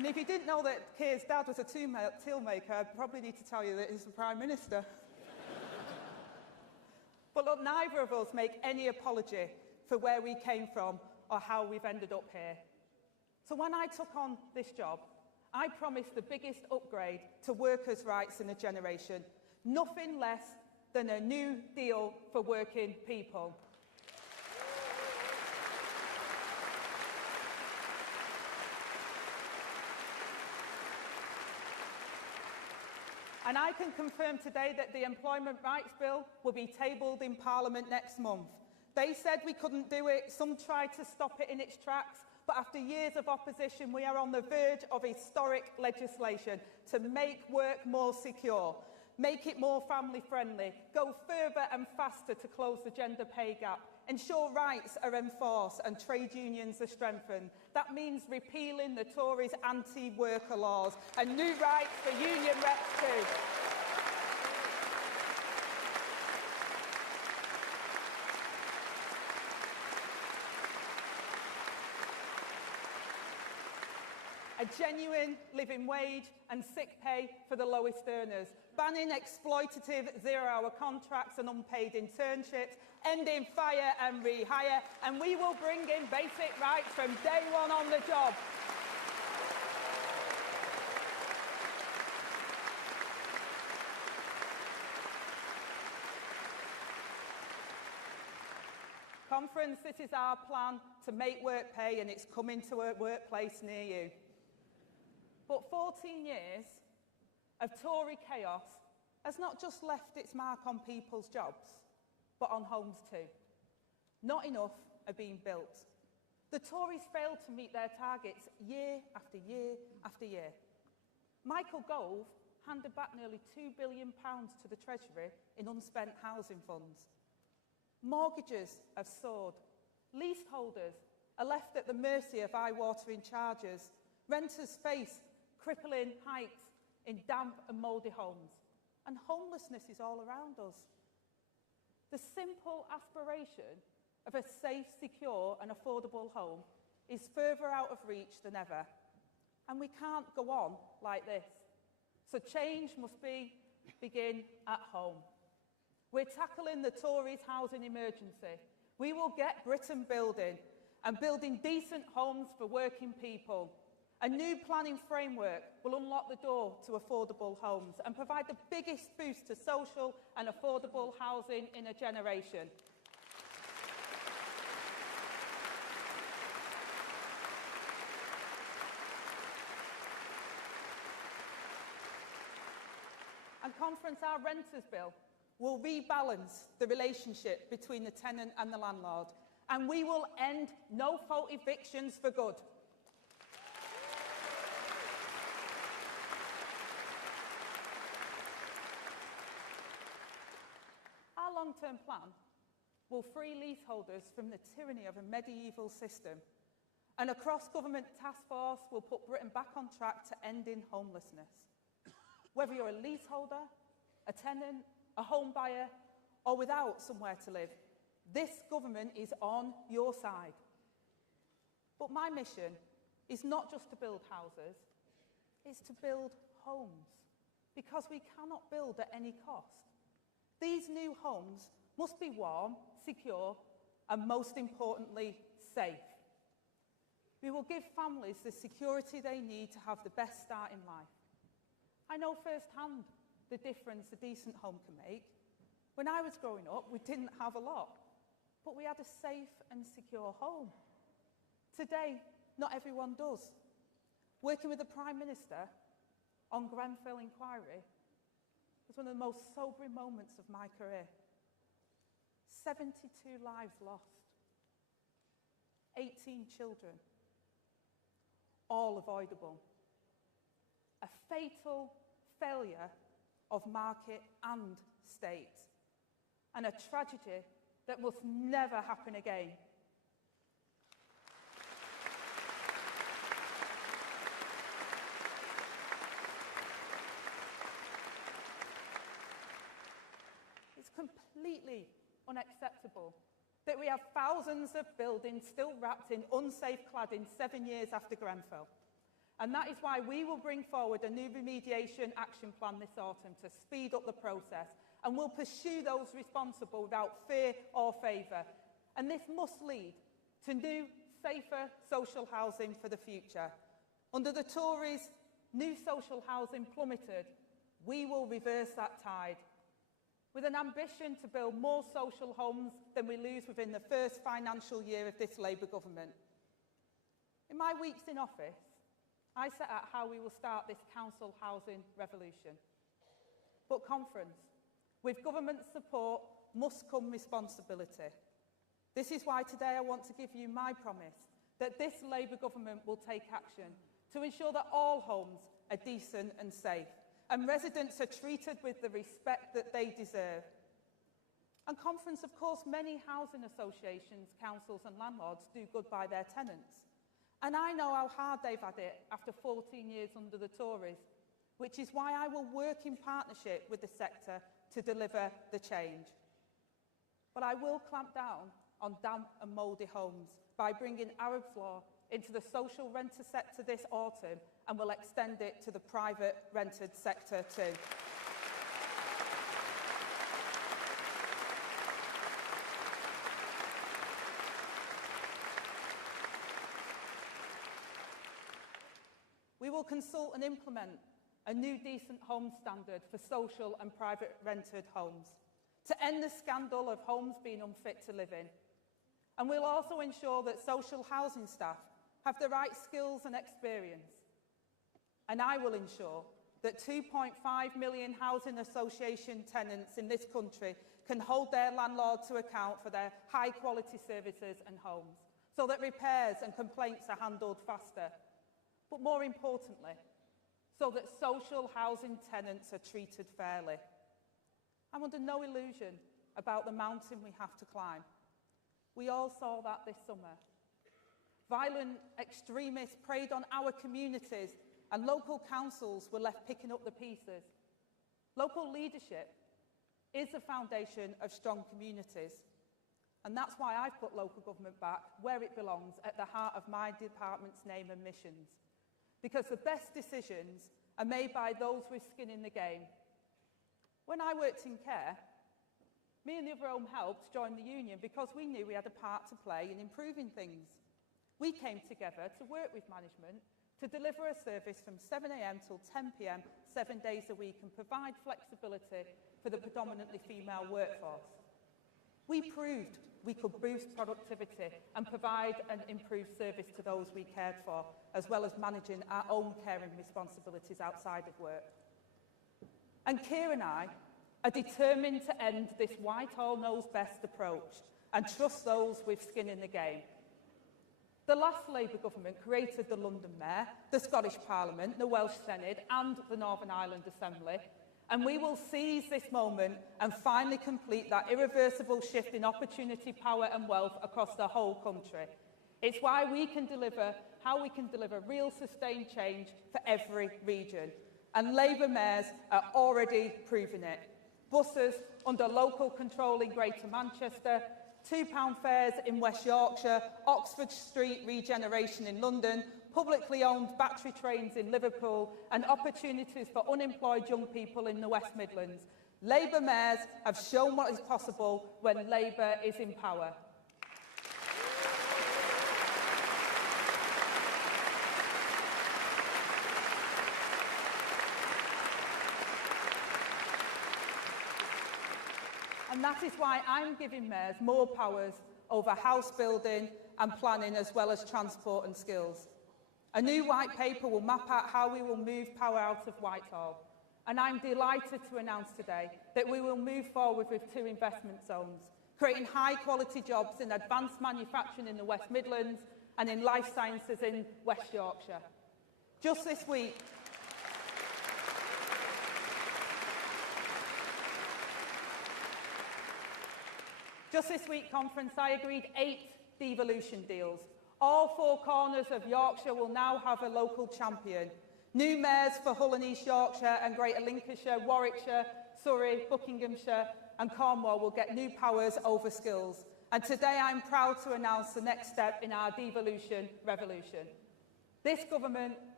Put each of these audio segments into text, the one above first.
And if you didn't know that Keir's dad was a toolmaker, I probably need to tell you that he's the Prime Minister. But look, neither of us make any apology for where we came from or how we've ended up here. So when I took on this job, I promised the biggest upgrade to workers' rights in a generation, nothing less than a new deal for working people. And I can confirm today that the Employment Rights Bill will be tabled in Parliament next month. They said we couldn't do it, some tried to stop it in its tracks, but after years of opposition, we are on the verge of historic legislation to make work more secure, make it more family-friendly, go further and faster to close the gender pay gap, ensure rights are enforced and trade unions are strengthened. That means repealing the Tories' anti-worker laws and new rights for union reps too. A genuine living wage and sick pay for the lowest earners, banning exploitative zero-hour contracts and unpaid internships, ending fire and rehire, and we will bring in basic rights from day one on the job. Conference, this is our plan to make work pay, and it's coming to a workplace near you. But 14 years of Tory chaos has not just left its mark on people's jobs, but on homes too. Not enough are being built. The Tories failed to meet their targets year after year after year. Michael Gove handed back nearly £2 billion to the Treasury in unspent housing funds. Mortgages have soared. Leaseholders are left at the mercy of eye-watering charges. Renters face crippling hikes in damp and mouldy homes. And homelessness is all around us. The simple aspiration of a safe, secure and affordable home is further out of reach than ever. And we can't go on like this. So change must begin at home. We're tackling the Tories' housing emergency. We will get Britain building, and building decent homes for working people. A new planning framework will unlock the door to affordable homes and provide the biggest boost to social and affordable housing in a generation. And Conference, our renters bill will rebalance the relationship between the tenant and the landlord, and we will end no-fault evictions for good. Our long-term plan will free leaseholders from the tyranny of a medieval system, and a cross-government task force will put Britain back on track to ending homelessness. Whether you're a leaseholder, a tenant, a home buyer, or without somewhere to live, this government is on your side. But my mission is not just to build houses, it's to build homes, because we cannot build at any cost. These new homes must be warm, secure, and most importantly, safe. We will give families the security they need to have the best start in life. I know firsthand the difference a decent home can make. When I was growing up, we didn't have a lot, but we had a safe and secure home. Today, not everyone does. Working with the Prime Minister on Grenfell inquiry was one of the most sobering moments of my career. 72 lives lost, 18 children, all avoidable. A fatal failure of market and state, and a tragedy that must never happen again. It's completely unacceptable that we have thousands of buildings still wrapped in unsafe cladding 7 years after Grenfell. And that is why we will bring forward a new remediation action plan this autumn to speed up the process, and we'll pursue those responsible without fear or favour. And this must lead to new, safer social housing for the future. Under the Tories, new social housing plummeted. We will reverse that tide, with an ambition to build more social homes than we lose within the first financial year of this Labour government. In my weeks in office, I set out how we will start this council housing revolution. But conference, with government support must come responsibility. This is why today I want to give you my promise that this Labour government will take action to ensure that all homes are decent and safe, and residents are treated with the respect that they deserve. And conference, of course, many housing associations, councils and landlords do good by their tenants. And I know how hard they've had it after 14 years under the Tories, which is why I will work in partnership with the sector to deliver the change. But I will clamp down on damp and mouldy homes by bringing Arab's Law into the social renter sector this autumn, and will extend it to the private rented sector too. We will consult and implement a new decent home standard for social and private rented homes to end the scandal of homes being unfit to live in. And we'll also ensure that social housing staff have the right skills and experience. And I will ensure that 2.5 million housing association tenants in this country can hold their landlord to account for their high-quality services and homes, so that repairs and complaints are handled faster. But more importantly, so that social housing tenants are treated fairly. I'm under no illusion about the mountain we have to climb. We all saw that this summer. Violent extremists preyed on our communities, and local councils were left picking up the pieces. Local leadership is the foundation of strong communities. And that's why I've put local government back where it belongs, at the heart of my department's name and missions. Because the best decisions are made by those with skin in the game. When I worked in care, me and the other home helps joined the union because we knew we had a part to play in improving things. We came together to work with management to deliver a service from 7 a.m. till 10 p.m, 7 days a week, and provide flexibility for the predominantly female workforce. We proved we could boost productivity and provide an improved service to those we cared for, as well as managing our own caring responsibilities outside of work. And Keir and I are determined to end this Whitehall knows best approach and trust those with skin in the game. The last Labour government created the London Mayor, the Scottish Parliament, the Welsh Senate and the Northern Ireland Assembly, and we will seize this moment and finally complete that irreversible shift in opportunity, power and wealth across the whole country. It's why we can deliver, how we can deliver real sustained change for every region. And Labour mayors are already proving it. Buses under local control in Greater Manchester, £2 fares in West Yorkshire, Oxford Street regeneration in London, publicly owned battery trains in Liverpool, and opportunities for unemployed young people in the West Midlands. Labour mayors have shown what is possible when Labour is in power. And that is why I'm giving mayors more powers over house building and planning, as well as transport and skills. A new white paper will map out how we will move power out of Whitehall. And I'm delighted to announce today that we will move forward with 2 investment zones, creating high-quality jobs in advanced manufacturing in the West Midlands and in life sciences in West Yorkshire. Just this week, conference, I agreed 8 devolution deals. All 4 corners of Yorkshire will now have a local champion. New mayors for Hull and East Yorkshire and Greater Lincolnshire, Warwickshire, Surrey, Buckinghamshire and Cornwall will get new powers over skills. And today I'm proud to announce the next step in our devolution revolution. This government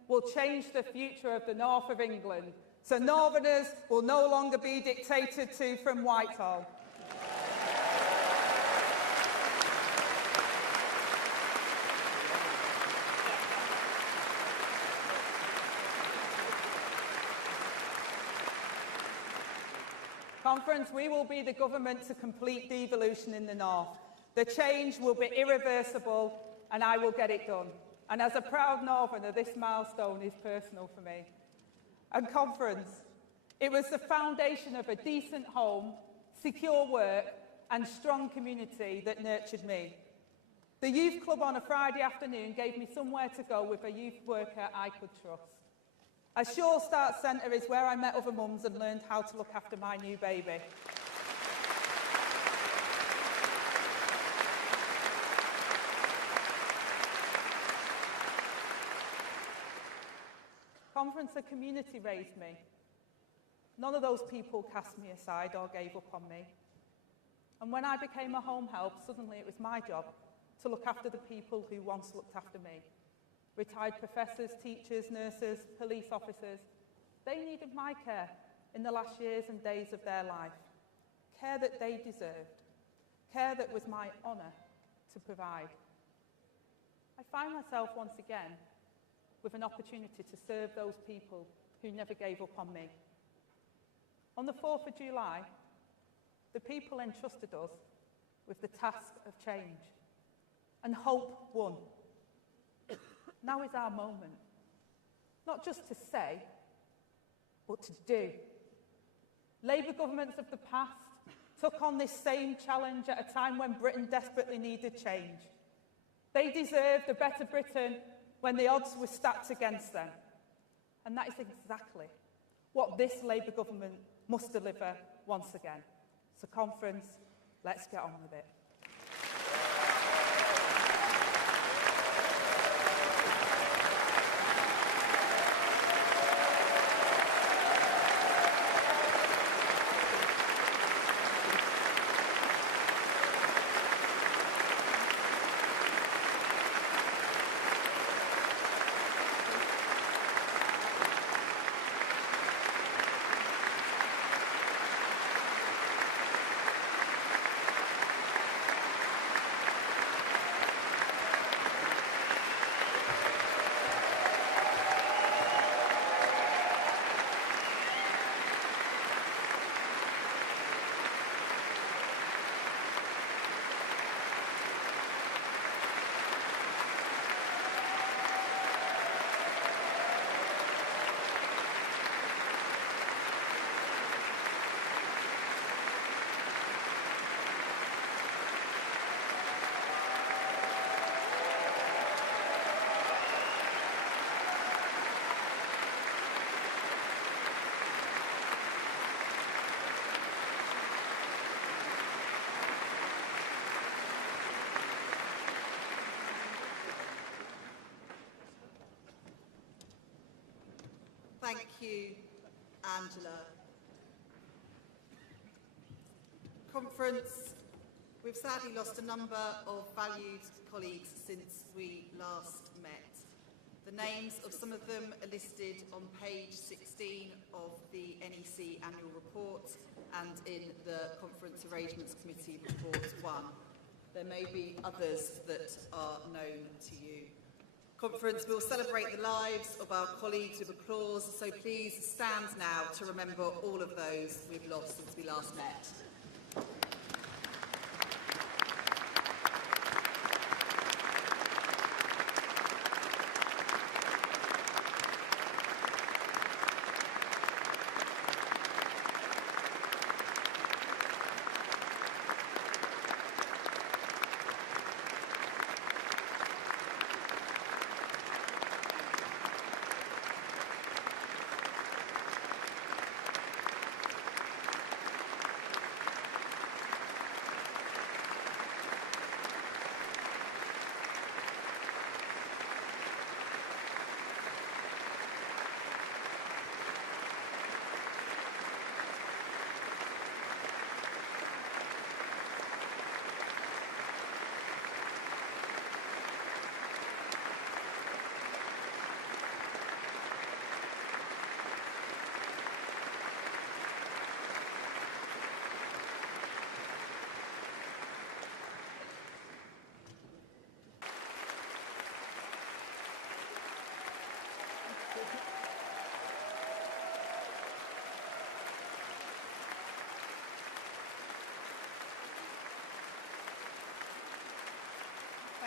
will change the future of the north of England, so Northerners will no longer be dictated to from Whitehall. Conference, we will be the government to complete devolution in the north. The change will be irreversible and I will get it done. And as a proud Northerner, this milestone is personal for me. And Conference, it was the foundation of a decent home, secure work and strong community that nurtured me. The youth club on a Friday afternoon gave me somewhere to go with a youth worker I could trust. A Sure Start Centre is where I met other mums and learned how to look after my new baby. Conference, a community raised me. None of those people cast me aside or gave up on me. And when I became a home help, suddenly it was my job to look after the people who once looked after me. Retired professors, teachers, nurses, police officers, they needed my care in the last years and days of their life. Care that they deserved. Care that was my honour to provide. I find myself once again with an opportunity to serve those people who never gave up on me. On the 4th of July, the people entrusted us with the task of change, and hope won. Now is our moment, not just to say, but to do. Labour governments of the past took on this same challenge at a time when Britain desperately needed change. They deserved a better Britain when the odds were stacked against them. And that is exactly what this Labour government must deliver once again. So Conference, let's get on with it. Thank you, Angela. Conference, we've sadly lost a number of valued colleagues since we last met. The names of some of them are listed on page 16 of the NEC annual report and in the Conference Arrangements Committee report 1. There may be others that are known to you. Conference will celebrate the lives of our colleagues with applause, so please stand now to remember all of those we've lost since we last met.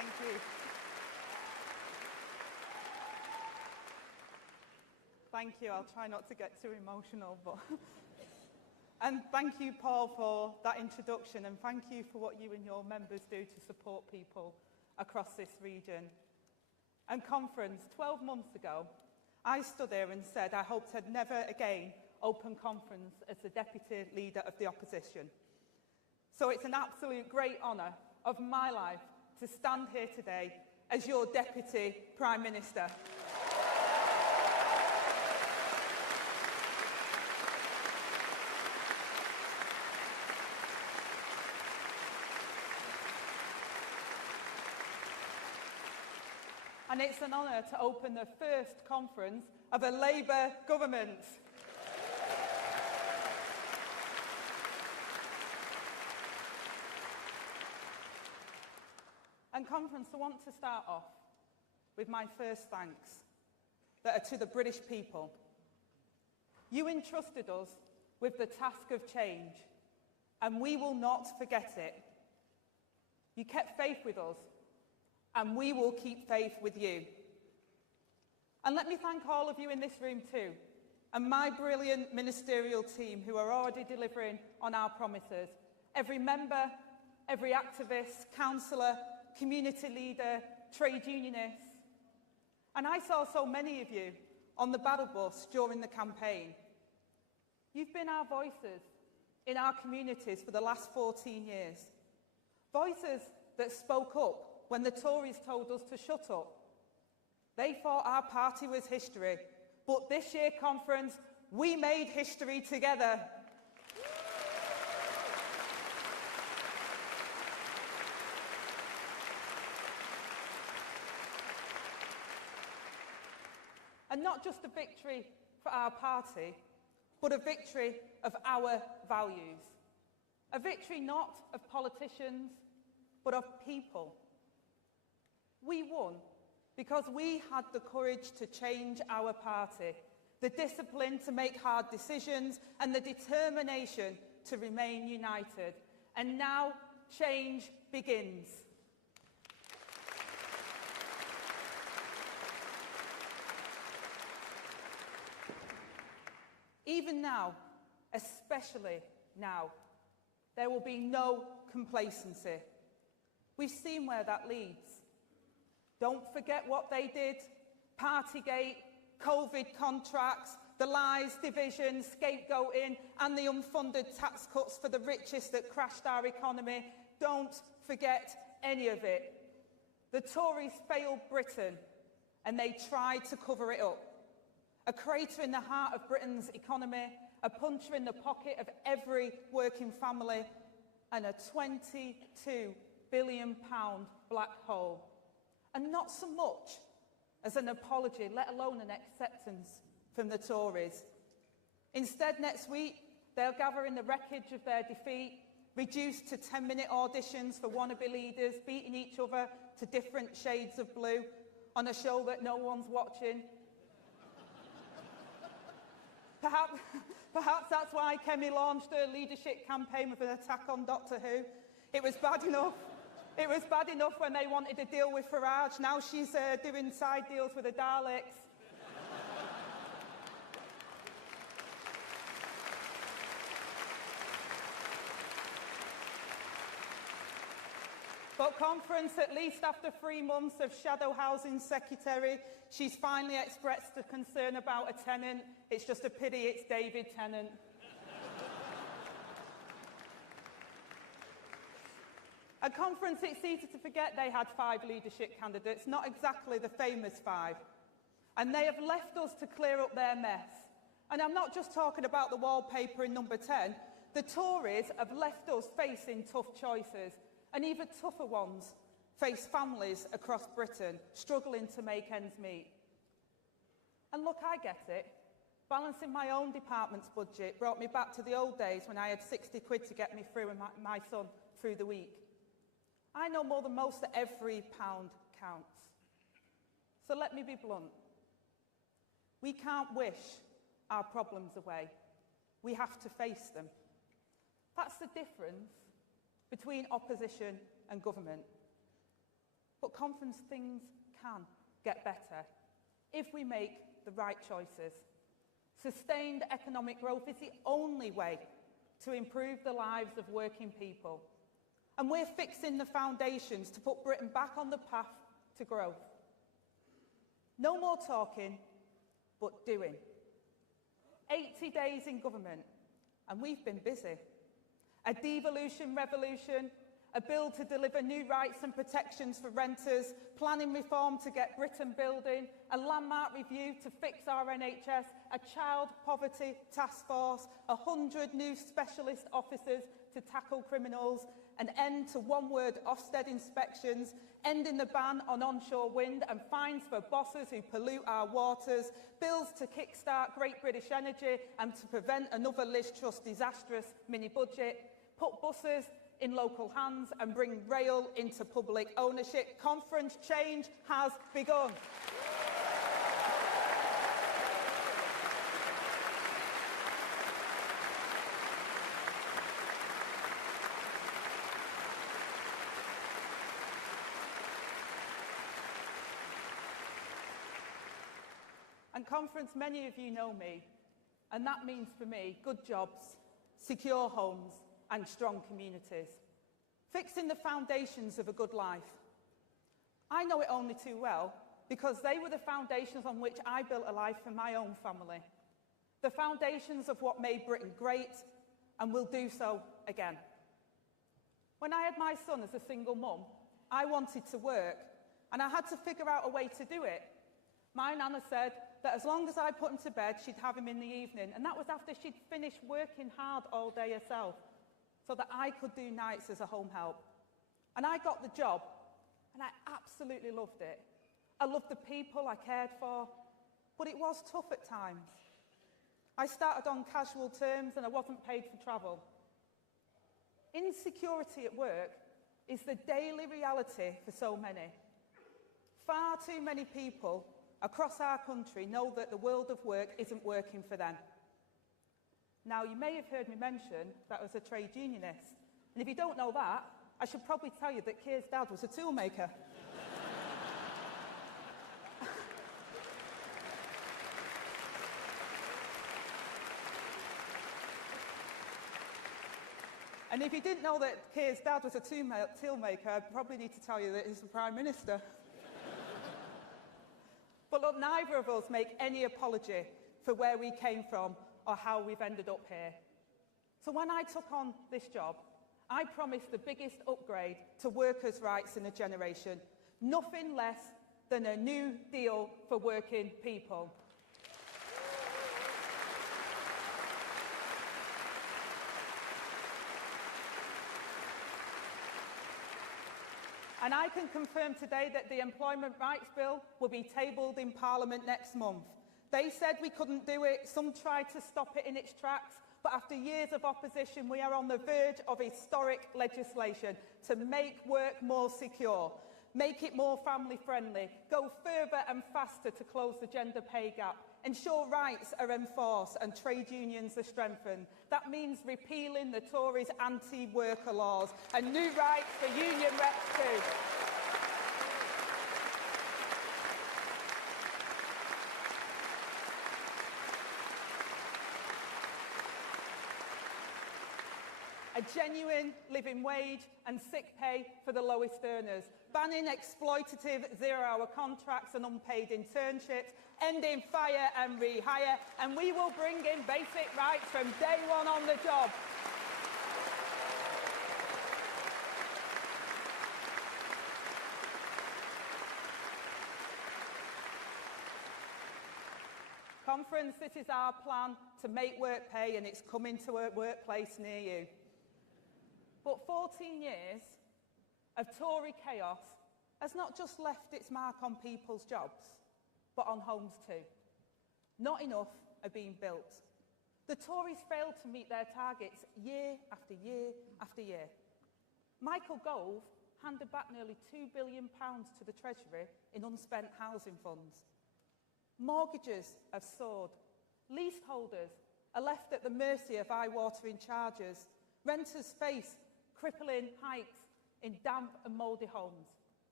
Thank you. Thank you. I'll try not to get too emotional, but and thank you, Paul, for that introduction, and thank you for what you and your members do to support people across this region. And conference, 12 months ago, I stood here and said I hoped I'd never again open conference as the Deputy Leader of the Opposition. So it's an absolute great honour of my life to stand here today as your Deputy Prime Minister. And it's an honour to open the first conference of a Labour government. And conference, I want to start off with my first thanks that are to the British people. You entrusted us with the task of change, and we will not forget it. You kept faith with us, and we will keep faith with you. And let me thank all of you in this room too, and my brilliant ministerial team who are already delivering on our promises. Every member, every activist, councillor, community leader, trade unionist. And I saw so many of you on the battle bus during the campaign. You've been our voices in our communities for the last 14 years. Voices that spoke up when the Tories told us to shut up. They thought our party was history, but this year conference, we made history together. And not just a victory for our party, but a victory of our values. A victory not of politicians, but of people. We won because we had the courage to change our party, the discipline to make hard decisions, and the determination to remain united. And now change begins. Even now, especially now, there will be no complacency. We've seen where that leads. Don't forget what they did. Partygate, COVID contracts, the lies, division, scapegoating, and the unfunded tax cuts for the richest that crashed our economy. Don't forget any of it. The Tories failed Britain, and they tried to cover it up. A crater in the heart of Britain's economy, a puncher in the pocket of every working family, and a £22 billion black hole. And not so much as an apology, let alone an acceptance from the Tories. Instead, next week, they'll gather in the wreckage of their defeat, reduced to 10-minute auditions for wannabe leaders, beating each other to different shades of blue on a show that no one's watching. Perhaps that's why Kemi launched her leadership campaign with an attack on Doctor Who. It was bad enough. It was bad enough when they wanted to deal with Farage. Now she's doing side deals with the Daleks. But conference, at least after 3 months of shadow housing secretary, she's finally expressed a concern about a tenant. It's just a pity it's David Tennant. At conference, it's easy to forget they had 5 leadership candidates, not exactly the famous 5. And they have left us to clear up their mess. And I'm not just talking about the wallpaper in number 10. The Tories have left us facing tough choices, and even tougher ones face families across Britain struggling to make ends meet. And look, I get it. Balancing my own department's budget brought me back to the old days when I had 60 quid to get me through and my son through the week. I know more than most that every pound counts. So let me be blunt. We can't wish our problems away. We have to face them. That's the difference between opposition and government. But conference, things can get better if we make the right choices. Sustained economic growth is the only way to improve the lives of working people. And we're fixing the foundations to put Britain back on the path to growth. No more talking, but doing. 80 days in government, and we've been busy. A devolution revolution, a bill to deliver new rights and protections for renters, planning reform to get Britain building, a landmark review to fix our NHS, a child poverty task force, 100 new specialist officers to tackle criminals, an end to one-word Ofsted inspections, ending the ban on onshore wind and fines for bosses who pollute our waters, bills to kickstart Great British Energy and to prevent another Liz Truss disastrous mini-budget, put buses in local hands and bring rail into public ownership. Conference change has begun. And conference, many of you know me, and that means for me good jobs, secure homes and strong communities. Fixing the foundations of a good life. I know it only too well because they were the foundations on which I built a life for my own family. The foundations of what made Britain great and will do so again. When I had my son as a single mum, I wanted to work and I had to figure out a way to do it. My nana said that as long as I put him to bed, she'd have him in the evening. And that was after she'd finished working hard all day herself, so that I could do nights as a home help. And I got the job, and I absolutely loved it. I loved the people I cared for, but it was tough at times. I started on casual terms, and I wasn't paid for travel. Insecurity at work is the daily reality for so many. Far too many people across our country know that the world of work isn't working for them. Now, you may have heard me mention that I was a trade unionist. And if you don't know that, I should probably tell you that Keir's dad was a toolmaker. And if you didn't know that Keir's dad was a toolmaker, I probably need to tell you that he's the Prime Minister. But look, neither of us make any apology for where we came from or how we've ended up here. So when I took on this job, I promised the biggest upgrade to workers' rights in a generation, nothing less than a new deal for working people. And I can confirm today that the Employment Rights Bill will be tabled in Parliament next month. They said we couldn't do it, some tried to stop it in its tracks, but after years of opposition, we are on the verge of historic legislation to make work more secure, make it more family-friendly, go further and faster to close the gender pay gap, ensure rights are enforced and trade unions are strengthened. That means repealing the Tories' anti-worker laws and new rights for union reps too. A genuine living wage and sick pay for the lowest earners, banning exploitative zero-hour contracts and unpaid internships, ending fire and rehire, and we will bring in basic rights from day one on the job. Conference, this is our plan to make work pay, and it's coming to a workplace near you. But 14 years of Tory chaos has not just left its mark on people's jobs, but on homes too. Not enough are being built. The Tories failed to meet their targets year after year after year. Michael Gove handed back nearly £2 billion to the Treasury in unspent housing funds. Mortgages have soared. Leaseholders are left at the mercy of eye-watering charges. Renters face crippling hikes in damp and mouldy homes.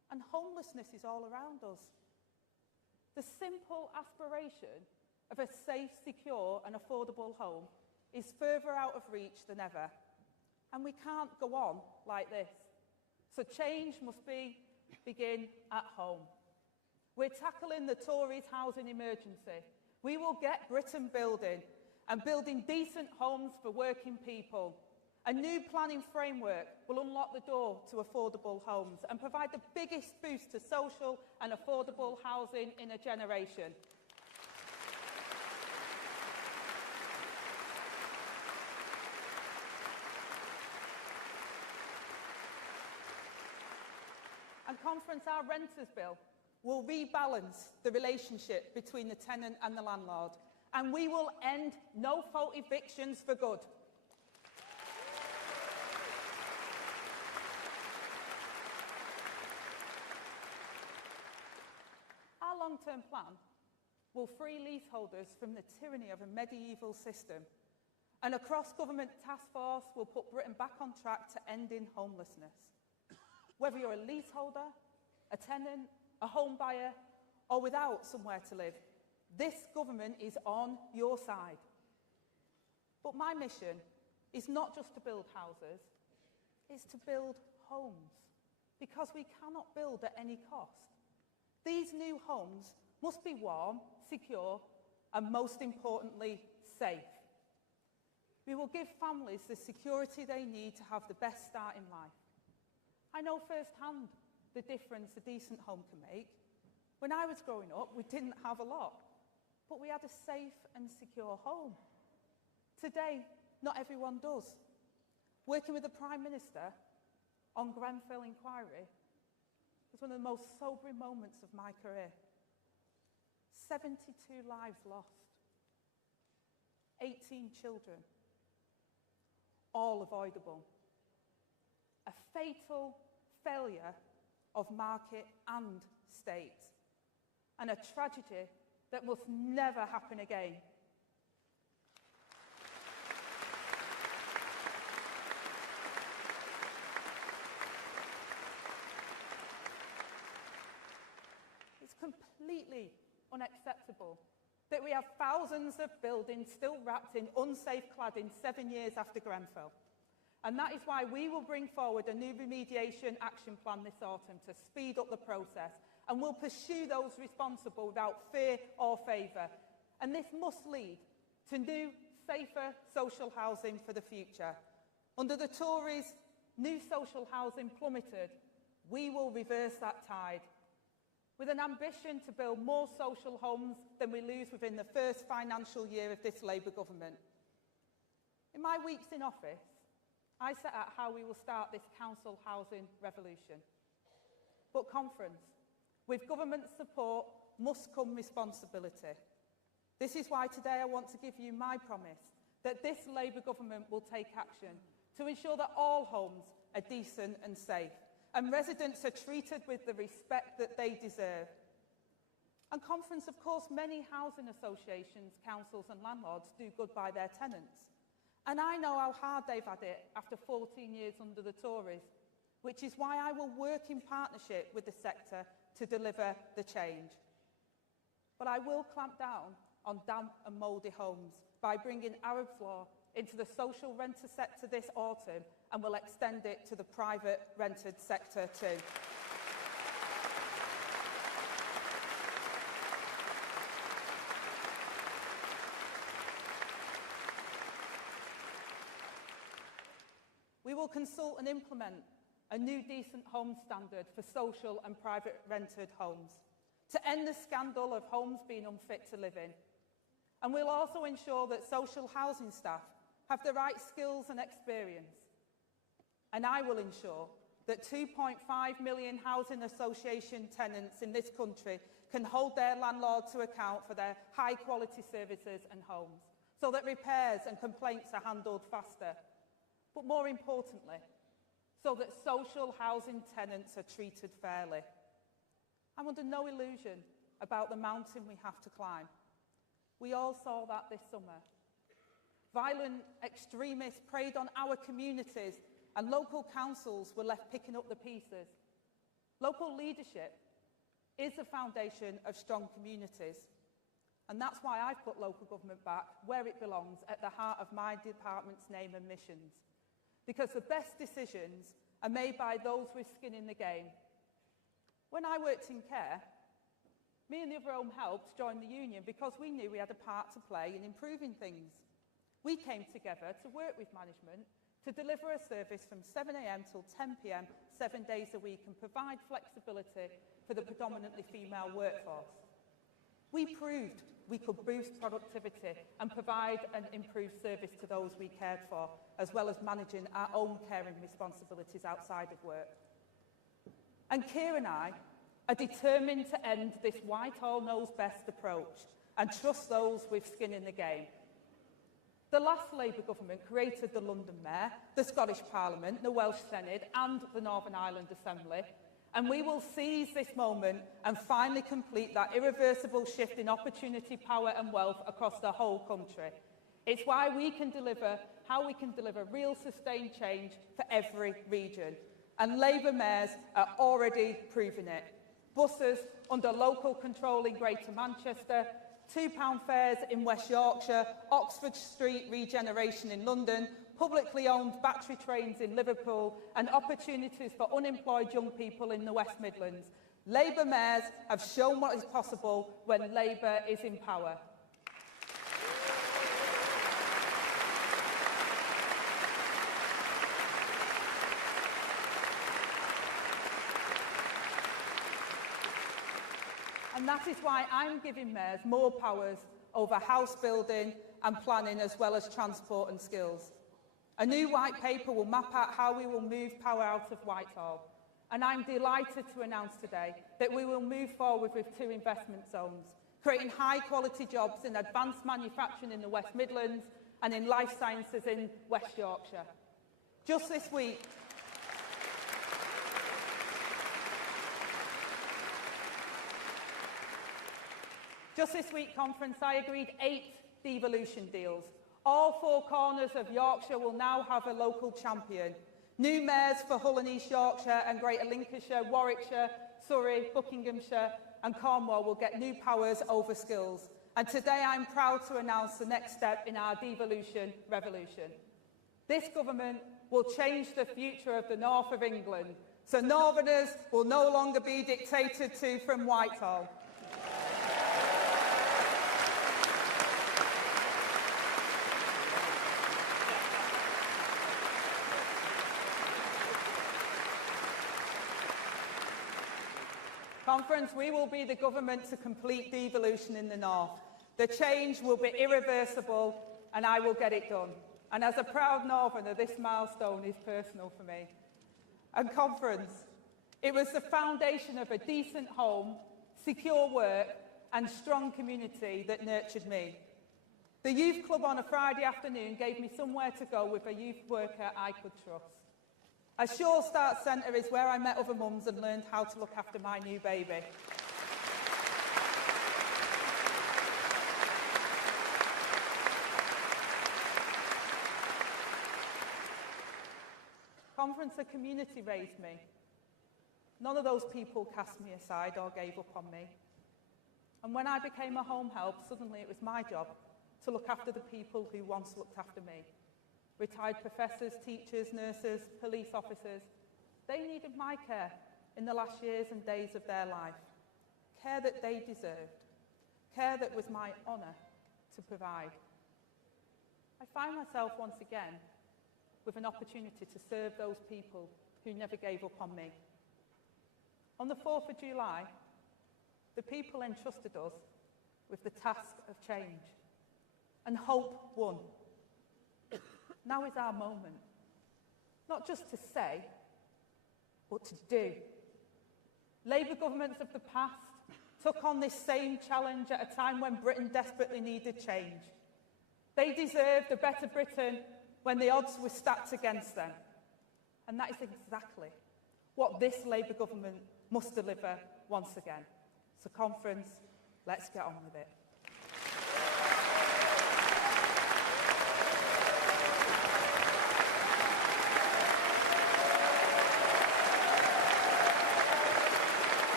and homelessness is all around us. The simple aspiration of a safe, secure and affordable home is further out of reach than ever. And we can't go on like this. So change must begin at home. We're tackling the Tories' housing emergency. We will get Britain building and building decent homes for working people. A new planning framework will unlock the door to affordable homes and provide the biggest boost to social and affordable housing in a generation. And Conference, our renters bill will rebalance the relationship between the tenant and the landlord, and we will end no-fault evictions for good. Our long-term plan will free leaseholders from the tyranny of a medieval system, and a cross-government task force will put Britain back on track to ending homelessness. Whether you're a leaseholder, a tenant, a home buyer, or without somewhere to live, this government is on your side. But my mission is not just to build houses, it's to build homes, because we cannot build at any cost. These new homes must be warm, secure, and most importantly, safe. We will give families the security they need to have the best start in life. I know firsthand the difference a decent home can make. When I was growing up, we didn't have a lot, but we had a safe and secure home. Today, not everyone does. Working with the Prime Minister on Grenfell inquiry was one of the most sobering moments of my career. 72 lives lost, 18 children, all avoidable. A fatal failure of market and state, and a tragedy that must never happen again. It's completely unacceptable that we have thousands of buildings still wrapped in unsafe cladding 7 years after Grenfell. And that is why we will bring forward a new remediation action plan this autumn to speed up the process, and we'll pursue those responsible without fear or favour. And this must lead to new, safer social housing for the future. Under the Tories, new social housing plummeted. We will reverse that tide, with an ambition to build more social homes than we lose within the first financial year of this Labour government. In my weeks in office, I set out how we will start this council housing revolution. But Conference, with government support must come responsibility. This is why today I want to give you my promise that this Labour government will take action to ensure that all homes are decent and safe, and residents are treated with the respect that they deserve. And Conference, of course, many housing associations, councils and landlords do good by their tenants. And I know how hard they've had it after 14 years under the Tories, which is why I will work in partnership with the sector to deliver the change. But I will clamp down on damp and mouldy homes by bringing Arab's law into the social renter sector this autumn, and will extend it to the private rented sector too. We will consult and implement a new decent home standard for social and private rented homes to end the scandal of homes being unfit to live in. And we'll also ensure that social housing staff have the right skills and experience. And I will ensure that 2.5 million housing association tenants in this country can hold their landlord to account for their high-quality services and homes, so that repairs and complaints are handled faster. But more importantly, so that social housing tenants are treated fairly. I'm under no illusion about the mountain we have to climb. We all saw that this summer. Violent extremists preyed on our communities, and local councils were left picking up the pieces. Local leadership is the foundation of strong communities. And that's why I've put local government back where it belongs, at the heart of my department's name and missions. Because the best decisions are made by those with skin in the game. When I worked in care, me and the other home helps joined the union because we knew we had a part to play in improving things. We came together to work with management to deliver a service from 7 a.m. till 10 p.m, 7 days a week, and provide flexibility for the predominantly female workforce. We proved we could boost productivity and provide an improved service to those we cared for, as well as managing our own caring responsibilities outside of work. And Keir and I are determined to end this Whitehall knows best approach and trust those with skin in the game. The last Labour government created the London Mayor, the Scottish Parliament, the Welsh Senate and the Northern Ireland Assembly, and we will seize this moment and finally complete that irreversible shift in opportunity, power and wealth across the whole country. It's why we can deliver, how we can deliver real sustained change for every region. And Labour mayors are already proving it. Buses under local control in Greater Manchester, £2 fares in West Yorkshire, Oxford Street regeneration in London, publicly owned battery trains in Liverpool, and opportunities for unemployed young people in the West Midlands. Labour mayors have shown what is possible when Labour is in power. And that is why I'm giving mayors more powers over house building and planning, as well as transport and skills. A new white paper will map out how we will move power out of Whitehall. And I'm delighted to announce today that we will move forward with 2 investment zones, creating high-quality jobs in advanced manufacturing in the West Midlands and in life sciences in West Yorkshire. Just this week, conference, I agreed 8 devolution deals. All 4 corners of Yorkshire will now have a local champion. New mayors for Hull and East Yorkshire and Greater Lincolnshire, Warwickshire, Surrey, Buckinghamshire and Cornwall will get new powers over skills. And today I'm proud to announce the next step in our devolution revolution. This government will change the future of the north of England, so Northerners will no longer be dictated to from Whitehall. Conference, we will be the government to complete devolution in the north. The change will be irreversible and I will get it done. And as a proud Northerner, this milestone is personal for me. And conference, it was the foundation of a decent home, secure work and strong community that nurtured me. The youth club on a Friday afternoon gave me somewhere to go with a youth worker I could trust. A Sure Start Centre is where I met other mums and learned how to look after my new baby. Conference, a community raised me. None of those people cast me aside or gave up on me. And when I became a home help, suddenly it was my job to look after the people who once looked after me. Retired professors, teachers, nurses, police officers, they needed my care in the last years and days of their life. Care that they deserved. Care that was my honour to provide. I find myself once again with an opportunity to serve those people who never gave up on me. On the 4th of July, the people entrusted us with the task of change, and hope won. Now is our moment, not just to say, but to do. Labour governments of the past took on this same challenge at a time when Britain desperately needed change. They deserved a better Britain when the odds were stacked against them. And that is exactly what this Labour government must deliver once again. So conference, let's get on with it.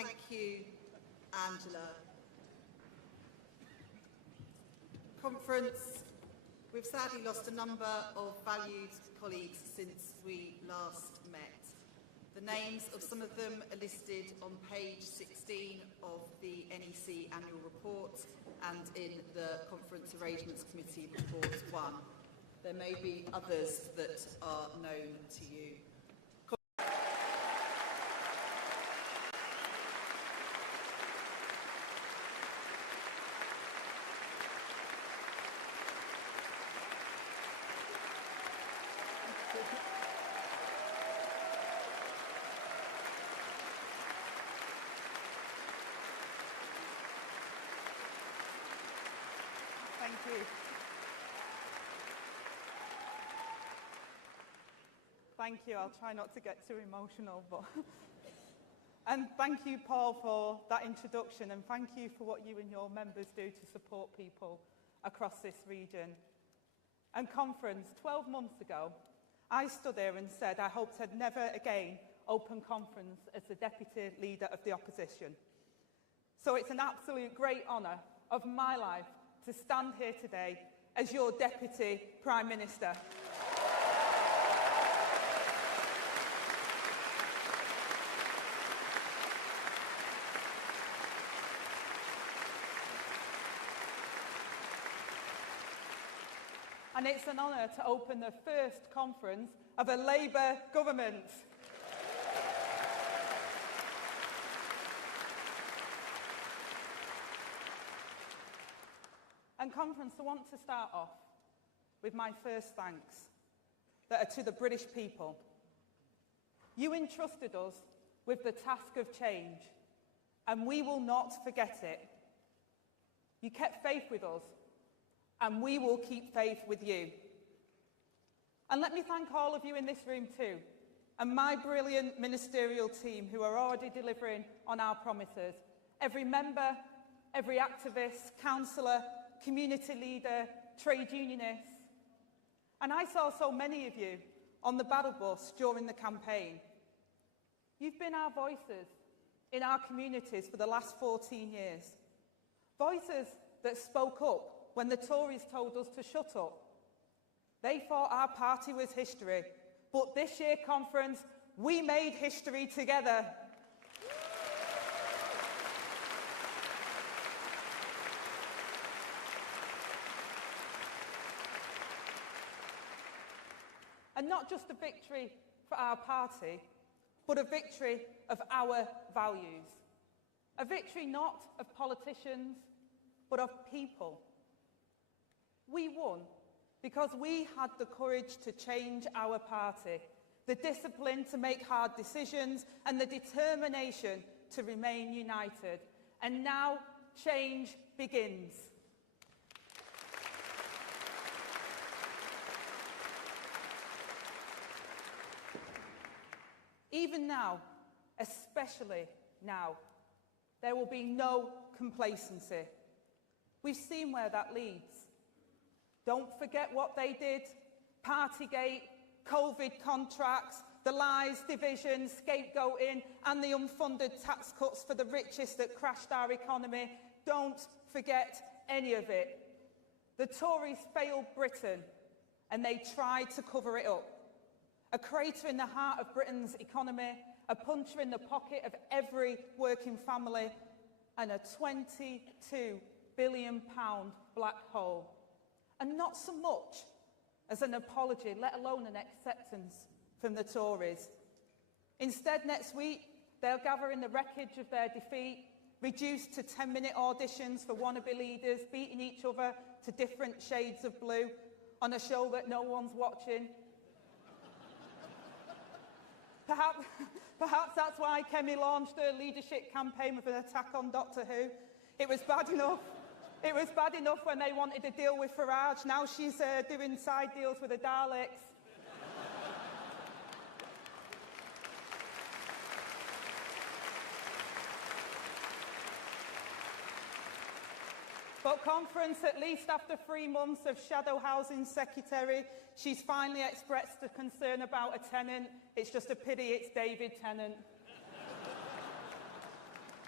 Thank you, Angela. Conference, we've sadly lost a number of valued colleagues since we last met. The names of some of them are listed on page 16 of the NEC annual report and in the Conference Arrangements Committee report 1. There may be others that are known to you. Thank you. Thank you. I'll try not to get too emotional, but and thank you, Paul, for that introduction, and thank you for what you and your members do to support people across this region. And conference, 12 months ago, I stood here and said I hoped I'd never again open conference as the Deputy Leader of the Opposition. So it's an absolute great honour of my life to stand here today as your Deputy Prime Minister. And it's an honour to open the first conference of a Labour government. And conference, I want to start off with my first thanks that are to the British people. You entrusted us with the task of change, and we will not forget it. You kept faith with us, and we will keep faith with you. And let me thank all of you in this room too, and my brilliant ministerial team who are already delivering on our promises. Every member, every activist, councillor, community leader, trade unionist. And I saw so many of you on the battle bus during the campaign. You've been our voices in our communities for the last 14 years. Voices that spoke up when the Tories told us to shut up. They thought our party was history, but this year conference, we made history together. And not just a victory for our party, but a victory of our values. A victory not of politicians, but of people. We won because we had the courage to change our party, the discipline to make hard decisions, and the determination to remain united. And now change begins. Even now, especially now, there will be no complacency. We've seen where that leads. Don't forget what they did. Partygate, COVID contracts, the lies, division, scapegoating, and the unfunded tax cuts for the richest that crashed our economy. Don't forget any of it. The Tories failed Britain, and they tried to cover it up. A crater in the heart of Britain's economy, a puncher in the pocket of every working family, and a £22 billion black hole. And not so much as an apology, let alone an acceptance from the Tories. Instead, next week, they'll gather in the wreckage of their defeat, reduced to 10-minute auditions for wannabe leaders, beating each other to different shades of blue on a show that no one's watching. Perhaps that's why Kemi launched her leadership campaign with an attack on Doctor Who. It was bad enough. It was bad enough when they wanted to deal with Farage. Now she's doing side deals with the Daleks. But conference, at least after 3 months of shadow housing secretary, she's finally expressed a concern about a tenant. It's just a pity it's David Tennant.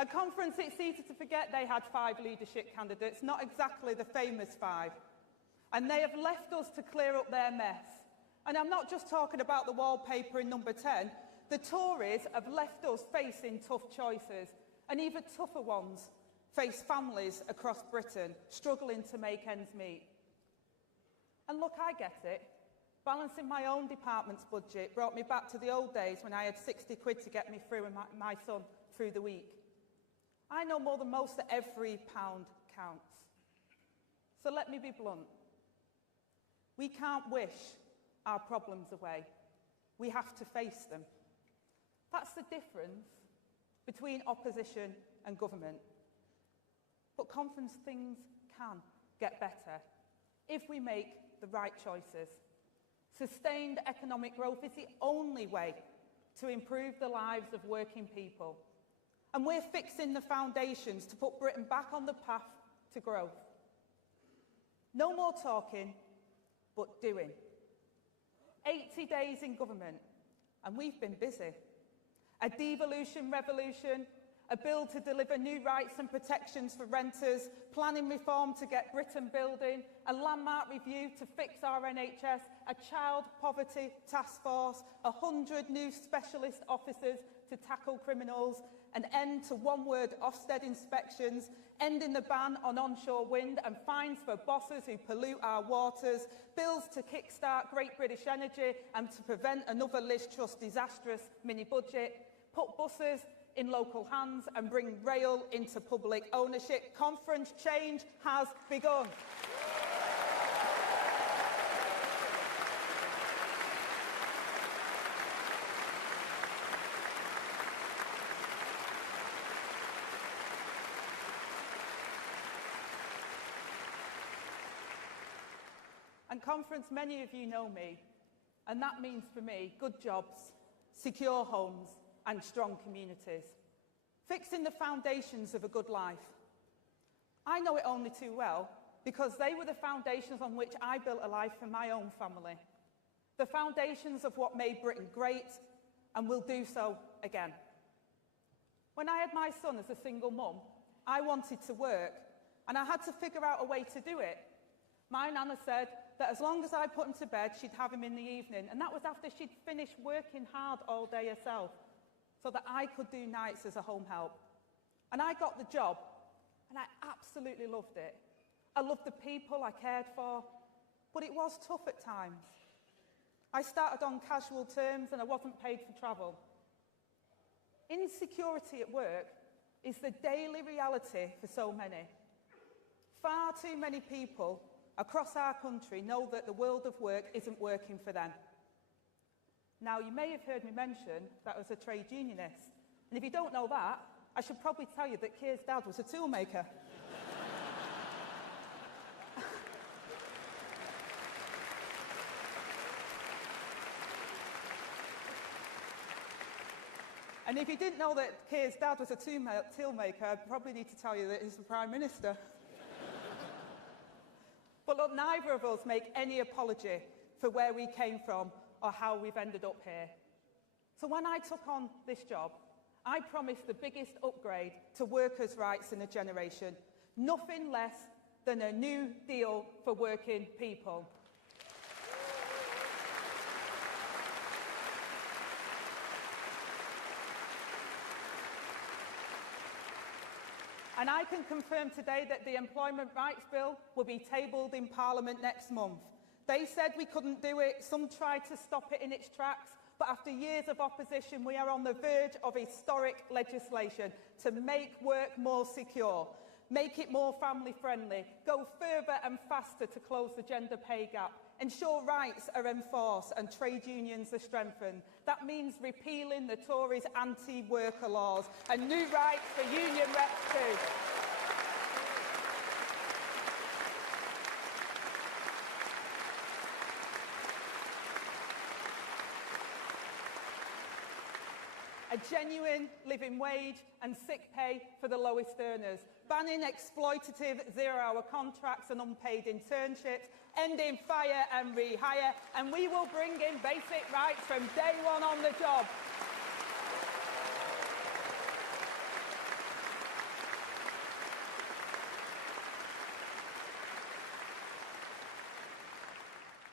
At conference, it's easy to forget they had 5 leadership candidates, not exactly the famous 5. And they have left us to clear up their mess. And I'm not just talking about the wallpaper in number 10. The Tories have left us facing tough choices, and even tougher ones face families across Britain struggling to make ends meet. And look, I get it. Balancing my own department's budget brought me back to the old days when I had 60 quid to get me through and my son through the week. I know more than most that every pound counts. So let me be blunt. We can't wish our problems away. We have to face them. That's the difference between opposition and government. But conference, things can get better if we make the right choices. Sustained economic growth is the only way to improve the lives of working people. And we're fixing the foundations to put Britain back on the path to growth. No more talking, but doing. 80 days in government, and we've been busy. A devolution revolution, a bill to deliver new rights and protections for renters, planning reform to get Britain building, a landmark review to fix our NHS, a child poverty task force, 100 new specialist officers to tackle criminals, an end to one-word Ofsted inspections, ending the ban on onshore wind and fines for bosses who pollute our waters, bills to kickstart Great British Energy and to prevent another Liz Truss disastrous mini-budget, put buses in local hands and bring rail into public ownership. Conference change has begun. And conference, many of you know me, and that means for me good jobs, secure homes and strong communities. Fixing the foundations of a good life. I know it only too well because they were the foundations on which I built a life for my own family. The foundations of what made Britain great and will do so again. When I had my son as a single mum, I wanted to work and I had to figure out a way to do it. My nana said that as long as I put him to bed, she'd have him in the evening. And that was after she'd finished working hard all day herself, so that I could do nights as a home help. And I got the job, and I absolutely loved it. I loved the people I cared for, but it was tough at times. I started on casual terms, and I wasn't paid for travel. Insecurity at work is the daily reality for so many. Far too many people across our country know that the world of work isn't working for them. Now, you may have heard me mention that I was a trade unionist. And if you don't know that, I should probably tell you that Keir's dad was a toolmaker. And if you didn't know that Keir's dad was a toolmaker, I'd probably need to tell you that he's the Prime Minister. But look, neither of us make any apology for where we came from or how we've ended up here. So when I took on this job, I promised the biggest upgrade to workers' rights in a generation, nothing less than a new deal for working people. And I can confirm today that the Employment Rights Bill will be tabled in Parliament next month. They said we couldn't do it, some tried to stop it in its tracks, but after years of opposition, we are on the verge of historic legislation to make work more secure, make it more family-friendly, go further and faster to close the gender pay gap, ensure rights are enforced and trade unions are strengthened. That means repealing the Tories' anti-worker laws and new rights for union reps too. A genuine living wage and sick pay for the lowest earners, banning exploitative zero-hour contracts and unpaid internships, ending fire and rehire, and we will bring in basic rights from day one on the job.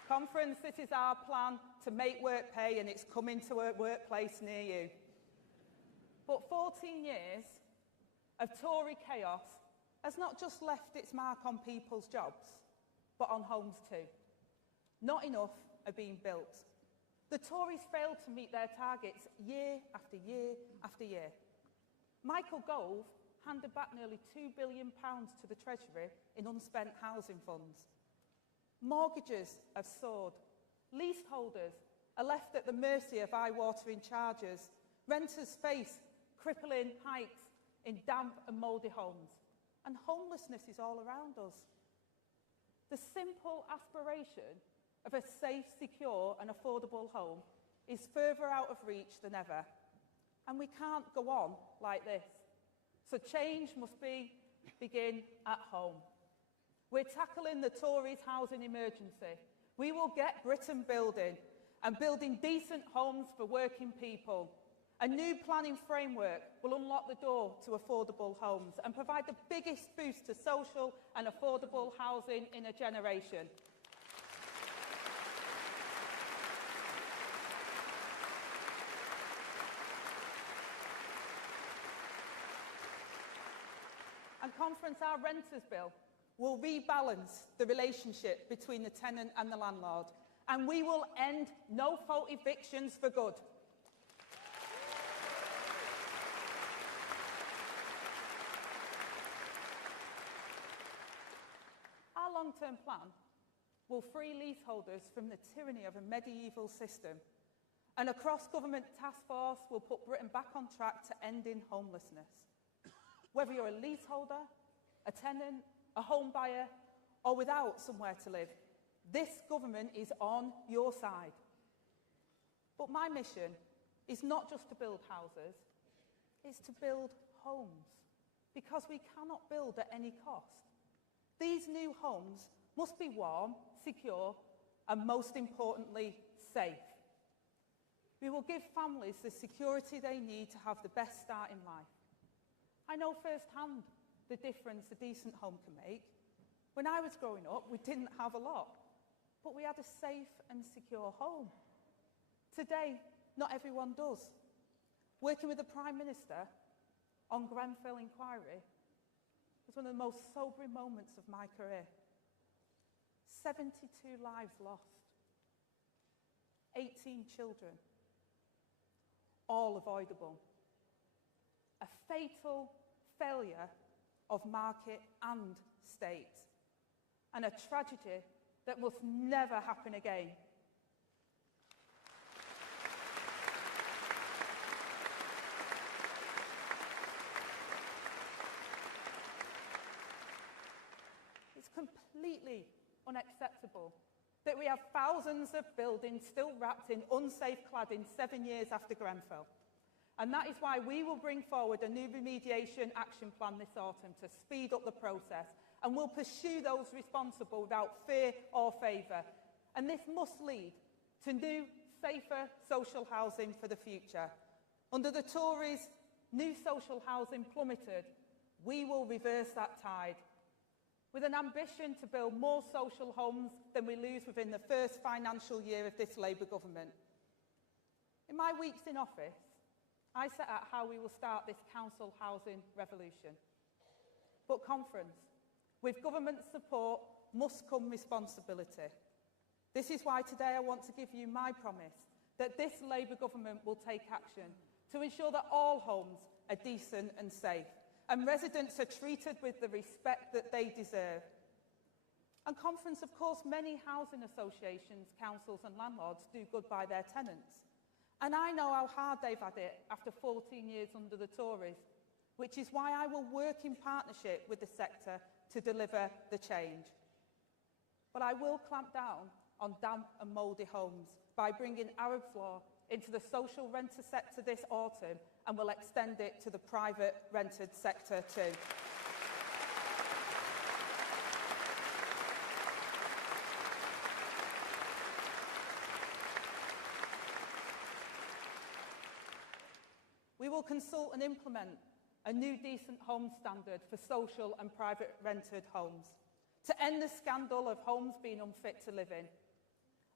Conference, this is our plan to make work pay, and it's coming to a workplace near you. But 14 years of Tory chaos has not just left its mark on people's jobs, but on homes too. Not enough are being built. The Tories failed to meet their targets year after year after year. Michael Gove handed back nearly £2 billion to the Treasury in unspent housing funds. Mortgages have soared. Leaseholders are left at the mercy of eye-watering charges. Renters face crippling hikes in damp and mouldy homes. And homelessness is all around us. The simple aspiration of a safe, secure and affordable home is further out of reach than ever. And we can't go on like this. So change must begin at home. We're tackling the Tories' housing emergency. We will get Britain building, and building decent homes for working people. A new planning framework will unlock the door to affordable homes and provide the biggest boost to social and affordable housing in a generation. And Conference, our renters bill will rebalance the relationship between the tenant and the landlord, and we will end no-fault evictions for good. Our long-term plan will free leaseholders from the tyranny of a medieval system, and a cross-government task force will put Britain back on track to ending homelessness. Whether you're a leaseholder, a tenant, a home buyer, or without somewhere to live, this government is on your side. But my mission is not just to build houses, it's to build homes, because we cannot build at any cost. These new homes must be warm, secure, and most importantly, safe. We will give families the security they need to have the best start in life. I know firsthand the difference a decent home can make. When I was growing up, we didn't have a lot, but we had a safe and secure home. Today, not everyone does. Working with the Prime Minister on Grenfell inquiry was one of the most sobering moments of my career. 72 lives lost, 18 children, all avoidable. A fatal failure of market and state, and a tragedy that must never happen again. It's completely unacceptable that we have thousands of buildings still wrapped in unsafe cladding 7 years after Grenfell. And that is why we will bring forward a new remediation action plan this autumn to speed up the process, and we'll pursue those responsible without fear or favour. And this must lead to new, safer social housing for the future. Under the Tories, new social housing plummeted. We will reverse that tide, with an ambition to build more social homes than we lose within the first financial year of this Labour government. In my weeks in office, I set out how we will start this council housing revolution. But Conference, with government support must come responsibility. This is why today I want to give you my promise that this Labour government will take action to ensure that all homes are decent and safe, and residents are treated with the respect that they deserve. And Conference, of course, many housing associations, councils and landlords do good by their tenants. And I know how hard they've had it after 14 years under the Tories, which is why I will work in partnership with the sector to deliver the change. But I will clamp down on damp and mouldy homes by bringing Arab's law into the social renter sector this autumn, and will extend it to the private rented sector too. We will consult and implement a new decent home standard for social and private rented homes to end the scandal of homes being unfit to live in.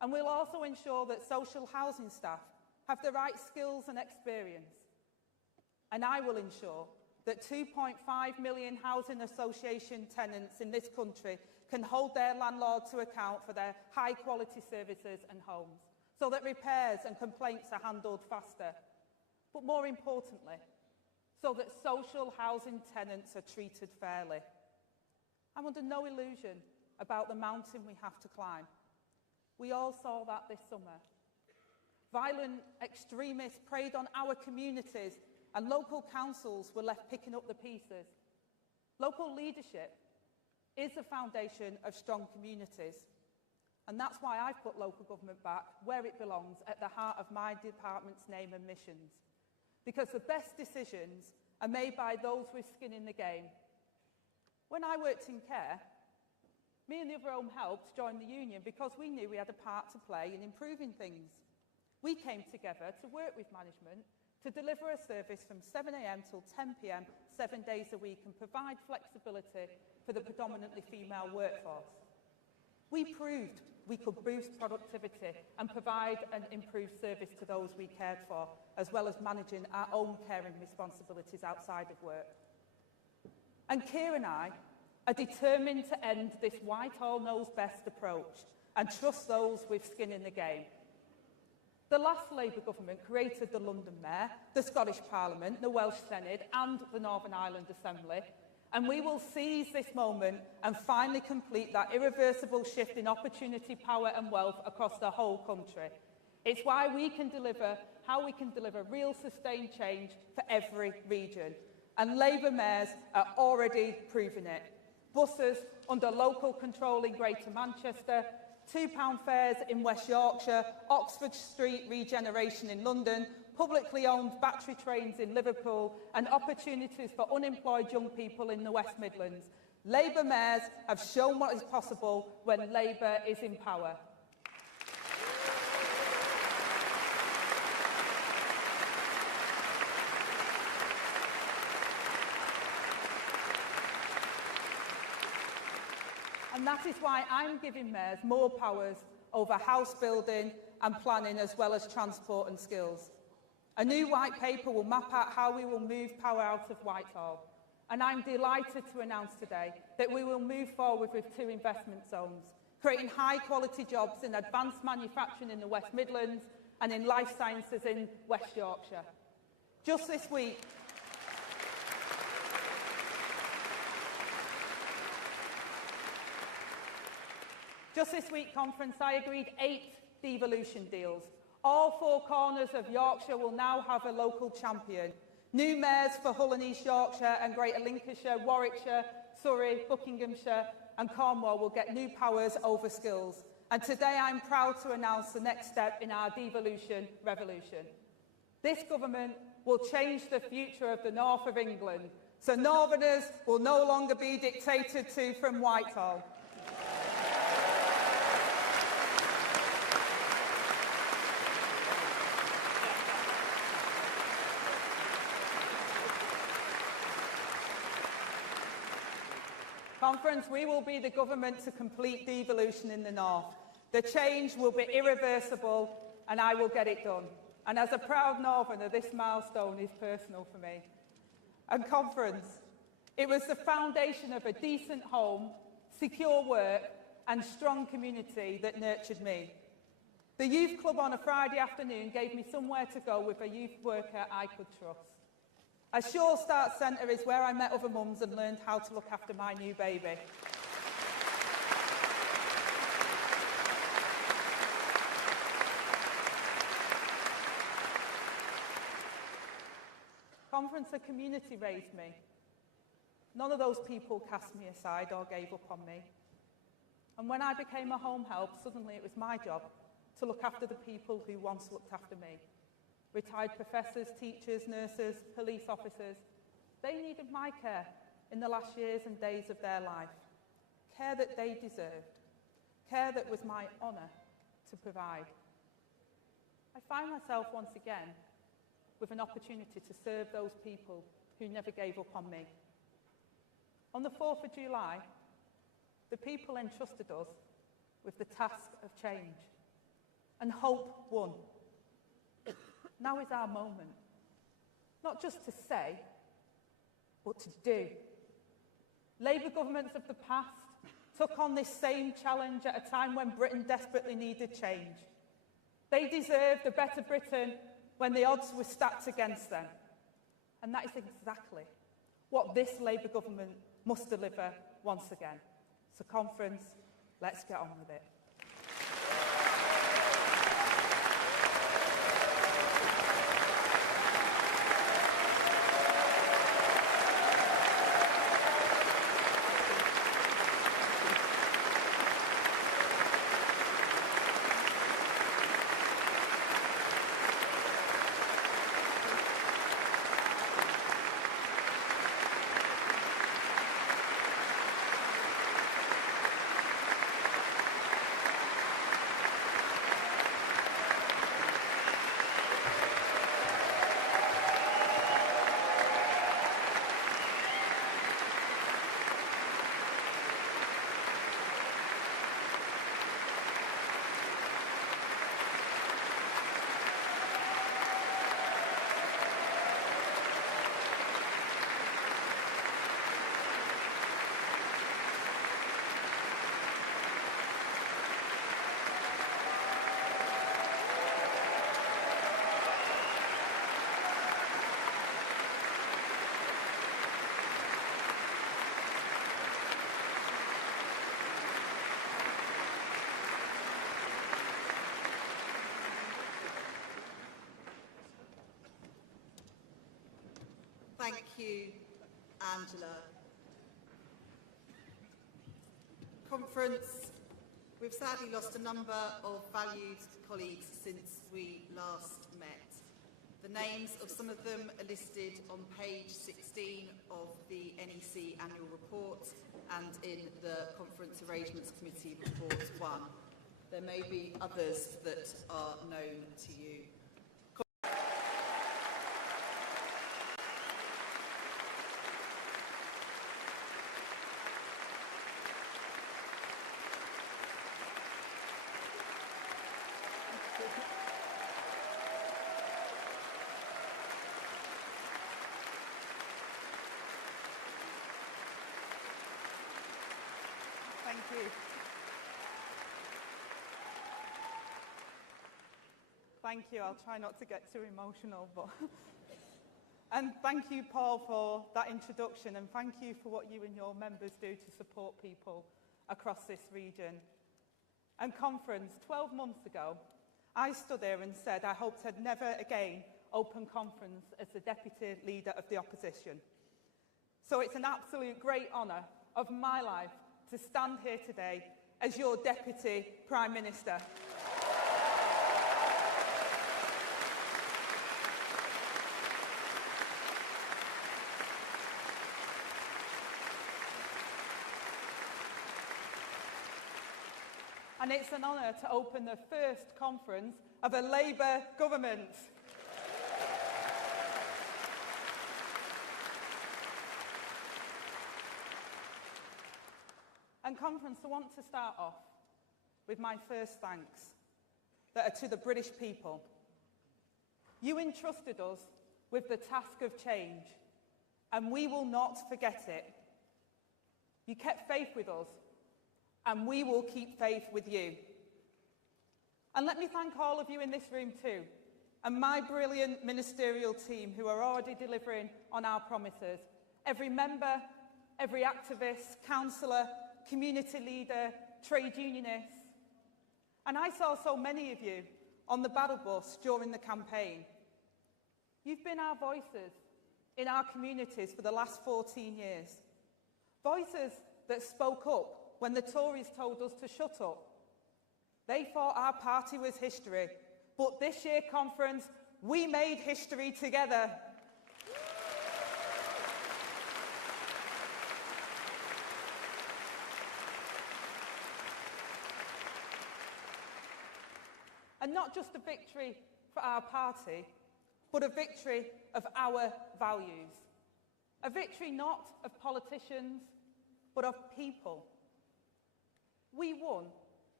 And we'll also ensure that social housing staff have the right skills and experience. And I will ensure that 2.5 million housing association tenants in this country can hold their landlord to account for their high-quality services and homes, so that repairs and complaints are handled faster. But more importantly, so that social housing tenants are treated fairly. I'm under no illusion about the mountain we have to climb. We all saw that this summer. Violent extremists preyed on our communities and local councils were left picking up the pieces. Local leadership is the foundation of strong communities. And that's why I've put local government back where it belongs, at the heart of my department's name and missions. Because the best decisions are made by those with skin in the game. When I worked in care, me and the other home helps joined the union because we knew we had a part to play in improving things. We came together to work with management to deliver a service from 7 a.m. till 10 p.m, 7 days a week, and provide flexibility for the predominantly female workforce. We proved we could boost productivity and provide an improved service to those we cared for, as well as managing our own caring responsibilities outside of work. And Keir and I are determined to end this Whitehall knows best approach and trust those with skin in the game. The last Labour government created the London Mayor, the Scottish Parliament, the Welsh Senate and the Northern Ireland Assembly, and we will seize this moment and finally complete that irreversible shift in opportunity, power and wealth across the whole country. It's why we can deliver, how we can deliver real sustained change for every region. And Labour mayors are already proving it. Buses under local control in Greater Manchester, £2 fares in West Yorkshire, Oxford Street regeneration in London, publicly owned battery trains in Liverpool, and opportunities for unemployed young people in the West Midlands. Labour mayors have shown what is possible when Labour is in power. And that is why I'm giving mayors more powers over house building and planning, as well as transport and skills. A new white paper will map out how we will move power out of Whitehall. And I'm delighted to announce today that we will move forward with 2 investment zones, creating high-quality jobs in advanced manufacturing in the West Midlands and in life sciences in West Yorkshire. Just this week, conference, I agreed 8 devolution deals. All 4 corners of Yorkshire will now have a local champion. New mayors for Hull and East Yorkshire and Greater Lincolnshire, Warwickshire, Surrey, Buckinghamshire and Cornwall will get new powers over skills. And today I'm proud to announce the next step in our devolution revolution. This government will change the future of the north of England, so Northerners will no longer be dictated to from Whitehall. Conference, we will be the government to complete devolution in the north. The change will be irreversible and I will get it done. And as a proud Northerner, this milestone is personal for me. And conference, it was the foundation of a decent home, secure work and strong community that nurtured me. The youth club on a Friday afternoon gave me somewhere to go with a youth worker I could trust. A Sure Start Centre is where I met other mums and learned how to look after my new baby. Conference, a community raised me. None of those people cast me aside or gave up on me. And when I became a home help, suddenly it was my job to look after the people who once looked after me. Retired professors, teachers, nurses, police officers, they needed my care in the last years and days of their life. Care that they deserved. Care that was my honour to provide. I find myself once again with an opportunity to serve those people who never gave up on me. On the 4th of July, the people entrusted us with the task of change. and hope won. Now is our moment, not just to say, but to do. Labour governments of the past took on this same challenge at a time when Britain desperately needed change. They deserved a better Britain when the odds were stacked against them. And that is exactly what this Labour government must deliver once again. So, conference, let's get on with it. Thank you, Angela. Conference, we've sadly lost a number of valued colleagues since we last met. The names of some of them are listed on page 16 of the NEC annual report and in the Conference Arrangements Committee report 1. There may be others that are known to you. Thank you. Thank you. I'll try not to get too emotional, but and thank you, Paul, for that introduction, and thank you for what you and your members do to support people across this region. And conference, 12 months ago, I stood here and said I hoped I'd never again open conference as the Deputy Leader of the Opposition. So it's an absolute great honour of my life to stand here today as your Deputy Prime Minister. And it's an honour to open the first conference of a Labour government. And conference, I want to start off with my first thanks that are to the British people. You entrusted us with the task of change, and we will not forget it. You kept faith with us, and we will keep faith with you. And let me thank all of you in this room too, and my brilliant ministerial team who are already delivering on our promises. Every member, every activist, councillor, community leader, trade unionist. And I saw so many of you on the battle bus during the campaign. You've been our voices in our communities for the last 14 years. Voices that spoke up when the Tories told us to shut up. They thought our party was history, but this year conference, we made history together. And not just a victory for our party, but a victory of our values. A victory not of politicians, but of people. We won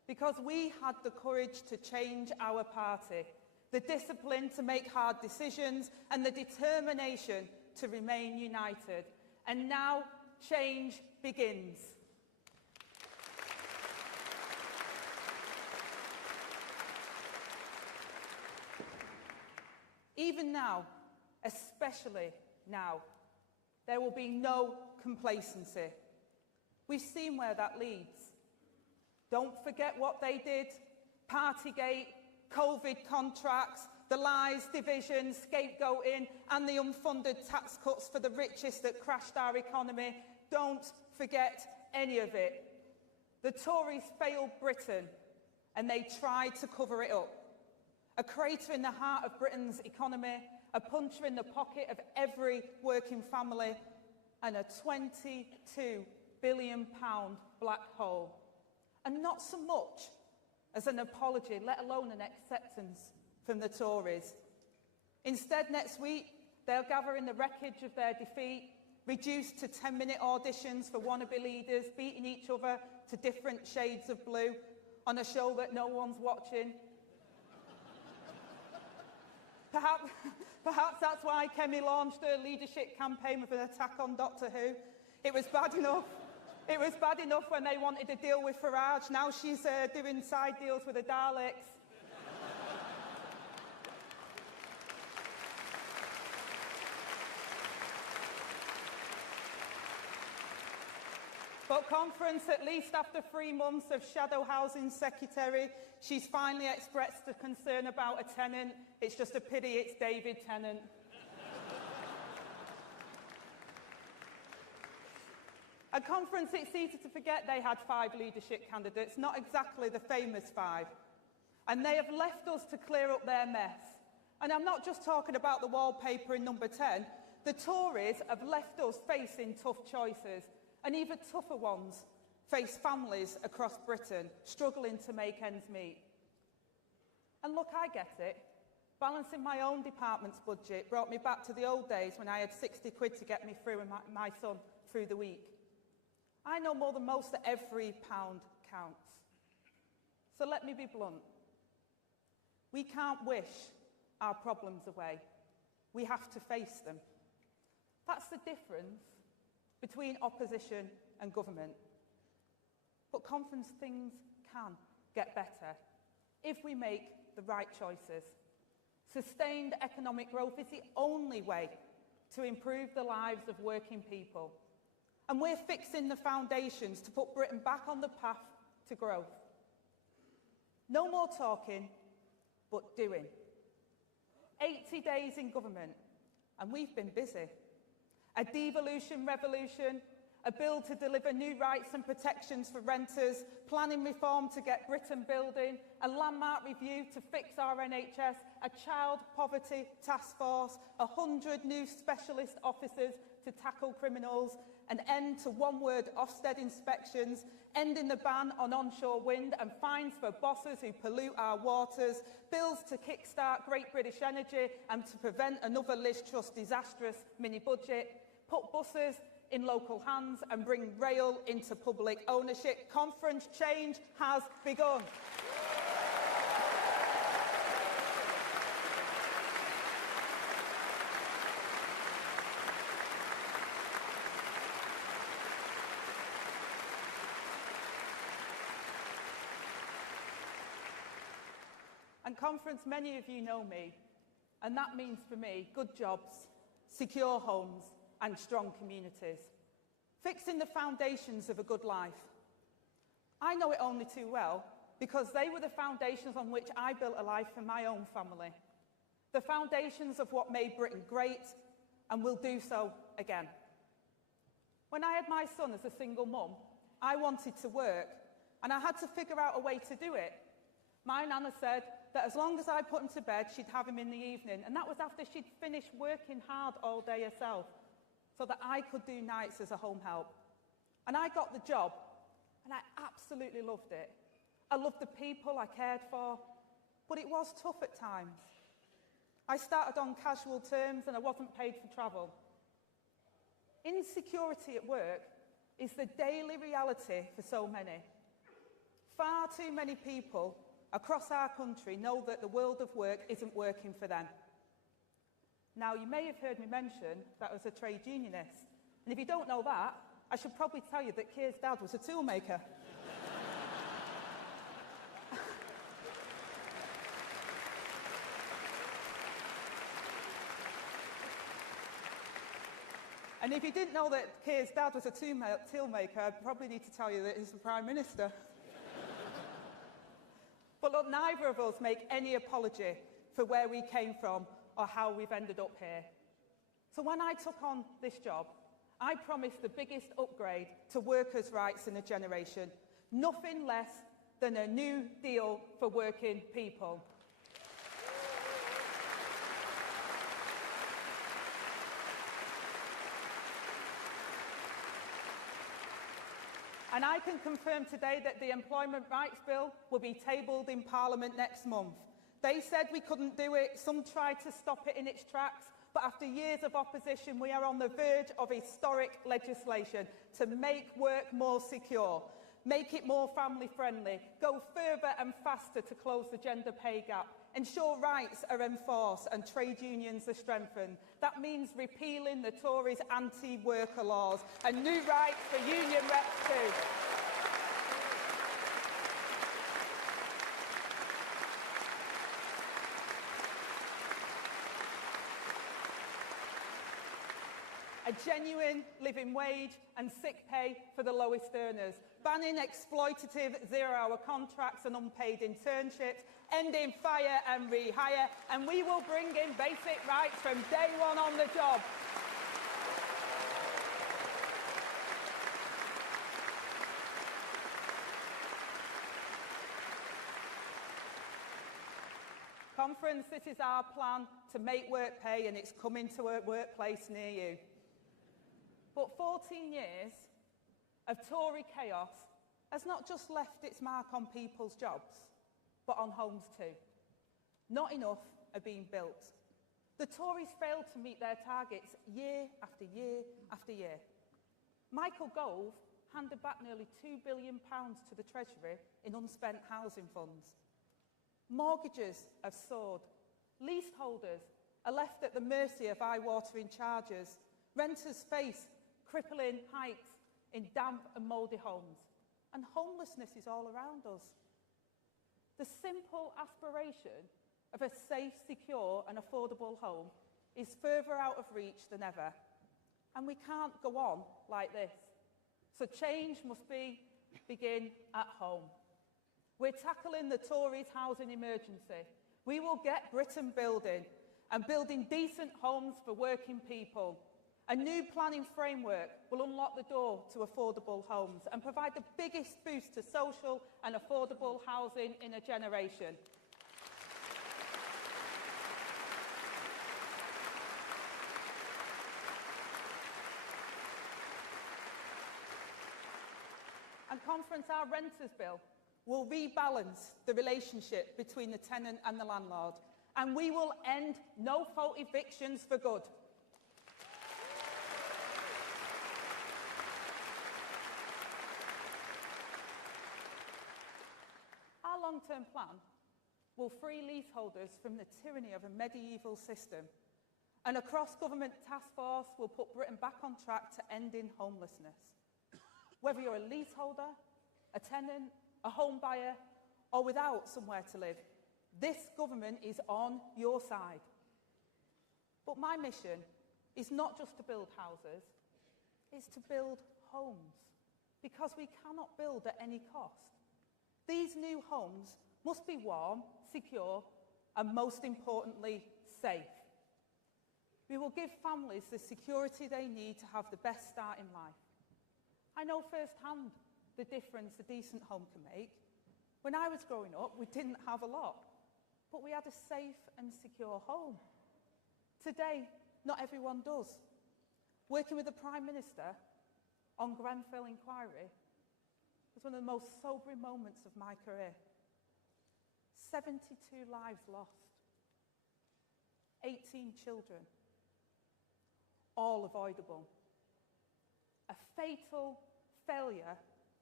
because we had the courage to change our party, the discipline to make hard decisions, and the determination to remain united. And now change begins. Even now, especially now, there will be no complacency. We've seen where that leads. Don't forget what they did. Partygate, COVID contracts, the lies, division, scapegoating, and the unfunded tax cuts for the richest that crashed our economy. Don't forget any of it. The Tories failed Britain, and they tried to cover it up. A crater in the heart of Britain's economy, a puncher in the pocket of every working family, and a £22 billion black hole. And not so much as an apology, let alone an acceptance from the Tories. Instead, next week, they'll gather in the wreckage of their defeat, reduced to 10-minute auditions for wannabe leaders, beating each other to different shades of blue on a show that no one's watching. Perhaps that's why Kemi launched her leadership campaign with an attack on Doctor Who. It was bad enough. It was bad enough when they wanted to deal with Farage. Now she's doing side deals with the Daleks. But conference, at least after 3 months of shadow housing secretary, she's finally expressed a concern about a tenant. It's just a pity it's David Tennant. At conference, it's easy to forget they had 5 leadership candidates, not exactly the famous 5. And they have left us to clear up their mess. And I'm not just talking about the wallpaper in number 10. The Tories have left us facing tough choices, and even tougher ones face families across Britain struggling to make ends meet. And look, I get it. Balancing my own department's budget brought me back to the old days when I had 60 quid to get me through and my son through the week. I know more than most that every pound counts. So let me be blunt. We can't wish our problems away. We have to face them. That's the difference between opposition and government. But conference, things can get better if we make the right choices. Sustained economic growth is the only way to improve the lives of working people. And we're fixing the foundations to put Britain back on the path to growth. No more talking, but doing. 80 days in government, and we've been busy. A devolution revolution, a bill to deliver new rights and protections for renters, planning reform to get Britain building, a landmark review to fix our NHS, a child poverty task force, 100 new specialist officers to tackle criminals, an end to one-word Ofsted inspections, ending the ban on onshore wind and fines for bosses who pollute our waters, bills to kickstart Great British Energy and to prevent another Liz Truss disastrous mini-budget, put buses in local hands and bring rail into public ownership. Conference change has begun. And conference, many of you know me, and that means for me good jobs, secure homes, and strong communities. Fixing the foundations of a good life. I know it only too well because they were the foundations on which I built a life for my own family. The foundations of what made Britain great and will do so again. When I had my son as a single mum, I wanted to work and I had to figure out a way to do it. My nana said that as long as I put him to bed, she'd have him in the evening, and that was after she'd finished working hard all day herself, so that I could do nights as a home help. And I got the job, and I absolutely loved it. I loved the people I cared for, but it was tough at times. I started on casual terms, and I wasn't paid for travel. Insecurity at work is the daily reality for so many. Far too many people across our country know that the world of work isn't working for them. Now, you may have heard me mention that I was a trade unionist. And if you don't know that, I should probably tell you that Keir's dad was a toolmaker. And if you didn't know that Keir's dad was a toolmaker, I'd probably need to tell you that he's the Prime Minister. But look, neither of us make any apology for where we came from or how we've ended up here. So when I took on this job, I promised the biggest upgrade to workers' rights in a generation, nothing less than a new deal for working people. And I can confirm today that the Employment Rights Bill will be tabled in Parliament next month. They said we couldn't do it, some tried to stop it in its tracks, but after years of opposition, we are on the verge of historic legislation to make work more secure, make it more family-friendly, go further and faster to close the gender pay gap, ensure rights are enforced and trade unions are strengthened. That means repealing the Tories' anti-worker laws and new rights for union reps too. A genuine living wage and sick pay for the lowest earners, banning exploitative zero-hour contracts and unpaid internships, ending fire and rehire, and we will bring in basic rights from day one on the job. Conference, this is our plan to make work pay, and it's coming to a workplace near you. But 14 years of Tory chaos has not just left its mark on people's jobs, but on homes too. Not enough are being built. The Tories failed to meet their targets year after year after year. Michael Gove handed back nearly £2 billion to the Treasury in unspent housing funds. Mortgages have soared. Leaseholders are left at the mercy of eye-watering charges. Renters face crippling hikes in damp and mouldy homes. And homelessness is all around us. The simple aspiration of a safe, secure and affordable home is further out of reach than ever. And we can't go on like this. So change must begin at home. We're tackling the Tories' housing emergency. We will get Britain building, and building decent homes for working people. A new planning framework will unlock the door to affordable homes and provide the biggest boost to social and affordable housing in a generation. And Conference, our renters bill will rebalance the relationship between the tenant and the landlord, and we will end no-fault evictions for good. Our long-term plan will free leaseholders from the tyranny of a medieval system, and a cross-government task force will put Britain back on track to ending homelessness. Whether you're a leaseholder, a tenant, a home buyer, or without somewhere to live, this government is on your side. But my mission is not just to build houses, it's to build homes, because we cannot build at any cost. These new homes must be warm, secure, and most importantly, safe. We will give families the security they need to have the best start in life. I know firsthand the difference a decent home can make. When I was growing up, we didn't have a lot, but we had a safe and secure home. Today, not everyone does. Working with the Prime Minister on Grenfell inquiry was one of the most sobering moments of my career. 72 lives lost, 18 children, all avoidable. A fatal failure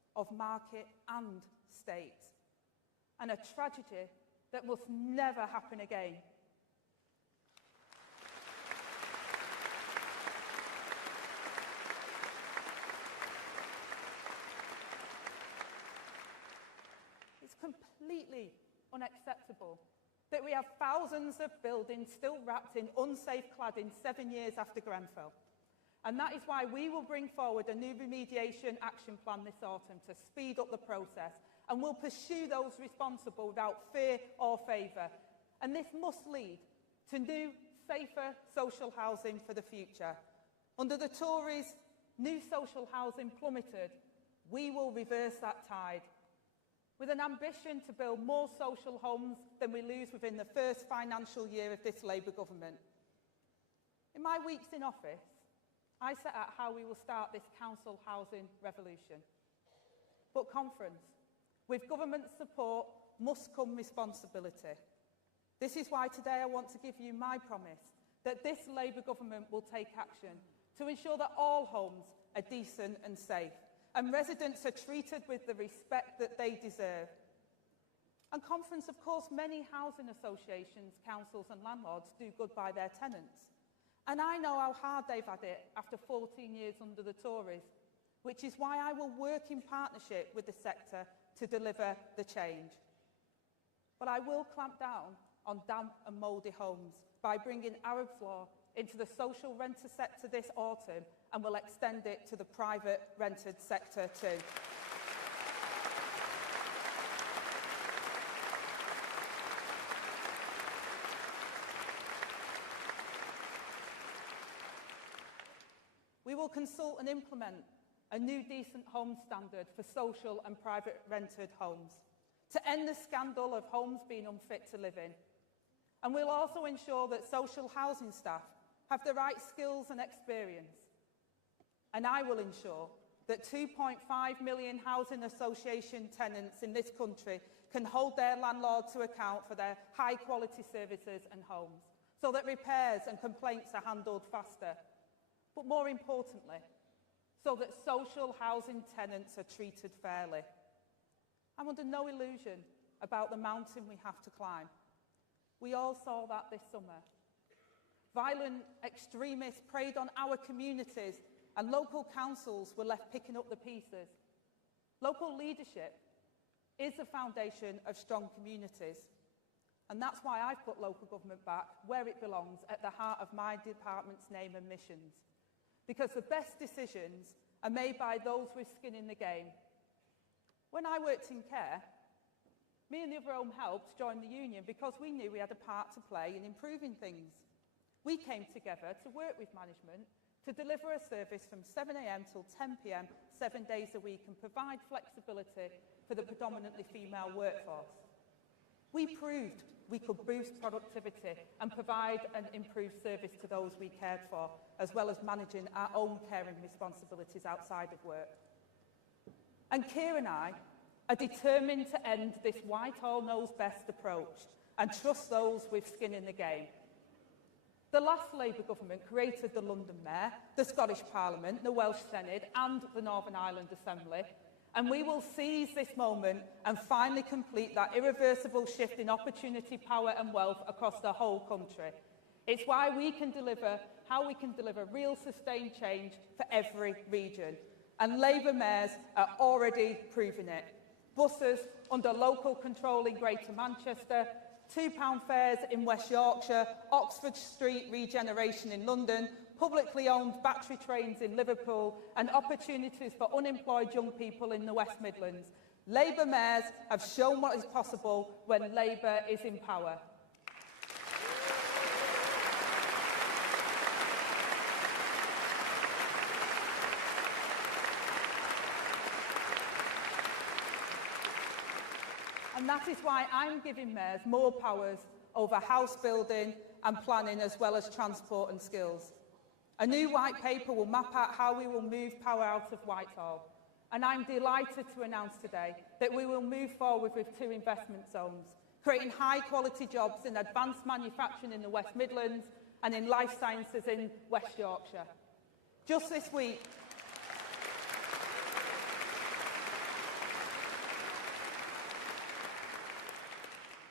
of market and state, and a tragedy that must never happen again. It's completely unacceptable that we have thousands of buildings still wrapped in unsafe cladding 7 years after Grenfell. And that is why we will bring forward a new remediation action plan this autumn to speed up the process, and we'll pursue those responsible without fear or favour. And this must lead to new, safer social housing for the future. Under the Tories, new social housing plummeted. We will reverse that tide, with an ambition to build more social homes than we lose within the first financial year of this Labour government. In my weeks in office, I set out how we will start this council housing revolution. But conference, with government support must come responsibility. This is why today I want to give you my promise that this Labour government will take action to ensure that all homes are decent and safe, and residents are treated with the respect that they deserve. And conference, of course, many housing associations, councils and landlords do good by their tenants. And I know how hard they've had it after 14 years under the Tories, which is why I will work in partnership with the sector to deliver the change. But I will clamp down on damp and mouldy homes by bringing Arab's law into the social renter sector this autumn, and will extend it to the private rented sector too. We will consult and implement a new decent home standard for social and private rented homes to end the scandal of homes being unfit to live in. And we'll also ensure that social housing staff have the right skills and experience. And I will ensure that 2.5 million housing association tenants in this country can hold their landlord to account for their high quality services and homes, so that repairs and complaints are handled faster. But more importantly, so that social housing tenants are treated fairly. I'm under no illusion about the mountain we have to climb. We all saw that this summer. Violent extremists preyed on our communities, and local councils were left picking up the pieces. Local leadership is the foundation of strong communities. And that's why I've put local government back where it belongs, at the heart of my department's name and missions. Because the best decisions are made by those with skin in the game. When I worked in care, me and the other home helps joined the union because we knew we had a part to play in improving things. We came together to work with management to deliver a service from 7 a.m. till 10 p.m, 7 days a week, and provide flexibility for the predominantly female workforce. We proved we could boost productivity and provide an improved service to those we cared for, as well as managing our own caring responsibilities outside of work. And Keir and I are determined to end this Whitehall knows best approach and trust those with skin in the game. The last Labour government created the London Mayor, the Scottish Parliament, the Welsh Senate and the Northern Ireland Assembly, and we will seize this moment and finally complete that irreversible shift in opportunity, power and wealth across the whole country. It's why we can deliver, how we can deliver real sustained change for every region. And Labour mayors are already proving it. Buses under local control in Greater Manchester, £2 fares in West Yorkshire, Oxford Street regeneration in London, publicly owned battery trains in Liverpool, and opportunities for unemployed young people in the West Midlands. Labour mayors have shown what is possible when Labour is in power. And that is why I'm giving mayors more powers over house building and planning, as well as transport and skills. A new white paper will map out how we will move power out of Whitehall. And I'm delighted to announce today that we will move forward with 2 investment zones, creating high-quality jobs in advanced manufacturing in the West Midlands and in life sciences in West Yorkshire. Just this week,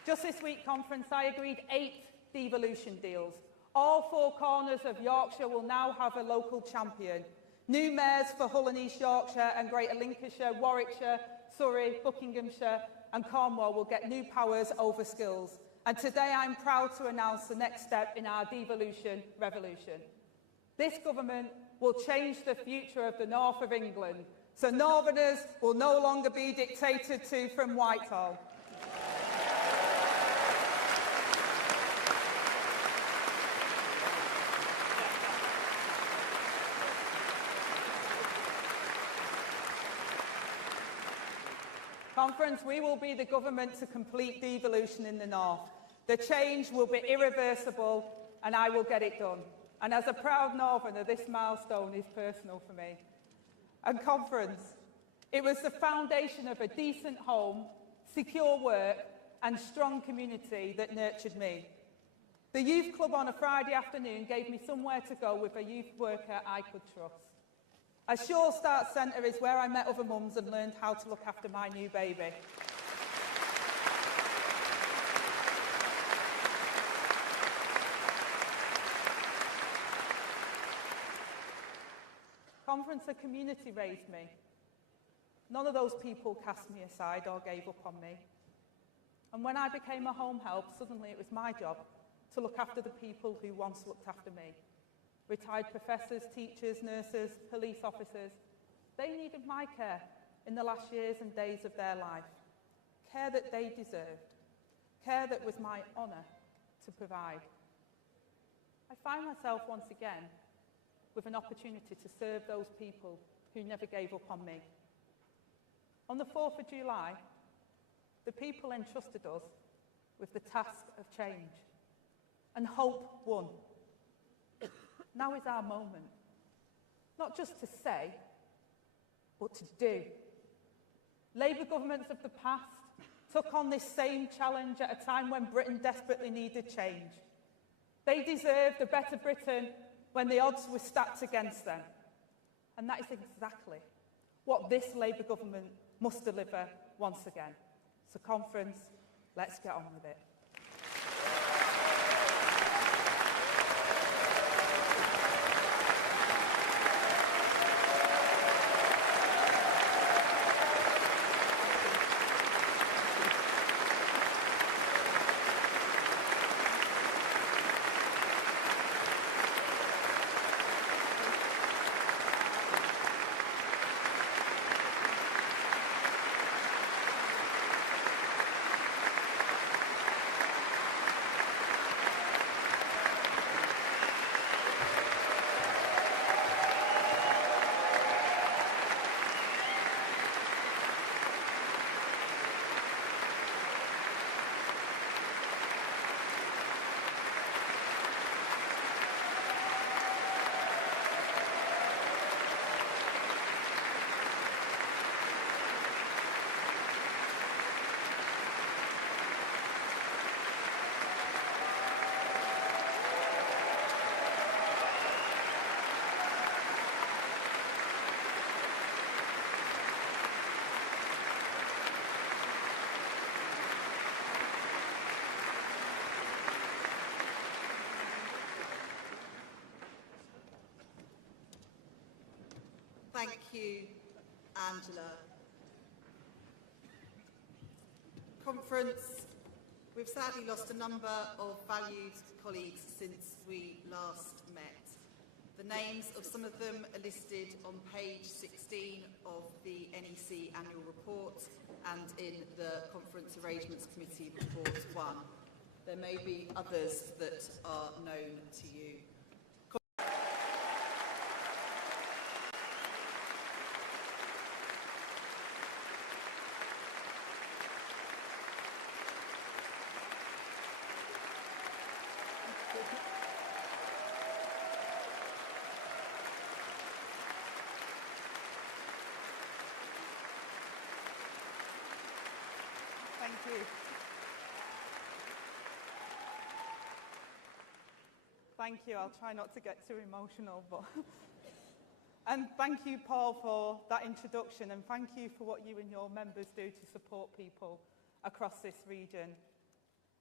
Just this week, conference, I agreed 8 devolution deals. All 4 corners of Yorkshire will now have a local champion. New mayors for Hull and East Yorkshire and Greater Lincolnshire, Warwickshire, Surrey, Buckinghamshire and Cornwall will get new powers over skills. And today I'm proud to announce the next step in our devolution revolution. This government will change the future of the north of England, so Northerners will no longer be dictated to from Whitehall. Conference, we will be the government to complete devolution in the north. The change will be irreversible and I will get it done. And as a proud Northerner, this milestone is personal for me. And conference, it was the foundation of a decent home, secure work and strong community that nurtured me. The youth club on a Friday afternoon gave me somewhere to go with a youth worker I could trust. A Sure Start Centre is where I met other mums and learned how to look after my new baby. Conference, a community raised me. None of those people cast me aside or gave up on me. And when I became a home help, suddenly it was my job to look after the people who once looked after me. Retired professors, teachers, nurses, police officers, they needed my care in the last years and days of their life. Care that they deserved. Care that was my honour to provide. I find myself once again with an opportunity to serve those people who never gave up on me. On the 4th of July, the people entrusted us with the task of change, and hope won. Now is our moment, not just to say, but to do. Labour governments of the past took on this same challenge at a time when Britain desperately needed change. They deserved a better Britain when the odds were stacked against them. And that is exactly what this Labour government must deliver once again. So conference, let's get on with it. Thank you, Angela. Conference, we've sadly lost a number of valued colleagues since we last met. The names of some of them are listed on page 16 of the NEC annual report and in the Conference Arrangements Committee report 1. There may be others that are known to you. Thank you. Thank you. I'll try not to get too emotional, but and thank you, Paul, for that introduction, and thank you for what you and your members do to support people across this region.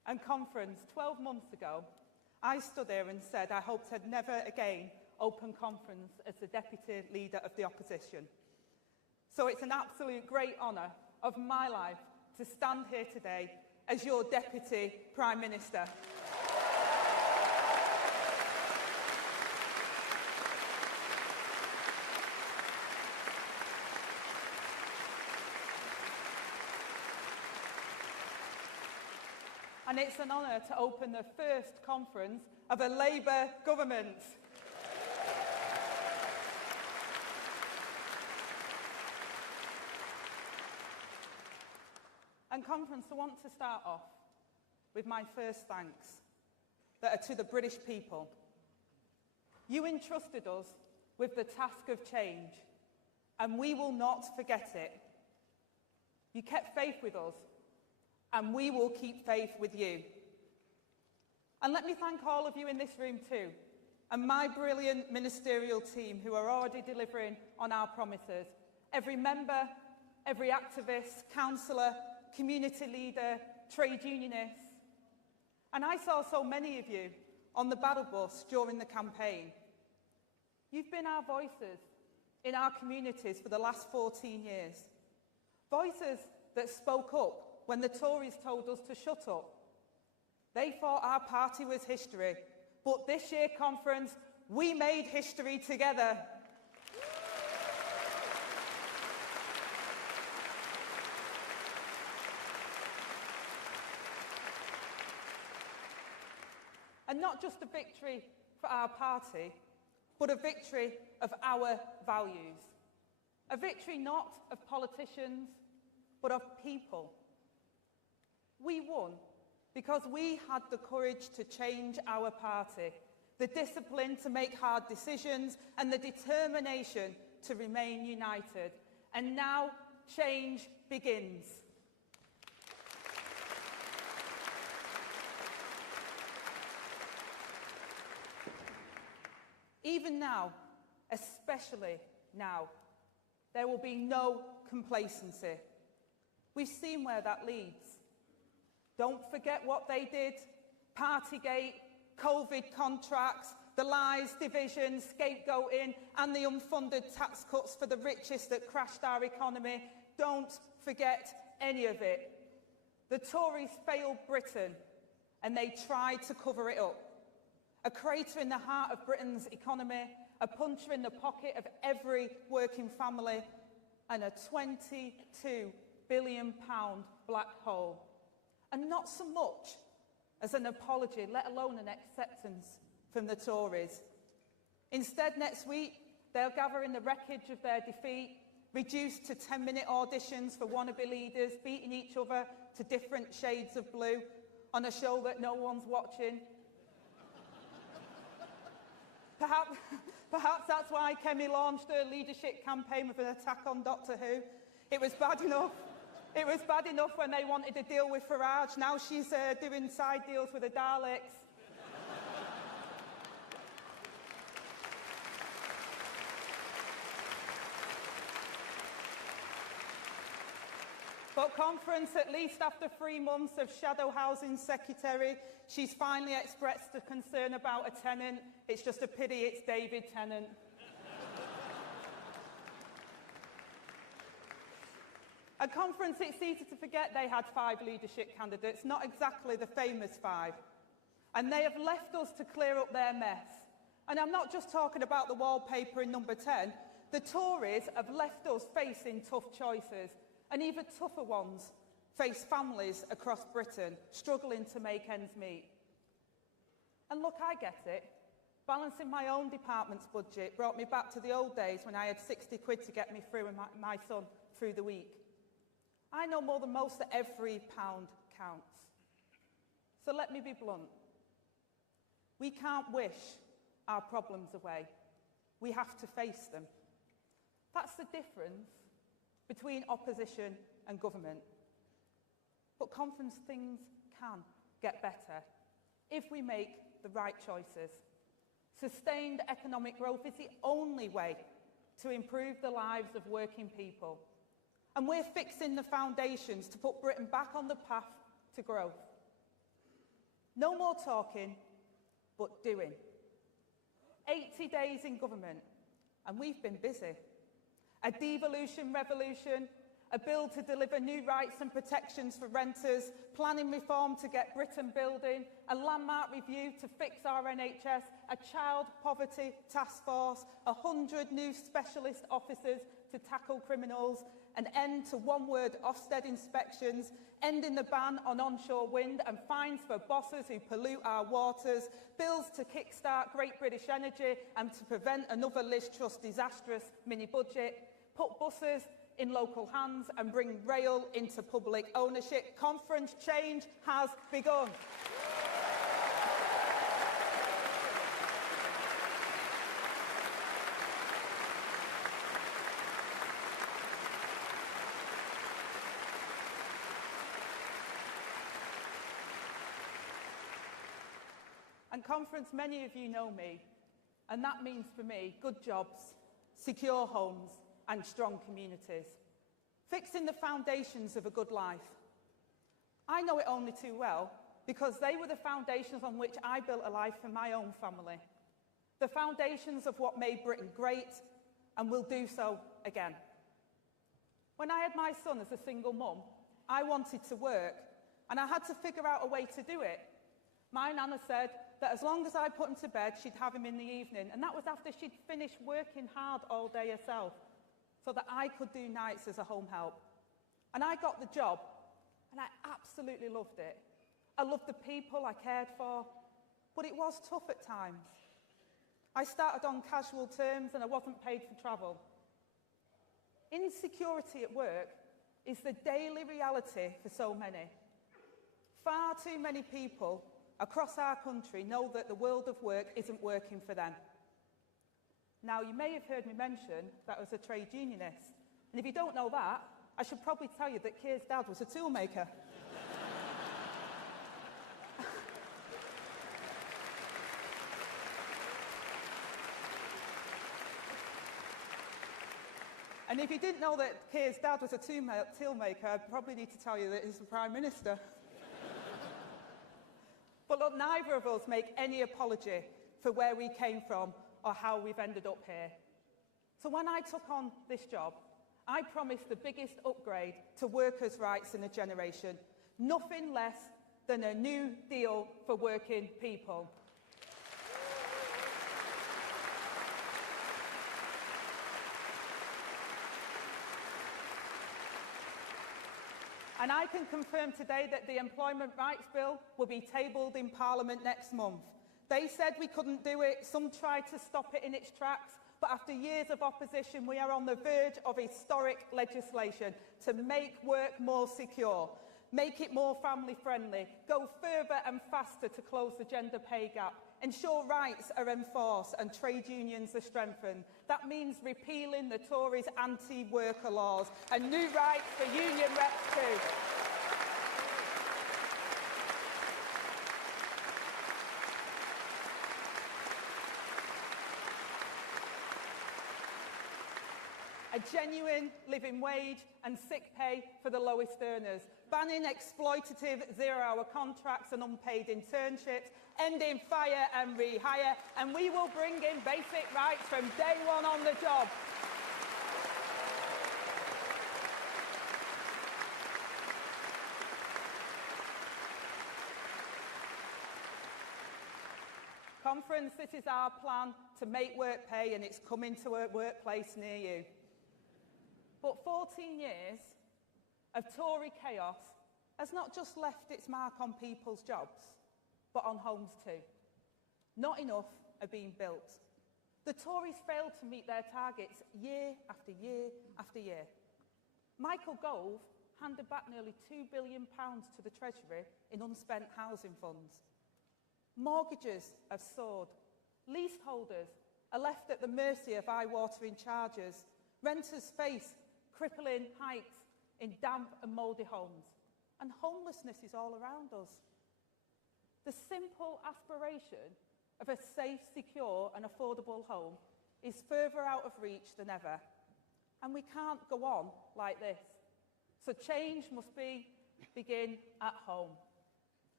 And conference, 12 months ago, I stood here and said I hoped I'd never again open conference as the Deputy Leader of the Opposition. So it's an absolute great honour of my life to stand here today as your Deputy Prime Minister. And it's an honour to open the first conference of a Labour government. And conference, I want to start off with my first thanks that are to the British people. You entrusted us with the task of change, and we will not forget it. You kept faith with us, and we will keep faith with you. And let me thank all of you in this room too, and my brilliant ministerial team who are already delivering on our promises. Every member, every activist, councillor, community leader, trade unionist. And I saw so many of you on the battle bus during the campaign. You've been our voices in our communities for the last 14 years. Voices that spoke up when the Tories told us to shut up. They thought our party was history, but this year conference, we made history together. And not just a victory for our party, but a victory of our values. A victory not of politicians, but of people. We won because we had the courage to change our party, the discipline to make hard decisions, and the determination to remain united. And now change begins. Even now, especially now, there will be no complacency. We've seen where that leads. Don't forget what they did. Partygate, COVID contracts, the lies, division, scapegoating, and the unfunded tax cuts for the richest that crashed our economy. Don't forget any of it. The Tories failed Britain, and they tried to cover it up. A crater in the heart of Britain's economy, a puncher in the pocket of every working family, and a £22 billion black hole. And not so much as an apology, let alone an acceptance from the Tories. Instead, next week, they'll gather in the wreckage of their defeat, reduced to 10-minute auditions for wannabe leaders, beating each other to different shades of blue on a show that no one's watching. Perhaps that's why Kemi launched her leadership campaign with an attack on Doctor Who. It was bad enough. It was bad enough when they wanted to deal with Farage. Now she's doing side deals with the Daleks. But conference, at least after 3 months of shadow housing secretary, she's finally expressed a concern about a tenant. It's just a pity it's David Tennant. At conference, it's easy to forget they had 5 leadership candidates, not exactly the famous 5. And they have left us to clear up their mess. And I'm not just talking about the wallpaper in number 10. The Tories have left us facing tough choices, and even tougher ones face families across Britain struggling to make ends meet. And look, I get it. Balancing my own department's budget brought me back to the old days when I had 60 quid to get me through and my son through the week. I know more than most that every pound counts. So let me be blunt. We can't wish our problems away. We have to face them. That's the difference between opposition and government. But conference, things can get better if we make the right choices. Sustained economic growth is the only way to improve the lives of working people. And we're fixing the foundations to put Britain back on the path to growth. No more talking, but doing. 80 days in government, and we've been busy. A devolution revolution, a bill to deliver new rights and protections for renters, planning reform to get Britain building, a landmark review to fix our NHS, a child poverty task force, 100 new specialist officers to tackle criminals, an end to one-word Ofsted inspections, ending the ban on onshore wind and fines for bosses who pollute our waters, bills to kickstart Great British Energy and to prevent another Liz Truss disastrous mini-budget, put buses in local hands and bring rail into public ownership. Conference change has begun. And Conference, many of you know me, and that means for me good jobs, secure homes and strong communities. Fixing the foundations of a good life. I know it only too well because they were the foundations on which I built a life for my own family. The foundations of what made Britain great and will do so again. When I had my son as a single mum, I wanted to work and I had to figure out a way to do it. My nana said that as long as I put him to bed, she'd have him in the evening. And that was after she'd finished working hard all day herself, so that I could do nights as a home help. And I got the job, and I absolutely loved it. I loved the people I cared for, but it was tough at times. I started on casual terms, and I wasn't paid for travel. Insecurity at work is the daily reality for so many. Far too many people across our country know that the world of work isn't working for them. Now, you may have heard me mention that I was a trade unionist. And if you don't know that, I should probably tell you that Keir's dad was a toolmaker. And if you didn't know that Keir's dad was a toolmaker, I probably need to tell you that he's the Prime Minister. But look, neither of us make any apology for where we came from or how we've ended up here. So when I took on this job, I promised the biggest upgrade to workers' rights in a generation, nothing less than a new deal for working people. And I can confirm today that the Employment Rights Bill will be tabled in Parliament next month. They said we couldn't do it, some tried to stop it in its tracks, but after years of opposition, we are on the verge of historic legislation to make work more secure, make it more family-friendly, go further and faster to close the gender pay gap, ensure rights are enforced and trade unions are strengthened. That means repealing the Tories' anti-worker laws and new rights for union reps too. A genuine living wage and sick pay for the lowest earners, banning exploitative zero-hour contracts and unpaid internships, ending fire and rehire, and we will bring in basic rights from day one on the job. Conference, this is our plan to make work pay, and it's coming to a workplace near you. But 14 years of Tory chaos has not just left its mark on people's jobs, but on homes too. Not enough are being built. The Tories failed to meet their targets year after year after year. Michael Gove handed back nearly £2 billion to the Treasury in unspent housing funds. Mortgages have soared. Leaseholders are left at the mercy of eye-watering charges. Renters face crippling hikes in damp and mouldy homes. And homelessness is all around us. The simple aspiration of a safe, secure and affordable home is further out of reach than ever. And we can't go on like this. So change must begin at home.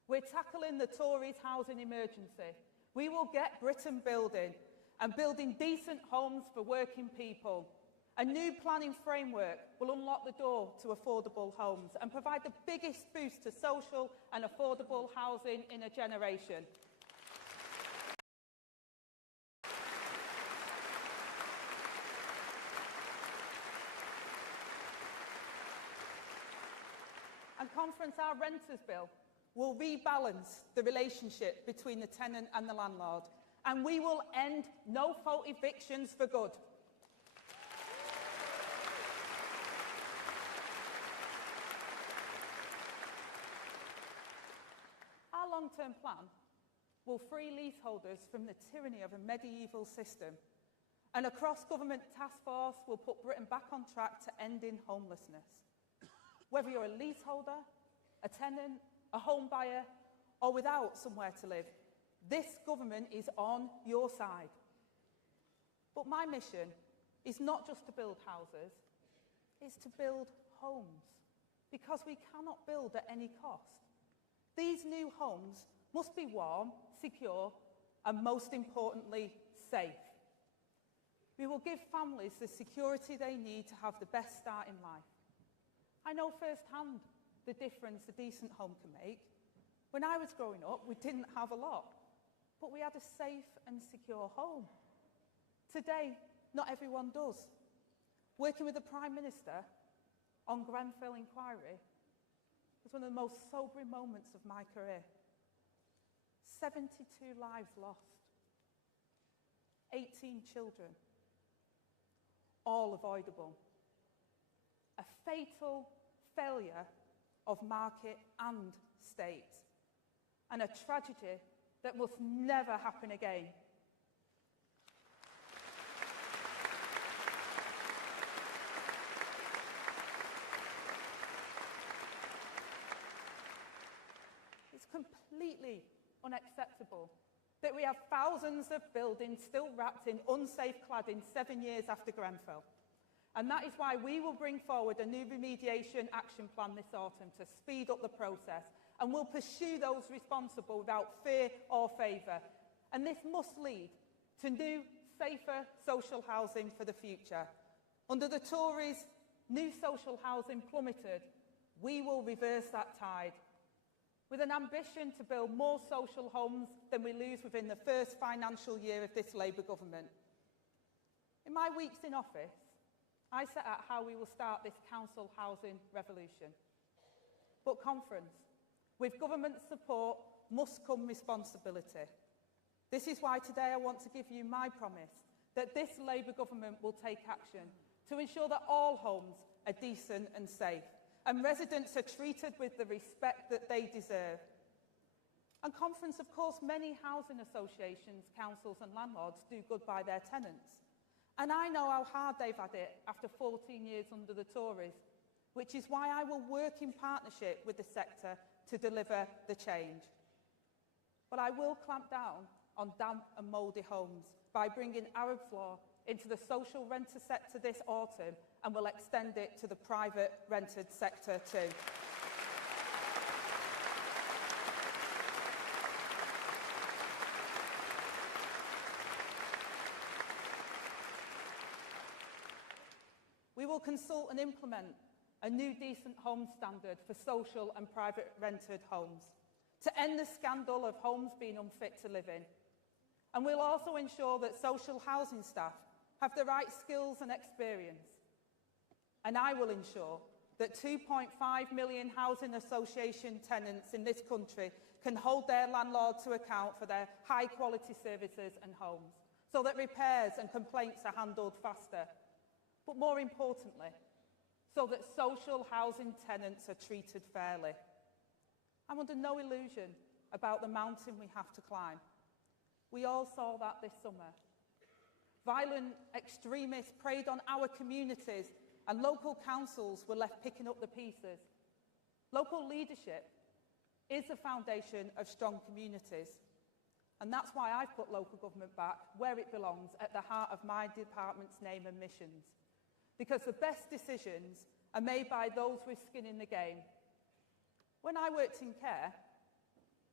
We're tackling the Tories' housing emergency. We will get Britain building, and building decent homes for working people. A new planning framework will unlock the door to affordable homes and provide the biggest boost to social and affordable housing in a generation. And Conference, our renters bill will rebalance the relationship between the tenant and the landlord, and we will end no-fault evictions for good. Our long-term plan will free leaseholders from the tyranny of a medieval system, and a cross-government task force will put Britain back on track to ending homelessness. Whether you're a leaseholder, a tenant, a home buyer, or without somewhere to live, this government is on your side. But my mission is not just to build houses, it's to build homes, because we cannot build at any cost. These new homes must be warm, secure, and most importantly, safe. We will give families the security they need to have the best start in life. I know firsthand the difference a decent home can make. When I was growing up, we didn't have a lot, but we had a safe and secure home. Today, not everyone does. Working with the Prime Minister on Grenfell inquiry was one of the most sobering moments of my career. 72 lives lost, 18 children, all avoidable. A fatal failure of market and state, and a tragedy that must never happen again. It's completely unacceptable that we have thousands of buildings still wrapped in unsafe cladding 7 years after Grenfell. And that is why we will bring forward a new remediation action plan this autumn to speed up the process, and we'll pursue those responsible without fear or favour. And this must lead to new, safer social housing for the future. Under the Tories, new social housing plummeted. We will reverse that tide, with an ambition to build more social homes than we lose within the first financial year of this Labour government. In my weeks in office, I set out how we will start this council housing revolution. But Conference, with government support must come responsibility. This is why today I want to give you my promise that this Labour government will take action to ensure that all homes are decent and safe, and residents are treated with the respect that they deserve. And Conference, of course, many housing associations, councils and landlords do good by their tenants. And I know how hard they've had it after 14 years under the Tories, which is why I will work in partnership with the sector to deliver the change. But I will clamp down on damp and mouldy homes by bringing Arab's law into the social renter sector this autumn, and will extend it to the private rented sector too. We will consult and implement a new decent home standard for social and private rented homes to end the scandal of homes being unfit to live in. And we'll also ensure that social housing staff have the right skills and experience. And I will ensure that 2.5 million housing association tenants in this country can hold their landlord to account for their high quality services and homes, so that repairs and complaints are handled faster. But more importantly, so that social housing tenants are treated fairly. I'm under no illusion about the mountain we have to climb. We all saw that this summer. Violent extremists preyed on our communities, and local councils were left picking up the pieces. Local leadership is the foundation of strong communities. And that's why I've put local government back where it belongs, at the heart of my department's name and missions. Because the best decisions are made by those with skin in the game. When I worked in care,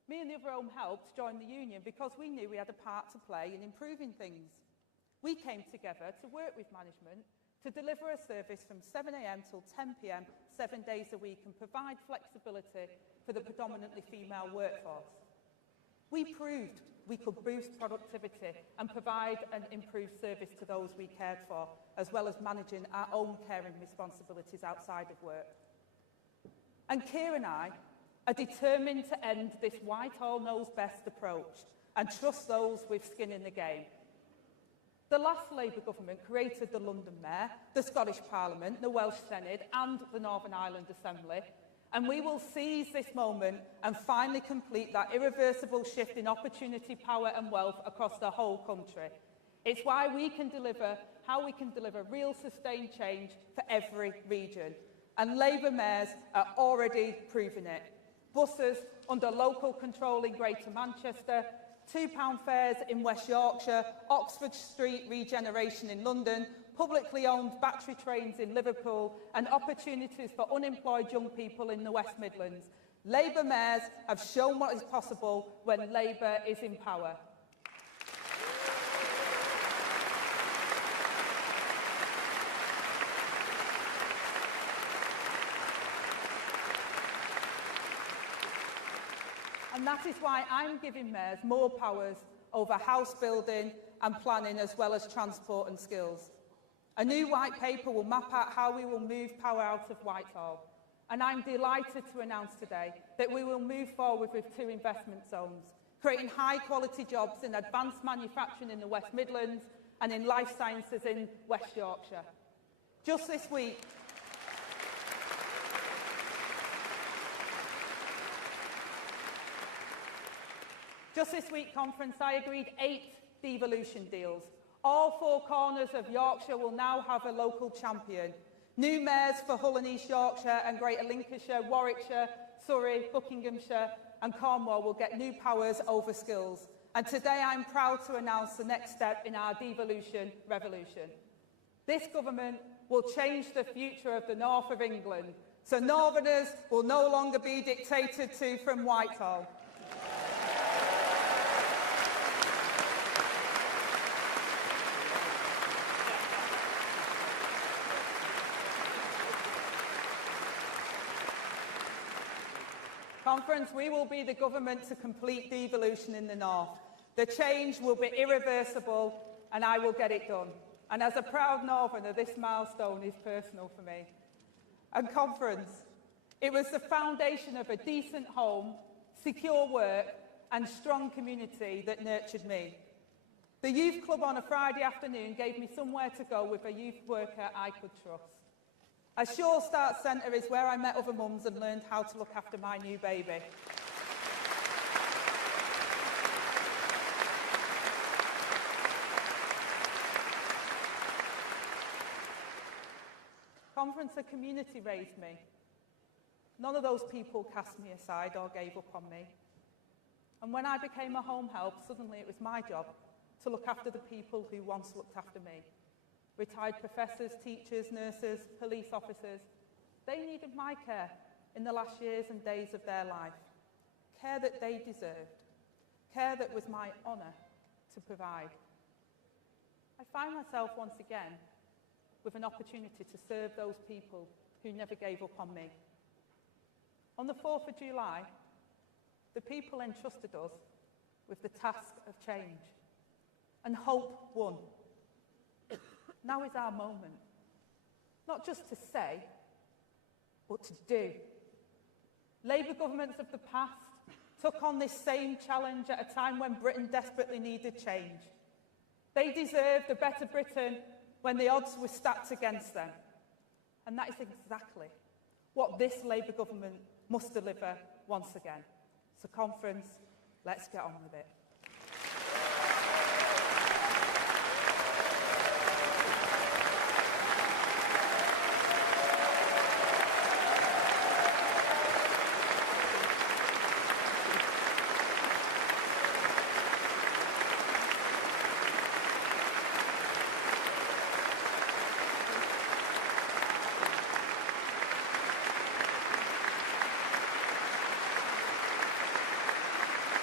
Me and the other home helps joined the union because we knew we had a part to play in improving things. We came together to work with management to deliver a service from 7 a.m. till 10 p.m, 7 days a week, and provide flexibility for the predominantly female workforce. We proved we could boost productivity and provide an improved service to those we cared for, as well as managing our own caring responsibilities outside of work. And Keir and I are determined to end this Whitehall knows best approach and trust those with skin in the game. The last Labour government created the London Mayor, the Scottish Parliament, the Welsh Senate and the Northern Ireland Assembly, and we will seize this moment and finally complete that irreversible shift in opportunity, power and wealth across the whole country. It's why how we can deliver real sustained change for every region. And Labour mayors are already proving it. Buses under local control in Greater Manchester, £2 fares in West Yorkshire, Oxford Street regeneration in London, publicly owned battery trains in Liverpool, and opportunities for unemployed young people in the West Midlands. Labour mayors have shown what is possible when Labour is in power. And that is why I'm giving mayors more powers over house building and planning, as well as transport and skills. A new white paper will map out how we will move power out of Whitehall. And I'm delighted to announce today that we will move forward with 2 investment zones, creating high-quality jobs in advanced manufacturing in the West Midlands and in life sciences in West Yorkshire. Just this week, conference, I agreed 8 devolution deals. All 4 corners of Yorkshire will now have a local champion. New mayors for Hull and East Yorkshire and Greater Lincolnshire, Warwickshire, Surrey, Buckinghamshire and Cornwall will get new powers over skills. And today I'm proud to announce the next step in our devolution revolution. This government will change the future of the north of England, so Northerners will no longer be dictated to from Whitehall. Conference, we will be the government to complete devolution in the north. The change will be irreversible and I will get it done. And as a proud Northerner, this milestone is personal for me. And Conference, it was the foundation of a decent home, secure work and strong community that nurtured me. The youth club on a Friday afternoon gave me somewhere to go with a youth worker I could trust. A Sure Start Centre is where I met other mums and learned how to look after my new baby. Conference, a community raised me. None of those people cast me aside or gave up on me. And when I became a home help, suddenly it was my job to look after the people who once looked after me. Retired professors, teachers, nurses, police officers, they needed my care in the last years and days of their life. Care that they deserved. Care that was my honour to provide. I find myself once again with an opportunity to serve those people who never gave up on me. On the 4th of July, the people entrusted us with the task of change, and hope won. Now is our moment, not just to say, but to do. Labour governments of the past took on this same challenge at a time when Britain desperately needed change. They deserved a better Britain when the odds were stacked against them. And that is exactly what this Labour government must deliver once again. So Conference, let's get on with it.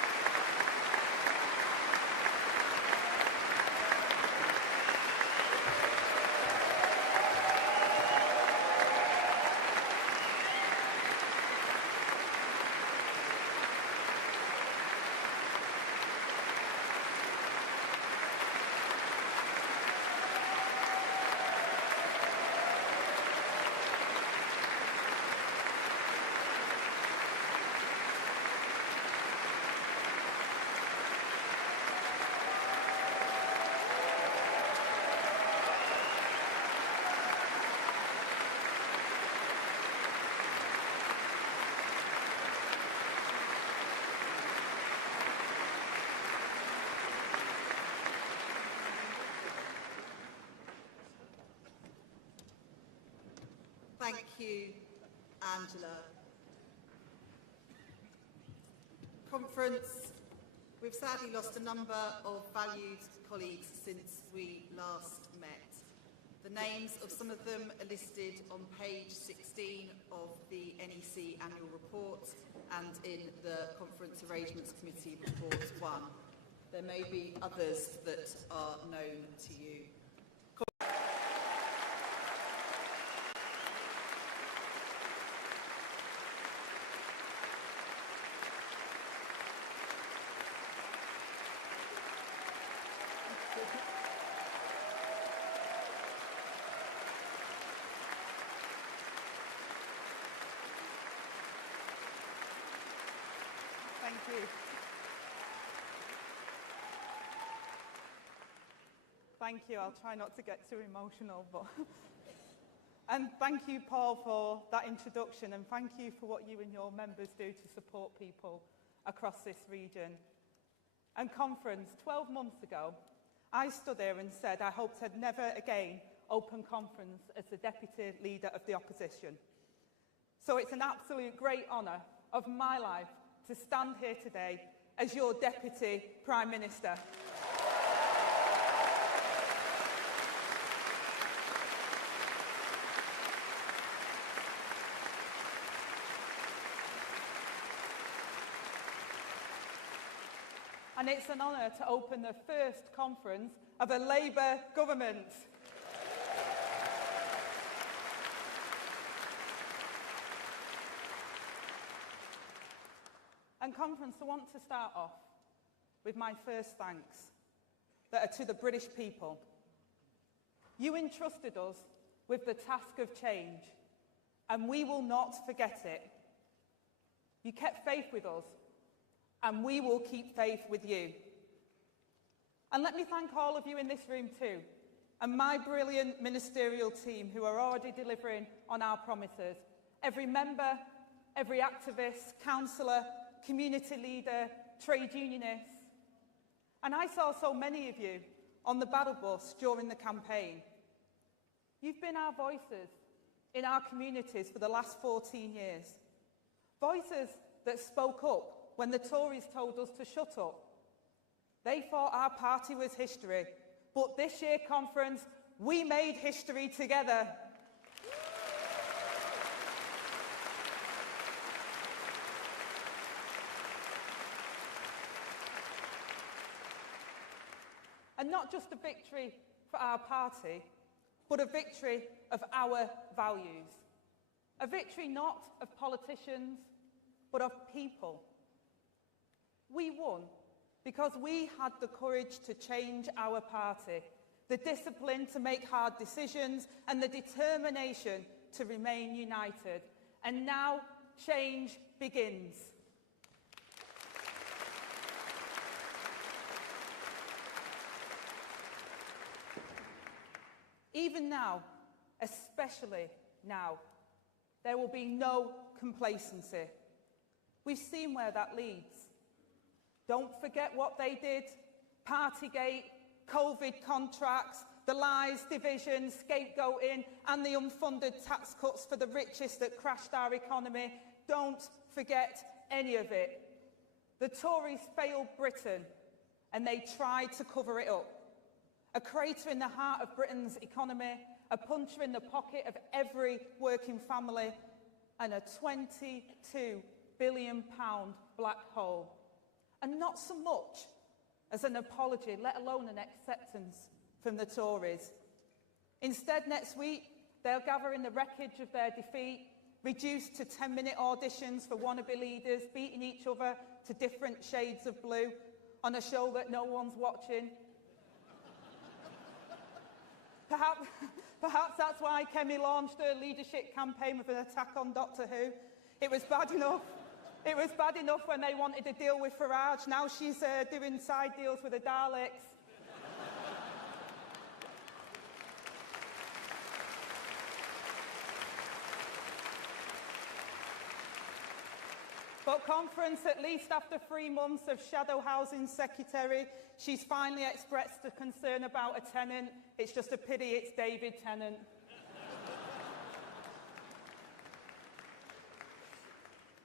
Thank you, Angela. Conference, we've sadly lost a number of valued colleagues since we last met. The names of some of them are listed on page 16 of the NEC annual report and in the Conference Arrangements Committee report 1. There may be others that are known to you. Thank you. Thank you. I'll try not to get too emotional, but and thank you, Paul, for that introduction, and thank you for what you and your members do to support people across this region. And conference, 12 months ago, I stood there and said I hoped I'd never again open conference as the Deputy Leader of the Opposition. So it's an absolute great honour of my life to stand here today as your Deputy Prime Minister. And it's an honour to open the first conference of a Labour government. And conference, I want to start off with my first thanks that are to the British people. You entrusted us with the task of change, and we will not forget it. You kept faith with us, and we will keep faith with you. And let me thank all of you in this room too, and my brilliant ministerial team who are already delivering on our promises. Every member, every activist, councillor, community leader, trade unionist. And I saw so many of you on the battle bus during the campaign. You've been our voices in our communities for the last 14 years. Voices that spoke up when the Tories told us to shut up. They thought our party was history, but this year conference, we made history together. And not just a victory for our party, but a victory of our values. A victory not of politicians, but of people. We won because we had the courage to change our party, the discipline to make hard decisions, and the determination to remain united. And now change begins. Even now, especially now, there will be no complacency. We've seen where that leads. Don't forget what they did. Partygate, COVID contracts, the lies, division, scapegoating, and the unfunded tax cuts for the richest that crashed our economy. Don't forget any of it. The Tories failed Britain, and they tried to cover it up. A crater in the heart of Britain's economy, a puncher in the pocket of every working family, and a £22 billion black hole. And not so much as an apology, let alone an acceptance from the Tories. Instead, next week, they'll gather in the wreckage of their defeat, reduced to 10-minute auditions for wannabe leaders, beating each other to different shades of blue on a show that no one's watching. Perhaps that's why Kemi launched her leadership campaign with an attack on Doctor Who. It was bad enough. It was bad enough when they wanted to deal with Farage. Now she's doing side deals with the Daleks. But conference, at least after 3 months of shadow housing secretary, she's finally expressed a concern about a tenant. It's just a pity it's David Tennant.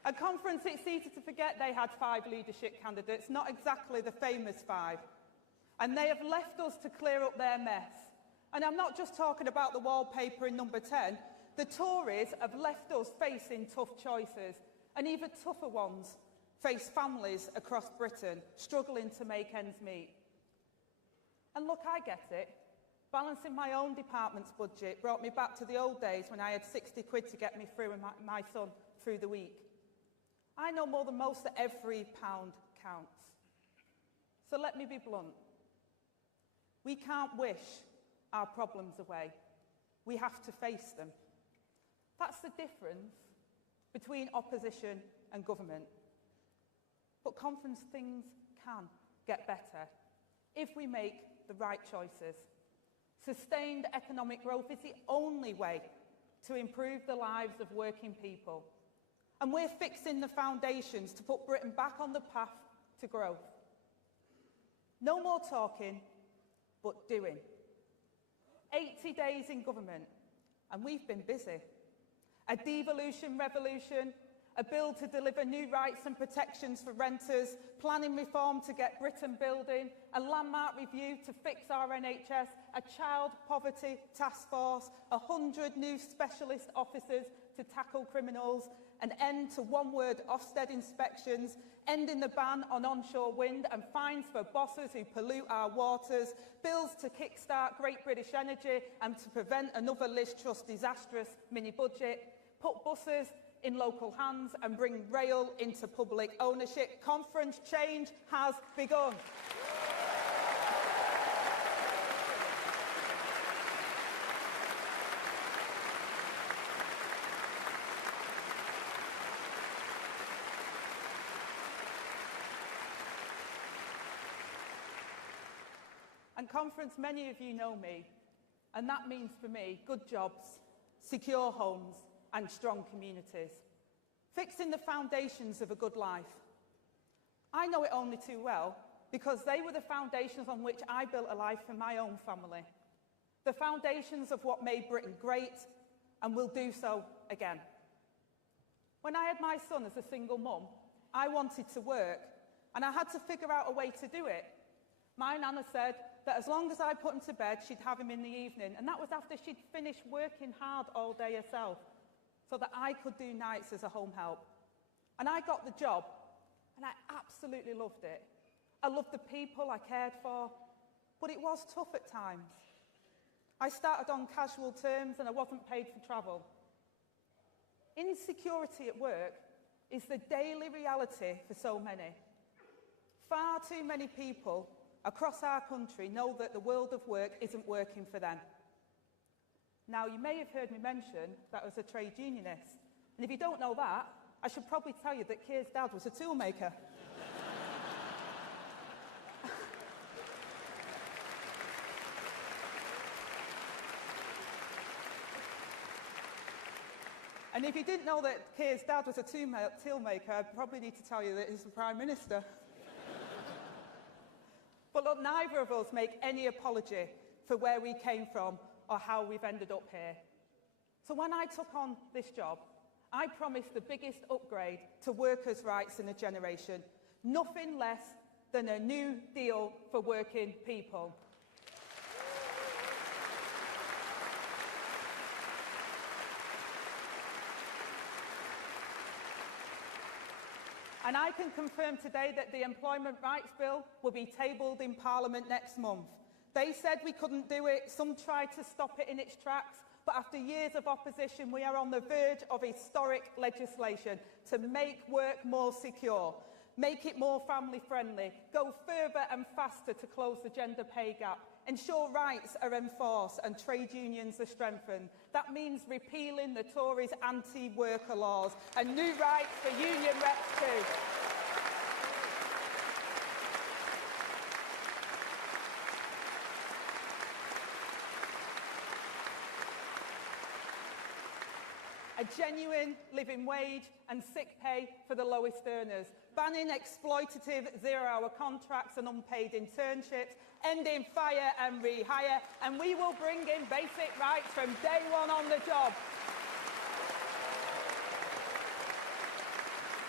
At conference, it's easy to forget they had 5 leadership candidates, not exactly the famous 5. And they have left us to clear up their mess. And I'm not just talking about the wallpaper in number 10. The Tories have left us facing tough choices, and even tougher ones face families across Britain struggling to make ends meet. And look, I get it. Balancing my own department's budget brought me back to the old days when I had 60 quid to get me through and my son through the week. I know more than most that every pound counts. So let me be blunt. We can't wish our problems away. We have to face them. That's the difference between opposition and government. But conference, things can get better if we make the right choices. Sustained economic growth is the only way to improve the lives of working people. And we're fixing the foundations to put Britain back on the path to growth. No more talking, but doing. 80 days in government, and we've been busy. A devolution revolution, a bill to deliver new rights and protections for renters, planning reform to get Britain building, a landmark review to fix our NHS, a child poverty task force, 100 new specialist officers to tackle criminals, an end to one-word Ofsted inspections, ending the ban on onshore wind and fines for bosses who pollute our waters, bills to kickstart Great British Energy and to prevent another Liz Truss disastrous mini-budget, put buses in local hands and bring rail into public ownership. Conference change has begun. And conference, many of you know me, and that means for me good jobs, secure homes and strong communities. Fixing the foundations of a good life. I know it only too well because they were the foundations on which I built a life for my own family. The foundations of what made Britain great and will do so again. When I had my son as a single mum, I wanted to work and I had to figure out a way to do it. My nana said that as long as I put him to bed, she'd have him in the evening, and that was after she'd finished working hard all day herself, so that I could do nights as a home help. And I got the job, and I absolutely loved it. I loved the people I cared for, but it was tough at times. I started on casual terms, and I wasn't paid for travel. Insecurity at work is the daily reality for so many. Far too many people across our country know that the world of work isn't working for them. Now, you may have heard me mention that I was a trade unionist. And if you don't know that, I should probably tell you that Keir's dad was a toolmaker. And if you didn't know that Keir's dad was a toolmaker, I probably need to tell you that he's the Prime Minister. But look, neither of us make any apology for where we came from or how we've ended up here. So when I took on this job, I promised the biggest upgrade to workers' rights in a generation. Nothing less than a new deal for working people. And I can confirm today that the Employment Rights Bill will be tabled in Parliament next month. They said we couldn't do it, some tried to stop it in its tracks, but after years of opposition, we are on the verge of historic legislation to make work more secure, make it more family-friendly, go further and faster to close the gender pay gap, ensure rights are enforced and trade unions are strengthened. That means repealing the Tories' anti-worker laws and new rights for union reps too. A genuine living wage and sick pay for the lowest earners, banning exploitative zero-hour contracts and unpaid internships, ending fire and rehire, and we will bring in basic rights from day one on the job.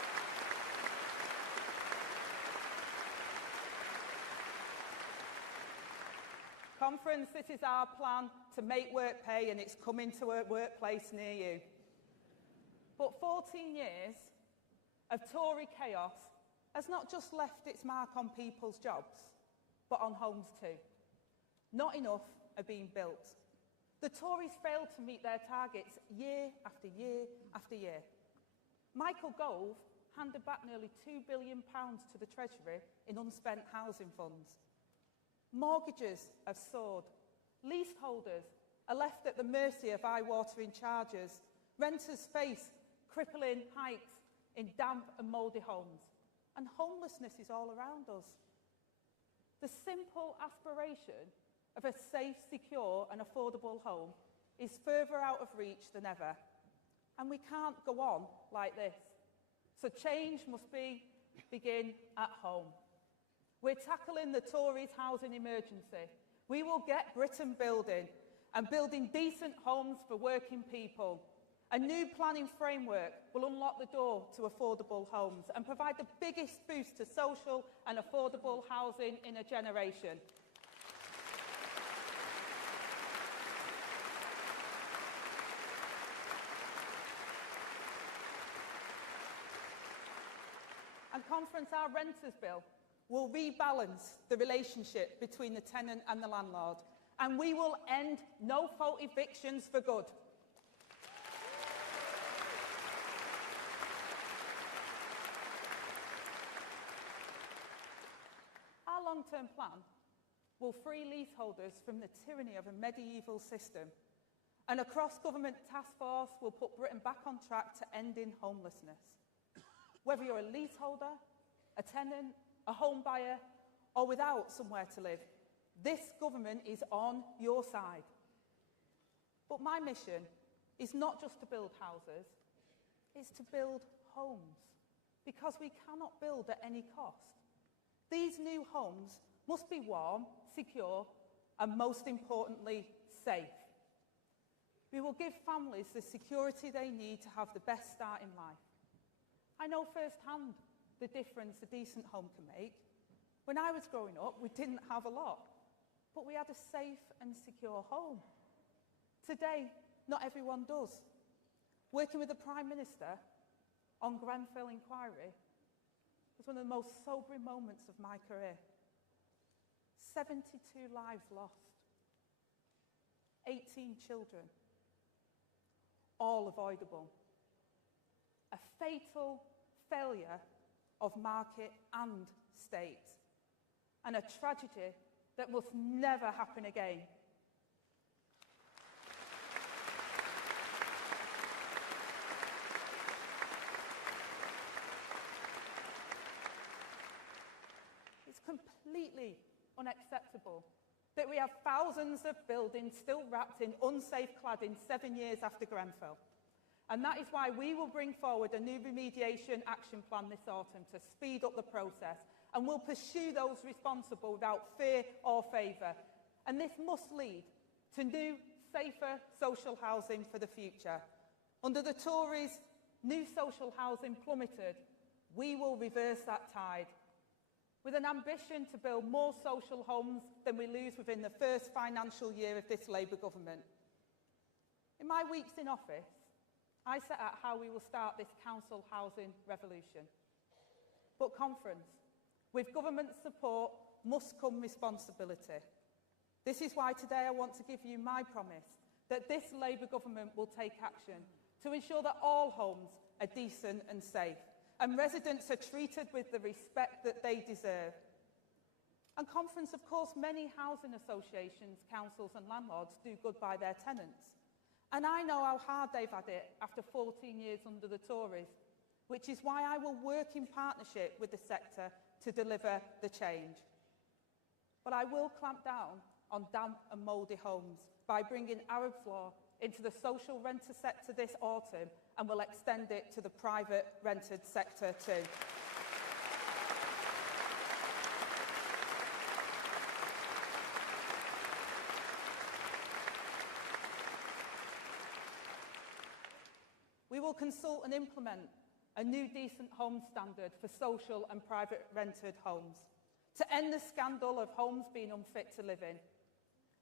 Conference, this is our plan to make work pay, and it's coming to a workplace near you. But 14 years of Tory chaos has not just left its mark on people's jobs, but on homes too. Not enough are being built. The Tories failed to meet their targets year after year after year. Michael Gove handed back nearly £2 billion to the Treasury in unspent housing funds. Mortgages have soared. Leaseholders are left at the mercy of eye-watering charges. Renters face crippling hikes in damp and mouldy homes. And homelessness is all around us. The simple aspiration of a safe, secure and affordable home is further out of reach than ever. And we can't go on like this. So change must begin at home. We're tackling the Tories' housing emergency. We will get Britain building, and building decent homes for working people. A new planning framework will unlock the door to affordable homes and provide the biggest boost to social and affordable housing in a generation. And Conference, our renters bill will rebalance the relationship between the tenant and the landlord, and we will end no-fault evictions for good. Our long-term plan will free leaseholders from the tyranny of a medieval system, and a cross-government task force will put Britain back on track to ending homelessness. Whether you're a leaseholder, a tenant, a home buyer, or without somewhere to live, this government is on your side. But my mission is not just to build houses, it's to build homes, because we cannot build at any cost. These new homes must be warm, secure, and most importantly, safe. We will give families the security they need to have the best start in life. I know firsthand the difference a decent home can make. When I was growing up, we didn't have a lot, but we had a safe and secure home. Today, not everyone does. Working with the Prime Minister on Grenfell inquiry was one of the most sobering moments of my career. 72 lives lost, 18 children, all avoidable. A fatal failure of market and state, and a tragedy that must never happen again. It's completely unacceptable that we have thousands of buildings still wrapped in unsafe cladding 7 years after Grenfell. And that is why we will bring forward a new remediation action plan this autumn to speed up the process, and we'll pursue those responsible without fear or favour. And this must lead to new, safer social housing for the future. Under the Tories, new social housing plummeted. We will reverse that tide, with an ambition to build more social homes than we lose within the first financial year of this Labour government. In my weeks in office, I set out how we will start this council housing revolution. But Conference, with government support must come responsibility. This is why today I want to give you my promise that this Labour government will take action to ensure that all homes are decent and safe, and residents are treated with the respect that they deserve. And Conference, of course, many housing associations, councils and landlords do good by their tenants. And I know how hard they've had it after 14 years under the Tories, which is why I will work in partnership with the sector to deliver the change. But I will clamp down on damp and mouldy homes by bringing Arab's Law into the social renter sector this autumn, and will extend it to the private rented sector too. We will consult and implement a new decent home standard for social and private rented homes to end the scandal of homes being unfit to live in.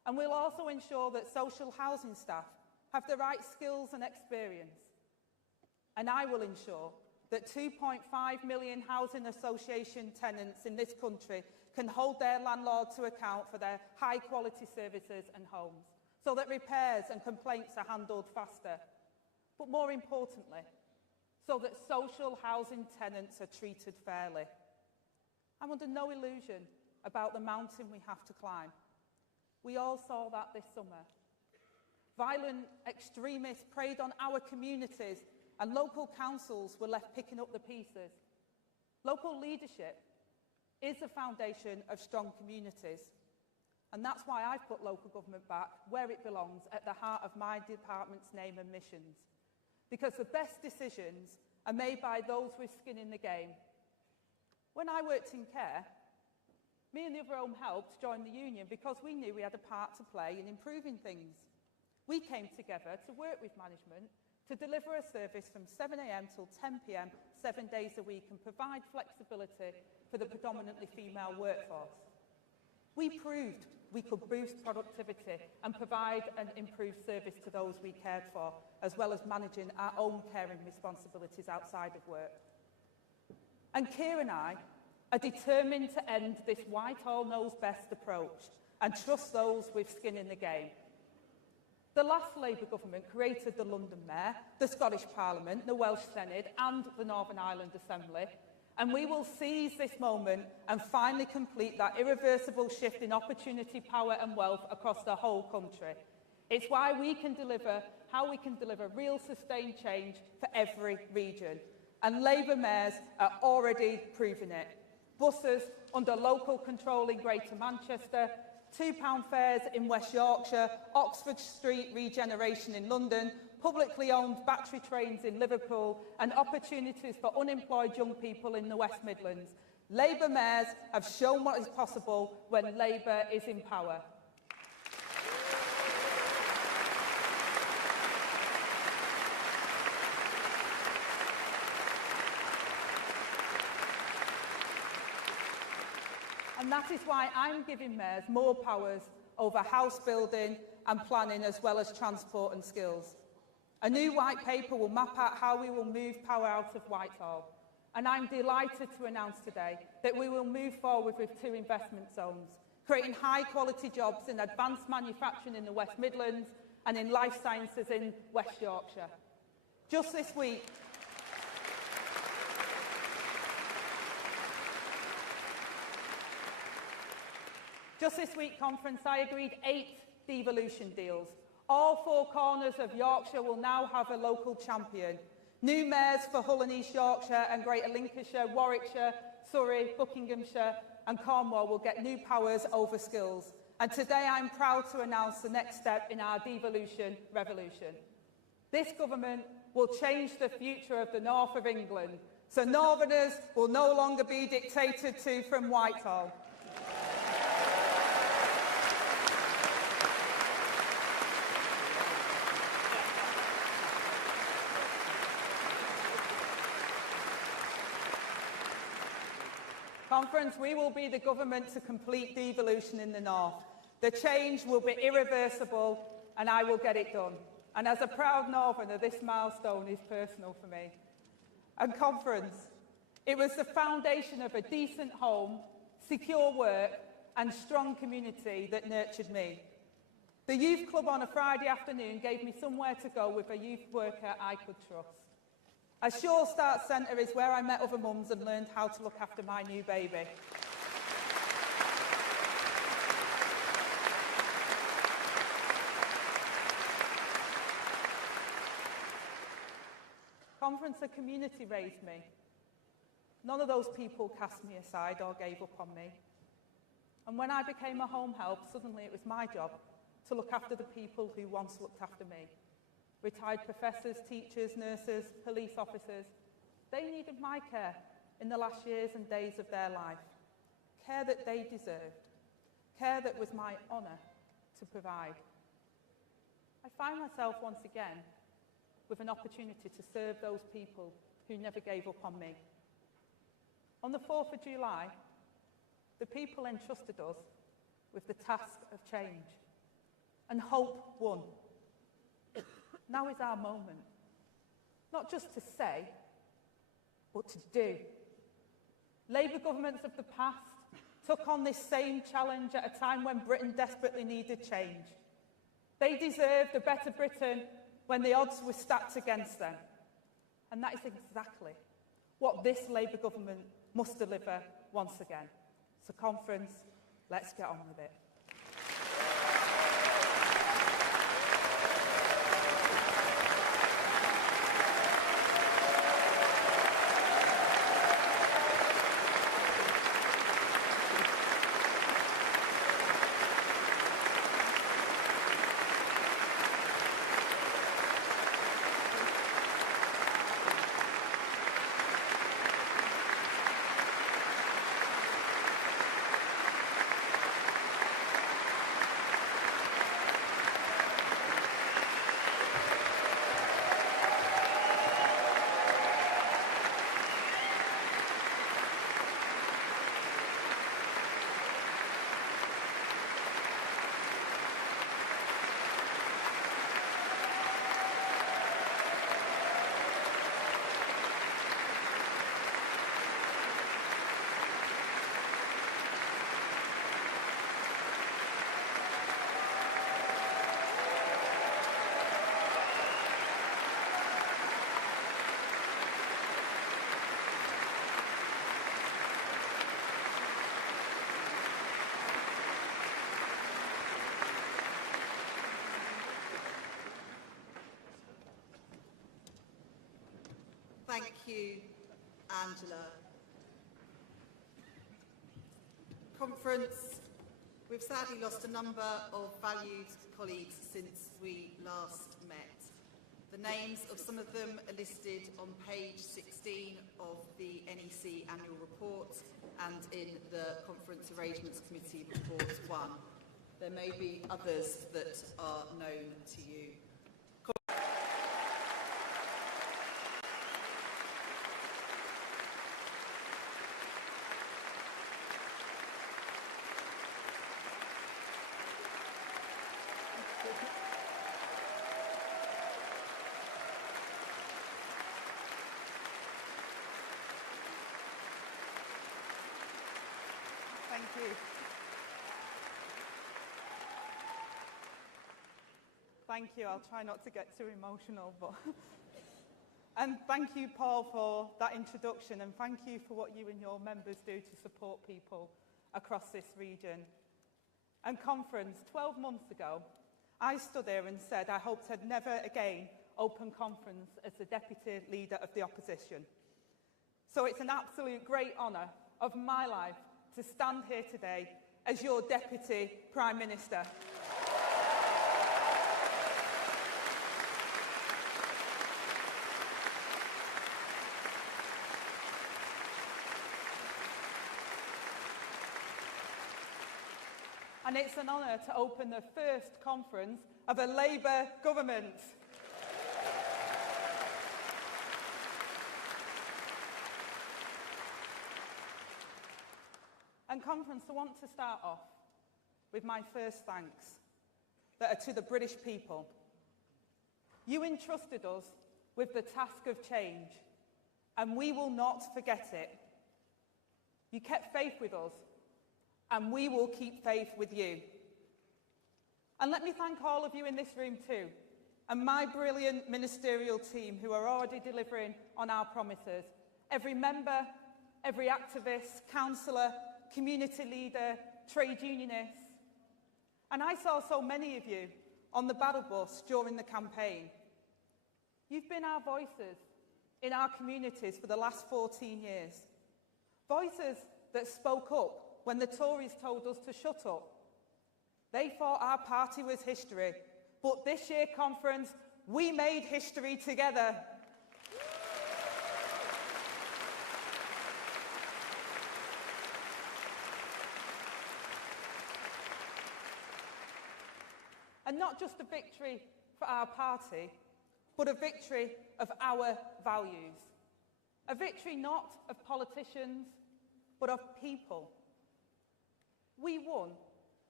And we'll also ensure that social housing staff have the right skills and experience. And I will ensure that 2.5 million housing association tenants in this country can hold their landlord to account for their high-quality services and homes, so that repairs and complaints are handled faster. But more importantly, so that social housing tenants are treated fairly. I'm under no illusion about the mountain we have to climb. We all saw that this summer. Violent extremists preyed on our communities and local councils were left picking up the pieces. Local leadership is the foundation of strong communities. And that's why I've put local government back where it belongs, at the heart of my department's name and missions. Because the best decisions are made by those with skin in the game. When I worked in care, me and the other home helps joined the union because we knew we had a part to play in improving things. We came together to work with management to deliver a service from 7 a.m. till 10 p.m, 7 days a week, and provide flexibility for the predominantly female workforce. We proved we could boost productivity and provide an improved service to those we cared for, as well as managing our own caring responsibilities outside of work. And Keir and I are determined to end this Whitehall knows best approach and trust those with skin in the game. The last Labour government created the London Mayor, the Scottish Parliament, the Welsh Senate and the Northern Ireland Assembly, and we will seize this moment and finally complete that irreversible shift in opportunity, power and wealth across the whole country. It's why we can deliver, how we can deliver real sustained change for every region. And Labour mayors are already proving it. Buses under local control in Greater Manchester, £2 fares in West Yorkshire, Oxford Street regeneration in London, publicly owned battery trains in Liverpool, and opportunities for unemployed young people in the West Midlands. Labour mayors have shown what is possible when Labour is in power. And that is why I'm giving mayors more powers over house building and planning, as well as transport and skills. A new white paper will map out how we will move power out of Whitehall. And I'm delighted to announce today that we will move forward with 2 investment zones, creating high-quality jobs in advanced manufacturing in the West Midlands and in life sciences in West Yorkshire. Just this week, conference, I agreed 8 devolution deals. All 4 corners of Yorkshire will now have a local champion. New mayors for Hull and East Yorkshire and Greater Lincolnshire, Warwickshire, Surrey, Buckinghamshire and Cornwall will get new powers over skills. And today I'm proud to announce the next step in our devolution revolution. This government will change the future of the north of England, so Northerners will no longer be dictated to from Whitehall. Conference, we will be the government to complete devolution in the north. The change will be irreversible and I will get it done. And as a proud Northerner, this milestone is personal for me. And Conference, it was the foundation of a decent home, secure work and strong community that nurtured me. The youth club on a Friday afternoon gave me somewhere to go with a youth worker I could trust. A Sure Start Centre is where I met other mums and learned how to look after my new baby. Conference, a community raised me. None of those people cast me aside or gave up on me. And when I became a home help, suddenly it was my job to look after the people who once looked after me. Retired professors, teachers, nurses, police officers, they needed my care in the last years and days of their life. Care that they deserved. Care that was my honour to provide. I find myself once again with an opportunity to serve those people who never gave up on me. On the 4th of July, the people entrusted us with the task of change. and hope won. Now is our moment, not just to say, but to do. Labour governments of the past took on this same challenge at a time when Britain desperately needed change. They deserved a better Britain when the odds were stacked against them. And that is exactly what this Labour government must deliver once again. So, conference, let's get on with it. Thank you, Angela. Conference, we've sadly lost a number of valued colleagues since we last met. The names of some of them are listed on page 16 of the NEC annual report and in the Conference Arrangements Committee report 1. There may be others that are known to you. Thank you. Thank you. I'll try not to get too emotional, but and thank you, Paul, for that introduction, and thank you for what you and your members do to support people across this region. And conference, 12 months ago, I stood here and said I hoped I'd never again open conference as the Deputy Leader of the Opposition. So it's an absolute great honour of my life to stand here today as your Deputy Prime Minister. And it's an honour to open the first conference of a Labour government. And conference, I want to start off with my first thanks that are to the British people. You entrusted us with the task of change, and we will not forget it. You kept faith with us, and we will keep faith with you. And let me thank all of you in this room too, and my brilliant ministerial team who are already delivering on our promises. Every member, every activist, councillor, community leader, trade unionist. And I saw so many of you on the battle bus during the campaign. You've been our voices in our communities for the last 14 years. Voices that spoke up when the Tories told us to shut up. They thought our party was history, but this year conference, we made history together. And not just a victory for our party, but a victory of our values. A victory not of politicians, but of people. We won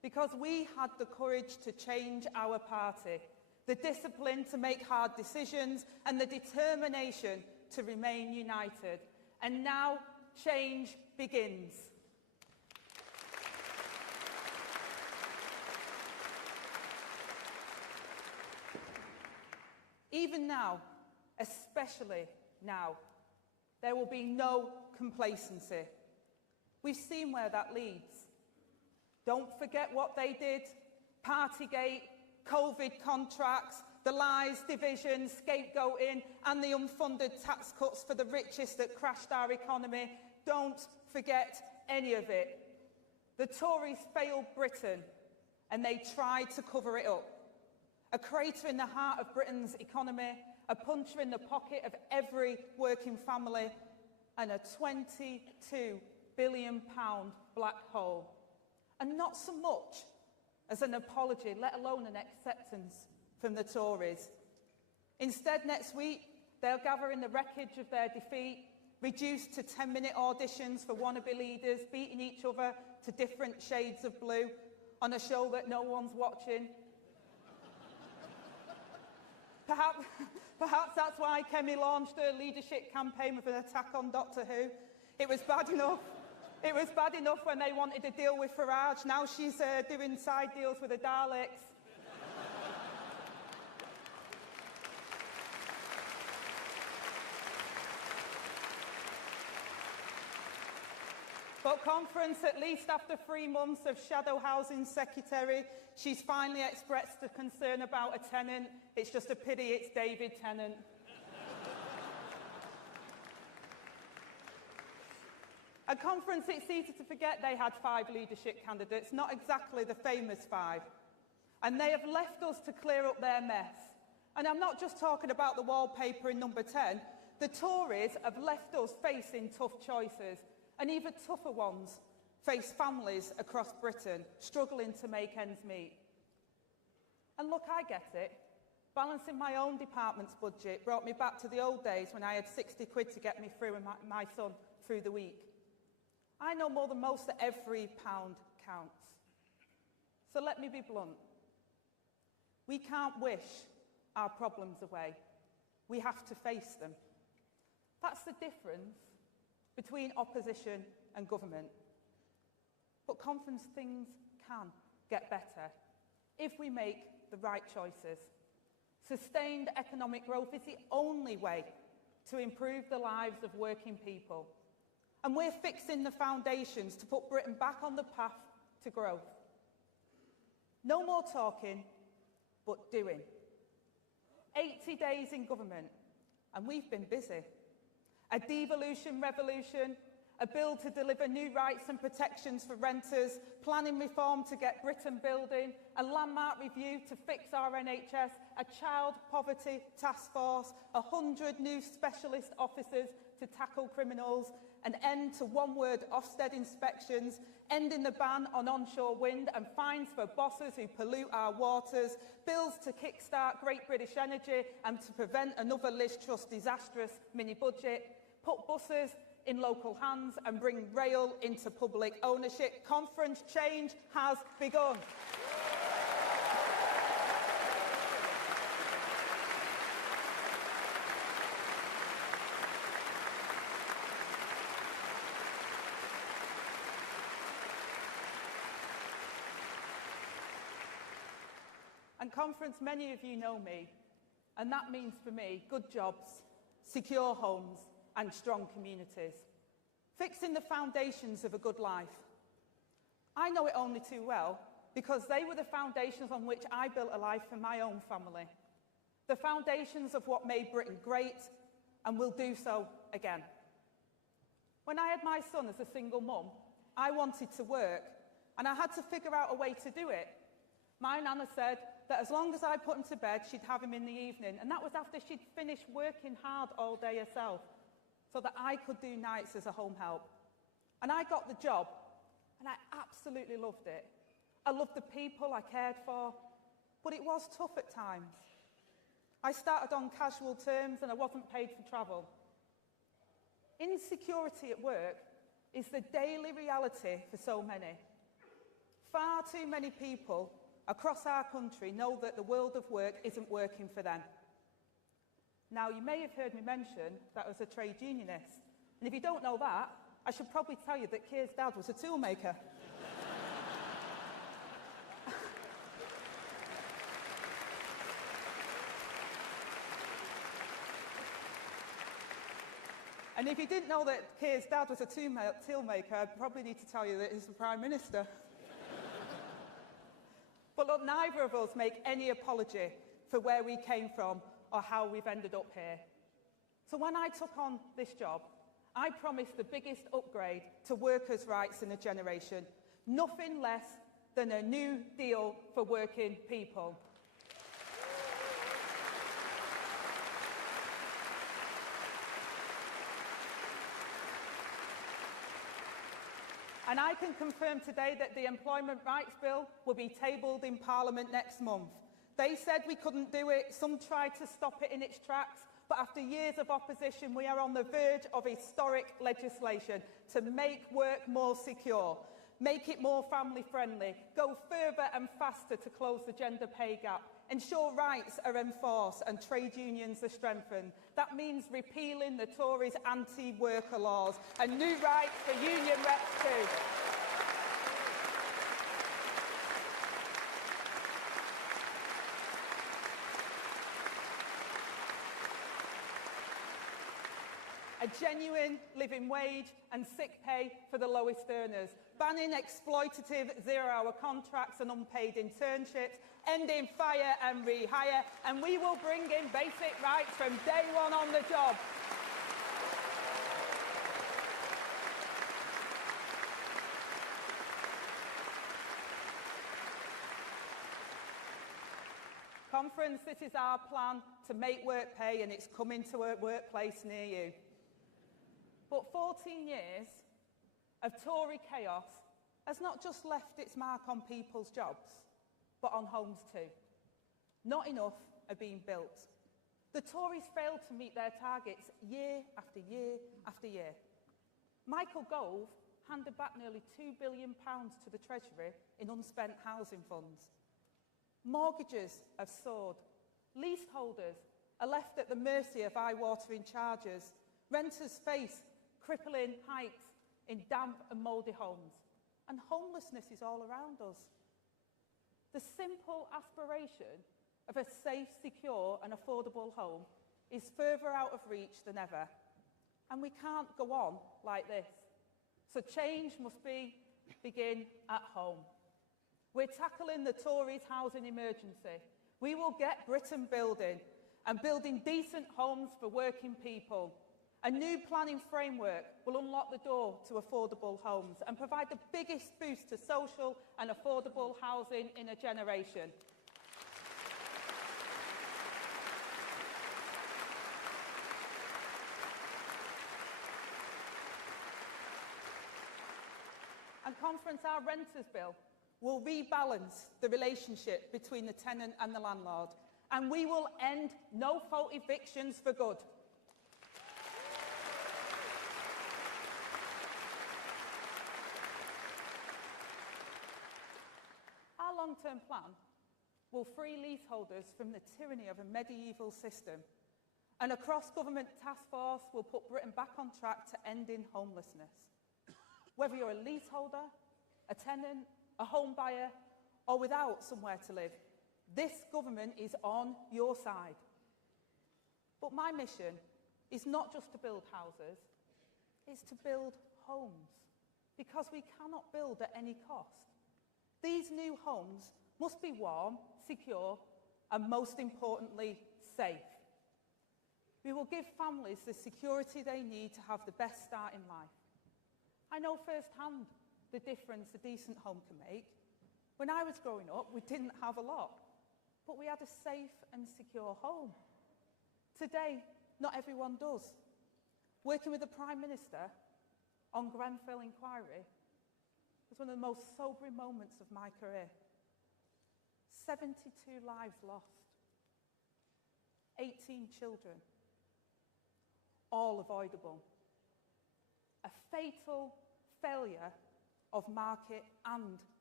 because we had the courage to change our party, the discipline to make hard decisions, and the determination to remain united. And now change begins. Even now, especially now, there will be no complacency. We've seen where that leads. Don't forget what they did. Partygate, COVID contracts, the lies, division, scapegoating, and the unfunded tax cuts for the richest that crashed our economy. Don't forget any of it. The Tories failed Britain, and they tried to cover it up. A crater in the heart of Britain's economy, a puncher in the pocket of every working family, and a £22 billion black hole. And not so much as an apology, let alone an acceptance from the Tories. Instead, next week, they'll gather in the wreckage of their defeat, reduced to 10-minute auditions for wannabe leaders, beating each other to different shades of blue on a show that no one's watching. Perhaps that's why Kemi launched her leadership campaign with an attack on Doctor Who. It was bad enough. It was bad enough when they wanted to deal with Farage. Now she's doing side deals with the Daleks. But conference, at least after 3 months of shadow housing secretary, she's finally expressed a concern about a tenant. It's just a pity it's David Tennant. At conference, it's easy to forget they had 5 leadership candidates, not exactly the famous 5. And they have left us to clear up their mess. And I'm not just talking about the wallpaper in number 10. The Tories have left us facing tough choices. And even tougher ones face families across Britain struggling to make ends meet. And look, I get it. Balancing my own department's budget brought me back to the old days when I had 60 quid to get me through and my son through the week. I know more than most that every pound counts. So let me be blunt. We can't wish our problems away. We have to face them. That's the difference between opposition and government. But conference, things can get better if we make the right choices. Sustained economic growth is the only way to improve the lives of working people. And we're fixing the foundations to put Britain back on the path to growth. No more talking, but doing. 80 days in government, and we've been busy. A devolution revolution, a bill to deliver new rights and protections for renters, planning reform to get Britain building, a landmark review to fix our NHS, a child poverty task force, 100 new specialist officers to tackle criminals, an end to one-word Ofsted inspections, ending the ban on onshore wind and fines for bosses who pollute our waters, bills to kickstart Great British Energy and to prevent another Liz Truss disastrous mini-budget, put buses in local hands and bring rail into public ownership. Conference change has begun. And conference, many of you know me, and that means for me good jobs, secure homes, and strong communities. Fixing the foundations of a good life. I know it only too well because they were the foundations on which I built a life for my own family. The foundations of what made Britain great and will do so again. When I had my son as a single mum, I wanted to work and I had to figure out a way to do it. My nana said that as long as I put him to bed, she'd have him in the evening, and that was after she'd finished working hard all day herself, so that I could do nights as a home help. And I got the job, and I absolutely loved it. I loved the people I cared for, but it was tough at times. I started on casual terms, and I wasn't paid for travel. Insecurity at work is the daily reality for so many. Far too many people across our country know that the world of work isn't working for them. Now, you may have heard me mention that I was a trade unionist. And if you don't know that, I should probably tell you that Keir's dad was a toolmaker. And if you didn't know that Keir's dad was a toolmaker, I'd probably need to tell you that he's the Prime Minister. But look, neither of us make any apology for where we came from or how we've ended up here. So when I took on this job, I promised the biggest upgrade to workers' rights in a generation, nothing less than a new deal for working people. And I can confirm today that the Employment Rights Bill will be tabled in Parliament next month. They said we couldn't do it, some tried to stop it in its tracks, but after years of opposition, we are on the verge of historic legislation to make work more secure, make it more family-friendly, go further and faster to close the gender pay gap, ensure rights are enforced and trade unions are strengthened. That means repealing the Tories' anti-worker laws and new rights for union reps too. A genuine living wage and sick pay for the lowest earners, banning exploitative zero-hour contracts and unpaid internships, ending fire and rehire, and we will bring in basic rights from day one on the job. Conference, this is our plan to make work pay, and it's coming to a workplace near you. But 14 years of Tory chaos has not just left its mark on people's jobs, but on homes too. Not enough are being built. The Tories failed to meet their targets year after year after year. Michael Gove handed back nearly £2 billion to the Treasury in unspent housing funds. Mortgages have soared. Leaseholders are left at the mercy of eye-watering charges. Renters face crippling hikes in damp and mouldy homes. And homelessness is all around us. The simple aspiration of a safe, secure and affordable home is further out of reach than ever. And we can't go on like this. So change must begin at home. We're tackling the Tories' housing emergency. We will get Britain building, and building decent homes for working people. A new planning framework will unlock the door to affordable homes and provide the biggest boost to social and affordable housing in a generation. And Conference, our renters bill will rebalance the relationship between the tenant and the landlord, and we will end no-fault evictions for good. Our long-term plan will free leaseholders from the tyranny of a medieval system, and a cross-government task force will put Britain back on track to ending homelessness. Whether you're a leaseholder, a tenant, a home buyer, or without somewhere to live, this government is on your side. But my mission is not just to build houses, it's to build homes, because we cannot build at any cost. These new homes must be warm, secure, and most importantly, safe. We will give families the security they need to have the best start in life. I know firsthand the difference a decent home can make. When I was growing up, we didn't have a lot, but we had a safe and secure home. Today, not everyone does. Working with the Prime Minister on Grenfell inquiry was one of the most sobering moments of my career. 72 lives lost, 18 children, all avoidable. A fatal failure of market and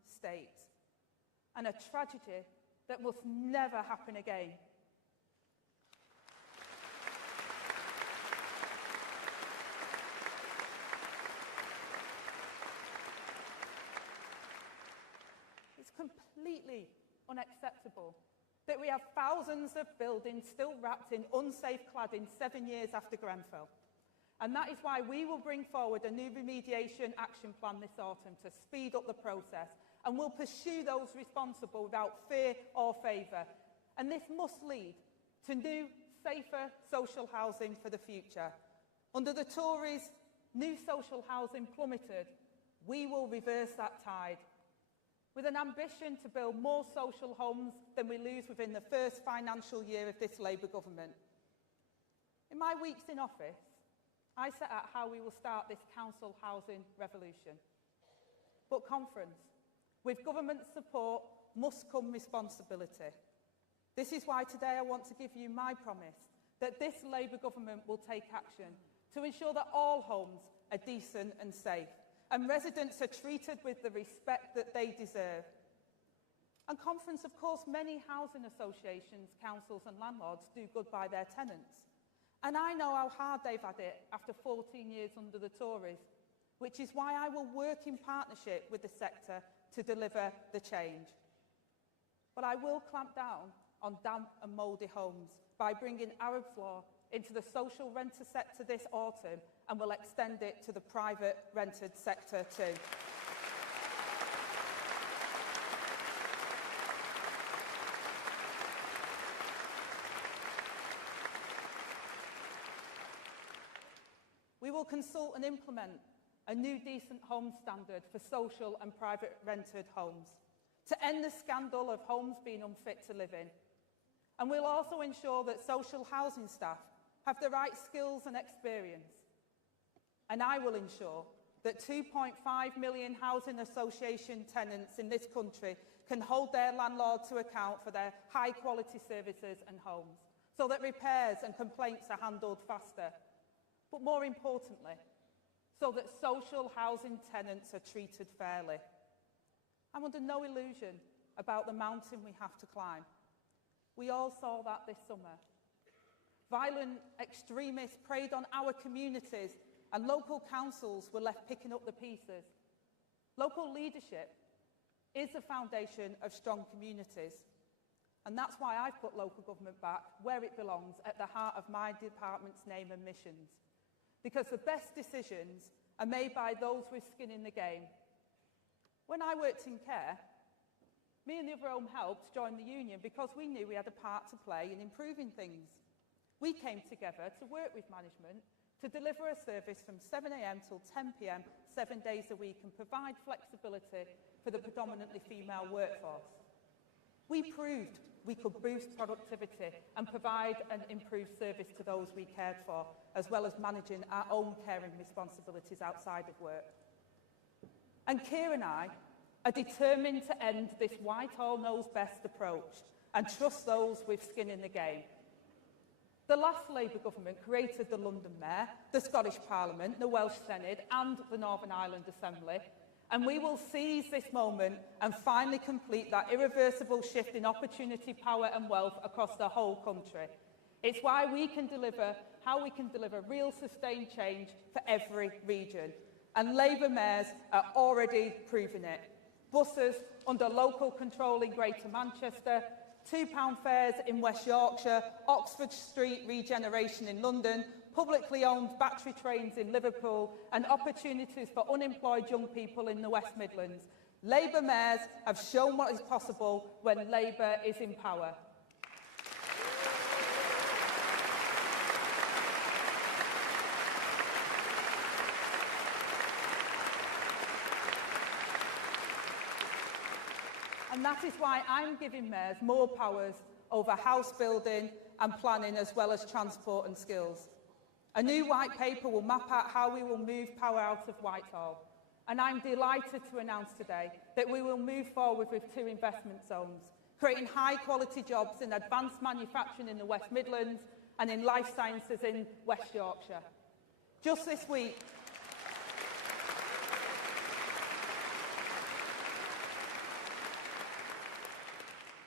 state, and a tragedy that must never happen again. It's completely unacceptable that we have thousands of buildings still wrapped in unsafe cladding 7 years after Grenfell. And that is why we will bring forward a new remediation action plan this autumn to speed up the process, and we'll pursue those responsible without fear or favour. And this must lead to new, safer social housing for the future. Under the Tories, new social housing plummeted. We will reverse that tide, with an ambition to build more social homes than we lose within the first financial year of this Labour government. In my weeks in office, I set out how we will start this council housing revolution. But conference, with government support must come responsibility. This is why today I want to give you my promise that this Labour government will take action to ensure that all homes are decent and safe, and residents are treated with the respect that they deserve. And conference, of course, many housing associations, councils and landlords do good by their tenants. And I know how hard they've had it after 14 years under the Tories, which is why I will work in partnership with the sector to deliver the change. But I will clamp down on damp and mouldy homes by bringing Arab's law into the social renter sector this autumn, and will extend it to the private rented sector too. We will consult and implement a new decent home standard for social and private rented homes to end the scandal of homes being unfit to live in. And we'll also ensure that social housing staff have the right skills and experience. And I will ensure that 2.5 million housing association tenants in this country can hold their landlord to account for their high-quality services and homes, so that repairs and complaints are handled faster. But more importantly, so that social housing tenants are treated fairly. I'm under no illusion about the mountain we have to climb. We all saw that this summer. Violent extremists preyed on our communities, and local councils were left picking up the pieces. Local leadership is the foundation of strong communities. And that's why I've put local government back where it belongs, at the heart of my department's name and missions. Because the best decisions are made by those with skin in the game. When I worked in care, me and the other home helps joined the union because we knew we had a part to play in improving things. We came together to work with management to deliver a service from 7 a.m. till 10 p.m, 7 days a week, and provide flexibility for the predominantly female workforce. We proved we could boost productivity and provide an improved service to those we cared for, as well as managing our own caring responsibilities outside of work. And Keir and I are determined to end this Whitehall knows best approach and trust those with skin in the game. The last Labour government created the London Mayor, the Scottish Parliament, the Welsh Senate and the Northern Ireland Assembly, and we will seize this moment and finally complete that irreversible shift in opportunity, power and wealth across the whole country. It's why we can deliver, how we can deliver real sustained change for every region. And Labour mayors are already proving it. Buses under local control in Greater Manchester, £2 fares in West Yorkshire, Oxford Street regeneration in London, publicly owned battery trains in Liverpool, and opportunities for unemployed young people in the West Midlands. Labour mayors have shown what is possible when Labour is in power. And that is why I'm giving mayors more powers over house building and planning, as well as transport and skills. A new white paper will map out how we will move power out of Whitehall. And I'm delighted to announce today that we will move forward with 2 investment zones, creating high-quality jobs in advanced manufacturing in the West Midlands and in life sciences in West Yorkshire. Just this week,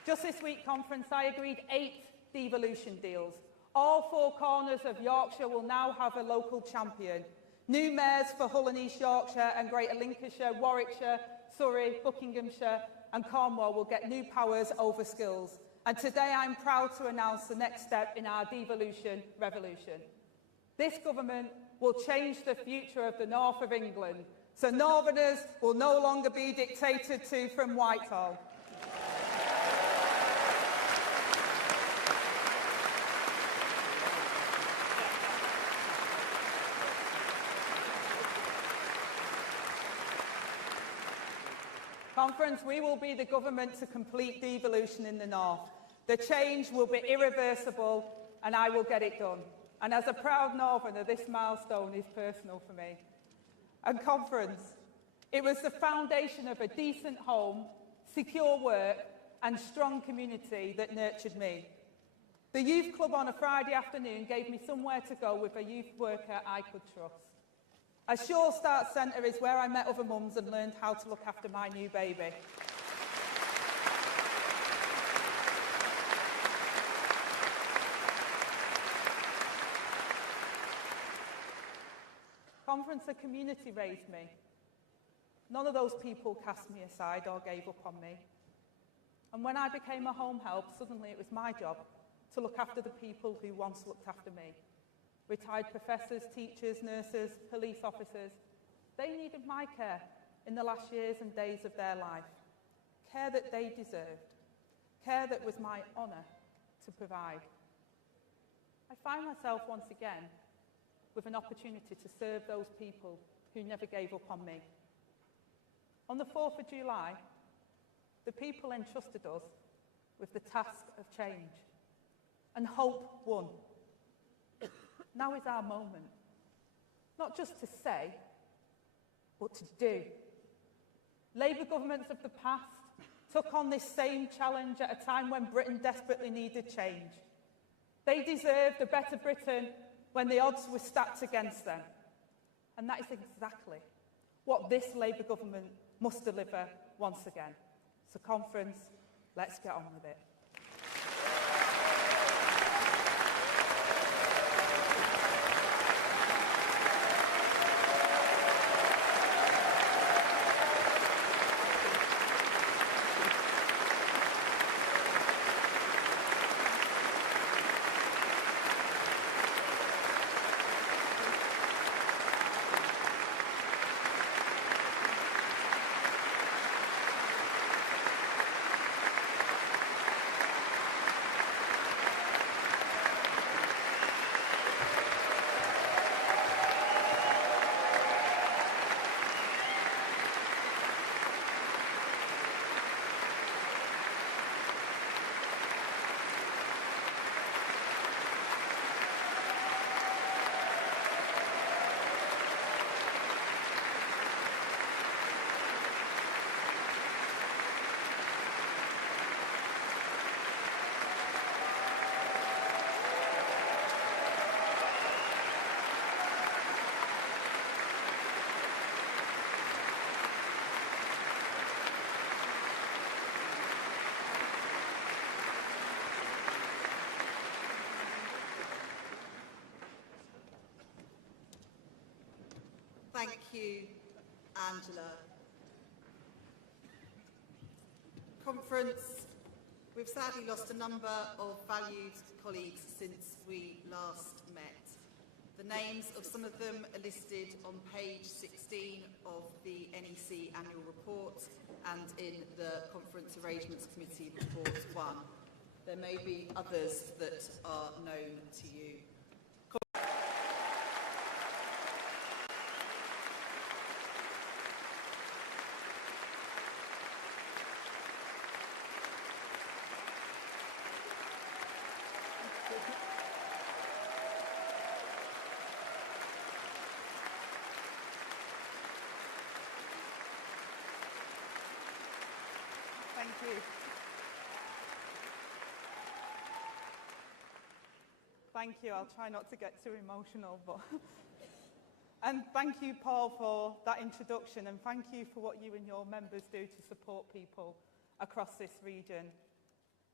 Just this week, conference, I agreed 8 devolution deals. All 4 corners of Yorkshire will now have a local champion. New mayors for Hull and East Yorkshire and Greater Lincolnshire, Warwickshire, Surrey, Buckinghamshire and Cornwall will get new powers over skills. And today I'm proud to announce the next step in our devolution revolution. This government will change the future of the north of England, so Northerners will no longer be dictated to from Whitehall. Conference, we will be the government to complete devolution in the north. The change will be irreversible and I will get it done. And as a proud Northerner, this milestone is personal for me. And conference, it was the foundation of a decent home, secure work and strong community that nurtured me. The youth club on a Friday afternoon gave me somewhere to go with a youth worker I could trust. A Sure Start Centre is where I met other mums and learned how to look after my new baby. Conference, a community raised me. None of those people cast me aside or gave up on me. And when I became a home help, suddenly it was my job to look after the people who once looked after me. Retired professors, teachers, nurses, police officers, they needed my care in the last years and days of their life. Care that they deserved. Care that was my honour to provide. I find myself once again with an opportunity to serve those people who never gave up on me. On the 4th of July, the people entrusted us with the task of change, and hope won. Now is our moment, not just to say, but to do. Labour governments of the past took on this same challenge at a time when Britain desperately needed change. They deserved a better Britain when the odds were stacked against them. And that is exactly what this Labour government must deliver once again. So conference, let's get on with it. Thank you, Angela. Conference, we've sadly lost a number of valued colleagues since we last met. The names of some of them are listed on page 16 of the NEC annual report and in the Conference Arrangements Committee report 1. There may be others that are known to you. Thank you. Thank you. I'll try not to get too emotional, but and thank you, Paul, for that introduction, and thank you for what you and your members do to support people across this region.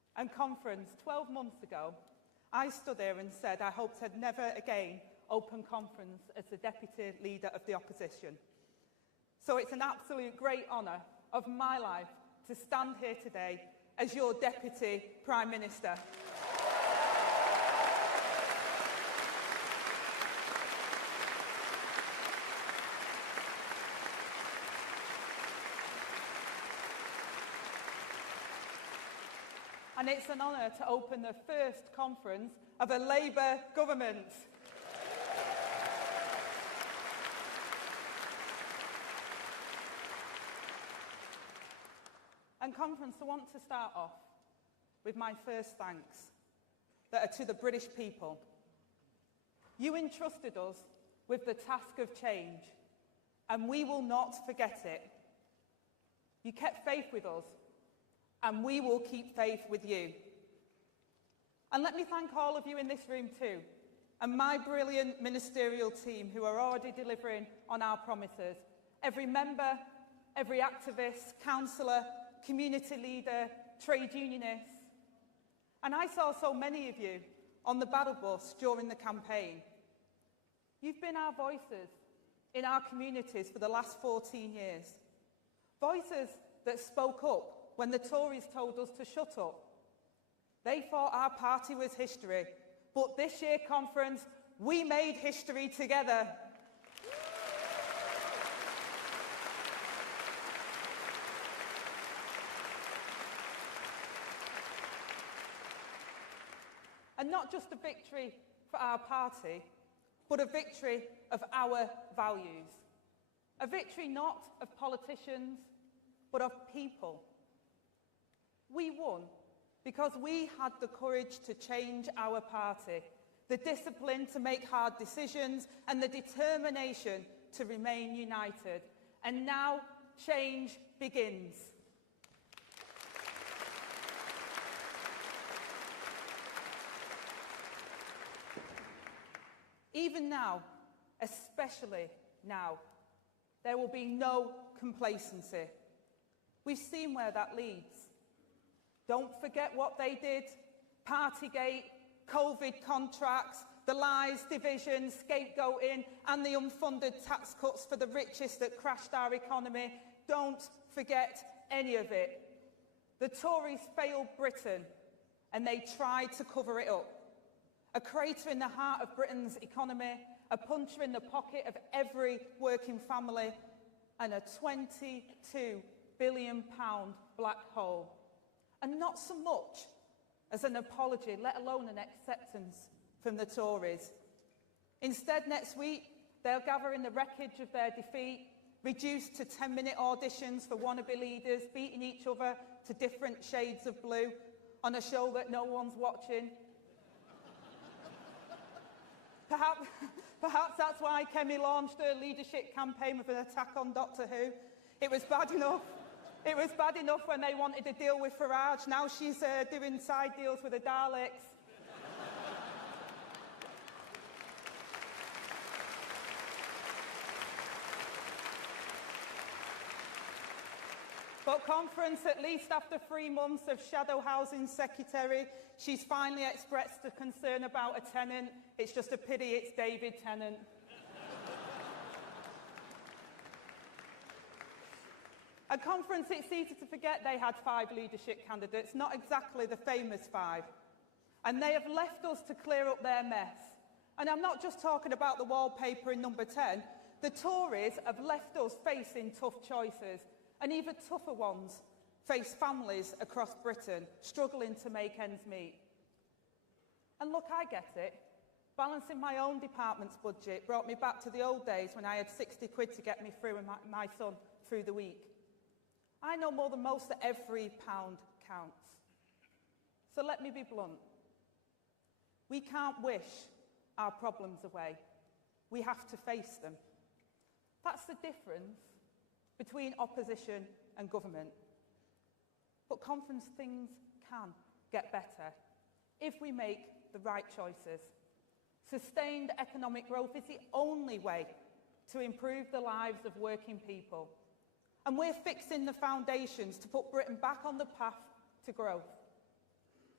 And conference, 12 months ago, I stood here and said I hoped I'd never again open conference as the Deputy Leader of the Opposition. So it's an absolute great honour of my life to stand here today as your Deputy Prime Minister. And it's an honour to open the first conference of a Labour government. And conference, I want to start off with my first thanks that are to the British people. You entrusted us with the task of change, and we will not forget it. You kept faith with us, and we will keep faith with you. And let me thank all of you in this room too, and my brilliant ministerial team who are already delivering on our promises. Every member, every activist, councillor, community leader, trade unionist. And I saw so many of you on the battle bus during the campaign. You've been our voices in our communities for the last 14 years. Voices that spoke up when the Tories told us to shut up. They thought our party was history, but this year conference, we made history together. And not just a victory for our party, but a victory of our values. A victory not of politicians, but of people. We won because we had the courage to change our party, the discipline to make hard decisions, and the determination to remain united. And now change begins. Even now, especially now, there will be no complacency. We've seen where that leads. Don't forget what they did. Partygate, COVID contracts, the lies, division, scapegoating, and the unfunded tax cuts for the richest that crashed our economy. Don't forget any of it. The Tories failed Britain, and they tried to cover it up. A crater in the heart of Britain's economy, a puncher in the pocket of every working family, and a £22 billion black hole. And not so much as an apology, let alone an acceptance from the Tories. Instead, next week, they'll gather in the wreckage of their defeat, reduced to 10-minute auditions for wannabe leaders, beating each other to different shades of blue on a show that no one's watching. Perhaps that's why Kemi launched her leadership campaign with an attack on Doctor Who. It was bad enough. It was bad enough when they wanted to deal with Farage. Now she's doing side deals with the Daleks. But conference, at least after 3 months of shadow housing secretary, she's finally expressed a concern about a tenant. It's just a pity it's David Tennant. At conference, it's easy to forget they had 5 leadership candidates, not exactly the famous 5. And they have left us to clear up their mess. And I'm not just talking about the wallpaper in number 10. The Tories have left us facing tough choices, and even tougher ones face families across Britain struggling to make ends meet. And look, I get it. Balancing my own department's budget brought me back to the old days when I had 60 quid to get me through and my son through the week. I know more than most that every pound counts. So let me be blunt. We can't wish our problems away. We have to face them. That's the difference between opposition and government. But conference, things can get better if we make the right choices. Sustained economic growth is the only way to improve the lives of working people. And we're fixing the foundations to put Britain back on the path to growth.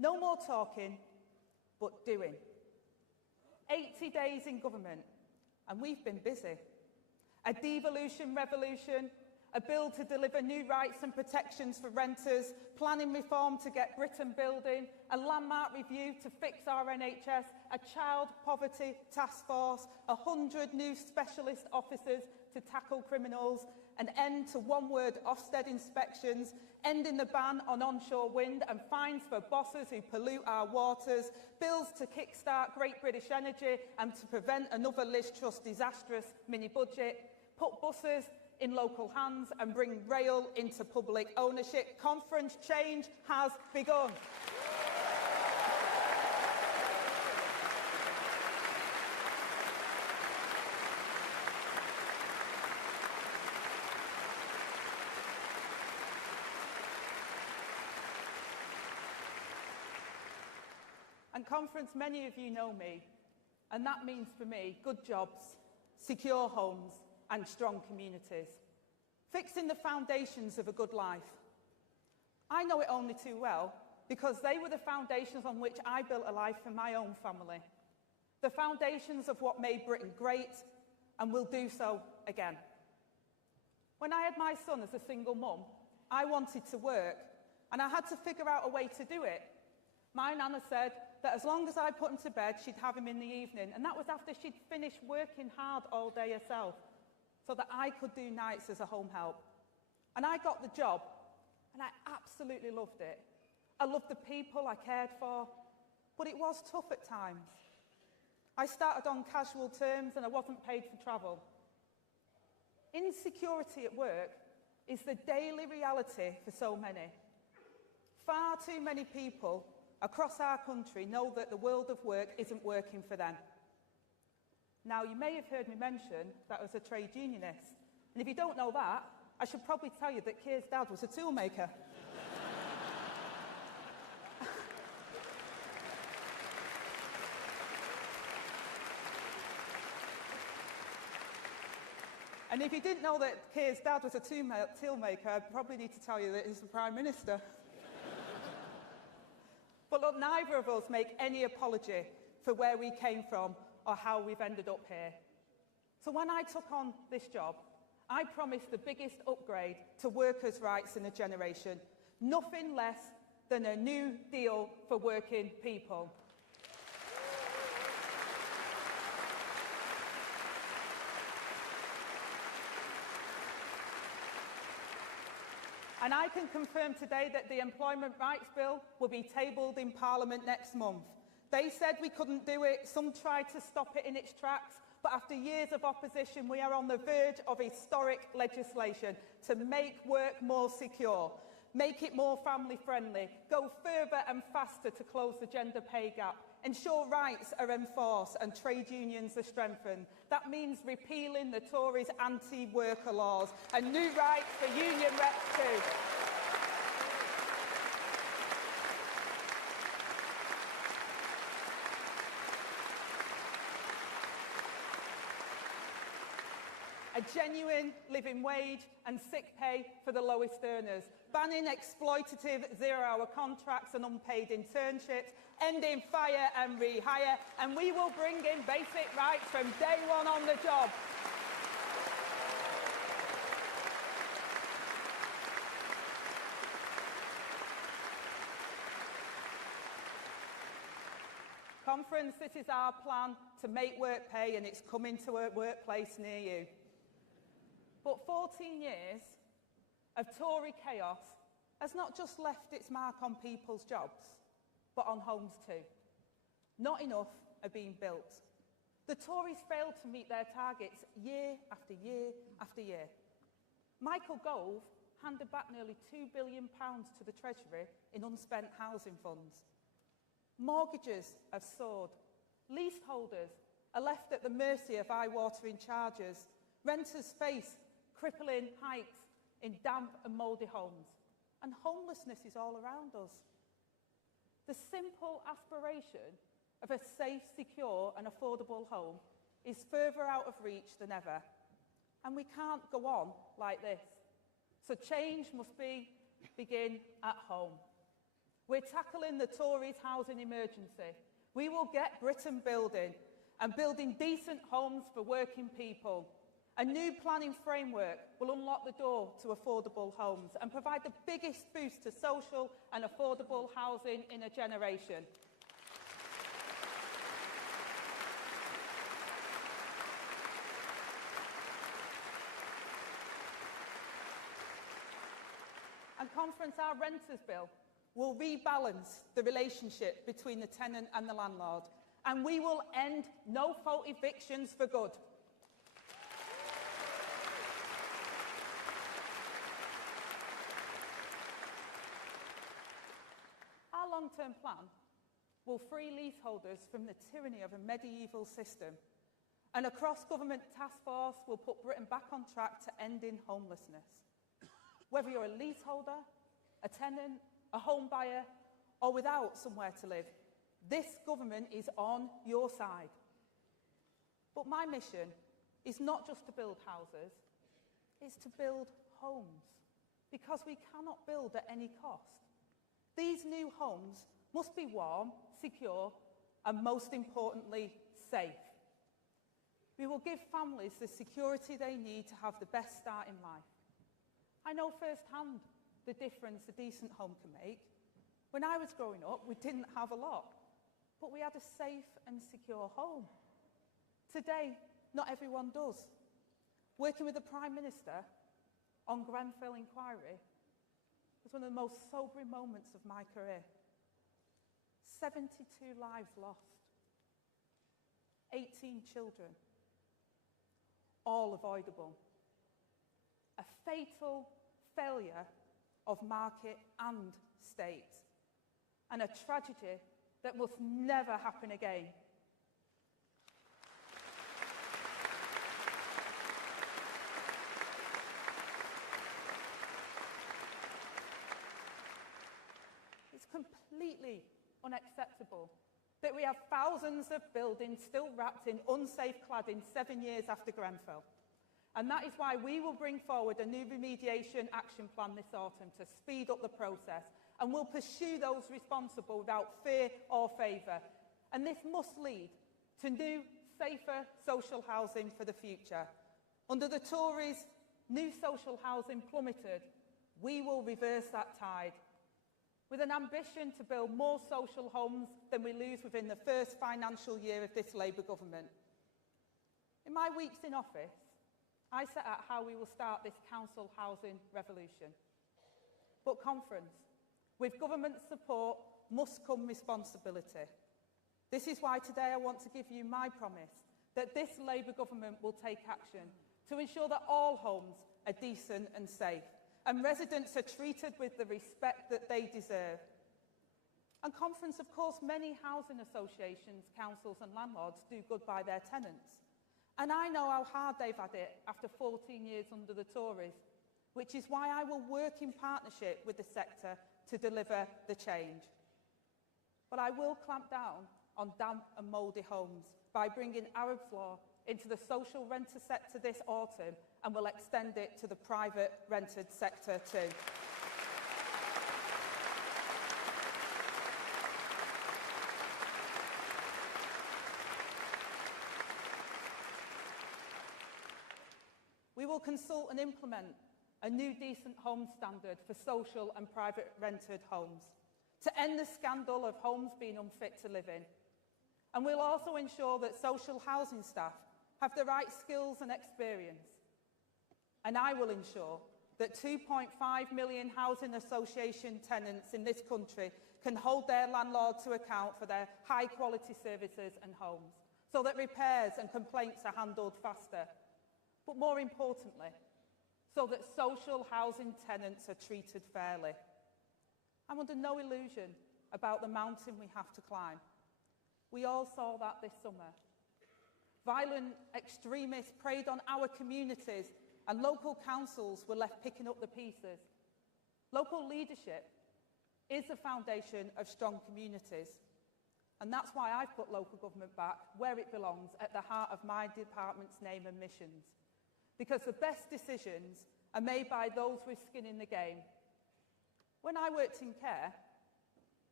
No more talking, but doing. 80 days in government, and we've been busy. A devolution revolution, a bill to deliver new rights and protections for renters, planning reform to get Britain building, a landmark review to fix our NHS, a child poverty task force, 100 new specialist officers to tackle criminals, an end to one-word Ofsted inspections, ending the ban on onshore wind and fines for bosses who pollute our waters, bills to kickstart Great British Energy and to prevent another Liz Truss disastrous mini-budget, put buses in local hands and bring rail into public ownership. Conference change has begun. And Conference, many of you know me, and that means for me good jobs, secure homes and strong communities. Fixing the foundations of a good life. I know it only too well because they were the foundations on which I built a life for my own family. The foundations of what made Britain great and will do so again. When I had my son as a single mum, I wanted to work and I had to figure out a way to do it. My nana said that as long as I put him to bed, she'd have him in the evening, and that was after she'd finished working hard all day herself, so that I could do nights as a home help. And I got the job, and I absolutely loved it. I loved the people I cared for, but it was tough at times. I started on casual terms, and I wasn't paid for travel. Insecurity at work is the daily reality for so many. Far too many people across our country know that the world of work isn't working for them. Now, you may have heard me mention that I was a trade unionist. And if you don't know that, I should probably tell you that Keir's dad was a toolmaker. And if you didn't know that Keir's dad was a toolmaker, I probably need to tell you that he's the Prime Minister. But look, neither of us make any apology for where we came from or how we've ended up here. So when I took on this job, I promised the biggest upgrade to workers' rights in a generation, nothing less than a new deal for working people. And I can confirm today that the Employment Rights Bill will be tabled in Parliament next month. They said we couldn't do it, some tried to stop it in its tracks, but after years of opposition, we are on the verge of historic legislation to make work more secure, make it more family-friendly, go further and faster to close the gender pay gap, ensure rights are enforced and trade unions are strengthened. That means repealing the Tories' anti-worker laws and new rights for union reps too. A genuine living wage and sick pay for the lowest earners, banning exploitative zero-hour contracts and unpaid internships, ending fire and rehire, and we will bring in basic rights from day one on the job. Conference, this is our plan to make work pay, and it's coming to a workplace near you. But 14 years of Tory chaos has not just left its mark on people's jobs, but on homes too. Not enough are being built. The Tories failed to meet their targets year after year after year. Michael Gove handed back nearly £2 billion to the Treasury in unspent housing funds. Mortgages have soared. Leaseholders are left at the mercy of eye-watering charges. Renters face crippling hikes in damp and mouldy homes. And homelessness is all around us. The simple aspiration of a safe, secure and affordable home is further out of reach than ever. And we can't go on like this. So change must begin at home. We're tackling the Tories' housing emergency. We will get Britain building, and building decent homes for working people. A new planning framework will unlock the door to affordable homes and provide the biggest boost to social and affordable housing in a generation. And Conference, our renters bill will rebalance the relationship between the tenant and the landlord, and we will end no-fault evictions for good. Our long-term plan will free leaseholders from the tyranny of a medieval system, and a cross-government task force will put Britain back on track to ending homelessness. Whether you're a leaseholder, a tenant, a home buyer, or without somewhere to live, this government is on your side. But my mission is not just to build houses, it's to build homes, because we cannot build at any cost. These new homes must be warm, secure, and most importantly, safe. We will give families the security they need to have the best start in life. I know firsthand the difference a decent home can make. When I was growing up, we didn't have a lot, but we had a safe and secure home. Today, not everyone does. Working with the Prime Minister on Grenfell inquiry was one of the most sobering moments of my career. 72 lives lost, 18 children, all avoidable. A fatal failure of market and state, and a tragedy that must never happen again. It's completely unacceptable that we have thousands of buildings still wrapped in unsafe cladding 7 years after Grenfell. And that is why we will bring forward a new remediation action plan this autumn to speed up the process, and we'll pursue those responsible without fear or favour. And this must lead to new, safer social housing for the future. Under the Tories, new social housing plummeted. We will reverse that tide, with an ambition to build more social homes than we lose within the first financial year of this Labour government. In my weeks in office, I set out how we will start this council housing revolution. But Conference, with government support must come responsibility. This is why today I want to give you my promise that this Labour government will take action to ensure that all homes are decent and safe, and residents are treated with the respect that they deserve. And Conference, of course, many housing associations, councils and landlords do good by their tenants. And I know how hard they've had it after 14 years under the Tories, which is why I will work in partnership with the sector to deliver the change. But I will clamp down on damp and mouldy homes by bringing Arab's law into the social renter sector this autumn, and will extend it to the private rented sector too. We will consult and implement a new decent home standard for social and private rented homes to end the scandal of homes being unfit to live in. And we'll also ensure that social housing staff have the right skills and experience. And I will ensure that 2.5 million housing association tenants in this country can hold their landlord to account for their high-quality services and homes, so that repairs and complaints are handled faster. But more importantly, so that social housing tenants are treated fairly. I'm under no illusion about the mountain we have to climb. We all saw that this summer. Violent extremists preyed on our communities, and local councils were left picking up the pieces. Local leadership is the foundation of strong communities. And that's why I've put local government back where it belongs, at the heart of my department's name and missions. Because the best decisions are made by those with skin in the game. When I worked in care,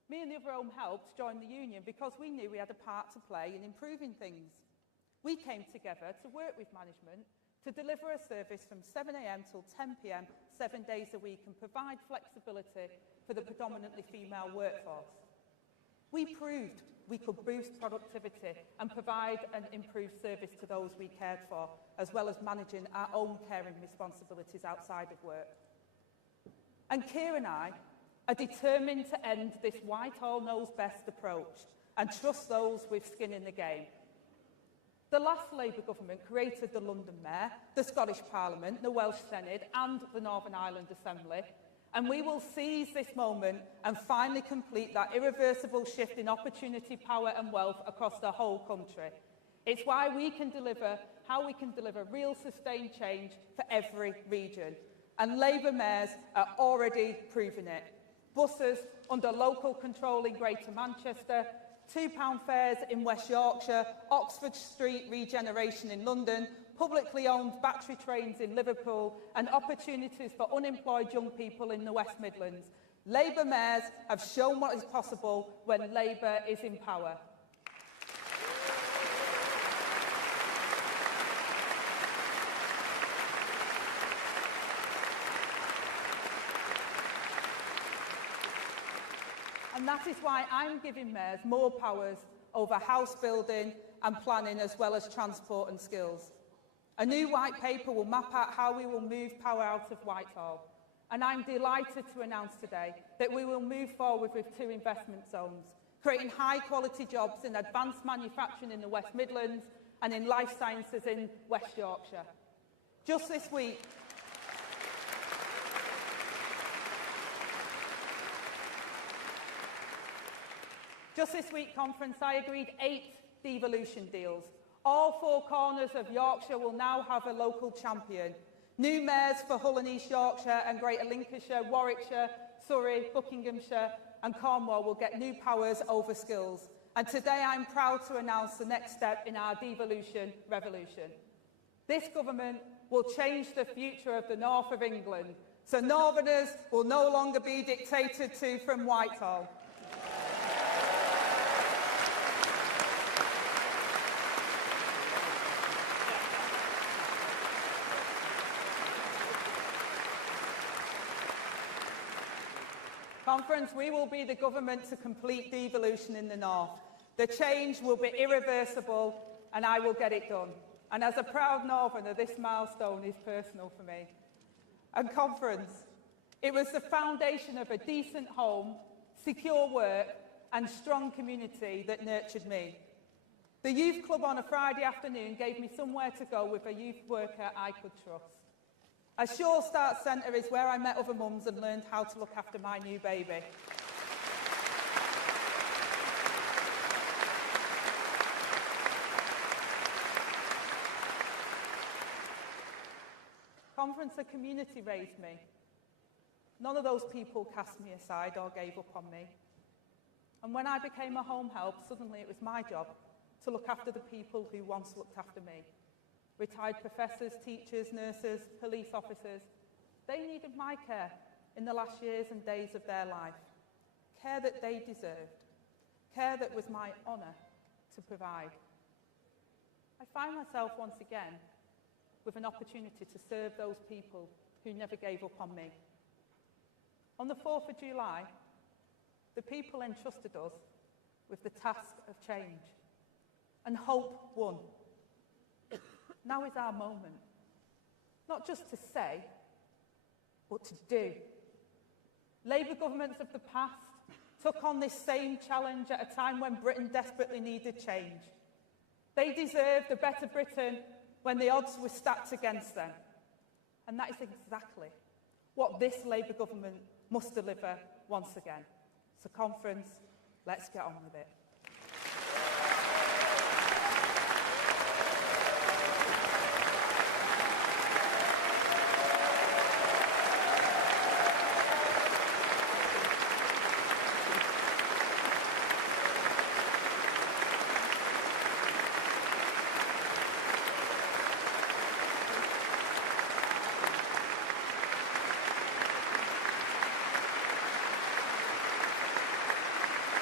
Me and the other home helps joined the union because we knew we had a part to play in improving things. We came together to work with management to deliver a service from 7 a.m. till 10 p.m, 7 days a week, and provide flexibility for the predominantly female workforce. We proved we could boost productivity and provide an improved service to those we cared for, as well as managing our own caring responsibilities outside of work. And Keir and I are determined to end this Whitehall knows best approach and trust those with skin in the game. The last Labour government created the London Mayor, the Scottish Parliament, the Welsh Senate and the Northern Ireland Assembly, and we will seize this moment and finally complete that irreversible shift in opportunity, power and wealth across the whole country. It's how we can deliver real sustained change for every region. And Labour mayors are already proving it. Buses under local control in Greater Manchester, £2 fares in West Yorkshire, Oxford Street regeneration in London, publicly owned battery trains in Liverpool, and opportunities for unemployed young people in the West Midlands. Labour mayors have shown what is possible when Labour is in power. And that is why I'm giving mayors more powers over house building and planning, as well as transport and skills. A new white paper will map out how we will move power out of Whitehall. And I'm delighted to announce today that we will move forward with 2 investment zones, creating high-quality jobs in advanced manufacturing in the West Midlands and in life sciences in West Yorkshire. Just this week, conference, I agreed 8 devolution deals. All 4 corners of Yorkshire will now have a local champion. New mayors for Hull and East Yorkshire and Greater Lincolnshire, Warwickshire, Surrey, Buckinghamshire and Cornwall will get new powers over skills. And today I'm proud to announce the next step in our devolution revolution. This government will change the future of the north of England, so Northerners will no longer be dictated to from Whitehall. Conference, we will be the government to complete devolution in the north. The change will be irreversible and I will get it done. And as a proud Northerner, this milestone is personal for me. And conference, it was the foundation of a decent home, secure work and strong community that nurtured me. The youth club on a Friday afternoon gave me somewhere to go with a youth worker I could trust. A Sure Start Centre is where I met other mums and learned how to look after my new baby. Conference, the community raised me. None of those people cast me aside or gave up on me. And when I became a home help, suddenly it was my job to look after the people who once looked after me. Retired professors, teachers, nurses, police officers, they needed my care in the last years and days of their life. Care that they deserved. Care that was my honour to provide. I find myself once again with an opportunity to serve those people who never gave up on me. On the 4th of July, the people entrusted us with the task of change, and hope won. Now is our moment, not just to say, but to do. Labour governments of the past took on this same challenge at a time when Britain desperately needed change. They deserved a better Britain when the odds were stacked against them. And that is exactly what this Labour government must deliver once again. So conference, let's get on with it.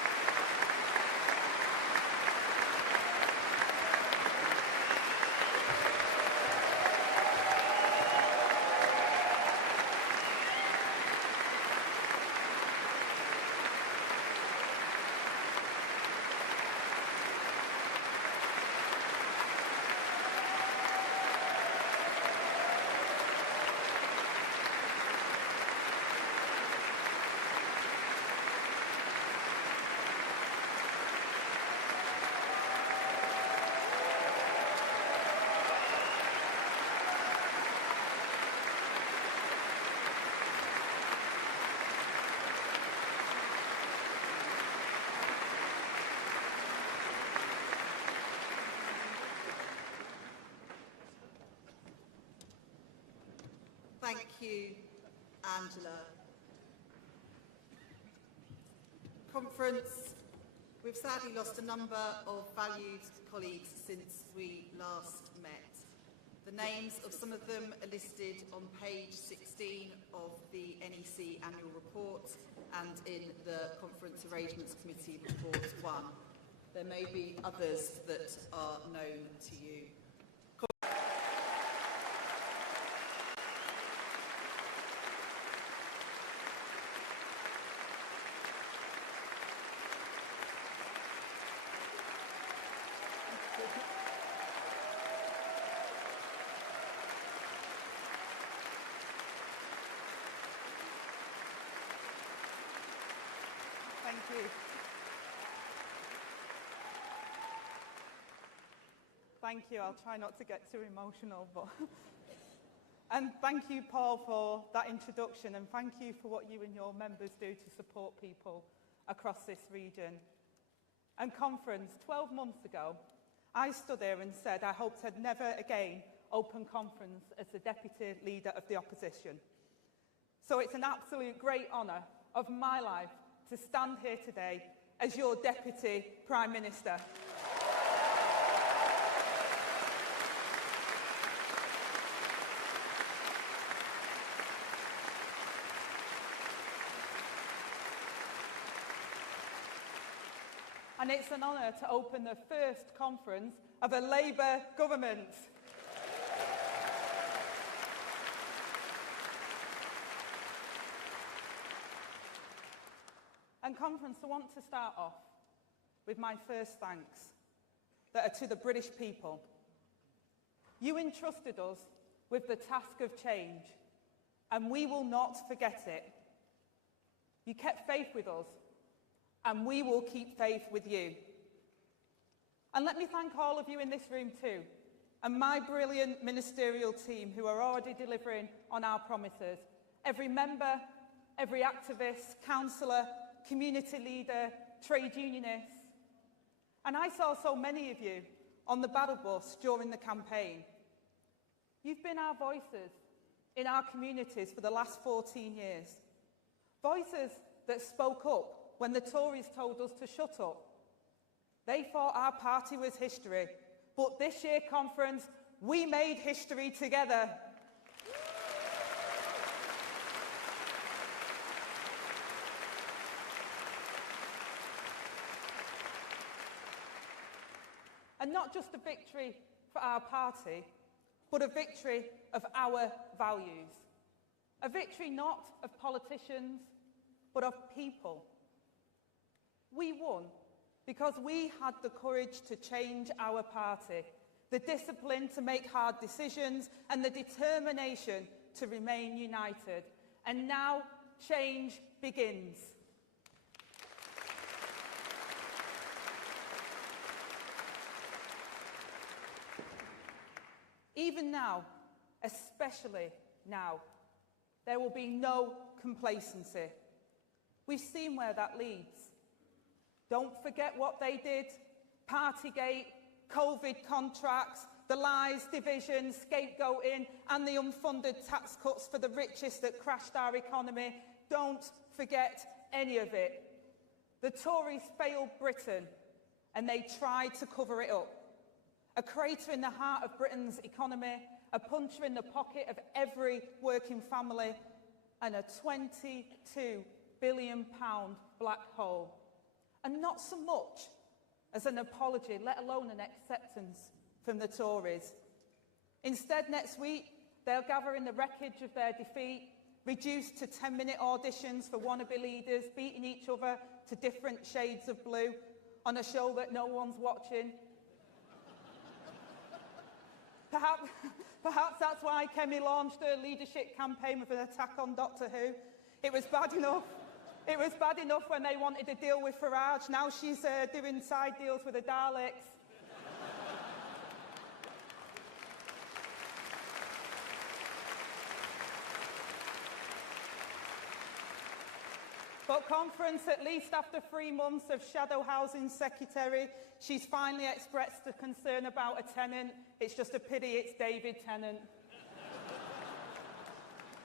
Thank you, Angela. Conference, we've sadly lost a number of valued colleagues since we last met. The names of some of them are listed on page 16 of the NEC annual report and in the Conference Arrangements Committee report 1. There may be others that are known to you. Thank you. Thank you. I'll try not to get too emotional, but and thank you, Paul, for that introduction, and thank you for what you and your members do to support people across this region. And conference, 12 months ago, I stood here and said I hoped I'd never again open conference as the Deputy Leader of the Opposition. So it's an absolute great honour of my life to stand here today as your Deputy Prime Minister. And it's an honour to open the first conference of a Labour government. And conference, I want to start off with my first thanks that are to the British people. You entrusted us with the task of change, and we will not forget it. You kept faith with us, and we will keep faith with you. And let me thank all of you in this room too, and my brilliant ministerial team who are already delivering on our promises. Every member, every activist, councillor, community leader, trade unionist. And I saw so many of you on the battle bus during the campaign. You've been our voices in our communities for the last 14 years. Voices that spoke up when the Tories told us to shut up. They thought our party was history, but this year conference, we made history together. And not just a victory for our party, but a victory of our values. A victory not of politicians, but of people. We won because we had the courage to change our party, the discipline to make hard decisions, and the determination to remain united. And now change begins. Even now, especially now, there will be no complacency. We've seen where that leads. Don't forget what they did. Partygate, COVID contracts, the lies, division, scapegoating, and the unfunded tax cuts for the richest that crashed our economy. Don't forget any of it. The Tories failed Britain, and they tried to cover it up. A crater in the heart of Britain's economy, a puncher in the pocket of every working family, and a £22 billion black hole. And not so much as an apology, let alone an acceptance from the Tories. Instead, next week, they'll gather in the wreckage of their defeat, reduced to 10-minute auditions for wannabe leaders, beating each other to different shades of blue on a show that no one's watching. Perhaps that's why Kemi launched her leadership campaign with an attack on Doctor Who. It was bad enough. It was bad enough when they wanted to deal with Farage. Now she's doing side deals with the Daleks. But conference, at least after 3 months of shadow housing secretary, she's finally expressed a concern about a tenant. It's just a pity it's David Tennant.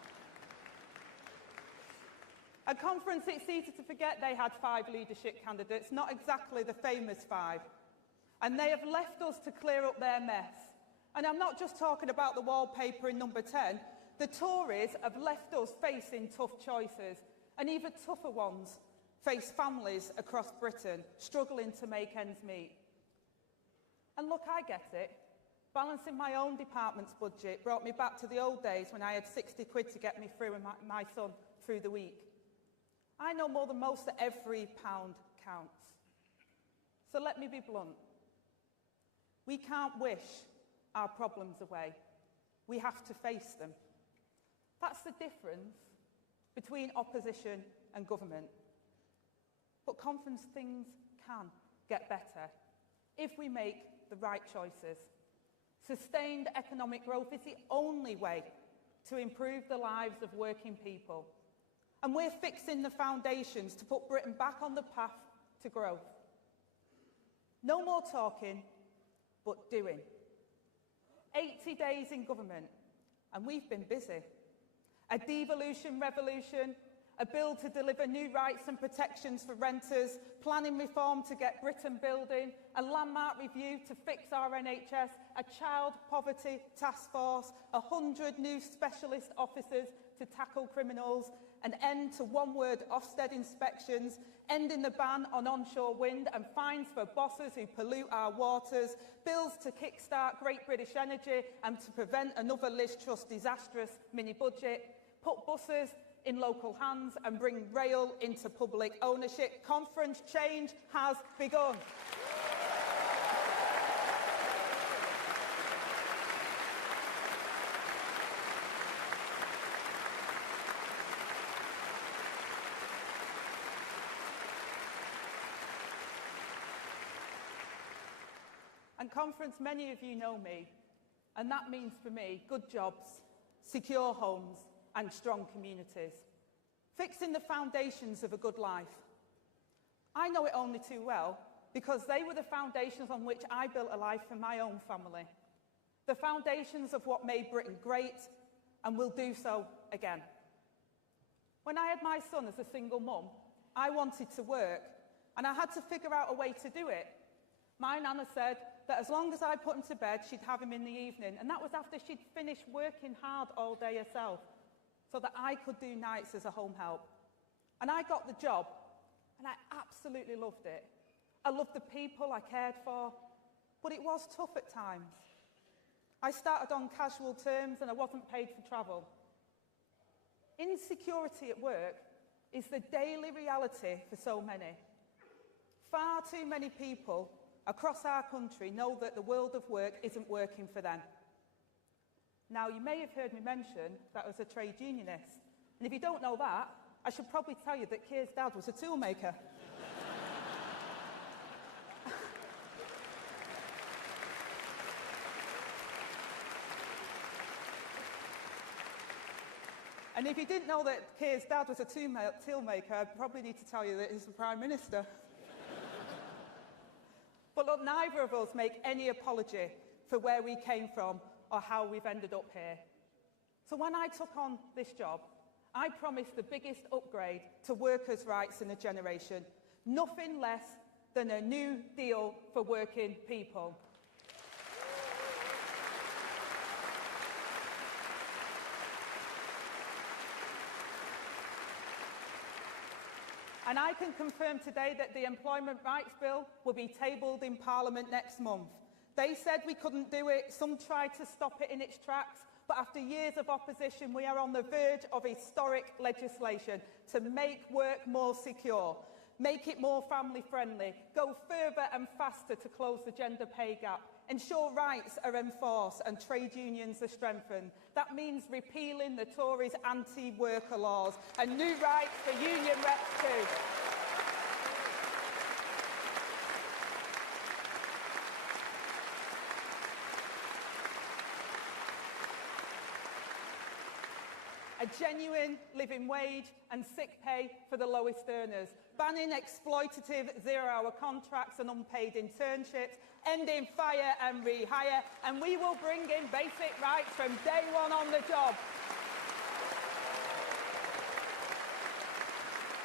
At conference, it's easy to forget they had 5 leadership candidates, not exactly the famous 5. And they have left us to clear up their mess. And I'm not just talking about the wallpaper in number 10. The Tories have left us facing tough choices, and even tougher ones face families across Britain struggling to make ends meet. And look, I get it. Balancing my own department's budget brought me back to the old days when I had 60 quid to get me through and my son through the week. I know more than most that every pound counts. So let me be blunt. We can't wish our problems away. We have to face them. That's the difference between opposition and government. But conference, things can get better if we make the right choices. Sustained economic growth is the only way to improve the lives of working people. And we're fixing the foundations to put Britain back on the path to growth. No more talking, but doing. 80 days in government, and we've been busy. A devolution revolution, a bill to deliver new rights and protections for renters, planning reform to get Britain building, a landmark review to fix our NHS, a child poverty task force, 100 new specialist officers to tackle criminals, an end to one-word Ofsted inspections, ending the ban on onshore wind and fines for bosses who pollute our waters, bills to kickstart Great British Energy and to prevent another Liz Truss disastrous mini-budget, put buses in local hands and bring rail into public ownership. Conference change has begun. And conference, many of you know me, and that means for me good jobs, secure homes and strong communities. Fixing the foundations of a good life. I know it only too well because they were the foundations on which I built a life for my own family. The foundations of what made Britain great and will do so again. When I had my son as a single mum, I wanted to work and I had to figure out a way to do it. My nana said that as long as I put him to bed, she'd have him in the evening, and that was after she'd finished working hard all day herself, so that I could do nights as a home help. And I got the job, and I absolutely loved it. I loved the people I cared for, but it was tough at times. I started on casual terms, and I wasn't paid for travel. Insecurity at work is the daily reality for so many. Far too many people across our country know that the world of work isn't working for them. Now, you may have heard me mention that I was a trade unionist. And if you don't know that, I should probably tell you that Keir's dad was a toolmaker. And if you didn't know that Keir's dad was a toolmaker, I probably need to tell you that he's the Prime Minister. But look, neither of us make any apology for where we came from or how we've ended up here. So when I took on this job, I promised the biggest upgrade to workers' rights in a generation, nothing less than a new deal for working people. And I can confirm today that the Employment Rights Bill will be tabled in Parliament next month. They said we couldn't do it, some tried to stop it in its tracks, but after years of opposition, we are on the verge of historic legislation to make work more secure, make it more family-friendly, go further and faster to close the gender pay gap, ensure rights are enforced and trade unions are strengthened. That means repealing the Tories' anti-worker laws and new rights for union reps too. A genuine living wage and sick pay for the lowest earners, banning exploitative zero-hour contracts and unpaid internships, ending fire and rehire, and we will bring in basic rights from day one on the job.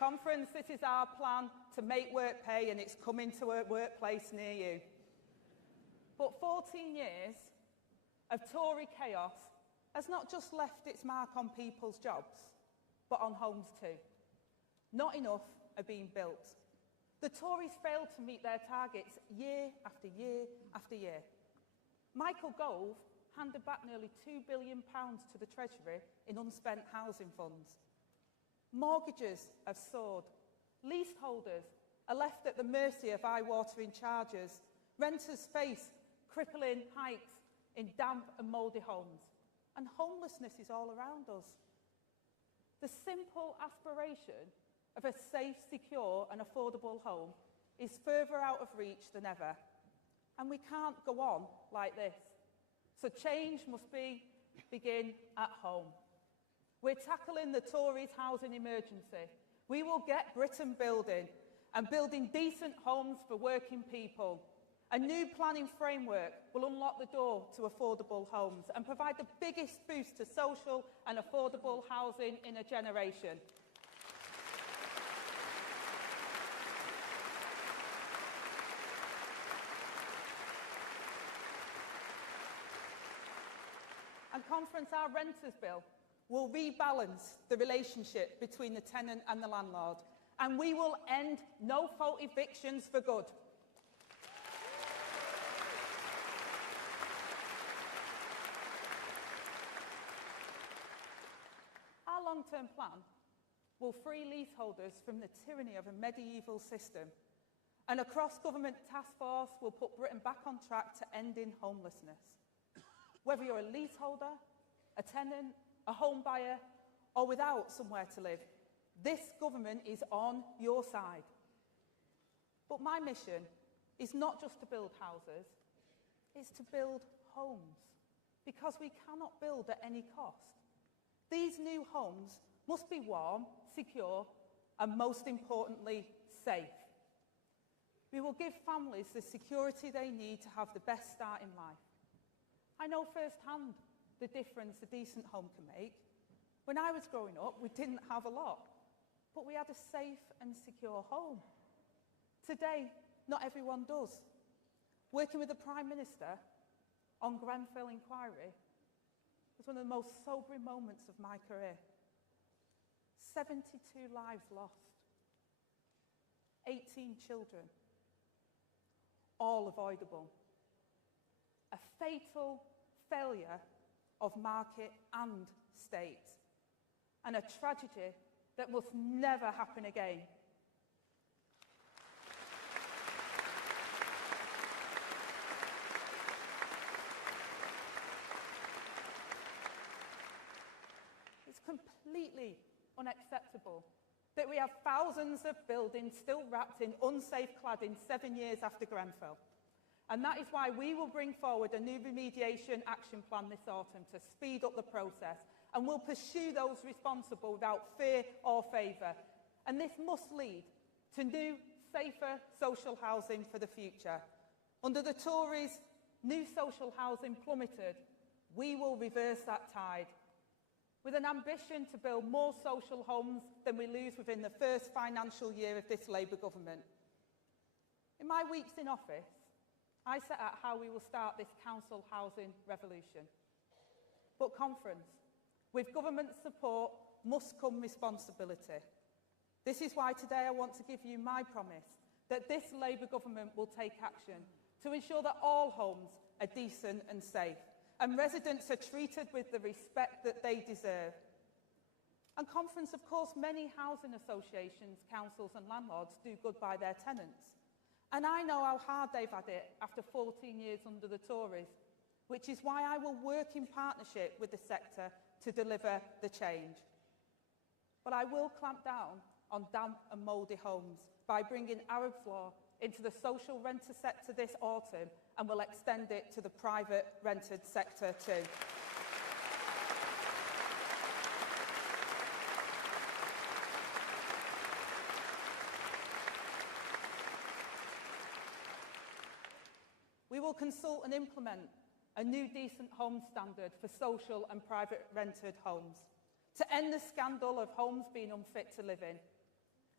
Conference, this is our plan to make work pay, and it's coming to a workplace near you. But 14 years of Tory chaos has not just left its mark on people's jobs, but on homes too. Not enough are being built. The Tories failed to meet their targets year after year after year. Michael Gove handed back nearly £2 billion to the Treasury in unspent housing funds. Mortgages have soared. Leaseholders are left at the mercy of eye-watering charges. Renters face crippling hikes in damp and mouldy homes. And homelessness is all around us. The simple aspiration of a safe, secure and affordable home is further out of reach than ever. And we can't go on like this. So change must begin at home. We're tackling the Tories' housing emergency. We will get Britain building and building decent homes for working people. A new planning framework will unlock the door to affordable homes and provide the biggest boost to social and affordable housing in a generation. And Conference, our renters bill will rebalance the relationship between the tenant and the landlord, and we will end no-fault evictions for good. Our long-term plan will free leaseholders from the tyranny of a medieval system, and a cross-government task force will put Britain back on track to ending homelessness. Whether you're a leaseholder, a tenant, a home buyer, or without somewhere to live, this government is on your side. But my mission is not just to build houses, it's to build homes, because we cannot build at any cost. These new homes must be warm, secure, and most importantly, safe. We will give families the security they need to have the best start in life. I know firsthand the difference a decent home can make. When I was growing up, we didn't have a lot, but we had a safe and secure home. Today, not everyone does. Working with the Prime Minister on Grenfell inquiry was one of the most sobering moments of my career. 72 lives lost, 18 children, all avoidable. A fatal failure of market and state, and a tragedy that must never happen again. It's completely unacceptable that we have thousands of buildings still wrapped in unsafe cladding 7 years after Grenfell. And that is why we will bring forward a new remediation action plan this autumn to speed up the process, and we'll pursue those responsible without fear or favour. And this must lead to new, safer social housing for the future. Under the Tories, new social housing plummeted. We will reverse that tide, with an ambition to build more social homes than we lose within the first financial year of this Labour government. In my weeks in office, I set out how we will start this council housing revolution. But Conference, with government support must come responsibility. This is why today I want to give you my promise that this Labour government will take action to ensure that all homes are decent and safe, and residents are treated with the respect that they deserve. And Conference, of course, many housing associations, councils and landlords do good by their tenants. And I know how hard they've had it after 14 years under the Tories, which is why I will work in partnership with the sector to deliver the change. But I will clamp down on damp and mouldy homes by bringing Arab's Law into the social renter sector this autumn, and will extend it to the private rented sector too. We will consult and implement a new decent home standard for social and private rented homes to end the scandal of homes being unfit to live in.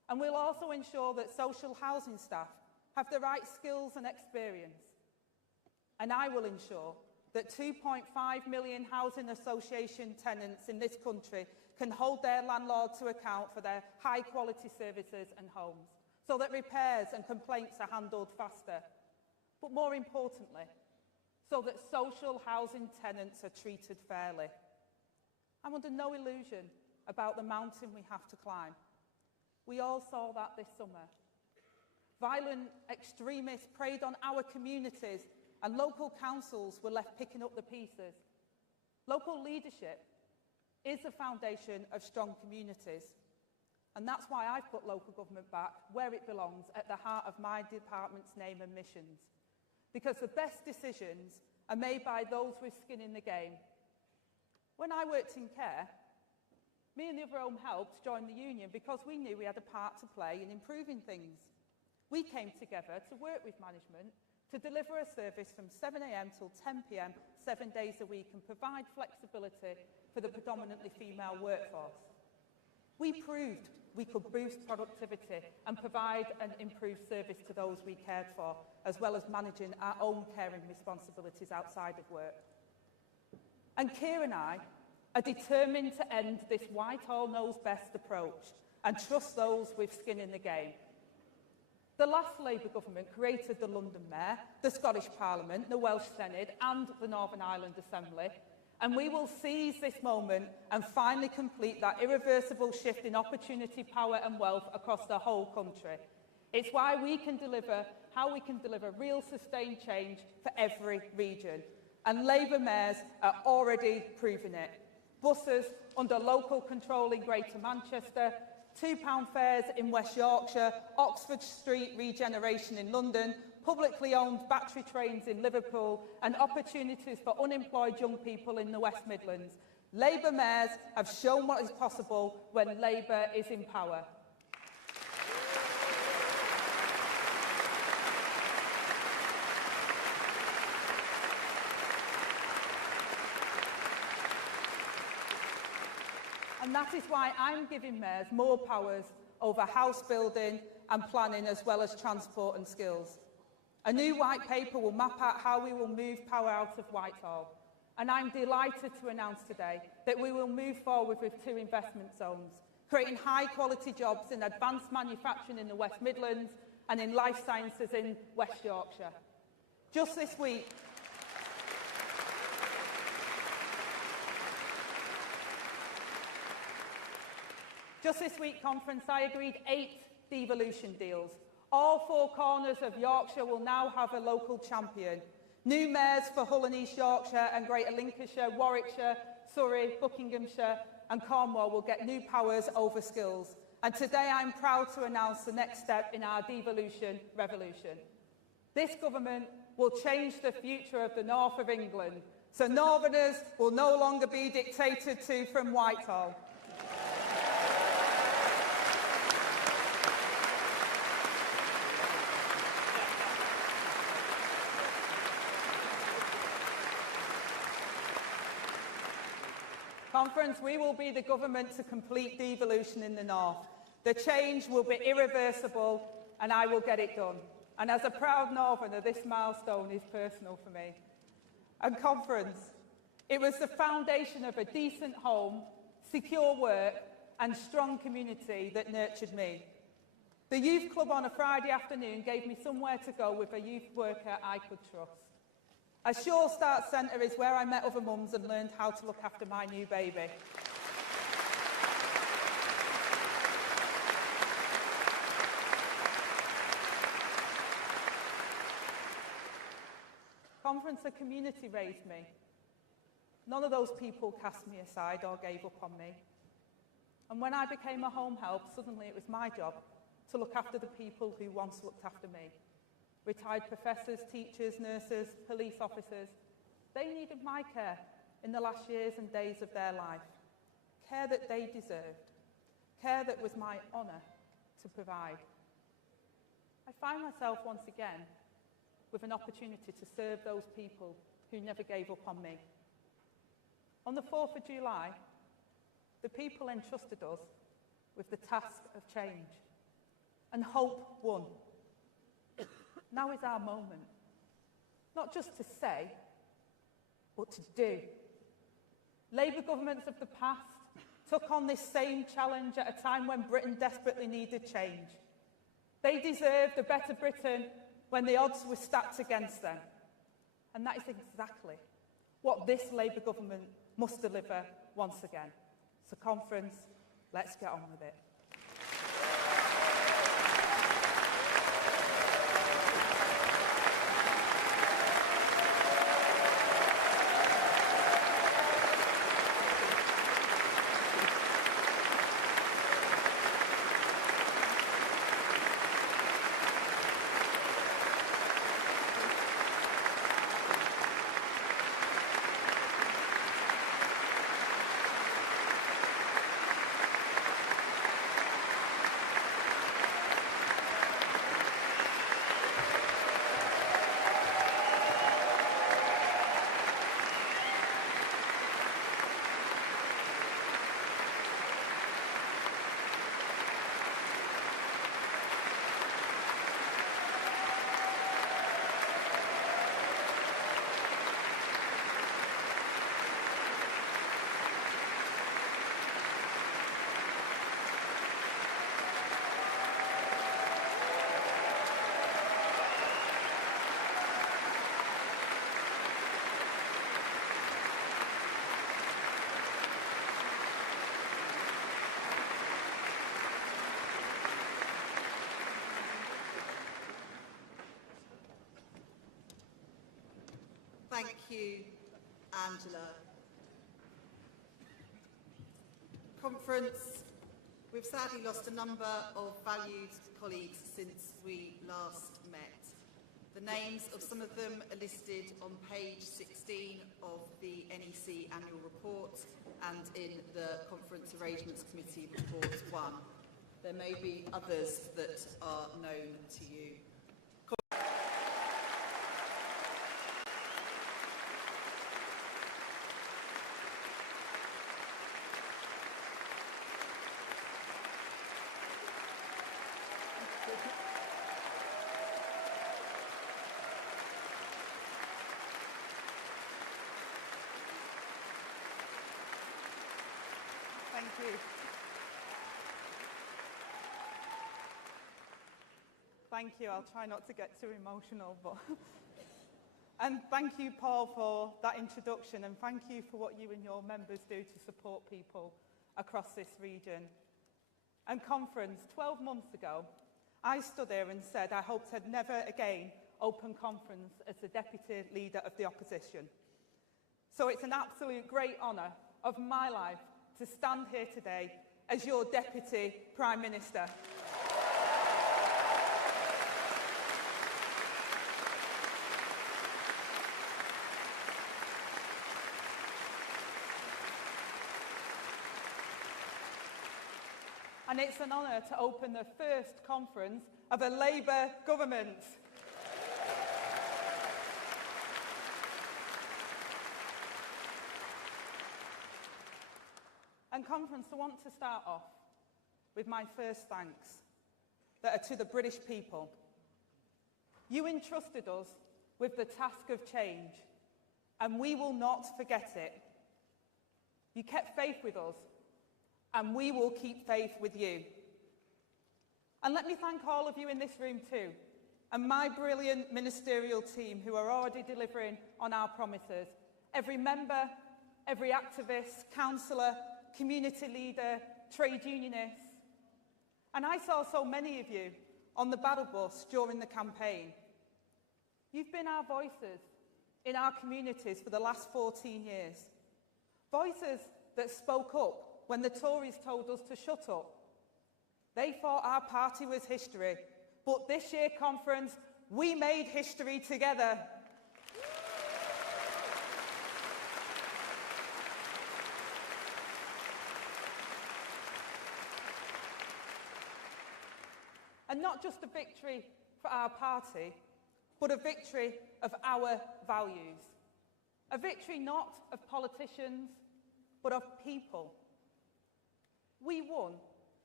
And we'll also ensure that social housing staff have the right skills and experience. And I will ensure that 2.5 million housing association tenants in this country can hold their landlord to account for their high-quality services and homes, so that repairs and complaints are handled faster. But more importantly, so that social housing tenants are treated fairly. I'm under no illusion about the mountain we have to climb. We all saw that this summer. Violent extremists preyed on our communities and local councils were left picking up the pieces. Local leadership is the foundation of strong communities. And that's why I've put local government back where it belongs, at the heart of my department's name and missions. Because the best decisions are made by those with skin in the game. When I worked in care, me and the other home helps joined the union because we knew we had a part to play in improving things. We came together to work with management to deliver a service from 7 a.m. till 10 p.m, 7 days a week, and provide flexibility for the predominantly female workforce. We proved we could boost productivity and provide an improved service to those we cared for, as well as managing our own caring responsibilities outside of work. And Keir and I are determined to end this Whitehall knows best approach and trust those with skin in the game. The last Labour government created the London Mayor, the Scottish Parliament, the Welsh Senate and the Northern Ireland Assembly, and we will seize this moment and finally complete that irreversible shift in opportunity, power and wealth across the whole country. It's why we can deliver, how we can deliver real sustained change for every region. And Labour mayors are already proving it. Buses under local control in Greater Manchester, £2 fares in West Yorkshire, Oxford Street regeneration in London, publicly owned battery trains in Liverpool, and opportunities for unemployed young people in the West Midlands. Labour mayors have shown what is possible when Labour is in power. And that is why I'm giving mayors more powers over house building and planning, as well as transport and skills. A new white paper will map out how we will move power out of Whitehall. And I'm delighted to announce today that we will move forward with 2 investment zones, creating high-quality jobs in advanced manufacturing in the West Midlands and in life sciences in West Yorkshire. Just this week, conference, I agreed 8 devolution deals. All 4 corners of Yorkshire will now have a local champion. New mayors for Hull and East Yorkshire and Greater Lincolnshire, Warwickshire, Surrey, Buckinghamshire and Cornwall will get new powers over skills. And today I'm proud to announce the next step in our devolution revolution. This government will change the future of the north of England, so Northerners will no longer be dictated to from Whitehall. Conference, we will be the government to complete devolution in the north. The change will be irreversible and I will get it done. And as a proud Northerner, this milestone is personal for me. And conference, it was the foundation of a decent home, secure work and strong community that nurtured me. The youth club on a Friday afternoon gave me somewhere to go with a youth worker I could trust. A Sure Start Centre is where I met other mums and learned how to look after my new baby. Conference, a community raised me. None of those people cast me aside or gave up on me. And when I became a home help, suddenly it was my job to look after the people who once looked after me. Retired professors, teachers, nurses, police officers, they needed my care in the last years and days of their life. Care that they deserved. Care that was my honour to provide. I find myself once again with an opportunity to serve those people who never gave up on me. On the 4th of July, the people entrusted us with the task of change. and hope won. Now is our moment, not just to say, but to do. Labour governments of the past took on this same challenge at a time when Britain desperately needed change. They deserved a better Britain when the odds were stacked against them. And that is exactly what this Labour government must deliver once again. So, conference, let's get on with it. Thank you, Angela. Conference, we've sadly lost a number of valued colleagues since we last met. The names of some of them are listed on page 16 of the NEC annual report and in the Conference Arrangements Committee report 1. There may be others that are known to you. Thank you. Thank you. I'll try not to get too emotional, but and thank you, Paul, for that introduction, and thank you for what you and your members do to support people across this region. And conference, 12 months ago, I stood here and said I hoped I'd never again open conference as the Deputy Leader of the Opposition. So it's an absolute great honour of my life to stand here today as your Deputy Prime Minister. And it's an honour to open the first conference of a Labour government. And conference, I want to start off with my first thanks that are to the British people. You entrusted us with the task of change, and we will not forget it. You kept faith with us, and we will keep faith with you. And let me thank all of you in this room too, and my brilliant ministerial team who are already delivering on our promises. Every member, every activist, councillor, community leader, trade unionist. And I saw so many of you on the battle bus during the campaign. You've been our voices in our communities for the last 14 years. Voices that spoke up when the Tories told us to shut up. They thought our party was history, but this year conference, we made history together. And not just a victory for our party, but a victory of our values. A victory not of politicians, but of people. We won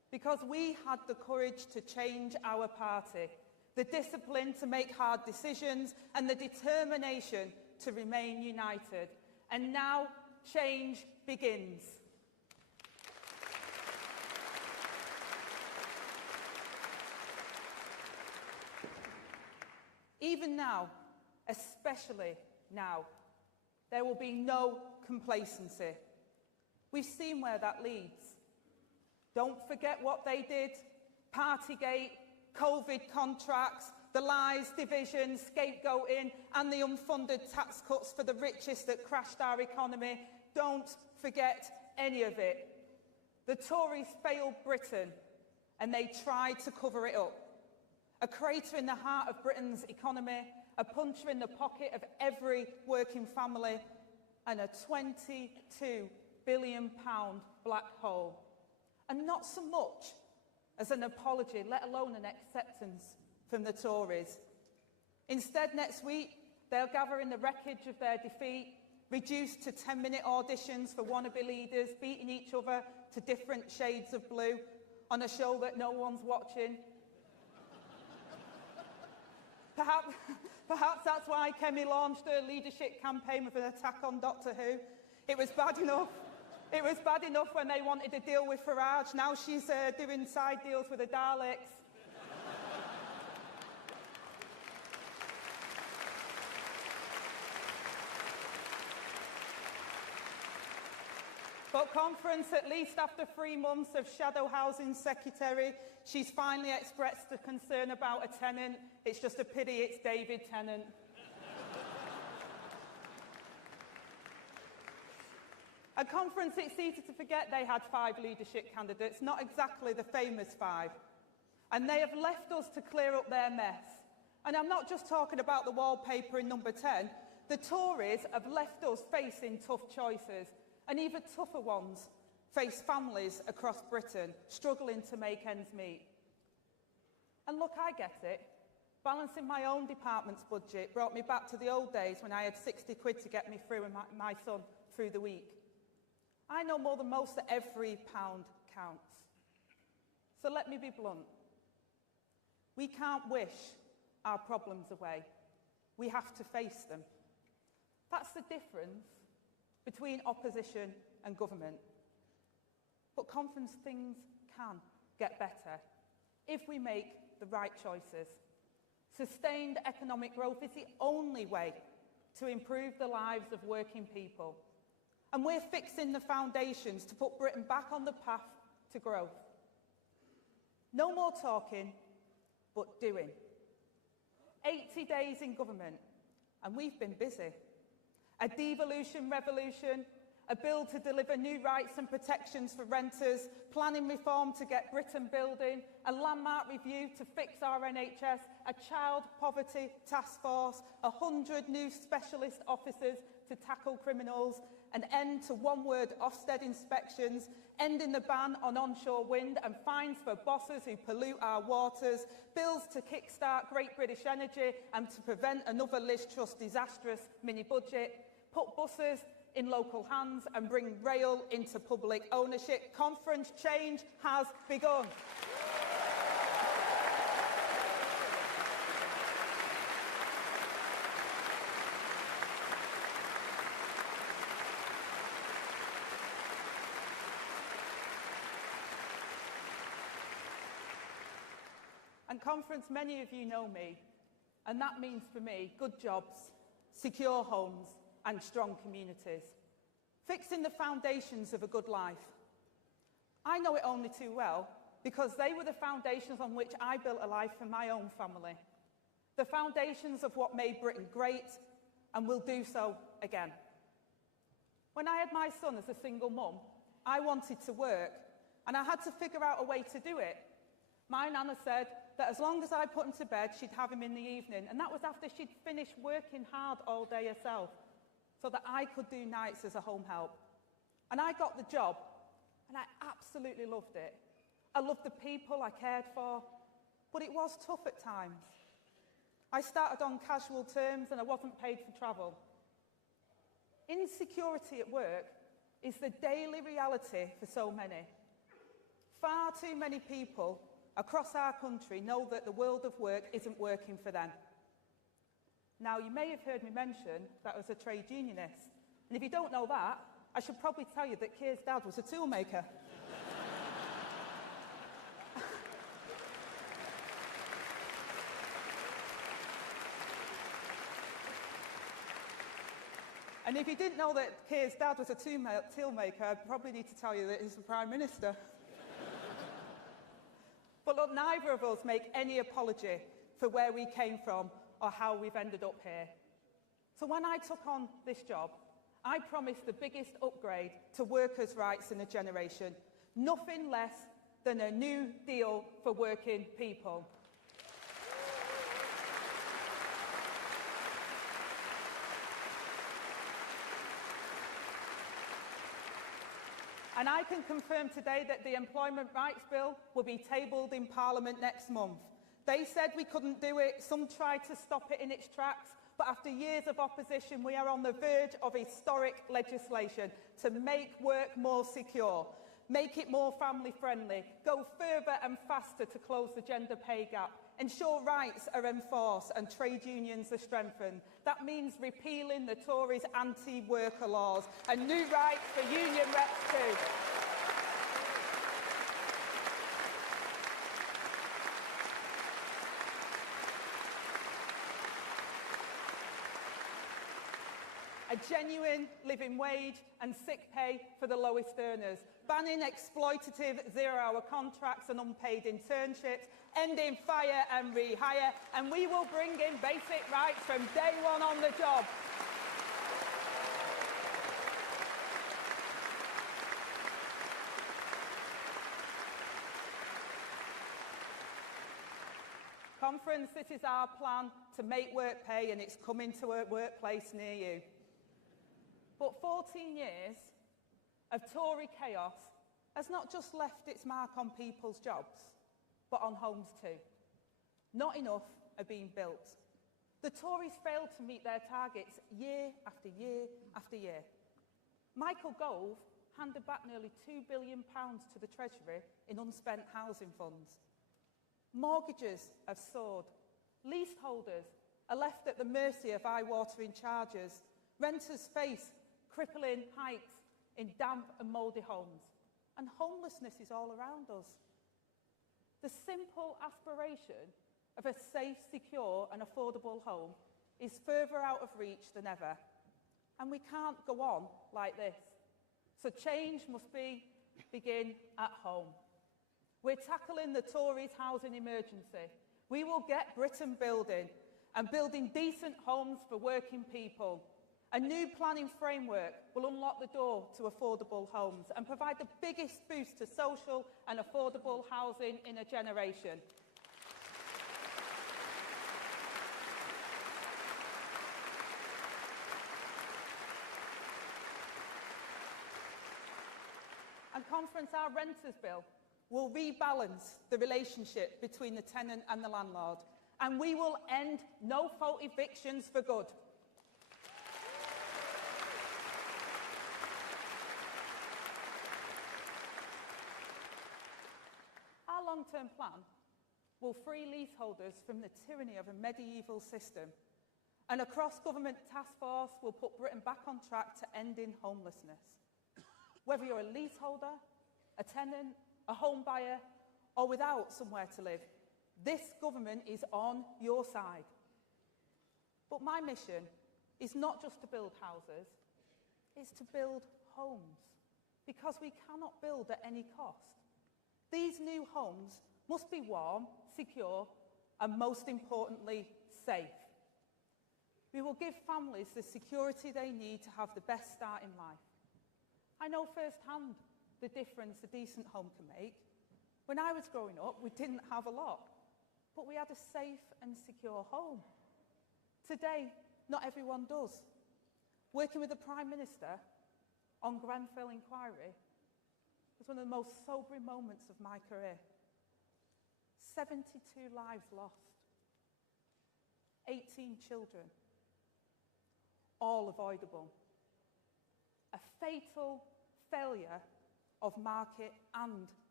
because we had the courage to change our party, the discipline to make hard decisions, and the determination to remain united. And now change begins. Even now, especially now, there will be no complacency. We've seen where that leads. Don't forget what they did. Partygate, COVID contracts, the lies, division, scapegoating, and the unfunded tax cuts for the richest that crashed our economy. Don't forget any of it. The Tories failed Britain, and they tried to cover it up. A crater in the heart of Britain's economy, a puncher in the pocket of every working family, and a £22 billion black hole. And not so much as an apology, let alone an acceptance from the Tories. Instead, next week, they'll gather in the wreckage of their defeat, reduced to 10-minute auditions for wannabe leaders, beating each other to different shades of blue on a show that no one's watching. Perhaps that's why Kemi launched her leadership campaign with an attack on Doctor Who. It was bad enough. It was bad enough when they wanted to deal with Farage. Now she's doing side deals with the Daleks. But conference, at least after 3 months of shadow housing secretary, she's finally expressed a concern about a tenant. It's just a pity it's David Tennant. At conference, it's easy to forget they had 5 leadership candidates, not exactly the famous 5. And they have left us to clear up their mess. And I'm not just talking about the wallpaper in number 10. The Tories have left us facing tough choices, and even tougher ones face families across Britain struggling to make ends meet. And look, I get it. Balancing my own department's budget brought me back to the old days when I had 60 quid to get me through and my son through the week. I know more than most that every pound counts. So let me be blunt. We can't wish our problems away. We have to face them. That's the difference between opposition and government. But conference, things can get better if we make the right choices. Sustained economic growth is the only way to improve the lives of working people. And we're fixing the foundations to put Britain back on the path to growth. No more talking, but doing. 80 days in government, and we've been busy. A devolution revolution, a bill to deliver new rights and protections for renters, planning reform to get Britain building, a landmark review to fix our NHS, a child poverty task force, 100 new specialist officers to tackle criminals, an end to one-word Ofsted inspections, ending the ban on onshore wind and fines for bosses who pollute our waters, bills to kickstart Great British Energy and to prevent another Liz Truss disastrous mini-budget, put buses in local hands and bring rail into public ownership. Conference change has begun. And conference, many of you know me, and that means for me good jobs, secure homes, and strong communities. Fixing the foundations of a good life. I know it only too well because they were the foundations on which I built a life for my own family. The foundations of what made Britain great and will do so again. When I had my son as a single mum, I wanted to work and I had to figure out a way to do it. My nana said that as long as I put him to bed, she'd have him in the evening, and that was after she'd finished working hard all day herself, so that I could do nights as a home help. And I got the job, and I absolutely loved it. I loved the people I cared for, but it was tough at times. I started on casual terms, and I wasn't paid for travel. Insecurity at work is the daily reality for so many. Far too many people across our country know that the world of work isn't working for them. Now, you may have heard me mention that I was a trade unionist. And if you don't know that, I should probably tell you that Keir's dad was a toolmaker. And if you didn't know that Keir's dad was a toolmaker, I probably need to tell you that he's the Prime Minister. But look, neither of us make any apology for where we came from or how we've ended up here. So when I took on this job, I promised the biggest upgrade to workers' rights in a generation, nothing less than a new deal for working people. And I can confirm today that the Employment Rights Bill will be tabled in Parliament next month. They said we couldn't do it, some tried to stop it in its tracks, but after years of opposition, we are on the verge of historic legislation to make work more secure, make it more family-friendly, go further and faster to close the gender pay gap, ensure rights are enforced and trade unions are strengthened. That means repealing the Tories' anti-worker laws and new rights for union reps too. A genuine living wage and sick pay for the lowest earners, banning exploitative zero-hour contracts and unpaid internships, ending fire and rehire, and we will bring in basic rights from day one on the job. Conference, this is our plan to make work pay, and it's coming to a workplace near you. But 14 years of Tory chaos has not just left its mark on people's jobs, but on homes too. Not enough are being built. The Tories failed to meet their targets year after year after year. Michael Gove handed back nearly £2 billion to the Treasury in unspent housing funds. Mortgages have soared. Leaseholders are left at the mercy of eye-watering charges. Renters face crippling hikes in damp and mouldy homes. And homelessness is all around us. The simple aspiration of a safe, secure and affordable home is further out of reach than ever. And we can't go on like this. So change must begin at home. We're tackling the Tories' housing emergency. We will get Britain building, and building decent homes for working people. A new planning framework will unlock the door to affordable homes and provide the biggest boost to social and affordable housing in a generation. And Conference, our renters bill will rebalance the relationship between the tenant and the landlord, and we will end no-fault evictions for good. Our long-term plan will free leaseholders from the tyranny of a medieval system, and a cross-government task force will put Britain back on track to ending homelessness. Whether you're a leaseholder, a tenant, a home buyer, or without somewhere to live, this government is on your side. But my mission is not just to build houses, it's to build homes, because we cannot build at any cost. These new homes must be warm, secure, and most importantly, safe. We will give families the security they need to have the best start in life. I know firsthand the difference a decent home can make. When I was growing up, we didn't have a lot, but we had a safe and secure home. Today, not everyone does. Working with the Prime Minister on Grenfell inquiry was one of the most sobering moments of my career. 72 lives lost, 18 children, all avoidable. A fatal failure of market and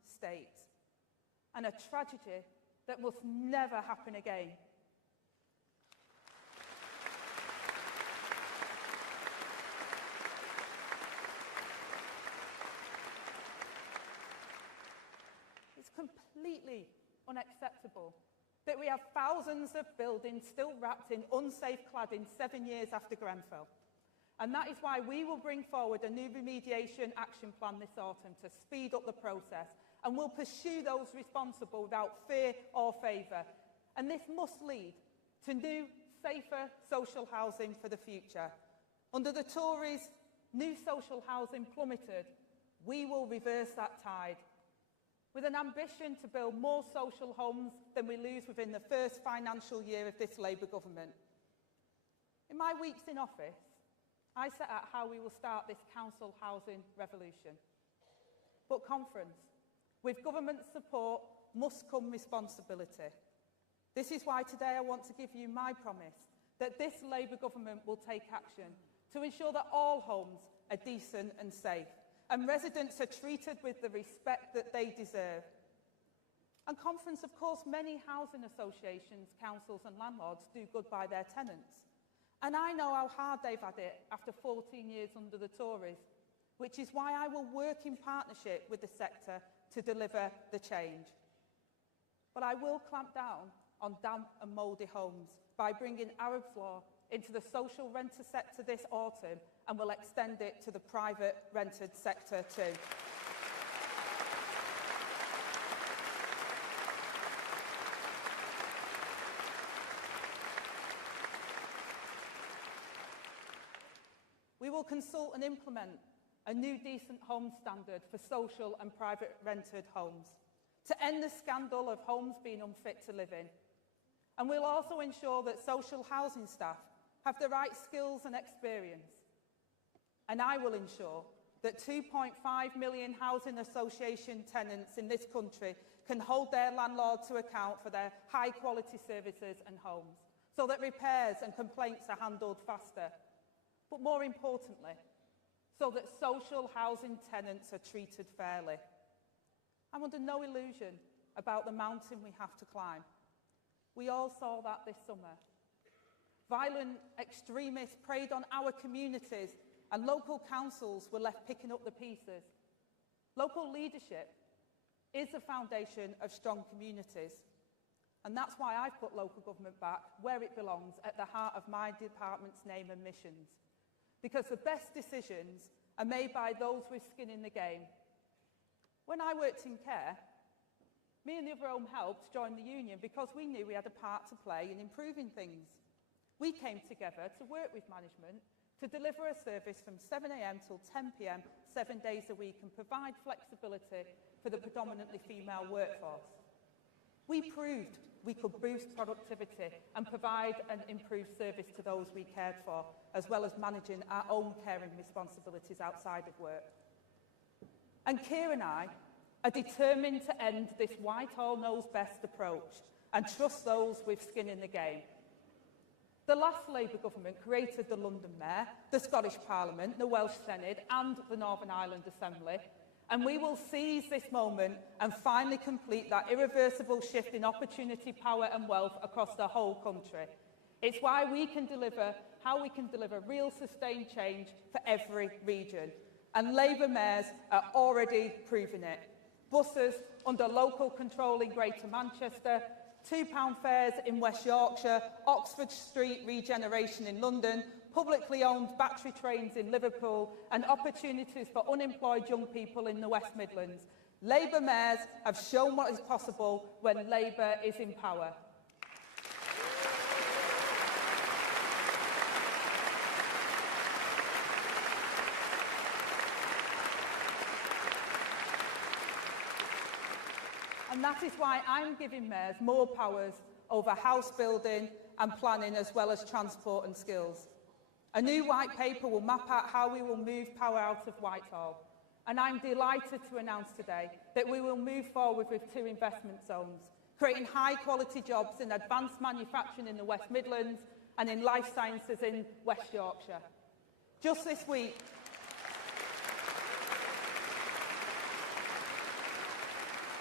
state, and a tragedy that must never happen again. It's completely unacceptable that we have thousands of buildings still wrapped in unsafe cladding 7 years after Grenfell. And that is why we will bring forward a new remediation action plan this autumn to speed up the process, and we'll pursue those responsible without fear or favour. And this must lead to new, safer social housing for the future. Under the Tories, new social housing plummeted. We will reverse that tide, with an ambition to build more social homes than we lose within the first financial year of this Labour government. In my weeks in office, I set out how we will start this council housing revolution. But conference, with government support must come responsibility. This is why today I want to give you my promise that this Labour government will take action to ensure that all homes are decent and safe, and residents are treated with the respect that they deserve. And conference, of course, many housing associations, councils and landlords do good by their tenants. And I know how hard they've had it after 14 years under the Tories, which is why I will work in partnership with the sector to deliver the change. But I will clamp down on damp and mouldy homes by bringing Arab's law into the social renter sector this autumn, and will extend it to the private rented sector too. We will consult and implement a new decent home standard for social and private rented homes to end the scandal of homes being unfit to live in. And we'll also ensure that social housing staff have the right skills and experience. And I will ensure that 2.5 million housing association tenants in this country can hold their landlord to account for their high quality services and homes, so that repairs and complaints are handled faster. But more importantly, so that social housing tenants are treated fairly. I'm under no illusion about the mountain we have to climb. We all saw that this summer. Violent extremists preyed on our communities, and local councils were left picking up the pieces. Local leadership is the foundation of strong communities. And that's why I've put local government back where it belongs, at the heart of my department's name and missions. Because the best decisions are made by those with skin in the game. When I worked in care, me and the other home helps joined the union because we knew we had a part to play in improving things. We came together to work with management to deliver a service from 7 a.m. till 10 p.m, 7 days a week, and provide flexibility for the predominantly female workforce. We proved we could boost productivity and provide an improved service to those we cared for, as well as managing our own caring responsibilities outside of work. And Keir and I are determined to end this Whitehall knows best approach and trust those with skin in the game. The last Labour government created the London Mayor, the Scottish Parliament, the Welsh Senate and the Northern Ireland Assembly, and we will seize this moment and finally complete that irreversible shift in opportunity, power and wealth across the whole country. It's why we can deliver, how we can deliver real sustained change for every region. And Labour mayors are already proving it. Buses under local control in Greater Manchester, £2 fares in West Yorkshire, Oxford Street regeneration in London, publicly owned battery trains in Liverpool, and opportunities for unemployed young people in the West Midlands. Labour mayors have shown what is possible when Labour is in power. And that is why I'm giving mayors more powers over house building and planning, as well as transport and skills. A new white paper will map out how we will move power out of Whitehall. And I'm delighted to announce today that we will move forward with 2 investment zones, creating high-quality jobs in advanced manufacturing in the West Midlands and in life sciences in West Yorkshire. Just this week,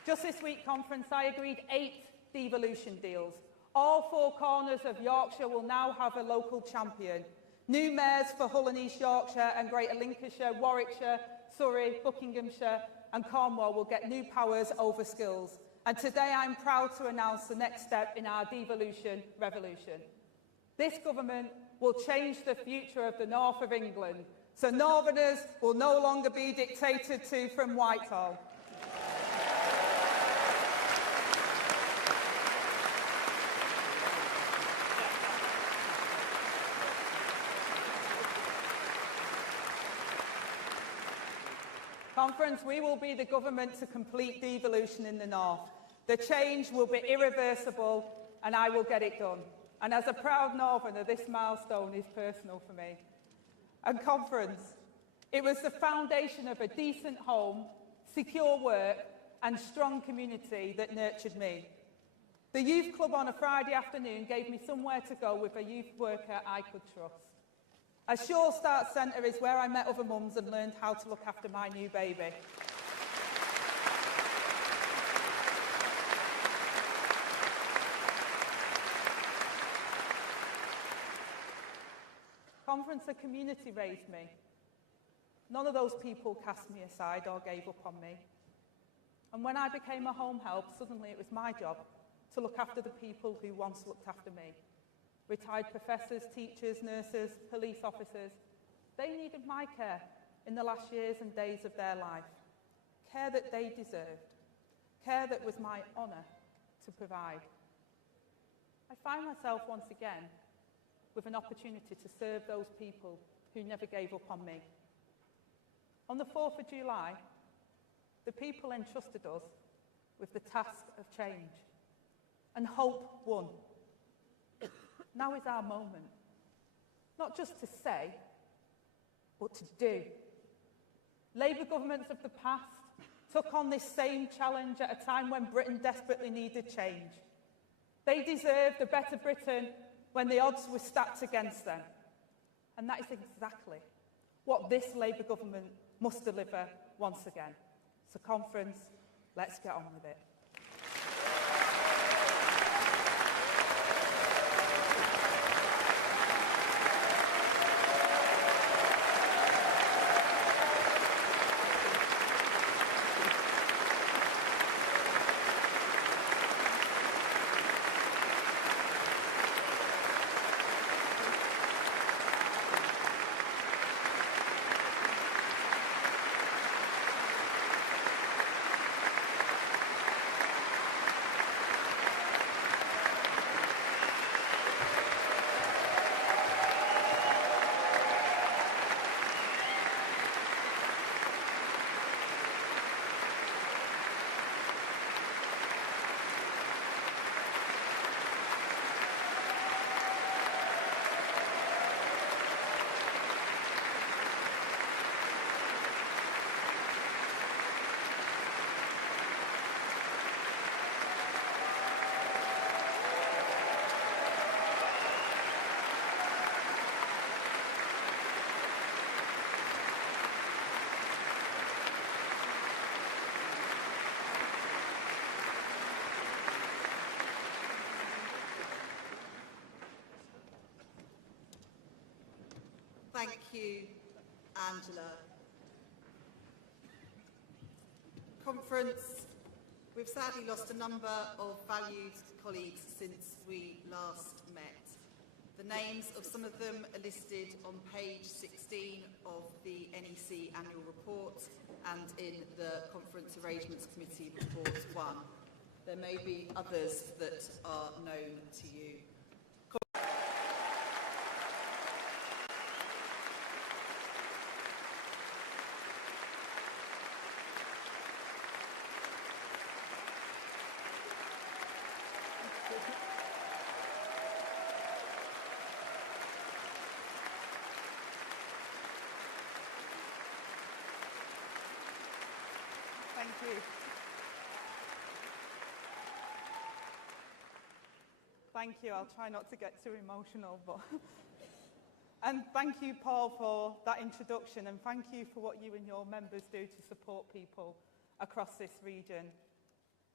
Just this week, conference, I agreed 8 devolution deals. All 4 corners of Yorkshire will now have a local champion. New mayors for Hull and East Yorkshire and Greater Lincolnshire, Warwickshire, Surrey, Buckinghamshire and Cornwall will get new powers over skills. And today I'm proud to announce the next step in our devolution revolution. This government will change the future of the north of England, so Northerners will no longer be dictated to from Whitehall. Conference, we will be the government to complete devolution in the north. The change will be irreversible and I will get it done. And as a proud Northerner, this milestone is personal for me. And conference, it was the foundation of a decent home, secure work and strong community that nurtured me. The youth club on a Friday afternoon gave me somewhere to go with a youth worker I could trust. A Sure Start Centre is where I met other mums and learned how to look after my new baby. Conference, a community raised me. None of those people cast me aside or gave up on me. And when I became a home help, suddenly it was my job to look after the people who once looked after me. Retired professors, teachers, nurses, police officers, they needed my care in the last years and days of their life. Care that they deserved. Care that was my honour to provide. I find myself once again with an opportunity to serve those people who never gave up on me. On the 4th of July, the people entrusted us with the task of change, and hope won. Now is our moment, not just to say, but to do. Labour governments of the past took on this same challenge at a time when Britain desperately needed change. They deserved a better Britain when the odds were stacked against them. And that is exactly what this Labour government must deliver once again. So conference, let's get on with it. Thank you, Angela. Conference, we've sadly lost a number of valued colleagues since we last met. The names of some of them are listed on page 16 of the NEC annual report and in the Conference Arrangements Committee report 1. There may be others that are known to you. Thank you. Thank you. I'll try not to get too emotional, but and thank you, Paul, for that introduction, and thank you for what you and your members do to support people across this region.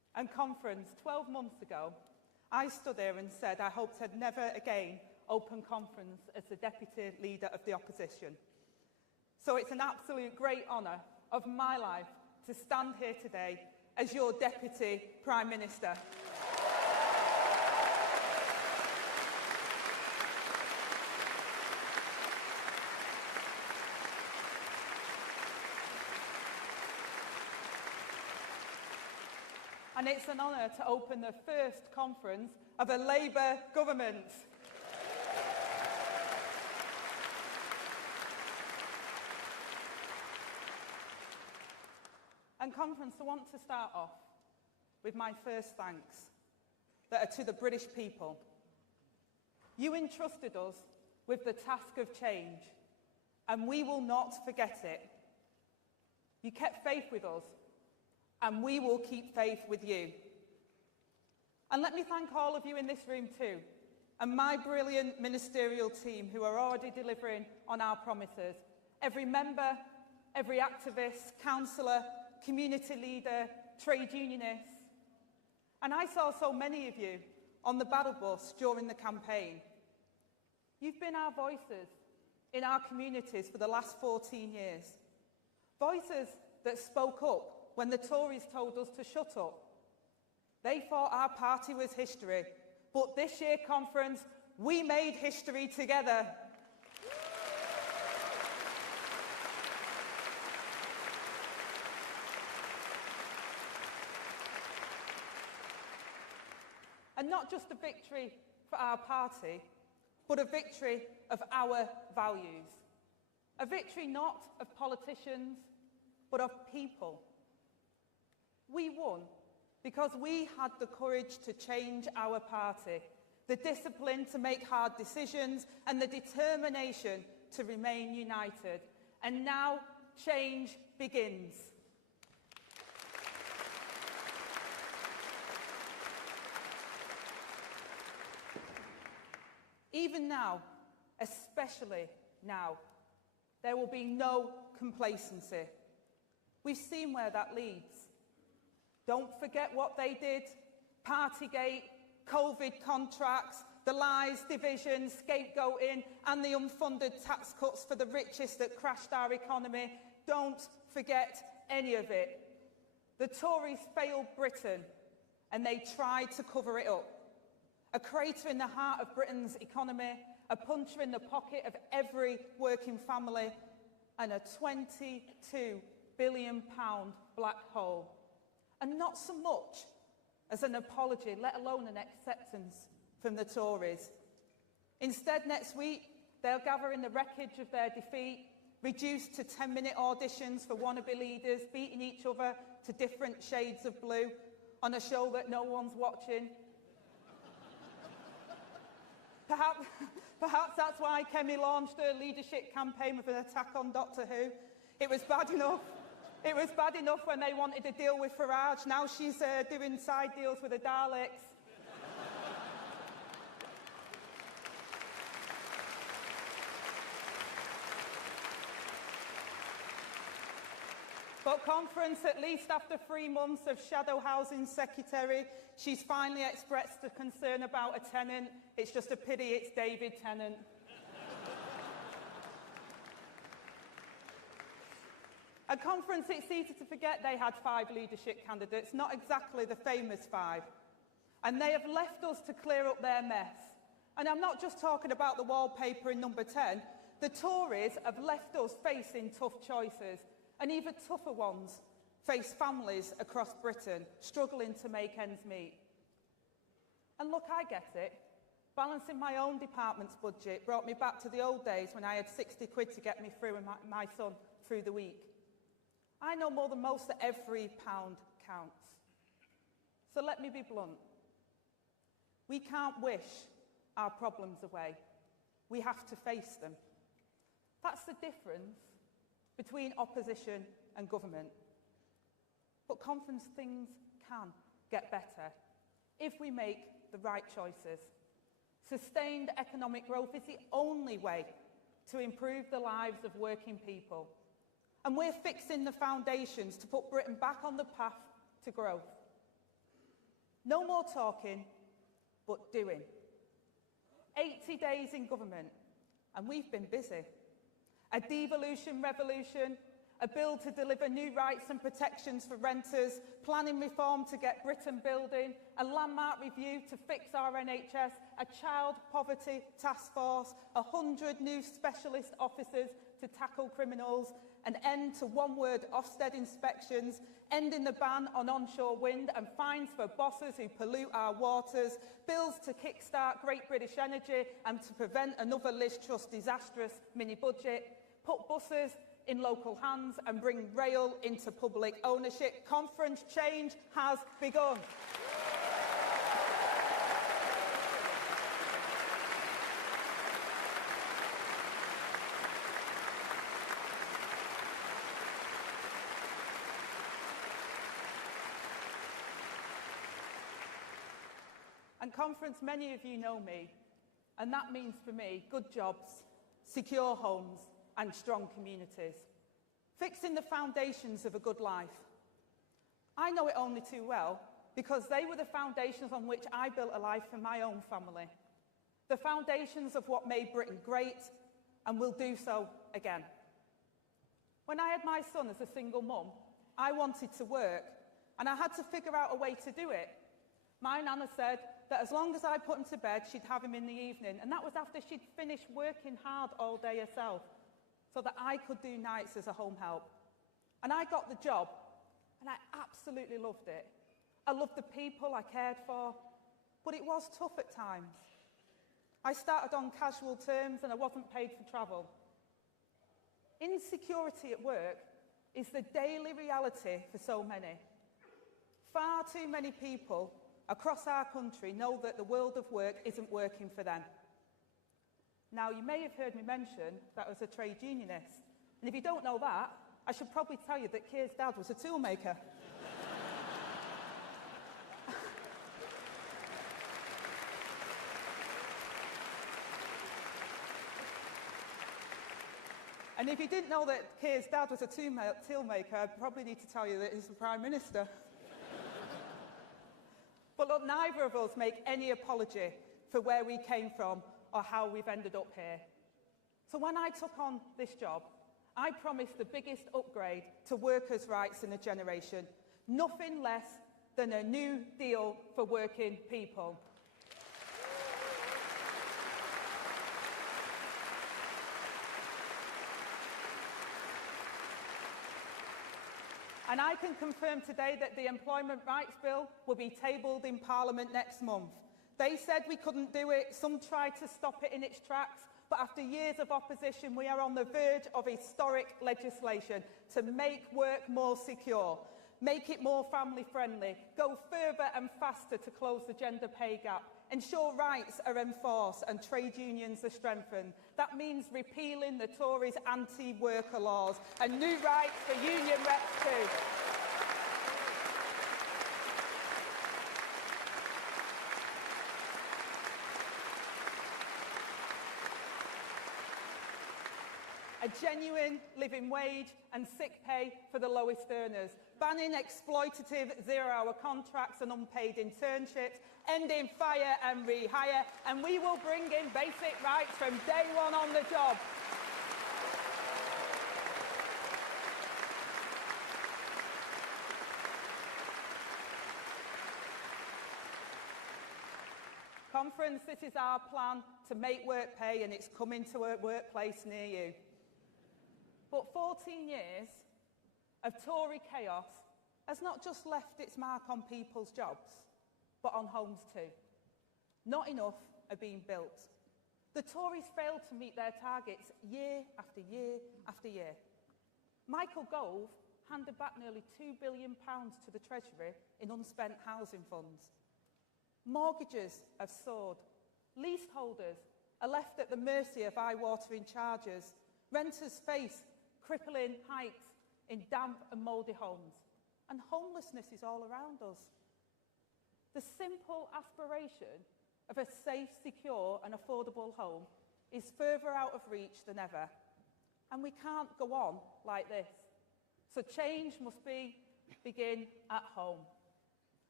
and conference 12 months ago, I stood here and said I hoped I'd never again open conference as the Deputy Leader of the Opposition. So it's an absolute great honour of my life to stand here today as your Deputy Prime Minister. And it's an honour to open the first conference of a Labour government. And conference, I want to start off with my first thanks that are to the British people. You entrusted us with the task of change, and we will not forget it. You kept faith with us, and we will keep faith with you. And let me thank all of you in this room too, and my brilliant ministerial team who are already delivering on our promises. Every member, every activist, councillor, community leader, trade unionist. And I saw so many of you on the battle bus during the campaign. You've been our voices in our communities for the last 14 years. Voices that spoke up when the Tories told us to shut up. They thought our party was history, but this year conference, we made history together. And not just a victory for our party, but a victory of our values. A victory not of politicians, but of people. We won because we had the courage to change our party, the discipline to make hard decisions, and the determination to remain united. And now change begins. Even now, especially now, there will be no complacency. We've seen where that leads. Don't forget what they did. Partygate, COVID contracts, the lies, division, scapegoating, and the unfunded tax cuts for the richest that crashed our economy. Don't forget any of it. The Tories failed Britain, and they tried to cover it up. A crater in the heart of Britain's economy, a puncher in the pocket of every working family, and a £22 billion black hole. And not so much as an apology, let alone an acceptance from the Tories. Instead, next week, they'll gather in the wreckage of their defeat, reduced to 10-minute auditions for wannabe leaders, beating each other to different shades of blue on a show that no one's watching. Perhaps that's why Kemi launched her leadership campaign with an attack on Doctor Who. It was bad enough. It was bad enough when they wanted to deal with Farage. Now she's doing side deals with the Daleks. But conference, at least after 3 months of shadow housing secretary, she's finally expressed a concern about a tenant. It's just a pity it's David Tennant. At conference, it's easy to forget they had 5 leadership candidates, not exactly the famous 5. And they have left us to clear up their mess. And I'm not just talking about the wallpaper in number 10. The Tories have left us facing tough choices, and even tougher ones face families across Britain struggling to make ends meet. And look, I get it. Balancing my own department's budget brought me back to the old days when I had 60 quid to get me through and my son through the week. I know more than most that every pound counts. So let me be blunt. We can't wish our problems away. We have to face them. That's the difference between opposition and government. But conference, things can get better if we make the right choices. Sustained economic growth is the only way to improve the lives of working people. And we're fixing the foundations to put Britain back on the path to growth. No more talking, but doing. 80 days in government, and we've been busy. A devolution revolution, a bill to deliver new rights and protections for renters, planning reform to get Britain building, a landmark review to fix our NHS, a child poverty task force, 100 new specialist officers to tackle criminals, an end to one-word Ofsted inspections, ending the ban on onshore wind and fines for bosses who pollute our waters, bills to kickstart Great British Energy and to prevent another Liz Truss disastrous mini-budget, put buses in local hands and bring rail into public ownership. Conference change has begun. And conference, many of you know me, and that means for me good jobs, secure homes and strong communities. Fixing the foundations of a good life. I know it only too well because they were the foundations on which I built a life for my own family. The foundations of what made Britain great and will do so again. When I had my son as a single mum, I wanted to work and I had to figure out a way to do it. My nana said that as long as I put him to bed, she'd have him in the evening, and that was after she'd finished working hard all day herself, so that I could do nights as a home help. And I got the job, and I absolutely loved it. I loved the people I cared for, but it was tough at times. I started on casual terms, and I wasn't paid for travel. Insecurity at work is the daily reality for so many. Far too many people across our country know that the world of work isn't working for them. Now, you may have heard me mention that I was a trade unionist. And if you don't know that, I should probably tell you that Keir's dad was a toolmaker. And if you didn't know that Keir's dad was a toolmaker, I'd probably need to tell you that he's the Prime Minister. But look, neither of us make any apology for where we came from or how we've ended up here. So when I took on this job, I promised the biggest upgrade to workers' rights in a generation. Nothing less than a new deal for working people. And I can confirm today that the Employment Rights Bill will be tabled in Parliament next month. They said we couldn't do it, some tried to stop it in its tracks, but after years of opposition, we are on the verge of historic legislation to make work more secure, make it more family-friendly, go further and faster to close the gender pay gap, ensure rights are enforced and trade unions are strengthened. That means repealing the Tories' anti-worker laws and new rights for union reps too. A genuine living wage and sick pay for the lowest earners, banning exploitative zero-hour contracts and unpaid internships, ending fire and rehire, and we will bring in basic rights from day one on the job. Conference, this is our plan to make work pay, and it's coming to a workplace near you. But 14 years of Tory chaos has not just left its mark on people's jobs, but on homes too. Not enough are being built. The Tories failed to meet their targets year after year after year. Michael Gove handed back nearly £2 billion to the Treasury in unspent housing funds. Mortgages have soared. Leaseholders are left at the mercy of eye-watering charges. Renters face crippling hikes in damp and mouldy homes. And homelessness is all around us. The simple aspiration of a safe, secure and affordable home is further out of reach than ever. And we can't go on like this. So change must begin at home.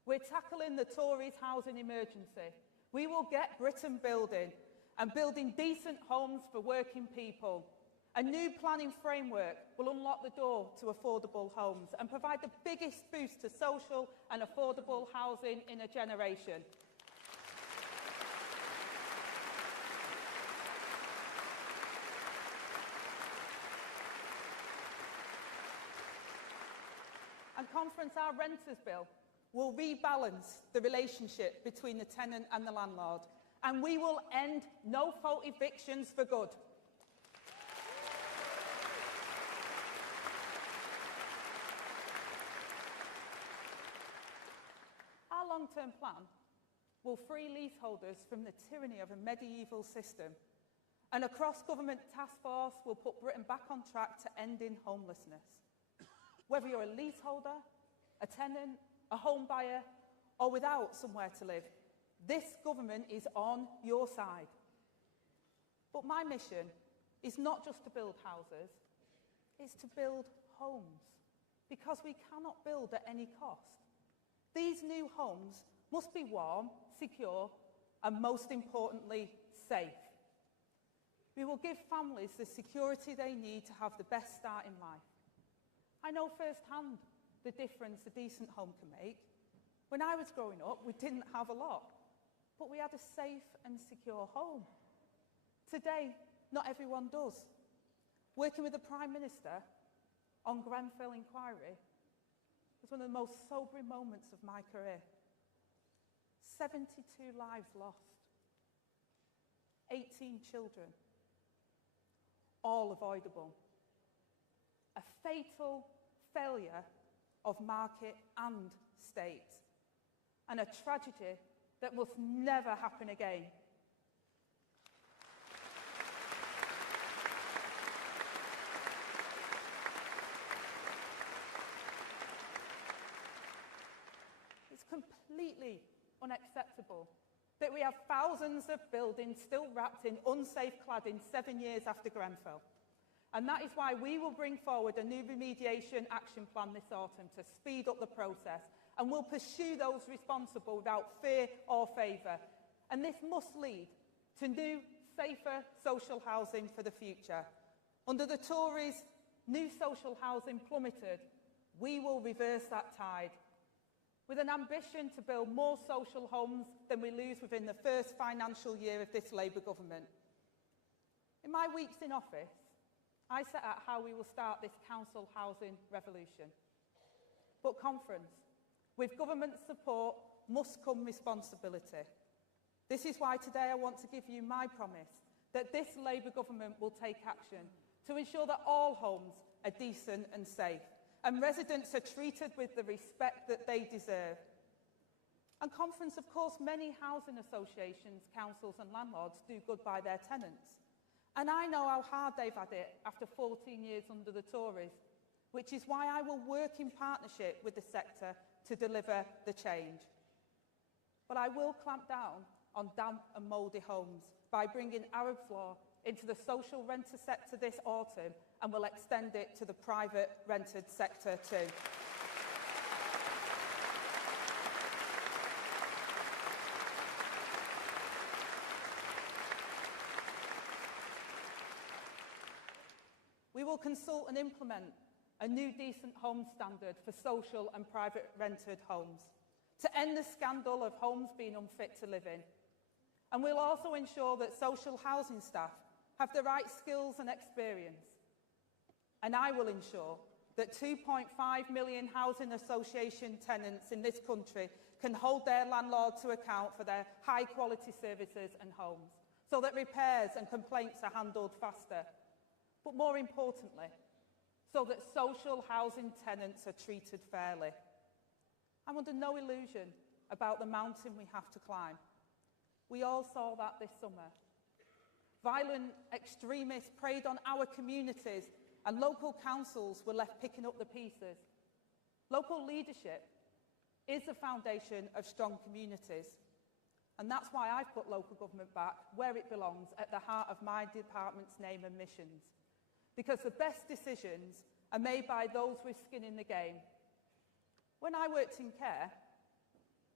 We're tackling the Tories' housing emergency. We will get Britain building, and building decent homes for working people. A new planning framework will unlock the door to affordable homes and provide the biggest boost to social and affordable housing in a generation. And Conference, our renters bill will rebalance the relationship between the tenant and the landlord, and we will end no-fault evictions for good. Our long-term plan will free leaseholders from the tyranny of a medieval system, and a cross-government task force will put Britain back on track to ending homelessness. Whether you're a leaseholder, a tenant, a home buyer, or without somewhere to live, this government is on your side. But my mission is not just to build houses, it's to build homes, because we cannot build at any cost. These new homes must be warm, secure, and most importantly, safe. We will give families the security they need to have the best start in life. I know firsthand the difference a decent home can make. When I was growing up, we didn't have a lot, but we had a safe and secure home. Today, not everyone does. Working with the Prime Minister on Grenfell inquiry was one of the most sobering moments of my career. 72 lives lost, 18 children, all avoidable. A fatal failure of market and state, and a tragedy that must never happen again. It's completely unacceptable that we have thousands of buildings still wrapped in unsafe cladding 7 years after Grenfell. And that is why we will bring forward a new remediation action plan this autumn to speed up the process, and we'll pursue those responsible without fear or favour. And this must lead to new, safer social housing for the future. Under the Tories, new social housing plummeted. We will reverse that tide, with an ambition to build more social homes than we lose within the first financial year of this Labour government. In my weeks in office, I set out how we will start this council housing revolution. But Conference, with government support must come responsibility. This is why today I want to give you my promise that this Labour government will take action to ensure that all homes are decent and safe, and residents are treated with the respect that they deserve. And Conference, of course, many housing associations, councils and landlords do good by their tenants. And I know how hard they've had it after 14 years under the Tories, which is why I will work in partnership with the sector to deliver the change. But I will clamp down on damp and mouldy homes by bringing Arab's law into the social renter sector this autumn, and will extend it to the private rented sector too. We will consult and implement a new decent home standard for social and private rented homes to end the scandal of homes being unfit to live in. And we'll also ensure that social housing staff have the right skills and experience. And I will ensure that 2.5 million housing association tenants in this country can hold their landlord to account for their high-quality services and homes, so that repairs and complaints are handled faster. But more importantly, so that social housing tenants are treated fairly. I'm under no illusion about the mountain we have to climb. We all saw that this summer. Violent extremists preyed on our communities, and local councils were left picking up the pieces. Local leadership is the foundation of strong communities. And that's why I've put local government back where it belongs, at the heart of my department's name and missions. Because the best decisions are made by those with skin in the game. When I worked in care,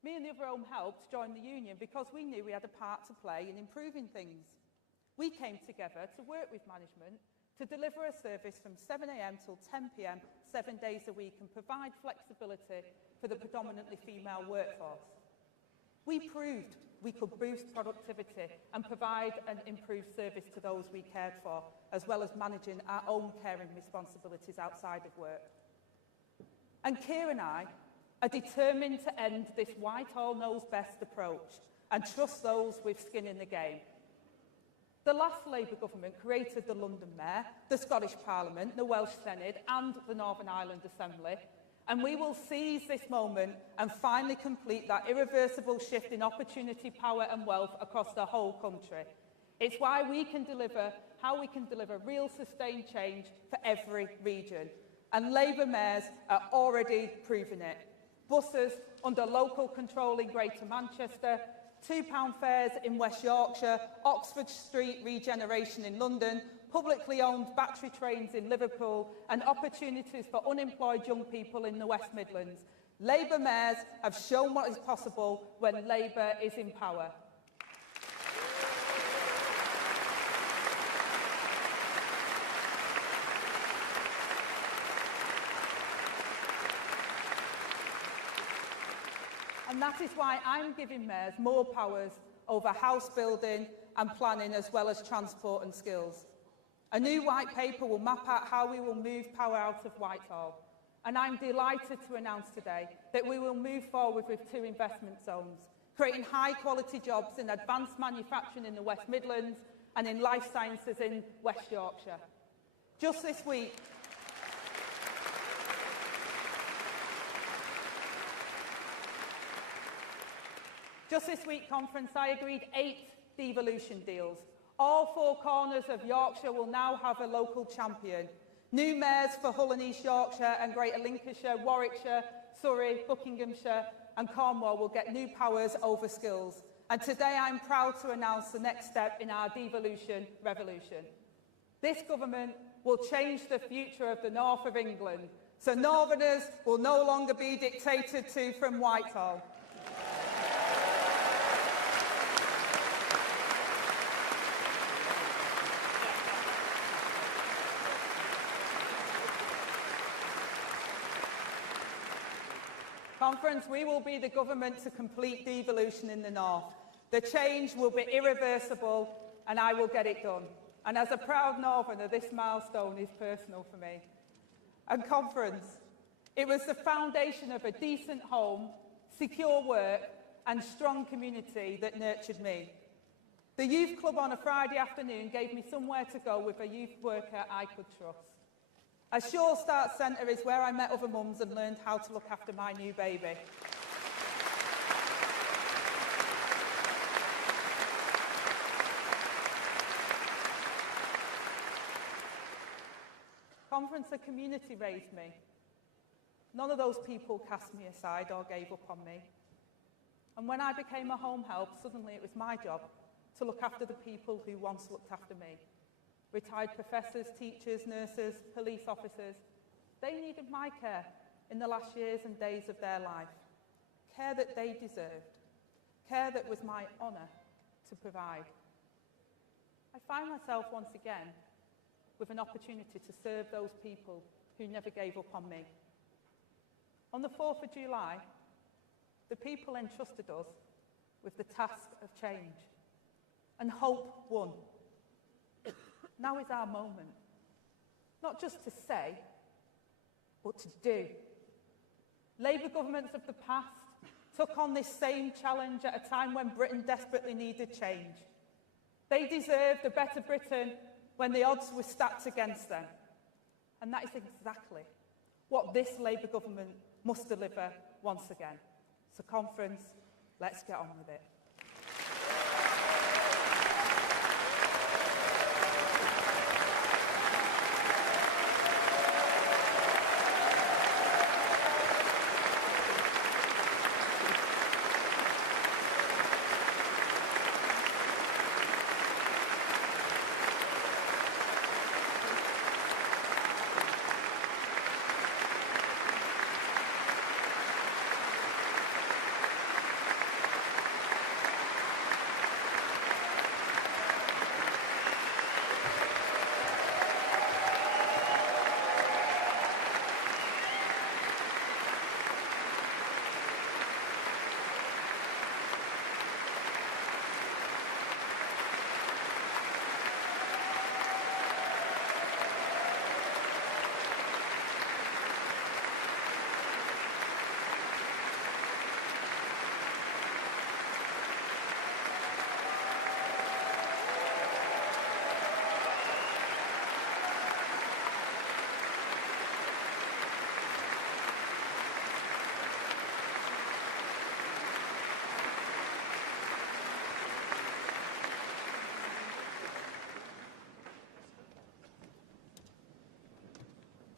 Me and the other home helps joined the union because we knew we had a part to play in improving things. We came together to work with management to deliver a service from 7 a.m. till 10 p.m, 7 days a week, and provide flexibility for the predominantly female workforce. We proved we could boost productivity and provide an improved service to those we cared for, as well as managing our own caring responsibilities outside of work. And Keir and I are determined to end this Whitehall knows best approach and trust those with skin in the game. The last Labour government created the London Mayor, the Scottish Parliament, the Welsh Senate and the Northern Ireland Assembly, and we will seize this moment and finally complete that irreversible shift in opportunity, power and wealth across the whole country. It's how we can deliver real sustained change for every region. And Labour mayors are already proving it. Buses under local control in Greater Manchester, £2 fares in West Yorkshire, Oxford Street regeneration in London, publicly owned battery trains in Liverpool, and opportunities for unemployed young people in the West Midlands. Labour mayors have shown what is possible when Labour is in power. And that is why I'm giving mayors more powers over house building and planning, as well as transport and skills. A new white paper will map out how we will move power out of Whitehall. And I'm delighted to announce today that we will move forward with 2 investment zones, creating high-quality jobs in advanced manufacturing in the West Midlands and in life sciences in West Yorkshire. Just this week, conference, I agreed 8 devolution deals. All 4 corners of Yorkshire will now have a local champion. New mayors for Hull and East Yorkshire and Greater Lincolnshire, Warwickshire, Surrey, Buckinghamshire and Cornwall will get new powers over skills. And today I'm proud to announce the next step in our devolution revolution. This government will change the future of the north of England, so Northerners will no longer be dictated to from Whitehall. Conference, we will be the government to complete devolution in the north. The change will be irreversible and I will get it done. And as a proud Northerner, this milestone is personal for me. And conference, it was the foundation of a decent home, secure work and strong community that nurtured me. The youth club on a Friday afternoon gave me somewhere to go with a youth worker I could trust. A Sure Start Centre is where I met other mums and learned how to look after my new baby. Conference, a community raised me. None of those people cast me aside or gave up on me. And when I became a home help, suddenly it was my job to look after the people who once looked after me. Retired professors, teachers, nurses, police officers, they needed my care in the last years and days of their life. Care that they deserved. Care that was my honour to provide. I find myself once again with an opportunity to serve those people who never gave up on me. On the 4th of July, the people entrusted us with the task of change, and hope won. Now is our moment, not just to say, but to do. Labour governments of the past took on this same challenge at a time when Britain desperately needed change. They deserved a better Britain when the odds were stacked against them. And that is exactly what this Labour government must deliver once again. So conference, let's get on with it.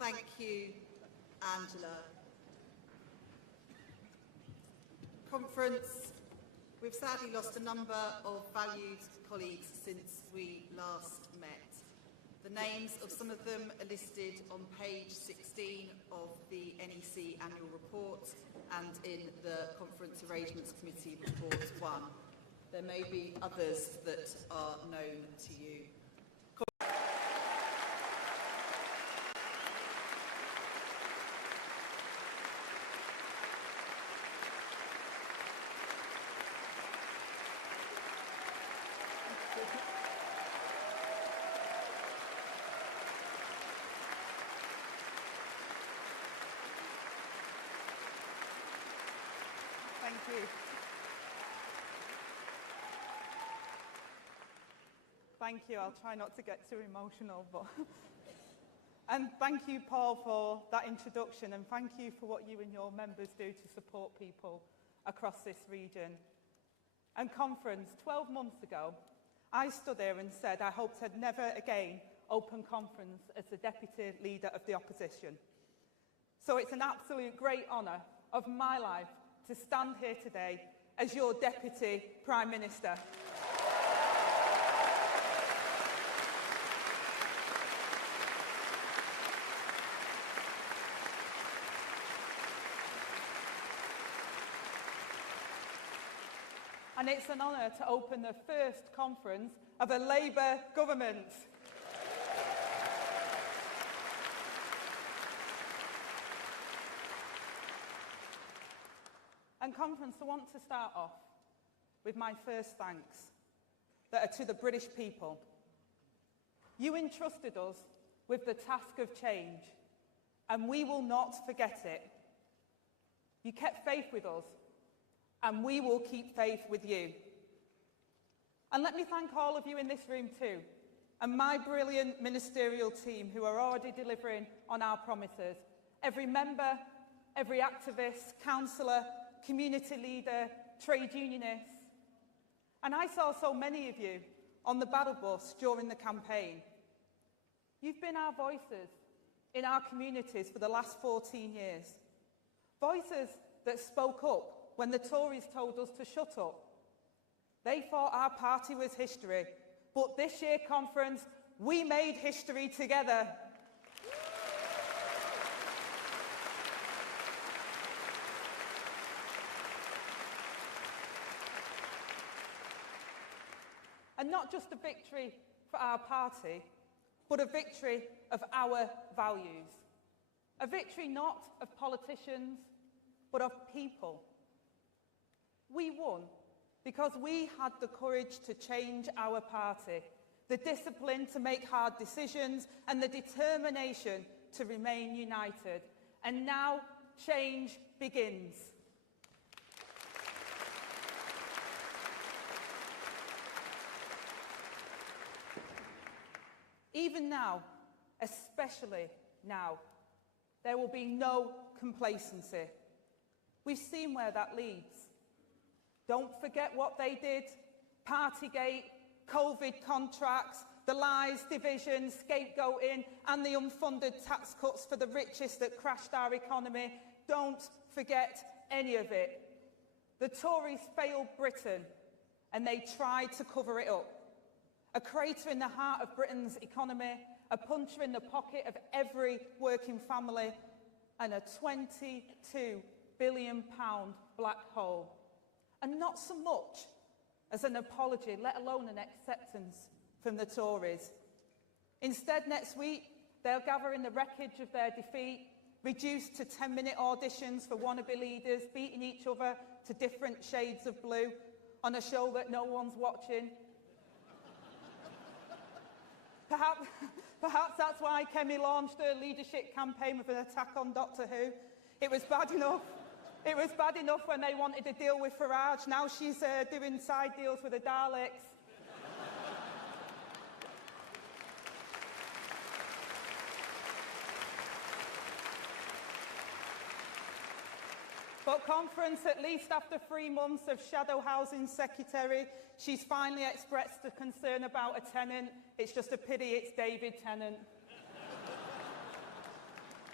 Thank you, Angela. Conference, we've sadly lost a number of valued colleagues since we last met. The names of some of them are listed on page 16 of the NEC annual report and in the Conference Arrangements Committee report 1. There may be others that are known to you. Thank you. Thank you. I'll try not to get too emotional, but and thank you, Paul, for that introduction, and thank you for what you and your members do to support people across this region. And conference, 12 months ago, I stood here and said I hoped I'd never again open conference as the Deputy Leader of the Opposition. So it's an absolute great honour of my life to stand here today as your Deputy Prime Minister. And it's an honour to open the first conference of a Labour government. And conference, I want to start off with my first thanks that are to the British people. You entrusted us with the task of change, and we will not forget it. You kept faith with us, and we will keep faith with you. And let me thank all of you in this room too, and my brilliant ministerial team who are already delivering on our promises. Every member, every activist, councillor, community leader, trade unionist. And I saw so many of you on the battle bus during the campaign. You've been our voices in our communities for the last 14 years. Voices that spoke up when the Tories told us to shut up. They thought our party was history, but this year conference, we made history together. And not just a victory for our party, but a victory of our values. A victory not of politicians, but of people. We won because we had the courage to change our party, the discipline to make hard decisions, and the determination to remain united. And now change begins. Even now, especially now, there will be no complacency. We've seen where that leads. Don't forget what they did. Partygate, COVID contracts, the lies, division, scapegoating, and the unfunded tax cuts for the richest that crashed our economy. Don't forget any of it. The Tories failed Britain, and they tried to cover it up. A crater in the heart of Britain's economy, a puncher in the pocket of every working family, and a £22 billion black hole. And not so much as an apology, let alone an acceptance from the Tories. Instead, next week, they'll gather in the wreckage of their defeat, reduced to 10-minute auditions for wannabe leaders, beating each other to different shades of blue on a show that no one's watching. Perhaps that's why Kemi launched her leadership campaign with an attack on Doctor Who. It was bad enough. It was bad enough when they wanted to deal with Farage. Now she's doing side deals with the Daleks. But conference, at least after 3 months of shadow housing secretary, she's finally expressed a concern about a tenant. It's just a pity it's David Tennant.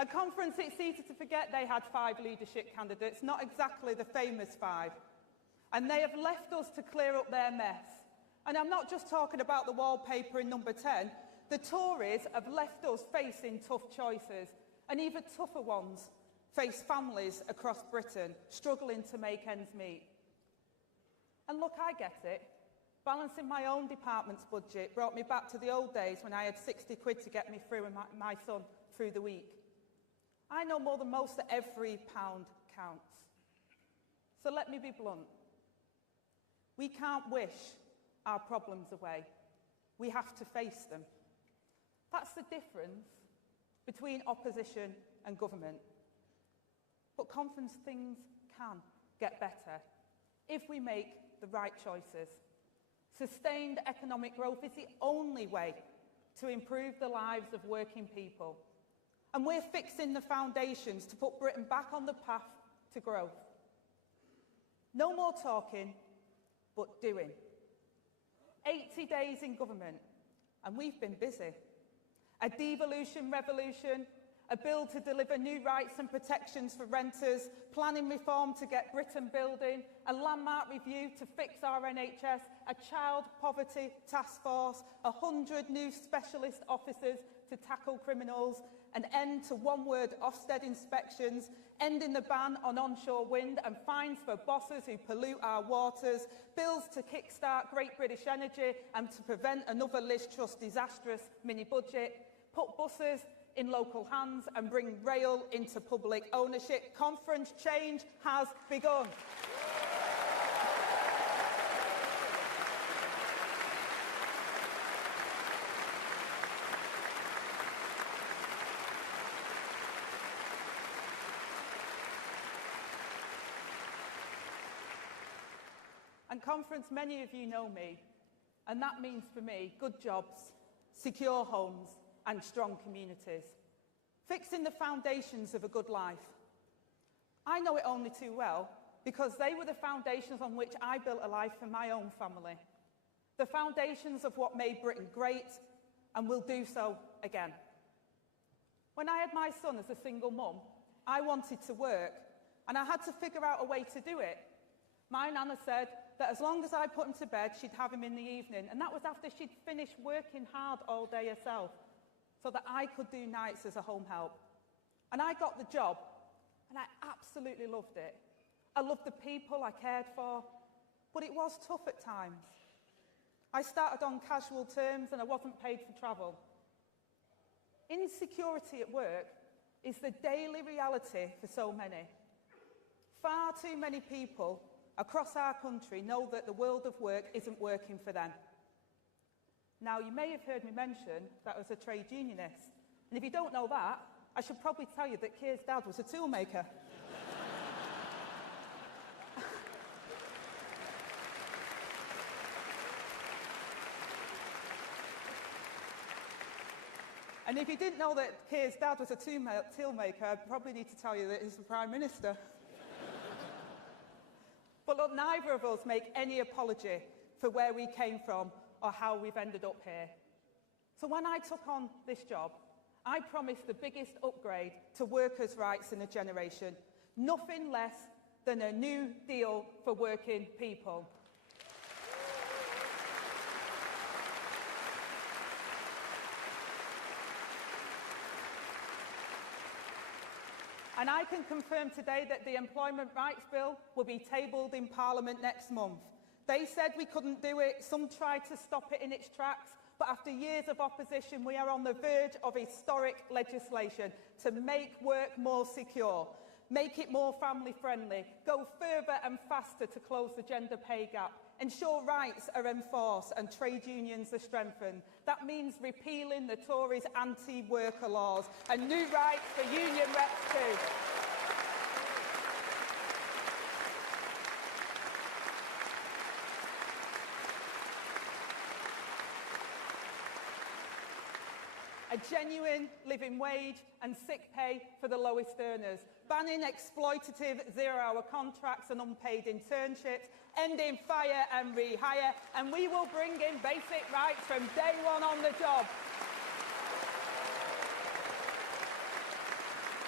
At conference, it's easy to forget they had 5 leadership candidates, not exactly the famous 5. And they have left us to clear up their mess. And I'm not just talking about the wallpaper in number 10. The Tories have left us facing tough choices, and even tougher ones face families across Britain struggling to make ends meet. And look, I get it. Balancing my own department's budget brought me back to the old days when I had 60 quid to get me through and my son through the week. I know more than most that every pound counts. So let me be blunt. We can't wish our problems away. We have to face them. That's the difference between opposition and government. But conference, things can get better if we make the right choices. Sustained economic growth is the only way to improve the lives of working people. And we're fixing the foundations to put Britain back on the path to growth. No more talking, but doing. 80 days in government, and we've been busy. A devolution revolution, a bill to deliver new rights and protections for renters, planning reform to get Britain building, a landmark review to fix our NHS, a child poverty task force, 100 new specialist officers to tackle criminals, an end to one-word Ofsted inspections, ending the ban on onshore wind and fines for bosses who pollute our waters, bills to kickstart Great British Energy and to prevent another Liz Truss disastrous mini-budget, put buses in local hands and bring rail into public ownership. Conference change has begun. And conference, many of you know me, and that means for me good jobs, secure homes and strong communities. Fixing the foundations of a good life. I know it only too well because they were the foundations on which I built a life for my own family. The foundations of what made Britain great and will do so again. When I had my son as a single mum, I wanted to work and I had to figure out a way to do it. My nana said that as long as I put him to bed, she'd have him in the evening. And that was after she'd finished working hard all day herself, so that I could do nights as a home help. And I got the job, and I absolutely loved it. I loved the people I cared for, but it was tough at times. I started on casual terms, and I wasn't paid for travel. Insecurity at work is the daily reality for so many. Far too many people across our country know that the world of work isn't working for them. Now, you may have heard me mention that I was a trade unionist. And if you don't know that, I should probably tell you that Keir's dad was a toolmaker. And if you didn't know that Keir's dad was a toolmaker, I probably need to tell you that he's the Prime Minister. But look, neither of us make any apology for where we came from or how we've ended up here. So when I took on this job, I promised the biggest upgrade to workers' rights in a generation, nothing less than a new deal for working people. And I can confirm today that the Employment Rights Bill will be tabled in Parliament next month. They said we couldn't do it, some tried to stop it in its tracks, but after years of opposition, we are on the verge of historic legislation to make work more secure, make it more family-friendly, go further and faster to close the gender pay gap, ensure rights are enforced and trade unions are strengthened. That means repealing the Tories' anti-worker laws and new rights for union reps too. A genuine living wage and sick pay for the lowest earners, banning exploitative zero-hour contracts and unpaid internships, ending fire and rehire, and we will bring in basic rights from day one on the job.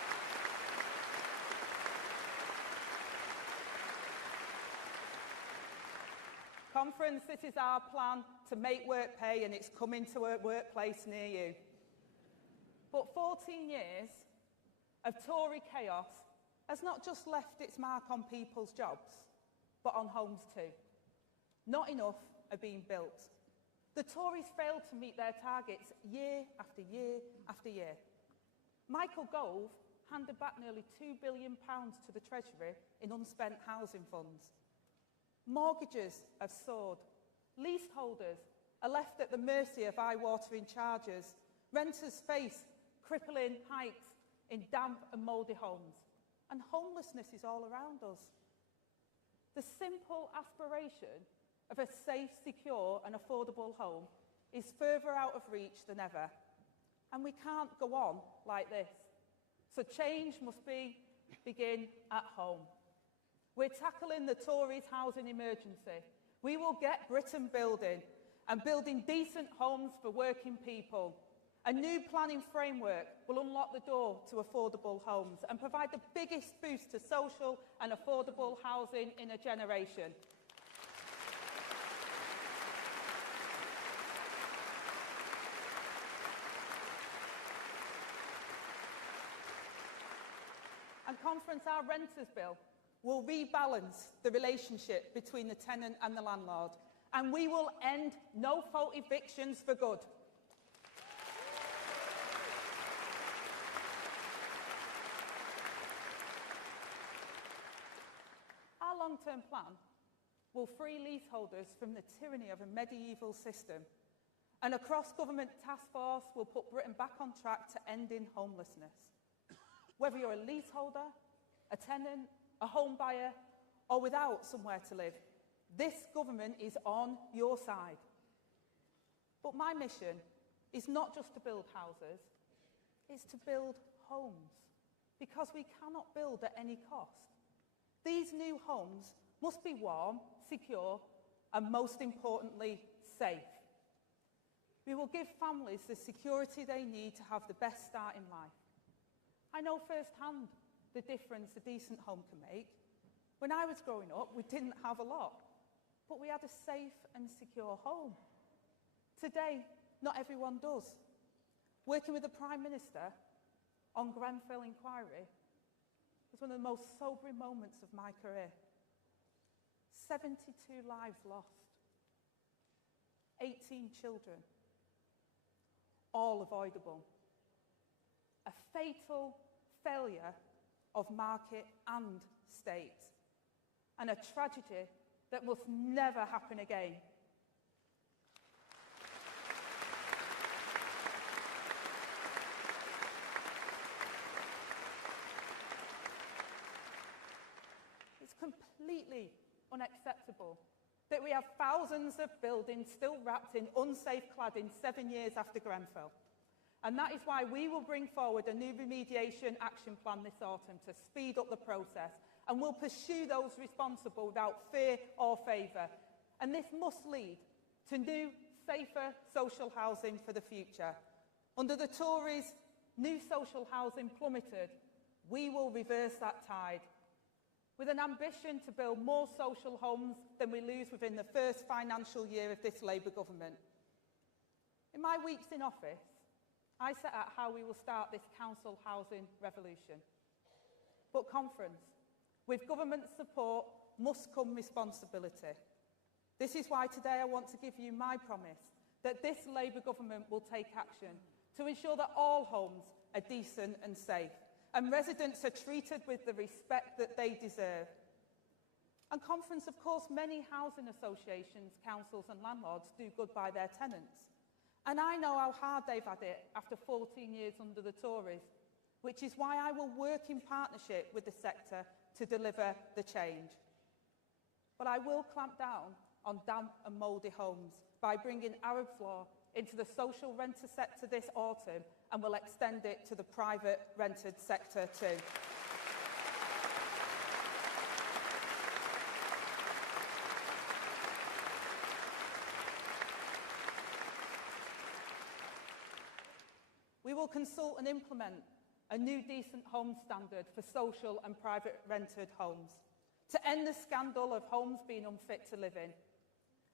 conference, this is our plan to make work pay, and it's coming to a workplace near you. But 14 years of Tory chaos has not just left its mark on people's jobs, but on homes too. Not enough are being built. The Tories failed to meet their targets year after year after year. Michael Gove handed back nearly £2 billion to the Treasury in unspent housing funds. Mortgages have soared. Leaseholders are left at the mercy of eye-watering charges. Renters face crippling hikes in damp and mouldy homes. And homelessness is all around us. The simple aspiration of a safe, secure and affordable home is further out of reach than ever. And we can't go on like this. So change must begin at home. We're tackling the Tories' housing emergency. We will get Britain building, and building decent homes for working people. A new planning framework will unlock the door to affordable homes and provide the biggest boost to social and affordable housing in a generation. And conference, our renters bill will rebalance the relationship between the tenant and the landlord, and we will end no-fault evictions for good. Our long-term plan will free leaseholders from the tyranny of a medieval system, and a cross-government task force will put Britain back on track to ending homelessness. Whether you're a leaseholder, a tenant, a home buyer, or without somewhere to live, this government is on your side. But my mission is not just to build houses, it's to build homes, because we cannot build at any cost. These new homes must be warm, secure, and most importantly, safe. We will give families the security they need to have the best start in life. I know firsthand the difference a decent home can make. When I was growing up, we didn't have a lot, but we had a safe and secure home. Today, not everyone does. Working with the Prime Minister on Grenfell inquiry was one of the most sobering moments of my career. 72 lives lost, 18 children, all avoidable. A fatal failure of market and state, and a tragedy that must never happen again. It's completely unacceptable that we have thousands of buildings still wrapped in unsafe cladding 7 years after Grenfell. And that is why we will bring forward a new remediation action plan this autumn to speed up the process, and we'll pursue those responsible without fear or favour. And this must lead to new, safer social housing for the future. Under the Tories, new social housing plummeted. We will reverse that tide, with an ambition to build more social homes than we lose within the first financial year of this Labour government. In my weeks in office, I set out how we will start this council housing revolution. But conference, with government support must come responsibility. This is why today I want to give you my promise that this Labour government will take action to ensure that all homes are decent and safe, and residents are treated with the respect that they deserve. And conference, of course, many housing associations, councils and landlords do good by their tenants. And I know how hard they've had it after 14 years under the Tories, which is why I will work in partnership with the sector to deliver the change. But I will clamp down on damp and mouldy homes by bringing Arab's law into the social renter sector this autumn, and will extend it to the private rented sector too. We will consult and implement a new decent home standard for social and private rented homes to end the scandal of homes being unfit to live in.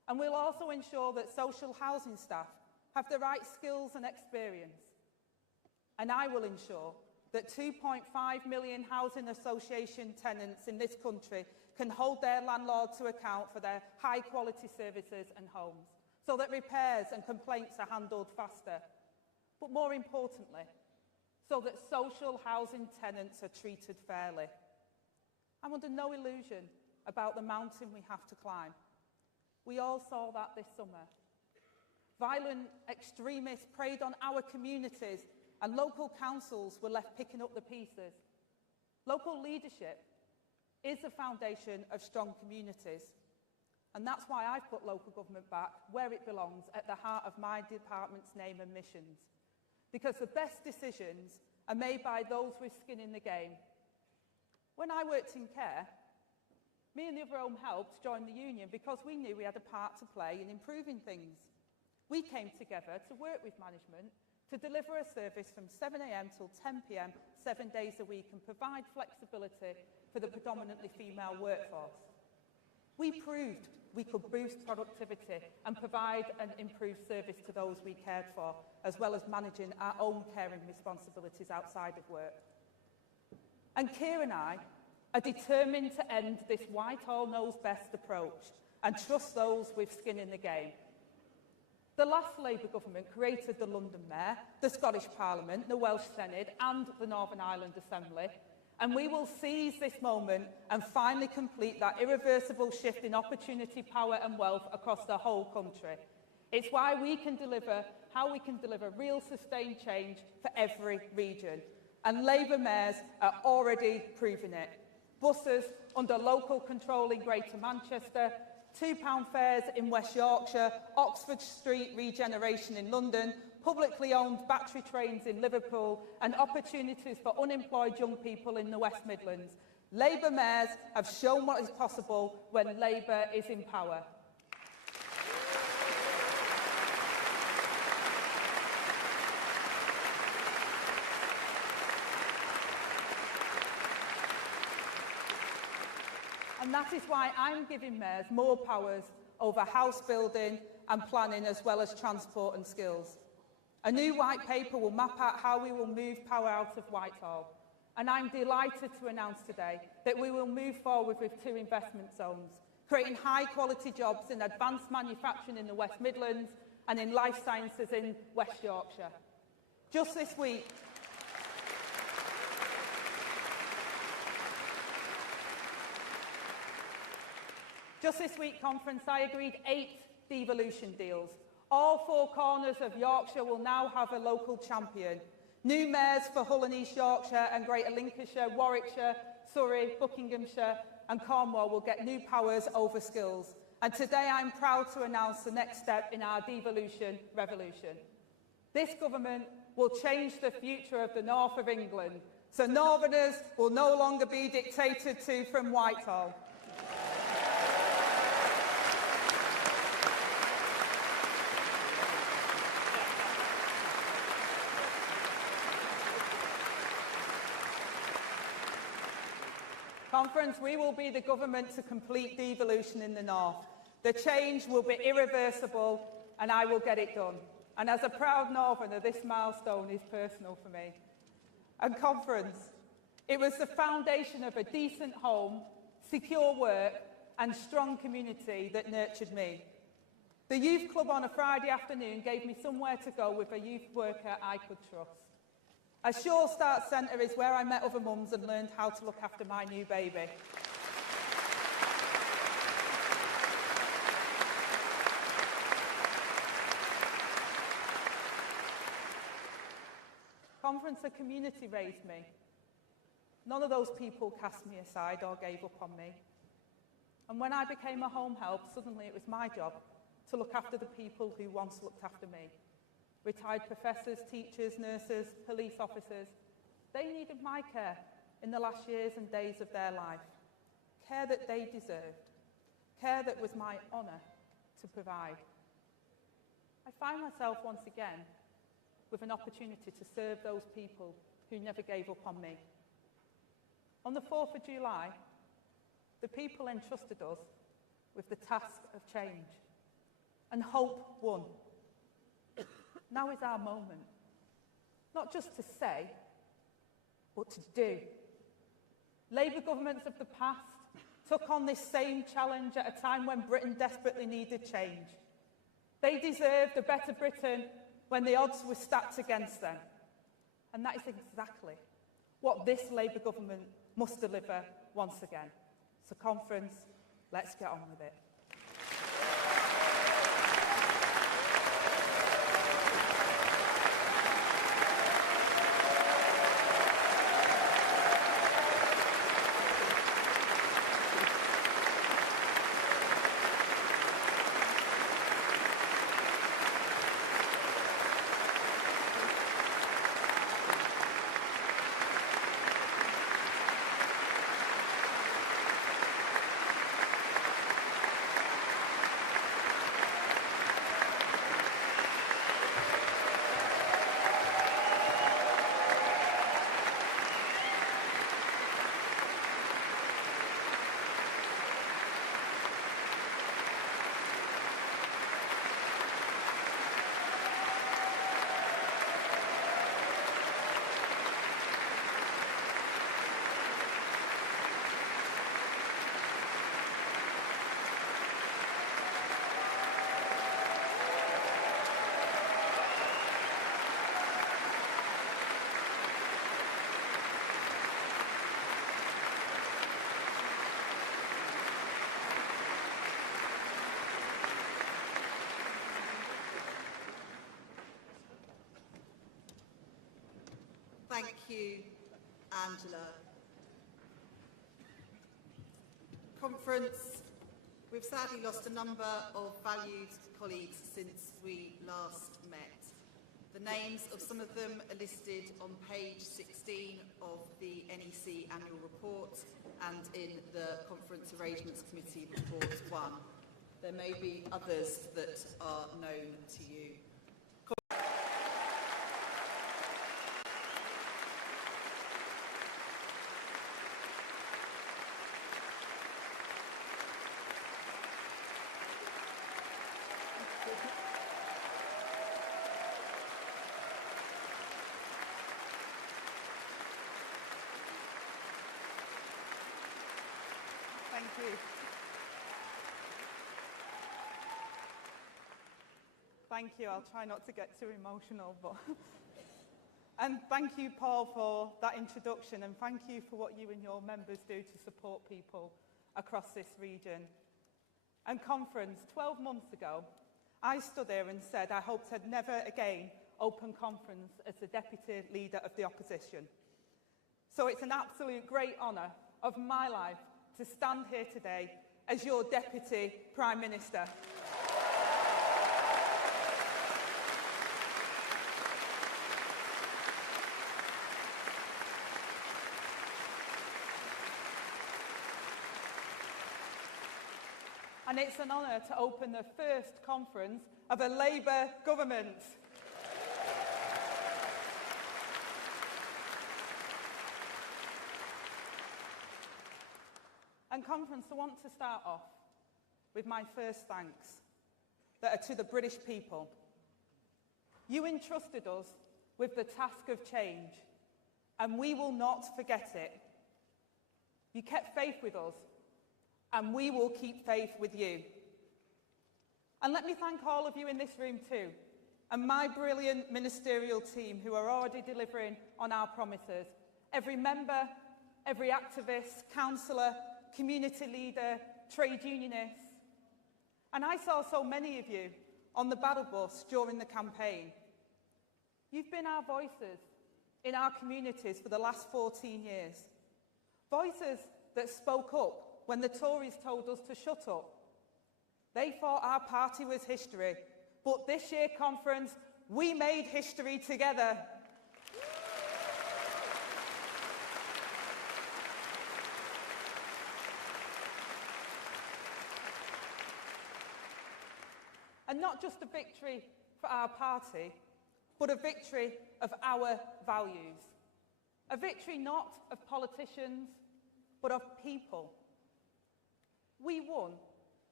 And we'll also ensure that social housing staff have the right skills and experience. And I will ensure that 2.5 million housing association tenants in this country can hold their landlord to account for their high-quality services and homes, so that repairs and complaints are handled faster. But more importantly, so that social housing tenants are treated fairly. I'm under no illusion about the mountain we have to climb. We all saw that this summer. Violent extremists preyed on our communities and local councils were left picking up the pieces. Local leadership is the foundation of strong communities. And that's why I've put local government back where it belongs, at the heart of my department's name and missions. Because the best decisions are made by those with skin in the game. When I worked in care, me and the other home helps joined the union because we knew we had a part to play in improving things. We came together to work with management to deliver a service from 7 a.m. till 10 p.m, 7 days a week, and provide flexibility for the predominantly female workforce. We proved we could boost productivity and provide an improved service to those we cared for, as well as managing our own caring responsibilities outside of work. And Keir and I are determined to end this Whitehall knows best approach and trust those with skin in the game. The last Labour government created the London Mayor, the Scottish Parliament, the Welsh Senate and the Northern Ireland Assembly, and we will seize this moment and finally complete that irreversible shift in opportunity, power and wealth across the whole country. It's why we can deliver, how we can deliver real sustained change for every region. And Labour mayors are already proving it. Buses under local control in Greater Manchester, £2 fares in West Yorkshire, Oxford Street regeneration in London, publicly owned battery trains in Liverpool, and opportunities for unemployed young people in the West Midlands. Labour mayors have shown what is possible when Labour is in power. And that is why I'm giving mayors more powers over house building and planning, as well as transport and skills. A new white paper will map out how we will move power out of Whitehall. And I'm delighted to announce today that we will move forward with 2 investment zones, creating high-quality jobs in advanced manufacturing in the West Midlands and in life sciences in West Yorkshire. Just this week, conference, I agreed 8 devolution deals. All 4 corners of Yorkshire will now have a local champion. New mayors for Hull and East Yorkshire and Greater Lincolnshire, Warwickshire, Surrey, Buckinghamshire and Cornwall will get new powers over skills. And today I'm proud to announce the next step in our devolution revolution. This government will change the future of the north of England, so Northerners will no longer be dictated to from Whitehall. Conference, we will be the government to complete devolution in the north. The change will be irreversible and I will get it done. And as a proud Northerner, this milestone is personal for me. And conference, it was the foundation of a decent home, secure work and strong community that nurtured me. The youth club on a Friday afternoon gave me somewhere to go with a youth worker I could trust. A Sure Start Centre is where I met other mums and learned how to look after my new baby. Conference, a community raised me. None of those people cast me aside or gave up on me. And when I became a home help, suddenly it was my job to look after the people who once looked after me. Retired professors, teachers, nurses, police officers. They needed my care in the last years and days of their life. Care that they deserved. Care that was my honour to provide. I find myself once again with an opportunity to serve those people who never gave up on me. On the 4th of July, the people entrusted us with the task of change. and hope won. Now is our moment. Not just to say, but to do. Labour governments of the past took on this same challenge at a time when Britain desperately needed change. They deserved a better Britain when the odds were stacked against them. And that is exactly what this Labour government must deliver once again. So, conference, let's get on with it. Thank you, Angela. Conference, we've sadly lost a number of valued colleagues since we last met. The names of some of them are listed on page 16 of the NEC annual report and in the Conference Arrangements Committee report 1. There may be others that are known to you. Thank you. Thank you. I'll try not to get too emotional, but and thank you, Paul, for that introduction, and thank you for what you and your members do to support people across this region. And conference, 12 months ago, I stood here and said I hoped I'd never again open conference as the Deputy Leader of the Opposition. So it's an absolute great honour of my life to stand here today as your Deputy Prime Minister. And it's an honour to open the first conference of a Labour government. And conference, I want to start off with my first thanks that are to the British people. You entrusted us with the task of change, and we will not forget it. You kept faith with us, and we will keep faith with you. And let me thank all of you in this room too, and my brilliant ministerial team who are already delivering on our promises. Every member, every activist, councillor, community leader, trade unionist. And I saw so many of you on the battle bus during the campaign. You've been our voices in our communities for the last 14 years. Voices that spoke up when the Tories told us to shut up. They thought our party was history, but this year conference, we made history together. And not just a victory for our party, but a victory of our values. A victory not of politicians, but of people. We won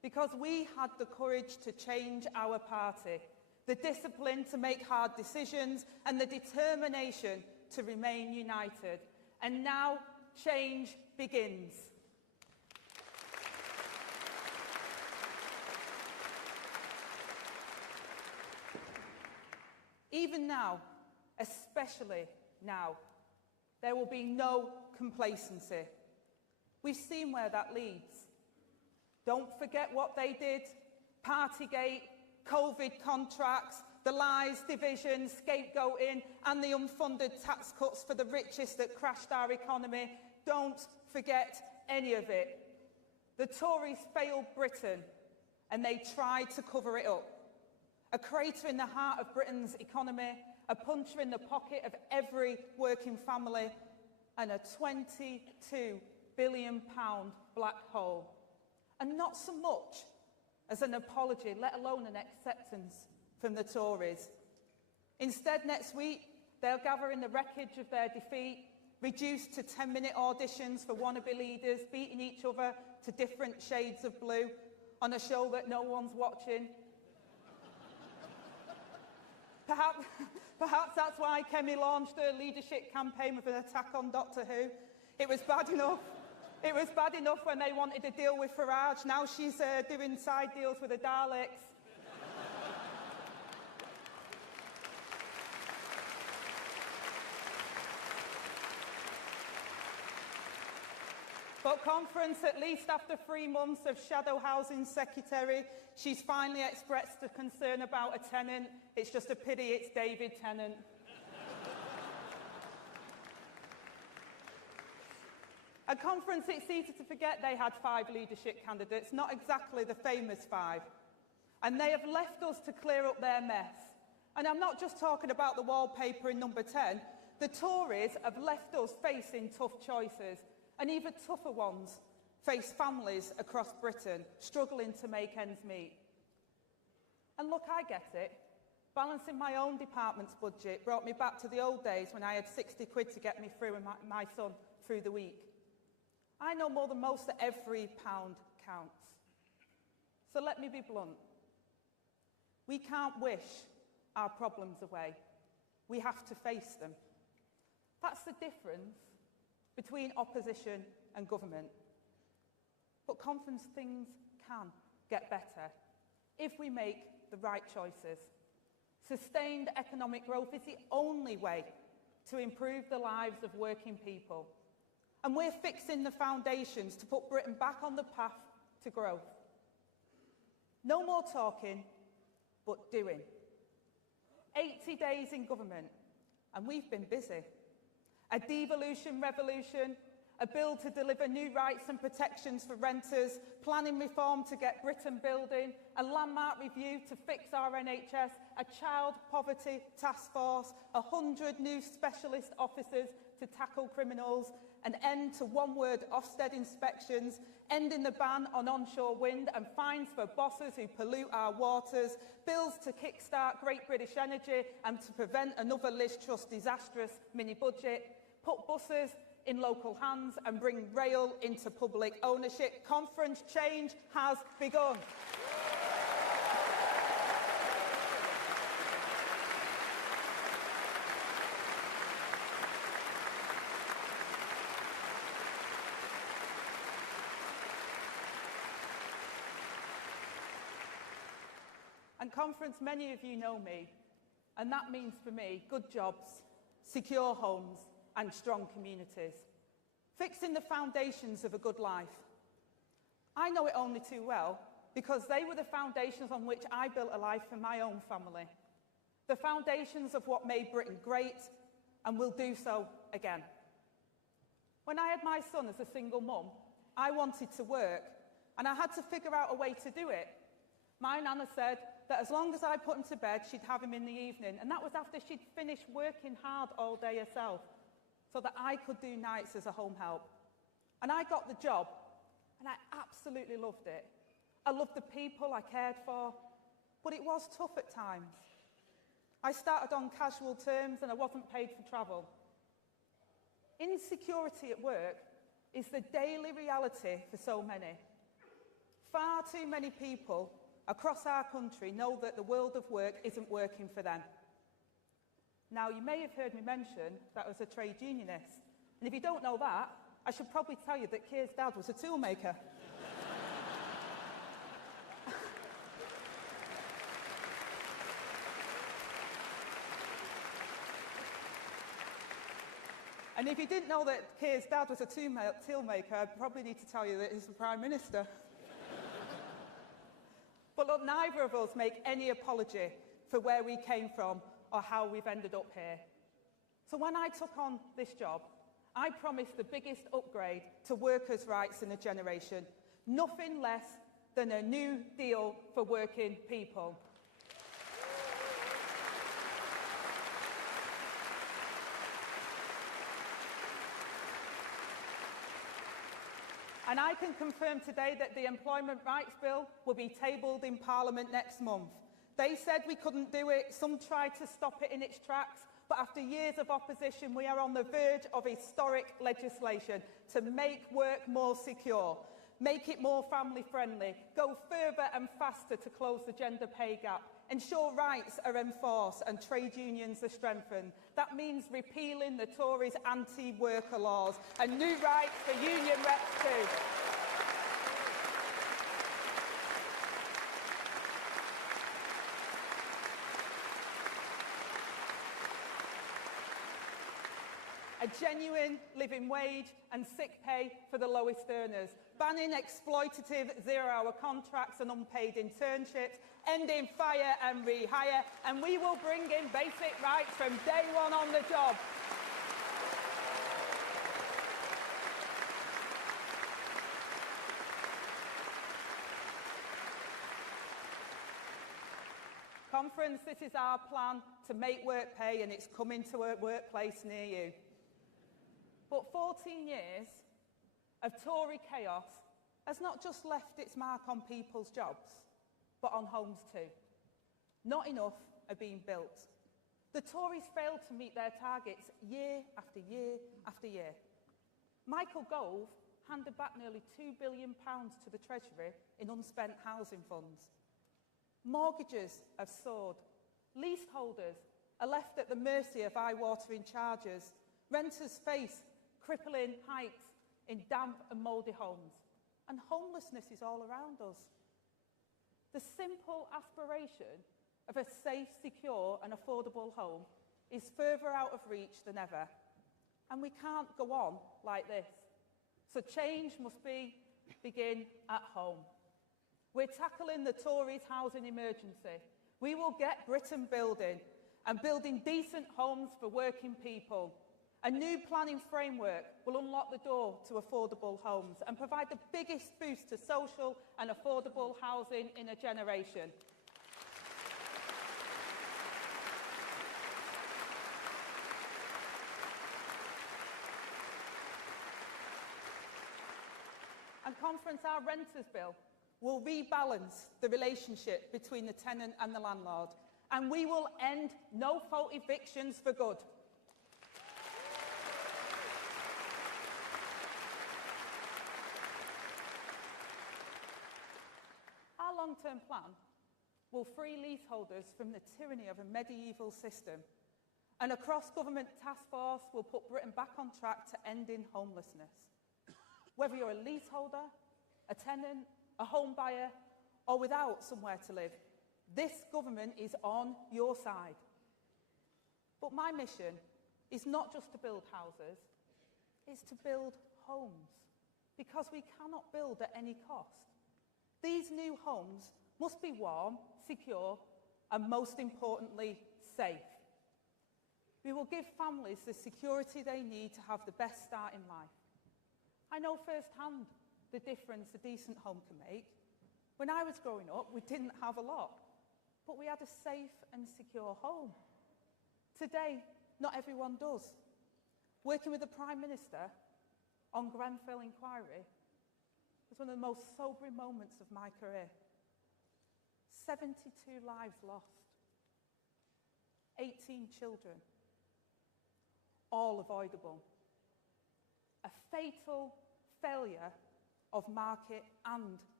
because we had the courage to change our party, the discipline to make hard decisions, and the determination to remain united. And now change begins. Even now, especially now, there will be no complacency. We've seen where that leads. Don't forget what they did. Partygate, COVID contracts, the lies, division, scapegoating, and the unfunded tax cuts for the richest that crashed our economy. Don't forget any of it. The Tories failed Britain, and they tried to cover it up. A crater in the heart of Britain's economy, a puncher in the pocket of every working family, and a £22 billion black hole. And not so much as an apology, let alone an acceptance from the Tories. Instead, next week, they'll gather in the wreckage of their defeat, reduced to 10-minute auditions for wannabe leaders, beating each other to different shades of blue on a show that no one's watching. Perhaps that's why Kemi launched her leadership campaign with an attack on Doctor Who. It was bad enough. It was bad enough when they wanted to deal with Farage. Now she's doing side deals with the Daleks. But conference, at least after 3 months of shadow housing secretary, she's finally expressed a concern about a tenant. It's just a pity it's David Tennant. At conference, it's easy to forget they had 5 leadership candidates, not exactly the famous 5. And they have left us to clear up their mess. And I'm not just talking about the wallpaper in number 10. The Tories have left us facing tough choices, and even tougher ones face families across Britain struggling to make ends meet. And look, I get it. Balancing my own department's budget brought me back to the old days when I had 60 quid to get me through and my son through the week. I know more than most that every pound counts. So let me be blunt. We can't wish our problems away. We have to face them. That's the difference between opposition and government. But conference, things can get better if we make the right choices. Sustained economic growth is the only way to improve the lives of working people. And we're fixing the foundations to put Britain back on the path to growth. No more talking, but doing. 80 days in government, and we've been busy. A devolution revolution, a bill to deliver new rights and protections for renters, planning reform to get Britain building, a landmark review to fix our NHS, a child poverty task force, 100 new specialist officers to tackle criminals, an end to one-word Ofsted inspections, ending the ban on onshore wind and fines for bosses who pollute our waters, bills to kickstart Great British Energy and to prevent another Liz Truss disastrous mini-budget, put buses in local hands and bring rail into public ownership. Conference change has begun. And conference, many of you know me, and that means for me good jobs, secure homes, and strong communities. Fixing the foundations of a good life. I know it only too well because they were the foundations on which I built a life for my own family. The foundations of what made Britain great and will do so again. When I had my son as a single mum, I wanted to work and I had to figure out a way to do it. My nana said that as long as I put him to bed, she'd have him in the evening, and that was after she'd finished working hard all day herself, so that I could do nights as a home help. And I got the job, and I absolutely loved it. I loved the people I cared for, but it was tough at times. I started on casual terms, and I wasn't paid for travel. Insecurity at work is the daily reality for so many. Far too many people across our country know that the world of work isn't working for them. Now, you may have heard me mention that I was a trade unionist. And if you don't know that, I should probably tell you that Keir's dad was a toolmaker. And if you didn't know that Keir's dad was a toolmaker, I'd probably need to tell you that he's the Prime Minister. But look, neither of us make any apology for where we came from or how we've ended up here. So when I took on this job, I promised the biggest upgrade to workers' rights in a generation, nothing less than a new deal for working people. And I can confirm today that the Employment Rights Bill will be tabled in Parliament next month. They said we couldn't do it, some tried to stop it in its tracks, but after years of opposition, we are on the verge of historic legislation to make work more secure, make it more family-friendly, go further and faster to close the gender pay gap, ensure rights are enforced and trade unions are strengthened. That means repealing the Tories' anti-worker laws and new rights for union reps too. A genuine living wage and sick pay for the lowest earners, banning exploitative zero-hour contracts and unpaid internships, ending fire and rehire, and we will bring in basic rights from day one on the job. Conference, this is our plan to make work pay, and it's coming to a workplace near you. But 14 years of Tory chaos has not just left its mark on people's jobs, but on homes too. Not enough are being built. The Tories failed to meet their targets year after year after year. Michael Gove handed back nearly £2 billion to the Treasury in unspent housing funds. Mortgages have soared. Leaseholders are left at the mercy of eye-watering charges. Renters face crippling hikes in damp and mouldy homes. And homelessness is all around us. The simple aspiration of a safe, secure and affordable home is further out of reach than ever. And we can't go on like this. So change must begin at home. We're tackling the Tories' housing emergency. We will get Britain building, and building decent homes for working people. A new planning framework will unlock the door to affordable homes and provide the biggest boost to social and affordable housing in a generation. And Conference, our renters bill will rebalance the relationship between the tenant and the landlord, and we will end no-fault evictions for good. Our long-term plan will free leaseholders from the tyranny of a medieval system, and a cross-government task force will put Britain back on track to ending homelessness. Whether you're a leaseholder, a tenant, a home buyer, or without somewhere to live, this government is on your side. But my mission is not just to build houses, it's to build homes, because we cannot build at any cost. These new homes must be warm, secure, and most importantly, safe. We will give families the security they need to have the best start in life. I know firsthand the difference a decent home can make. When I was growing up, we didn't have a lot, but we had a safe and secure home. Today, not everyone does. Working with the Prime Minister on Grenfell inquiry was one of the most sobering moments of my career. 72 lives lost, 18 children, all avoidable. A fatal failure of market and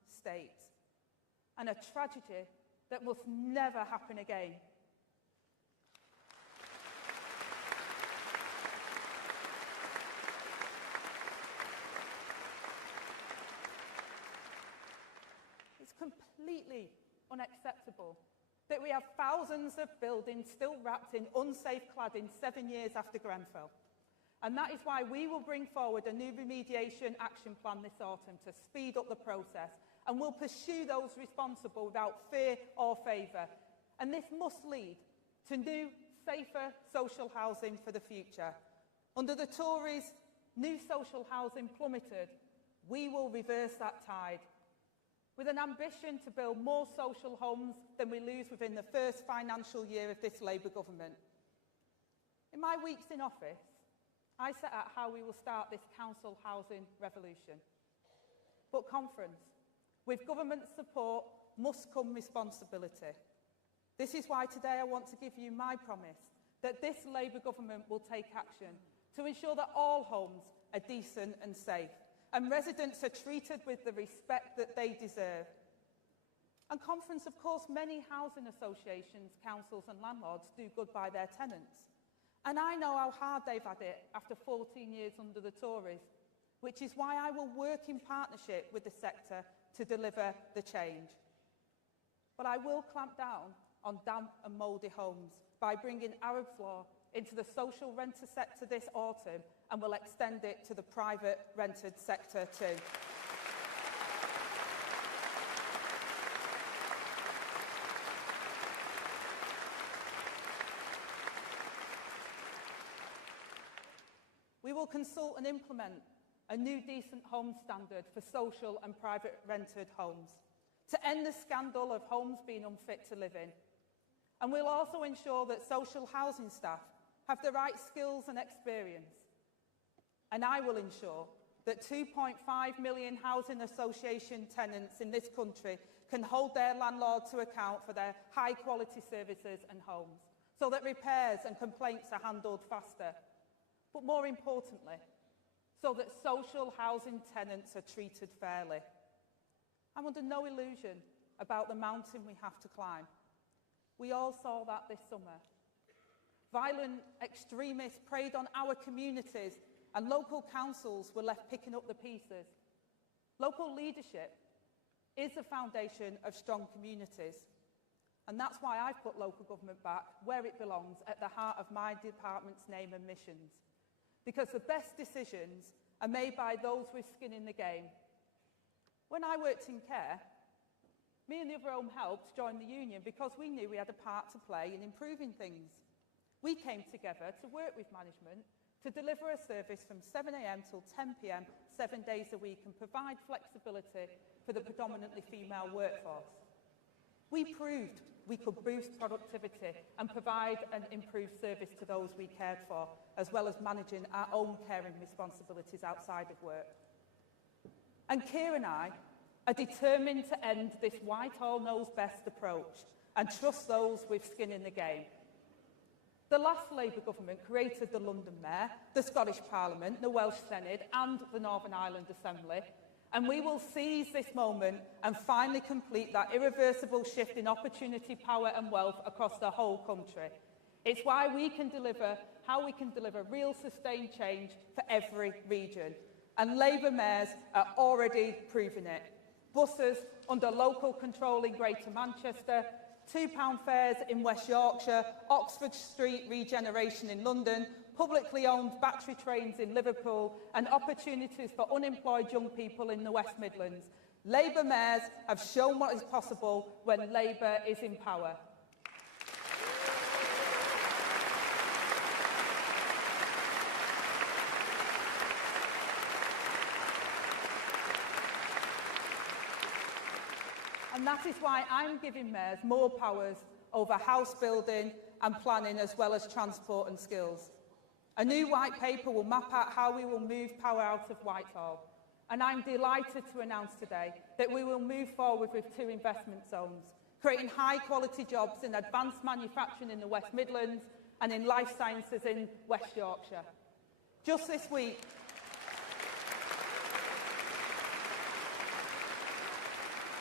state, and a tragedy that must never happen again. It's completely unacceptable that we have thousands of buildings still wrapped in unsafe cladding 7 years after Grenfell. And that is why we will bring forward a new remediation action plan this autumn to speed up the process, and we'll pursue those responsible without fear or favour. And this must lead to new, safer social housing for the future. Under the Tories, new social housing plummeted. We will reverse that tide, with an ambition to build more social homes than we lose within the first financial year of this Labour government. In my weeks in office, I set out how we will start this council housing revolution. But conference, with government support must come responsibility. This is why today I want to give you my promise that this Labour government will take action to ensure that all homes are decent and safe, and residents are treated with the respect that they deserve. And conference, of course, many housing associations, councils and landlords do good by their tenants. And I know how hard they've had it after 14 years under the Tories, which is why I will work in partnership with the sector to deliver the change. But I will clamp down on damp and mouldy homes by bringing Arab's law into the social renter sector this autumn, and will extend it to the private rented sector too. We will consult and implement a new decent home standard for social and private rented homes to end the scandal of homes being unfit to live in. And we'll also ensure that social housing staff have the right skills and experience. And I will ensure that 2.5 million housing association tenants in this country can hold their landlord to account for their high quality services and homes, so that repairs and complaints are handled faster. But more importantly, so that social housing tenants are treated fairly. I'm under no illusion about the mountain we have to climb. We all saw that this summer. Violent extremists preyed on our communities, and local councils were left picking up the pieces. Local leadership is the foundation of strong communities. And that's why I've put local government back where it belongs, at the heart of my department's name and missions. Because the best decisions are made by those with skin in the game. When I worked in care, me and the other home helps joined the union because we knew we had a part to play in improving things. We came together to work with management to deliver a service from 7 a.m. till 10 p.m, 7 days a week, and provide flexibility for the predominantly female workforce. We proved we could boost productivity and provide an improved service to those we cared for, as well as managing our own caring responsibilities outside of work. And Keir and I are determined to end this Whitehall knows best approach and trust those with skin in the game. The last Labour government created the London Mayor, the Scottish Parliament, the Welsh Senate and the Northern Ireland Assembly, and we will seize this moment and finally complete that irreversible shift in opportunity, power and wealth across the whole country. It's why we can deliver, how we can deliver real sustained change for every region. And Labour mayors are already proving it. Buses under local control in Greater Manchester, £2 fares in West Yorkshire, Oxford Street regeneration in London, publicly owned battery trains in Liverpool, and opportunities for unemployed young people in the West Midlands. Labour mayors have shown what is possible when Labour is in power. And that is why I'm giving mayors more powers over house building and planning, as well as transport and skills. A new white paper will map out how we will move power out of Whitehall. And I'm delighted to announce today that we will move forward with 2 investment zones, creating high-quality jobs in advanced manufacturing in the West Midlands and in life sciences in West Yorkshire. Just this week,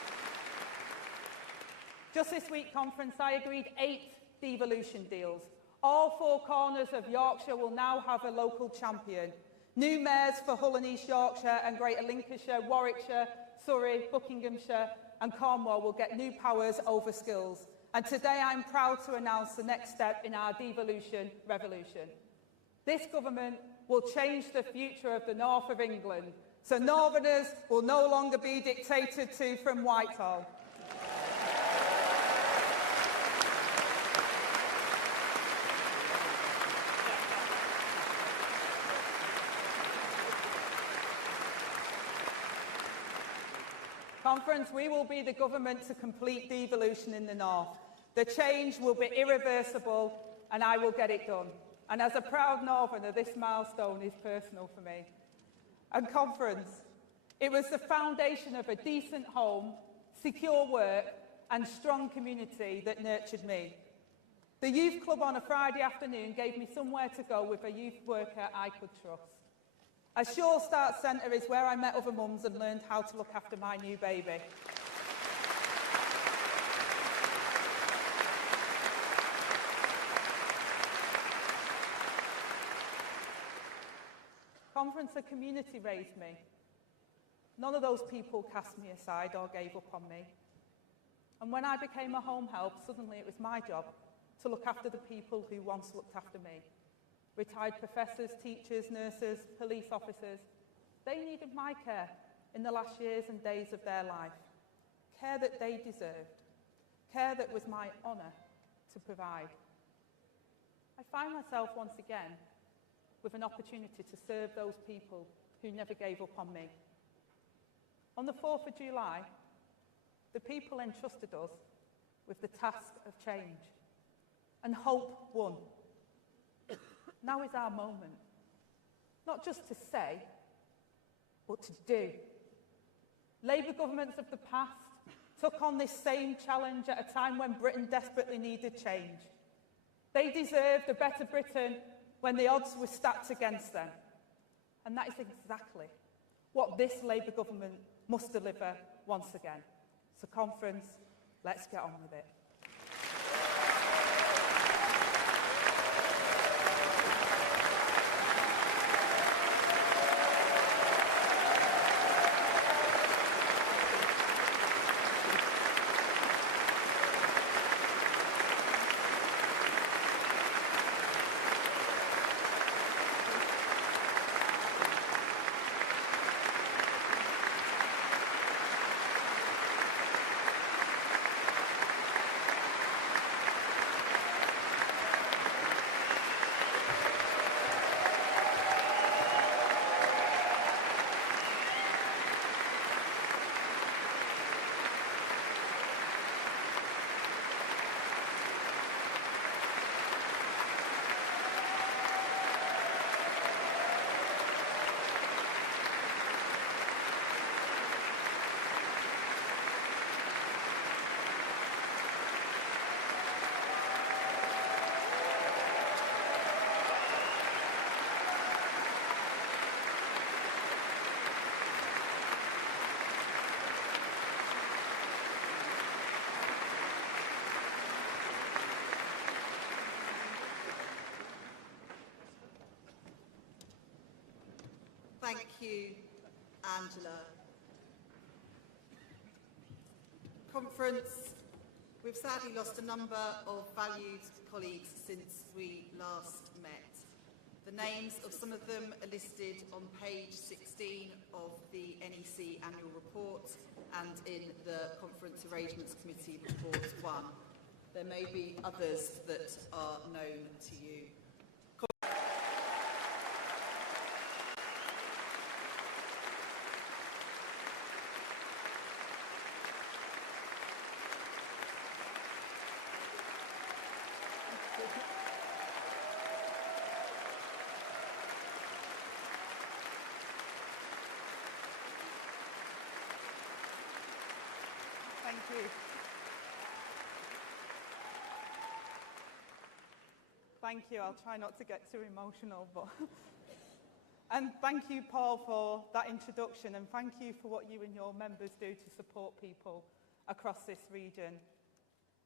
Just this week, conference, I agreed 8 devolution deals. All 4 corners of Yorkshire will now have a local champion. New mayors for Hull and East Yorkshire and Greater Lincolnshire, Warwickshire, Surrey, Buckinghamshire and Cornwall will get new powers over skills. And today I'm proud to announce the next step in our devolution revolution. This government will change the future of the north of England, so Northerners will no longer be dictated to from Whitehall. Conference, we will be the government to complete devolution in the north. The change will be irreversible and I will get it done. And as a proud Northerner, this milestone is personal for me. And conference, it was the foundation of a decent home, secure work and strong community that nurtured me. The youth club on a Friday afternoon gave me somewhere to go with a youth worker I could trust. A Sure Start Centre is where I met other mums and learned how to look after my new baby. Conference, a community raised me. None of those people cast me aside or gave up on me. And when I became a home help, suddenly it was my job to look after the people who once looked after me. Retired professors, teachers, nurses, police officers, they needed my care in the last years and days of their life. Care that they deserved. Care that was my honour to provide. I find myself once again with an opportunity to serve those people who never gave up on me. On the 4th of July, the people entrusted us with the task of change, and hope won. Now is our moment, not just to say, but to do. Labour governments of the past took on this same challenge at a time when Britain desperately needed change. They deserved a better Britain when the odds were stacked against them. And that is exactly what this Labour government must deliver once again. So conference, let's get on with it. Thank you, Angela. Conference, we've sadly lost a number of valued colleagues since we last met. The names of some of them are listed on page 16 of the NEC annual report and in the Conference Arrangements Committee report 1. There may be others that are known to you. Thank you. Thank you. I'll try not to get too emotional, but and thank you, Paul, for that introduction, and thank you for what you and your members do to support people across this region.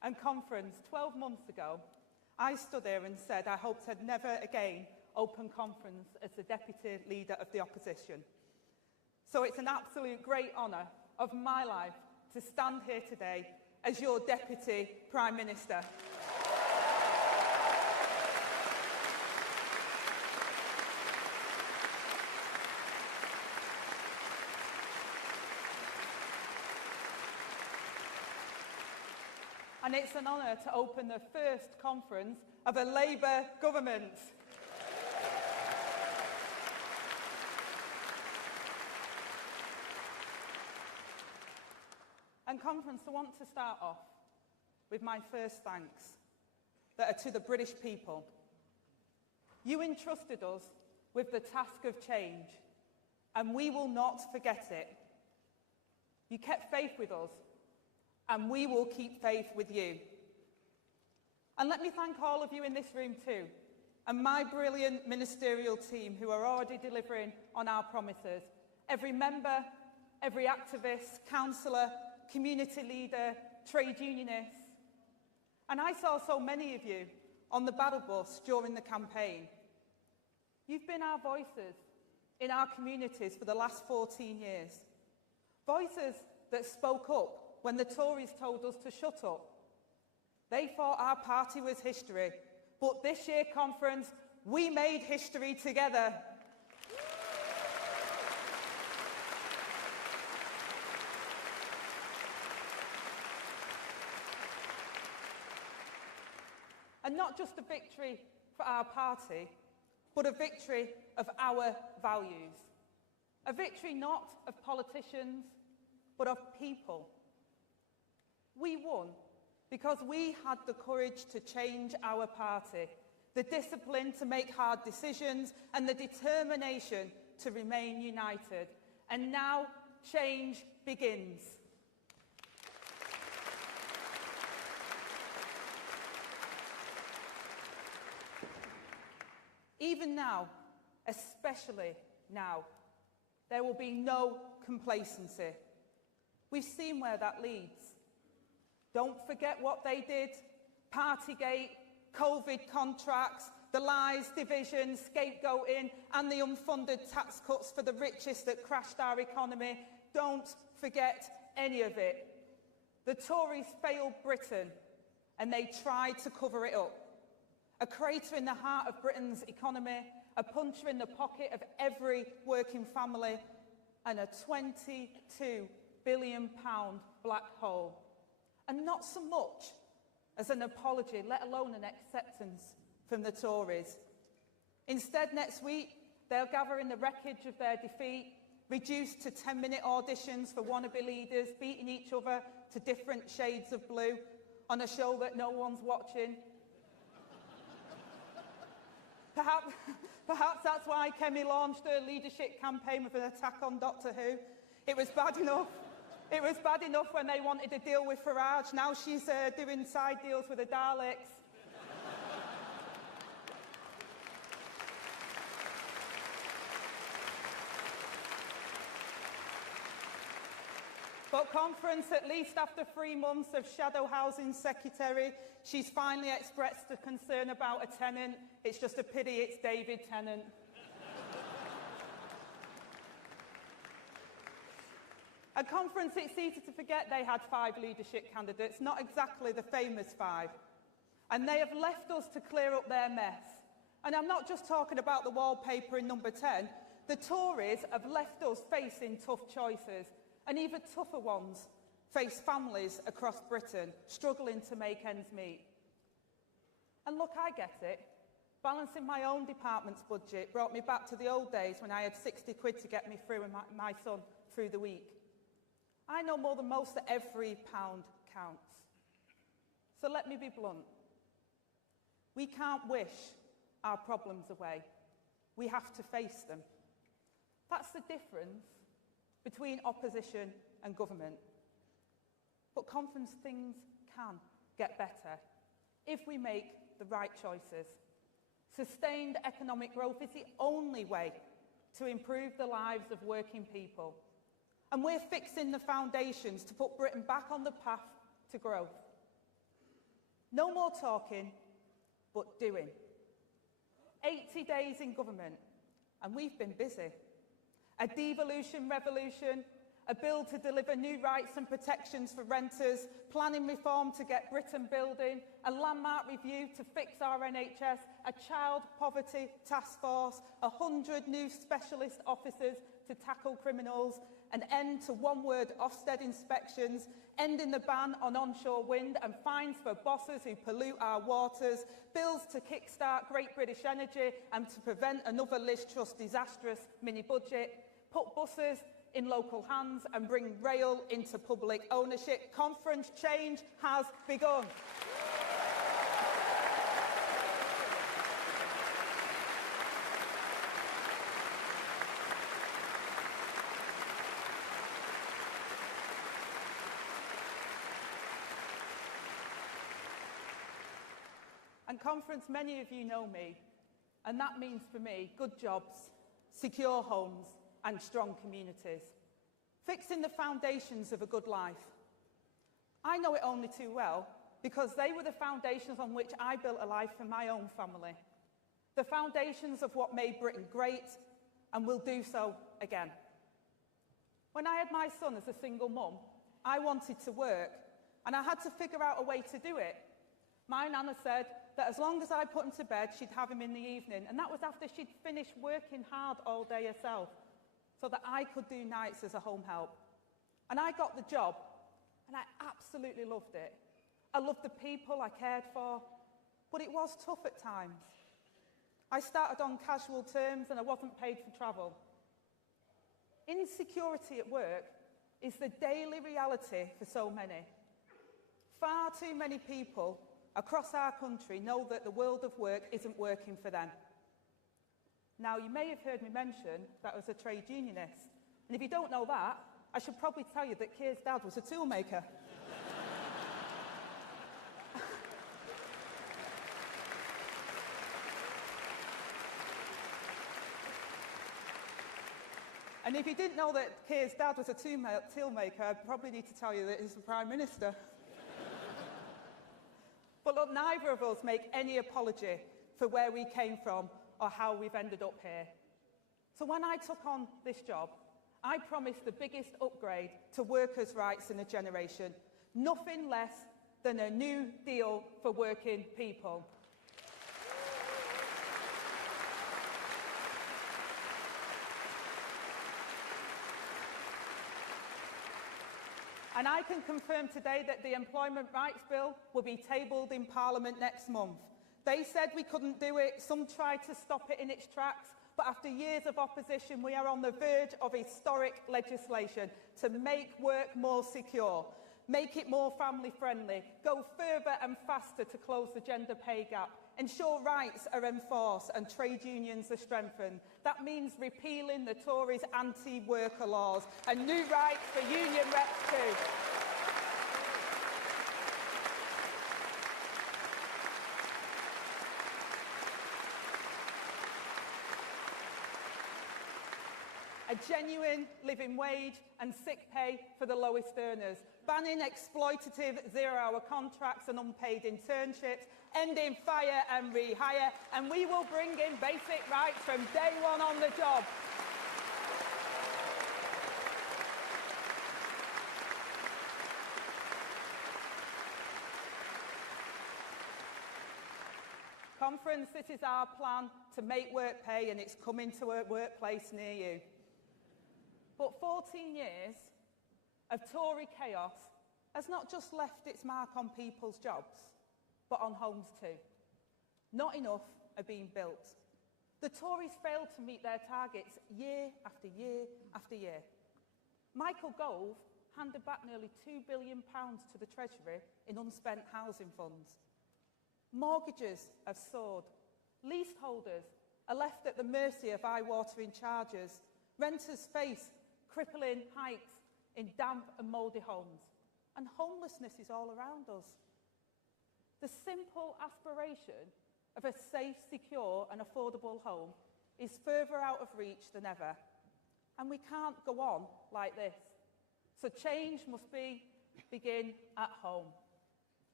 and conference 12 months ago, I stood here and said I hoped I'd never again open conference as the Deputy Leader of the Opposition. So it's an absolute great honour of my life to stand here today as your Deputy Prime Minister. And it's an honour to open the first conference of a Labour government. And conference, I want to start off with my first thanks that are to the British people. You entrusted us with the task of change, and we will not forget it. You kept faith with us, and we will keep faith with you. And let me thank all of you in this room too, and my brilliant ministerial team who are already delivering on our promises. Every member, every activist, councillor, community leader, trade unionist. And I saw so many of you on the battle bus during the campaign. You've been our voices in our communities for the last 14 years. Voices that spoke up when the Tories told us to shut up. They thought our party was history, but this year conference, we made history together. And not just a victory for our party, but a victory of our values. A victory not of politicians, but of people. We won because we had the courage to change our party, the discipline to make hard decisions, and the determination to remain united. And now change begins. Even now, especially now, there will be no complacency. We've seen where that leads. Don't forget what they did. Partygate, COVID contracts, the lies, division, scapegoating, and the unfunded tax cuts for the richest that crashed our economy. Don't forget any of it. The Tories failed Britain, and they tried to cover it up. A crater in the heart of Britain's economy, a puncher in the pocket of every working family, and a £22 billion black hole. And not so much as an apology, let alone an acceptance from the Tories. Instead, next week, they'll gather in the wreckage of their defeat, reduced to 10-minute auditions for wannabe leaders, beating each other to different shades of blue on a show that no one's watching. Perhaps that's why Kemi launched her leadership campaign with an attack on Doctor Who. It was bad enough. It was bad enough when they wanted to deal with Farage. Now she's doing side deals with the Daleks. But conference, at least after 3 months of shadow housing secretary, she's finally expressed a concern about a tenant. It's just a pity it's David Tennant. At conference, it's easy to forget they had 5 leadership candidates, not exactly the famous 5. And they have left us to clear up their mess. And I'm not just talking about the wallpaper in number 10. The Tories have left us facing tough choices, and even tougher ones face families across Britain struggling to make ends meet. And look, I get it. Balancing my own department's budget brought me back to the old days when I had 60 quid to get me through and my son through the week. I know more than most that every pound counts. So let me be blunt. We can't wish our problems away. We have to face them. That's the difference between opposition and government. But conference, things can get better if we make the right choices. Sustained economic growth is the only way to improve the lives of working people. And we're fixing the foundations to put Britain back on the path to growth. No more talking, but doing. 80 days in government, and we've been busy. A devolution revolution, a bill to deliver new rights and protections for renters, planning reform to get Britain building, a landmark review to fix our NHS, a child poverty task force, 100 new specialist officers to tackle criminals, an end to one-word Ofsted inspections, ending the ban on onshore wind and fines for bosses who pollute our waters, bills to kickstart Great British Energy and to prevent another Liz Truss disastrous mini-budget, put buses in local hands and bring rail into public ownership. Conference change has begun. And conference, many of you know me, and that means for me good jobs, secure homes and strong communities. Fixing the foundations of a good life. I know it only too well because they were the foundations on which I built a life for my own family. The foundations of what made Britain great and will do so again. When I had my son as a single mum, I wanted to work and I had to figure out a way to do it. My nana said that as long as I put him to bed, she'd have him in the evening, and that was after she'd finished working hard all day herself, so that I could do nights as a home help. And I got the job, and I absolutely loved it. I loved the people I cared for, but it was tough at times. I started on casual terms, and I wasn't paid for travel. Insecurity at work is the daily reality for so many. Far too many people across our country know that the world of work isn't working for them. Now, you may have heard me mention that I was a trade unionist. And if you don't know that, I should probably tell you that Keir's dad was a toolmaker. And if you didn't know that Keir's dad was a toolmaker, I probably need to tell you that he's the Prime Minister. But look, neither of us make any apology for where we came from or how we've ended up here. So when I took on this job, I promised the biggest upgrade to workers' rights in a generation, nothing less than a new deal for working people. And I can confirm today that the Employment Rights Bill will be tabled in Parliament next month. They said we couldn't do it, some tried to stop it in its tracks, but after years of opposition, we are on the verge of historic legislation to make work more secure, make it more family-friendly, go further and faster to close the gender pay gap, ensure rights are enforced and trade unions are strengthened. That means repealing the Tories' anti-worker laws and new rights for union reps too. A genuine living wage and sick pay for the lowest earners, banning exploitative zero-hour contracts and unpaid internships, ending fire and rehire, and we will bring in basic rights from day one on the job. Conference, this is our plan to make work pay, and it's coming to a workplace near you. But 14 years of Tory chaos has not just left its mark on people's jobs, but on homes too. Not enough are being built. The Tories failed to meet their targets year after year after year. Michael Gove handed back nearly £2 billion to the Treasury in unspent housing funds. Mortgages have soared. Leaseholders are left at the mercy of eye-watering charges. Renters face crippling hikes in damp and mouldy homes. And homelessness is all around us. The simple aspiration of a safe, secure and affordable home is further out of reach than ever. And we can't go on like this. So change must begin at home.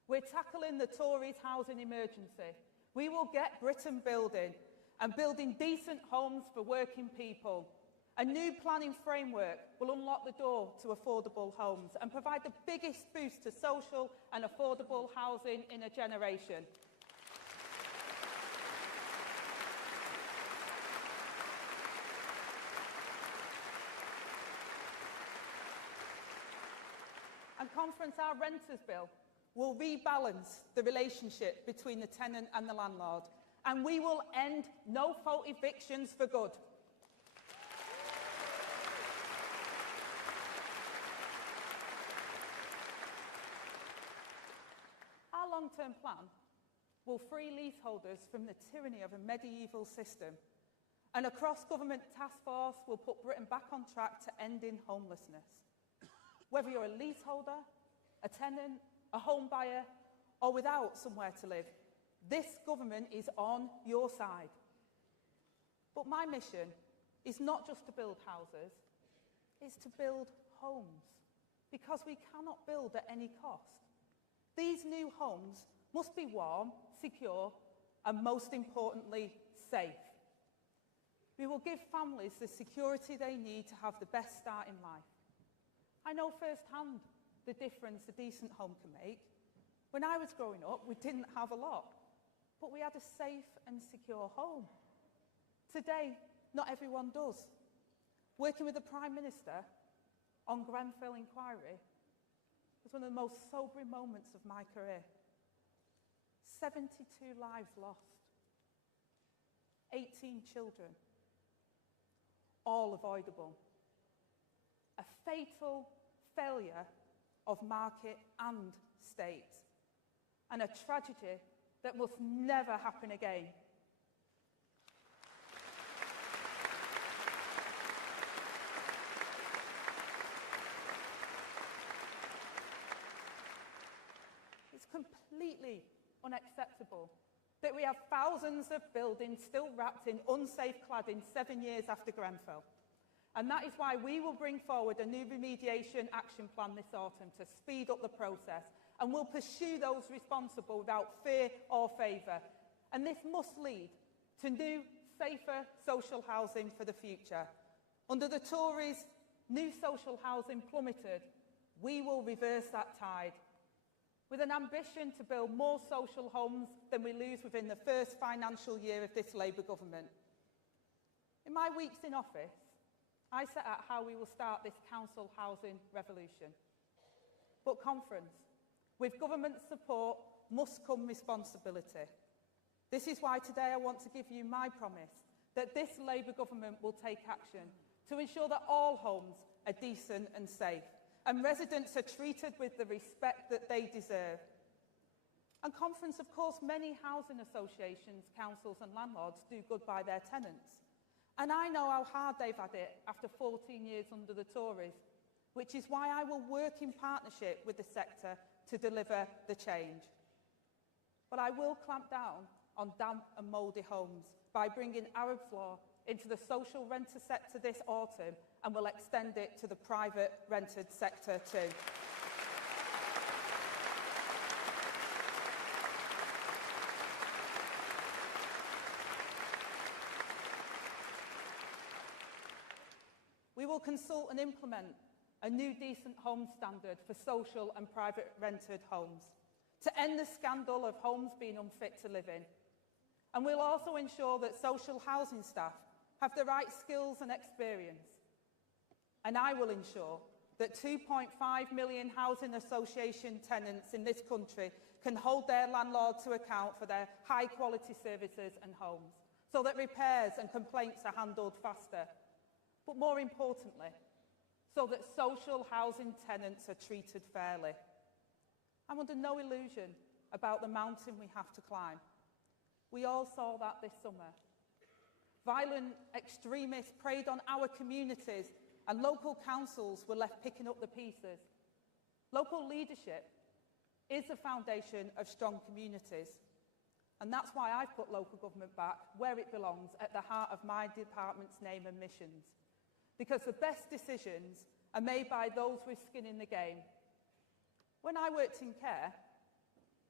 We're tackling the Tories' housing emergency. We will get Britain building, and building decent homes for working people. A new planning framework will unlock the door to affordable homes and provide the biggest boost to social and affordable housing in a generation. And Conference, our renters bill will rebalance the relationship between the tenant and the landlord, and we will end no-fault evictions for good. Our long-term plan will free leaseholders from the tyranny of a medieval system, and a cross-government task force will put Britain back on track to ending homelessness. Whether you're a leaseholder, a tenant, a home buyer, or without somewhere to live, this government is on your side. But my mission is not just to build houses, it's to build homes, because we cannot build at any cost. These new homes must be warm, secure, and most importantly, safe. We will give families the security they need to have the best start in life. I know firsthand the difference a decent home can make. When I was growing up, we didn't have a lot, but we had a safe and secure home. Today, not everyone does. Working with the Prime Minister on Grenfell inquiry was one of the most sobering moments of my career. 72 lives lost, 18 children, all avoidable. A fatal failure of market and state, and a tragedy that must never happen again. It's completely unacceptable that we have thousands of buildings still wrapped in unsafe cladding 7 years after Grenfell. And that is why we will bring forward a new remediation action plan this autumn to speed up the process, and we'll pursue those responsible without fear or favour. And this must lead to new, safer social housing for the future. Under the Tories, new social housing plummeted. We will reverse that tide, with an ambition to build more social homes than we lose within the first financial year of this Labour government. In my weeks in office, I set out how we will start this council housing revolution. But Conference, with government support must come responsibility. This is why today I want to give you my promise that this Labour government will take action to ensure that all homes are decent and safe, and residents are treated with the respect that they deserve. And Conference, of course, many housing associations, councils and landlords do good by their tenants. And I know how hard they've had it after 14 years under the Tories, which is why I will work in partnership with the sector to deliver the change. But I will clamp down on damp and mouldy homes by bringing Arab's Law into the social renter sector this autumn, and will extend it to the private rented sector too. We will consult and implement a new decent home standard for social and private rented homes to end the scandal of homes being unfit to live in. And we'll also ensure that social housing staff have the right skills and experience. And I will ensure that 2.5 million housing association tenants in this country can hold their landlord to account for their high-quality services and homes, so that repairs and complaints are handled faster. But more importantly, so that social housing tenants are treated fairly. I'm under no illusion about the mountain we have to climb. We all saw that this summer. Violent extremists preyed on our communities, and local councils were left picking up the pieces. Local leadership is the foundation of strong communities. And that's why I've put local government back where it belongs, at the heart of my department's name and missions. Because the best decisions are made by those with skin in the game. When I worked in care,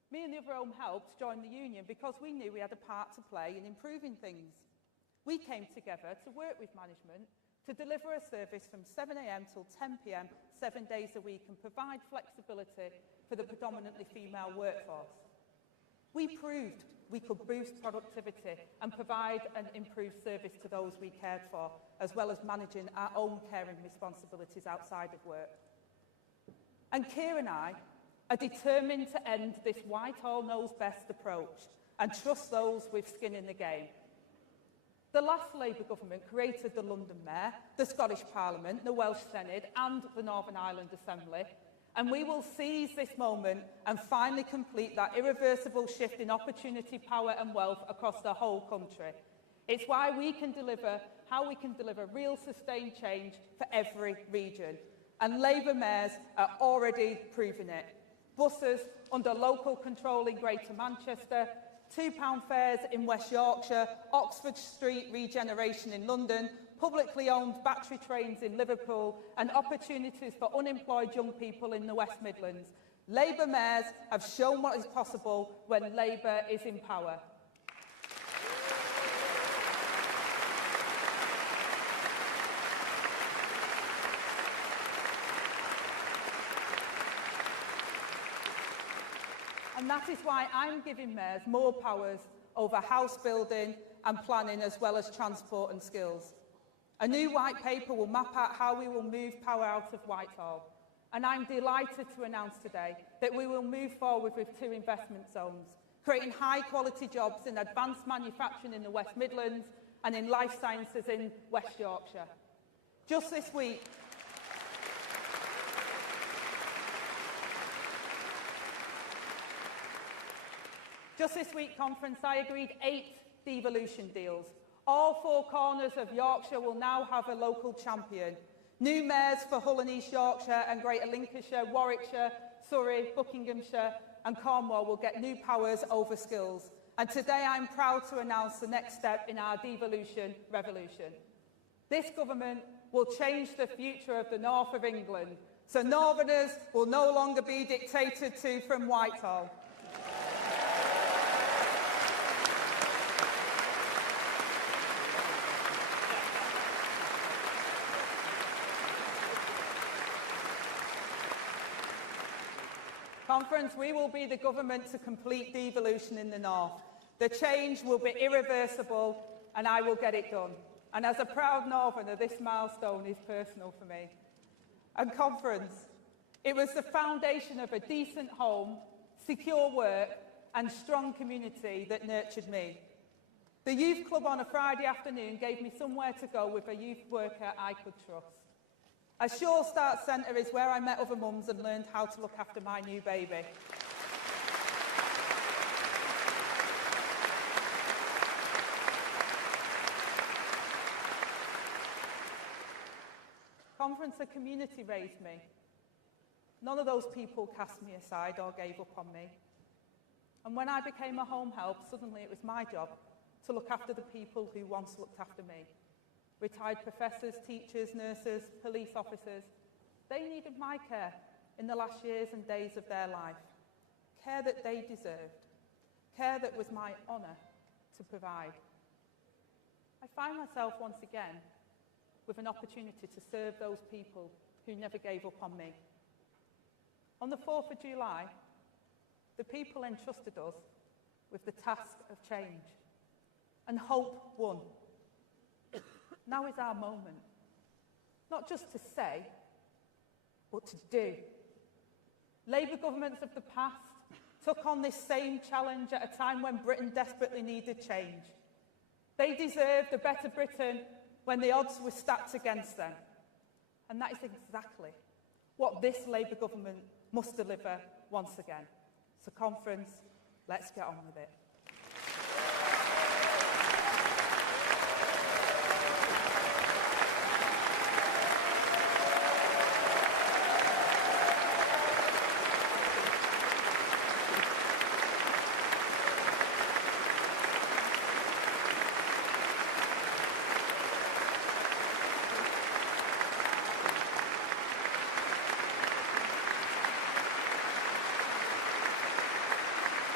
Me and the other home helps joined the union because we knew we had a part to play in improving things. We came together to work with management to deliver a service from 7 a.m. till 10 p.m, 7 days a week, and provide flexibility for the predominantly female workforce. We proved we could boost productivity and provide an improved service to those we cared for, as well as managing our own caring responsibilities outside of work. And Keir and I are determined to end this Whitehall knows best approach and trust those with skin in the game. The last Labour government created the London Mayor, the Scottish Parliament, the Welsh Senate and the Northern Ireland Assembly, and we will seize this moment and finally complete that irreversible shift in opportunity, power and wealth across the whole country. It's how we can deliver real sustained change for every region. And Labour mayors are already proving it. Buses under local control in Greater Manchester, £2 fares in West Yorkshire, Oxford Street regeneration in London, publicly owned battery trains in Liverpool, and opportunities for unemployed young people in the West Midlands. Labour mayors have shown what is possible when Labour is in power. And that is why I'm giving mayors more powers over house building and planning, as well as transport and skills. A new white paper will map out how we will move power out of Whitehall. And I'm delighted to announce today that we will move forward with 2 investment zones, creating high-quality jobs in advanced manufacturing in the West Midlands and in life sciences in West Yorkshire. Just this week, conference, I agreed 8 devolution deals. All 4 corners of Yorkshire will now have a local champion. New mayors for Hull and East Yorkshire and Greater Lincolnshire, Warwickshire, Surrey, Buckinghamshire and Cornwall will get new powers over skills. And today I'm proud to announce the next step in our devolution revolution. This government will change the future of the north of England, so Northerners will no longer be dictated to from Whitehall. Conference, we will be the government to complete devolution in the north. The change will be irreversible and I will get it done. And as a proud Northerner, this milestone is personal for me. And conference, it was the foundation of a decent home, secure work and strong community that nurtured me. The youth club on a Friday afternoon gave me somewhere to go with a youth worker I could trust. A Sure Start Centre is where I met other mums and learned how to look after my new baby. Conference, a community raised me. None of those people cast me aside or gave up on me. And when I became a home help, suddenly it was my job to look after the people who once looked after me. Retired professors, teachers, nurses, police officers, they needed my care in the last years and days of their life. Care that they deserved. Care that was my honour to provide. I find myself once again with an opportunity to serve those people who never gave up on me. On the 4th of July, the people entrusted us with the task of change, and hope won. Now is our moment, not just to say, but to do. Labour governments of the past took on this same challenge at a time when Britain desperately needed change. They deserved a better Britain when the odds were stacked against them. And that is exactly what this Labour government must deliver once again. So conference, let's get on with it.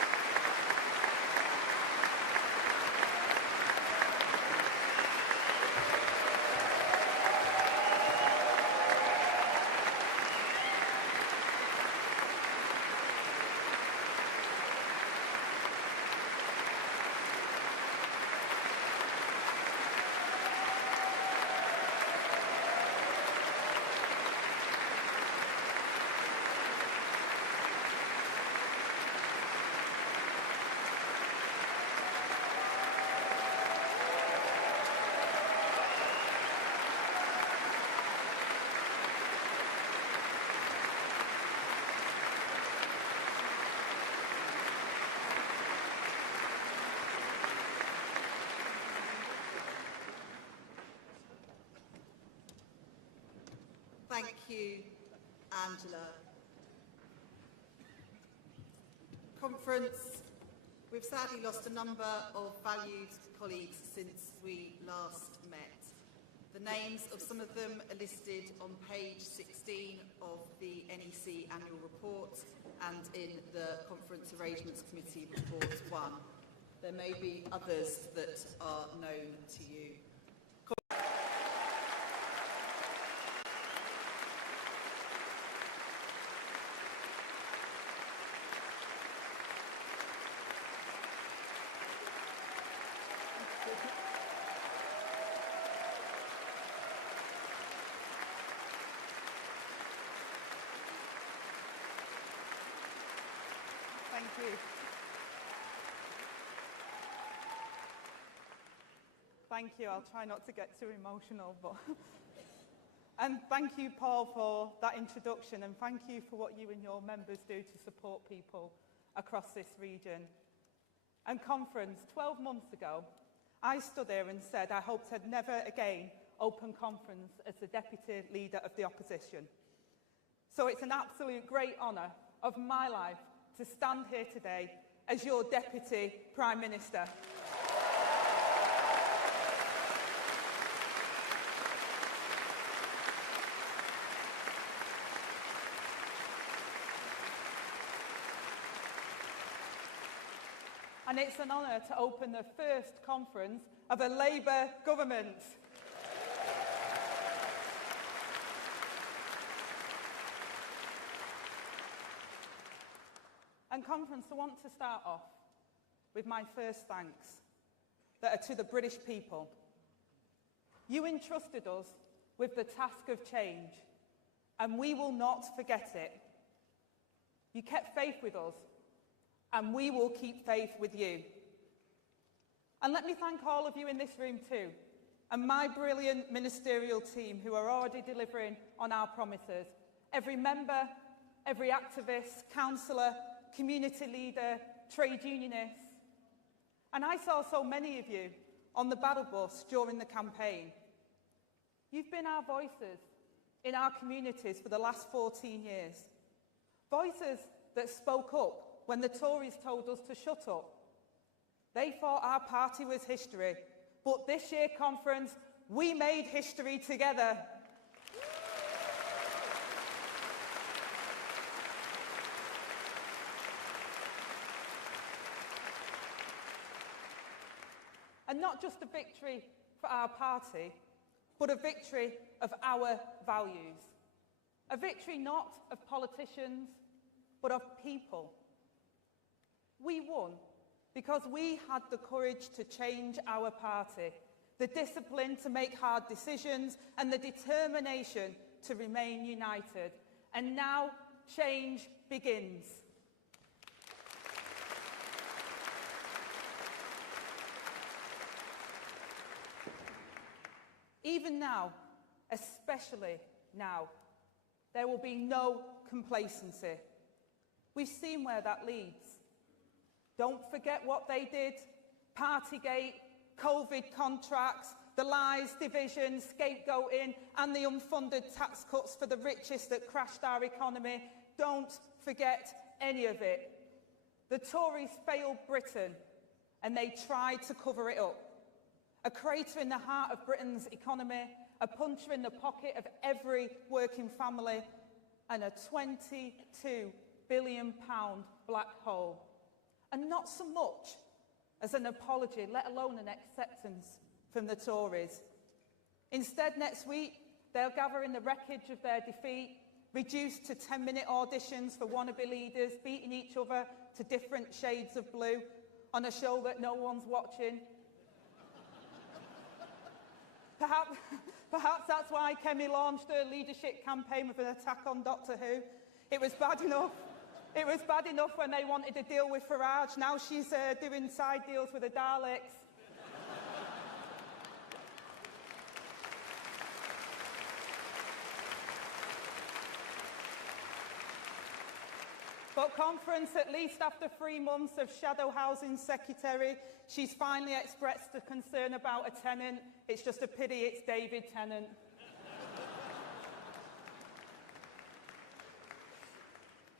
Thank you, Angela. Conference, we've sadly lost a number of valued colleagues since we last met. The names of some of them are listed on page 16 of the NEC annual report and in the Conference Arrangements Committee report 1. There may be others that are known to you. Thank you. Thank you. I'll try not to get too emotional, but and thank you, Paul, for that introduction, and thank you for what you and your members do to support people across this region. And conference, 12 months ago, I stood here and said I hoped I'd never again open conference as the Deputy Leader of the Opposition. So it's an absolute great honour of my life to stand here today as your Deputy Prime Minister. And it's an honour to open the first conference of a Labour government. And conference, I want to start off with my first thanks that are to the British people. You entrusted us with the task of change, and we will not forget it. You kept faith with us, and we will keep faith with you. And let me thank all of you in this room too, and my brilliant ministerial team who are already delivering on our promises. Every member, every activist, councillor, community leader, trade unionist. And I saw so many of you on the battle bus during the campaign. You've been our voices in our communities for the last 14 years. Voices that spoke up when the Tories told us to shut up. They thought our party was history, but this year conference, we made history together. And not just a victory for our party, but a victory of our values. A victory not of politicians, but of people. We won because we had the courage to change our party, the discipline to make hard decisions, and the determination to remain united. And now change begins. Even now, especially now, there will be no complacency. We've seen where that leads. Don't forget what they did. Partygate, COVID contracts, the lies, division, scapegoating, and the unfunded tax cuts for the richest that crashed our economy. Don't forget any of it. The Tories failed Britain, and they tried to cover it up. A crater in the heart of Britain's economy, a puncher in the pocket of every working family, and a £22 billion black hole. And not so much as an apology, let alone an acceptance from the Tories. Instead, next week, they'll gather in the wreckage of their defeat, reduced to 10-minute auditions for wannabe leaders, beating each other to different shades of blue on a show that no one's watching. Perhaps that's why Kemi launched her leadership campaign with an attack on Doctor Who. It was bad enough. It was bad enough when they wanted to deal with Farage. Now she's doing side deals with the Daleks. But conference, at least after 3 months of shadow housing secretary, she's finally expressed a concern about a tenant. It's just a pity it's David Tennant.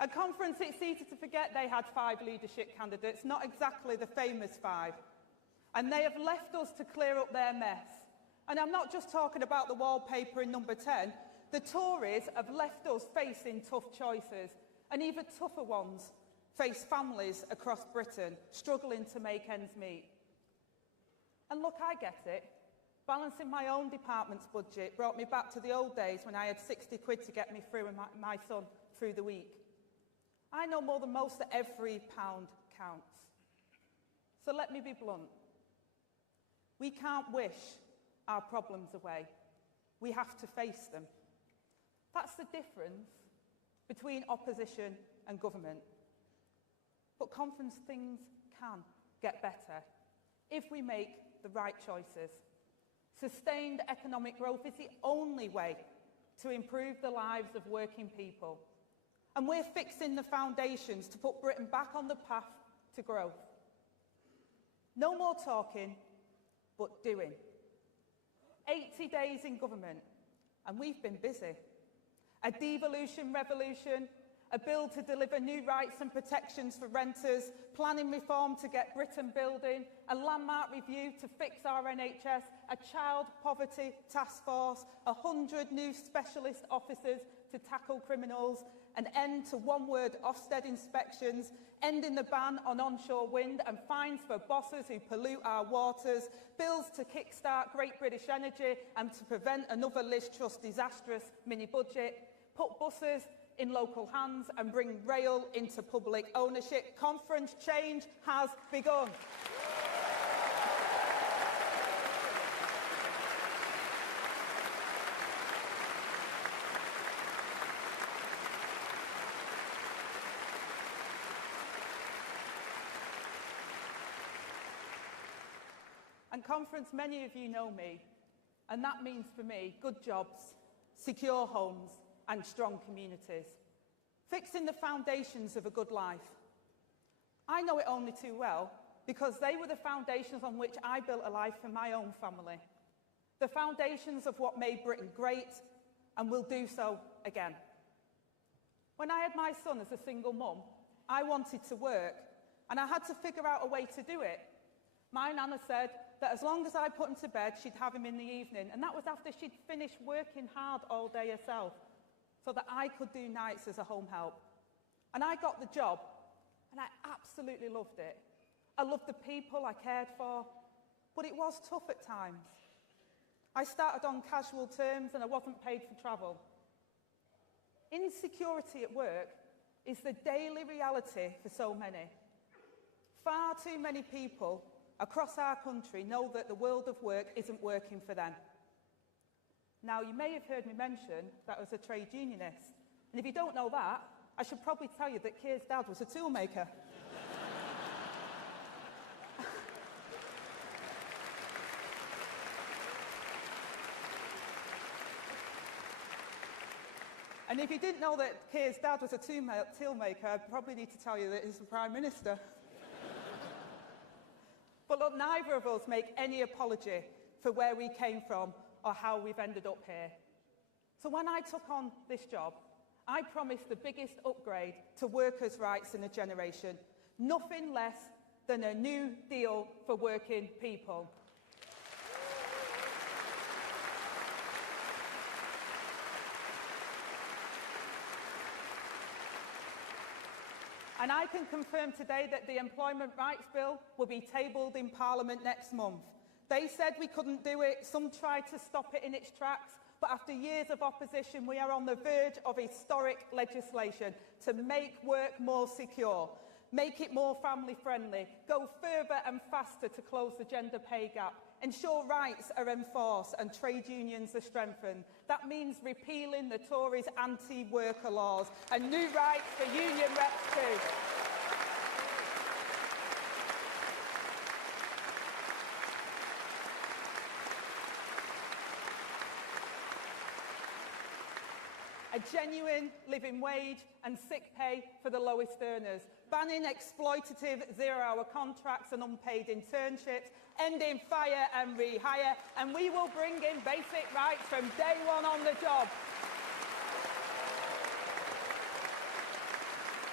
At conference, it's easy to forget they had 5 leadership candidates, not exactly the famous 5. And they have left us to clear up their mess. And I'm not just talking about the wallpaper in number 10. The Tories have left us facing tough choices, and even tougher ones face families across Britain struggling to make ends meet. And look, I get it. Balancing my own department's budget brought me back to the old days when I had 60 quid to get me through and my son through the week. I know more than most that every pound counts. So let me be blunt. We can't wish our problems away. We have to face them. That's the difference between opposition and government. But conference, things can get better if we make the right choices. Sustained economic growth is the only way to improve the lives of working people. And we're fixing the foundations to put Britain back on the path to growth. No more talking, but doing. 80 days in government, and we've been busy. A devolution revolution, a bill to deliver new rights and protections for renters, planning reform to get Britain building, a landmark review to fix our NHS, a child poverty task force, 100 new specialist officers to tackle criminals, an end to one-word Ofsted inspections, ending the ban on onshore wind and fines for bosses who pollute our waters, bills to kickstart Great British Energy and to prevent another Liz Truss disastrous mini-budget, put buses in local hands and bring rail into public ownership. Conference change has begun. And conference, many of you know me, and that means for me good jobs, secure homes and strong communities. Fixing the foundations of a good life. I know it only too well because they were the foundations on which I built a life for my own family. The foundations of what made Britain great and will do so again. When I had my son as a single mum, I wanted to work and I had to figure out a way to do it. My nana said that as long as I put him to bed, she'd have him in the evening. And that was after she'd finished working hard all day herself, so that I could do nights as a home help. And I got the job, and I absolutely loved it. I loved the people I cared for, but it was tough at times. I started on casual terms, and I wasn't paid for travel. Insecurity at work is the daily reality for so many. Far too many people across our country know that the world of work isn't working for them. Now, you may have heard me mention that I was a trade unionist. And if you don't know that, I should probably tell you that Keir's dad was a toolmaker. And if you didn't know that Keir's dad was a toolmaker, I probably need to tell you that he's the Prime Minister. But look, neither of us make any apology for where we came from or how we've ended up here. So when I took on this job, I promised the biggest upgrade to workers' rights in a generation, nothing less than a new deal for working people. And I can confirm today that the Employment Rights Bill will be tabled in Parliament next month. They said we couldn't do it, some tried to stop it in its tracks, but after years of opposition, we are on the verge of historic legislation to make work more secure, make it more family-friendly, go further and faster to close the gender pay gap, ensure rights are enforced and trade unions are strengthened. That means repealing the Tories' anti-worker laws and new rights for union reps too. A genuine living wage and sick pay for the lowest earners, banning exploitative zero-hour contracts and unpaid internships, ending fire and rehire, and we will bring in basic rights from day one on the job.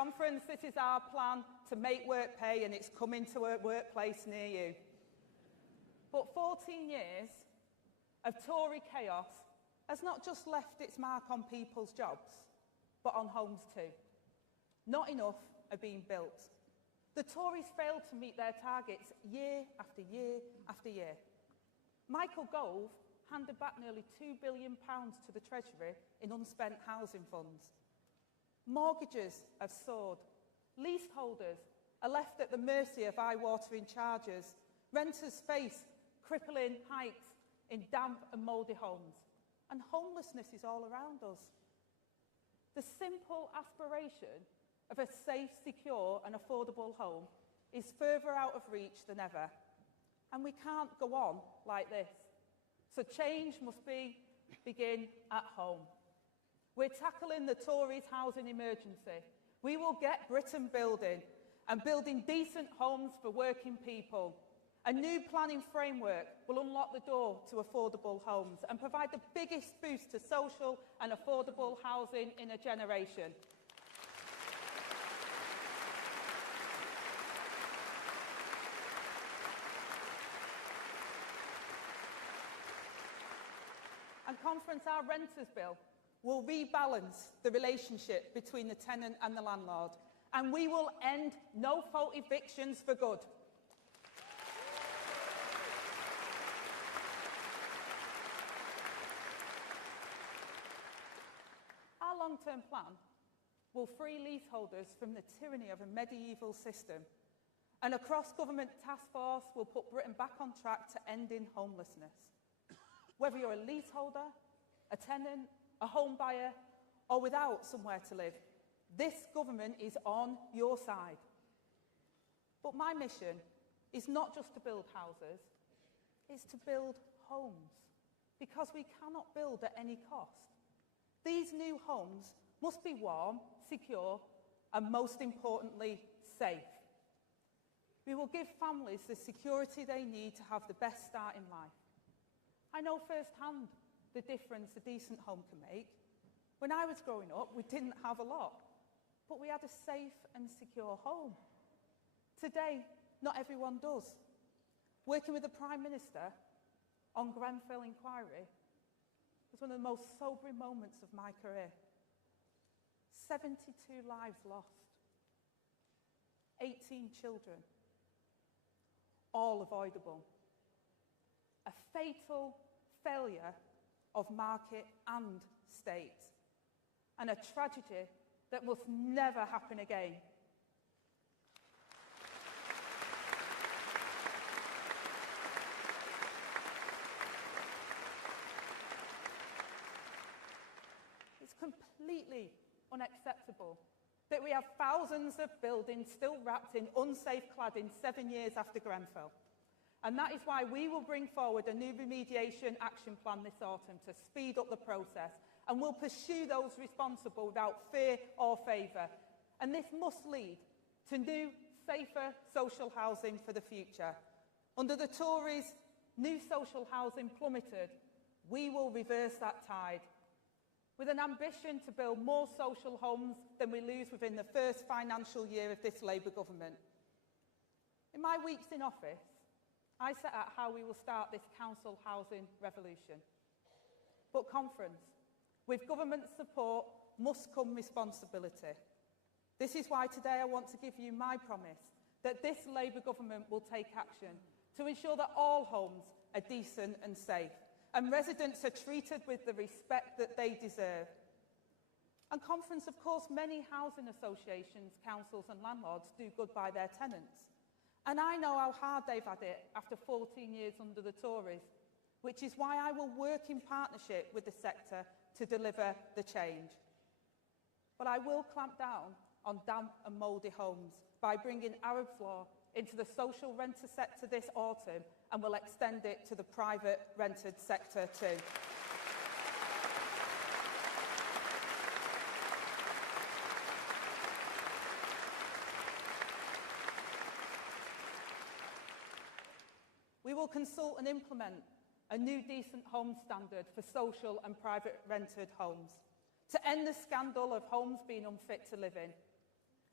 Conference, this is our plan to make work pay, and it's coming to a workplace near you. But 14 years of Tory chaos has not just left its mark on people's jobs, but on homes too. Not enough are being built. The Tories failed to meet their targets year after year after year. Michael Gove handed back nearly £2 billion to the Treasury in unspent housing funds. Mortgages have soared. Leaseholders are left at the mercy of eye-watering charges. Renters face crippling hikes in damp and mouldy homes. And homelessness is all around us. The simple aspiration of a safe, secure and affordable home is further out of reach than ever. And we can't go on like this. So change must begin at home. We're tackling the Tories' housing emergency. We will get Britain building, and building decent homes for working people. A new planning framework will unlock the door to affordable homes and provide the biggest boost to social and affordable housing in a generation. And Conference, our renters bill will rebalance the relationship between the tenant and the landlord, and we will end no-fault evictions for good. Our long-term plan will free leaseholders from the tyranny of a medieval system, and a cross-government task force will put Britain back on track to ending homelessness. Whether you're a leaseholder, a tenant, a home buyer, or without somewhere to live, this government is on your side. But my mission is not just to build houses, it's to build homes, because we cannot build at any cost. These new homes must be warm, secure, and most importantly, safe. We will give families the security they need to have the best start in life. I know firsthand the difference a decent home can make. When I was growing up, we didn't have a lot, but we had a safe and secure home. Today, not everyone does. Working with the Prime Minister on Grenfell inquiry was one of the most sobering moments of my career. 72 lives lost, 18 children, all avoidable. A fatal failure of market and state, and a tragedy that must never happen again. It's completely unacceptable that we have thousands of buildings still wrapped in unsafe cladding 7 years after Grenfell. And that is why we will bring forward a new remediation action plan this autumn to speed up the process, and we'll pursue those responsible without fear or favour. And this must lead to new, safer social housing for the future. Under the Tories, new social housing plummeted. We will reverse that tide, with an ambition to build more social homes than we lose within the first financial year of this Labour government. In my weeks in office, I set out how we will start this council housing revolution. But Conference, with government support must come responsibility. This is why today I want to give you my promise that this Labour government will take action to ensure that all homes are decent and safe, and residents are treated with the respect that they deserve. And Conference, of course, many housing associations, councils and landlords do good by their tenants. And I know how hard they've had it after 14 years under the Tories, which is why I will work in partnership with the sector to deliver the change. But I will clamp down on damp and mouldy homes by bringing Arab's law into the social renter sector this autumn, and will extend it to the private rented sector too. We will consult and implement a new decent home standard for social and private rented homes to end the scandal of homes being unfit to live in.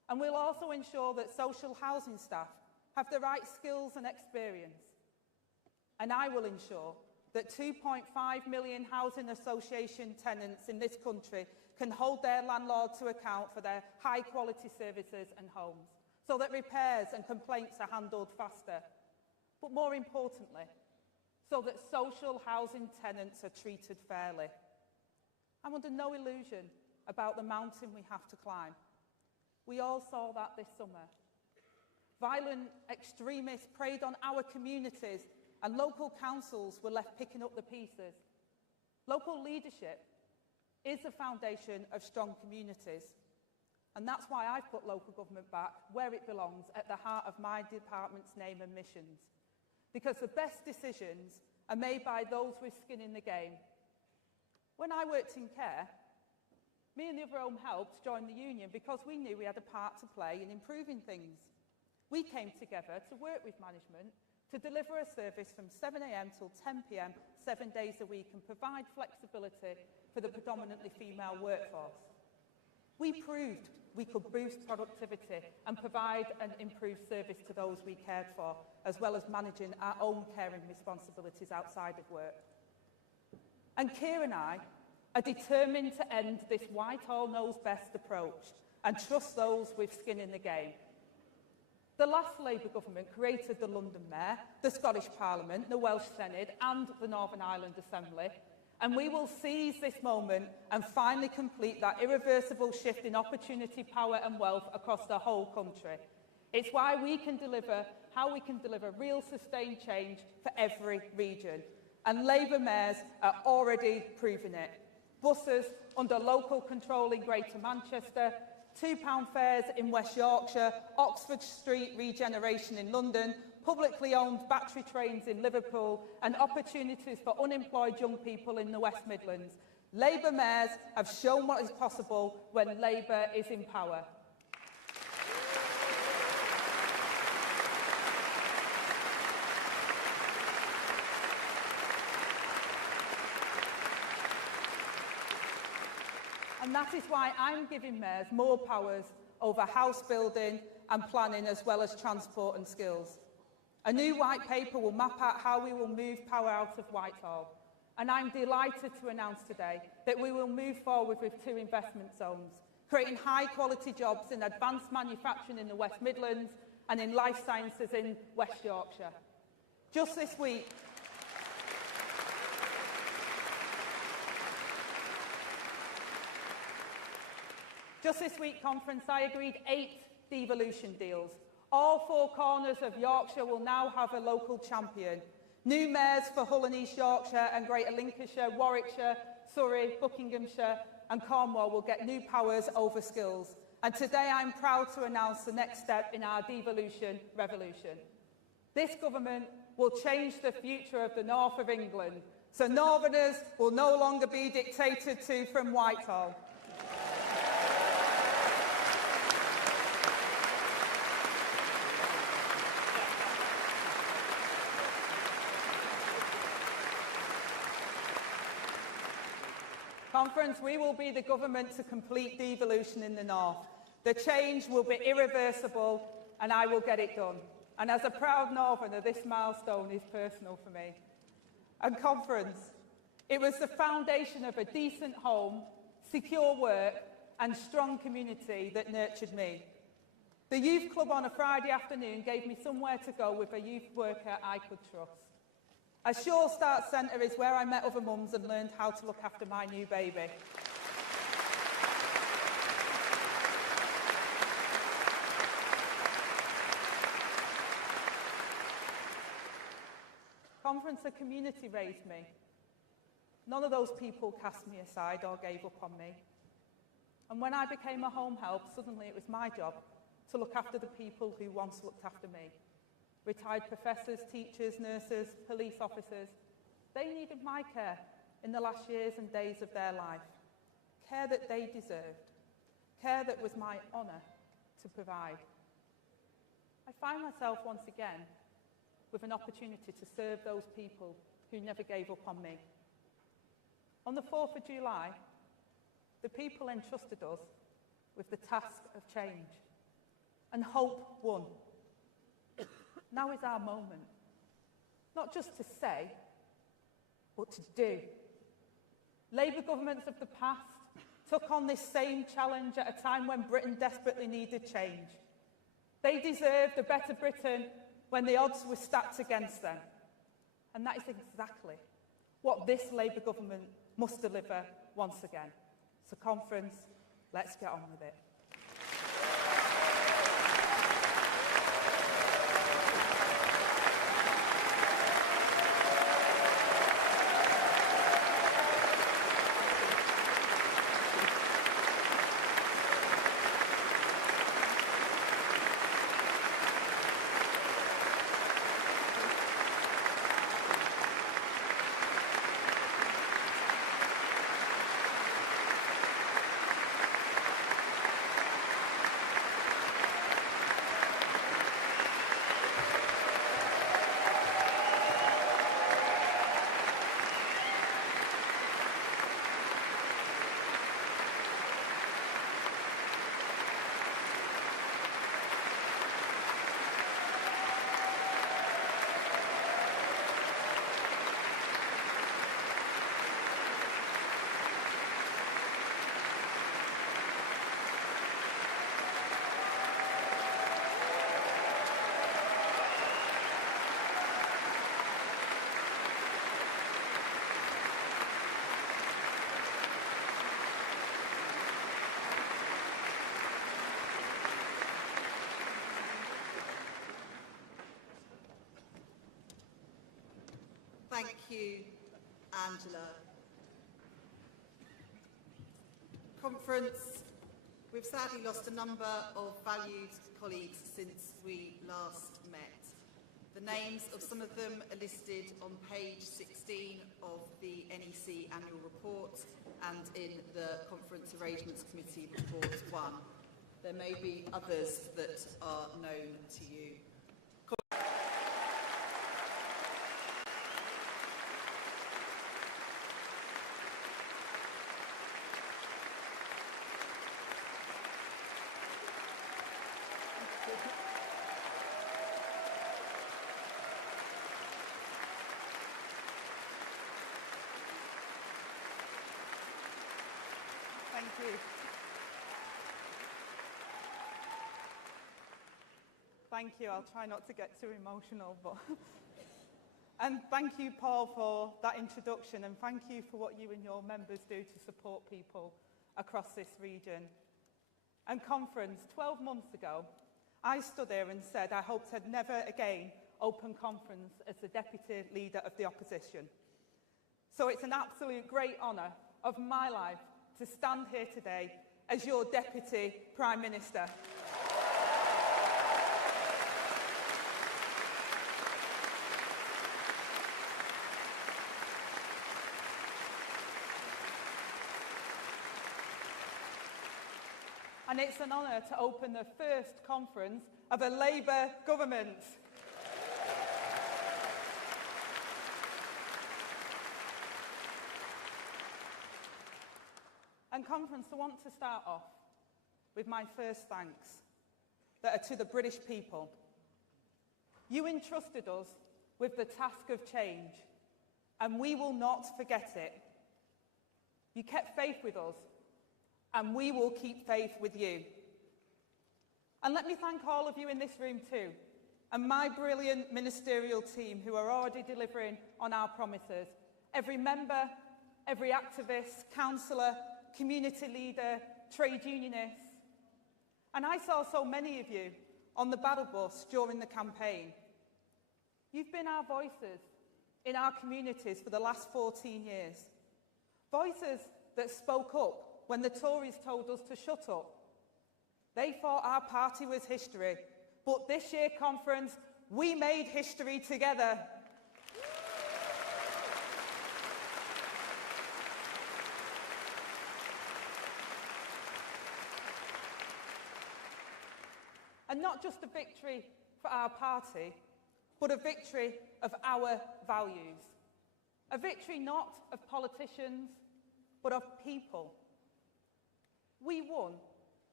And we'll also ensure that social housing staff have the right skills and experience. And I will ensure that 2.5 million housing association tenants in this country can hold their landlord to account for their high-quality services and homes, so that repairs and complaints are handled faster. But more importantly, so that social housing tenants are treated fairly. I'm under no illusion about the mountain we have to climb. We all saw that this summer. Violent extremists preyed on our communities and local councils were left picking up the pieces. Local leadership is the foundation of strong communities. And that's why I've put local government back where it belongs, at the heart of my department's name and missions. Because the best decisions are made by those with skin in the game. When I worked in care, me and the other home helps joined the union because we knew we had a part to play in improving things. We came together to work with management to deliver a service from 7 a.m. till 10 p.m, 7 days a week, and provide flexibility for the predominantly female workforce. We proved we could boost productivity and provide an improved service to those we cared for, as well as managing our own caring responsibilities outside of work. And Keir and I are determined to end this Whitehall knows best approach and trust those with skin in the game. The last Labour government created the London Mayor, the Scottish Parliament, the Welsh Senate and the Northern Ireland Assembly, and we will seize this moment and finally complete that irreversible shift in opportunity, power and wealth across the whole country. It's why how we can deliver real sustained change for every region. And Labour mayors are already proving it. Buses under local control in Greater Manchester, £2 fares in West Yorkshire, Oxford Street regeneration in London, publicly owned battery trains in Liverpool, and opportunities for unemployed young people in the West Midlands. Labour mayors have shown what is possible when Labour is in power. And that is why I'm giving mayors more powers over house building and planning, as well as transport and skills. A new white paper will map out how we will move power out of Whitehall. And I'm delighted to announce today that we will move forward with 2 investment zones, creating high-quality jobs in advanced manufacturing in the West Midlands and in life sciences in West Yorkshire. Just this week, conference, I agreed 8 devolution deals. All 4 corners of Yorkshire will now have a local champion. New mayors for Hull and East Yorkshire and Greater Lincolnshire, Warwickshire, Surrey, Buckinghamshire and Cornwall will get new powers over skills. And today I'm proud to announce the next step in our devolution revolution. This government will change the future of the north of England, so Northerners will no longer be dictated to from Whitehall. Conference, we will be the government to complete devolution in the north. The change will be irreversible and I will get it done. And as a proud Northerner, this milestone is personal for me. And Conference, it was the foundation of a decent home, secure work and strong community that nurtured me. The youth club on a Friday afternoon gave me somewhere to go with a youth worker I could trust. A Sure Start Centre is where I met other mums and learned how to look after my new baby. Conference, a community raised me. None of those people cast me aside or gave up on me. And when I became a home help, suddenly it was my job to look after the people who once looked after me. Retired professors, teachers, nurses, police officers. They needed my care in the last years and days of their life. Care that they deserved. Care that was my honour to provide. I find myself once again with an opportunity to serve those people who never gave up on me. On the 4th of July, the people entrusted us with the task of change. and hope won. Now is our moment. Not just to say, but to do. Labour governments of the past took on this same challenge at a time when Britain desperately needed change. They deserved a better Britain when the odds were stacked against them. And that is exactly what this Labour government must deliver once again. So, conference, let's get on with it. Thank you, Angela. Conference, we've sadly lost a number of valued colleagues since we last met. The names of some of them are listed on page 16 of the NEC annual report and in the Conference Arrangements Committee report 1. There may be others that are known to you. Thank you. Thank you. I'll try not to get too emotional, but and thank you, Paul, for that introduction, and thank you for what you and your members do to support people across this region. And conference, 12 months ago, I stood here and said I hoped I'd never again open conference as the Deputy Leader of the Opposition. So it's an absolute great honour of my life to stand here today as your Deputy Prime Minister. And it's an honour to open the first conference of a Labour government. And conference, I want to start off with my first thanks that are to the British people. You entrusted us with the task of change, and we will not forget it. You kept faith with us, and we will keep faith with you. And let me thank all of you in this room too, and my brilliant ministerial team who are already delivering on our promises. Every member, every activist, councillor, community leader, trade unionist. And I saw so many of you on the battle bus during the campaign. You've been our voices in our communities for the last 14 years. Voices that spoke up when the Tories told us to shut up. They thought our party was history, but this year conference, we made history together. And not just a victory for our party, but a victory of our values. A victory not of politicians, but of people. We won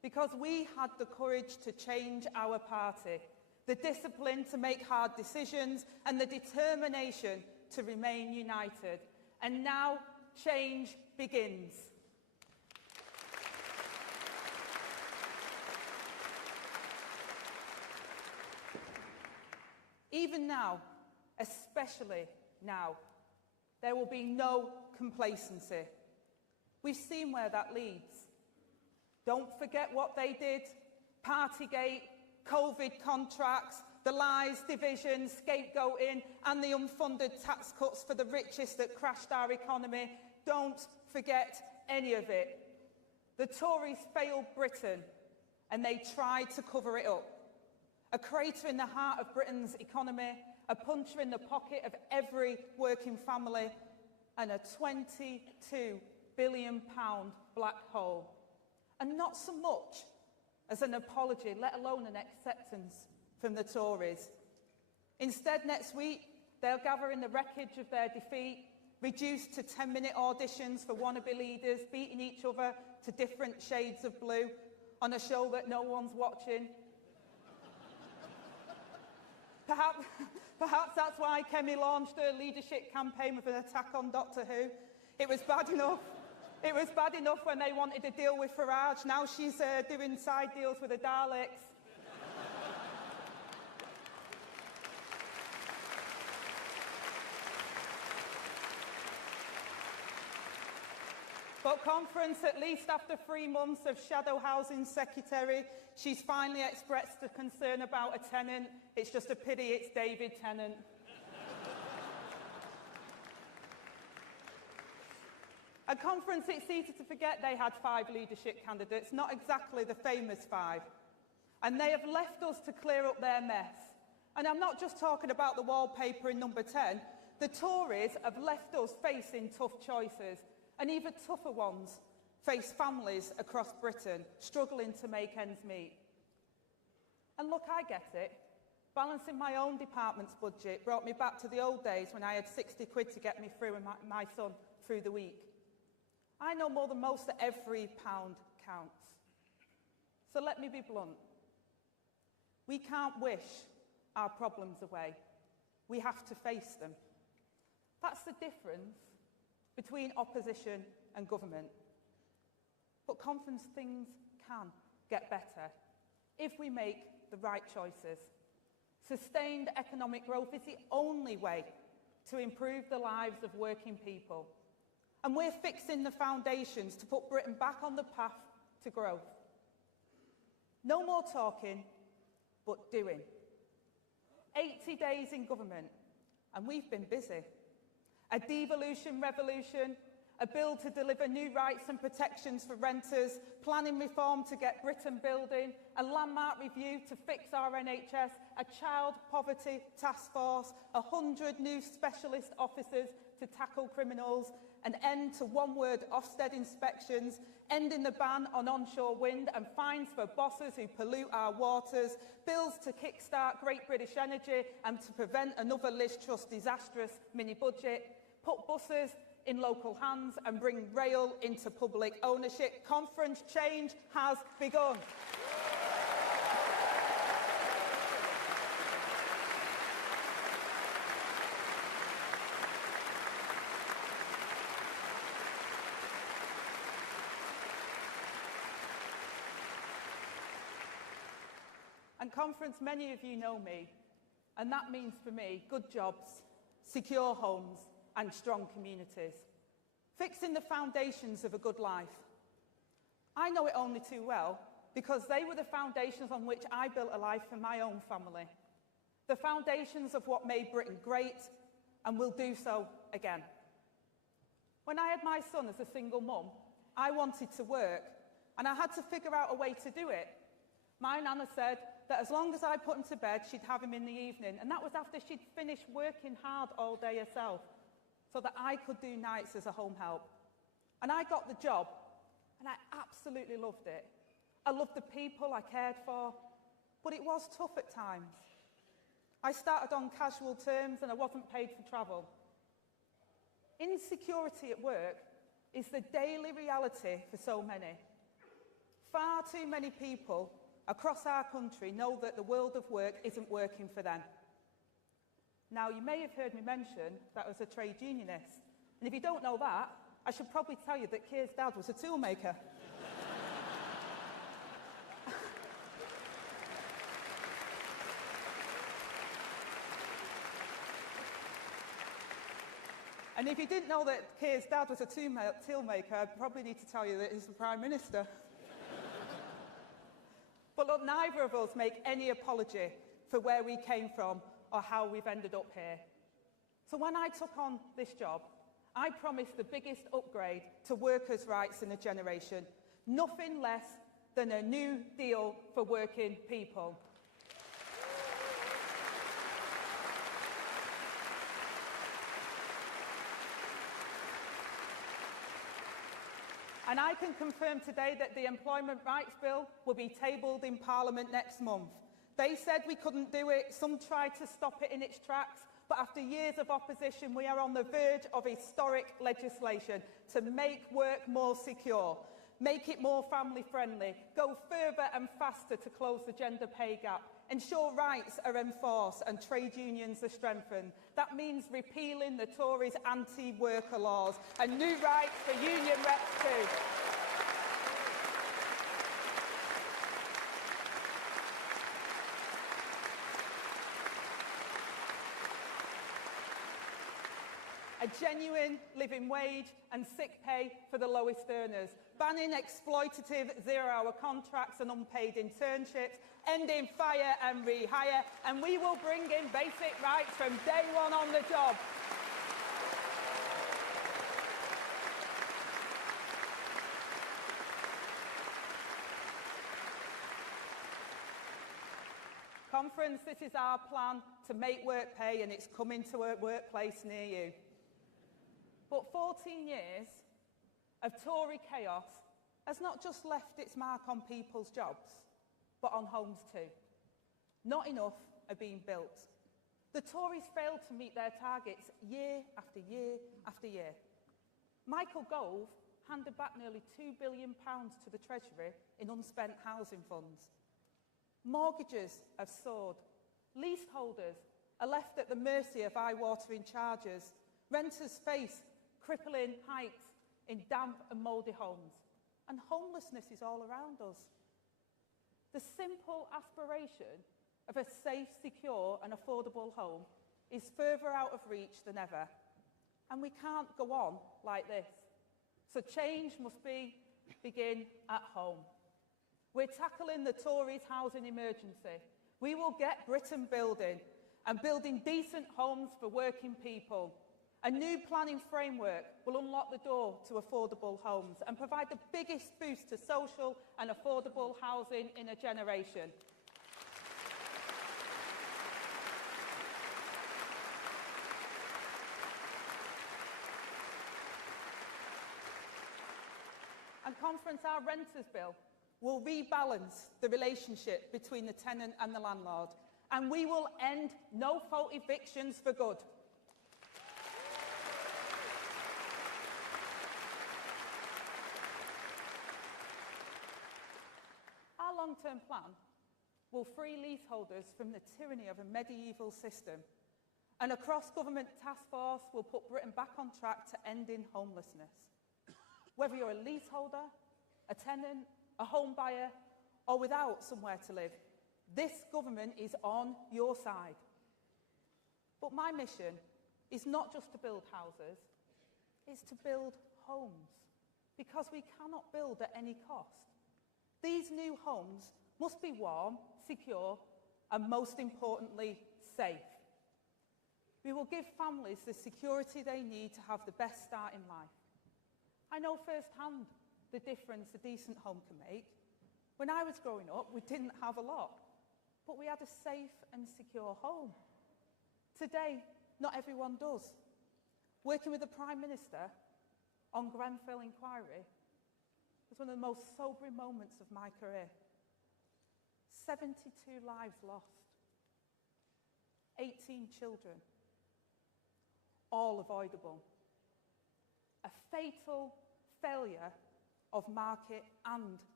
because we had the courage to change our party, the discipline to make hard decisions, and the determination to remain united. And now change begins. Even now, especially now, there will be no complacency. We've seen where that leads. Don't forget what they did. Partygate, COVID contracts, the lies, division, scapegoating, and the unfunded tax cuts for the richest that crashed our economy. Don't forget any of it. The Tories failed Britain, and they tried to cover it up. A crater in the heart of Britain's economy, a puncher in the pocket of every working family, and a £22 billion black hole. And not so much as an apology, let alone an acceptance from the Tories. Instead, next week, they'll gather in the wreckage of their defeat, reduced to 10-minute auditions for wannabe leaders, beating each other to different shades of blue on a show that no one's watching. Perhaps that's why Kemi launched her leadership campaign with an attack on Doctor Who. It was bad enough. It was bad enough when they wanted to deal with Farage. Now she's doing side deals with the Daleks. But conference, at least after 3 months of shadow housing secretary, she's finally expressed a concern about a tenant. It's just a pity it's David Tennant. At conference, it's easy to forget they had 5 leadership candidates, not exactly the famous 5. And they have left us to clear up their mess. And I'm not just talking about the wallpaper in number 10. The Tories have left us facing tough choices, and even tougher ones face families across Britain struggling to make ends meet. And look, I get it. Balancing my own department's budget brought me back to the old days when I had 60 quid to get me through and my son through the week. I know more than most that every pound counts. So let me be blunt. We can't wish our problems away. We have to face them. That's the difference between opposition and government. But conference, things can get better if we make the right choices. Sustained economic growth is the only way to improve the lives of working people. And we're fixing the foundations to put Britain back on the path to growth. No more talking, but doing. 80 days in government, and we've been busy. A devolution revolution, a bill to deliver new rights and protections for renters, planning reform to get Britain building, a landmark review to fix our NHS, a child poverty task force, 100 new specialist officers to tackle criminals, an end to one-word Ofsted inspections, ending the ban on onshore wind and fines for bosses who pollute our waters, bills to kickstart Great British Energy and to prevent another Liz Truss disastrous mini-budget, put buses in local hands and bring rail into public ownership. Conference change has begun. And conference, many of you know me, and that means for me good jobs, secure homes, and strong communities. Fixing the foundations of a good life. I know it only too well because they were the foundations on which I built a life for my own family. The foundations of what made Britain great and will do so again. When I had my son as a single mum, I wanted to work and I had to figure out a way to do it. My nana said that as long as I put him to bed, she'd have him in the evening, and that was after she'd finished working hard all day herself, so that I could do nights as a home help. And I got the job, and I absolutely loved it. I loved the people I cared for, but it was tough at times. I started on casual terms, and I wasn't paid for travel. Insecurity at work is the daily reality for so many. Far too many people across our country know that the world of work isn't working for them. Now, you may have heard me mention that I was a trade unionist. And if you don't know that, I should probably tell you that Keir's dad was a toolmaker. And if you didn't know that Keir's dad was a toolmaker, I'd probably need to tell you that he's the Prime Minister. But look, neither of us make any apology for where we came from or how we've ended up here. So when I took on this job, I promised the biggest upgrade to workers' rights in a generation, nothing less than a new deal for working people. And I can confirm today that the Employment Rights Bill will be tabled in Parliament next month. They said we couldn't do it, some tried to stop it in its tracks, but after years of opposition, we are on the verge of historic legislation to make work more secure, make it more family-friendly, go further and faster to close the gender pay gap, ensure rights are enforced and trade unions are strengthened. That means repealing the Tories' anti-worker laws and new rights for union reps too. A genuine living wage and sick pay for the lowest earners, banning exploitative zero-hour contracts and unpaid internships, ending fire and rehire, and we will bring in basic rights from day one on the job. Conference, this is our plan to make work pay, and it's coming to a workplace near you. But 14 years of Tory chaos has not just left its mark on people's jobs, but on homes too. Not enough are being built. The Tories failed to meet their targets year after year after year. Michael Gove handed back nearly £2 billion to the Treasury in unspent housing funds. Mortgages have soared. Leaseholders are left at the mercy of eye-watering charges. Renters face crippling hikes in damp and mouldy homes. And homelessness is all around us. The simple aspiration of a safe, secure and affordable home is further out of reach than ever. And we can't go on like this. So change must begin at home. We're tackling the Tories' housing emergency. We will get Britain building, and building decent homes for working people. A new planning framework will unlock the door to affordable homes and provide the biggest boost to social and affordable housing in a generation. And Conference, our renters bill will rebalance the relationship between the tenant and the landlord, and we will end no-fault evictions for good. Our long-term plan will free leaseholders from the tyranny of a medieval system, and a cross-government task force will put Britain back on track to ending homelessness. Whether you're a leaseholder, a tenant, a home buyer, or without somewhere to live, this government is on your side. But my mission is not just to build houses, it's to build homes, because we cannot build at any cost. These new homes must be warm, secure, and most importantly, safe. We will give families the security they need to have the best start in life. I know firsthand the difference a decent home can make. When I was growing up, we didn't have a lot, but we had a safe and secure home. Today, not everyone does. Working with the Prime Minister on Grenfell inquiry was one of the most sobering moments of my career. 72 lives lost, 18 children, all avoidable. A fatal failure of market and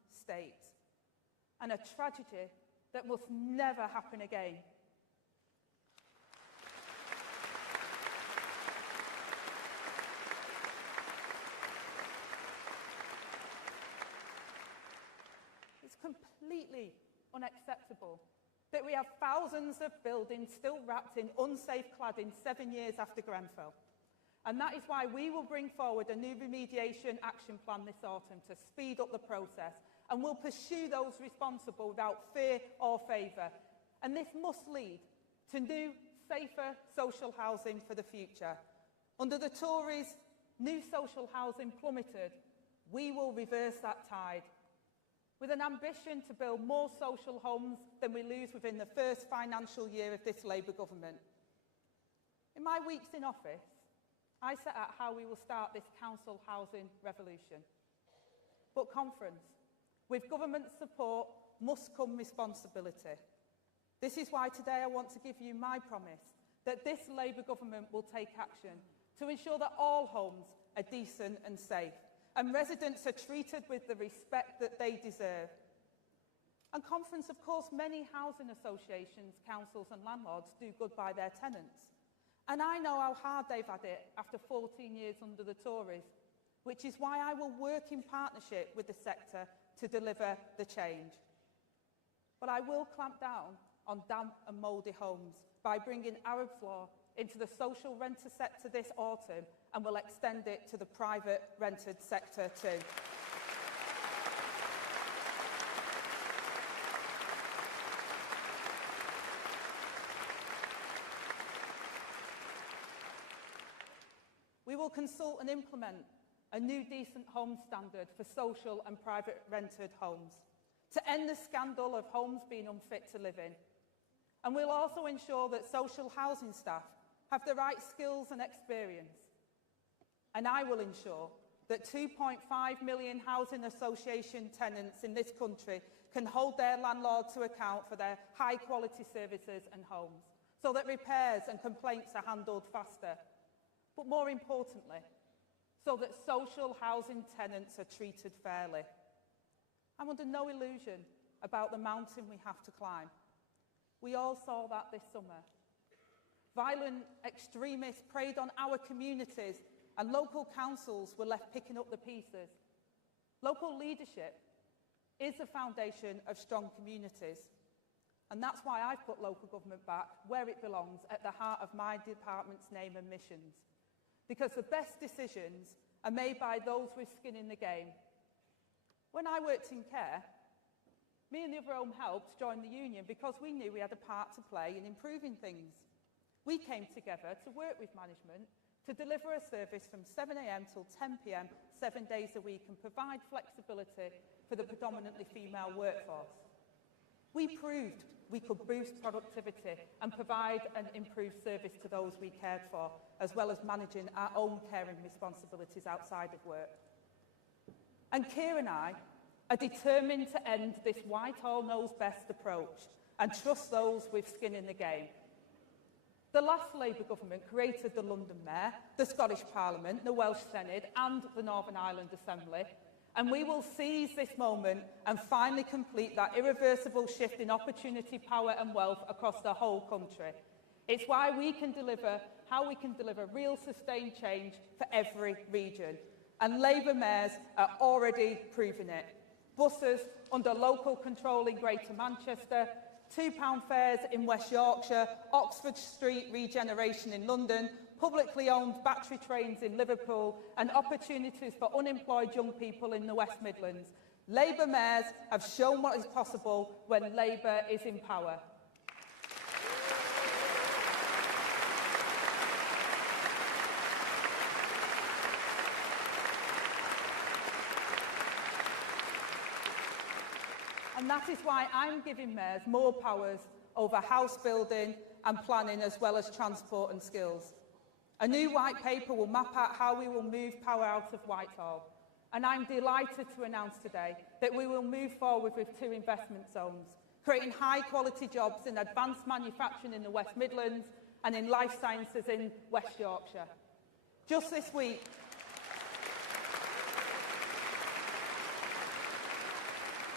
state. And a tragedy that must never happen again. It's completely unacceptable that we have thousands of buildings still wrapped in unsafe cladding 7 years after Grenfell. And that is why we will bring forward a new remediation action plan this autumn to speed up the process, and we'll pursue those responsible without fear or favour. And this must lead to new, safer social housing for the future. Under the Tories, new social housing plummeted. We will reverse that tide, with an ambition to build more social homes than we lose within the first financial year of this Labour government. In my weeks in office, I set out how we will start this council housing revolution. But conference, with government support must come responsibility. This is why today I want to give you my promise that this Labour government will take action to ensure that all homes are decent and safe, and residents are treated with the respect that they deserve. And conference, of course, many housing associations, councils and landlords do good by their tenants. And I know how hard they've had it after 14 years under the Tories, which is why I will work in partnership with the sector to deliver the change. But I will clamp down on damp and mouldy homes by bringing Arab's Law into the social renter sector this autumn, and will extend it to the private rented sector too. We will consult and implement a new decent home standard for social and private rented homes to end the scandal of homes being unfit to live in. And we'll also ensure that social housing staff have the right skills and experience. And I will ensure that 2.5 million housing association tenants in this country can hold their landlord to account for their high-quality services and homes, so that repairs and complaints are handled faster. But more importantly, so that social housing tenants are treated fairly. I'm under no illusion about the mountain we have to climb. We all saw that this summer. Violent extremists preyed on our communities, and local councils were left picking up the pieces. Local leadership is the foundation of strong communities. And that's why I've put local government back where it belongs, at the heart of my department's name and missions. Because the best decisions are made by those with skin in the game. When I worked in care, me and the other home helps joined the union because we knew we had a part to play in improving things. We came together to work with management to deliver a service from 7 a.m. till 10 p.m, 7 days a week, and provide flexibility for the predominantly female workforce. We proved we could boost productivity and provide an improved service to those we cared for, as well as managing our own caring responsibilities outside of work. And Keir and I are determined to end this Whitehall knows best approach and trust those with skin in the game. The last Labour government created the London Mayor, the Scottish Parliament, the Welsh Senate and the Northern Ireland Assembly, and we will seize this moment and finally complete that irreversible shift in opportunity, power and wealth across the whole country. It's why we can deliver, how we can deliver real sustained change for every region. And Labour mayors are already proving it. Buses under local control in Greater Manchester, £2 fares in West Yorkshire, Oxford Street regeneration in London, publicly owned battery trains in Liverpool, and opportunities for unemployed young people in the West Midlands. Labour mayors have shown what is possible when Labour is in power. And that is why I'm giving mayors more powers over house building and planning, as well as transport and skills. A new white paper will map out how we will move power out of Whitehall. And I'm delighted to announce today that we will move forward with 2 investment zones, creating high-quality jobs in advanced manufacturing in the West Midlands and in life sciences in West Yorkshire. Just this week,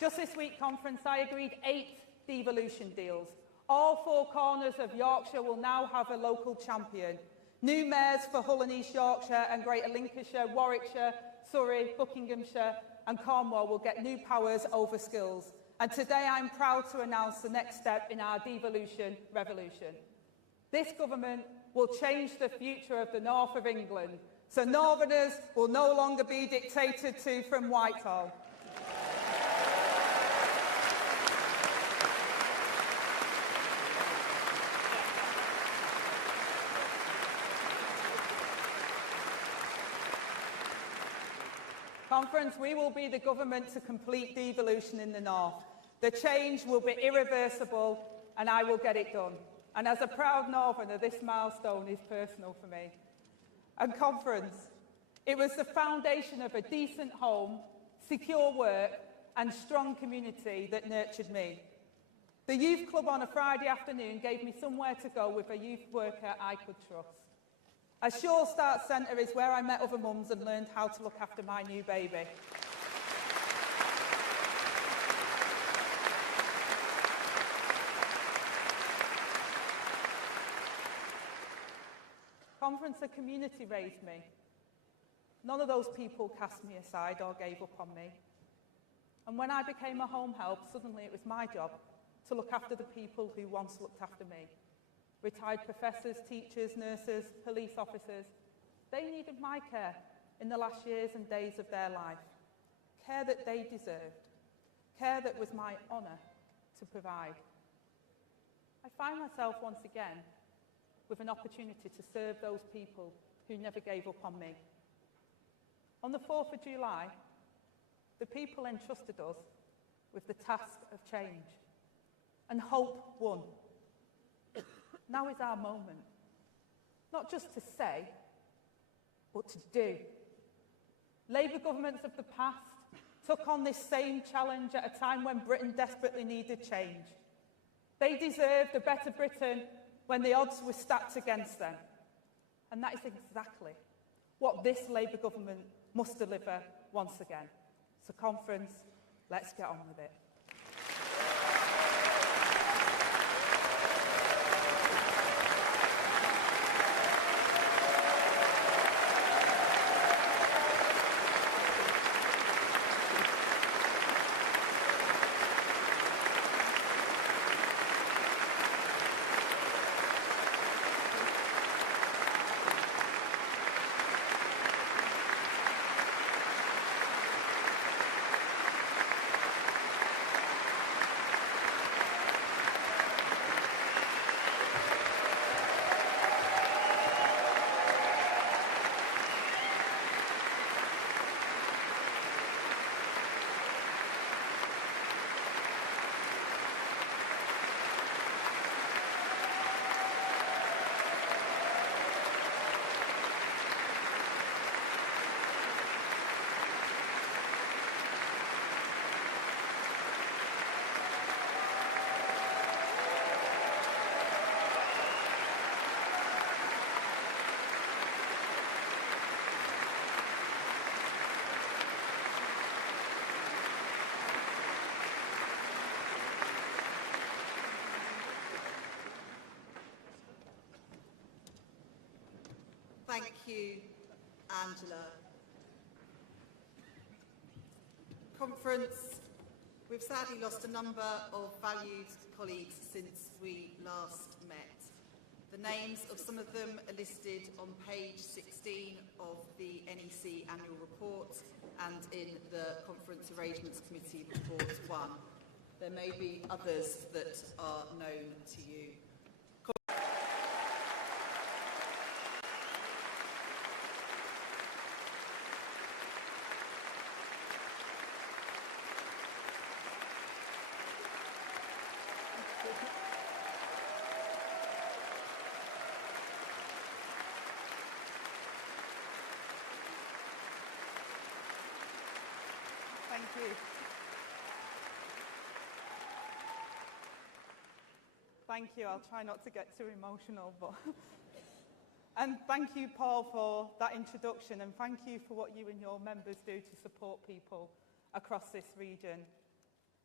Just this week, conference, I agreed 8 devolution deals. All 4 corners of Yorkshire will now have a local champion. New mayors for Hull and East Yorkshire and Greater Lincolnshire, Warwickshire, Surrey, Buckinghamshire and Cornwall will get new powers over skills. And today I'm proud to announce the next step in our devolution revolution. This government will change the future of the north of England, so Northerners will no longer be dictated to from Whitehall. Conference, we will be the government to complete devolution in the north. The change will be irreversible and I will get it done. And as a proud Northerner, this milestone is personal for me. And conference, it was the foundation of a decent home, secure work and strong community that nurtured me. The youth club on a Friday afternoon gave me somewhere to go with a youth worker I could trust. A Sure Start Centre is where I met other mums and learned how to look after my new baby. Conference, a community raised me. None of those people cast me aside or gave up on me. And when I became a home help, suddenly it was my job to look after the people who once looked after me. Retired professors, teachers, nurses, police officers, they needed my care in the last years and days of their life. Care that they deserved. Care that was my honour to provide. I find myself once again with an opportunity to serve those people who never gave up on me. On the 4th of July, the people entrusted us with the task of change, and hope won. Now is our moment, not just to say, but to do. Labour governments of the past took on this same challenge at a time when Britain desperately needed change. They deserved a better Britain when the odds were stacked against them. And that is exactly what this Labour government must deliver once again. So conference, let's get on with it. Thank you, Angela. Conference, we've sadly lost a number of valued colleagues since we last met. The names of some of them are listed on page 16 of the NEC annual report and in the Conference Arrangements Committee report 1. There may be others that are known to you. Thank you. Thank you. I'll try not to get too emotional, but and thank you, Paul, for that introduction, and thank you for what you and your members do to support people across this region.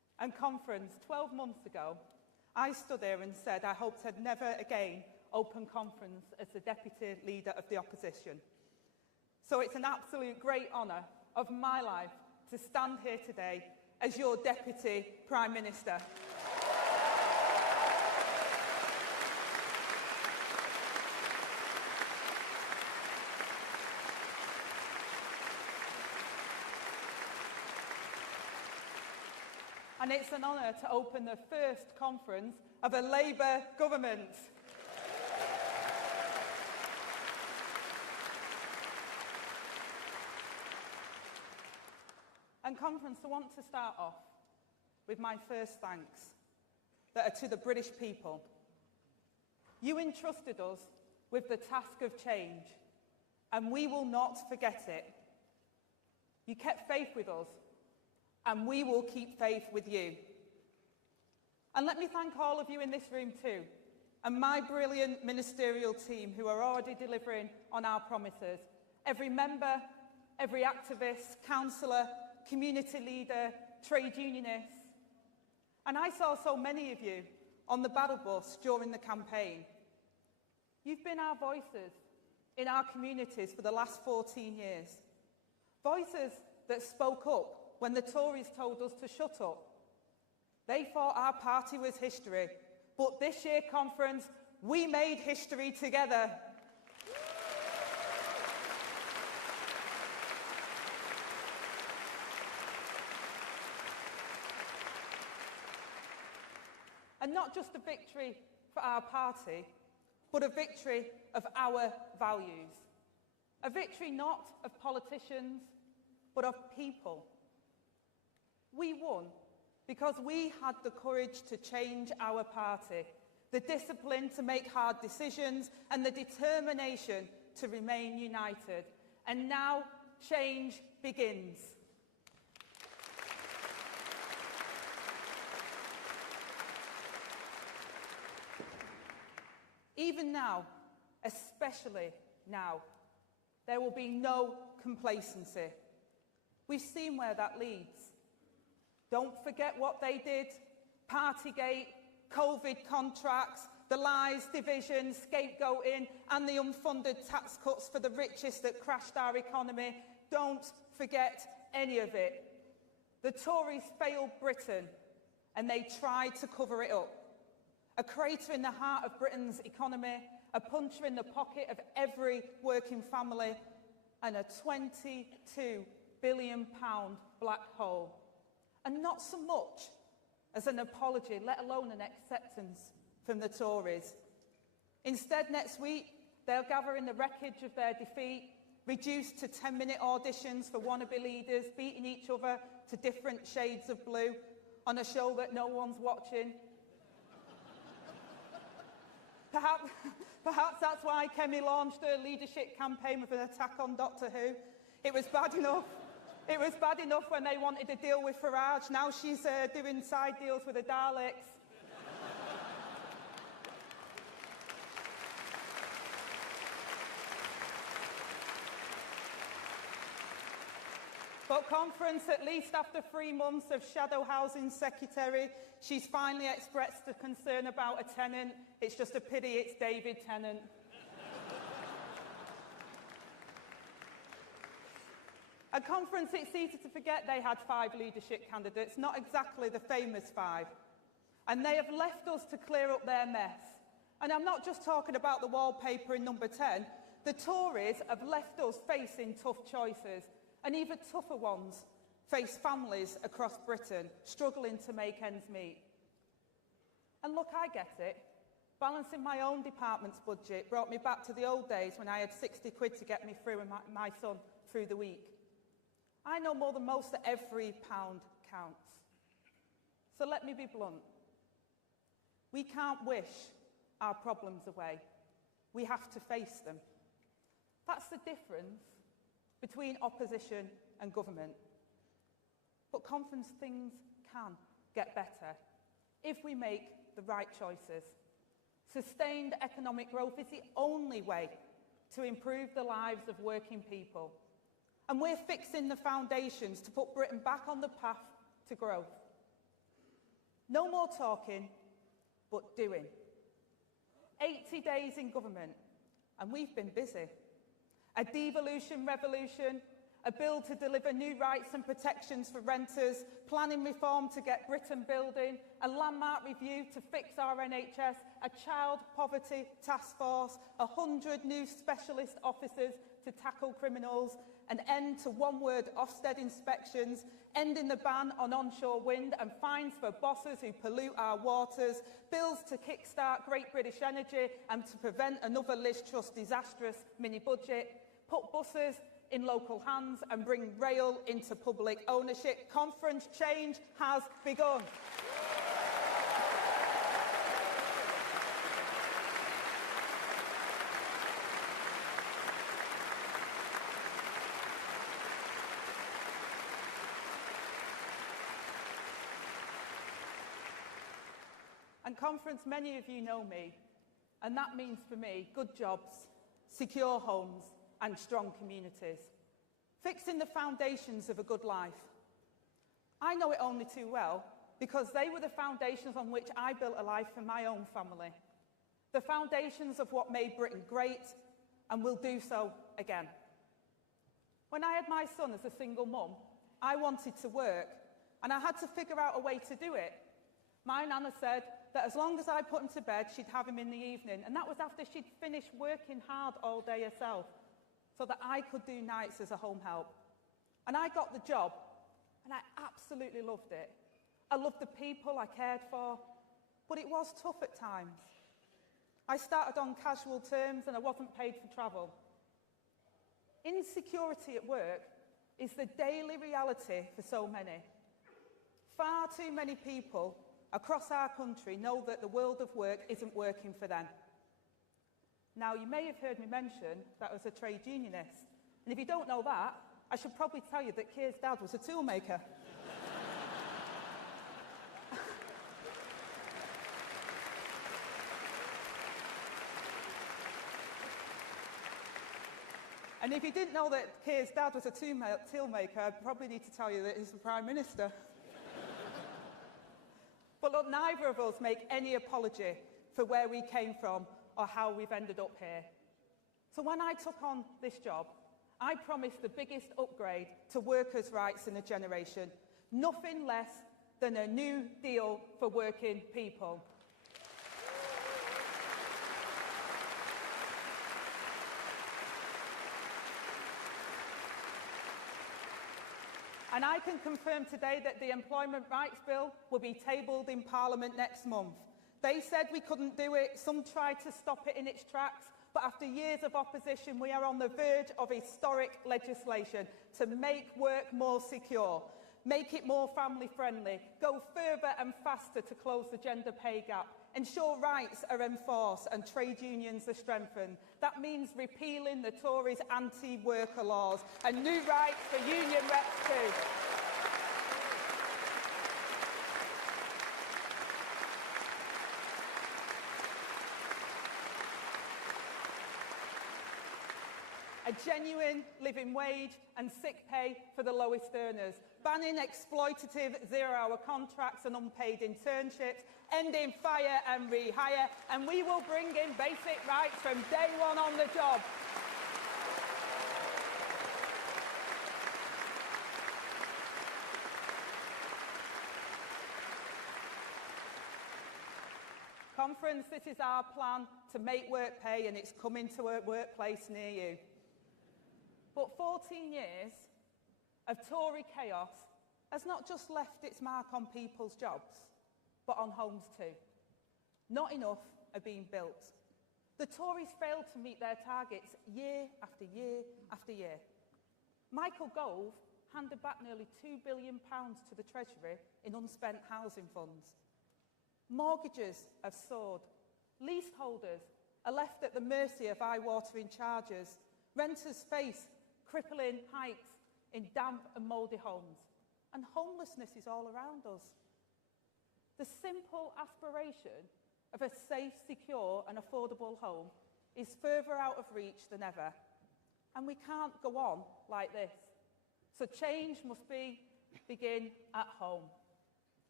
And conference, 12 months ago, I stood here and said I hoped I'd never again open conference as the Deputy Leader of the Opposition. So it's an absolute great honour of my life to stand here today as your Deputy Prime Minister. And it's an honour to open the first conference of a Labour government. And conference, I want to start off with my first thanks that are to the British people. You entrusted us with the task of change, and we will not forget it. You kept faith with us, and we will keep faith with you. And let me thank all of you in this room too, and my brilliant ministerial team who are already delivering on our promises. Every member, every activist, councillor, community leader, trade unionist. And I saw so many of you on the battle bus during the campaign. You've been our voices in our communities for the last 14 years. Voices that spoke up when the Tories told us to shut up. They thought our party was history, but this year conference, we made history together. And not just a victory for our party, but a victory of our values. A victory not of politicians, but of people. We won because we had the courage to change our party, the discipline to make hard decisions, and the determination to remain united. And now change begins. Even now, especially now, there will be no complacency. We've seen where that leads. Don't forget what they did. Partygate, COVID contracts, the lies, division, scapegoating, and the unfunded tax cuts for the richest that crashed our economy. Don't forget any of it. The Tories failed Britain, and they tried to cover it up. A crater in the heart of Britain's economy, a puncher in the pocket of every working family, and a £22 billion black hole. And not so much as an apology, let alone an acceptance from the Tories. Instead, next week, they'll gather in the wreckage of their defeat, reduced to 10-minute auditions for wannabe leaders, beating each other to different shades of blue on a show that no one's watching. Perhaps that's why Kemi launched her leadership campaign with an attack on Doctor Who. It was bad enough. It was bad enough when they wanted to deal with Farage. Now she's doing side deals with the Daleks. But conference, at least after 3 months of shadow housing secretary, she's finally expressed a concern about a tenant. It's just a pity it's David Tennant. At conference, it's easy to forget they had 5 leadership candidates, not exactly the famous 5. And they have left us to clear up their mess. And I'm not just talking about the wallpaper in number 10. The Tories have left us facing tough choices. And even tougher ones face families across Britain struggling to make ends meet. And look, I get it. Balancing my own department's budget brought me back to the old days when I had 60 quid to get me through and my son through the week. I know more than most that every pound counts. So let me be blunt. We can't wish our problems away. We have to face them. That's the difference between opposition and government. But conference, things can get better if we make the right choices. Sustained economic growth is the only way to improve the lives of working people. And we're fixing the foundations to put Britain back on the path to growth. No more talking, but doing. 80 days in government, and we've been busy. A devolution revolution, a bill to deliver new rights and protections for renters, planning reform to get Britain building, a landmark review to fix our NHS, a child poverty task force, 100 new specialist officers to tackle criminals, an end to one-word Ofsted inspections, ending the ban on onshore wind and fines for bosses who pollute our waters, bills to kickstart Great British Energy and to prevent another Liz Truss disastrous mini-budget, put buses in local hands and bring rail into public ownership. Conference change has begun. And Conference, many of you know me, and that means for me good jobs, secure homes and strong communities, fixing the foundations of a good life. I know it only too well because they were the foundations on which I built a life for my own family, the foundations of what made Britain great and will do so again. When I had my son as a single mum, I wanted to work and I had to figure out a way to do it. My nana said that as long as I put him to bed, she'd have him in the evening, and that was after she'd finished working hard all day herself, so that I could do nights as a home help. And I got the job, and I absolutely loved it. I loved the people I cared for, but it was tough at times. I started on casual terms, and I wasn't paid for travel. Insecurity at work is the daily reality for so many. Far too many people across our country know that the world of work isn't working for them. Now, you may have heard me mention that I was a trade unionist. And if you don't know that, I should probably tell you that Keir's dad was a toolmaker. And if you didn't know that Keir's dad was a toolmaker, I'd probably need to tell you that he's the Prime Minister. But look, neither of us make any apology for where we came from or how we've ended up here. So when I took on this job, I promised the biggest upgrade to workers' rights in a generation, nothing less than a new deal for working people. And I can confirm today that the Employment Rights Bill will be tabled in Parliament next month. They said we couldn't do it, some tried to stop it in its tracks, but after years of opposition, we are on the verge of historic legislation to make work more secure, make it more family-friendly, go further and faster to close the gender pay gap, ensure rights are enforced and trade unions are strengthened. That means repealing the Tories' anti-worker laws and new rights for union reps too. A genuine living wage and sick pay for the lowest earners, banning exploitative zero-hour contracts and unpaid internships, ending fire and rehire, and we will bring in basic rights from day one on the job. Conference, this is our plan to make work pay, and it's coming to a workplace near you. But 14 years of Tory chaos has not just left its mark on people's jobs, but on homes too. Not enough are being built. The Tories failed to meet their targets year after year after year. Michael Gove handed back nearly £2 billion to the Treasury in unspent housing funds. Mortgages have soared. Leaseholders are left at the mercy of eye-watering charges. Renters face crippling hikes in damp and mouldy homes. And homelessness is all around us. The simple aspiration of a safe, secure and affordable home is further out of reach than ever. And we can't go on like this. So change must begin at home.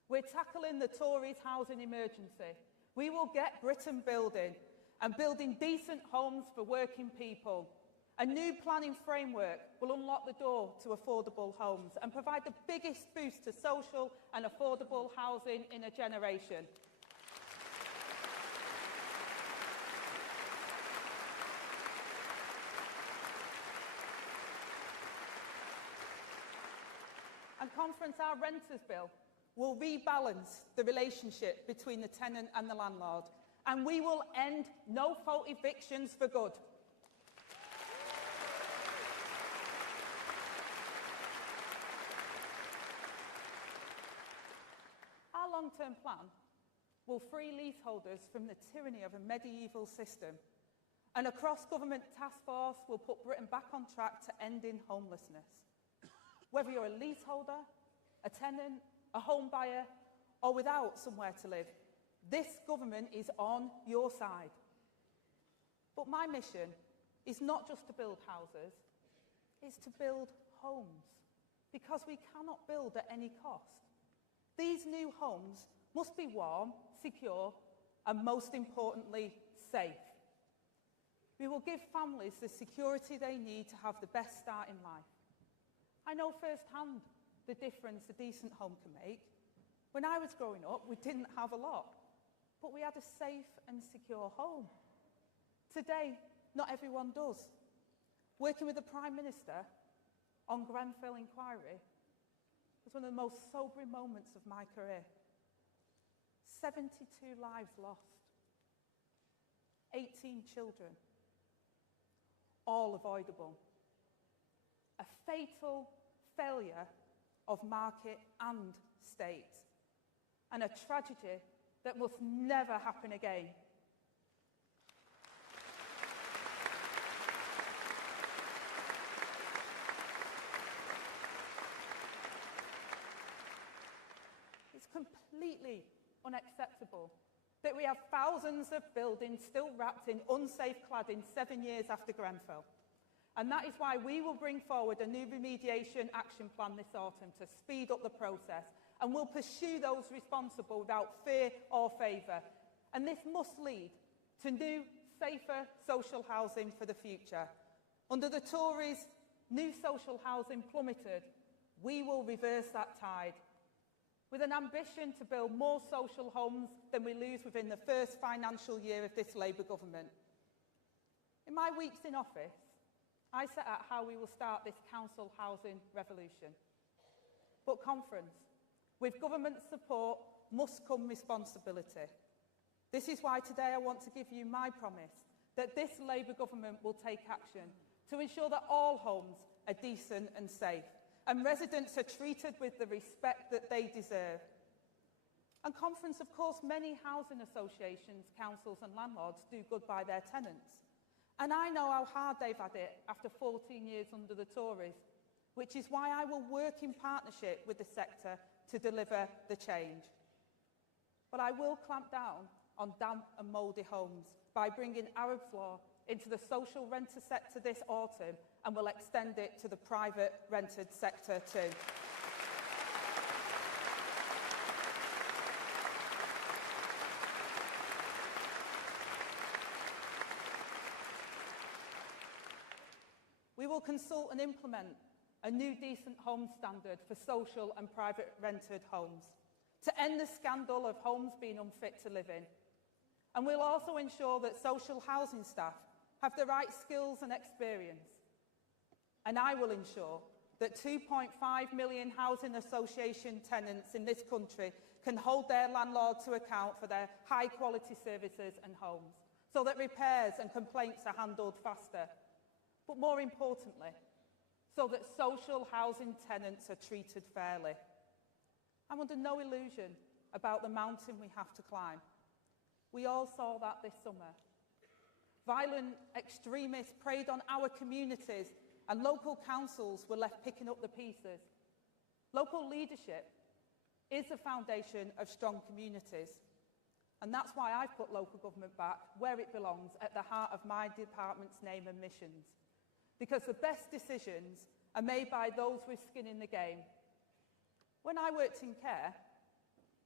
We're tackling the Tories' housing emergency. We will get Britain building, and building decent homes for working people. A new planning framework will unlock the door to affordable homes and provide the biggest boost to social and affordable housing in a generation. And Conference, our renters bill will rebalance the relationship between the tenant and the landlord, and we will end no-fault evictions for good. Our long-term plan will free leaseholders from the tyranny of a medieval system, and a cross-government task force will put Britain back on track to ending homelessness. Whether you're a leaseholder, a tenant, a home buyer, or without somewhere to live, this government is on your side. But my mission is not just to build houses, it's to build homes, because we cannot build at any cost. These new homes must be warm, secure, and most importantly, safe. We will give families the security they need to have the best start in life. I know firsthand the difference a decent home can make. When I was growing up, we didn't have a lot, but we had a safe and secure home. Today, not everyone does. Working with the Prime Minister on Grenfell inquiry was one of the most sobering moments of my career. 72 lives lost, 18 children, all avoidable. A fatal failure of market and state, and a tragedy that must never happen again. It's completely unacceptable that we have thousands of buildings still wrapped in unsafe cladding 7 years after Grenfell. And that is why we will bring forward a new remediation action plan this autumn to speed up the process, and we'll pursue those responsible without fear or favour. And this must lead to new, safer social housing for the future. Under the Tories, new social housing plummeted. We will reverse that tide, with an ambition to build more social homes than we lose within the first financial year of this Labour government. In my weeks in office, I set out how we will start this council housing revolution. But Conference, with government support must come responsibility. This is why today I want to give you my promise that this Labour government will take action to ensure that all homes are decent and safe, and residents are treated with the respect that they deserve. And Conference, of course, many housing associations, councils and landlords do good by their tenants. And I know how hard they've had it after 14 years under the Tories, which is why I will work in partnership with the sector to deliver the change. But I will clamp down on damp and mouldy homes by bringing Arab's law into the social renter sector this autumn, and will extend it to the private rented sector too. We will consult and implement a new decent home standard for social and private rented homes to end the scandal of homes being unfit to live in. And we'll also ensure that social housing staff have the right skills and experience. And I will ensure that 2.5 million housing association tenants in this country can hold their landlord to account for their high-quality services and homes, so that repairs and complaints are handled faster. But more importantly, so that social housing tenants are treated fairly. I'm under no illusion about the mountain we have to climb. We all saw that this summer. Violent extremists preyed on our communities, and local councils were left picking up the pieces. Local leadership is the foundation of strong communities. And that's why I've put local government back where it belongs, at the heart of my department's name and missions. Because the best decisions are made by those with skin in the game. When I worked in care,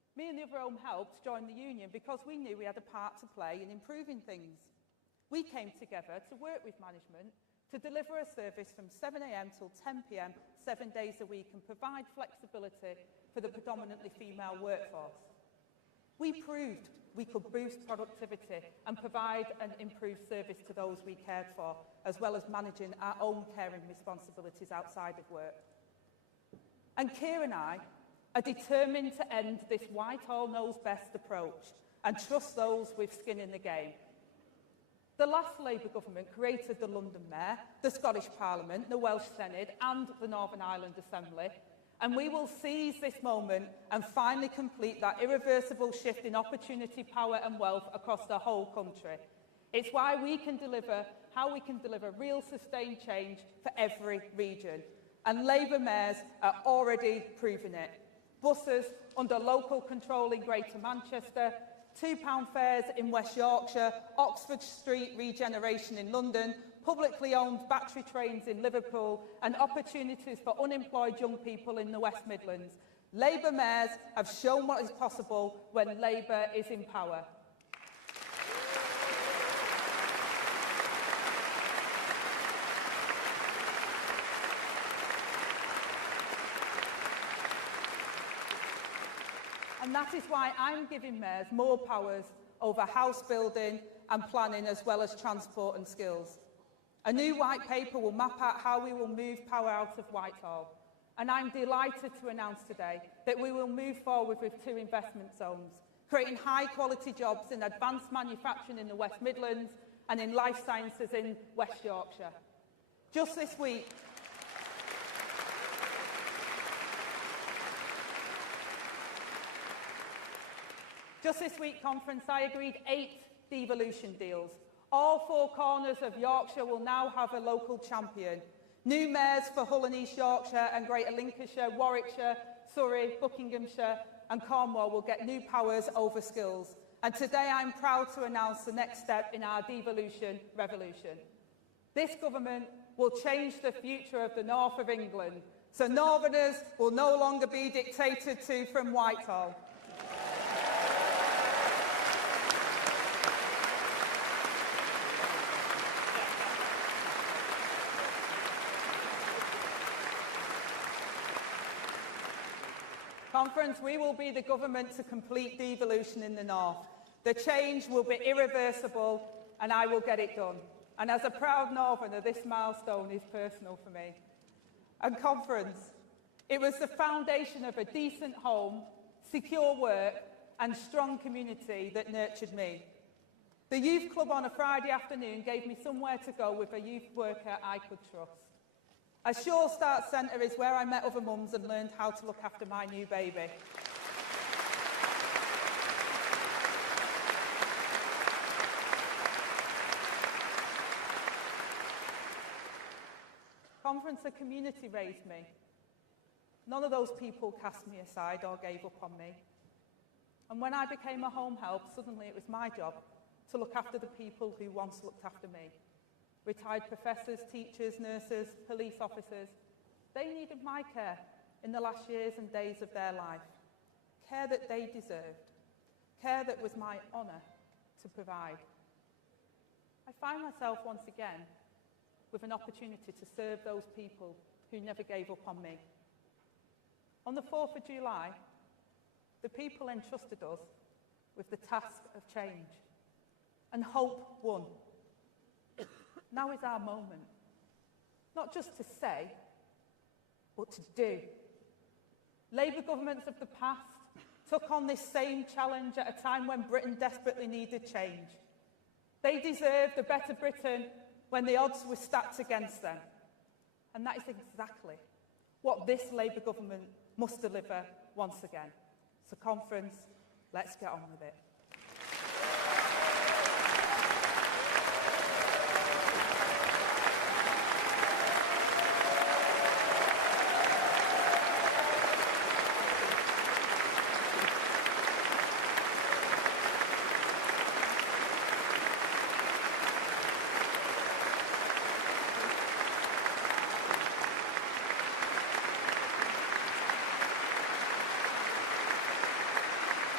Me and the other home helps joined the union because we knew we had a part to play in improving things. We came together to work with management to deliver a service from 7 a.m. till 10 p.m, 7 days a week, and provide flexibility for the predominantly female workforce. We proved we could boost productivity and provide an improved service to those we cared for, as well as managing our own caring responsibilities outside of work. And Keir and I are determined to end this Whitehall knows best approach and trust those with skin in the game. The last Labour government created the London Mayor, the Scottish Parliament, the Welsh Senate and the Northern Ireland Assembly, and we will seize this moment and finally complete that irreversible shift in opportunity, power and wealth across the whole country. It's how we can deliver real sustained change for every region. And Labour mayors are already proving it. Buses under local control in Greater Manchester, £2 fares in West Yorkshire, Oxford Street regeneration in London, publicly owned battery trains in Liverpool, and opportunities for unemployed young people in the West Midlands. Labour mayors have shown what is possible when Labour is in power. And that is why I'm giving mayors more powers over house building and planning, as well as transport and skills. A new white paper will map out how we will move power out of Whitehall. And I'm delighted to announce today that we will move forward with 2 investment zones, creating high-quality jobs in advanced manufacturing in the West Midlands and in life sciences in West Yorkshire. Just this week, conference, I agreed 8 devolution deals. All 4 corners of Yorkshire will now have a local champion. New mayors for Hull and East Yorkshire and Greater Lincolnshire, Warwickshire, Surrey, Buckinghamshire and Cornwall will get new powers over skills. And today I'm proud to announce the next step in our devolution revolution. This government will change the future of the north of England, so Northerners will no longer be dictated to from Whitehall. Conference, we will be the government to complete devolution in the north. The change will be irreversible and I will get it done. And as a proud Northerner, this milestone is personal for me. And conference, it was the foundation of a decent home, secure work and strong community that nurtured me. The youth club on a Friday afternoon gave me somewhere to go with a youth worker I could trust. A Sure Start Centre is where I met other mums and learned how to look after my new baby. Conference, a community raised me. None of those people cast me aside or gave up on me. And when I became a home help, suddenly it was my job to look after the people who once looked after me. Retired professors, teachers, nurses, police officers, they needed my care in the last years and days of their life. Care that they deserved. Care that was my honour to provide. I find myself once again with an opportunity to serve those people who never gave up on me. On the 4th of July, the people entrusted us with the task of change, and hope won. Now is our moment, not just to say, but to do. Labour governments of the past took on this same challenge at a time when Britain desperately needed change. They deserved a better Britain when the odds were stacked against them. And that is exactly what this Labour government must deliver once again. So conference, let's get on with it.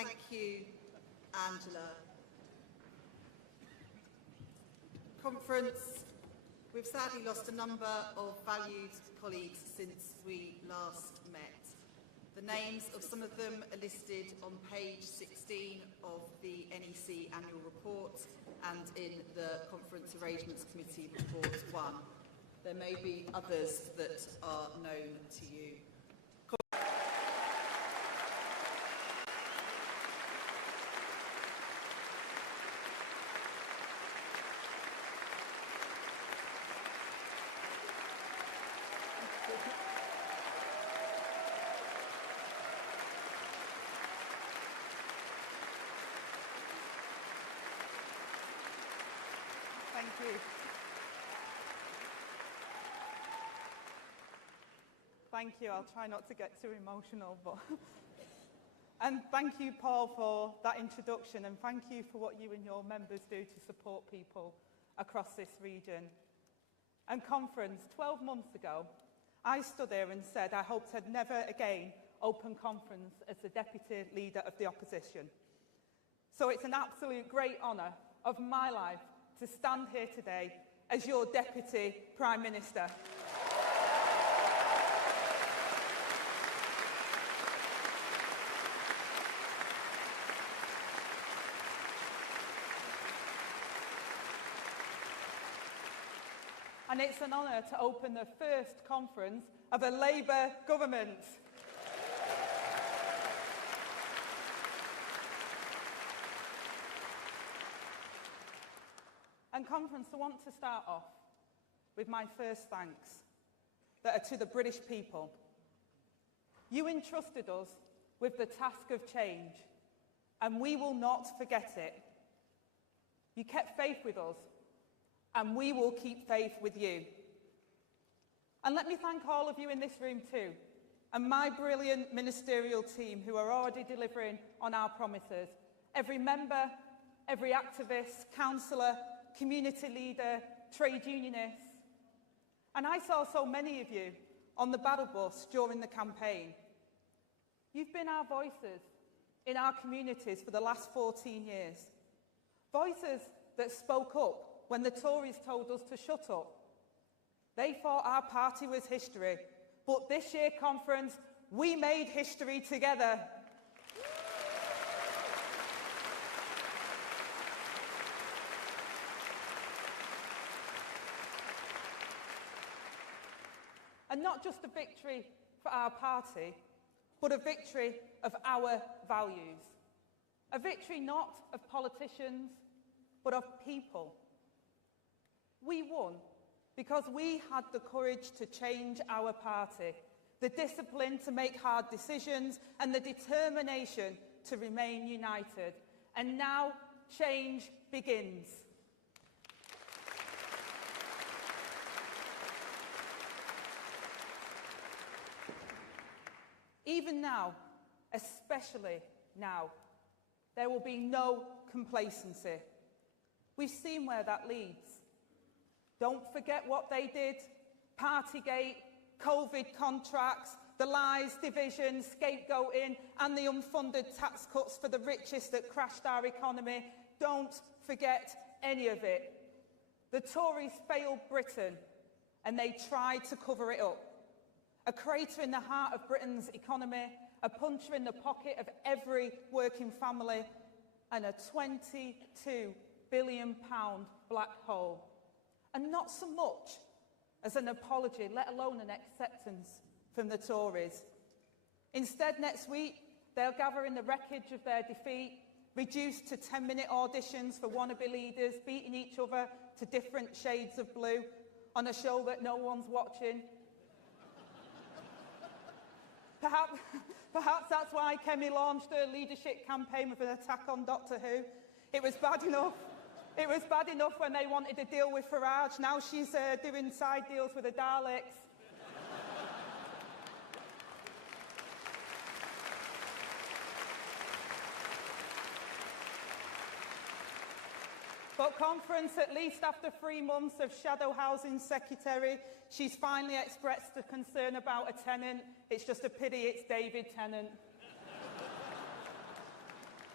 Thank you, Angela. Conference, we've sadly lost a number of valued colleagues since we last met. The names of some of them are listed on page 16 of the NEC annual report and in the Conference Arrangements Committee report 1. There may be others that are known to you. Thank you. Thank you. I'll try not to get too emotional, but and thank you, Paul, for that introduction, and thank you for what you and your members do to support people across this region. And conference, 12 months ago, I stood here and said I hoped I'd never again open conference as the Deputy Leader of the Opposition. So it's an absolute great honour of my life to stand here today as your Deputy Prime Minister. And it's an honour to open the first conference of a Labour government. And conference, I want to start off with my first thanks that are to the British people. You entrusted us with the task of change, and we will not forget it. You kept faith with us, and we will keep faith with you. And let me thank all of you in this room too, and my brilliant ministerial team who are already delivering on our promises. Every member, every activist, councillor, community leader, trade unionist. And I saw so many of you on the battle bus during the campaign. You've been our voices in our communities for the last 14 years. Voices that spoke up when the Tories told us to shut up. They thought our party was history, but this year conference, we made history together. And not just a victory for our party, but a victory of our values. A victory not of politicians, but of people. We won because we had the courage to change our party, the discipline to make hard decisions, and the determination to remain united. And now change begins. Even now, especially now, there will be no complacency. We've seen where that leads. Don't forget what they did. Partygate, COVID contracts, the lies, division, scapegoating, and the unfunded tax cuts for the richest that crashed our economy. Don't forget any of it. The Tories failed Britain, and they tried to cover it up. A crater in the heart of Britain's economy, a puncher in the pocket of every working family, and a £22 billion black hole. And not so much as an apology, let alone an acceptance from the Tories. Instead, next week, they'll gather in the wreckage of their defeat, reduced to 10-minute auditions for wannabe leaders, beating each other to different shades of blue on a show that no one's watching. Perhaps that's why Kemi launched her leadership campaign with an attack on Doctor Who. It was bad enough. It was bad enough when they wanted to deal with Farage. Now she's doing side deals with the Daleks. But conference, at least after 3 months of shadow housing secretary, she's finally expressed a concern about a tenant. It's just a pity it's David Tennant.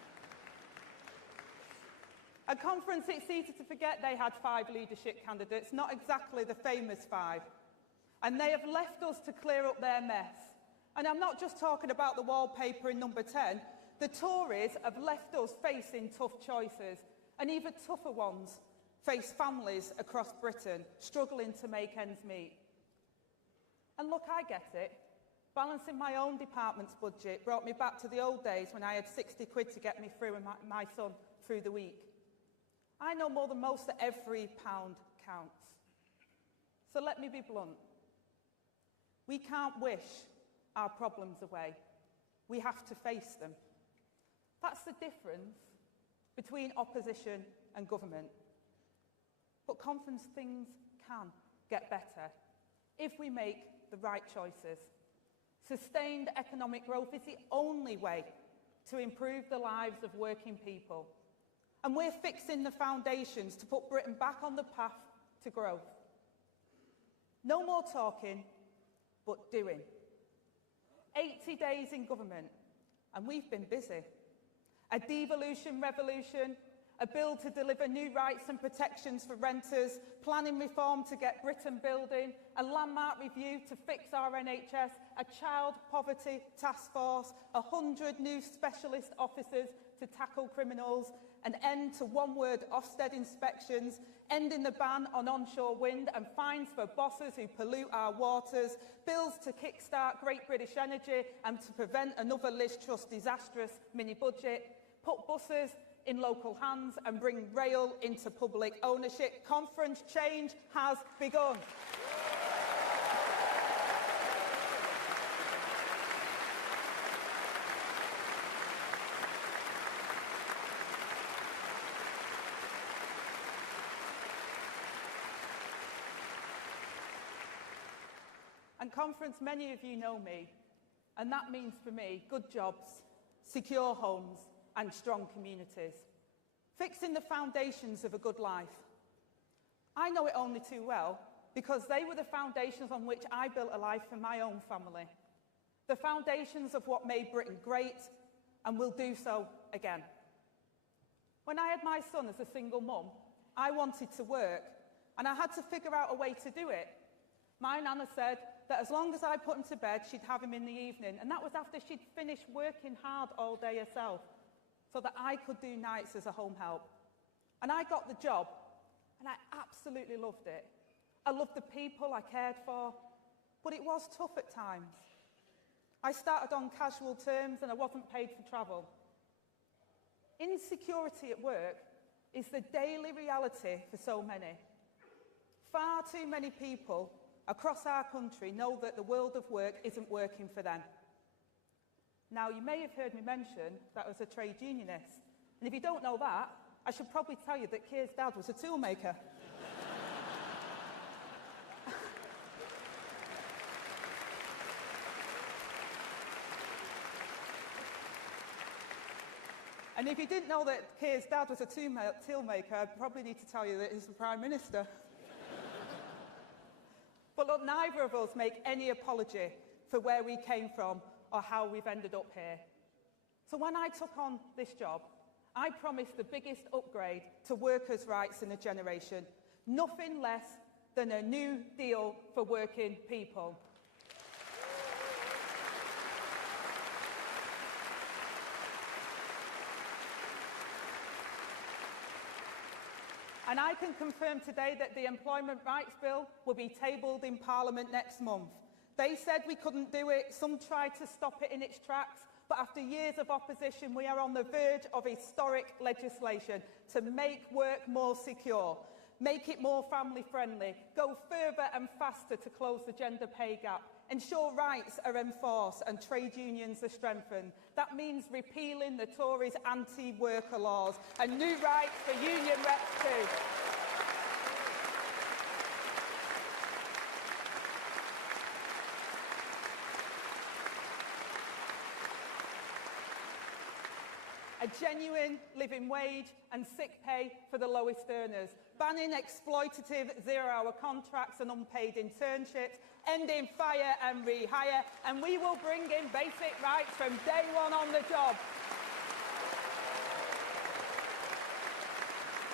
At conference, it's easy to forget they had 5 leadership candidates, not exactly the famous 5. And they have left us to clear up their mess. And I'm not just talking about the wallpaper in number 10. The Tories have left us facing tough choices, and even tougher ones face families across Britain struggling to make ends meet. And look, I get it. Balancing my own department's budget brought me back to the old days when I had 60 quid to get me through and my son through the week. I know more than most that every pound counts. So let me be blunt. We can't wish our problems away. We have to face them. That's the difference between opposition and government. But conference, things can get better if we make the right choices. Sustained economic growth is the only way to improve the lives of working people. And we're fixing the foundations to put Britain back on the path to growth. No more talking, but doing. 80 days in government, and we've been busy. A devolution revolution, a bill to deliver new rights and protections for renters, planning reform to get Britain building, a landmark review to fix our NHS, a child poverty task force, 100 new specialist officers to tackle criminals, an end to one-word Ofsted inspections, ending the ban on onshore wind and fines for bosses who pollute our waters, bills to kickstart Great British Energy and to prevent another Liz Truss disastrous mini-budget, put buses in local hands and bring rail into public ownership. Conference change has begun. And conference, many of you know me, and that means for me good jobs, secure homes and strong communities. Fixing the foundations of a good life. I know it only too well because they were the foundations on which I built a life for my own family. The foundations of what made Britain great and will do so again. When I had my son as a single mum, I wanted to work and I had to figure out a way to do it. My nana said that as long as I put him to bed, she'd have him in the evening, and that was after she'd finished working hard all day herself, so that I could do nights as a home help. And I got the job, and I absolutely loved it. I loved the people I cared for, but it was tough at times. I started on casual terms, and I wasn't paid for travel. Insecurity at work is the daily reality for so many. Far too many people across our country know that the world of work isn't working for them. Now, you may have heard me mention that I was a trade unionist. And if you don't know that, I should probably tell you that Keir's dad was a toolmaker. And if you didn't know that Keir's dad was a toolmaker, I'd probably need to tell you that he's the Prime Minister. But look, neither of us make any apology for where we came from or how we've ended up here. So when I took on this job, I promised the biggest upgrade to workers' rights in a generation, nothing less than a new deal for working people. And I can confirm today that the Employment Rights Bill will be tabled in Parliament next month. They said we couldn't do it, some tried to stop it in its tracks, but after years of opposition, we are on the verge of historic legislation to make work more secure, make it more family-friendly, go further and faster to close the gender pay gap, ensure rights are enforced and trade unions are strengthened. That means repealing the Tories' anti-worker laws and new rights for union reps too. A genuine living wage and sick pay for the lowest earners, banning exploitative zero-hour contracts and unpaid internships, ending fire and rehire, and we will bring in basic rights from day one on the job.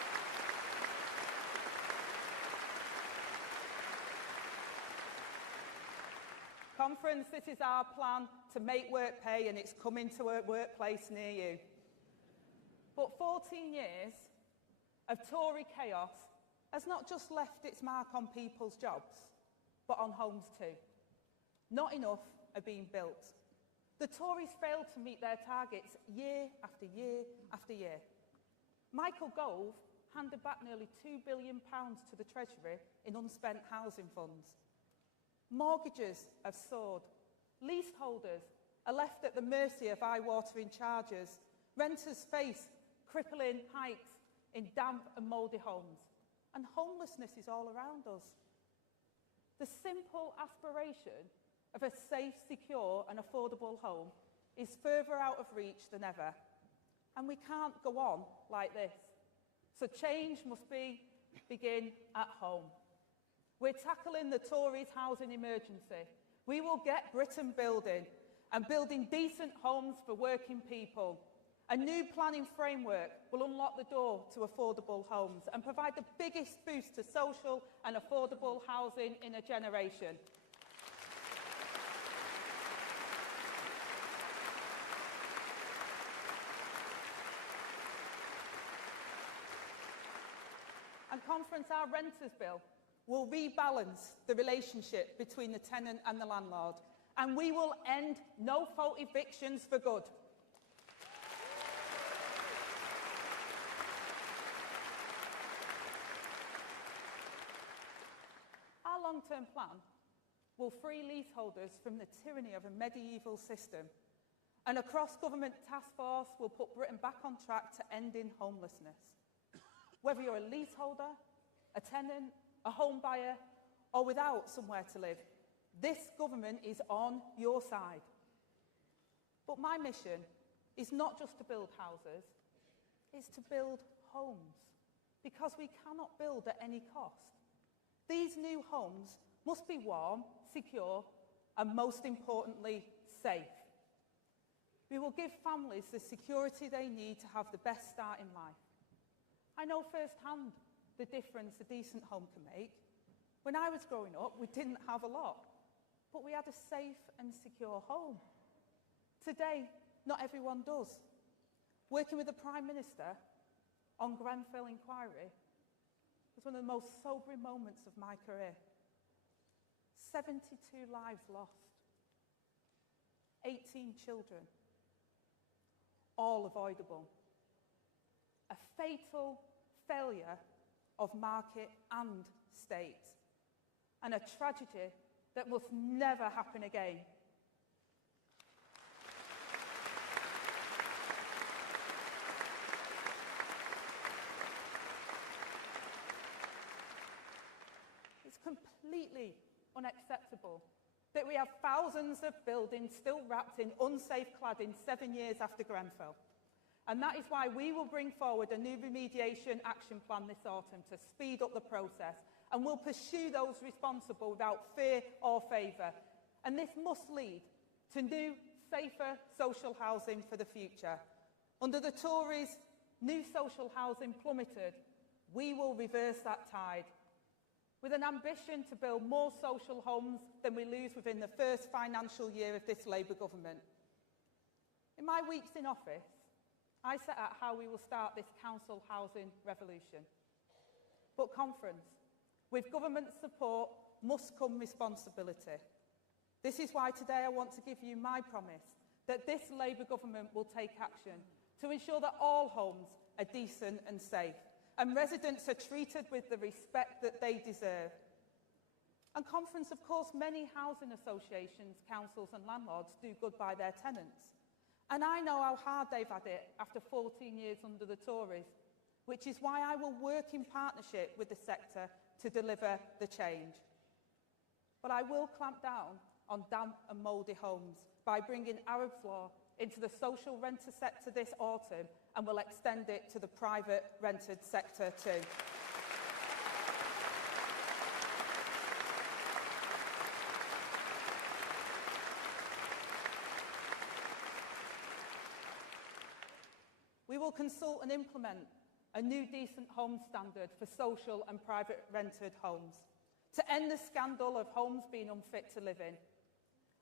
Conference, this is our plan to make work pay, and it's coming to a workplace near you. But 14 years of Tory chaos has not just left its mark on people's jobs, but on homes too. Not enough are being built. The Tories failed to meet their targets year after year after year. Michael Gove handed back nearly £2 billion to the Treasury in unspent housing funds. Mortgages have soared. Leaseholders are left at the mercy of eye-watering charges. Renters face crippling hikes in damp and mouldy homes. And homelessness is all around us. The simple aspiration of a safe, secure and affordable home is further out of reach than ever. And we can't go on like this. So change must begin at home. We're tackling the Tories' housing emergency. We will get Britain building, and building decent homes for working people. A new planning framework will unlock the door to affordable homes and provide the biggest boost to social and affordable housing in a generation. And Conference, our renters bill will rebalance the relationship between the tenant and the landlord, and we will end no-fault evictions for good. Our long-term plan will free leaseholders from the tyranny of a medieval system, and a cross-government task force will put Britain back on track to ending homelessness. Whether you're a leaseholder, a tenant, a home buyer, or without somewhere to live, this government is on your side. But my mission is not just to build houses, it's to build homes, because we cannot build at any cost. These new homes must be warm, secure, and most importantly, safe. We will give families the security they need to have the best start in life. I know firsthand the difference a decent home can make. When I was growing up, we didn't have a lot, but we had a safe and secure home. Today, not everyone does. Working with the Prime Minister on Grenfell inquiry was one of the most sobering moments of my career. 72 lives lost, 18 children, all avoidable. A fatal failure of market and state, and a tragedy that must never happen again. It's completely unacceptable that we have thousands of buildings still wrapped in unsafe cladding 7 years after Grenfell. And that is why we will bring forward a new remediation action plan this autumn to speed up the process, and we'll pursue those responsible without fear or favour. And this must lead to new, safer social housing for the future. Under the Tories, new social housing plummeted. We will reverse that tide, with an ambition to build more social homes than we lose within the first financial year of this Labour government. In my weeks in office, I set out how we will start this council housing revolution. But Conference, with government support must come responsibility. This is why today I want to give you my promise that this Labour government will take action to ensure that all homes are decent and safe, and residents are treated with the respect that they deserve. And Conference, of course, many housing associations, councils and landlords do good by their tenants. And I know how hard they've had it after 14 years under the Tories, which is why I will work in partnership with the sector to deliver the change. But I will clamp down on damp and mouldy homes by bringing Arab's law into the social renter sector this autumn, and will extend it to the private rented sector too. We will consult and implement a new decent home standard for social and private rented homes to end the scandal of homes being unfit to live in.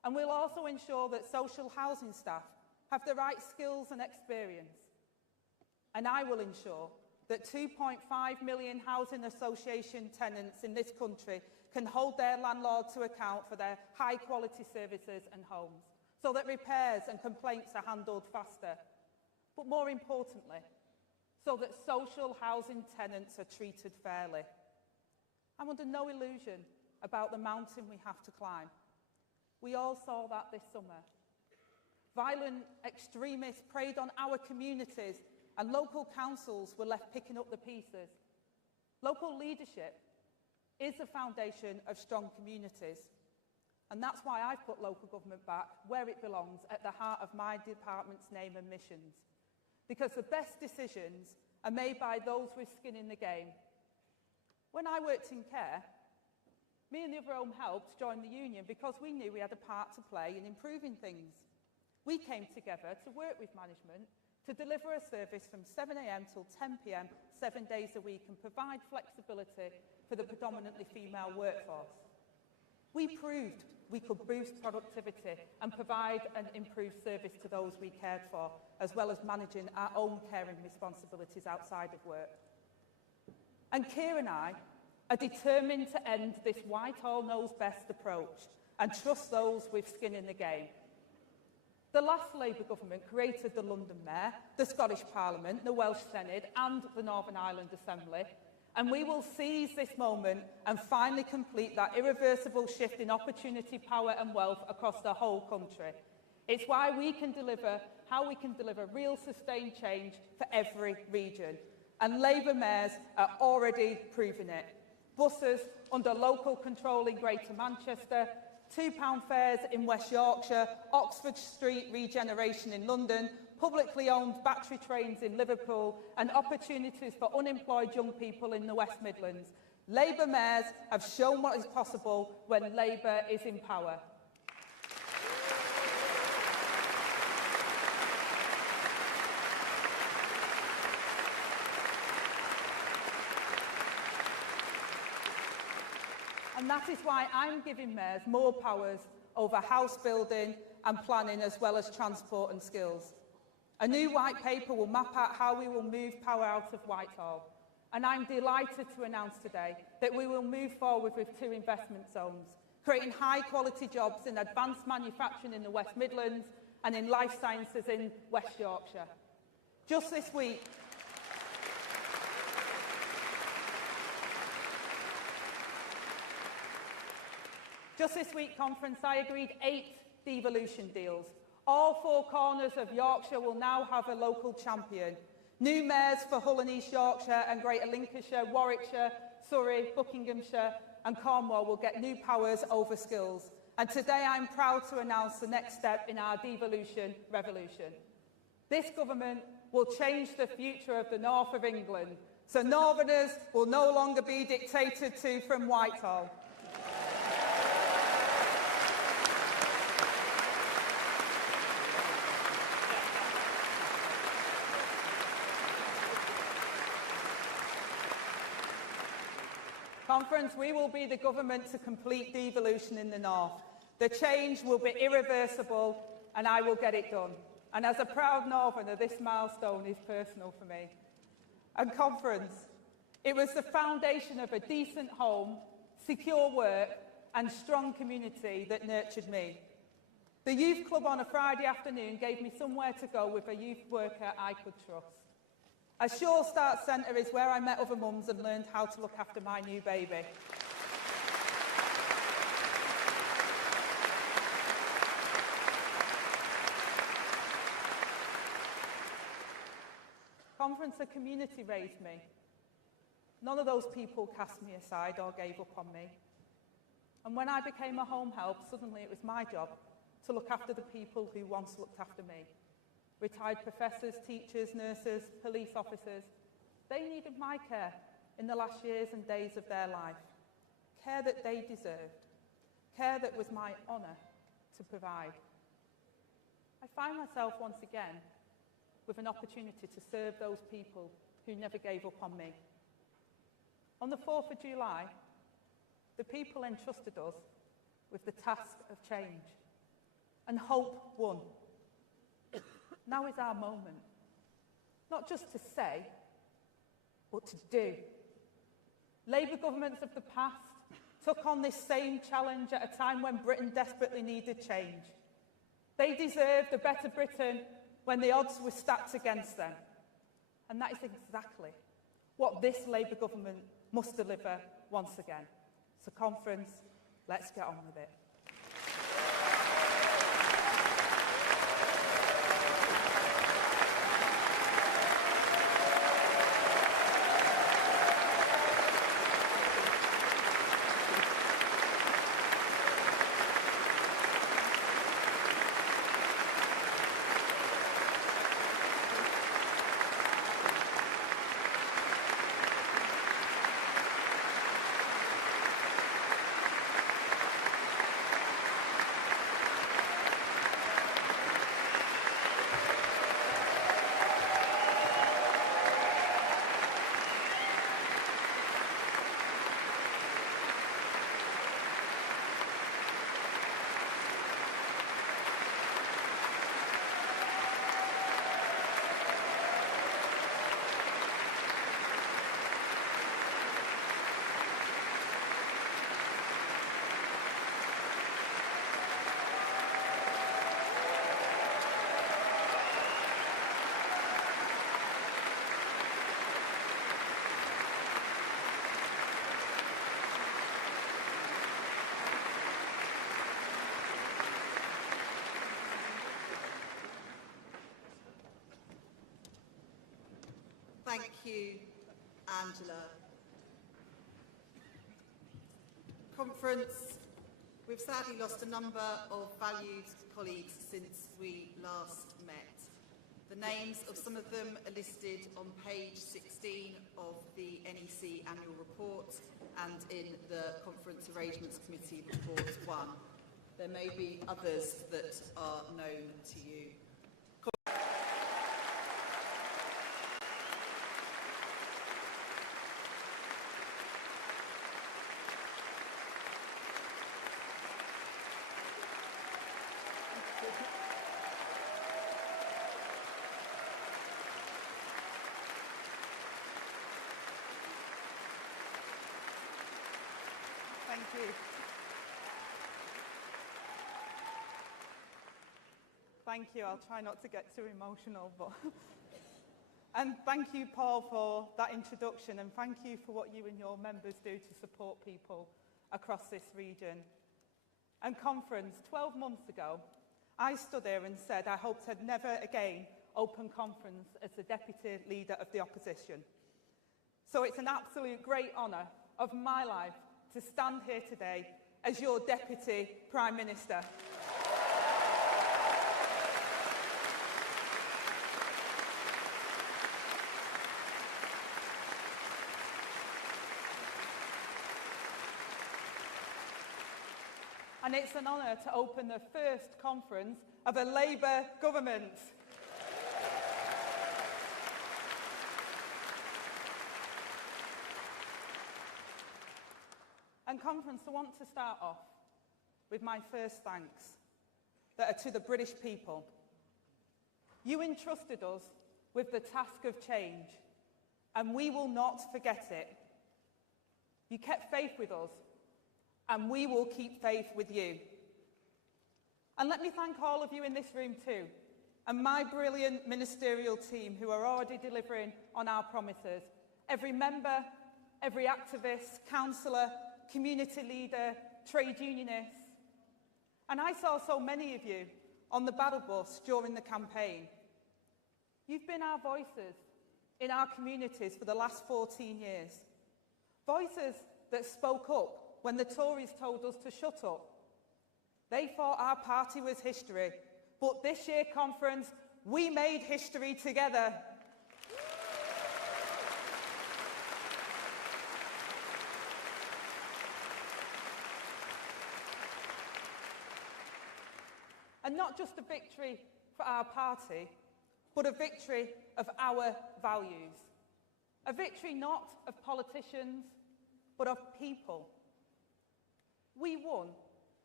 And we'll also ensure that social housing staff have the right skills and experience. And I will ensure that 2.5 million housing association tenants in this country can hold their landlord to account for their high-quality services and homes, so that repairs and complaints are handled faster. But more importantly, so that social housing tenants are treated fairly. I'm under no illusion about the mountain we have to climb. We all saw that this summer. Violent extremists preyed on our communities, and local councils were left picking up the pieces. Local leadership is the foundation of strong communities. And that's why I've put local government back where it belongs, at the heart of my department's name and missions. Because the best decisions are made by those with skin in the game. When I worked in care, me and the other home helps joined the union because we knew we had a part to play in improving things. We came together to work with management to deliver a service from 7 a.m. till 10 p.m, 7 days a week, and provide flexibility for the predominantly female workforce. We proved we could boost productivity and provide an improved service to those we cared for, as well as managing our own caring responsibilities outside of work. And Keir and I are determined to end this Whitehall knows best approach and trust those with skin in the game. The last Labour government created the London Mayor, the Scottish Parliament, the Welsh Senate and the Northern Ireland Assembly, and we will seize this moment and finally complete that irreversible shift in opportunity, power and wealth across the whole country. It's why we can deliver, how we can deliver real sustained change for every region. And Labour mayors are already proving it. Buses under local control in Greater Manchester, £2 fares in West Yorkshire, Oxford Street regeneration in London, publicly owned battery trains in Liverpool, and opportunities for unemployed young people in the West Midlands. Labour mayors have shown what is possible when Labour is in power. And that is why I'm giving mayors more powers over house building and planning, as well as transport and skills. A new white paper will map out how we will move power out of Whitehall. And I'm delighted to announce today that we will move forward with 2 investment zones, creating high-quality jobs in advanced manufacturing in the West Midlands and in life sciences in West Yorkshire. Just this week, conference, I agreed 8 devolution deals. All 4 corners of Yorkshire will now have a local champion. New mayors for Hull and East Yorkshire and Greater Lincolnshire, Warwickshire, Surrey, Buckinghamshire and Cornwall will get new powers over skills. And today I'm proud to announce the next step in our devolution revolution. This government will change the future of the north of England, so Northerners will no longer be dictated to from Whitehall. Conference, we will be the government to complete devolution in the north. The change will be irreversible and I will get it done. And as a proud Northerner, this milestone is personal for me. And conference, it was the foundation of a decent home, secure work and strong community that nurtured me. The youth club on a Friday afternoon gave me somewhere to go with a youth worker I could trust. A Sure Start Centre is where I met other mums and learned how to look after my new baby. Conference, the community raised me. None of those people cast me aside or gave up on me. And when I became a home help, suddenly it was my job to look after the people who once looked after me. Retired professors, teachers, nurses, police officers, they needed my care in the last years and days of their life. Care that they deserved. Care that was my honour to provide. I find myself once again with an opportunity to serve those people who never gave up on me. On the 4th of July, the people entrusted us with the task of change. and hope won. Now is our moment. Not just to say, but to do. Labour governments of the past took on this same challenge at a time when Britain desperately needed change. They deserved a better Britain when the odds were stacked against them. And that is exactly what this Labour government must deliver once again. So, conference, let's get on with it. Thank you, Angela. Conference, we've sadly lost a number of valued colleagues since we last met. The names of some of them are listed on page 16 of the NEC annual report and in the Conference Arrangements Committee report 1. There may be others that are known to you. Thank you. Thank you. I'll try not to get too emotional, but and thank you, Paul, for that introduction, and thank you for what you and your members do to support people across this region. And conference, 12 months ago, I stood here and said I hoped I'd never again open conference as the Deputy Leader of the Opposition. So it's an absolute great honour of my life to stand here today as your Deputy Prime Minister. And it's an honour to open the first conference of a Labour government. And conference, I want to start off with my first thanks that are to the British people. You entrusted us with the task of change, and we will not forget it. You kept faith with us, and we will keep faith with you. And let me thank all of you in this room too, and my brilliant ministerial team who are already delivering on our promises. Every member, every activist, councillor, community leader, trade unionist. And I saw so many of you on the battle bus during the campaign. You've been our voices in our communities for the last 14 years. Voices that spoke up when the Tories told us to shut up. They thought our party was history, but this year conference, we made history together. And not just a victory for our party, but a victory of our values. A victory not of politicians, but of people. We won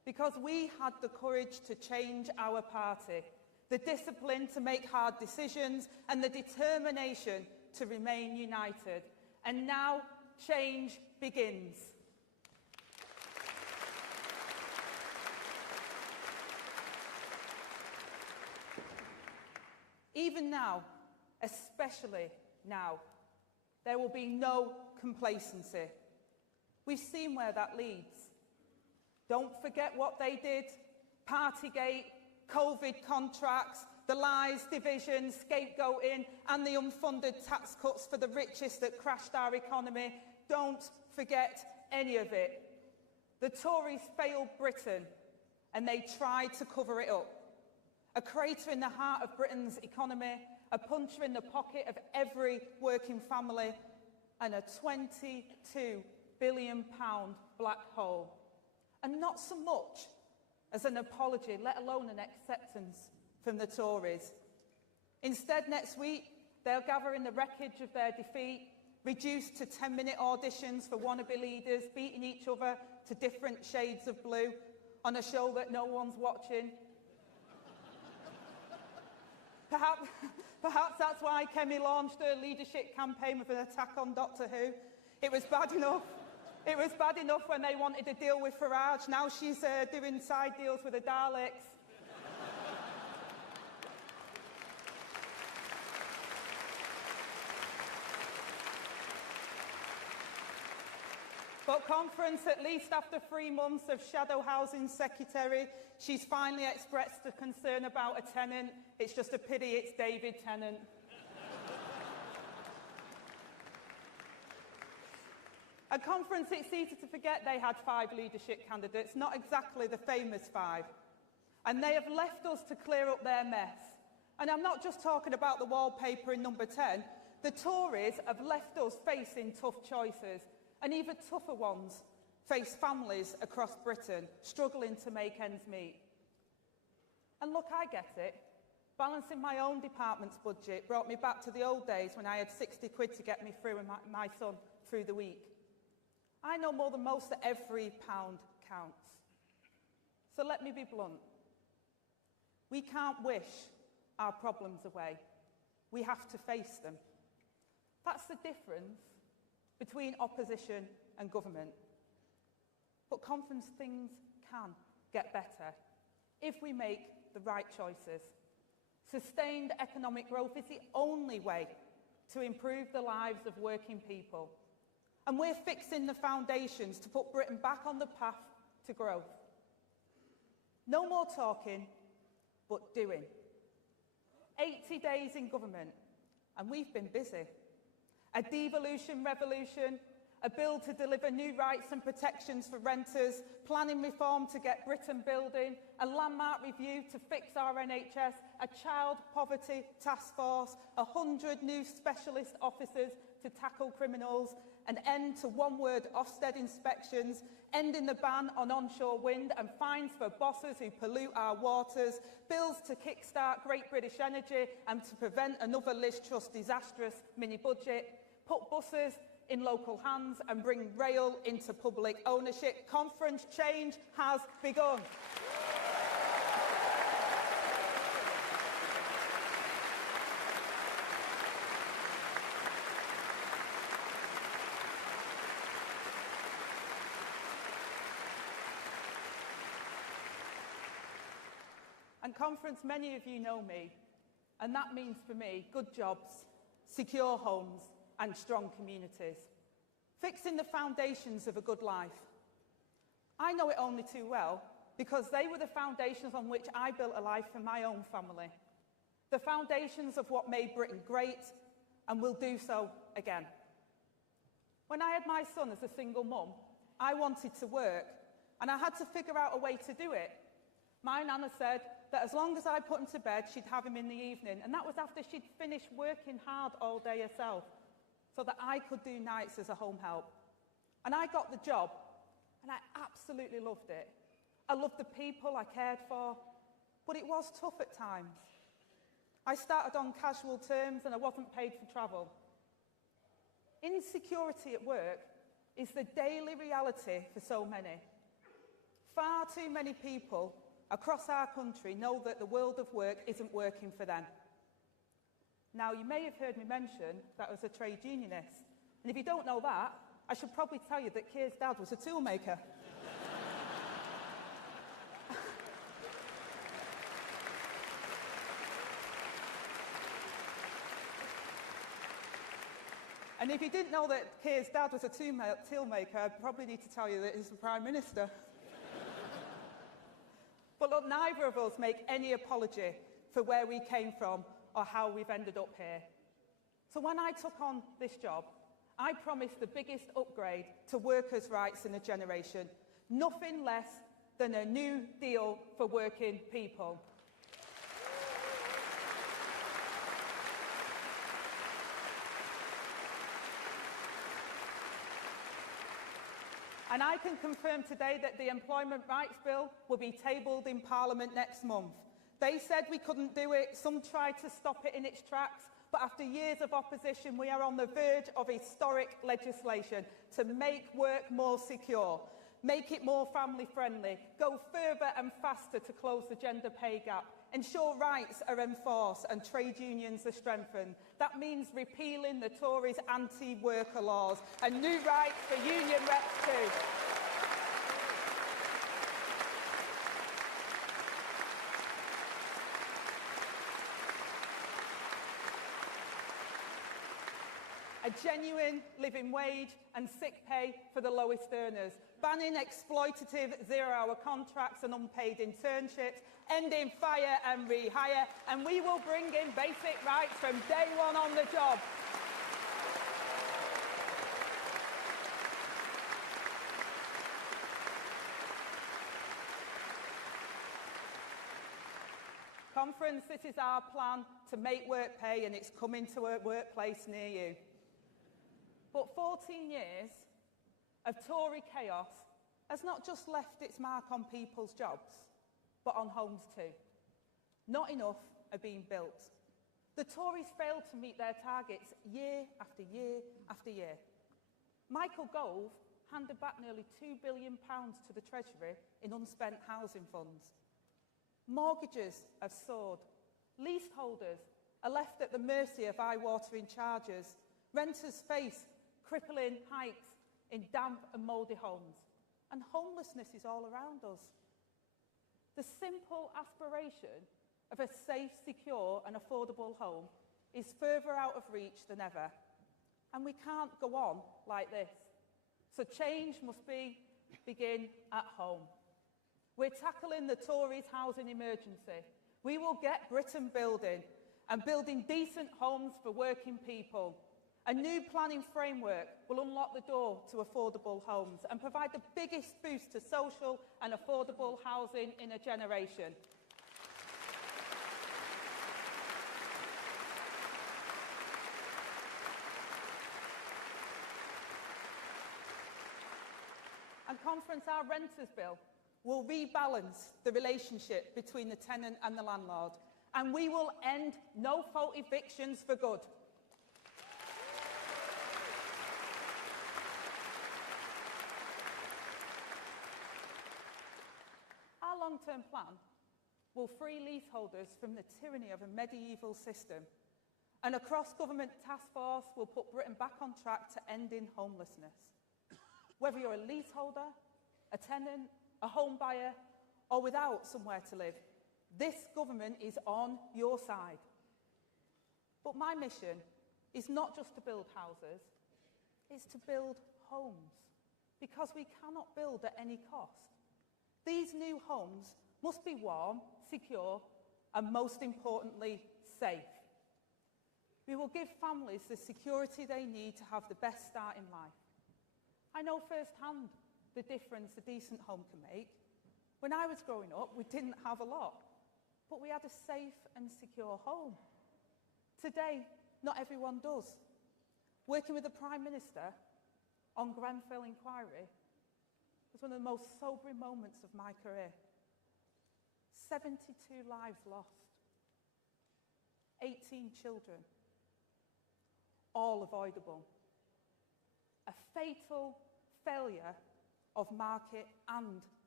because we had the courage to change our party, the discipline to make hard decisions, and the determination to remain united. And now change begins. Even now, especially now, there will be no complacency. We've seen where that leads. Don't forget what they did. Partygate, COVID contracts, the lies, division, scapegoating, and the unfunded tax cuts for the richest that crashed our economy. Don't forget any of it. The Tories failed Britain, and they tried to cover it up. A crater in the heart of Britain's economy, a puncher in the pocket of every working family, and a £22 billion black hole. And not so much as an apology, let alone an acceptance from the Tories. Instead, next week, they'll gather in the wreckage of their defeat, reduced to 10-minute auditions for wannabe leaders, beating each other to different shades of blue on a show that no one's watching. Perhaps that's why Kemi launched her leadership campaign with an attack on Doctor Who. It was bad enough. It was bad enough when they wanted to deal with Farage. Now she's doing side deals with the Daleks. But Conference, at least after 3 months of shadow housing secretary, she's finally expressed a concern about a tenant. It's just a pity it's David Tennant. At Conference, it's easy to forget they had 5 leadership candidates, not exactly the famous 5. And they have left us to clear up their mess. And I'm not just talking about the wallpaper in number 10. The Tories have left us facing tough choices. And even tougher ones face families across Britain struggling to make ends meet. And look, I get it. Balancing my own department's budget brought me back to the old days when I had 60 quid to get me through and my son through the week. I know more than most that every pound counts. So let me be blunt. We can't wish our problems away. We have to face them. That's the difference between opposition and government. But Conference, things can get better if we make the right choices. Sustained economic growth is the only way to improve the lives of working people. And we're fixing the foundations to put Britain back on the path to growth. No more talking, but doing. 80 days in government, and we've been busy. A devolution revolution, a bill to deliver new rights and protections for renters, planning reform to get Britain building, a landmark review to fix our NHS, a child poverty task force, 100 new specialist officers to tackle criminals, an end to one-word Ofsted inspections, ending the ban on onshore wind and fines for bosses who pollute our waters, bills to kickstart Great British Energy and to prevent another Liz Truss disastrous mini-budget, put buses in local hands and bring rail into public ownership. Conference change has begun. And Conference, many of you know me, and that means for me good jobs, secure homes, and strong communities. Fixing the foundations of a good life. I know it only too well because they were the foundations on which I built a life for my own family. The foundations of what made Britain great and will do so again. When I had my son as a single mum, I wanted to work and I had to figure out a way to do it. My nana said that as long as I put him to bed, she'd have him in the evening, and that was after she'd finished working hard all day herself, so that I could do nights as a home help. And I got the job, and I absolutely loved it. I loved the people I cared for, but it was tough at times. I started on casual terms, and I wasn't paid for travel. Insecurity at work is the daily reality for so many. Far too many people across our country know that the world of work isn't working for them. Now, you may have heard me mention that I was a trade unionist. And if you don't know that, I should probably tell you that Keir's dad was a toolmaker. And if you didn't know that Keir's dad was a toolmaker, I probably need to tell you that he's the Prime Minister. But look, neither of us make any apology for where we came from or how we've ended up here. So when I took on this job, I promised the biggest upgrade to workers' rights in a generation, nothing less than a new deal for working people. And I can confirm today that the Employment Rights Bill will be tabled in Parliament next month. They said we couldn't do it, some tried to stop it in its tracks, but after years of opposition, we are on the verge of historic legislation to make work more secure, make it more family-friendly, go further and faster to close the gender pay gap, ensure rights are enforced and trade unions are strengthened. That means repealing the Tories' anti-worker laws and new rights for union reps too. A genuine living wage and sick pay for the lowest earners, banning exploitative zero-hour contracts and unpaid internships, ending fire and rehire, and we will bring in basic rights from day one on the job. Conference, this is our plan to make work pay, and it's coming to a workplace near you. But 14 years of Tory chaos has not just left its mark on people's jobs, but on homes too. Not enough are being built. The Tories failed to meet their targets year after year after year. Michael Gove handed back nearly £2 billion to the Treasury in unspent housing funds. Mortgages have soared. Leaseholders are left at the mercy of eye-watering charges. Renters face crippling hikes in damp and mouldy homes. And homelessness is all around us. The simple aspiration of a safe, secure and affordable home is further out of reach than ever. And we can't go on like this. So change must begin at home. We're tackling the Tories' housing emergency. We will get Britain building and building decent homes for working people. A new planning framework will unlock the door to affordable homes and provide the biggest boost to social and affordable housing in a generation. And Conference, our renters bill will rebalance the relationship between the tenant and the landlord, and we will end no-fault evictions for good. Our long-term plan will free leaseholders from the tyranny of a medieval system, and a cross-government task force will put Britain back on track to ending homelessness. Whether you're a leaseholder, a tenant, a home buyer, or without somewhere to live, this government is on your side. But my mission is not just to build houses, it's to build homes, because we cannot build at any cost. These new homes must be warm, secure, and most importantly, safe. We will give families the security they need to have the best start in life. I know firsthand the difference a decent home can make. When I was growing up, we didn't have a lot, but we had a safe and secure home. Today, not everyone does. Working with the Prime Minister on Grenfell inquiry was one of the most sobering moments of my career. 72 lives lost, 18 children, all avoidable. A fatal failure of market and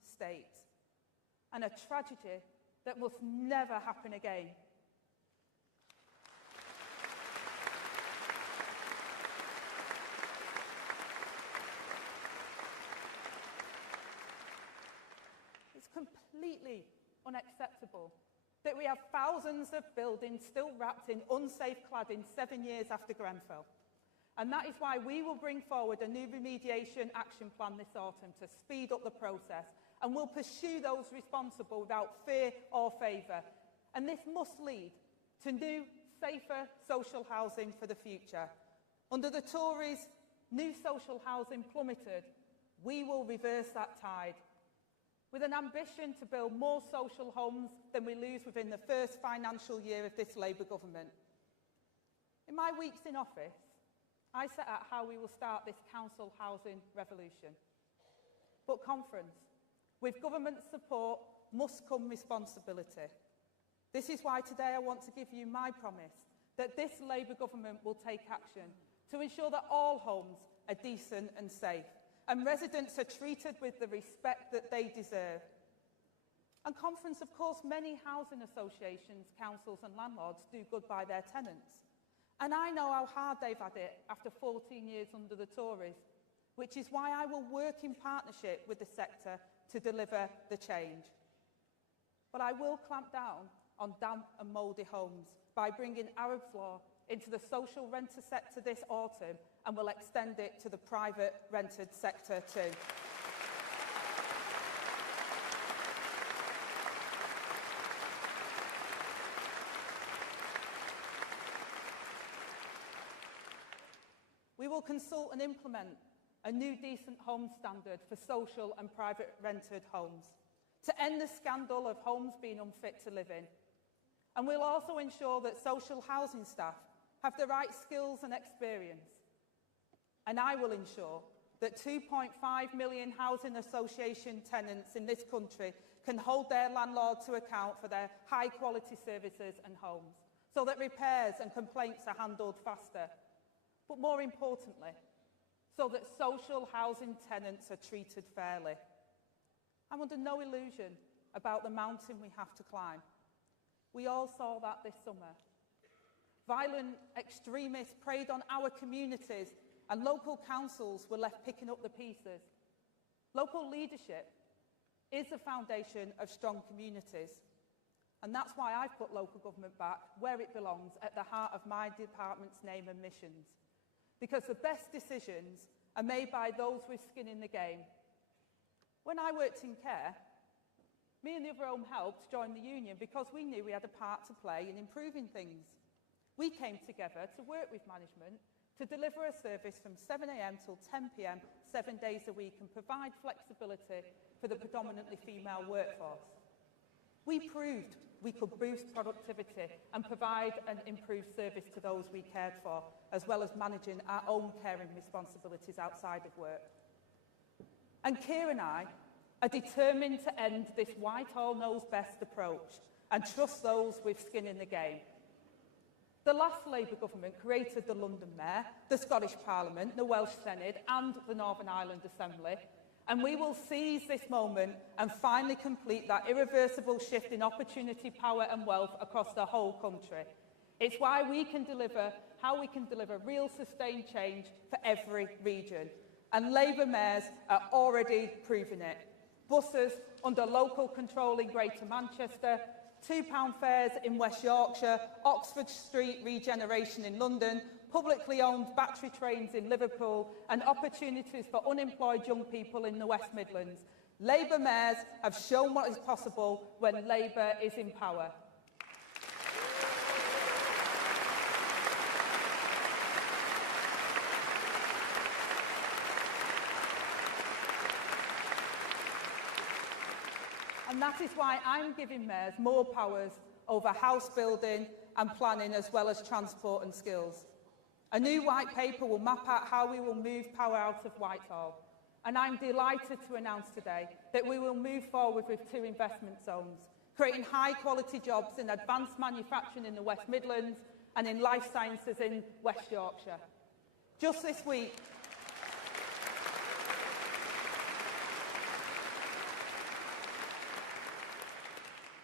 state, and a tragedy that must never happen again. It's completely unacceptable that we have thousands of buildings still wrapped in unsafe cladding 7 years after Grenfell. And that is why we will bring forward a new remediation action plan this autumn to speed up the process, and we'll pursue those responsible without fear or favour. And this must lead to new, safer social housing for the future. Under the Tories, new social housing plummeted. We will reverse that tide, with an ambition to build more social homes than we lose within the first financial year of this Labour government. In my weeks in office, I set out how we will start this council housing revolution. But conference, with government support must come responsibility. This is why today I want to give you my promise that this Labour government will take action to ensure that all homes are decent and safe, and residents are treated with the respect that they deserve. And conference, of course, many housing associations, councils and landlords do good by their tenants. And I know how hard they've had it after 14 years under the Tories, which is why I will work in partnership with the sector to deliver the change. But I will clamp down on damp and mouldy homes by bringing Arab's Law into the social renter sector this autumn, and will extend it to the private rented sector too. We will consult and implement a new decent home standard for social and private rented homes to end the scandal of homes being unfit to live in. And we'll also ensure that social housing staff have the right skills and experience. And I will ensure that 2.5 million housing association tenants in this country can hold their landlord to account for their high-quality services and homes, so that repairs and complaints are handled faster. But more importantly, so that social housing tenants are treated fairly. I'm under no illusion about the mountain we have to climb. We all saw that this summer. Violent extremists preyed on our communities, and local councils were left picking up the pieces. Local leadership is the foundation of strong communities. And that's why I've put local government back where it belongs, at the heart of my department's name and missions. Because the best decisions are made by those with skin in the game. When I worked in care, me and the other home helps joined the union because we knew we had a part to play in improving things. We came together to work with management to deliver a service from 7 a.m. till 10 p.m, 7 days a week, and provide flexibility for the predominantly female workforce. We proved we could boost productivity and provide an improved service to those we cared for, as well as managing our own caring responsibilities outside of work. And Keir and I are determined to end this Whitehall knows best approach and trust those with skin in the game. The last Labour government created the London Mayor, the Scottish Parliament, the Welsh Senate and the Northern Ireland Assembly, and we will seize this moment and finally complete that irreversible shift in opportunity, power and wealth across the whole country. It's why we can deliver, how we can deliver real sustained change for every region. And Labour mayors are already proving it. Buses under local control in Greater Manchester, £2 fares in West Yorkshire, Oxford Street regeneration in London, publicly owned battery trains in Liverpool, and opportunities for unemployed young people in the West Midlands. Labour mayors have shown what is possible when Labour is in power. And that is why I'm giving mayors more powers over house building and planning, as well as transport and skills. A new white paper will map out how we will move power out of Whitehall. And I'm delighted to announce today that we will move forward with 2 investment zones, creating high-quality jobs in advanced manufacturing in the West Midlands and in life sciences in West Yorkshire. Just this week,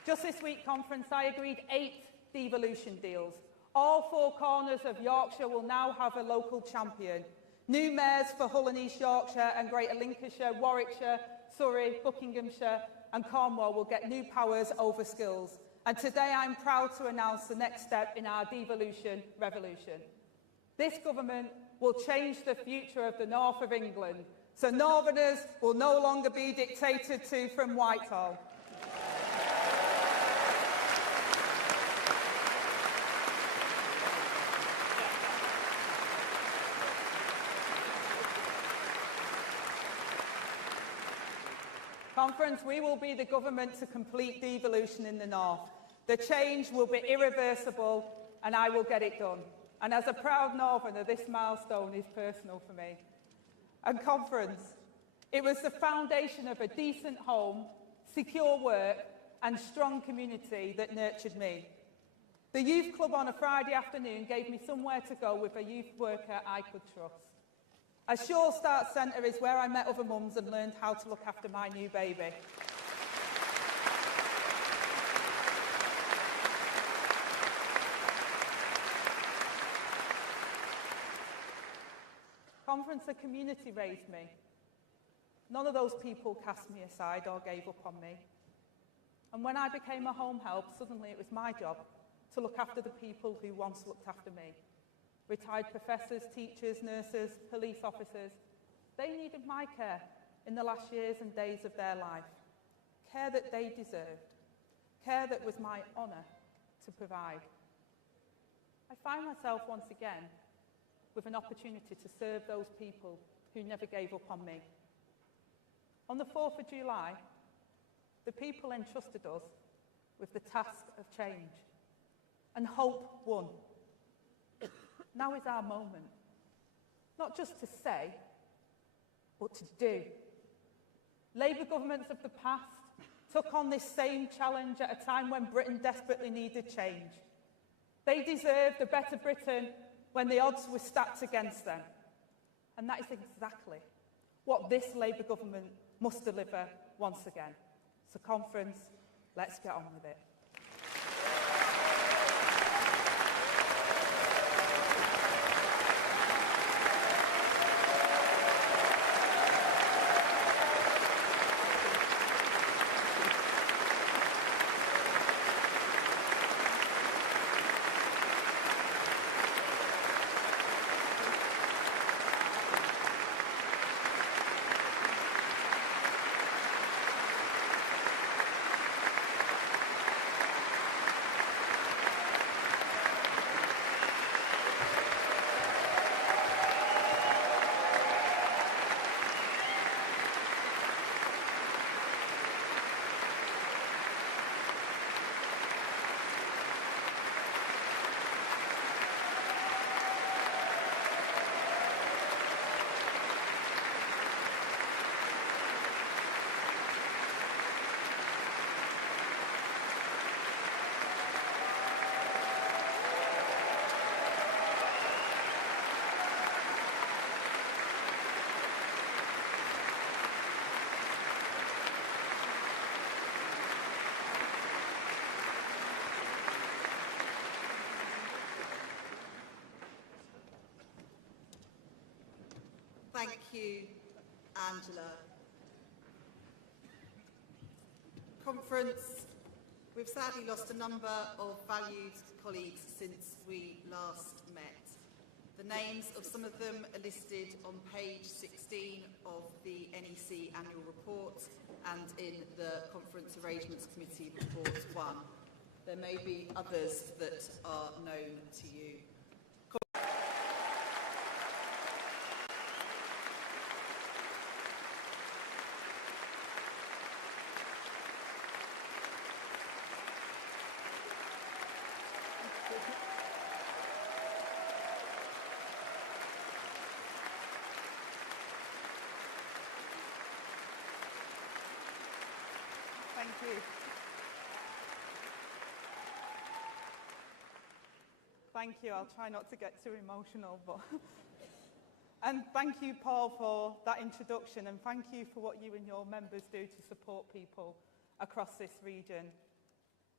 Just this week, conference, I agreed 8 devolution deals. All 4 corners of Yorkshire will now have a local champion. New mayors for Hull and East Yorkshire and Greater Lincolnshire, Warwickshire, Surrey, Buckinghamshire and Cornwall will get new powers over skills. And today I'm proud to announce the next step in our devolution revolution. This government will change the future of the north of England, so Northerners will no longer be dictated to from Whitehall. Conference, we will be the government to complete devolution in the north. The change will be irreversible and I will get it done. And as a proud Northerner, this milestone is personal for me. And conference, it was the foundation of a decent home, secure work and strong community that nurtured me. The youth club on a Friday afternoon gave me somewhere to go with a youth worker I could trust. A Sure Start Centre is where I met other mums and learned how to look after my new baby. Conference, a community raised me. None of those people cast me aside or gave up on me. And when I became a home help, suddenly it was my job to look after the people who once looked after me. Retired professors, teachers, nurses, police officers, they needed my care in the last years and days of their life. Care that they deserved. Care that was my honour to provide. I find myself once again with an opportunity to serve those people who never gave up on me. On the 4th of July, the people entrusted us with the task of change, and hope won. Now is our moment, not just to say, but to do. Labour governments of the past took on this same challenge at a time when Britain desperately needed change. They deserved a better Britain when the odds were stacked against them. And that is exactly what this Labour government must deliver once again. So conference, let's get on with it. Thank you, Angela. Conference, we've sadly lost a number of valued colleagues since we last met. The names of some of them are listed on page 16 of the NEC annual report and in the Conference Arrangements Committee report 1. There may be others that are known to you. Thank you. Thank you. I'll try not to get too emotional, but and thank you, Paul, for that introduction, and thank you for what you and your members do to support people across this region.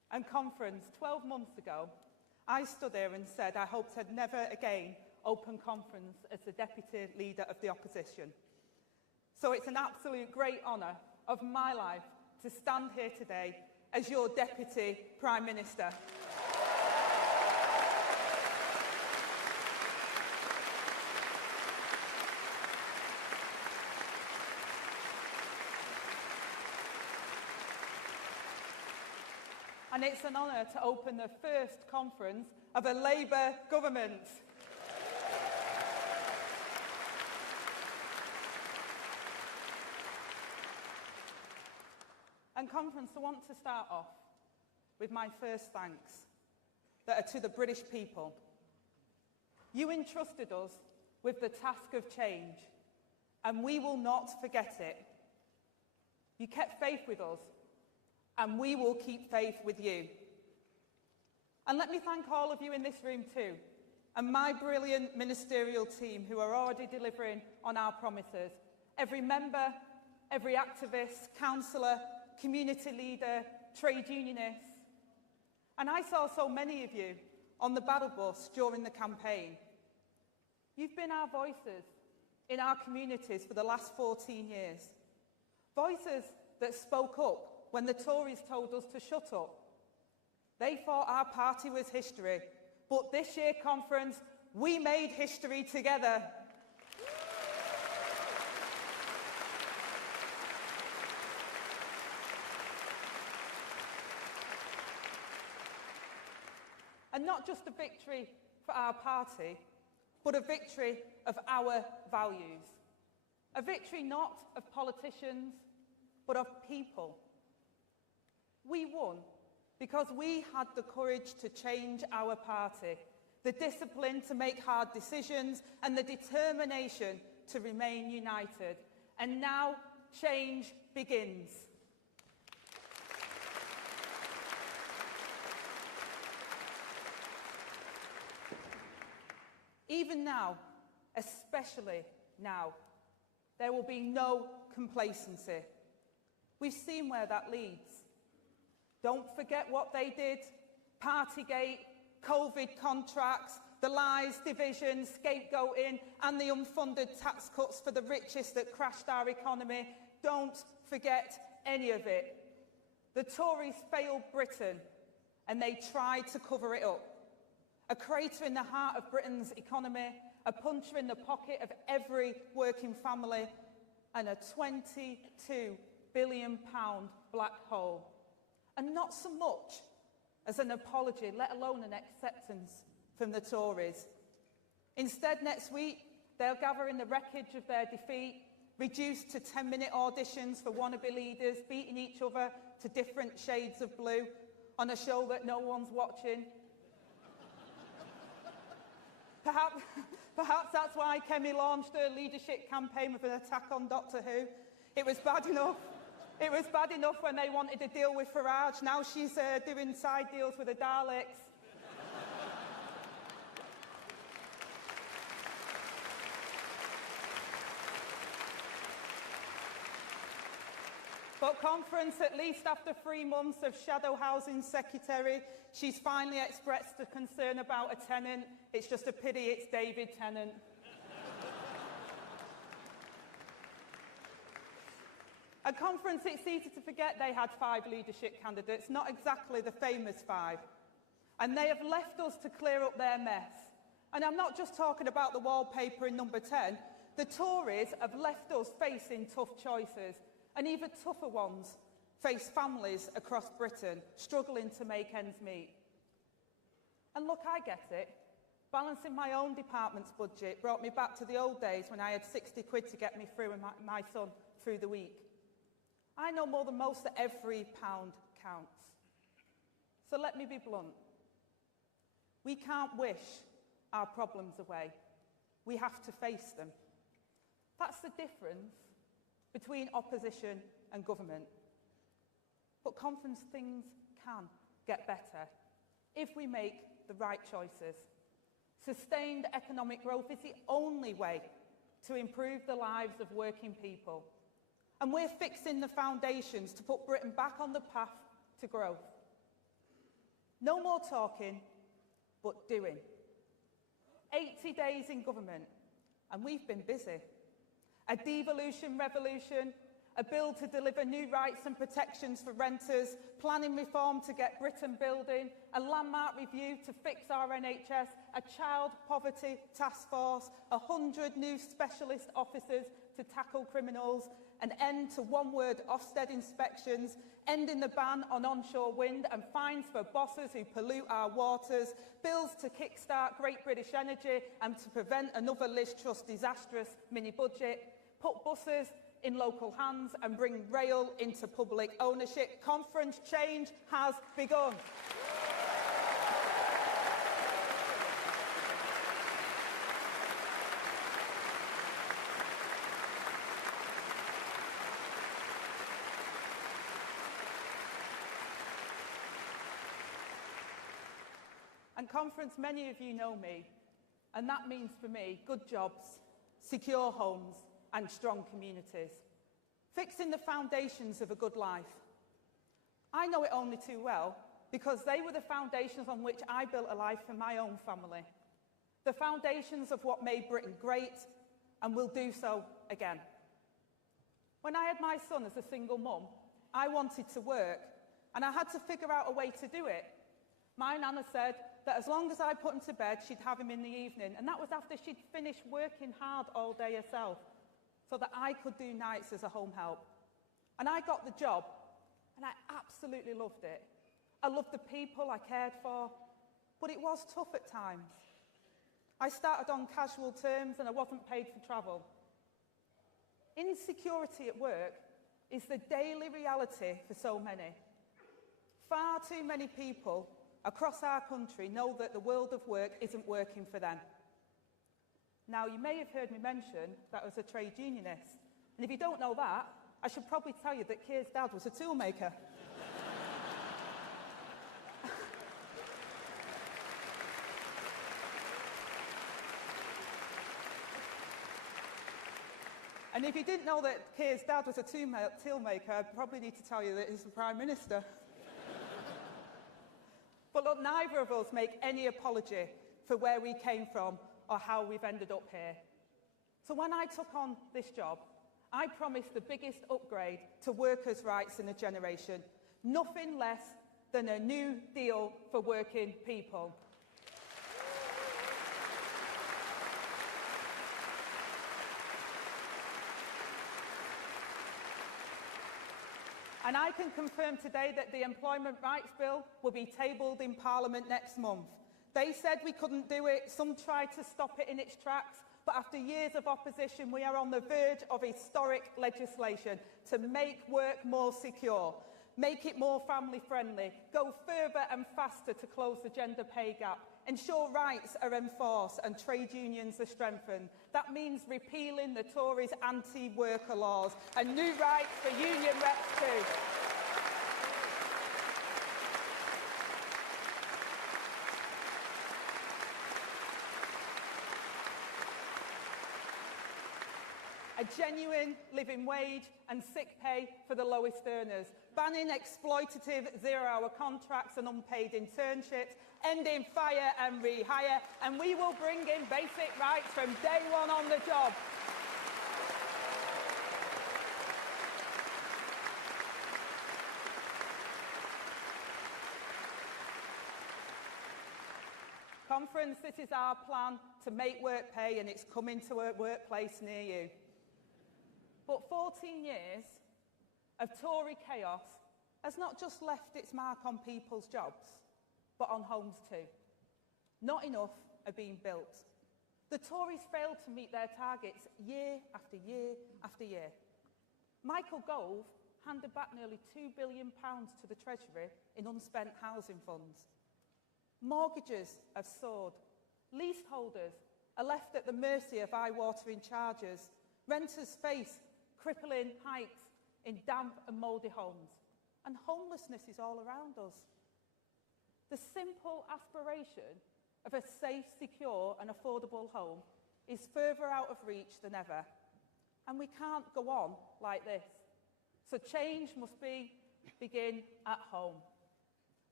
And conference, 12 months ago, I stood here and said I hoped I'd never again open conference as the Deputy Leader of the Opposition. So it's an absolute great honour of my life to stand here today as your Deputy Prime Minister. And it's an honour to open the first conference of a Labour government. And conference, I want to start off with my first thanks that are to the British people. You entrusted us with the task of change, and we will not forget it. You kept faith with us, and we will keep faith with you. And let me thank all of you in this room too, and my brilliant ministerial team who are already delivering on our promises. Every member, every activist, councillor, community leader, trade unionist. And I saw so many of you on the battle bus during the campaign. You've been our voices in our communities for the last 14 years. Voices that spoke up when the Tories told us to shut up. They thought our party was history, but this year conference, we made history together. And not just a victory for our party, but a victory of our values. A victory not of politicians, but of people. We won because we had the courage to change our party, the discipline to make hard decisions, and the determination to remain united. And now change begins. Even now, especially now, there will be no complacency. We've seen where that leads. Don't forget what they did. Partygate, COVID contracts, the lies, division, scapegoating, and the unfunded tax cuts for the richest that crashed our economy. Don't forget any of it. The Tories failed Britain, and they tried to cover it up. A crater in the heart of Britain's economy, a puncher in the pocket of every working family, and a £22 billion black hole. And not so much as an apology, let alone an acceptance from the Tories. Instead, next week, they'll gather in the wreckage of their defeat, reduced to 10-minute auditions for wannabe leaders, beating each other to different shades of blue on a show that no one's watching. Perhaps that's why Kemi launched her leadership campaign with an attack on Doctor Who. It was bad enough. It was bad enough when they wanted to deal with Farage. Now she's doing side deals with the Daleks. But conference, at least after 3 months of shadow housing secretary, she's finally expressed a concern about a tenant. It's just a pity it's David Tennant. At conference, it's easy to forget they had 5 leadership candidates, not exactly the famous 5. And they have left us to clear up their mess. And I'm not just talking about the wallpaper in number 10. The Tories have left us facing tough choices, and even tougher ones face families across Britain struggling to make ends meet. And look, I get it. Balancing my own department's budget brought me back to the old days when I had 60 quid to get me through and my son through the week. I know more than most that every pound counts. So let me be blunt. We can't wish our problems away. We have to face them. That's the difference between opposition and government. But conference, things can get better if we make the right choices. Sustained economic growth is the only way to improve the lives of working people. And we're fixing the foundations to put Britain back on the path to growth. No more talking, but doing. 80 days in government, and we've been busy. A devolution revolution, a bill to deliver new rights and protections for renters, planning reform to get Britain building, a landmark review to fix our NHS, a child poverty task force, 100 new specialist officers to tackle criminals, an end to one-word Ofsted inspections, ending the ban on onshore wind and fines for bosses who pollute our waters, bills to kickstart Great British Energy and to prevent another Liz Truss disastrous mini-budget, put buses in local hands and bring rail into public ownership. Conference change has begun. And conference, many of you know me, and that means for me good jobs, secure homes and strong communities, fixing the foundations of a good life. I know it only too well because they were the foundations on which I built a life for my own family, the foundations of what made Britain great and will do so again. When I had my son as a single mum, I wanted to work and I had to figure out a way to do it. My nana said that as long as I put him to bed, she'd have him in the evening, and that was after she'd finished working hard all day herself, so that I could do nights as a home help. And I got the job, and I absolutely loved it. I loved the people I cared for, but it was tough at times. I started on casual terms, and I wasn't paid for travel. Insecurity at work is the daily reality for so many. Far too many people across our country know that the world of work isn't working for them. Now, you may have heard me mention that I was a trade unionist. And if you don't know that, I should probably tell you that Keir's dad was a toolmaker. And if you didn't know that Keir's dad was a toolmaker, I probably need to tell you that he's the Prime Minister. But look, neither of us make any apology for where we came from or how we've ended up here. So when I took on this job, I promised the biggest upgrade to workers' rights in a generation, nothing less than a new deal for working people. And I can confirm today that the Employment Rights Bill will be tabled in Parliament next month. They said we couldn't do it, some tried to stop it in its tracks, but after years of opposition, we are on the verge of historic legislation to make work more secure, make it more family-friendly, go further and faster to close the gender pay gap, ensure rights are enforced and trade unions are strengthened. That means repealing the Tories' anti-worker laws and new rights for union reps too. A genuine living wage and sick pay for the lowest earners, banning exploitative zero-hour contracts and unpaid internships, ending fire and rehire, and we will bring in basic rights from day one on the job. Conference, this is our plan to make work pay, and it's coming to a workplace near you. But 14 years of Tory chaos has not just left its mark on people's jobs, but on homes too. Not enough are being built. The Tories failed to meet their targets year after year after year. Michael Gove handed back nearly £2 billion to the Treasury in unspent housing funds. Mortgages have soared. Leaseholders are left at the mercy of eye-watering charges. Renters face crippling hikes in damp and mouldy homes. And homelessness is all around us. The simple aspiration of a safe, secure and affordable home is further out of reach than ever. And we can't go on like this. So change must begin at home.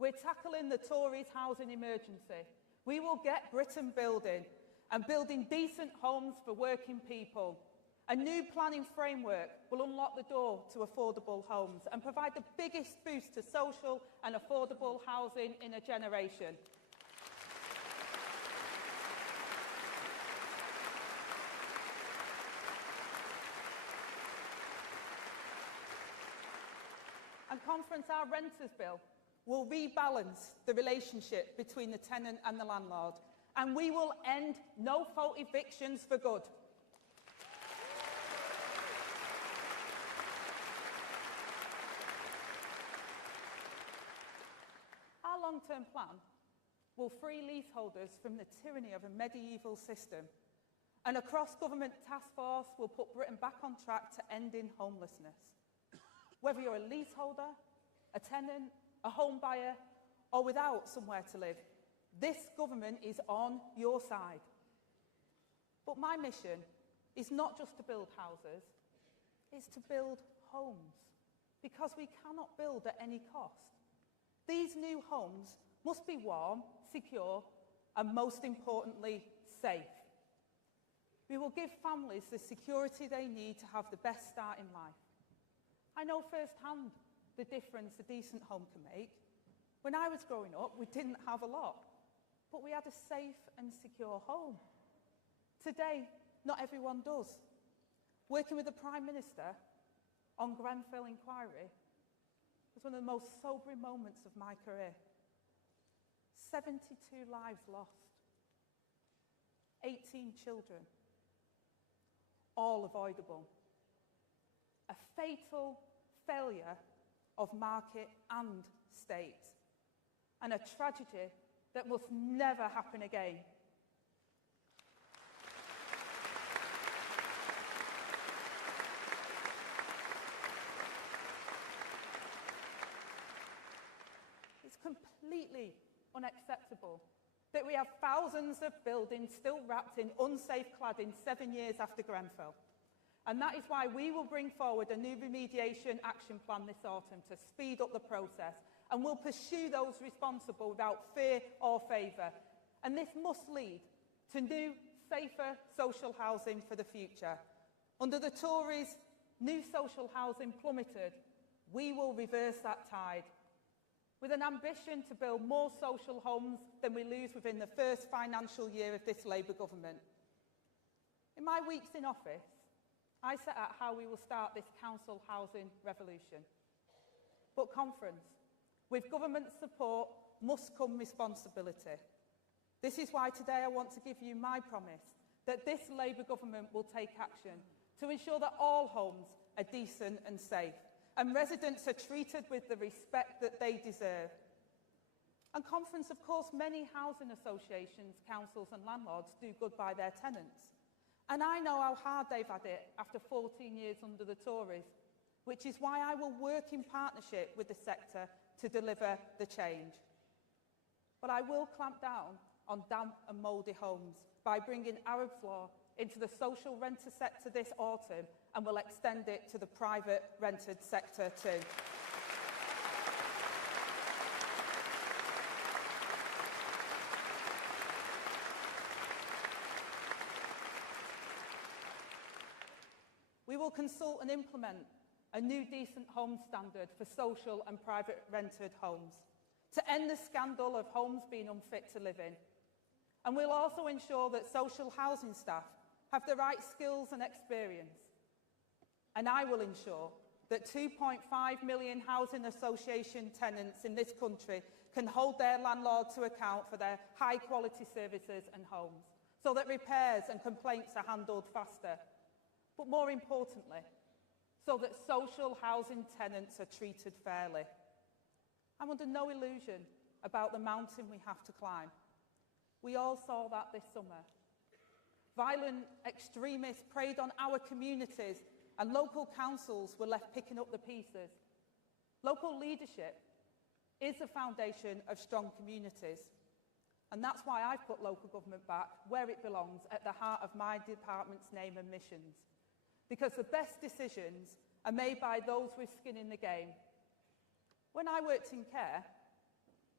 We're tackling the Tories' housing emergency. We will get Britain building, and building decent homes for working people. A new planning framework will unlock the door to affordable homes and provide the biggest boost to social and affordable housing in a generation. And Conference, our renters bill will rebalance the relationship between the tenant and the landlord, and we will end no-fault evictions for good. Our long-term plan will free leaseholders from the tyranny of a medieval system, and a cross-government task force will put Britain back on track to ending homelessness. Whether you're a leaseholder, a tenant, a home buyer, or without somewhere to live, this government is on your side. But my mission is not just to build houses, it's to build homes, because we cannot build at any cost. These new homes must be warm, secure, and most importantly, safe. We will give families the security they need to have the best start in life. I know firsthand the difference a decent home can make. When I was growing up, we didn't have a lot, but we had a safe and secure home. Today, not everyone does. Working with the Prime Minister on Grenfell inquiry was one of the most sobering moments of my career. 72 lives lost, 18 children, all avoidable. A fatal failure of market and state, and a tragedy that must never happen again. It's completely unacceptable that we have thousands of buildings still wrapped in unsafe cladding 7 years after Grenfell. And that is why we will bring forward a new remediation action plan this autumn to speed up the process, and we'll pursue those responsible without fear or favour. And this must lead to new, safer social housing for the future. Under the Tories, new social housing plummeted. We will reverse that tide, with an ambition to build more social homes than we lose within the first financial year of this Labour government. In my weeks in office, I set out how we will start this council housing revolution. But Conference, with government support must come responsibility. This is why today I want to give you my promise that this Labour government will take action to ensure that all homes are decent and safe, and residents are treated with the respect that they deserve. And Conference, of course, many housing associations, councils and landlords do good by their tenants. And I know how hard they've had it after 14 years under the Tories, which is why I will work in partnership with the sector to deliver the change. But I will clamp down on damp and mouldy homes by bringing Arab's law into the social renter sector this autumn, and will extend it to the private rented sector too. We will consult and implement a new decent home standard for social and private rented homes to end the scandal of homes being unfit to live in. And we'll also ensure that social housing staff have the right skills and experience. And I will ensure that 2.5 million housing association tenants in this country can hold their landlord to account for their high quality services and homes, so that repairs and complaints are handled faster. But more importantly, so that social housing tenants are treated fairly. I'm under no illusion about the mountain we have to climb. We all saw that this summer. Violent extremists preyed on our communities, and local councils were left picking up the pieces. Local leadership is the foundation of strong communities. And that's why I've put local government back where it belongs, at the heart of my department's name and missions. Because the best decisions are made by those with skin in the game. When I worked in care,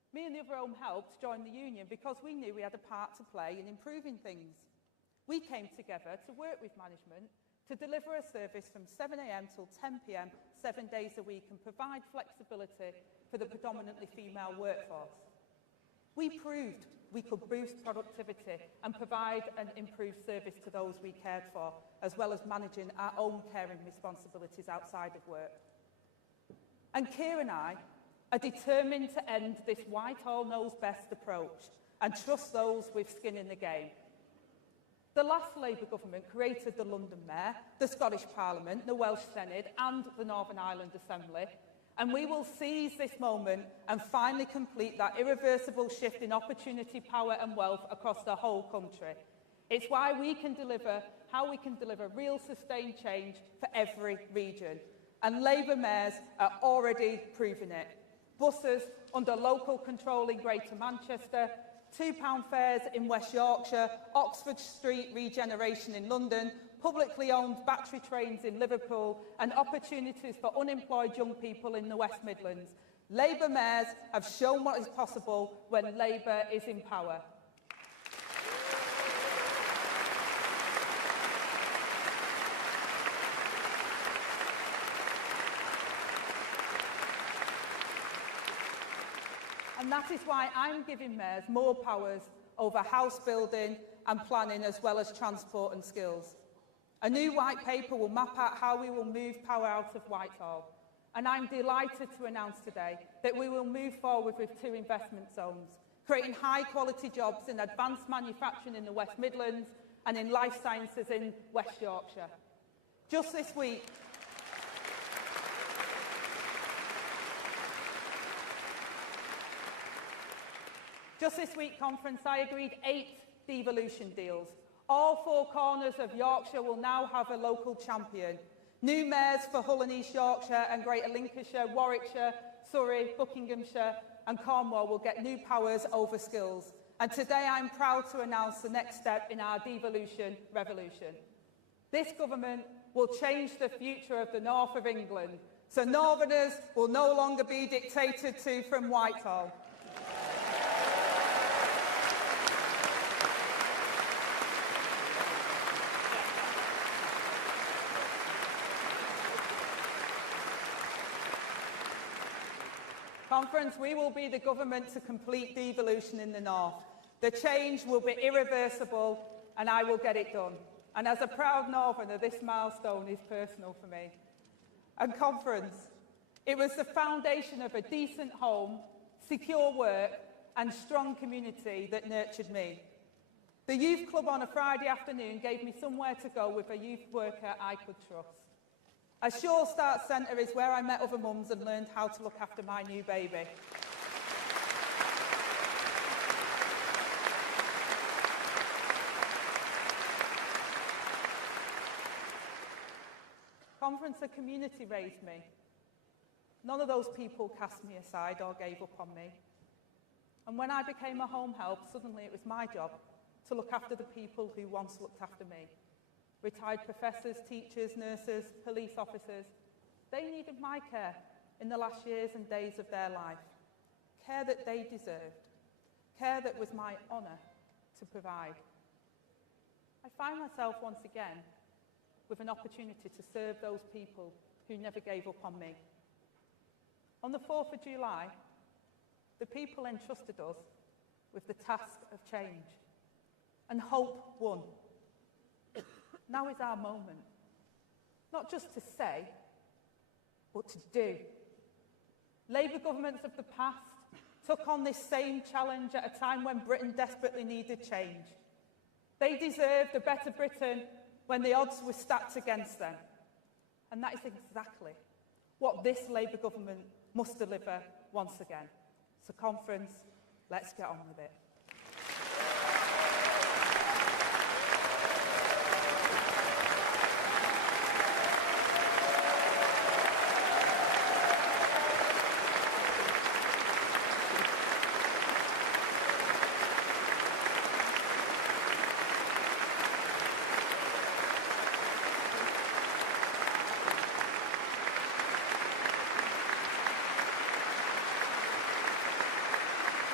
Me and the other home helps joined the union because we knew we had a part to play in improving things. We came together to work with management to deliver a service from 7 a.m. till 10 p.m, 7 days a week, and provide flexibility for the predominantly female workforce. We proved we could boost productivity and provide an improved service to those we cared for, as well as managing our own caring responsibilities outside of work. And Keir and I are determined to end this Whitehall knows best approach and trust those with skin in the game. The last Labour government created the London Mayor, the Scottish Parliament, the Welsh Senate and the Northern Ireland Assembly, and we will seize this moment and finally complete that irreversible shift in opportunity, power and wealth across the whole country. It's why how we can deliver real sustained change for every region. And Labour mayors are already proving it. Buses under local control in Greater Manchester, £2 fares in West Yorkshire, Oxford Street regeneration in London, publicly owned battery trains in Liverpool, and opportunities for unemployed young people in the West Midlands. Labour mayors have shown what is possible when Labour is in power. And that is why I'm giving mayors more powers over house building and planning, as well as transport and skills. A new white paper will map out how we will move power out of Whitehall. And I'm delighted to announce today that we will move forward with 2 investment zones, creating high-quality jobs in advanced manufacturing in the West Midlands and in life sciences in West Yorkshire. Just this week, conference, I agreed 8 devolution deals. All 4 corners of Yorkshire will now have a local champion. New mayors for Hull and East Yorkshire and Greater Lincolnshire, Warwickshire, Surrey, Buckinghamshire and Cornwall will get new powers over skills. And today I'm proud to announce the next step in our devolution revolution. This government will change the future of the north of England, so Northerners will no longer be dictated to from Whitehall. Conference, we will be the government to complete devolution in the north. The change will be irreversible and I will get it done. And as a proud Northerner, this milestone is personal for me. And Conference, it was the foundation of a decent home, secure work and strong community that nurtured me. The youth club on a Friday afternoon gave me somewhere to go with a youth worker I could trust. A Sure Start Centre is where I met other mums and learned how to look after my new baby. Conference, a community raised me. None of those people cast me aside or gave up on me. And when I became a home help, suddenly it was my job to look after the people who once looked after me. Retired professors, teachers, nurses, police officers, they needed my care in the last years and days of their life. Care that they deserved. Care that was my honour to provide. I find myself once again with an opportunity to serve those people who never gave up on me. On the 4th of July, the people entrusted us with the task of change, and hope won. Now is our moment, not just to say, but to do. Labour governments of the past took on this same challenge at a time when Britain desperately needed change. They deserved a better Britain when the odds were stacked against them. And that is exactly what this Labour government must deliver once again. So Conference, let's get on with it.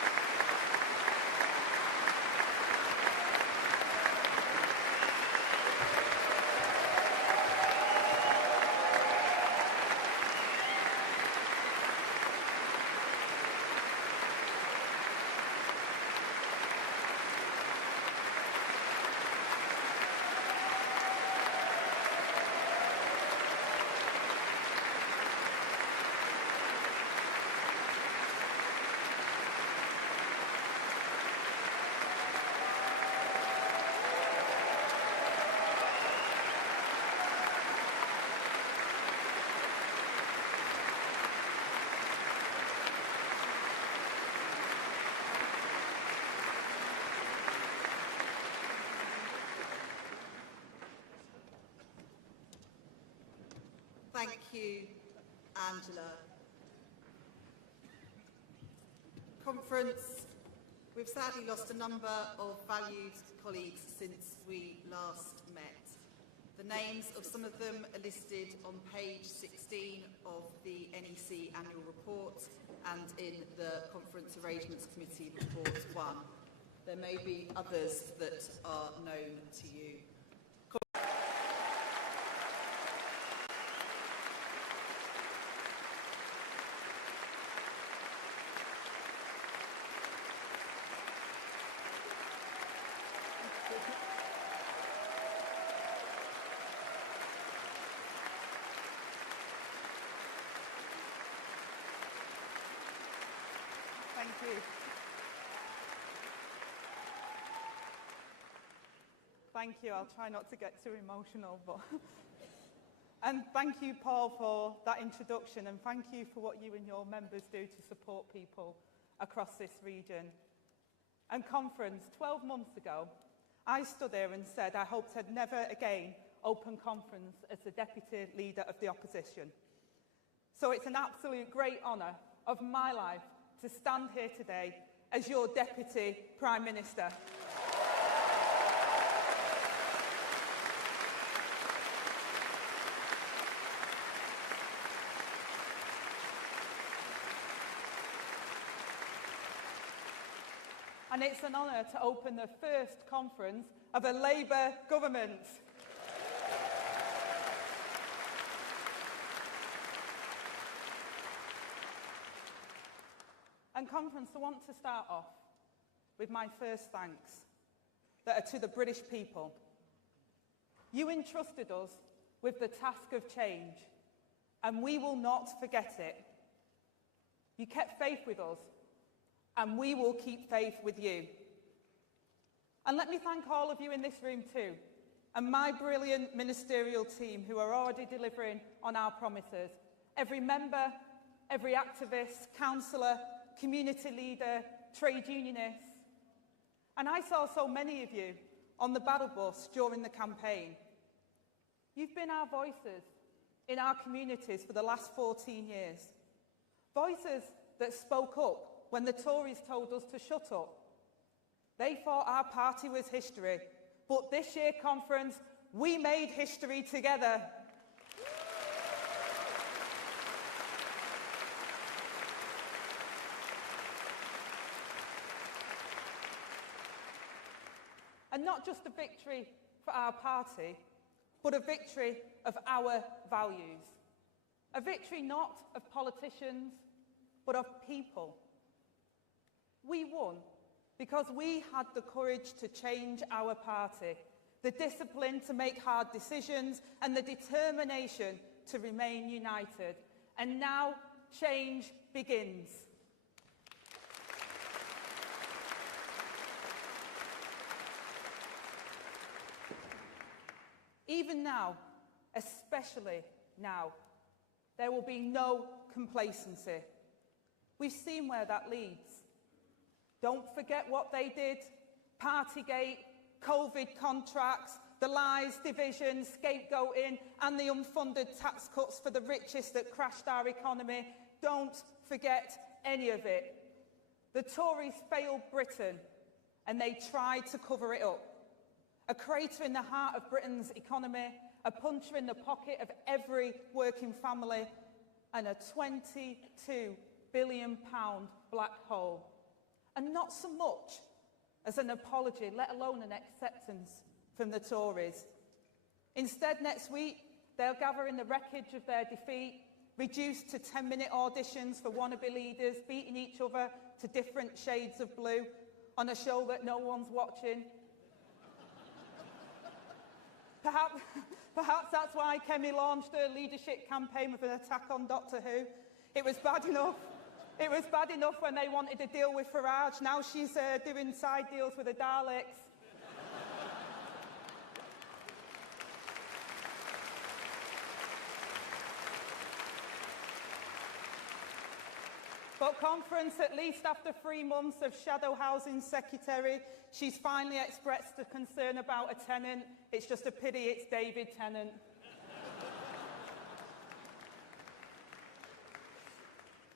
Thank you, Angela. Conference, we've sadly lost a number of valued colleagues since we last met. The names of some of them are listed on page 16 of the NEC annual report and in the Conference Arrangements Committee report 1. There may be others that are known to you. Thank you. Thank you. I'll try not to get too emotional, but and thank you, Paul, for that introduction, and thank you for what you and your members do to support people across this region. And conference, 12 months ago, I stood here and said I hoped I'd never again open conference as the Deputy Leader of the Opposition. So it's an absolute great honour of my life to stand here today as your Deputy Prime Minister. And it's an honour to open the first conference of a Labour government. And conference, I want to start off with my first thanks that are to the British people. You entrusted us with the task of change, and we will not forget it. You kept faith with us, and we will keep faith with you. And let me thank all of you in this room too, and my brilliant ministerial team who are already delivering on our promises. Every member, every activist, councillor, community leader, trade unionist. And I saw so many of you on the battle bus during the campaign. You've been our voices in our communities for the last 14 years. Voices that spoke up when the Tories told us to shut up. They thought our party was history, but this year conference, we made history together. And not just a victory for our party, but a victory of our values. A victory not of politicians, but of people. We won because we had the courage to change our party, the discipline to make hard decisions, and the determination to remain united. And now change begins. Even now, especially now, there will be no complacency. We've seen where that leads. Don't forget what they did. Partygate, COVID contracts, the lies, division, scapegoating, and the unfunded tax cuts for the richest that crashed our economy. Don't forget any of it. The Tories failed Britain, and they tried to cover it up. A crater in the heart of Britain's economy, a puncher in the pocket of every working family, and a £22 billion black hole. And not so much as an apology, let alone an acceptance from the Tories. Instead, next week, they'll gather in the wreckage of their defeat, reduced to 10-minute auditions for wannabe leaders, beating each other to different shades of blue on a show that no one's watching. Perhaps that's why Kemi launched her leadership campaign with an attack on Doctor Who. It was bad enough. It was bad enough when they wanted to deal with Farage. Now she's doing side deals with the Daleks. But conference, at least after 3 months of shadow housing secretary, she's finally expressed a concern about a tenant. It's just a pity it's David Tennant.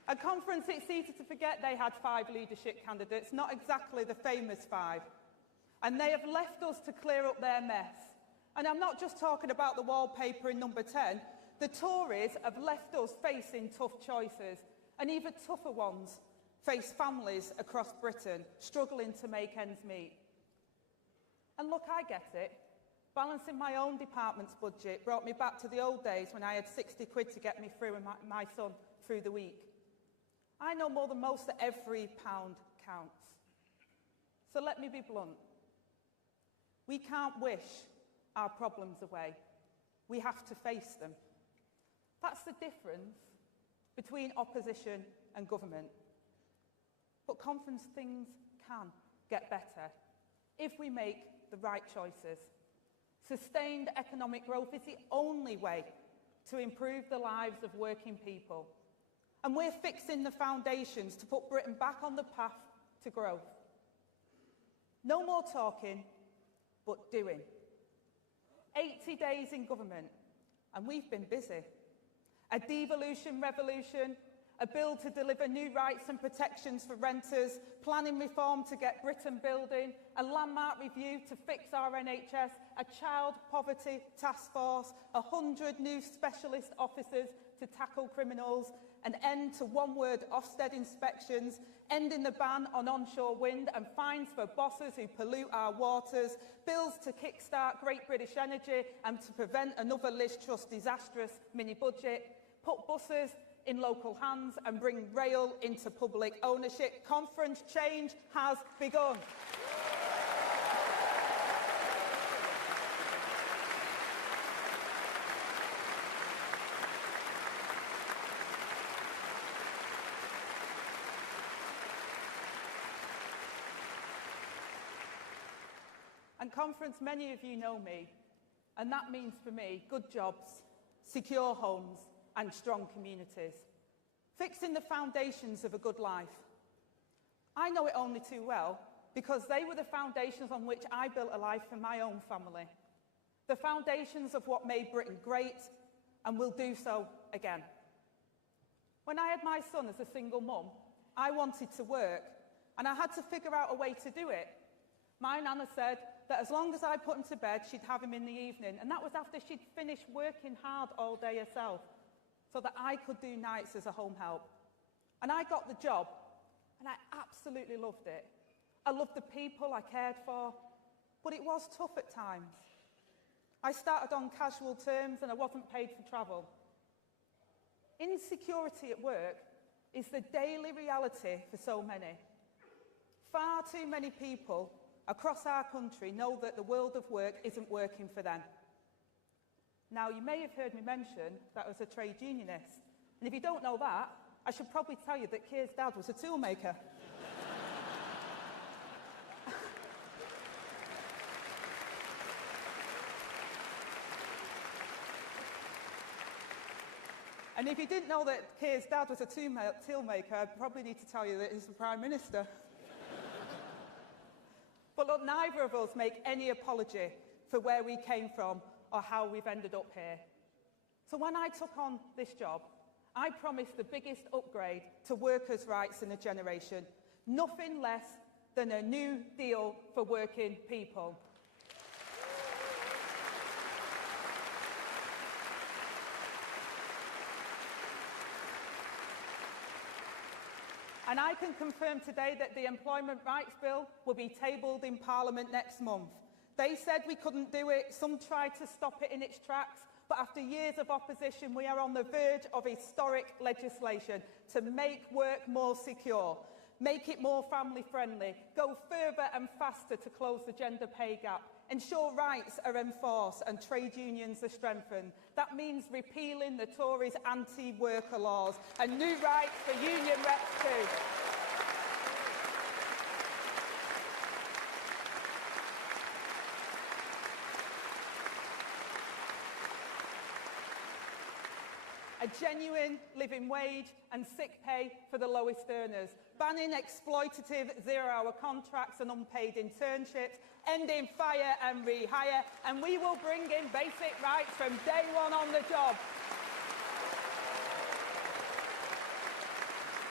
At conference, it's easy to forget they had 5 leadership candidates, not exactly the famous 5. And they have left us to clear up their mess. And I'm not just talking about the wallpaper in number 10. The Tories have left us facing tough choices, and even tougher ones face families across Britain struggling to make ends meet. And look, I get it. Balancing my own department's budget brought me back to the old days when I had 60 quid to get me through and my son through the week. I know more than most that every pound counts. So let me be blunt. We can't wish our problems away. We have to face them. That's the difference between opposition and government. But conference, things can get better if we make the right choices. Sustained economic growth is the only way to improve the lives of working people. And we're fixing the foundations to put Britain back on the path to growth. No more talking, but doing. 80 days in government, and we've been busy. A devolution revolution, a bill to deliver new rights and protections for renters, planning reform to get Britain building, a landmark review to fix our NHS, a child poverty task force, 100 new specialist officers to tackle criminals, an end to one-word Ofsted inspections, ending the ban on onshore wind and fines for bosses who pollute our waters, bills to kickstart Great British Energy and to prevent another Liz Truss disastrous mini-budget, put buses in local hands and bring rail into public ownership. Conference change has begun. And conference, many of you know me, and that means for me good jobs, secure homes and strong communities. Fixing the foundations of a good life. I know it only too well because they were the foundations on which I built a life for my own family. The foundations of what made Britain great and will do so again. When I had my son as a single mum, I wanted to work and I had to figure out a way to do it. My nana said that as long as I put him to bed, she'd have him in the evening, and that was after she'd finished working hard all day herself, so that I could do nights as a home help. And I got the job, and I absolutely loved it. I loved the people I cared for, but it was tough at times. I started on casual terms, and I wasn't paid for travel. Insecurity at work is the daily reality for so many. Far too many people across our country know that the world of work isn't working for them. Now, you may have heard me mention that I was a trade unionist. And if you don't know that, I should probably tell you that Keir's dad was a toolmaker. And if you didn't know that Keir's dad was a toolmaker, I'd probably need to tell you that he's the Prime Minister. But look, neither of us make any apology for where we came from or how we've ended up here. So when I took on this job, I promised the biggest upgrade to workers' rights in a generation. Nothing less than a new deal for working people. And I can confirm today that the Employment Rights Bill will be tabled in Parliament next month. They said we couldn't do it, some tried to stop it in its tracks, but after years of opposition, we are on the verge of historic legislation to make work more secure, make it more family-friendly, go further and faster to close the gender pay gap, ensure rights are enforced and trade unions are strengthened. That means repealing the Tories' anti-worker laws and new rights for union reps too. A genuine living wage and sick pay for the lowest earners, banning exploitative zero-hour contracts and unpaid internships, ending fire and rehire, and we will bring in basic rights from day one on the job.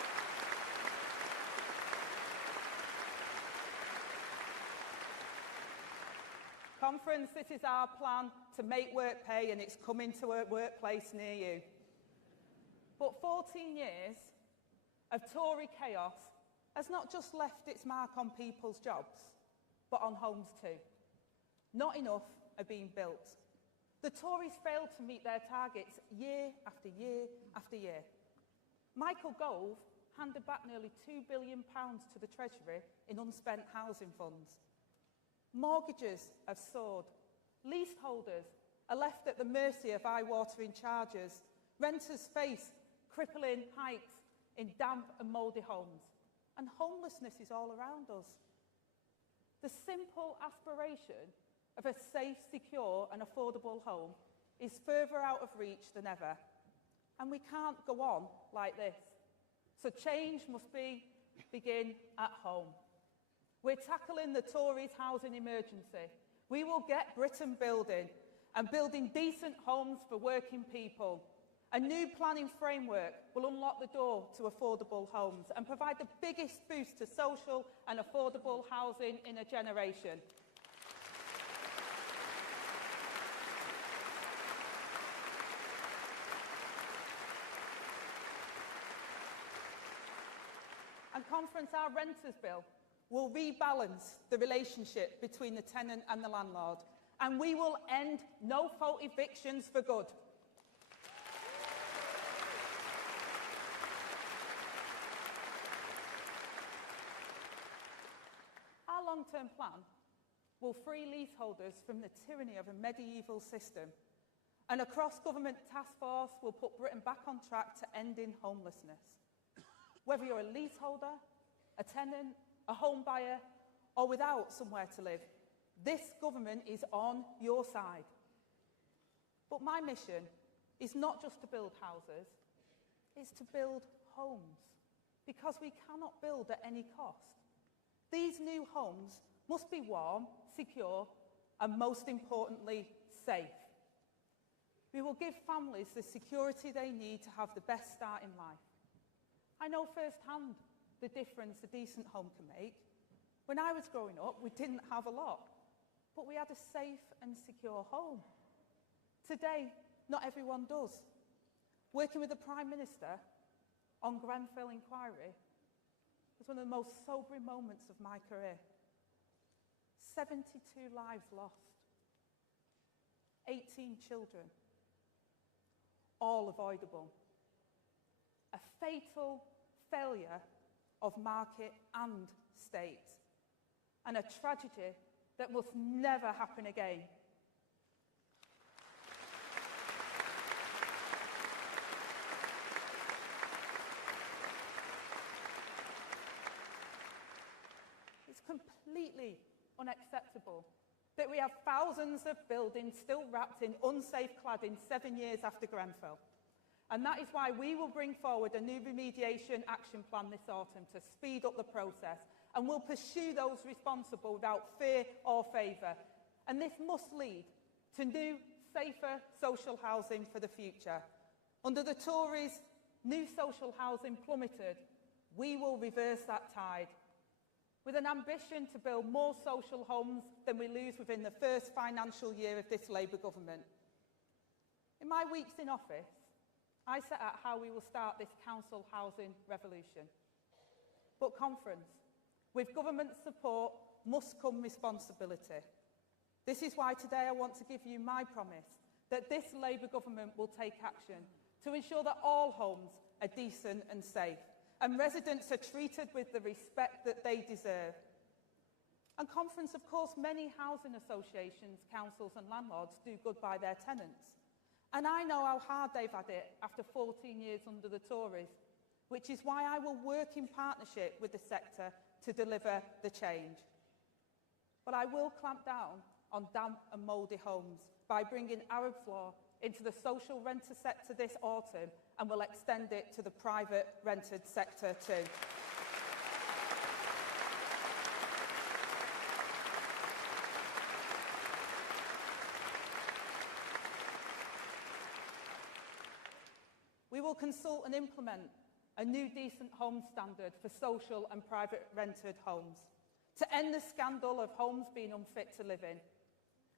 Conference, this is our plan to make work pay, and it's coming to a workplace near you. But 14 years of Tory chaos has not just left its mark on people's jobs, but on homes too. Not enough are being built. The Tories failed to meet their targets year after year after year. Michael Gove handed back nearly £2 billion to the Treasury in unspent housing funds. Mortgages have soared. Leaseholders are left at the mercy of eye-watering charges. Renters face crippling hikes in damp and mouldy homes. And homelessness is all around us. The simple aspiration of a safe, secure and affordable home is further out of reach than ever. And we can't go on like this. So change must begin at home. We're tackling the Tories' housing emergency. We will get Britain building, and building decent homes for working people. A new planning framework will unlock the door to affordable homes and provide the biggest boost to social and affordable housing in a generation. And Conference, our renters bill will rebalance the relationship between the tenant and the landlord, and we will end no-fault evictions for good. Our long-term plan will free leaseholders from the tyranny of a medieval system, and a cross-government task force will put Britain back on track to ending homelessness. Whether you're a leaseholder, a tenant, a home buyer, or without somewhere to live, this government is on your side. But my mission is not just to build houses, it's to build homes, because we cannot build at any cost. These new homes must be warm, secure, and most importantly, safe. We will give families the security they need to have the best start in life. I know firsthand the difference a decent home can make. When I was growing up, we didn't have a lot, but we had a safe and secure home. Today, not everyone does. Working with the Prime Minister on Grenfell inquiry was one of the most sobering moments of my career. 72 lives lost, 18 children, all avoidable. A fatal failure of market and state, and a tragedy that must never happen again. It's completely unacceptable that we have thousands of buildings still wrapped in unsafe cladding 7 years after Grenfell. And that is why we will bring forward a new remediation action plan this autumn to speed up the process, and we'll pursue those responsible without fear or favour. And this must lead to new, safer social housing for the future. Under the Tories, new social housing plummeted. We will reverse that tide, with an ambition to build more social homes than we lose within the first financial year of this Labour government. In my weeks in office, I set out how we will start this council housing revolution. But Conference, with government support must come responsibility. This is why today I want to give you my promise that this Labour government will take action to ensure that all homes are decent and safe, and residents are treated with the respect that they deserve. And Conference, of course, many housing associations, councils and landlords do good by their tenants. And I know how hard they've had it after 14 years under the Tories, which is why I will work in partnership with the sector to deliver the change. But I will clamp down on damp and mouldy homes by bringing Arab's Law into the social renter sector this autumn, and will extend it to the private rented sector too. We will consult and implement a new decent home standard for social and private rented homes to end the scandal of homes being unfit to live in.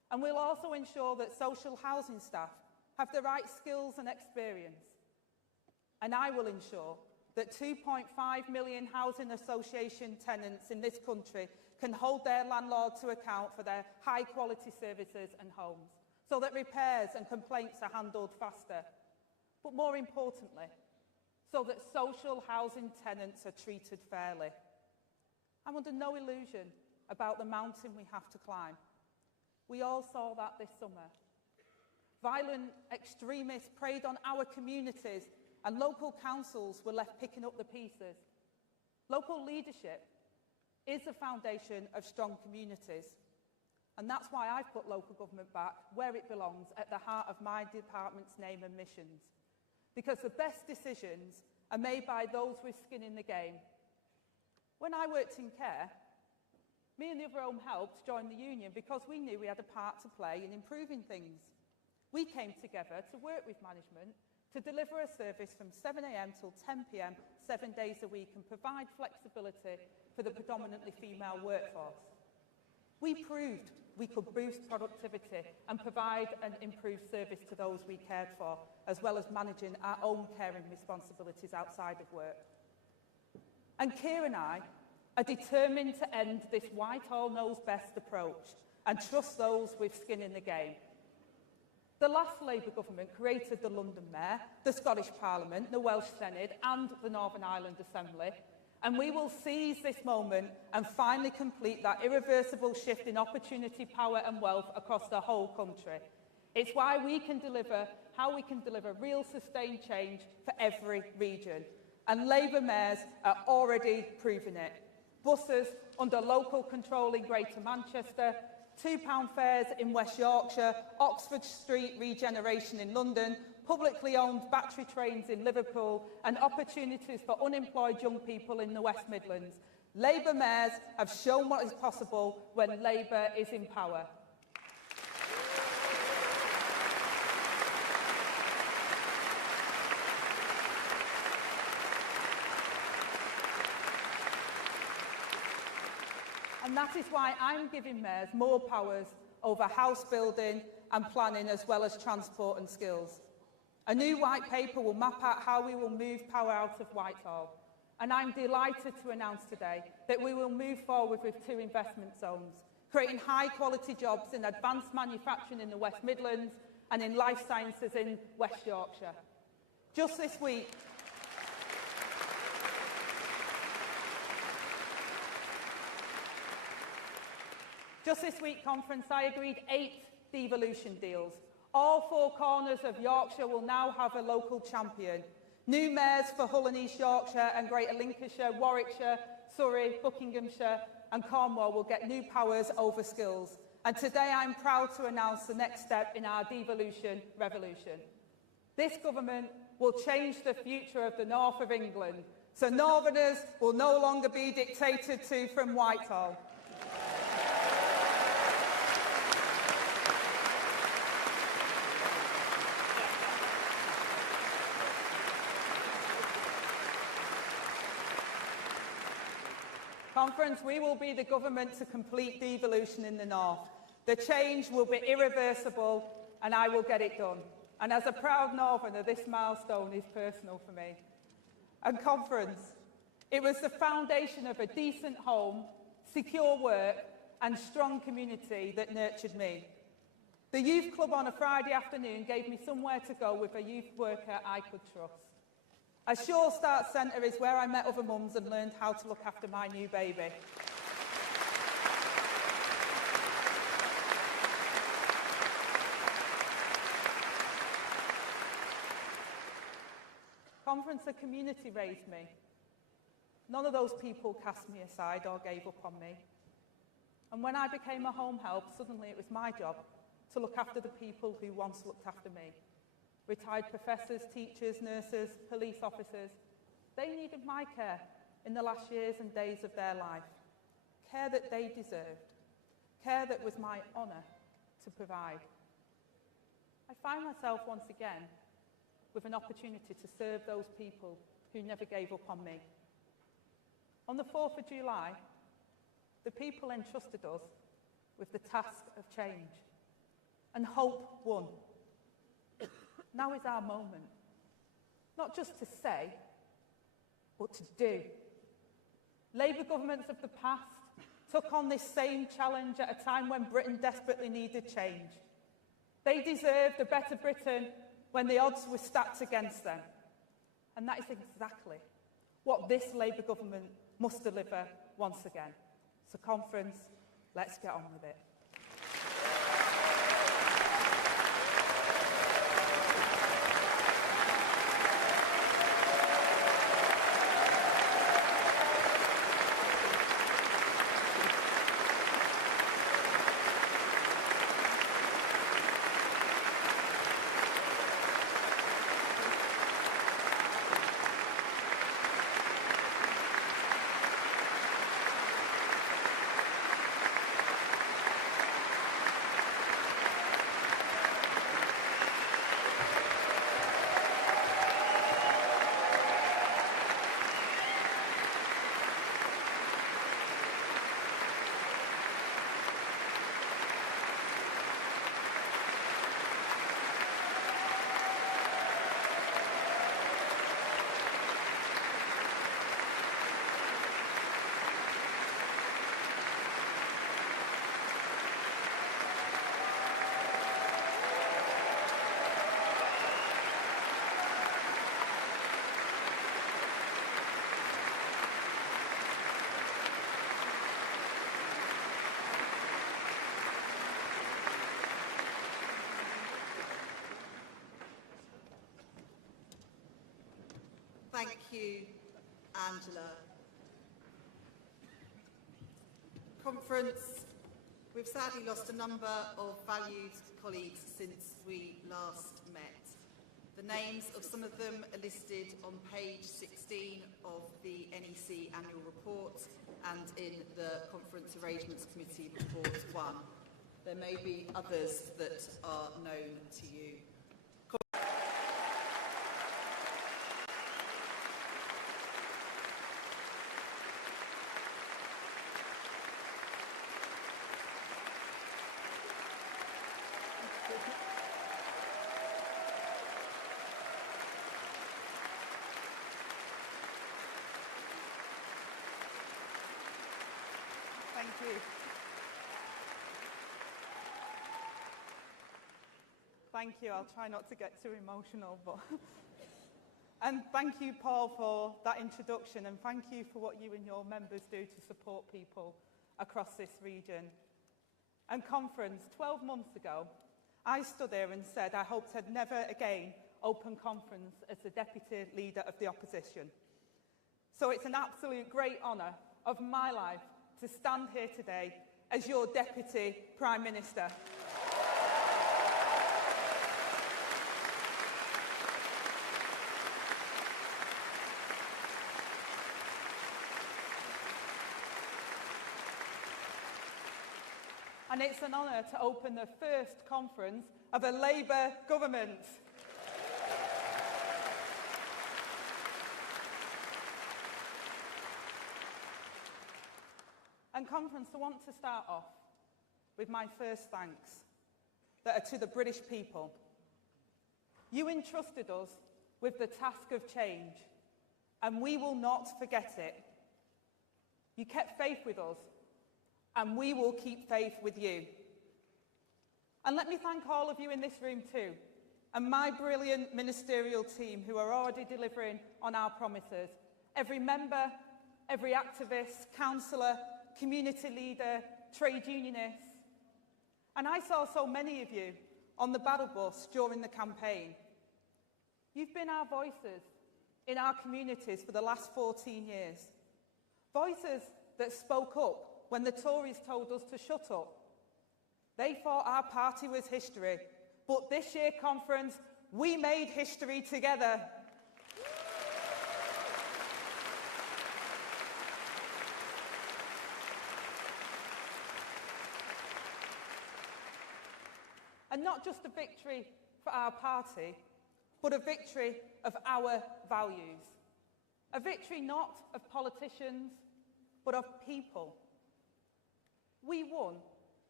And we'll also ensure that social housing staff have the right skills and experience. And I will ensure that 2.5 million housing association tenants in this country can hold their landlord to account for their high-quality services and homes, so that repairs and complaints are handled faster. But more importantly, so that social housing tenants are treated fairly. I'm under no illusion about the mountain we have to climb. We all saw that this summer. Violent extremists preyed on our communities and local councils were left picking up the pieces. Local leadership is the foundation of strong communities. And that's why I've put local government back where it belongs, at the heart of my department's name and missions. Because the best decisions are made by those with skin in the game. When I worked in care, me and the other home helps joined the union because we knew we had a part to play in improving things. We came together to work with management to deliver a service from 7 a.m. till 10 p.m, 7 days a week, and provide flexibility for the predominantly female workforce. We proved we could boost productivity and provide an improved service to those we cared for, as well as managing our own caring responsibilities outside of work. And Keir and I are determined to end this Whitehall knows best approach and trust those with skin in the game. The last Labour government created the London Mayor, the Scottish Parliament, the Welsh Senate and the Northern Ireland Assembly, and we will seize this moment and finally complete that irreversible shift in opportunity, power and wealth across the whole country. It's why we can deliver, how we can deliver real sustained change for every region. And Labour mayors are already proving it. Buses under local control in Greater Manchester, £2 fares in West Yorkshire, Oxford Street regeneration in London, publicly owned battery trains in Liverpool, and opportunities for unemployed young people in the West Midlands. Labour mayors have shown what is possible when Labour is in power. And that is why I'm giving mayors more powers over house building and planning, as well as transport and skills. A new white paper will map out how we will move power out of Whitehall. And I'm delighted to announce today that we will move forward with 2 investment zones, creating high-quality jobs in advanced manufacturing in the West Midlands and in life sciences in West Yorkshire. Just this week, conference, I agreed 8 devolution deals. All 4 corners of Yorkshire will now have a local champion. New mayors for Hull and East Yorkshire and Greater Lincolnshire, Warwickshire, Surrey, Buckinghamshire and Cornwall will get new powers over skills. And today I'm proud to announce the next step in our devolution revolution. This government will change the future of the north of England, so Northerners will no longer be dictated to from Whitehall. Conference, we will be the government to complete devolution in the north. The change will be irreversible and I will get it done. And as a proud Northerner, this milestone is personal for me. And conference, it was the foundation of a decent home, secure work and strong community that nurtured me. The youth club on a Friday afternoon gave me somewhere to go with a youth worker I could trust. A Sure Start Centre is where I met other mums and learned how to look after my new baby. Conference, the community raised me. None of those people cast me aside or gave up on me. And when I became a home help, suddenly it was my job to look after the people who once looked after me. Retired professors, teachers, nurses, police officers, they needed my care in the last years and days of their life. Care that they deserved. Care that was my honour to provide. I find myself once again with an opportunity to serve those people who never gave up on me. On the 4th of July, the people entrusted us with the task of change. and hope won. Now is our moment, not just to say, but to do. Labour governments of the past took on this same challenge at a time when Britain desperately needed change. They deserved a better Britain when the odds were stacked against them. And that is exactly what this Labour government must deliver once again. So, conference, let's get on with it. Thank you, Angela. Conference, we've sadly lost a number of valued colleagues since we last met. The names of some of them are listed on page 16 of the NEC annual report and in the Conference Arrangements Committee report 1. There may be others that are known to you. Thank you. Thank you. I'll try not to get too emotional, but and thank you, Paul, for that introduction, and thank you for what you and your members do to support people across this region. And conference, 12 months ago, I stood here and said I hoped I'd never again open conference as the Deputy Leader of the Opposition. So it's an absolute great honour of my life to stand here today as your Deputy Prime Minister. And it's an honour to open the first conference of a Labour government. And conference, I want to start off with my first thanks that are to the British people. You entrusted us with the task of change, and we will not forget it. You kept faith with us, and we will keep faith with you. And let me thank all of you in this room too, and my brilliant ministerial team who are already delivering on our promises. Every member, every activist, councillor, community leader, trade unionist. And I saw so many of you on the battle bus during the campaign. You've been our voices in our communities for the last 14 years. Voices that spoke up when the Tories told us to shut up. They thought our party was history, but this year conference, we made history together. And not just a victory for our party, but a victory of our values. A victory not of politicians, but of people. We won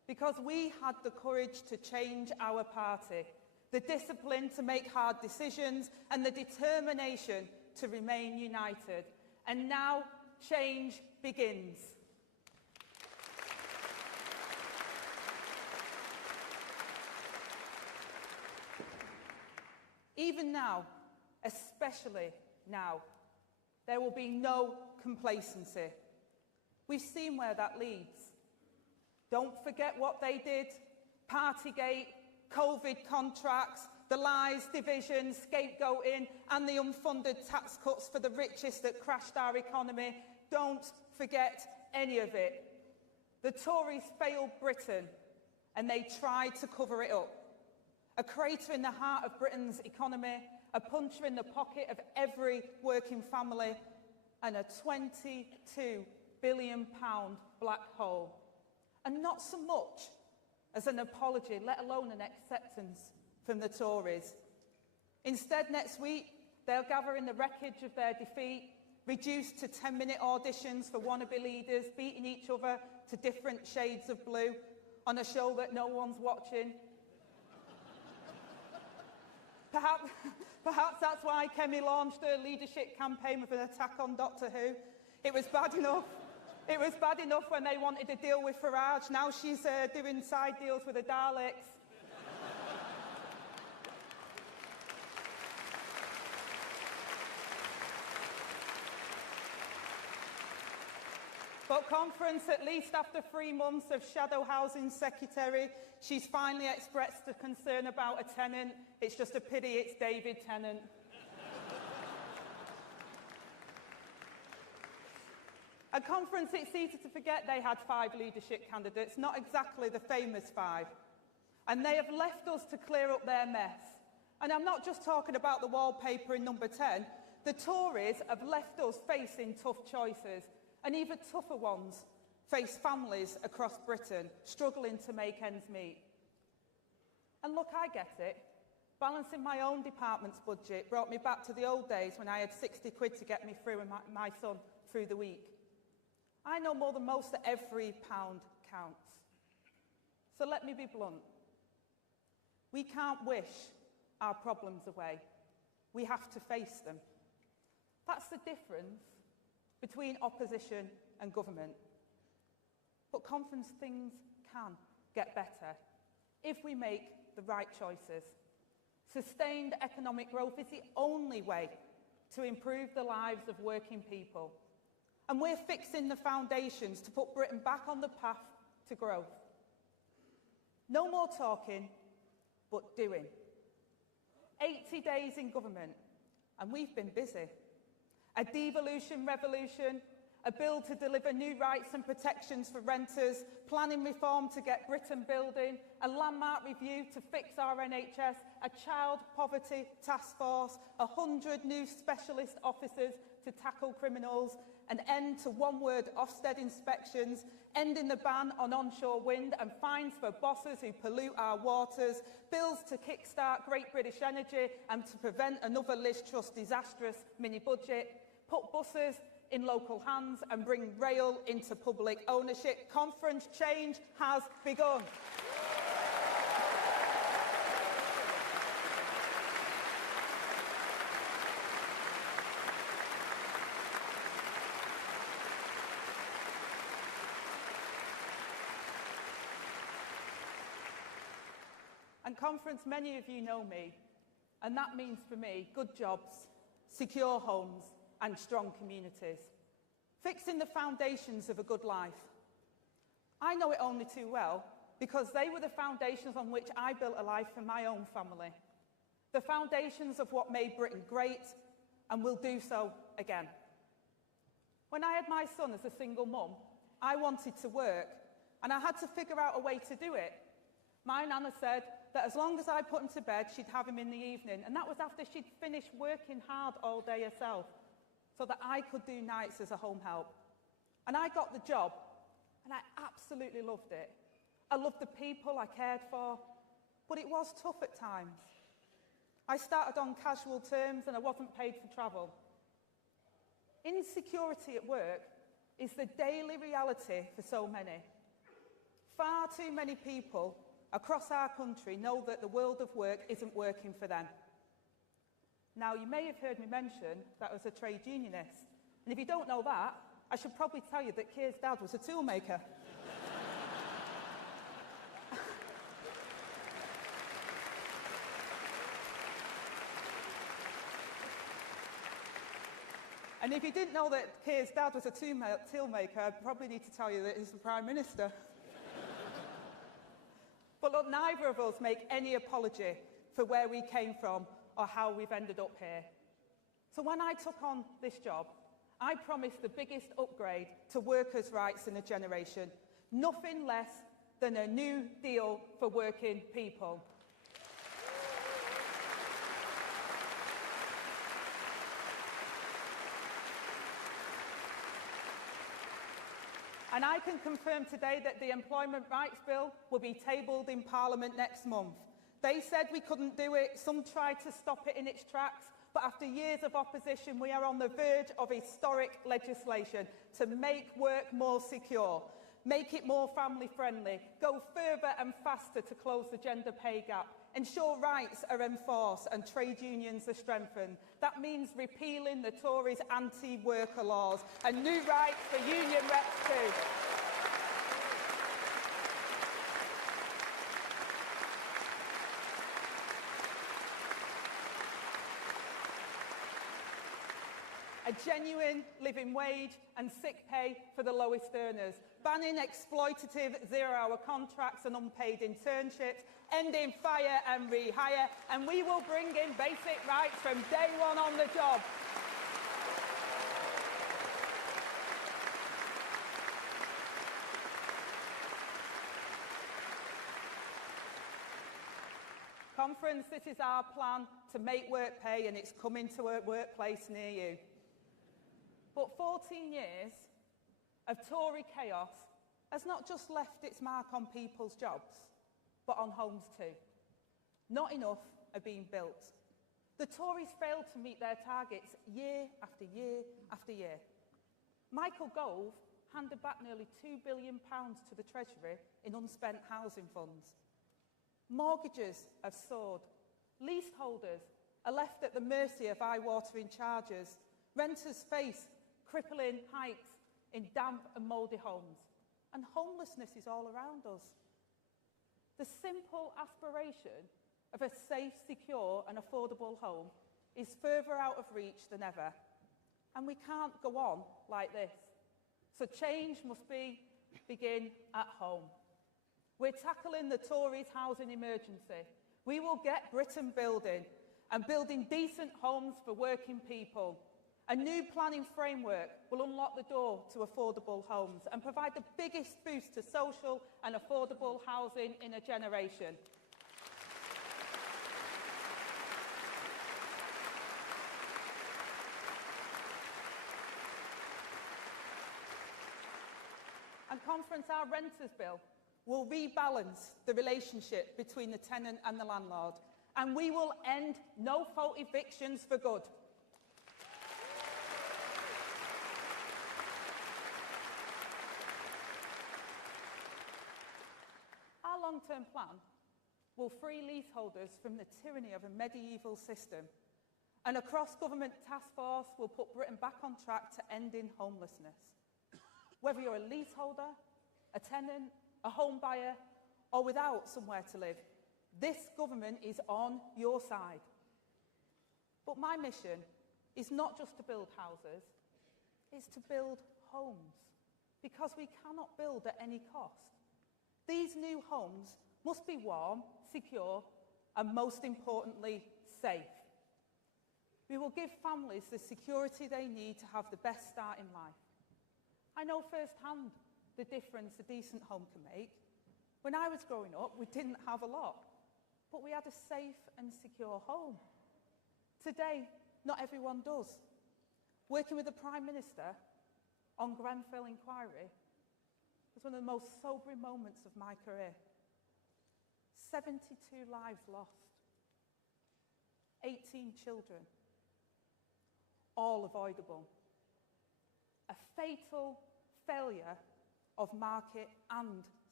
because we had the courage to change our party, the discipline to make hard decisions, and the determination to remain united. And now change begins. Even now, especially now, there will be no complacency. We've seen where that leads. Don't forget what they did. Partygate, COVID contracts, the lies, division, scapegoating, and the unfunded tax cuts for the richest that crashed our economy. Don't forget any of it. The Tories failed Britain, and they tried to cover it up. A crater in the heart of Britain's economy, a puncher in the pocket of every working family, and a £22 billion black hole. And not so much as an apology, let alone an acceptance from the Tories. Instead, next week, they'll gather in the wreckage of their defeat, reduced to 10-minute auditions for wannabe leaders, beating each other to different shades of blue on a show that no one's watching. Perhaps that's why Kemi launched her leadership campaign with an attack on Doctor Who. It was bad enough. It was bad enough when they wanted to deal with Farage. Now she's doing side deals with the Daleks. But conference, at least after 3 months of shadow housing secretary, she's finally expressed a concern about a tenant. It's just a pity it's David Tennant. At conference, it's easy to forget they had 5 leadership candidates, not exactly the famous 5. And they have left us to clear up their mess. And I'm not just talking about the wallpaper in number 10. The Tories have left us facing tough choices. And even tougher ones face families across Britain struggling to make ends meet. And look, I get it. Balancing my own department's budget brought me back to the old days when I had 60 quid to get me through and my son through the week. I know more than most that every pound counts. So let me be blunt. We can't wish our problems away. We have to face them. That's the difference between opposition and government. But conference, things can get better if we make the right choices. Sustained economic growth is the only way to improve the lives of working people. And we're fixing the foundations to put Britain back on the path to growth. No more talking, but doing. 80 days in government, and we've been busy. A devolution revolution, a bill to deliver new rights and protections for renters, planning reform to get Britain building, a landmark review to fix our NHS, a child poverty task force, 100 new specialist officers to tackle criminals, an end to one-word Ofsted inspections, ending the ban on onshore wind and fines for bosses who pollute our waters, bills to kickstart Great British Energy and to prevent another Liz Truss disastrous mini-budget, put buses in local hands and bring rail into public ownership. Conference change has begun. And conference, many of you know me, and that means for me good jobs, secure homes, and strong communities. Fixing the foundations of a good life. I know it only too well because they were the foundations on which I built a life for my own family. The foundations of what made Britain great and will do so again. When I had my son as a single mum, I wanted to work and I had to figure out a way to do it. My nana said that as long as I put him to bed, she'd have him in the evening, and that was after she'd finished working hard all day herself, so that I could do nights as a home help. And I got the job, and I absolutely loved it. I loved the people I cared for, but it was tough at times. I started on casual terms, and I wasn't paid for travel. Insecurity at work is the daily reality for so many. Far too many people across our country know that the world of work isn't working for them. Now, you may have heard me mention that I was a trade unionist. And if you don't know that, I should probably tell you that Keir's dad was a toolmaker. And if you didn't know that Keir's dad was a toolmaker, I'd probably need to tell you that he's the Prime Minister. But look, neither of us make any apology for where we came from or how we've ended up here. So when I took on this job, I promised the biggest upgrade to workers' rights in a generation, nothing less than a new deal for working people. And I can confirm today that the Employment Rights Bill will be tabled in Parliament next month. They said we couldn't do it, some tried to stop it in its tracks, but after years of opposition, we are on the verge of historic legislation to make work more secure, make it more family-friendly, go further and faster to close the gender pay gap, ensure rights are enforced and trade unions are strengthened. That means repealing the Tories' anti-worker laws and new rights for union reps too. A genuine living wage and sick pay for the lowest earners, banning exploitative zero-hour contracts and unpaid internships, ending fire and rehire, and we will bring in basic rights from day one on the job. Conference, this is our plan to make work pay, and it's coming to a workplace near you. But 14 years of Tory chaos has not just left its mark on people's jobs, but on homes too. Not enough are being built. The Tories failed to meet their targets year after year after year. Michael Gove handed back nearly £2 billion to the Treasury in unspent housing funds. Mortgages have soared. Leaseholders are left at the mercy of eye-watering charges. Renters face crippling hikes in damp and mouldy homes. And homelessness is all around us. The simple aspiration of a safe, secure and affordable home is further out of reach than ever. And we can't go on like this. So change must begin at home. We're tackling the Tories' housing emergency. We will get Britain building and building decent homes for working people. A new planning framework will unlock the door to affordable homes and provide the biggest boost to social and affordable housing in a generation. And Conference, our renters bill will rebalance the relationship between the tenant and the landlord, and we will end no-fault evictions for good. Our long-term plan will free leaseholders from the tyranny of a medieval system, and a cross-government task force will put Britain back on track to ending homelessness. Whether you're a leaseholder, a tenant, a home buyer, or without somewhere to live, this government is on your side. But my mission is not just to build houses, it's to build homes, because we cannot build at any cost. These new homes must be warm, secure, and most importantly, safe. We will give families the security they need to have the best start in life. I know firsthand the difference a decent home can make. When I was growing up, we didn't have a lot, but we had a safe and secure home. Today, not everyone does. Working with the Prime Minister on Grenfell inquiry was one of the most sobering moments of my career. 72 lives lost, 18 children, all avoidable. A fatal failure of market and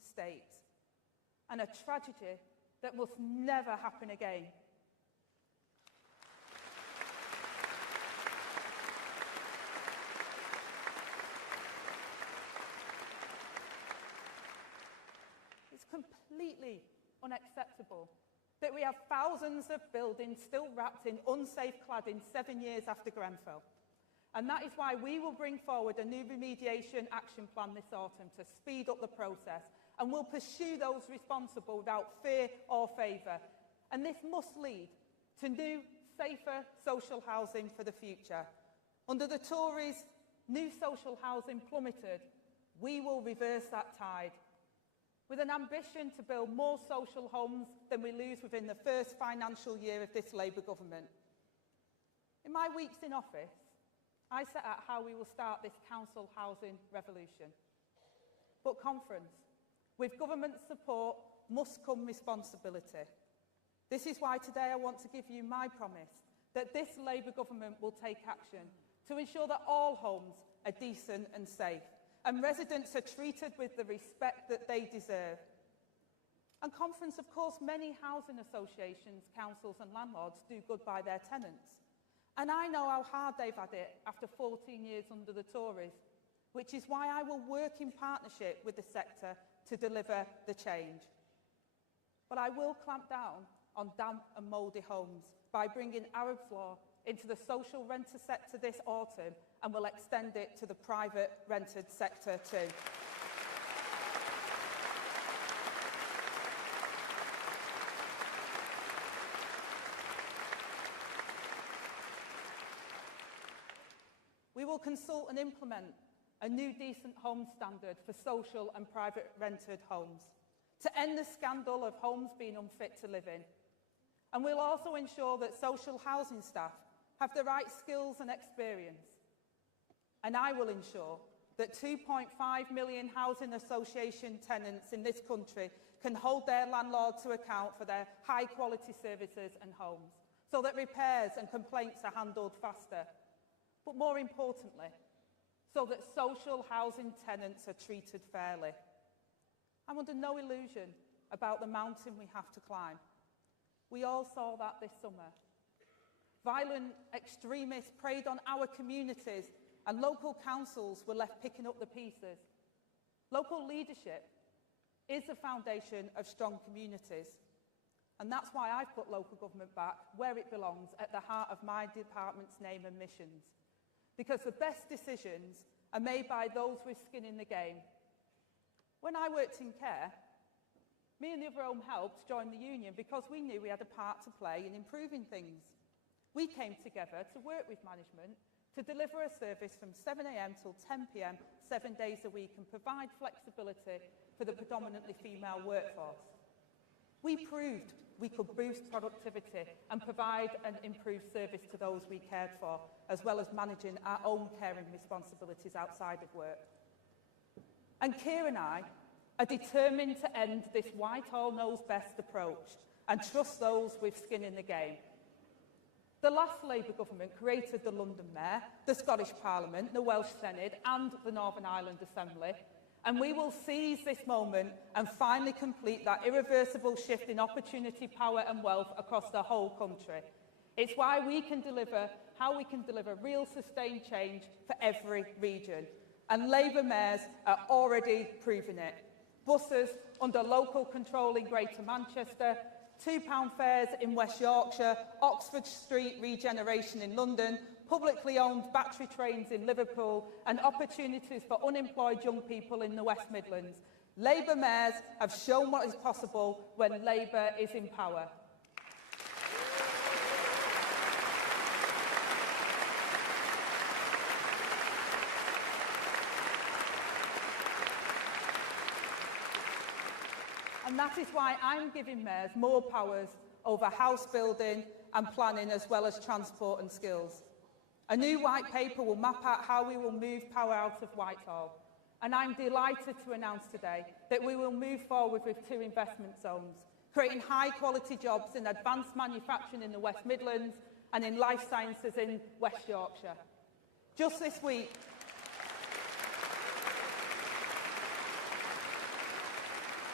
state, and a tragedy that must never happen again. It's completely unacceptable that we have thousands of buildings still wrapped in unsafe cladding 7 years after Grenfell. And that is why we will bring forward a new remediation action plan this autumn to speed up the process, and we'll pursue those responsible without fear or favour. And this must lead to new, safer social housing for the future. Under the Tories, new social housing plummeted. We will reverse that tide, with an ambition to build more social homes than we lose within the first financial year of this Labour government. In my weeks in office, I set out how we will start this council housing revolution. But conference, with government support must come responsibility. This is why today I want to give you my promise that this Labour government will take action to ensure that all homes are decent and safe, and residents are treated with the respect that they deserve. And conference, of course, many housing associations, councils and landlords do good by their tenants. And I know how hard they've had it after 14 years under the Tories, which is why I will work in partnership with the sector to deliver the change. But I will clamp down on damp and mouldy homes by bringing Arab's law into the social renter sector this autumn, and will extend it to the private rented sector too. We will consult and implement a new decent home standard for social and private rented homes to end the scandal of homes being unfit to live in. And we'll also ensure that social housing staff have the right skills and experience. And I will ensure that 2.5 million housing association tenants in this country can hold their landlord to account for their high-quality services and homes, so that repairs and complaints are handled faster. But more importantly, so that social housing tenants are treated fairly. I'm under no illusion about the mountain we have to climb. We all saw that this summer. Violent extremists preyed on our communities, and local councils were left picking up the pieces. Local leadership is the foundation of strong communities. And that's why I've put local government back where it belongs, at the heart of my department's name and missions. Because the best decisions are made by those with skin in the game. When I worked in care, me and the other home helps joined the union because we knew we had a part to play in improving things. We came together to work with management to deliver a service from 7 a.m. till 10 p.m, 7 days a week, and provide flexibility for the predominantly female workforce. We proved we could boost productivity and provide an improved service to those we cared for, as well as managing our own caring responsibilities outside of work. And Keir and I are determined to end this Whitehall knows best approach and trust those with skin in the game. The last Labour government created the London Mayor, the Scottish Parliament, the Welsh Senate and the Northern Ireland Assembly, and we will seize this moment and finally complete that irreversible shift in opportunity, power and wealth across the whole country. It's why we can deliver, how we can deliver real sustained change for every region. And Labour mayors are already proving it. Buses under local control in Greater Manchester, £2 fares in West Yorkshire, Oxford Street regeneration in London, publicly owned battery trains in Liverpool, and opportunities for unemployed young people in the West Midlands. Labour mayors have shown what is possible when Labour is in power. And that is why I'm giving mayors more powers over house building and planning, as well as transport and skills. A new white paper will map out how we will move power out of Whitehall. And I'm delighted to announce today that we will move forward with 2 investment zones, creating high-quality jobs in advanced manufacturing in the West Midlands and in life sciences in West Yorkshire. Just this week,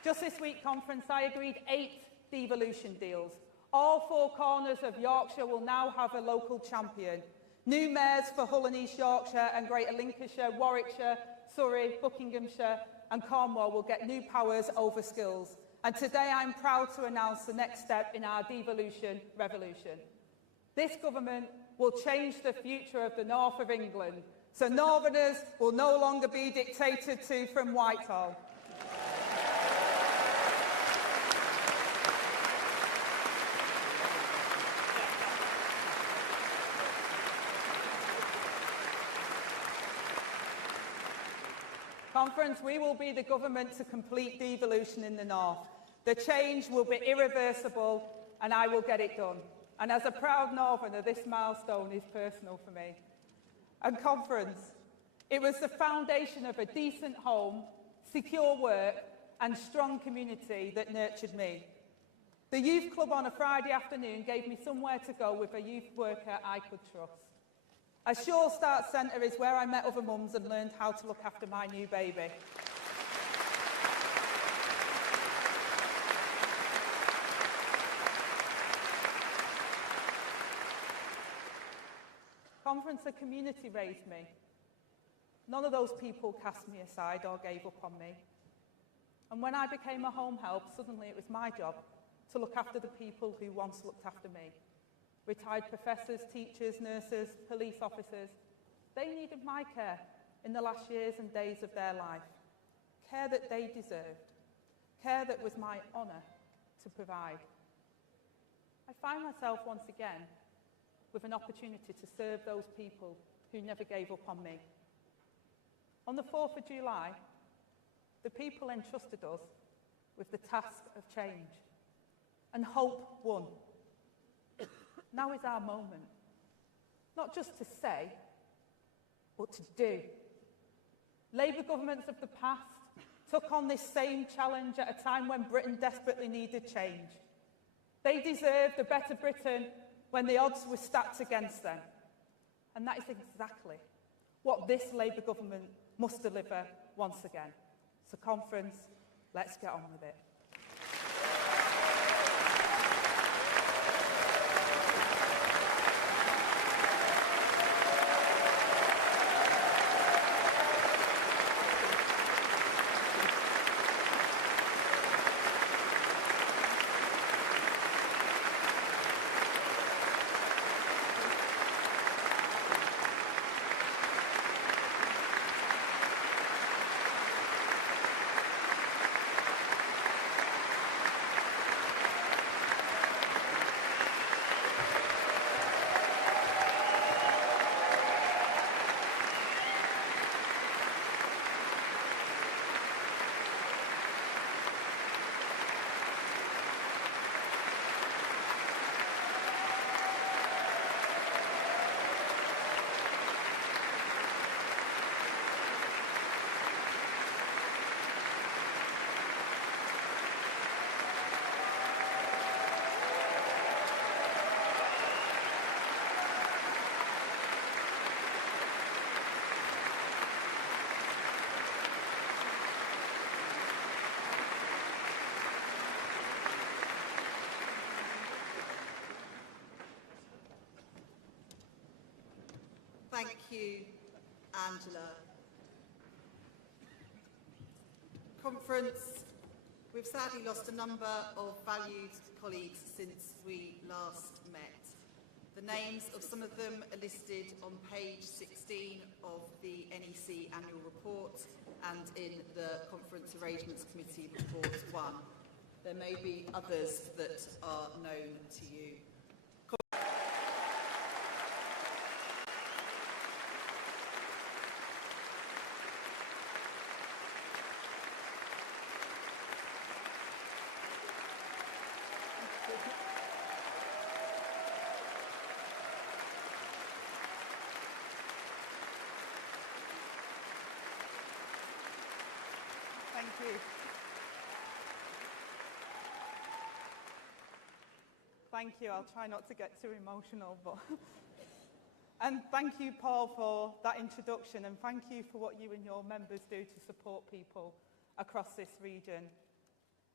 Just this week, conference, I agreed 8 devolution deals. All 4 corners of Yorkshire will now have a local champion. New mayors for Hull and East Yorkshire and Greater Lincolnshire, Warwickshire, Surrey, Buckinghamshire and Cornwall will get new powers over skills. And today I'm proud to announce the next step in our devolution revolution. This government will change the future of the north of England, so Northerners will no longer be dictated to from Whitehall. Conference, we will be the government to complete devolution in the north. The change will be irreversible and I will get it done. And as a proud Northerner, this milestone is personal for me. And conference, it was the foundation of a decent home, secure work and strong community that nurtured me. The youth club on a Friday afternoon gave me somewhere to go with a youth worker I could trust. A Sure Start Centre is where I met other mums and learned how to look after my new baby. Conference, a community raised me. None of those people cast me aside or gave up on me. And when I became a home help, suddenly it was my job to look after the people who once looked after me. Retired professors, teachers, nurses, police officers, they needed my care in the last years and days of their life. Care that they deserved. Care that was my honour to provide. I find myself once again with an opportunity to serve those people who never gave up on me. On the 4th of July, the people entrusted us with the task of change, and hope won. Now is our moment, not just to say, but to do. Labour governments of the past took on this same challenge at a time when Britain desperately needed change. They deserved a better Britain when the odds were stacked against them. And that is exactly what this Labour government must deliver once again. So conference, let's get on with it. Thank you, Angela. Conference, we've sadly lost a number of valued colleagues since we last met. The names of some of them are listed on page 16 of the NEC annual report and in the Conference Arrangements Committee report 1. There may be others that are known to you. Thank you. Thank you. I'll try not to get too emotional, but and thank you, Paul, for that introduction, and thank you for what you and your members do to support people across this region.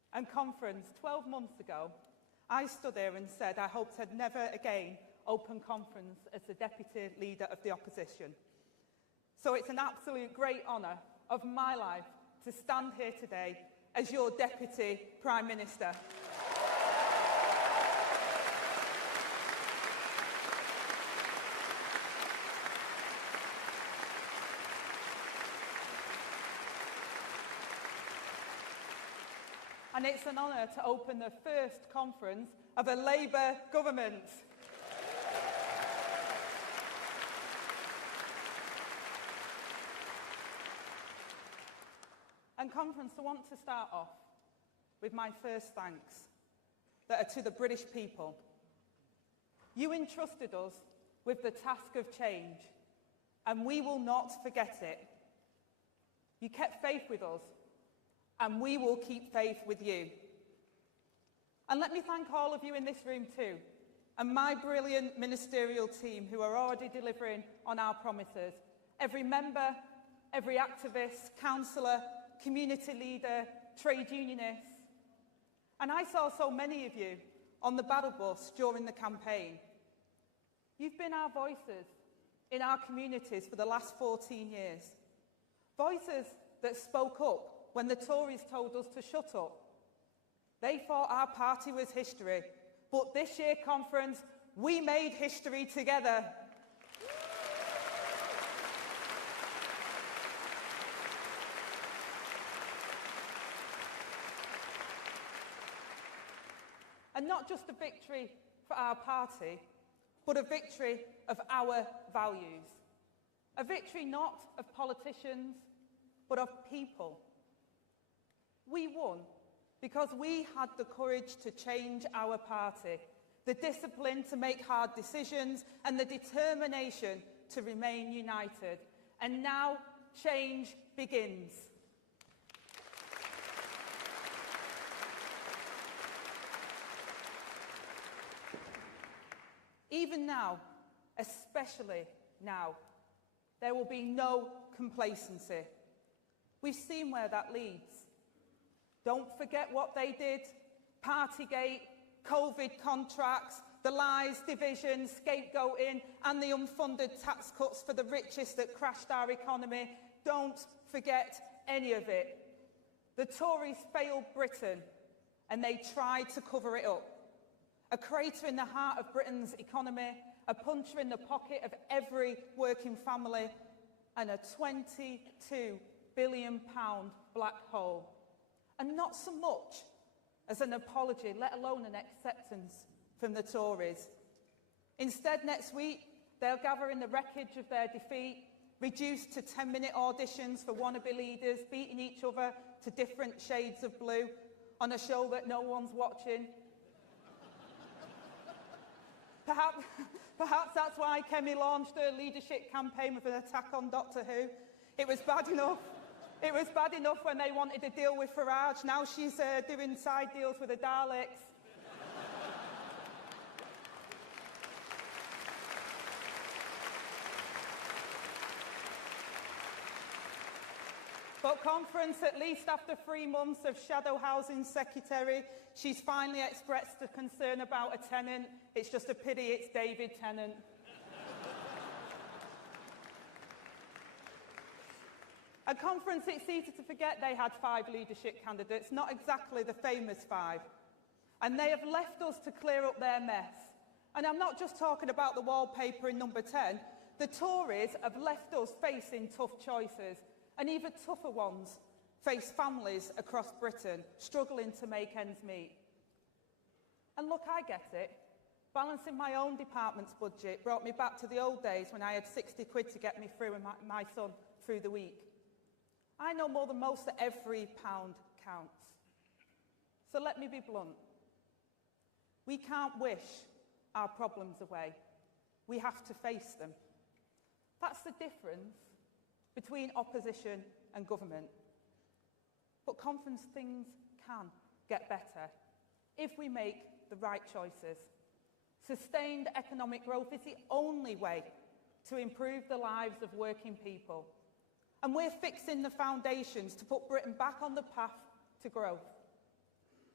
And conference, 12 months ago, I stood here and said I hoped I'd never again open conference as the Deputy Leader of the Opposition. So it's an absolute great honour of my life to stand here today as your Deputy Prime Minister. And it's an honour to open the first conference of a Labour government. And conference, I want to start off with my first thanks that are to the British people. You entrusted us with the task of change, and we will not forget it. You kept faith with us, and we will keep faith with you. And let me thank all of you in this room too, and my brilliant ministerial team who are already delivering on our promises. Every member, every activist, councillor, community leader, trade unionist. And I saw so many of you on the battle bus during the campaign. You've been our voices in our communities for the last 14 years. Voices that spoke up when the Tories told us to shut up. They thought our party was history, but this year conference, we made history together. And not just a victory for our party, but a victory of our values. A victory not of politicians, but of people. We won because we had the courage to change our party, the discipline to make hard decisions, and the determination to remain united. And now change begins. Even now, especially now, there will be no complacency. We've seen where that leads. Don't forget what they did. Partygate, COVID contracts, the lies, division, scapegoating, and the unfunded tax cuts for the richest that crashed our economy. Don't forget any of it. The Tories failed Britain, and they tried to cover it up. A crater in the heart of Britain's economy, a puncher in the pocket of every working family, and a £22 billion black hole. And not so much as an apology, let alone an acceptance from the Tories. Instead, next week, they'll gather in the wreckage of their defeat, reduced to 10-minute auditions for wannabe leaders, beating each other to different shades of blue on a show that no one's watching. Perhaps that's why Kemi launched her leadership campaign with an attack on Doctor Who. It was bad enough. It was bad enough when they wanted to deal with Farage. Now she's doing side deals with the Daleks. But conference, at least after 3 months of shadow housing secretary, she's finally expressed a concern about a tenant. It's just a pity it's David Tennant. At conference, it's easy to forget they had 5 leadership candidates, not exactly the famous 5. And they have left us to clear up their mess. And I'm not just talking about the wallpaper in number 10. The Tories have left us facing tough choices, and even tougher ones face families across Britain struggling to make ends meet. And look, I get it. Balancing my own department's budget brought me back to the old days when I had 60 quid to get me through and my son through the week. I know more than most that every pound counts. So let me be blunt. We can't wish our problems away. We have to face them. That's the difference between opposition and government. But conference, things can get better if we make the right choices. Sustained economic growth is the only way to improve the lives of working people. And we're fixing the foundations to put Britain back on the path to growth.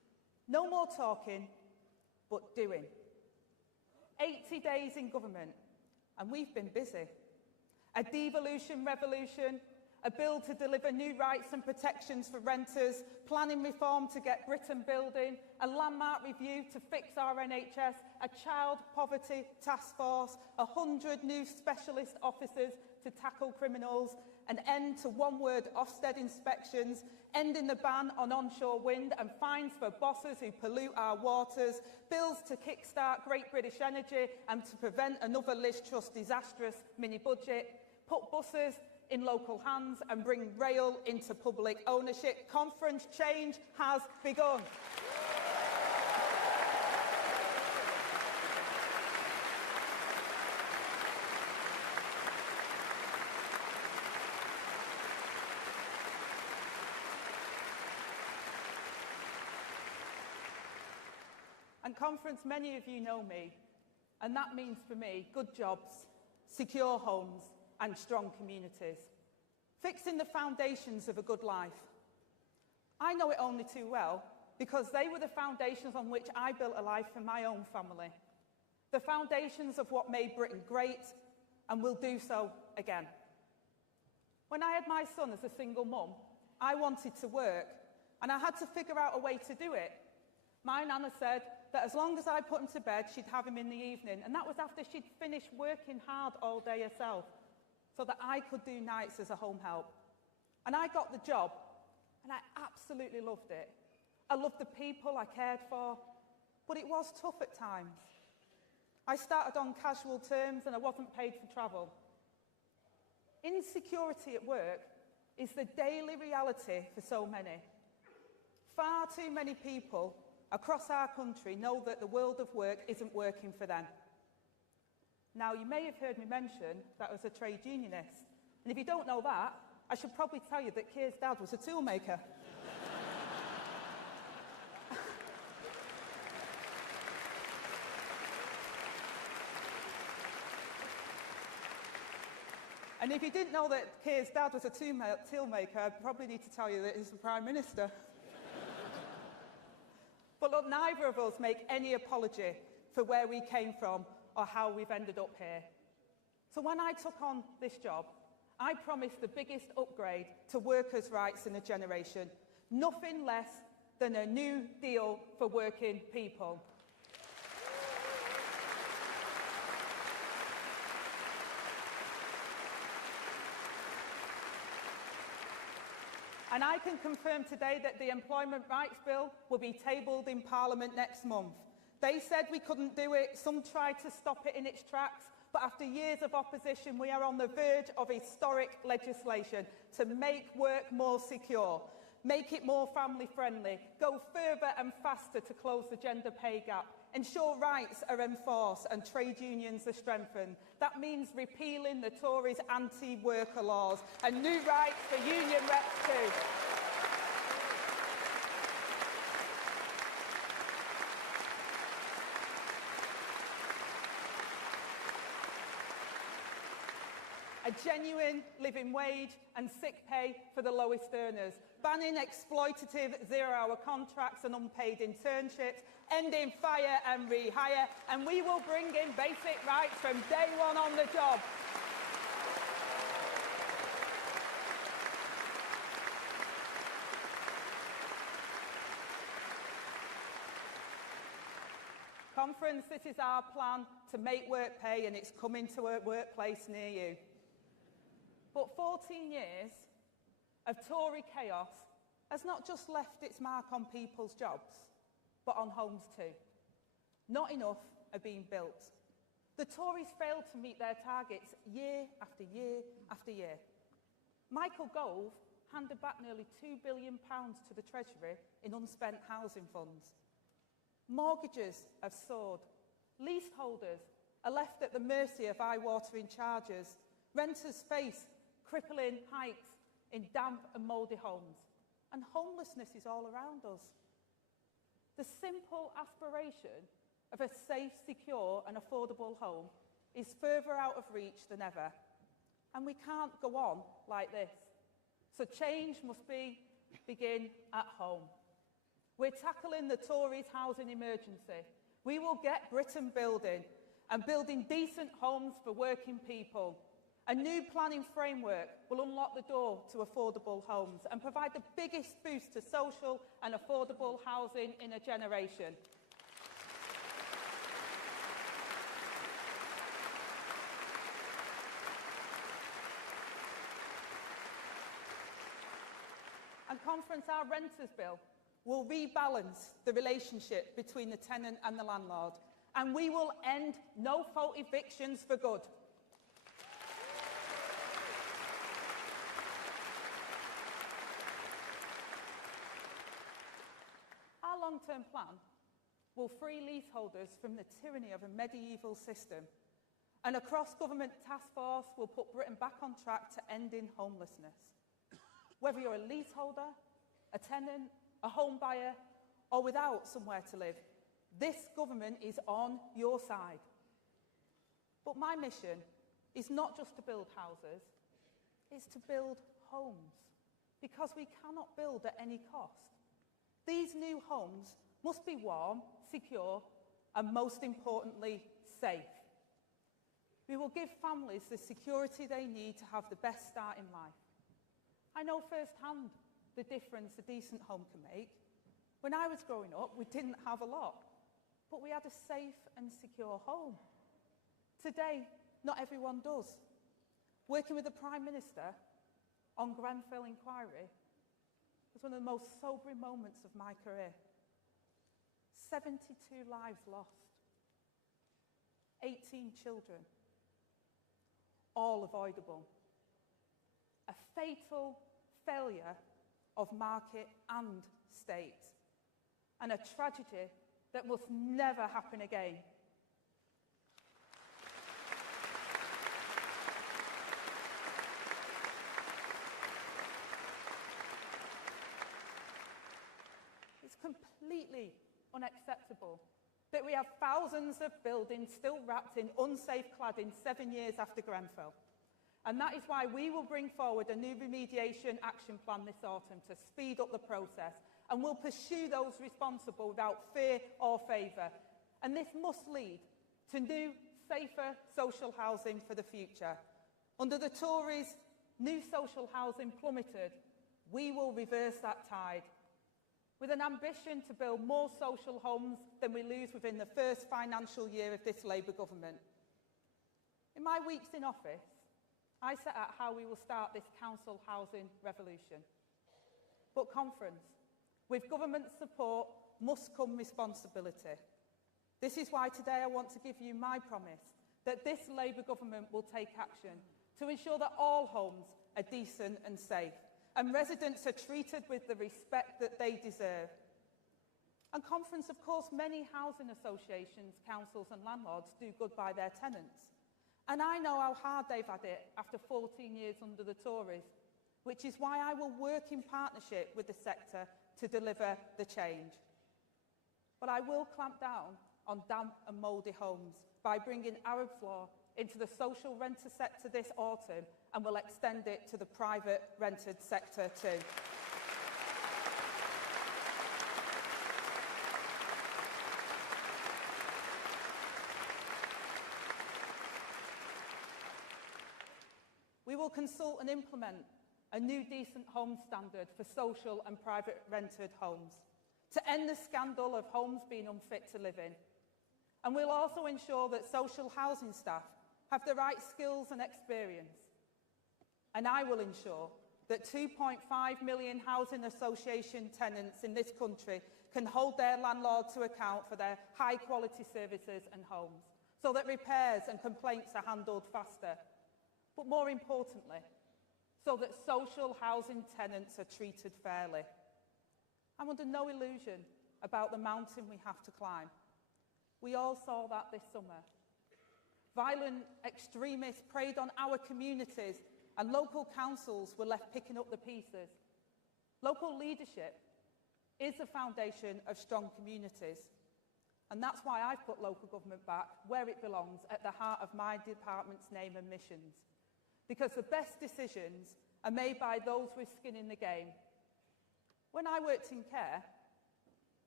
No more talking, but doing. 80 days in government, and we've been busy. A devolution revolution, a bill to deliver new rights and protections for renters, planning reform to get Britain building, a landmark review to fix our NHS, a child poverty task force, 100 new specialist officers to tackle criminals, an end to one-word Ofsted inspections, ending the ban on onshore wind and fines for bosses who pollute our waters, bills to kickstart Great British Energy and to prevent another Liz Truss disastrous mini-budget, put buses in local hands and bring rail into public ownership. Conference change has begun. And Conference, many of you know me, and that means for me good jobs, secure homes and strong communities. Fixing the foundations of a good life. I know it only too well because they were the foundations on which I built a life for my own family. The foundations of what made Britain great and will do so again. When I had my son as a single mum, I wanted to work and I had to figure out a way to do it. My nana said that as long as I put him to bed, she'd have him in the evening, and that was after she'd finished working hard all day herself, so that I could do nights as a home help. And I got the job, and I absolutely loved it. I loved the people I cared for, but it was tough at times. I started on casual terms, and I wasn't paid for travel. Insecurity at work is the daily reality for so many. Far too many people across our country know that the world of work isn't working for them. Now, you may have heard me mention that I was a trade unionist. And if you don't know that, I should probably tell you that Keir's dad was a toolmaker. And if you didn't know that Keir's dad was a toolmaker, I'd probably need to tell you that he's the Prime Minister. But look, neither of us make any apology for where we came from or how we've ended up here. So when I took on this job, I promised the biggest upgrade to workers' rights in a generation, nothing less than a new deal for working people. And I can confirm today that the Employment Rights Bill will be tabled in Parliament next month. They said we couldn't do it, some tried to stop it in its tracks, but after years of opposition, we are on the verge of historic legislation to make work more secure, make it more family-friendly, go further and faster to close the gender pay gap, ensure rights are enforced and trade unions are strengthened. That means repealing the Tories' anti-worker laws and new rights for union reps too. A genuine living wage and sick pay for the lowest earners, banning exploitative zero-hour contracts and unpaid internships, ending fire and rehire, and we will bring in basic rights from day one on the job. Conference, this is our plan to make work pay, and it's coming to a workplace near you. But 14 years of Tory chaos has not just left its mark on people's jobs, but on homes too. Not enough are being built. The Tories failed to meet their targets year after year after year. Michael Gove handed back nearly £2 billion to the Treasury in unspent housing funds. Mortgages have soared. Leaseholders are left at the mercy of eye-watering charges. Renters face crippling hikes in damp and mouldy homes. And homelessness is all around us. The simple aspiration of a safe, secure and affordable home is further out of reach than ever. And we can't go on like this. So change must begin at home. We're tackling the Tories' housing emergency. We will get Britain building, and building decent homes for working people. A new planning framework will unlock the door to affordable homes and provide the biggest boost to social and affordable housing in a generation. And Conference, our renters bill will rebalance the relationship between the tenant and the landlord, and we will end no-fault evictions for good. Our long-term plan will free leaseholders from the tyranny of a medieval system, and a cross-government task force will put Britain back on track to ending homelessness. Whether you're a leaseholder, a tenant, a home buyer, or without somewhere to live, this government is on your side. But my mission is not just to build houses, it's to build homes, because we cannot build at any cost. These new homes must be warm, secure, and most importantly, safe. We will give families the security they need to have the best start in life. I know firsthand the difference a decent home can make. When I was growing up, we didn't have a lot, but we had a safe and secure home. Today, not everyone does. Working with the Prime Minister on Grenfell inquiry was one of the most sobering moments of my career. 72 lives lost, 18 children, all avoidable. A fatal failure of market and state, and a tragedy that must never happen again. It's completely unacceptable that we have thousands of buildings still wrapped in unsafe cladding 7 years after Grenfell. And that is why we will bring forward a new remediation action plan this autumn to speed up the process, and we'll pursue those responsible without fear or favour. And this must lead to new, safer social housing for the future. Under the Tories, new social housing plummeted. We will reverse that tide, with an ambition to build more social homes than we lose within the first financial year of this Labour government. In my weeks in office, I set out how we will start this council housing revolution. But Conference, with government support must come responsibility. This is why today I want to give you my promise that this Labour government will take action to ensure that all homes are decent and safe, and residents are treated with the respect that they deserve. And Conference, of course, many housing associations, councils and landlords do good by their tenants. And I know how hard they've had it after 14 years under the Tories, which is why I will work in partnership with the sector to deliver the change. But I will clamp down on damp and mouldy homes by bringing Arab's law into the social renter sector this autumn, and will extend it to the private rented sector too. We will consult and implement a new decent home standard for social and private rented homes to end the scandal of homes being unfit to live in. And we'll also ensure that social housing staff have the right skills and experience. And I will ensure that 2.5 million housing association tenants in this country can hold their landlord to account for their high-quality services and homes, so that repairs and complaints are handled faster. But more importantly, so that social housing tenants are treated fairly. I'm under no illusion about the mountain we have to climb. We all saw that this summer. Violent extremists preyed on our communities, and local councils were left picking up the pieces. Local leadership is the foundation of strong communities. And that's why I've put local government back where it belongs, at the heart of my department's name and missions. Because the best decisions are made by those with skin in the game. When I worked in care,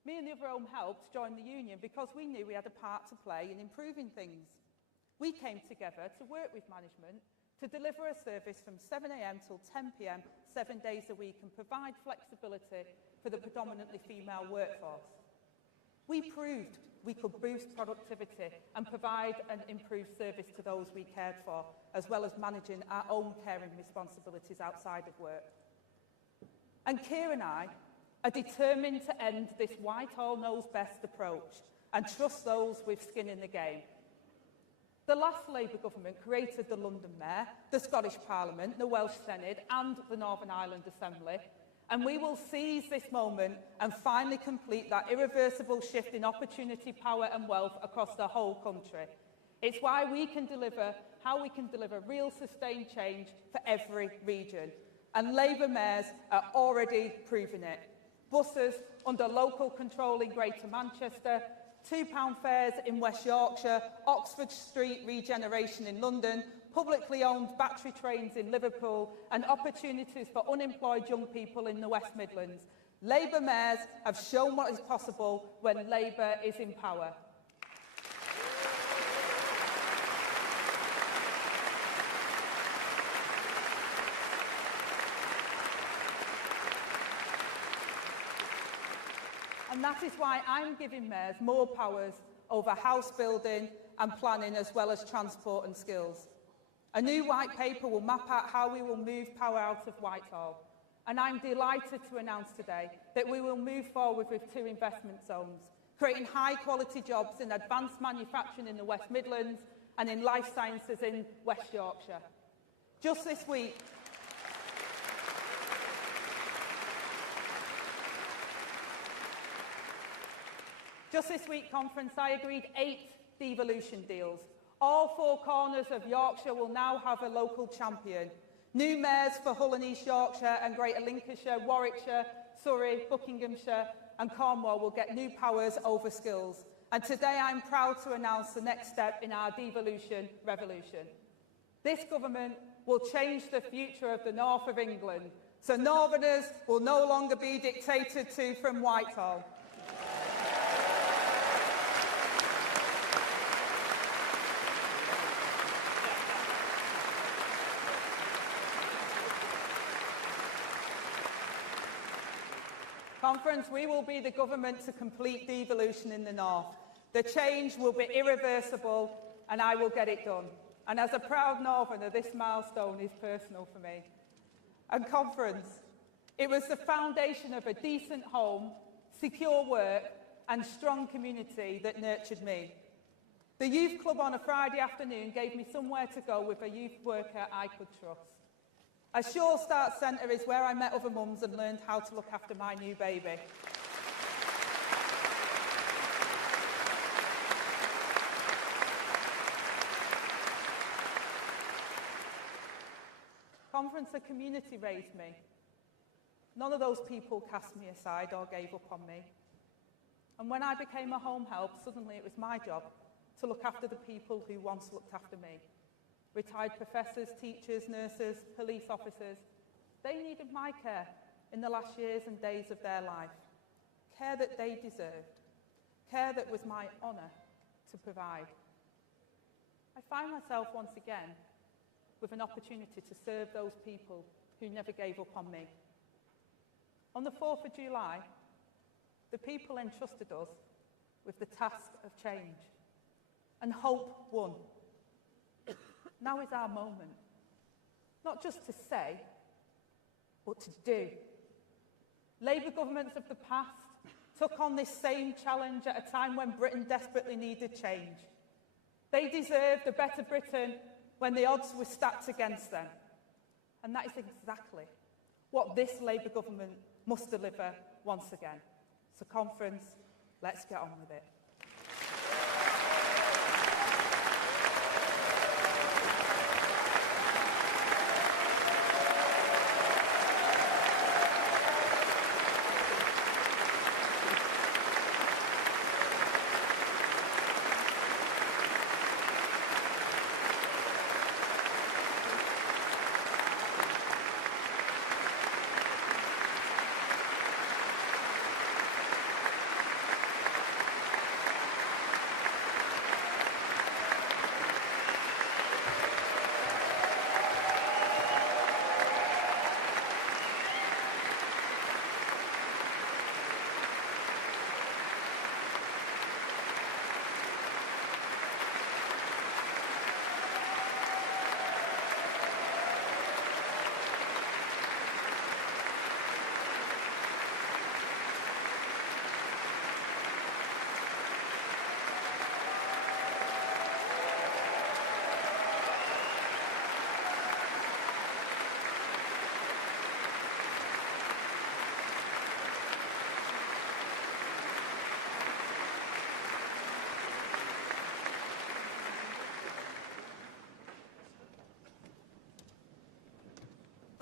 Me and the other home helps joined the union because we knew we had a part to play in improving things. We came together to work with management to deliver a service from 7 a.m. till 10 p.m, 7 days a week, and provide flexibility for the predominantly female workforce. We proved we could boost productivity and provide an improved service to those we cared for, as well as managing our own caring responsibilities outside of work. And Keir and I are determined to end this Whitehall knows best approach and trust those with skin in the game. The last Labour government created the London Mayor, the Scottish Parliament, the Welsh Senate and the Northern Ireland Assembly, and we will seize this moment and finally complete that irreversible shift in opportunity, power and wealth across the whole country. It's how we can deliver real sustained change for every region. And Labour mayors are already proving it. Buses under local control in Greater Manchester, £2 fares in West Yorkshire, Oxford Street regeneration in London, publicly owned battery trains in Liverpool, and opportunities for unemployed young people in the West Midlands. Labour mayors have shown what is possible when Labour is in power. And that is why I'm giving mayors more powers over house building and planning, as well as transport and skills. A new white paper will map out how we will move power out of Whitehall. And I'm delighted to announce today that we will move forward with 2 investment zones, creating high-quality jobs in advanced manufacturing in the West Midlands and in life sciences in West Yorkshire. Just this week, conference, I agreed 8 devolution deals. All 4 corners of Yorkshire will now have a local champion. New mayors for Hull and East Yorkshire and Greater Lincolnshire, Warwickshire, Surrey, Buckinghamshire and Cornwall will get new powers over skills. And today I'm proud to announce the next step in our devolution revolution. This government will change the future of the north of England, so Northerners will no longer be dictated to from Whitehall. Conference, we will be the government to complete devolution in the north. The change will be irreversible and I will get it done. And as a proud Northerner, this milestone is personal for me. And conference, it was the foundation of a decent home, secure work and strong community that nurtured me. The youth club on a Friday afternoon gave me somewhere to go with a youth worker I could trust. A Sure Start Centre is where I met other mums and learned how to look after my new baby. Conference, a community raised me. None of those people cast me aside or gave up on me. And when I became a home help, suddenly it was my job to look after the people who once looked after me. Retired professors, teachers, nurses, police officers, they needed my care in the last years and days of their life. Care that they deserved. Care that was my honour to provide. I find myself once again with an opportunity to serve those people who never gave up on me. On the 4th of July, the people entrusted us with the task of change, and hope won. Now is our moment, not just to say, but to do. Labour governments of the past took on this same challenge at a time when Britain desperately needed change. They deserved a better Britain when the odds were stacked against them. And that is exactly what this Labour government must deliver once again. So conference, let's get on with it.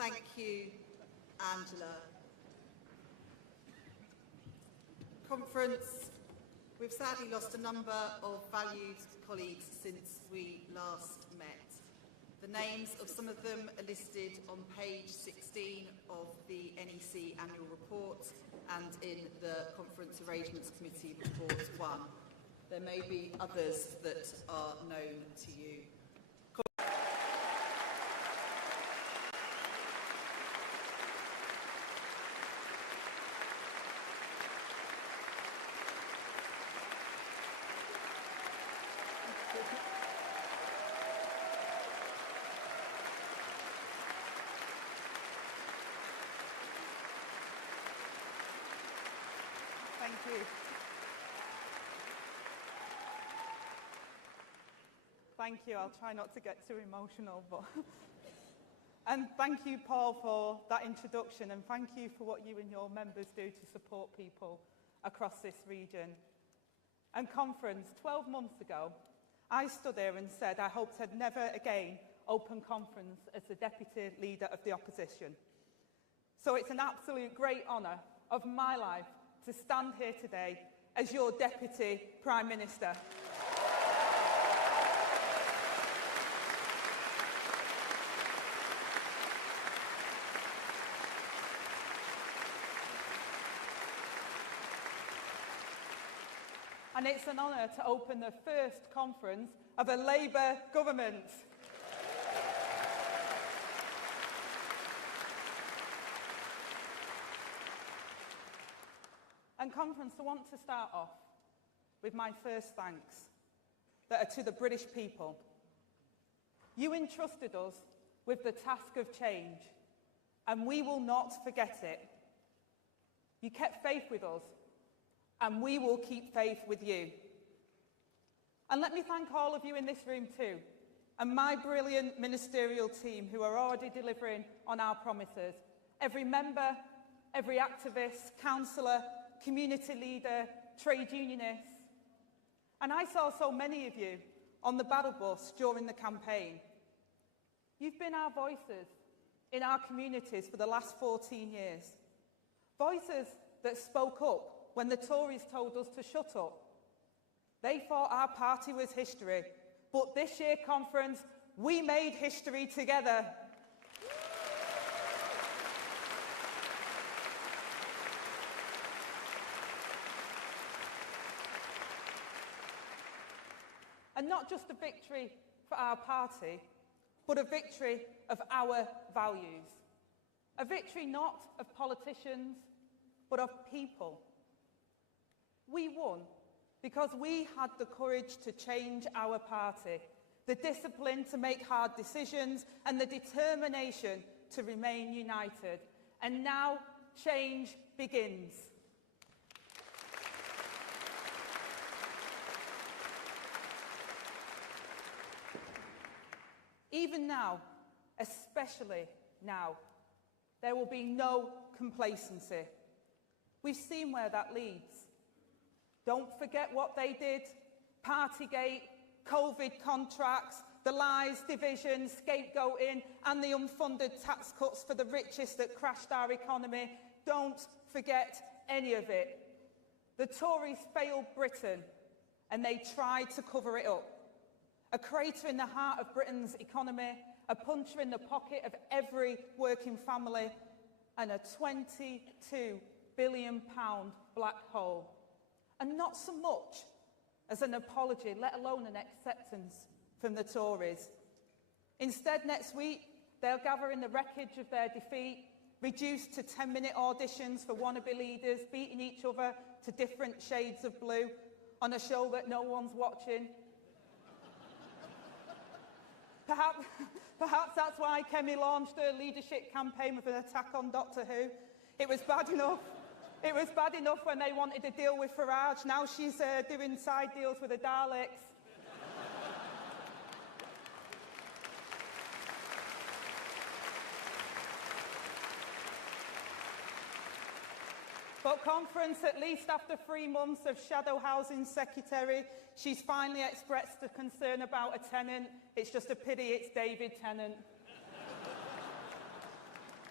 Thank you, Angela. Conference, we've sadly lost a number of valued colleagues since we last met. The names of some of them are listed on page 16 of the NEC annual report and in the Conference Arrangements Committee report 1. There may be others that are known to you. Thank you. Thank you. I'll try not to get too emotional, but and thank you, Paul, for that introduction, and thank you for what you and your members do to support people across this region. And conference, 12 months ago, I stood here and said I hoped I'd never again open conference as the Deputy Leader of the Opposition. So it's an absolute great honour of my life to stand here today as your Deputy Prime Minister. And it's an honour to open the first conference of a Labour government. And conference, I want to start off with my first thanks that are to the British people. You entrusted us with the task of change, and we will not forget it. You kept faith with us, and we will keep faith with you. And let me thank all of you in this room too, and my brilliant ministerial team who are already delivering on our promises. Every member, every activist, councillor, community leader, trade unionist. And I saw so many of you on the battle bus during the campaign. You've been our voices in our communities for the last 14 years. Voices that spoke up when the Tories told us to shut up. They thought our party was history, but this year conference, we made history together. And not just a victory for our party, but a victory of our values. A victory not of politicians, but of people. We won because we had the courage to change our party, the discipline to make hard decisions, and the determination to remain united. And now change begins. Even now, especially now, there will be no complacency. We've seen where that leads. Don't forget what they did. Partygate, COVID contracts, the lies, division, scapegoating, and the unfunded tax cuts for the richest that crashed our economy. Don't forget any of it. The Tories failed Britain, and they tried to cover it up. A crater in the heart of Britain's economy, a puncher in the pocket of every working family, and a £22 billion black hole. And not so much as an apology, let alone an acceptance from the Tories. Instead, next week, they'll gather in the wreckage of their defeat, reduced to 10-minute auditions for wannabe leaders, beating each other to different shades of blue on a show that no one's watching. Perhaps that's why Kemi launched her leadership campaign with an attack on Doctor Who. It was bad enough. It was bad enough when they wanted to deal with Farage. Now she's doing side deals with the Daleks. But conference, at least after 3 months of shadow housing secretary, she's finally expressed a concern about a tenant. It's just a pity it's David Tennant.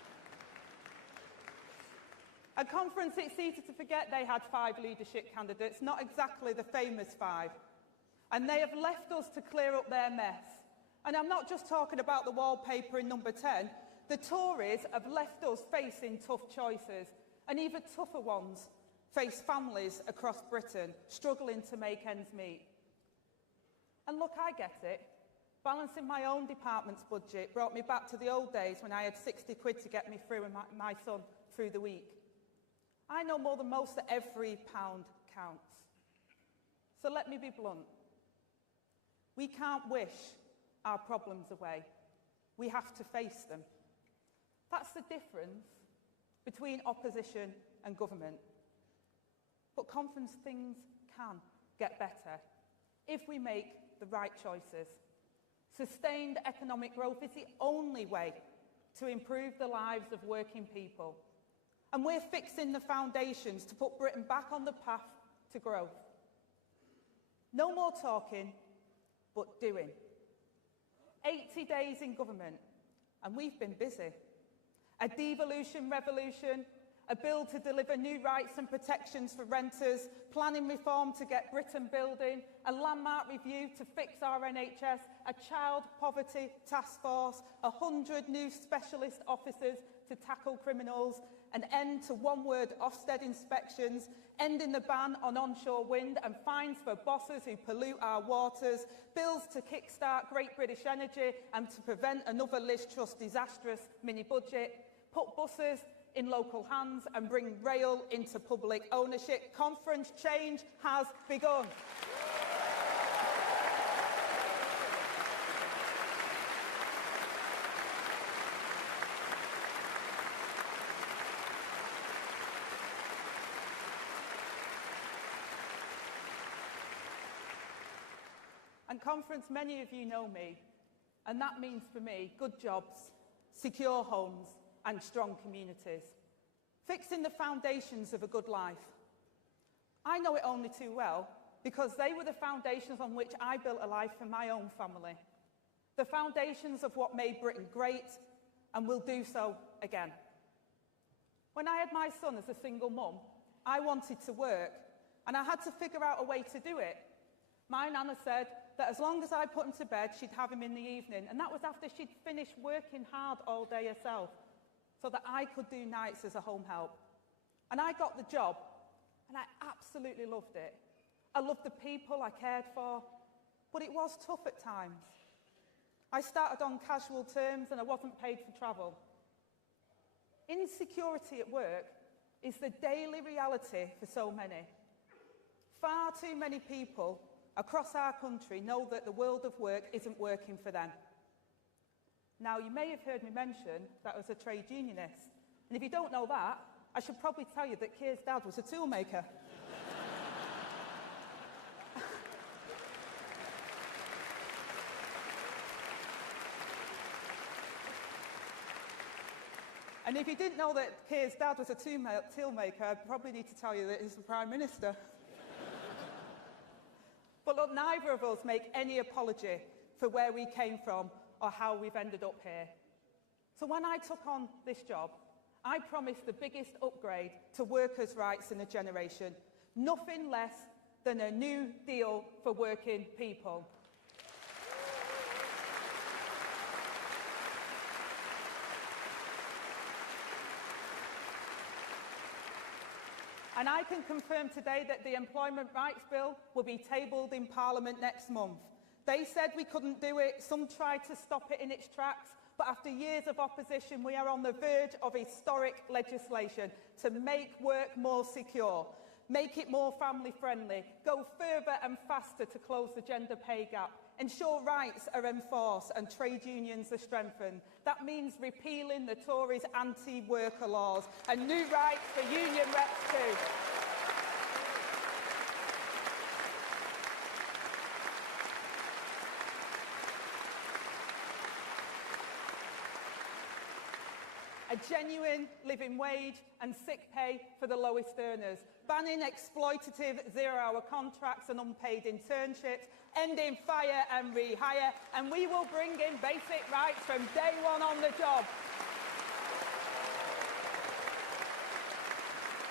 At conference, it's easy to forget they had 5 leadership candidates, not exactly the famous 5. And they have left us to clear up their mess. And I'm not just talking about the wallpaper in number 10. The Tories have left us facing tough choices, and even tougher ones face families across Britain struggling to make ends meet. And look, I get it. Balancing my own department's budget brought me back to the old days when I had 60 quid to get me through and my son through the week. I know more than most that every pound counts. So let me be blunt. We can't wish our problems away. We have to face them. That's the difference between opposition and government. But conference, things can get better if we make the right choices. Sustained economic growth is the only way to improve the lives of working people. And we're fixing the foundations to put Britain back on the path to growth. No more talking, but doing. 80 days in government, and we've been busy. A devolution revolution, a bill to deliver new rights and protections for renters, planning reform to get Britain building, a landmark review to fix our NHS, a child poverty task force, 100 new specialist officers to tackle criminals, an end to one-word Ofsted inspections, ending the ban on onshore wind and fines for bosses who pollute our waters, bills to kickstart Great British Energy and to prevent another Liz Truss disastrous mini-budget, put buses in local hands and bring rail into public ownership. Conference change has begun. And conference, many of you know me, and that means for me good jobs, secure homes and strong communities. Fixing the foundations of a good life. I know it only too well because they were the foundations on which I built a life for my own family. The foundations of what made Britain great and will do so again. When I had my son as a single mum, I wanted to work and I had to figure out a way to do it. My nana said that as long as I put him to bed, she'd have him in the evening, and that was after she'd finished working hard all day herself, so that I could do nights as a home help. And I got the job, and I absolutely loved it. I loved the people I cared for, but it was tough at times. I started on casual terms, and I wasn't paid for travel. Insecurity at work is the daily reality for so many. Far too many people across our country know that the world of work isn't working for them. Now, you may have heard me mention that I was a trade unionist. And if you don't know that, I should probably tell you that Keir's dad was a toolmaker. And if you didn't know that Keir's dad was a toolmaker, I probably need to tell you that he's the Prime Minister. But look, neither of us make any apology for where we came from or how we've ended up here. So when I took on this job, I promised the biggest upgrade to workers' rights in a generation, nothing less than a new deal for working people. And I can confirm today that the Employment Rights Bill will be tabled in Parliament next month. They said we couldn't do it, some tried to stop it in its tracks, but after years of opposition, we are on the verge of historic legislation to make work more secure, make it more family-friendly, go further and faster to close the gender pay gap, ensure rights are enforced and trade unions are strengthened. That means repealing the Tories' anti-worker laws and new rights for union reps too. A genuine living wage and sick pay for the lowest earners, banning exploitative zero-hour contracts and unpaid internships, ending fire and rehire, and we will bring in basic rights from day one on the job.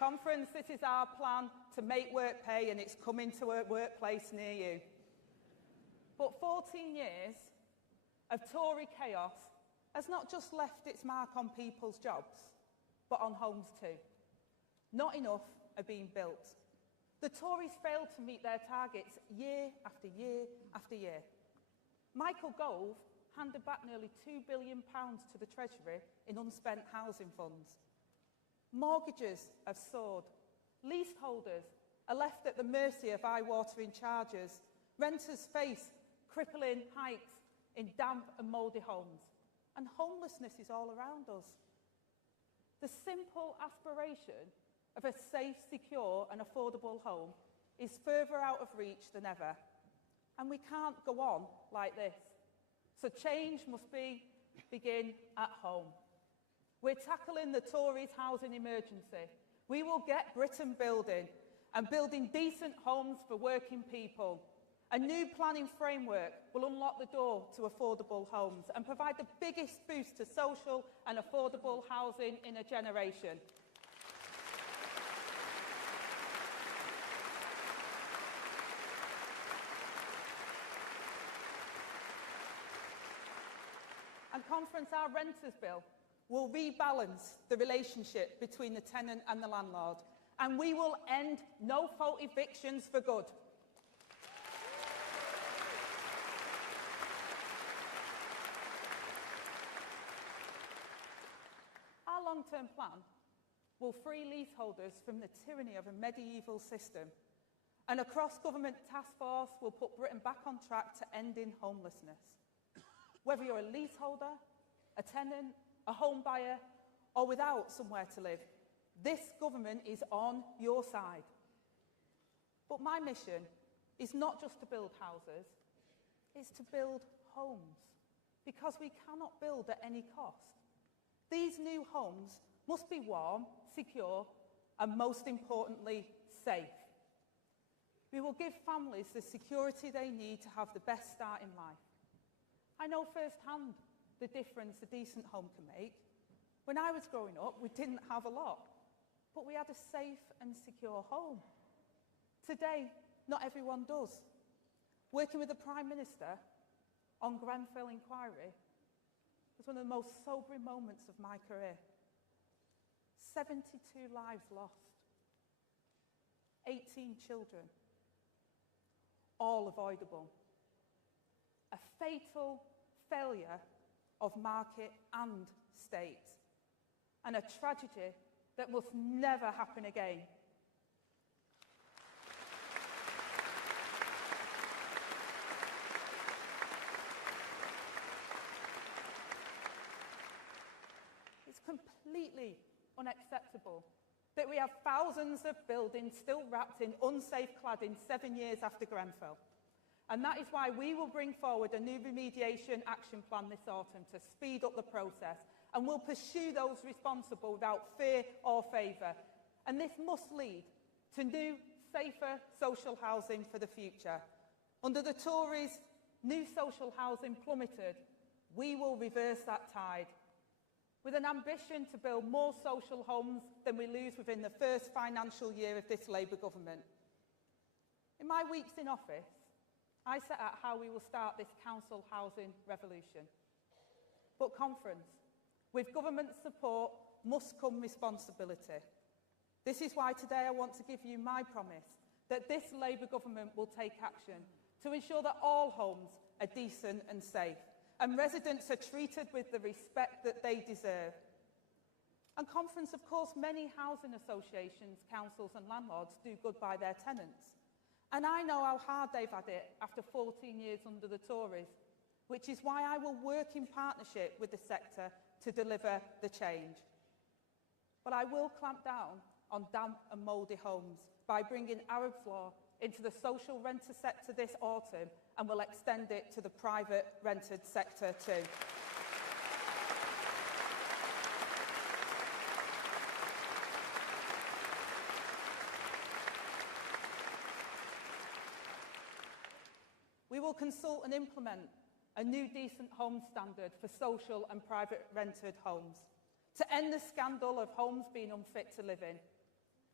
Conference, this is our plan to make work pay, and it's coming to a workplace near you. But 14 years of Tory chaos has not just left its mark on people's jobs, but on homes too. Not enough are being built. The Tories failed to meet their targets year after year after year. Michael Gove handed back nearly £2 billion to the Treasury in unspent housing funds. Mortgages have soared. Leaseholders are left at the mercy of eye-watering charges. Renters face crippling hikes in damp and mouldy homes. And homelessness is all around us. The simple aspiration of a safe, secure and affordable home is further out of reach than ever. And we can't go on like this. So change must begin at home. We're tackling the Tories' housing emergency. We will get Britain building, and building decent homes for working people. A new planning framework will unlock the door to affordable homes and provide the biggest boost to social and affordable housing in a generation. And Conference, our renters bill will rebalance the relationship between the tenant and the landlord, and we will end no-fault evictions for good. Our long-term plan will free leaseholders from the tyranny of a medieval system, and a cross-government task force will put Britain back on track to ending homelessness. Whether you're a leaseholder, a tenant, a home buyer, or without somewhere to live, this government is on your side. But my mission is not just to build houses, it's to build homes, because we cannot build at any cost. These new homes must be warm, secure, and most importantly, safe. We will give families the security they need to have the best start in life. I know firsthand the difference a decent home can make. When I was growing up, we didn't have a lot, but we had a safe and secure home. Today, not everyone does. Working with the Prime Minister on Grenfell inquiry was one of the most sobering moments of my career. 72 lives lost, 18 children, all avoidable. A fatal failure of market and state, and a tragedy that must never happen again. It's completely unacceptable that we have thousands of buildings still wrapped in unsafe cladding 7 years after Grenfell. And that is why we will bring forward a new remediation action plan this autumn to speed up the process, and we'll pursue those responsible without fear or favour. And this must lead to new, safer social housing for the future. Under the Tories, new social housing plummeted. We will reverse that tide, with an ambition to build more social homes than we lose within the first financial year of this Labour government. In my weeks in office, I set out how we will start this council housing revolution. But Conference, with government support must come responsibility. This is why today I want to give you my promise that this Labour government will take action to ensure that all homes are decent and safe, and residents are treated with the respect that they deserve. And Conference, of course, many housing associations, councils and landlords do good by their tenants. And I know how hard they've had it after 14 years under the Tories, which is why I will work in partnership with the sector to deliver the change. But I will clamp down on damp and mouldy homes by bringing Arab's Law into the social renter sector this autumn, and will extend it to the private rented sector too. We will consult and implement a new decent home standard for social and private rented homes to end the scandal of homes being unfit to live in.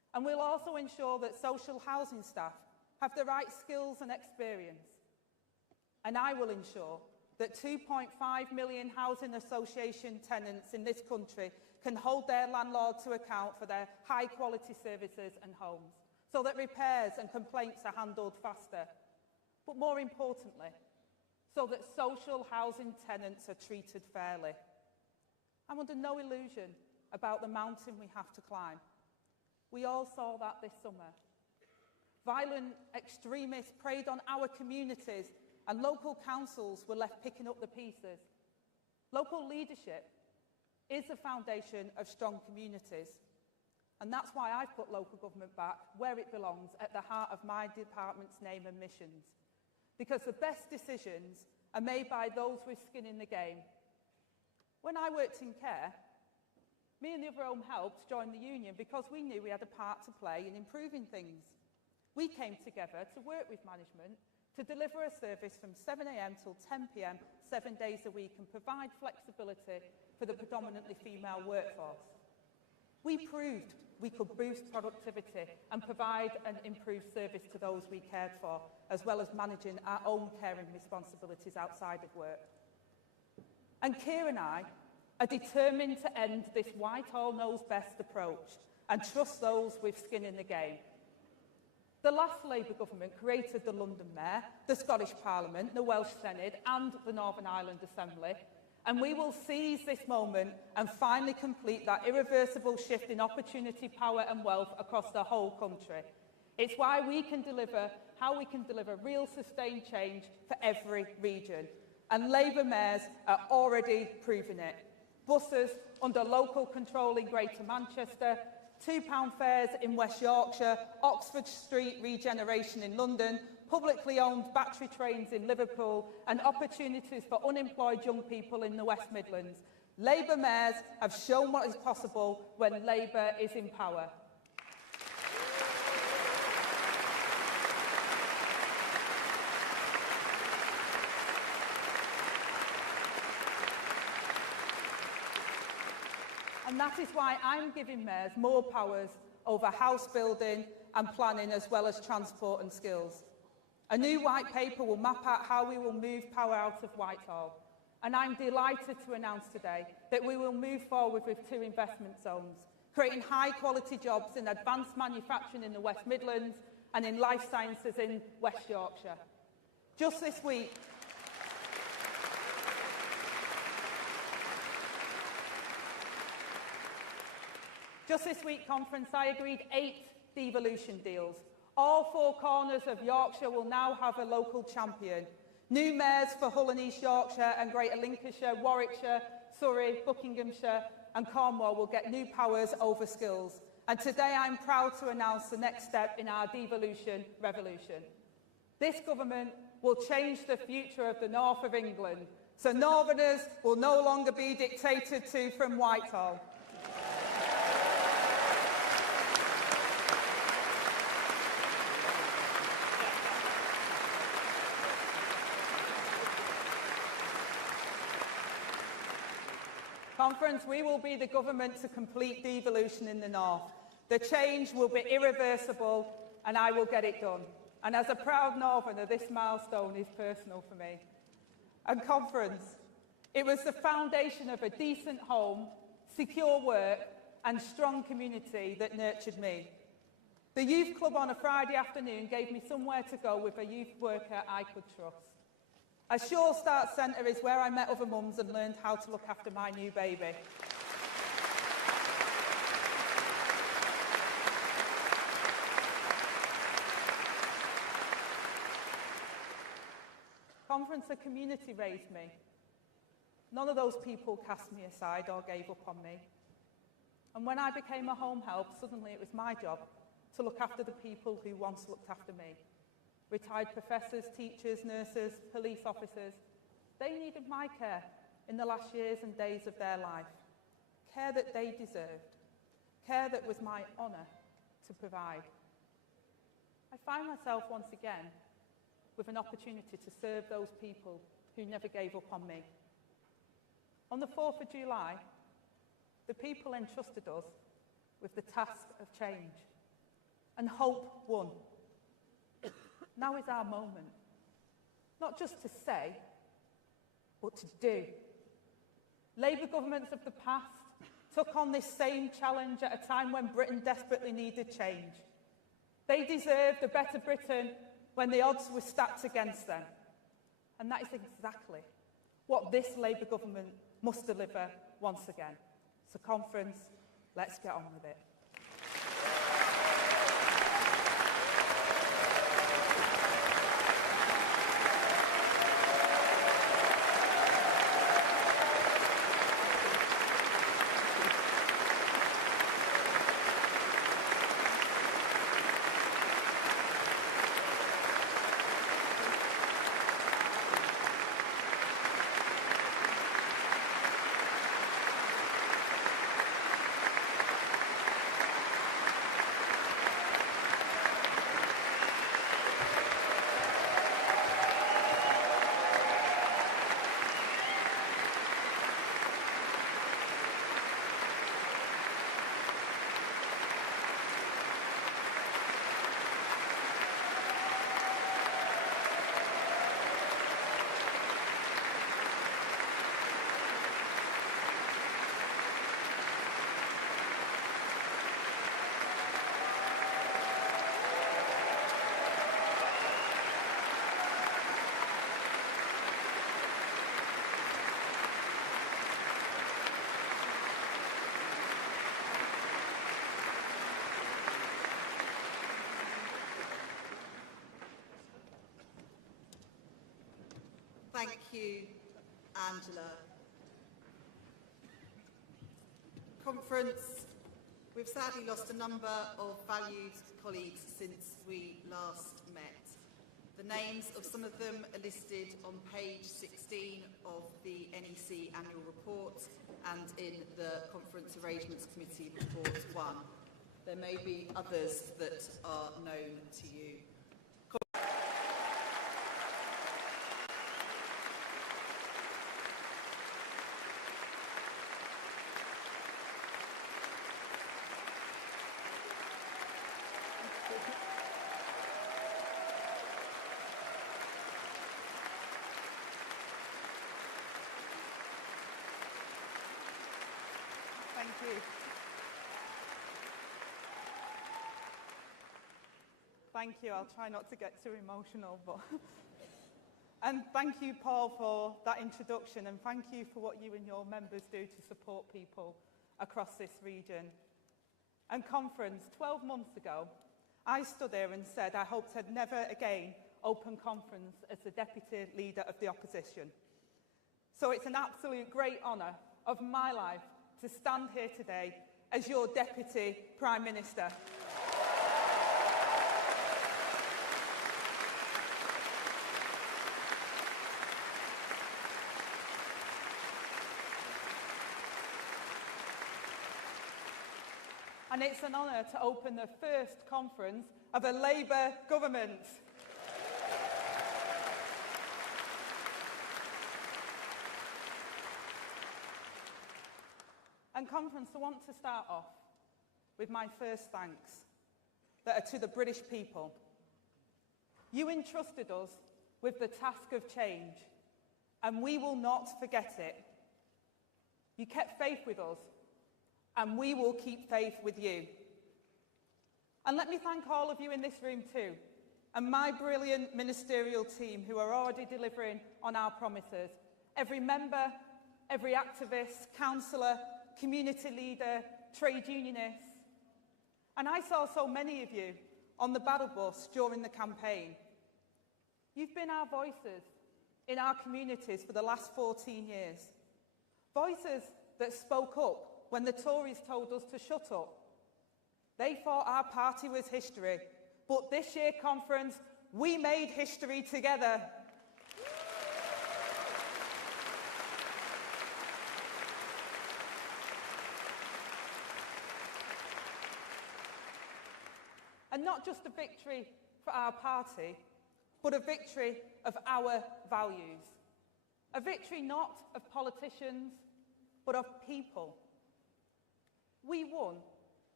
And we'll also ensure that social housing staff have the right skills and experience. And I will ensure that 2.5 million housing association tenants in this country can hold their landlord to account for their high-quality services and homes, so that repairs and complaints are handled faster. But more importantly, so that social housing tenants are treated fairly. I'm under no illusion about the mountain we have to climb. We all saw that this summer. Violent extremists preyed on our communities and local councils were left picking up the pieces. Local leadership is the foundation of strong communities. And that's why I've put local government back where it belongs, at the heart of my department's name and missions. Because the best decisions are made by those with skin in the game. When I worked in care, me and the other home helps joined the union because we knew we had a part to play in improving things. We came together to work with management to deliver a service from 7 a.m. till 10 p.m, 7 days a week, and provide flexibility for the predominantly female workforce. We proved we could boost productivity and provide an improved service to those we cared for, as well as managing our own caring responsibilities outside of work. And Keir and I are determined to end this Whitehall knows best approach and trust those with skin in the game. The last Labour government created the London Mayor, the Scottish Parliament, the Welsh Senate and the Northern Ireland Assembly, and we will seize this moment and finally complete that irreversible shift in opportunity, power and wealth across the whole country. It's why we can deliver, how we can deliver real sustained change for every region. And Labour mayors are already proving it. Buses under local control in Greater Manchester, £2 fares in West Yorkshire, Oxford Street regeneration in London, publicly owned battery trains in Liverpool, and opportunities for unemployed young people in the West Midlands. Labour mayors have shown what is possible when Labour is in power. And that is why I'm giving mayors more powers over house building and planning, as well as transport and skills. A new white paper will map out how we will move power out of Whitehall. And I'm delighted to announce today that we will move forward with 2 investment zones, creating high-quality jobs in advanced manufacturing in the West Midlands and in life sciences in West Yorkshire. Just this week, conference, I agreed 8 devolution deals. All 4 corners of Yorkshire will now have a local champion. New mayors for Hull and East Yorkshire and Greater Lincolnshire, Warwickshire, Surrey, Buckinghamshire and Cornwall will get new powers over skills. And today I'm proud to announce the next step in our devolution revolution. This government will change the future of the north of England, so Northerners will no longer be dictated to from Whitehall. Conference, we will be the government to complete devolution in the north. The change will be irreversible and I will get it done. And as a proud Northerner, this milestone is personal for me. And conference, it was the foundation of a decent home, secure work and strong community that nurtured me. The youth club on a Friday afternoon gave me somewhere to go with a youth worker I could trust. A Sure Start Centre is where I met other mums and learned how to look after my new baby. Conference, a community raised me. None of those people cast me aside or gave up on me. And when I became a home help, suddenly it was my job to look after the people who once looked after me. Retired professors, teachers, nurses, police officers, they needed my care in the last years and days of their life. Care that they deserved. Care that was my honour to provide. I find myself once again with an opportunity to serve those people who never gave up on me. On the 4th of July, the people entrusted us with the task of change. and hope won. Now is our moment. Not just to say, but to do. Labour governments of the past took on this same challenge at a time when Britain desperately needed change. They deserved a better Britain when the odds were stacked against them. And that is exactly what this Labour government must deliver once again. So, conference, let's get on with it. Thank you, Angela. Conference, we've sadly lost a number of valued colleagues since we last met. The names of some of them are listed on page 16 of the NEC annual report and in the Conference Arrangements Committee report 1. There may be others that are known to you. Thank you. Thank you. I'll try not to get too emotional, but and thank you, Paul, for that introduction, and thank you for what you and your members do to support people across this region. And conference, 12 months ago, I stood here and said I hoped I'd never again open conference as the Deputy Leader of the Opposition. So it's an absolute great honour of my life to stand here today as your Deputy Prime Minister. And it's an honour to open the first conference of a Labour government. And conference, I want to start off with my first thanks that are to the British people. You entrusted us with the task of change, and we will not forget it. You kept faith with us, and we will keep faith with you. And let me thank all of you in this room too, and my brilliant ministerial team who are already delivering on our promises. Every member, every activist, councillor, community leader, trade unionist. And I saw so many of you on the battle bus during the campaign. You've been our voices in our communities for the last 14 years. Voices that spoke up when the Tories told us to shut up. They thought our party was history, but this year conference, we made history together. And not just a victory for our party, but a victory of our values. A victory not of politicians, but of people. We won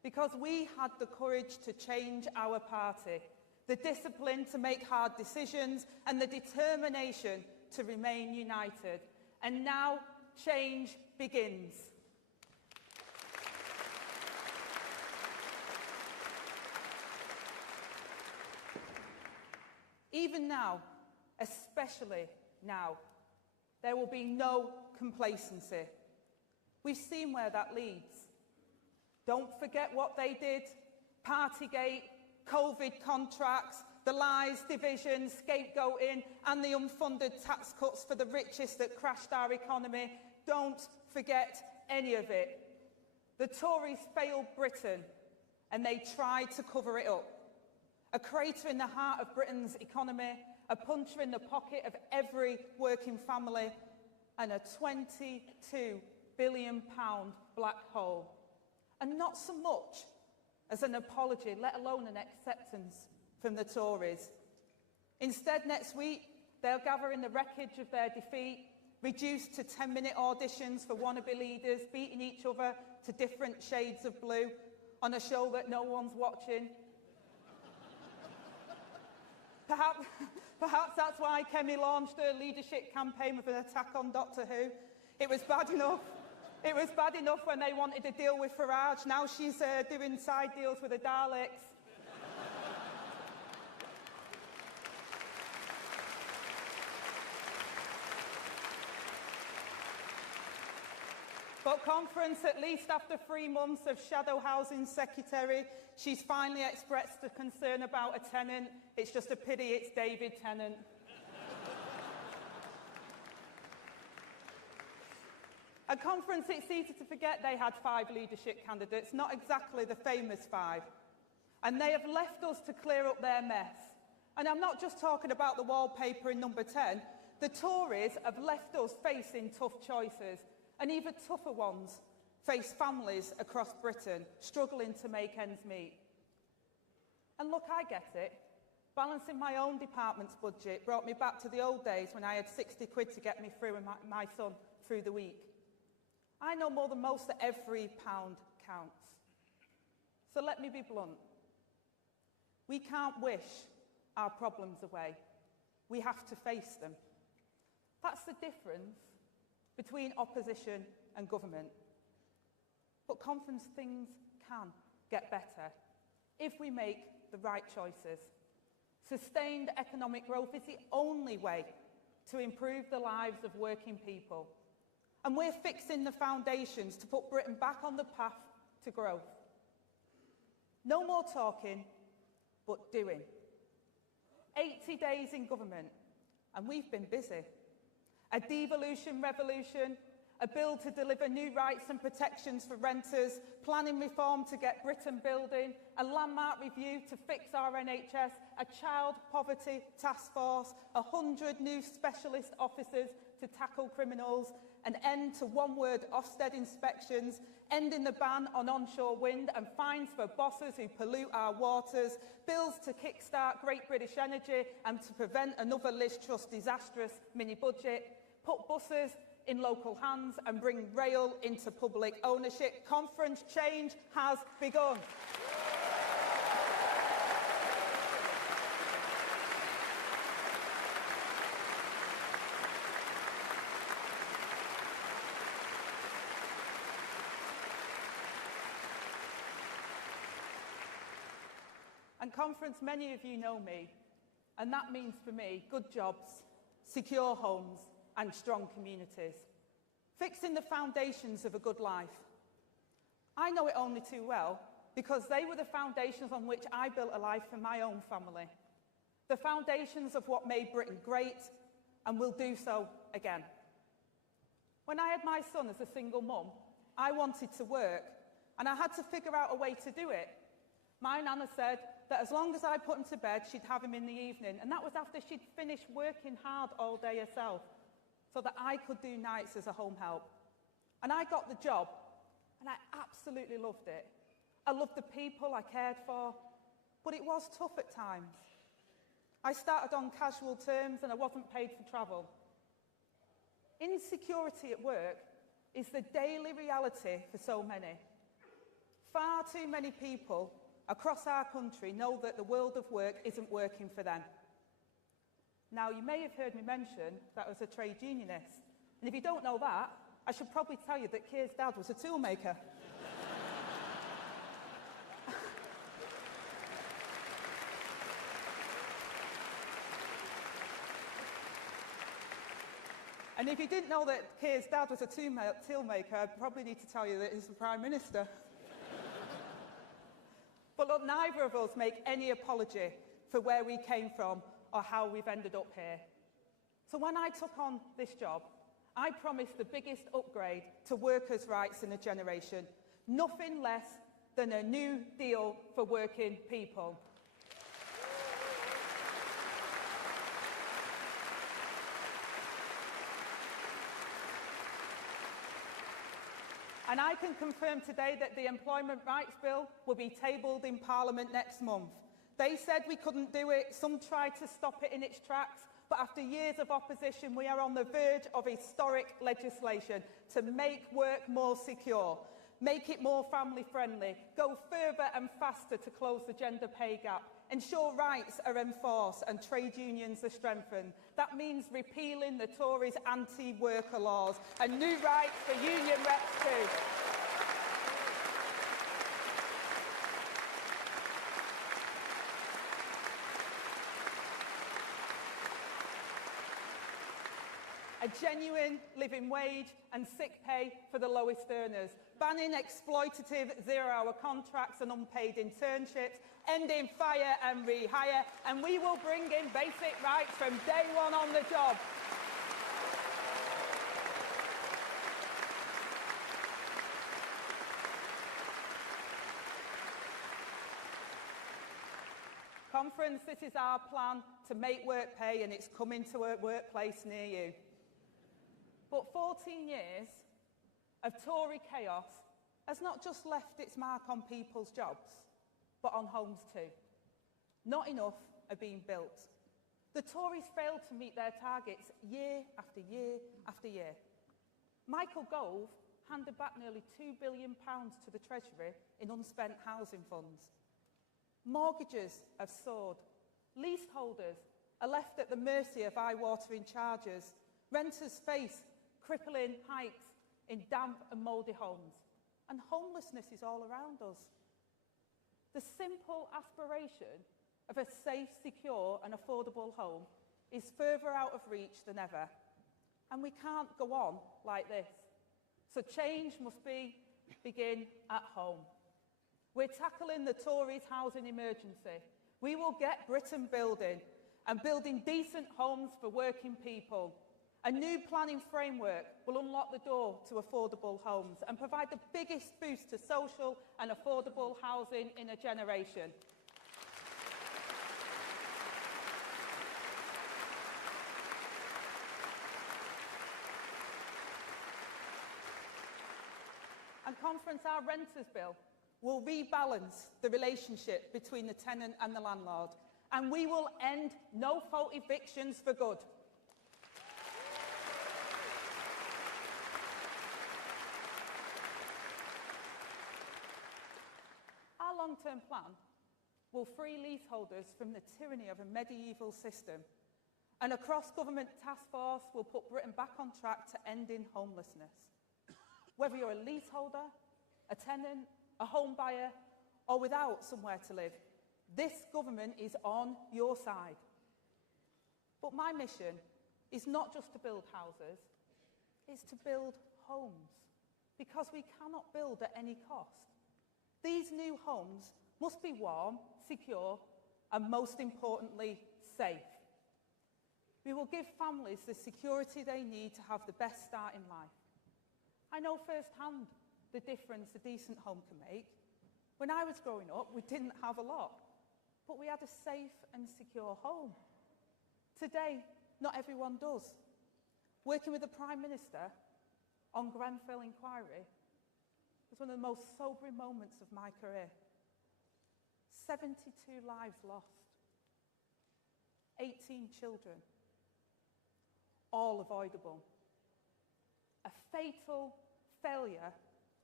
because we had the courage to change our party, the discipline to make hard decisions, and the determination to remain united. And now change begins. Even now, especially now, there will be no complacency. We've seen where that leads. Don't forget what they did. Partygate, COVID contracts, the lies, division, scapegoating, and the unfunded tax cuts for the richest that crashed our economy. Don't forget any of it. The Tories failed Britain, and they tried to cover it up. A crater in the heart of Britain's economy, a puncher in the pocket of every working family, and a £22 billion black hole. And not so much as an apology, let alone an acceptance from the Tories. Instead, next week, they'll gather in the wreckage of their defeat, reduced to 10-minute auditions for wannabe leaders, beating each other to different shades of blue on a show that no one's watching. Perhaps that's why Kemi launched her leadership campaign with an attack on Doctor Who. It was bad enough. It was bad enough when they wanted to deal with Farage. Now she's doing side deals with the Daleks. But conference, at least after 3 months of shadow housing secretary, she's finally expressed a concern about a tenant. It's just a pity it's David Tennant. At conference, it's easy to forget they had 5 leadership candidates, not exactly the famous 5. And they have left us to clear up their mess. And I'm not just talking about the wallpaper in number 10. The Tories have left us facing tough choices. And even tougher ones face families across Britain struggling to make ends meet. And look, I get it. Balancing my own department's budget brought me back to the old days when I had 60 quid to get me through and my son through the week. I know more than most that every pound counts. So let me be blunt. We can't wish our problems away. We have to face them. That's the difference between opposition and government. But conference, things can get better if we make the right choices. Sustained economic growth is the only way to improve the lives of working people. And we're fixing the foundations to put Britain back on the path to growth. No more talking, but doing. 80 days in government, and we've been busy. A devolution revolution, a bill to deliver new rights and protections for renters, planning reform to get Britain building, a landmark review to fix our NHS, a child poverty task force, 100 new specialist officers to tackle criminals, an end to one-word Ofsted inspections, ending the ban on onshore wind and fines for bosses who pollute our waters, bills to kickstart Great British Energy and to prevent another Liz Truss disastrous mini-budget, put buses in local hands and bring rail into public ownership. Conference change has begun. And conference, many of you know me, and that means for me good jobs, secure homes, and strong communities. Fixing the foundations of a good life. I know it only too well because they were the foundations on which I built a life for my own family. The foundations of what made Britain great and will do so again. When I had my son as a single mum, I wanted to work and I had to figure out a way to do it. My nana said that as long as I put him to bed, she'd have him in the evening, and that was after she'd finished working hard all day herself, so that I could do nights as a home help. And I got the job, and I absolutely loved it. I loved the people I cared for, but it was tough at times. I started on casual terms, and I wasn't paid for travel. Insecurity at work is the daily reality for so many. Far too many people across our country know that the world of work isn't working for them. Now, you may have heard me mention that I was a trade unionist. And if you don't know that, I should probably tell you that Keir's dad was a toolmaker. And if you didn't know that Keir's dad was a toolmaker, I'd probably need to tell you that he's the Prime Minister. But look, neither of us make any apology for where we came from or how we've ended up here. So when I took on this job, I promised the biggest upgrade to workers' rights in a generation, nothing less than a new deal for working people. And I can confirm today that the Employment Rights Bill will be tabled in Parliament next month. They said we couldn't do it, some tried to stop it in its tracks, but after years of opposition, we are on the verge of historic legislation to make work more secure, make it more family-friendly, go further and faster to close the gender pay gap, ensure rights are enforced and trade unions are strengthened. That means repealing the Tories' anti-worker laws and new rights for union reps too. A genuine living wage and sick pay for the lowest earners, banning exploitative zero-hour contracts and unpaid internships, ending fire and rehire, and we will bring in basic rights from day one on the job. Conference, this is our plan to make work pay, and it's coming to a workplace near you. But 14 years of Tory chaos has not just left its mark on people's jobs, but on homes too. Not enough are being built. The Tories failed to meet their targets year after year after year. Michael Gove handed back nearly £2 billion to the Treasury in unspent housing funds. Mortgages have soared. Leaseholders are left at the mercy of eye-watering charges. Renters face crippling hikes in damp and mouldy homes. And homelessness is all around us. The simple aspiration of a safe, secure and affordable home is further out of reach than ever. And we can't go on like this. So change must begin at home. We're tackling the Tories' housing emergency. We will get Britain building and building decent homes for working people. A new planning framework will unlock the door to affordable homes and provide the biggest boost to social and affordable housing in a generation. And Conference, our renters bill will rebalance the relationship between the tenant and the landlord, and we will end no-fault evictions for good. Our long-term plan will free leaseholders from the tyranny of a medieval system, and a cross-government task force will put Britain back on track to ending homelessness. Whether you're a leaseholder, a tenant, a home buyer, or without somewhere to live, this government is on your side. But my mission is not just to build houses, it's to build homes, because we cannot build at any cost. These new homes must be warm, secure, and most importantly, safe. We will give families the security they need to have the best start in life. I know firsthand the difference a decent home can make. When I was growing up, we didn't have a lot, but we had a safe and secure home. Today, not everyone does. Working with the Prime Minister on Grenfell inquiry was one of the most sobering moments of my career. 72 lives lost, 18 children, all avoidable. A fatal failure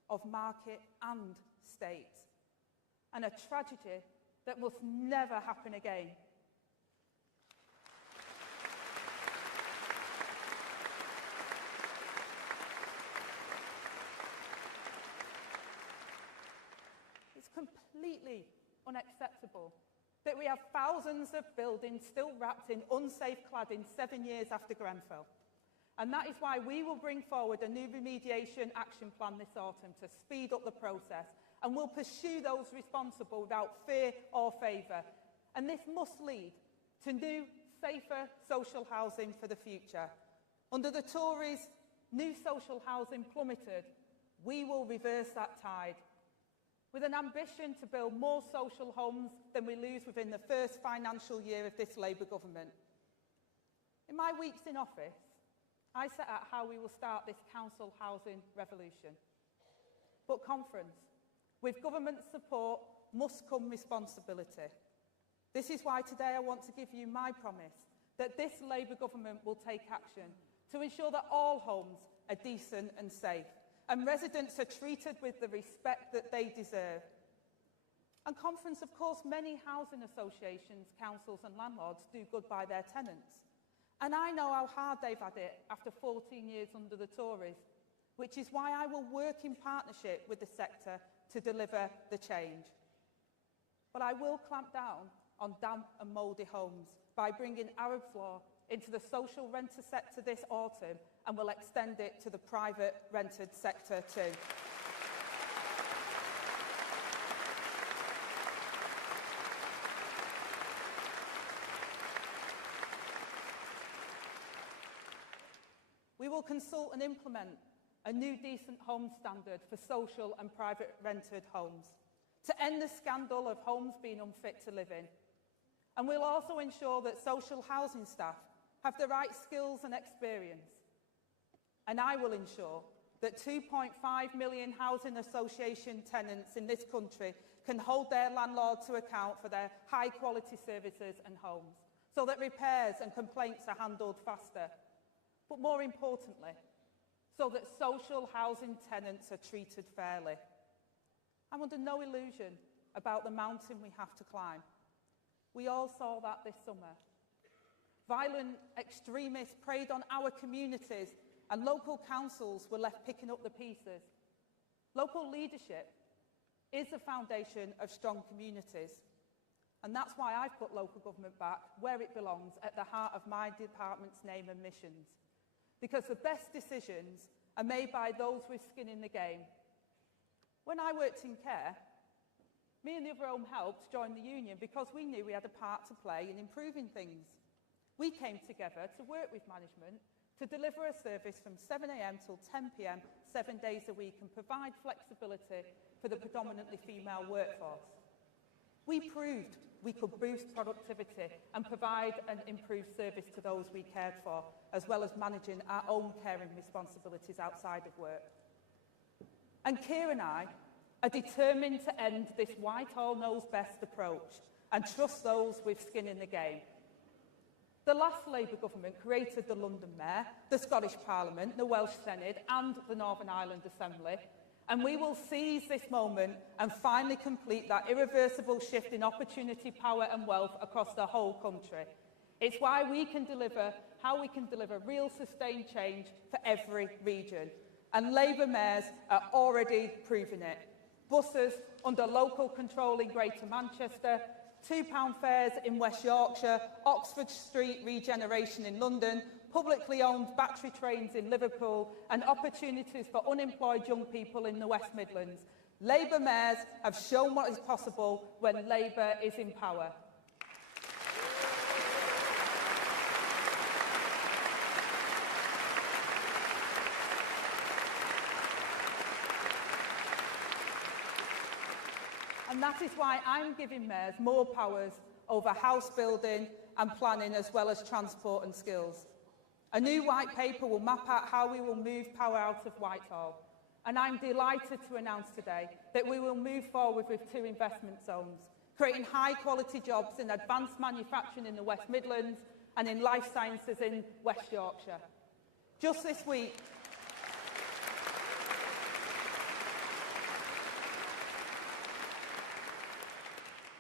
of market and state, and a tragedy that must never happen again. It's completely unacceptable that we have thousands of buildings still wrapped in unsafe cladding 7 years after Grenfell. And that is why we will bring forward a new remediation action plan this autumn to speed up the process, and we'll pursue those responsible without fear or favour. And this must lead to new, safer social housing for the future. Under the Tories, new social housing plummeted. We will reverse that tide, with an ambition to build more social homes than we lose within the first financial year of this Labour government. In my weeks in office, I set out how we will start this council housing revolution. But conference, with government support must come responsibility. This is why today I want to give you my promise that this Labour government will take action to ensure that all homes are decent and safe, and residents are treated with the respect that they deserve. And conference, of course, many housing associations, councils and landlords do good by their tenants. And I know how hard they've had it after 14 years under the Tories, which is why I will work in partnership with the sector to deliver the change. But I will clamp down on damp and mouldy homes by bringing Arab's law into the social renter sector this autumn, and will extend it to the private rented sector too. We will consult and implement a new decent home standard for social and private rented homes to end the scandal of homes being unfit to live in. And we'll also ensure that social housing staff have the right skills and experience. And I will ensure that 2.5 million housing association tenants in this country can hold their landlord to account for their high-quality services and homes, so that repairs and complaints are handled faster. But more importantly, so that social housing tenants are treated fairly. I'm under no illusion about the mountain we have to climb. We all saw that this summer. Violent extremists preyed on our communities, and local councils were left picking up the pieces. Local leadership is the foundation of strong communities. And that's why I've put local government back where it belongs, at the heart of my department's name and missions. Because the best decisions are made by those with skin in the game. When I worked in care, me and the other home helps joined the union because we knew we had a part to play in improving things. We came together to work with management to deliver a service from 7 a.m. till 10 p.m, 7 days a week, and provide flexibility for the predominantly female workforce. We proved we could boost productivity and provide an improved service to those we cared for, as well as managing our own caring responsibilities outside of work. And Keir and I are determined to end this Whitehall knows best approach and trust those with skin in the game. The last Labour government created the London Mayor, the Scottish Parliament, the Welsh Senate and the Northern Ireland Assembly, and we will seize this moment and finally complete that irreversible shift in opportunity, power and wealth across the whole country. It's why we can deliver, how we can deliver real sustained change for every region. And Labour mayors are already proving it. Buses under local control in Greater Manchester, £2 fares in West Yorkshire, Oxford Street regeneration in London, publicly owned battery trains in Liverpool, and opportunities for unemployed young people in the West Midlands. Labour mayors have shown what is possible when Labour is in power. And that is why I'm giving mayors more powers over house building and planning, as well as transport and skills. A new white paper will map out how we will move power out of Whitehall. And I'm delighted to announce today that we will move forward with 2 investment zones, creating high-quality jobs in advanced manufacturing in the West Midlands and in life sciences in West Yorkshire. Just this week,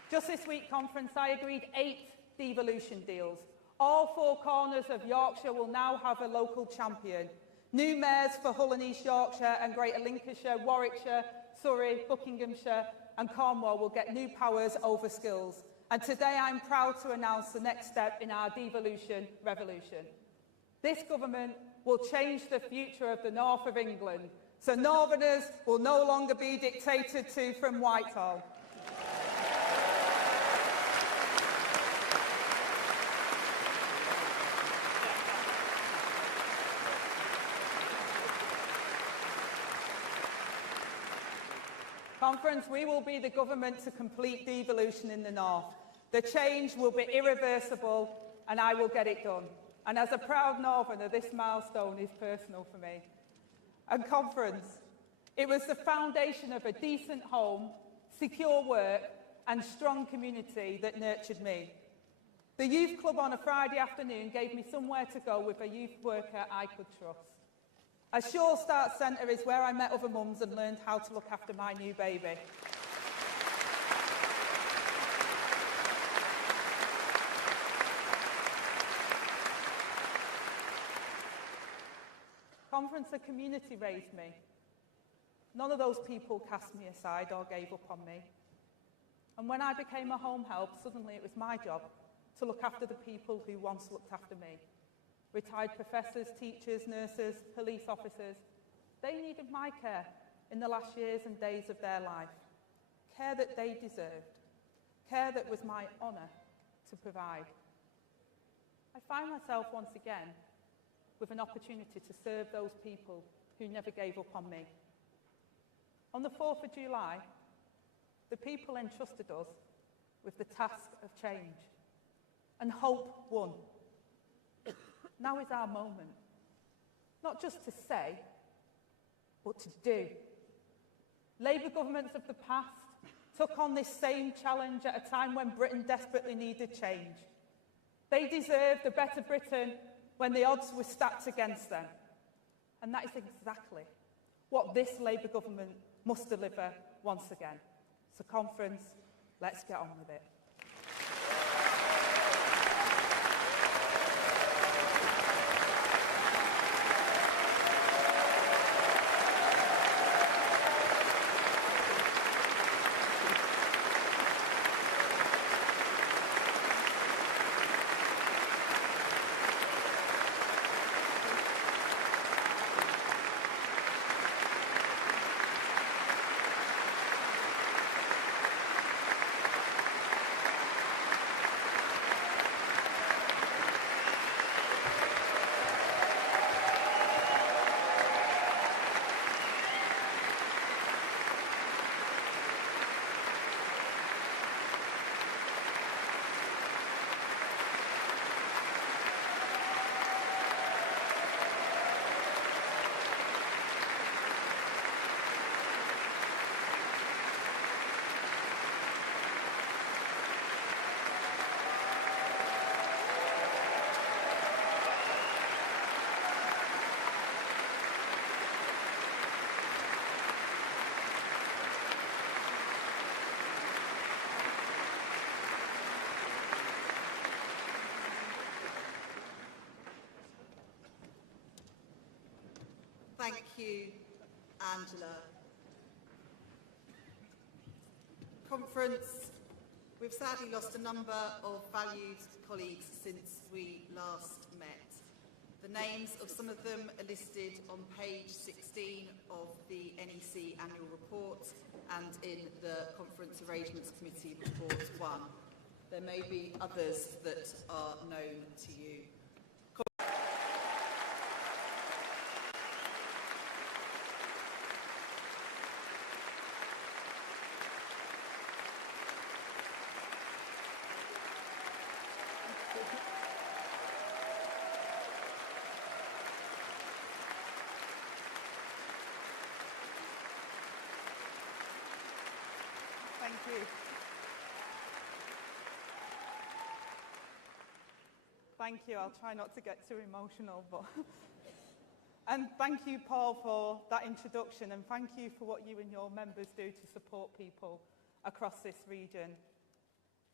Just this week, conference, I agreed 8 devolution deals. All 4 corners of Yorkshire will now have a local champion. New mayors for Hull and East Yorkshire and Greater Lincolnshire, Warwickshire, Surrey, Buckinghamshire and Cornwall will get new powers over skills. And today I'm proud to announce the next step in our devolution revolution. This government will change the future of the north of England, so Northerners will no longer be dictated to from Whitehall. Conference, we will be the government to complete devolution in the north. The change will be irreversible and I will get it done. And as a proud Northerner, this milestone is personal for me. And conference, it was the foundation of a decent home, secure work and strong community that nurtured me. The youth club on a Friday afternoon gave me somewhere to go with a youth worker I could trust. A Sure Start Centre is where I met other mums and learned how to look after my new baby. Conference, a community raised me. None of those people cast me aside or gave up on me. And when I became a home help, suddenly it was my job to look after the people who once looked after me. Retired professors, teachers, nurses, police officers, they needed my care in the last years and days of their life. Care that they deserved. Care that was my honour to provide. I find myself once again with an opportunity to serve those people who never gave up on me. On the 4th of July, the people entrusted us with the task of change, and hope won. Now is our moment, not just to say, but to do. Labour governments of the past took on this same challenge at a time when Britain desperately needed change. They deserved a better Britain when the odds were stacked against them. And that is exactly what this Labour government must deliver once again. So conference, let's get on with it. Thank you, Angela. Conference, we've sadly lost a number of valued colleagues since we last met. The names of some of them are listed on page 16 of the NEC annual report and in the Conference Arrangements Committee report 1. There may be others that are known to you. Thank you. Thank you. I'll try not to get too emotional, but and thank you, Paul, for that introduction, and thank you for what you and your members do to support people across this region.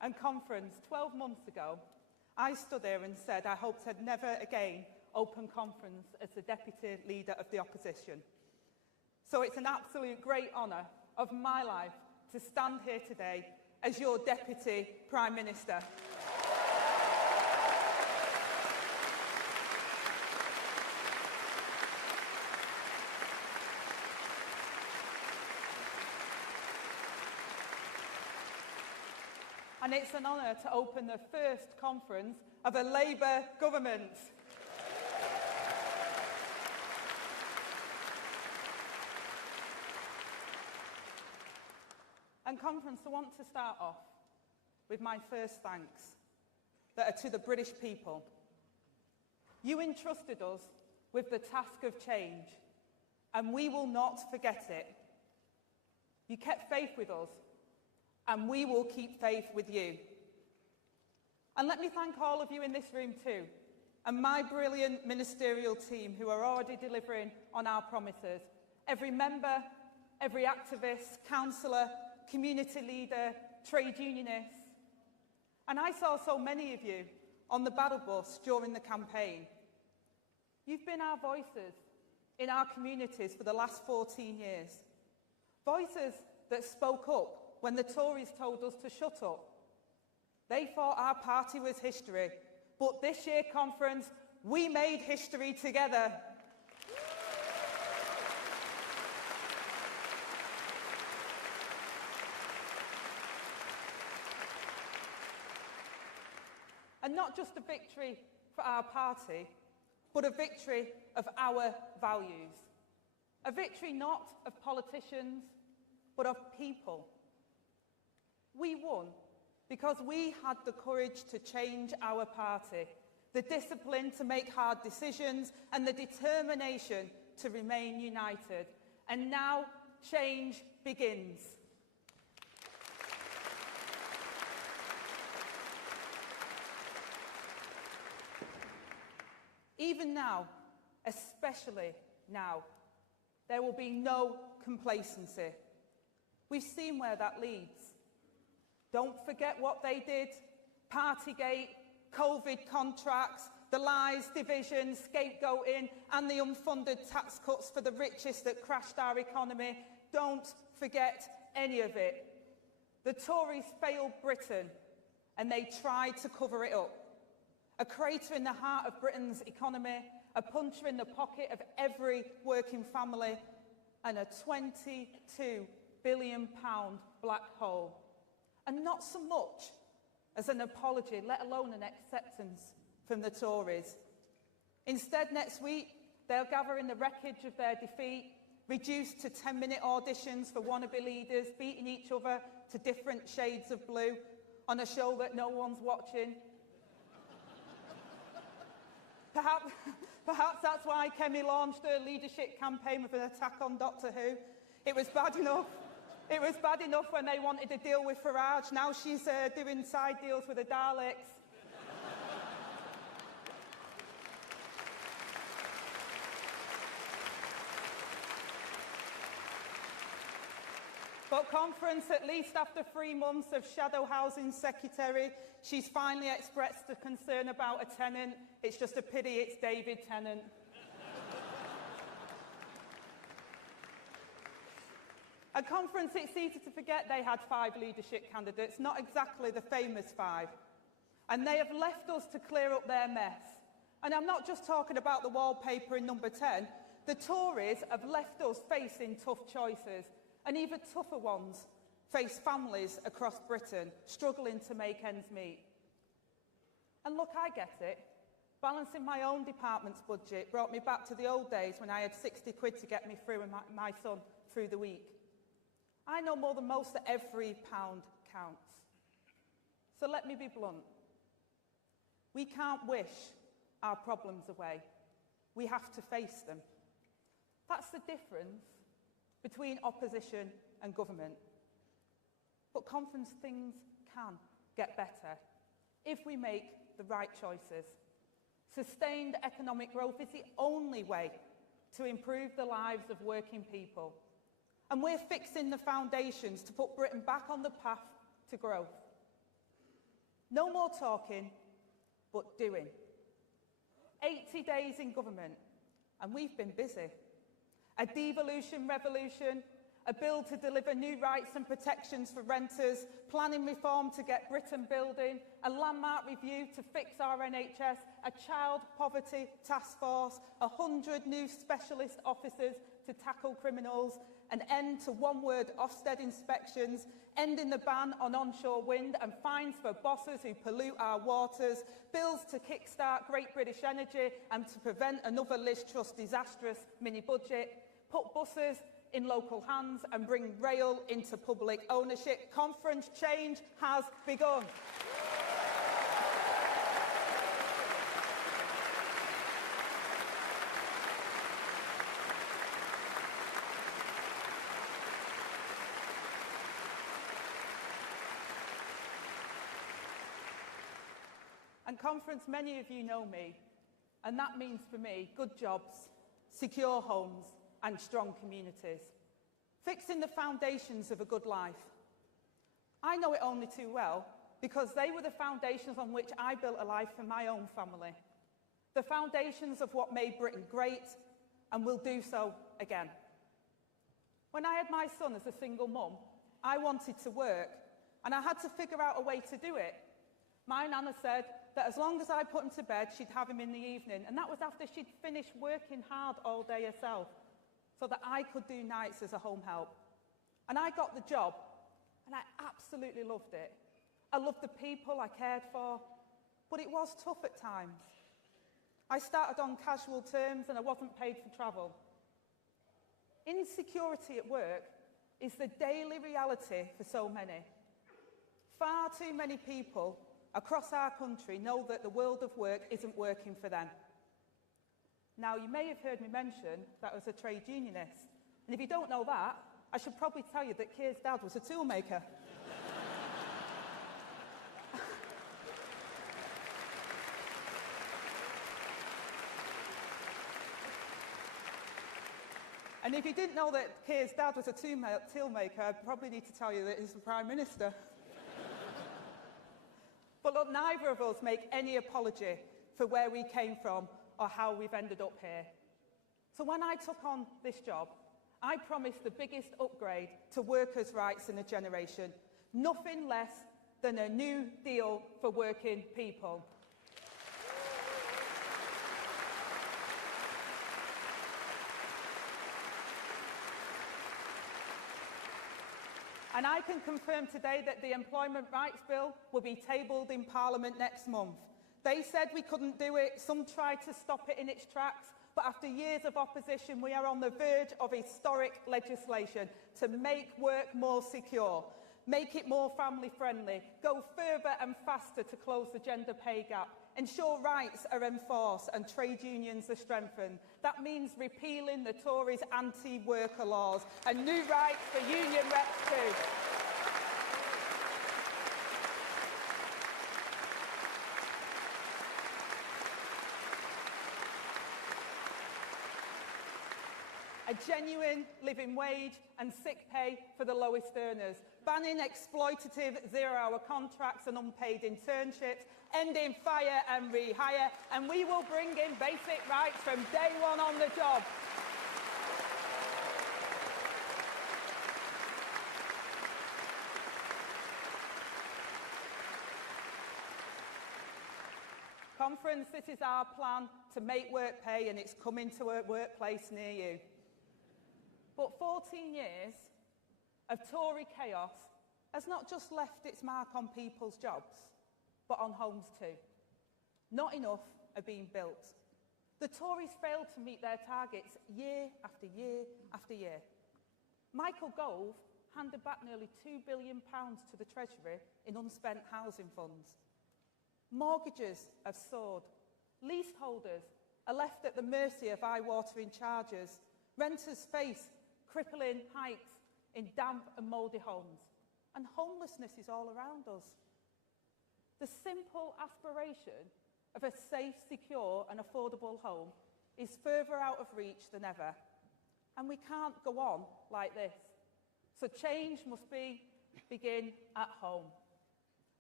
and conference 12 months ago, I stood here and said I hoped I'd never again open conference as the Deputy Leader of the Opposition. So it's an absolute great honour of my life to stand here today as your Deputy Prime Minister. And it's an honour to open the first conference of a Labour government. And conference, I want to start off with my first thanks that are to the British people. You entrusted us with the task of change, and we will not forget it. You kept faith with us, and we will keep faith with you. And let me thank all of you in this room too, and my brilliant ministerial team who are already delivering on our promises. Every member, every activist, councillor, community leader, trade unionist. And I saw so many of you on the battle bus during the campaign. You've been our voices in our communities for the last 14 years. Voices that spoke up when the Tories told us to shut up. They thought our party was history, but this year conference, we made history together. And not just a victory for our party, but a victory of our values. A victory not of politicians, but of people. We won because we had the courage to change our party, the discipline to make hard decisions, and the determination to remain united. And now change begins. Even now, especially now, there will be no complacency. We've seen where that leads. Don't forget what they did. Partygate, COVID contracts, the lies, division, scapegoating, and the unfunded tax cuts for the richest that crashed our economy. Don't forget any of it. The Tories failed Britain, and they tried to cover it up. A crater in the heart of Britain's economy, a puncher in the pocket of every working family, and a £22 billion black hole. And not so much as an apology, let alone an acceptance from the Tories. Instead, next week, they'll gather in the wreckage of their defeat, reduced to 10-minute auditions for wannabe leaders, beating each other to different shades of blue on a show that no one's watching. Perhaps that's why Kemi launched her leadership campaign with an attack on Doctor Who. It was bad enough. It was bad enough when they wanted to deal with Farage. Now she's doing side deals with the Daleks. But conference, at least after 3 months of shadow housing secretary, she's finally expressed a concern about a tenant. It's just a pity it's David Tennant. At conference, it's easy to forget they had 5 leadership candidates, not exactly the famous 5. And they have left us to clear up their mess. And I'm not just talking about the wallpaper in number 10. The Tories have left us facing tough choices, and even tougher ones face families across Britain struggling to make ends meet. And look, I get it. Balancing my own department's budget brought me back to the old days when I had 60 quid to get me through and my son through the week. I know more than most that every pound counts. So let me be blunt. We can't wish our problems away. We have to face them. That's the difference between opposition and government. But conference, things can get better if we make the right choices. Sustained economic growth is the only way to improve the lives of working people. And we're fixing the foundations to put Britain back on the path to growth. No more talking, but doing. 80 days in government, and we've been busy. A devolution revolution, a bill to deliver new rights and protections for renters, planning reform to get Britain building, a landmark review to fix our NHS, a child poverty task force, 100 new specialist officers to tackle criminals, an end to one-word Ofsted inspections, ending the ban on onshore wind and fines for bosses who pollute our waters, bills to kickstart Great British Energy and to prevent another Liz Truss disastrous mini-budget, put buses in local hands and bring rail into public ownership. Conference change has begun. And Conference, many of you know me, and that means for me good jobs, secure homes and strong communities. Fixing the foundations of a good life. I know it only too well because they were the foundations on which I built a life for my own family. The foundations of what made Britain great and will do so again. When I had my son as a single mum, I wanted to work and I had to figure out a way to do it. My nana said that as long as I put him to bed, she'd have him in the evening, and that was after she'd finished working hard all day herself, so that I could do nights as a home help. And I got the job, and I absolutely loved it. I loved the people I cared for, but it was tough at times. I started on casual terms, and I wasn't paid for travel. Insecurity at work is the daily reality for so many. Far too many people across our country know that the world of work isn't working for them. Now, you may have heard me mention that I was a trade unionist. And if you don't know that, I should probably tell you that Keir's dad was a toolmaker. And if you didn't know that Keir's dad was a toolmaker, I'd probably need to tell you that he's the Prime Minister. But look, neither of us make any apology for where we came from or how we've ended up here. So when I took on this job, I promised the biggest upgrade to workers' rights in a generation, nothing less than a new deal for working people. And I can confirm today that the Employment Rights Bill will be tabled in Parliament next month. They said we couldn't do it, some tried to stop it in its tracks, but after years of opposition, we are on the verge of historic legislation to make work more secure, make it more family-friendly, go further and faster to close the gender pay gap, ensure rights are enforced and trade unions are strengthened. That means repealing the Tories' anti-worker laws and new rights for union reps too. A genuine living wage and sick pay for the lowest earners, banning exploitative zero-hour contracts and unpaid internships, ending fire and rehire, and we will bring in basic rights from day one on the job. Conference, this is our plan to make work pay, and it's coming to a workplace near you. But 14 years of Tory chaos has not just left its mark on people's jobs, but on homes too. Not enough are being built. The Tories failed to meet their targets year after year after year. Michael Gove handed back nearly £2 billion to the Treasury in unspent housing funds. Mortgages have soared. Leaseholders are left at the mercy of eye-watering charges. Renters face crippling hikes in damp and mouldy homes. And homelessness is all around us. The simple aspiration of a safe, secure and affordable home is further out of reach than ever. And we can't go on like this. So change must begin at home.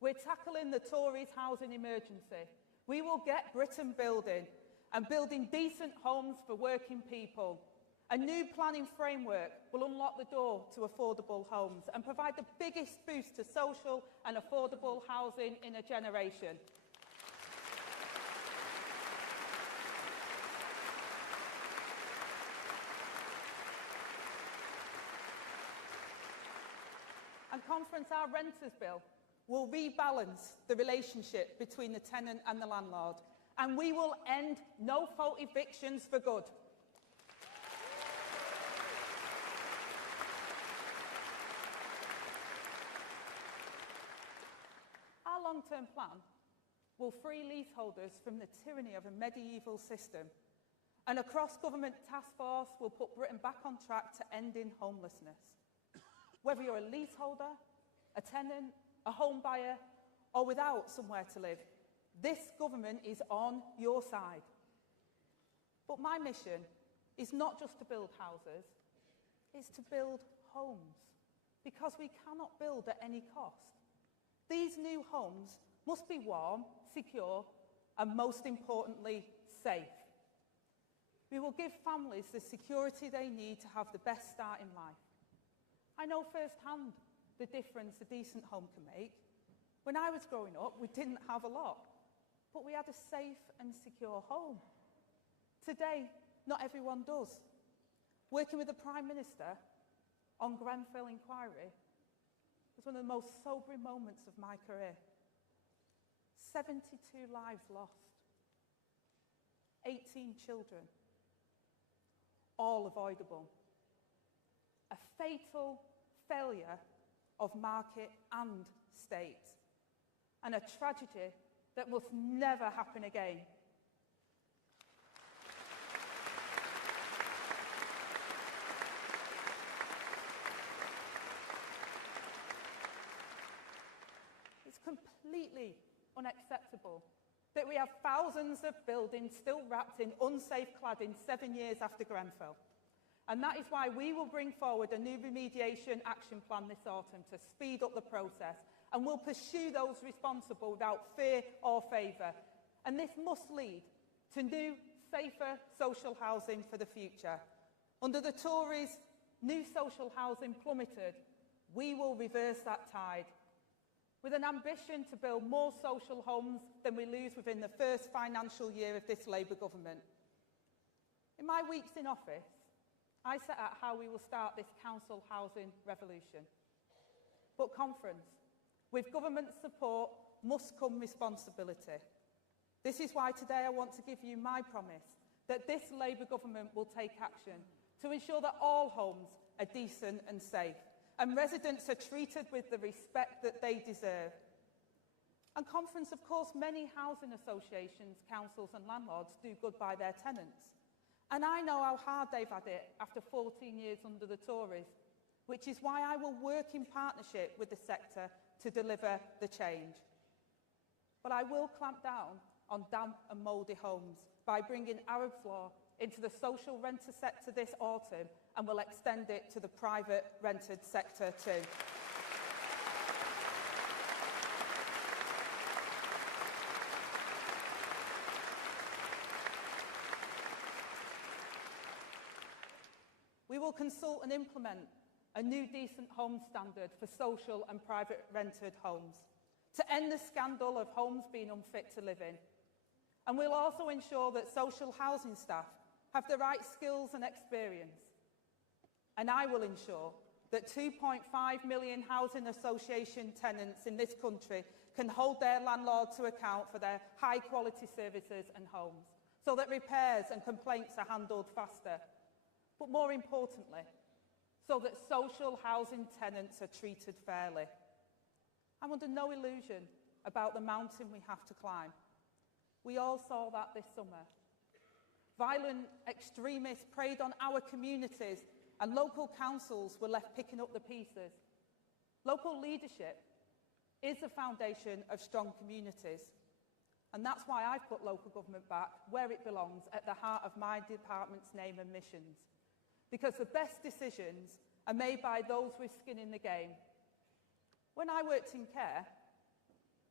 We're tackling the Tories' housing emergency. We will get Britain building, and building decent homes for working people. A new planning framework will unlock the door to affordable homes and provide the biggest boost to social and affordable housing in a generation. And Conference, our renters bill will rebalance the relationship between the tenant and the landlord, and we will end no-fault evictions for good. Our long-term plan will free leaseholders from the tyranny of a medieval system, and a cross-government task force will put Britain back on track to ending homelessness. Whether you're a leaseholder, a tenant, a home buyer, or without somewhere to live, this government is on your side. But my mission is not just to build houses, it's to build homes, because we cannot build at any cost. These new homes must be warm, secure, and most importantly, safe. We will give families the security they need to have the best start in life. I know firsthand the difference a decent home can make. When I was growing up, we didn't have a lot, but we had a safe and secure home. Today, not everyone does. Working with the Prime Minister on Grenfell inquiry was one of the most sobering moments of my career. 72 lives lost, 18 children, all avoidable. A fatal failure of market and state, and a tragedy that must never happen again. It's completely unacceptable that we have thousands of buildings still wrapped in unsafe cladding 7 years after Grenfell. And that is why we will bring forward a new remediation action plan this autumn to speed up the process, and we'll pursue those responsible without fear or favour. And this must lead to new, safer social housing for the future. Under the Tories, new social housing plummeted. We will reverse that tide, with an ambition to build more social homes than we lose within the first financial year of this Labour government. In my weeks in office, I set out how we will start this council housing revolution. But Conference, with government support must come responsibility. This is why today I want to give you my promise that this Labour government will take action to ensure that all homes are decent and safe, and residents are treated with the respect that they deserve. And Conference, of course, many housing associations, councils and landlords do good by their tenants. And I know how hard they've had it after 14 years under the Tories, which is why I will work in partnership with the sector to deliver the change. But I will clamp down on damp and mouldy homes by bringing Arab's law into the social renter sector this autumn, and will extend it to the private rented sector too. We will consult and implement a new decent home standard for social and private rented homes to end the scandal of homes being unfit to live in. And we'll also ensure that social housing staff have the right skills and experience. And I will ensure that 2.5 million housing association tenants in this country can hold their landlord to account for their high-quality services and homes, so that repairs and complaints are handled faster. But more importantly, so that social housing tenants are treated fairly. I'm under no illusion about the mountain we have to climb. We all saw that this summer. Violent extremists preyed on our communities, and local councils were left picking up the pieces. Local leadership is the foundation of strong communities. And that's why I've put local government back where it belongs, at the heart of my department's name and missions. Because the best decisions are made by those with skin in the game. When I worked in care,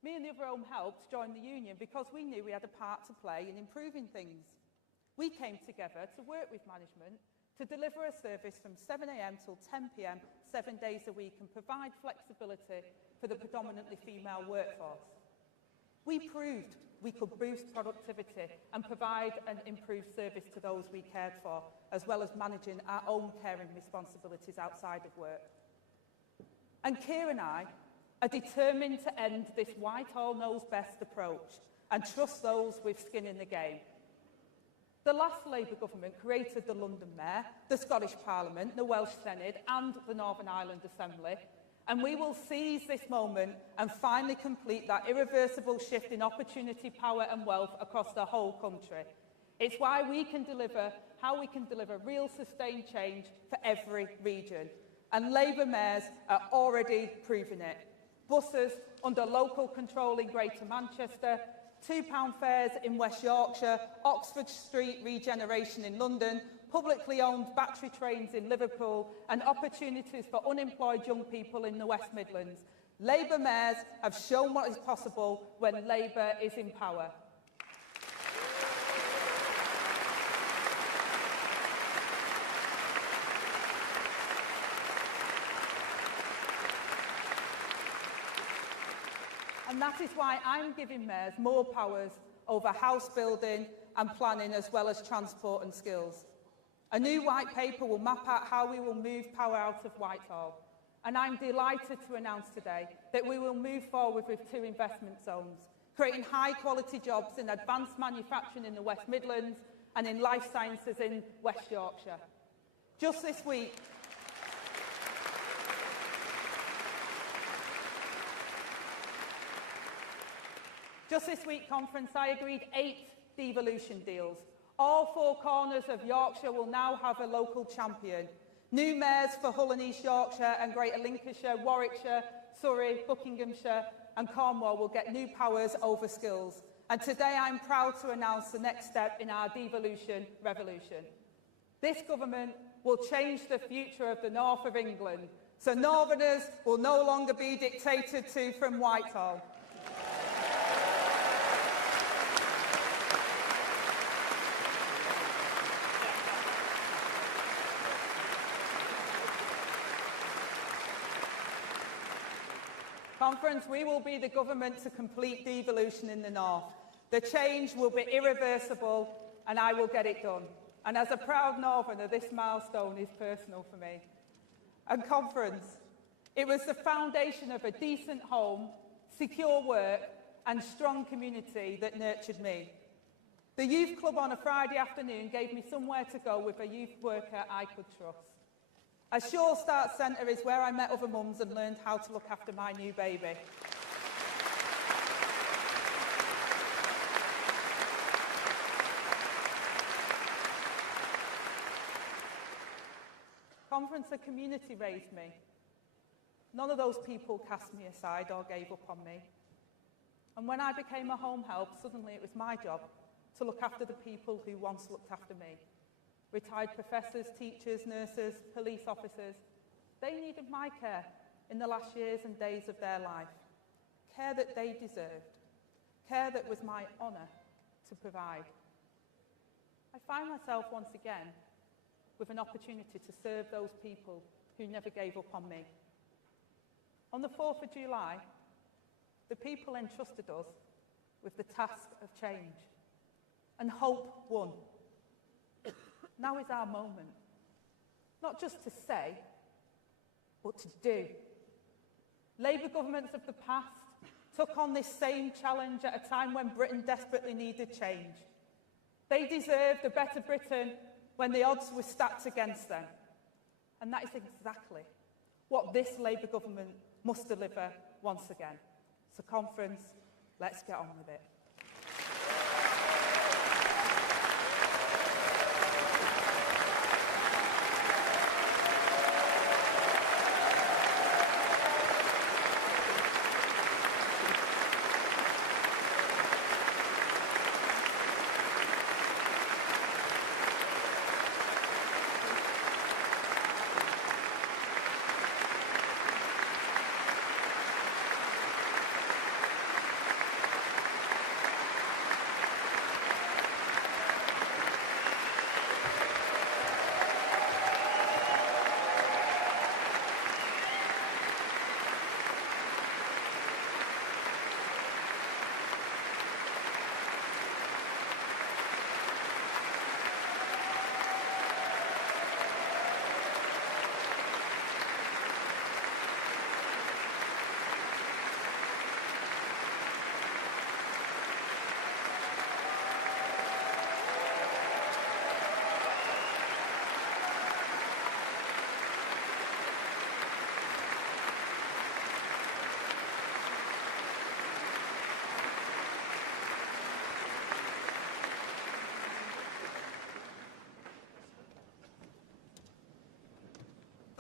Me and the other home helps joined the union because we knew we had a part to play in improving things. We came together to work with management to deliver a service from 7 a.m. till 10 p.m, 7 days a week, and provide flexibility for the predominantly female workforce. We proved we could boost productivity and provide an improved service to those we cared for, as well as managing our own caring responsibilities outside of work. And Keir and I are determined to end this Whitehall knows best approach and trust those with skin in the game. The last Labour government created the London Mayor, the Scottish Parliament, the Welsh Senate and the Northern Ireland Assembly, and we will seize this moment and finally complete that irreversible shift in opportunity, power and wealth across the whole country. It's how we can deliver real sustained change for every region. And Labour mayors are already proving it. Buses under local control in Greater Manchester, £2 fares in West Yorkshire, Oxford Street regeneration in London, publicly owned battery trains in Liverpool, and opportunities for unemployed young people in the West Midlands. Labour mayors have shown what is possible when Labour is in power. And that is why I'm giving mayors more powers over house building and planning, as well as transport and skills. A new white paper will map out how we will move power out of Whitehall. And I'm delighted to announce today that we will move forward with 2 investment zones, creating high-quality jobs in advanced manufacturing in the West Midlands and in life sciences in West Yorkshire. Just this week, conference, I agreed 8 devolution deals. All 4 corners of Yorkshire will now have a local champion. New mayors for Hull and East Yorkshire and Greater Lincolnshire, Warwickshire, Surrey, Buckinghamshire and Cornwall will get new powers over skills. And today I'm proud to announce the next step in our devolution revolution. This government will change the future of the north of England, so Northerners will no longer be dictated to from Whitehall. Conference, we will be the government to complete devolution in the north. The change will be irreversible and I will get it done. And as a proud Northerner, this milestone is personal for me. And conference, it was the foundation of a decent home, secure work and strong community that nurtured me. The youth club on a Friday afternoon gave me somewhere to go with a youth worker I could trust. A Sure Start Centre is where I met other mums and learned how to look after my new baby. Conference, the community raised me. None of those people cast me aside or gave up on me. And when I became a home help, suddenly it was my job to look after the people who once looked after me. Retired professors, teachers, nurses, police officers, they needed my care in the last years and days of their life. Care that they deserved. Care that was my honour to provide. I find myself once again with an opportunity to serve those people who never gave up on me. On the 4th of July, the people entrusted us with the task of change, and hope won. Now is our moment, not just to say, but to do. Labour governments of the past took on this same challenge at a time when Britain desperately needed change. They deserved a better Britain when the odds were stacked against them. And that is exactly what this Labour government must deliver once again. So conference, let's get on with it.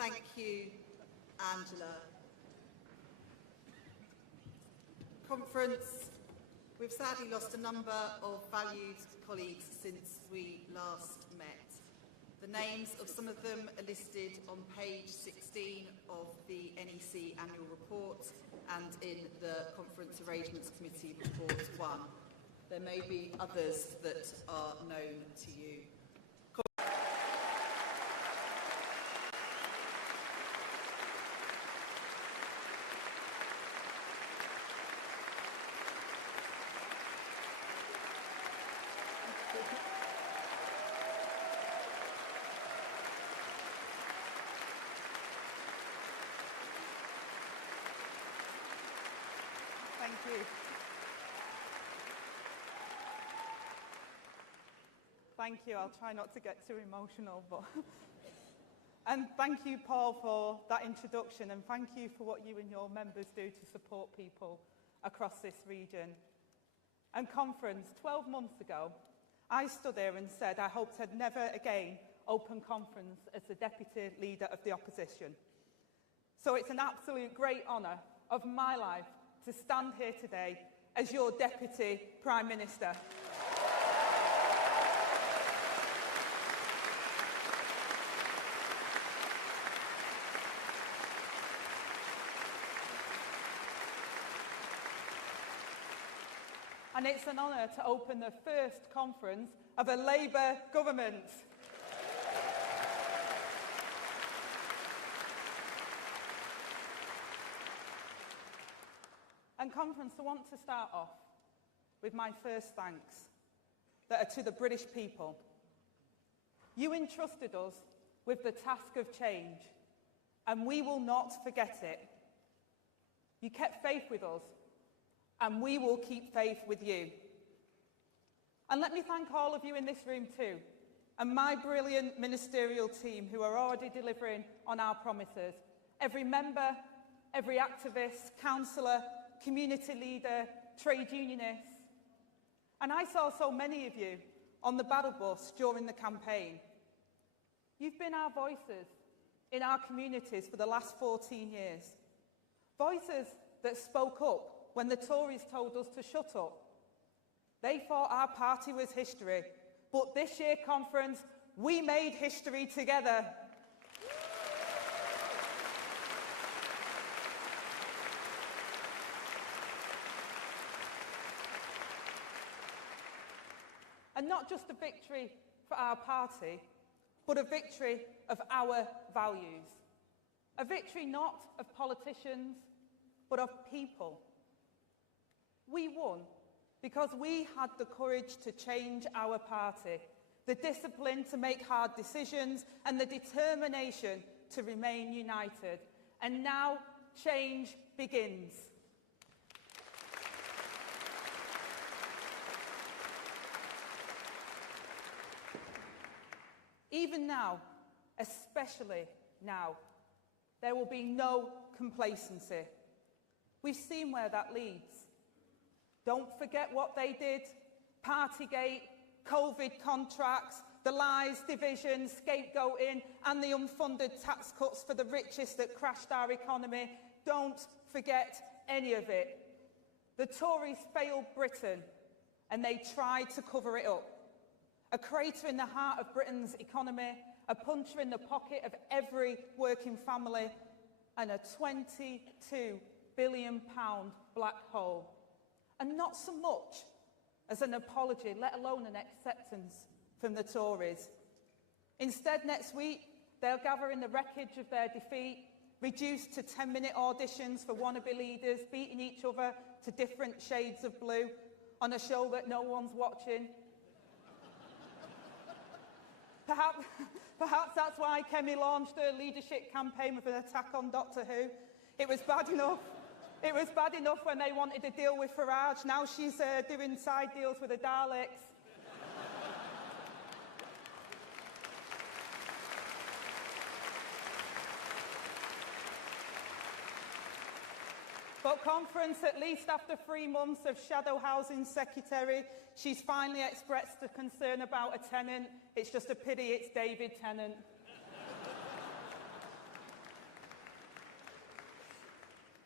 Thank you, Angela. Conference, we've sadly lost a number of valued colleagues since we last met. The names of some of them are listed on page 16 of the NEC annual report and in the Conference Arrangements Committee report 1. There may be others that are known to you. Thank you. Thank you. I'll try not to get too emotional, but and thank you, Paul, for that introduction, and thank you for what you and your members do to support people across this region. And conference, 12 months ago, I stood here and said I hoped I'd never again open conference as the Deputy Leader of the Opposition. So it's an absolute great honour of my life to stand here today as your Deputy Prime Minister. And it's an honour to open the first conference of a Labour government. And conference, I want to start off with my first thanks that are to the British people. You entrusted us with the task of change, and we will not forget it. You kept faith with us, and we will keep faith with you. And let me thank all of you in this room too, and my brilliant ministerial team who are already delivering on our promises. Every member, every activist, councillor, community leader, trade unionist. And I saw so many of you on the battle bus during the campaign. You've been our voices in our communities for the last 14 years. Voices that spoke up when the Tories told us to shut up. They thought our party was history, but this year conference, we made history together. And not just a victory for our party, but a victory of our values. A victory not of politicians, but of people. We won because we had the courage to change our party, the discipline to make hard decisions, and the determination to remain united. And now change begins. Even now, especially now, there will be no complacency. We've seen where that leads. Don't forget what they did. Partygate, COVID contracts, the lies, division, scapegoating, and the unfunded tax cuts for the richest that crashed our economy. Don't forget any of it. The Tories failed Britain, and they tried to cover it up. A crater in the heart of Britain's economy, a puncher in the pocket of every working family, and a £22 billion black hole. And not so much as an apology, let alone an acceptance from the Tories. Instead, next week, they'll gather in the wreckage of their defeat, reduced to 10-minute auditions for wannabe leaders, beating each other to different shades of blue on a show that no one's watching. Perhaps that's why Kemi launched her leadership campaign with an attack on Doctor Who. It was bad enough. It was bad enough when they wanted to deal with Farage. Now she's doing side deals with the Daleks. But conference, at least after 3 months of shadow housing secretary, she's finally expressed a concern about a tenant. It's just a pity it's David Tennant.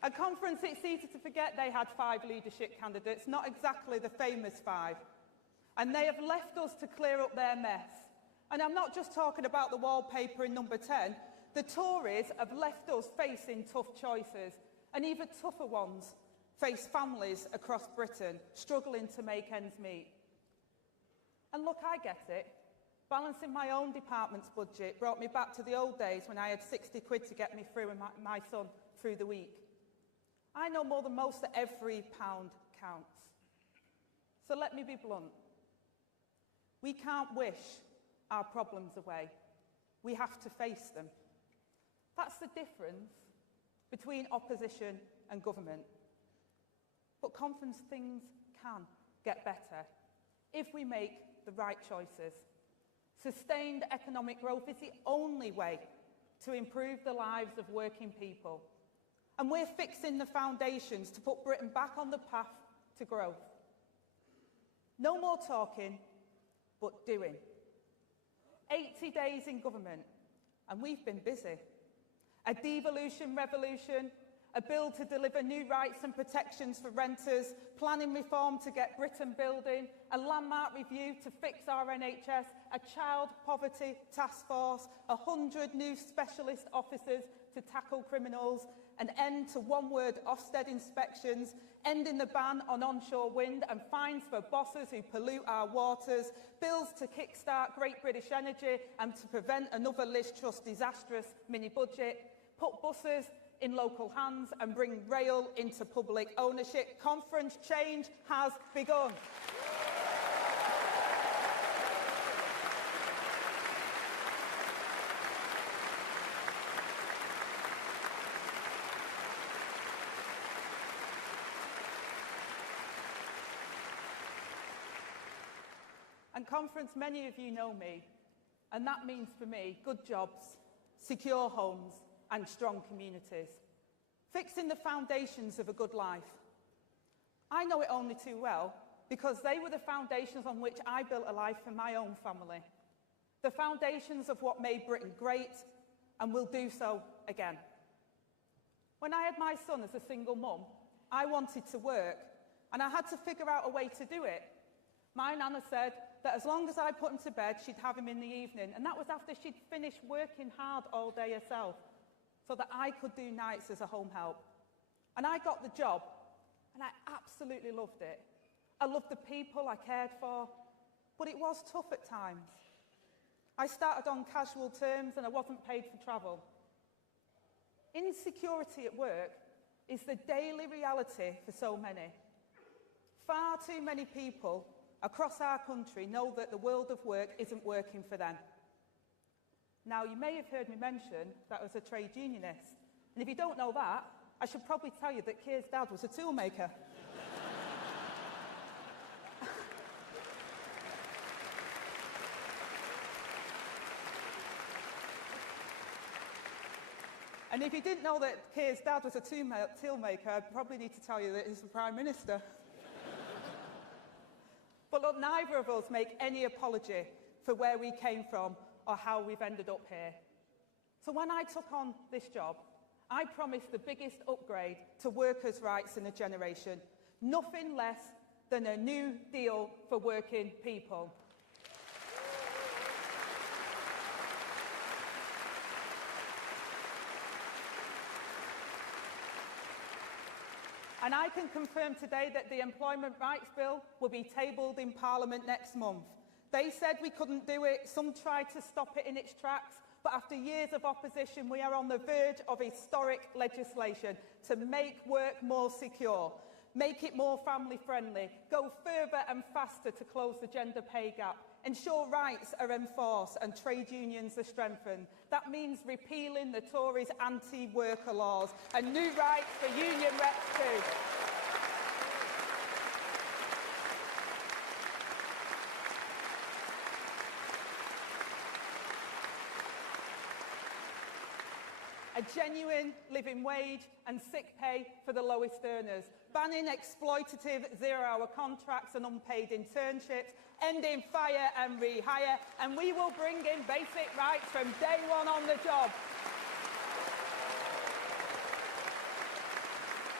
At conference, it's easy to forget they had 5 leadership candidates, not exactly the famous 5. And they have left us to clear up their mess. And I'm not just talking about the wallpaper in number 10. The Tories have left us facing tough choices, and even tougher ones face families across Britain struggling to make ends meet. And look, I get it. Balancing my own department's budget brought me back to the old days when I had 60 quid to get me through and my son through the week. I know more than most that every pound counts. So let me be blunt. We can't wish our problems away. We have to face them. That's the difference between opposition and government. But conference, things can get better if we make the right choices. Sustained economic growth is the only way to improve the lives of working people. And we're fixing the foundations to put Britain back on the path to growth. No more talking, but doing. 80 days in government, and we've been busy. A devolution revolution, a bill to deliver new rights and protections for renters, planning reform to get Britain building, a landmark review to fix our NHS, a child poverty task force, 100 new specialist officers to tackle criminals, an end to one-word Ofsted inspections, ending the ban on onshore wind and fines for bosses who pollute our waters, bills to kickstart Great British Energy and to prevent another Liz Truss disastrous mini-budget, put buses in local hands and bring rail into public ownership. Conference change has begun. And conference, many of you know me, and that means for me good jobs, secure homes and strong communities. Fixing the foundations of a good life. I know it only too well because they were the foundations on which I built a life for my own family. The foundations of what made Britain great and will do so again. When I had my son as a single mum, I wanted to work and I had to figure out a way to do it. My nana said that as long as I put him to bed, she'd have him in the evening, and that was after she'd finished working hard all day herself, so that I could do nights as a home help. And I got the job, and I absolutely loved it. I loved the people I cared for, but it was tough at times. I started on casual terms, and I wasn't paid for travel. Insecurity at work is the daily reality for so many. Far too many people across our country know that the world of work isn't working for them. Now, you may have heard me mention that I was a trade unionist. And if you don't know that, I should probably tell you that Keir's dad was a toolmaker. And if you didn't know that Keir's dad was a toolmaker, I'd probably need to tell you that he's the Prime Minister. But look, neither of us make any apology for where we came from or how we've ended up here. So when I took on this job, I promised the biggest upgrade to workers' rights in a generation. Nothing less than a new deal for working people. And I can confirm today that the Employment Rights Bill will be tabled in Parliament next month. They said we couldn't do it, some tried to stop it in its tracks, but after years of opposition, we are on the verge of historic legislation to make work more secure, make it more family-friendly, go further and faster to close the gender pay gap, ensure rights are enforced and trade unions are strengthened. That means repealing the Tories' anti-worker laws and new rights for union reps too. A genuine living wage and sick pay for the lowest earners, banning exploitative zero-hour contracts and unpaid internships, ending fire and rehire, and we will bring in basic rights from day one on the job.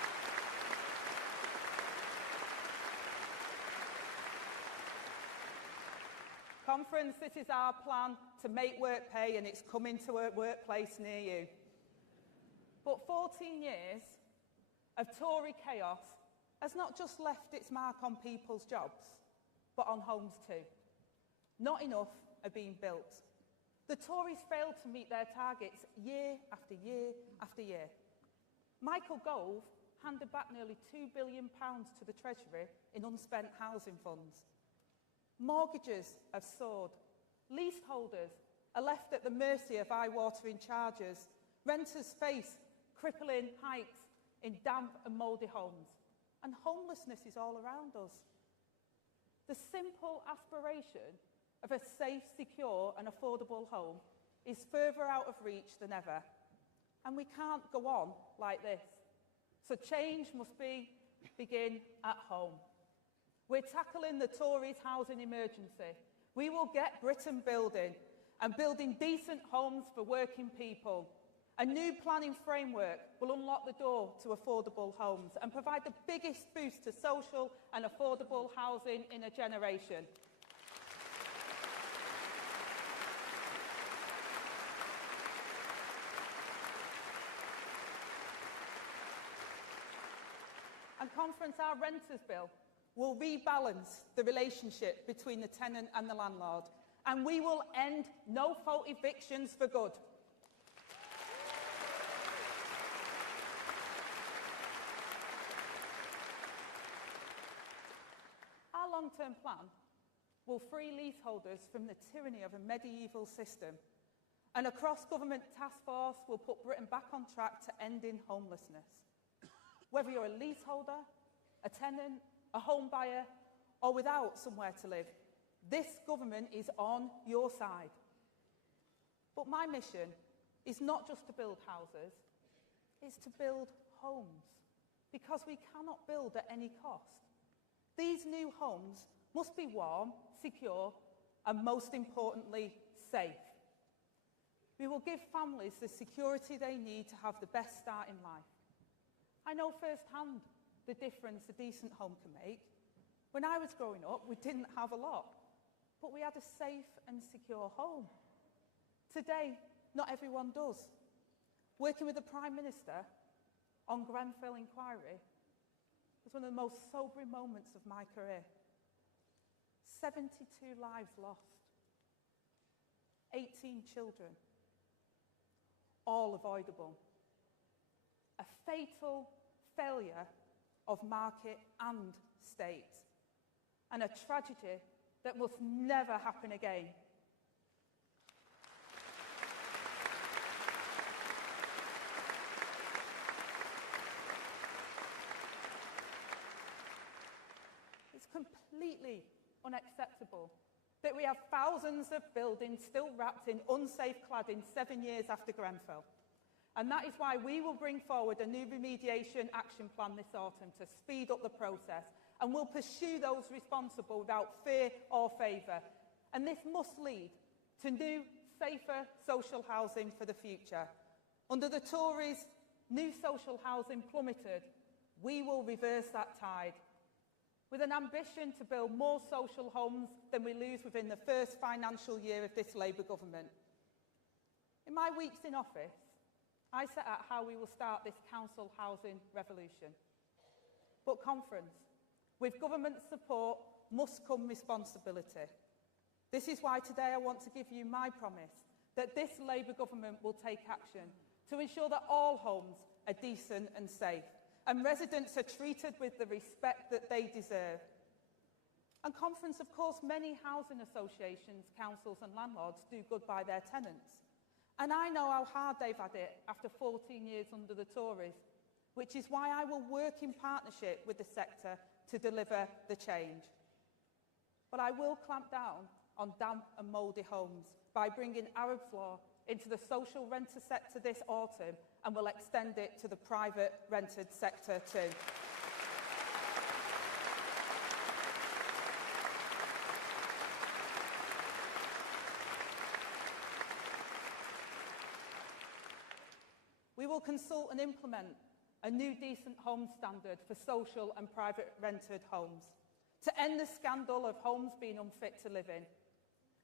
Conference, this is our plan to make work pay, and it's coming to a workplace near you. But 14 years of Tory chaos has not just left its mark on people's jobs, but on homes too. Not enough are being built. The Tories failed to meet their targets year after year after year. Michael Gove handed back nearly £2 billion to the Treasury in unspent housing funds. Mortgages have soared. Leaseholders are left at the mercy of eye-watering charges. Renters face crippling hikes in damp and mouldy homes. And homelessness is all around us. The simple aspiration of a safe, secure and affordable home is further out of reach than ever. And we can't go on like this. So change must begin at home. We're tackling the Tories' housing emergency. We will get Britain building, and building decent homes for working people. A new planning framework will unlock the door to affordable homes and provide the biggest boost to social and affordable housing in a generation. And Conference, our renters bill will rebalance the relationship between the tenant and the landlord, and we will end no-fault evictions for good. Our long-term plan will free leaseholders from the tyranny of a medieval system, and a cross-government task force will put Britain back on track to ending homelessness. Whether you're a leaseholder, a tenant, a home buyer, or without somewhere to live, this government is on your side. But my mission is not just to build houses, it's to build homes, because we cannot build at any cost. These new homes must be warm, secure, and most importantly, safe. We will give families the security they need to have the best start in life. I know firsthand the difference a decent home can make. When I was growing up, we didn't have a lot, but we had a safe and secure home. Today, not everyone does. Working with the Prime Minister on Grenfell inquiry was one of the most sobering moments of my career. 72 lives lost, 18 children, all avoidable. A fatal failure of market and state, and a tragedy that must never happen again. It's completely unacceptable that we have thousands of buildings still wrapped in unsafe cladding 7 years after Grenfell. And that is why we will bring forward a new remediation action plan this autumn to speed up the process, and we'll pursue those responsible without fear or favour. And this must lead to new, safer social housing for the future. Under the Tories, new social housing plummeted. We will reverse that tide, with an ambition to build more social homes than we lose within the first financial year of this Labour government. In my weeks in office, I set out how we will start this council housing revolution. But Conference, with government support must come responsibility. This is why today I want to give you my promise that this Labour government will take action to ensure that all homes are decent and safe, and residents are treated with the respect that they deserve. And Conference, of course, many housing associations, councils and landlords do good by their tenants. And I know how hard they've had it after 14 years under the Tories, which is why I will work in partnership with the sector to deliver the change. But I will clamp down on damp and mouldy homes by bringing Arab's Law into the social renter sector this autumn, and will extend it to the private rented sector too. We will consult and implement a new decent home standard for social and private rented homes to end the scandal of homes being unfit to live in.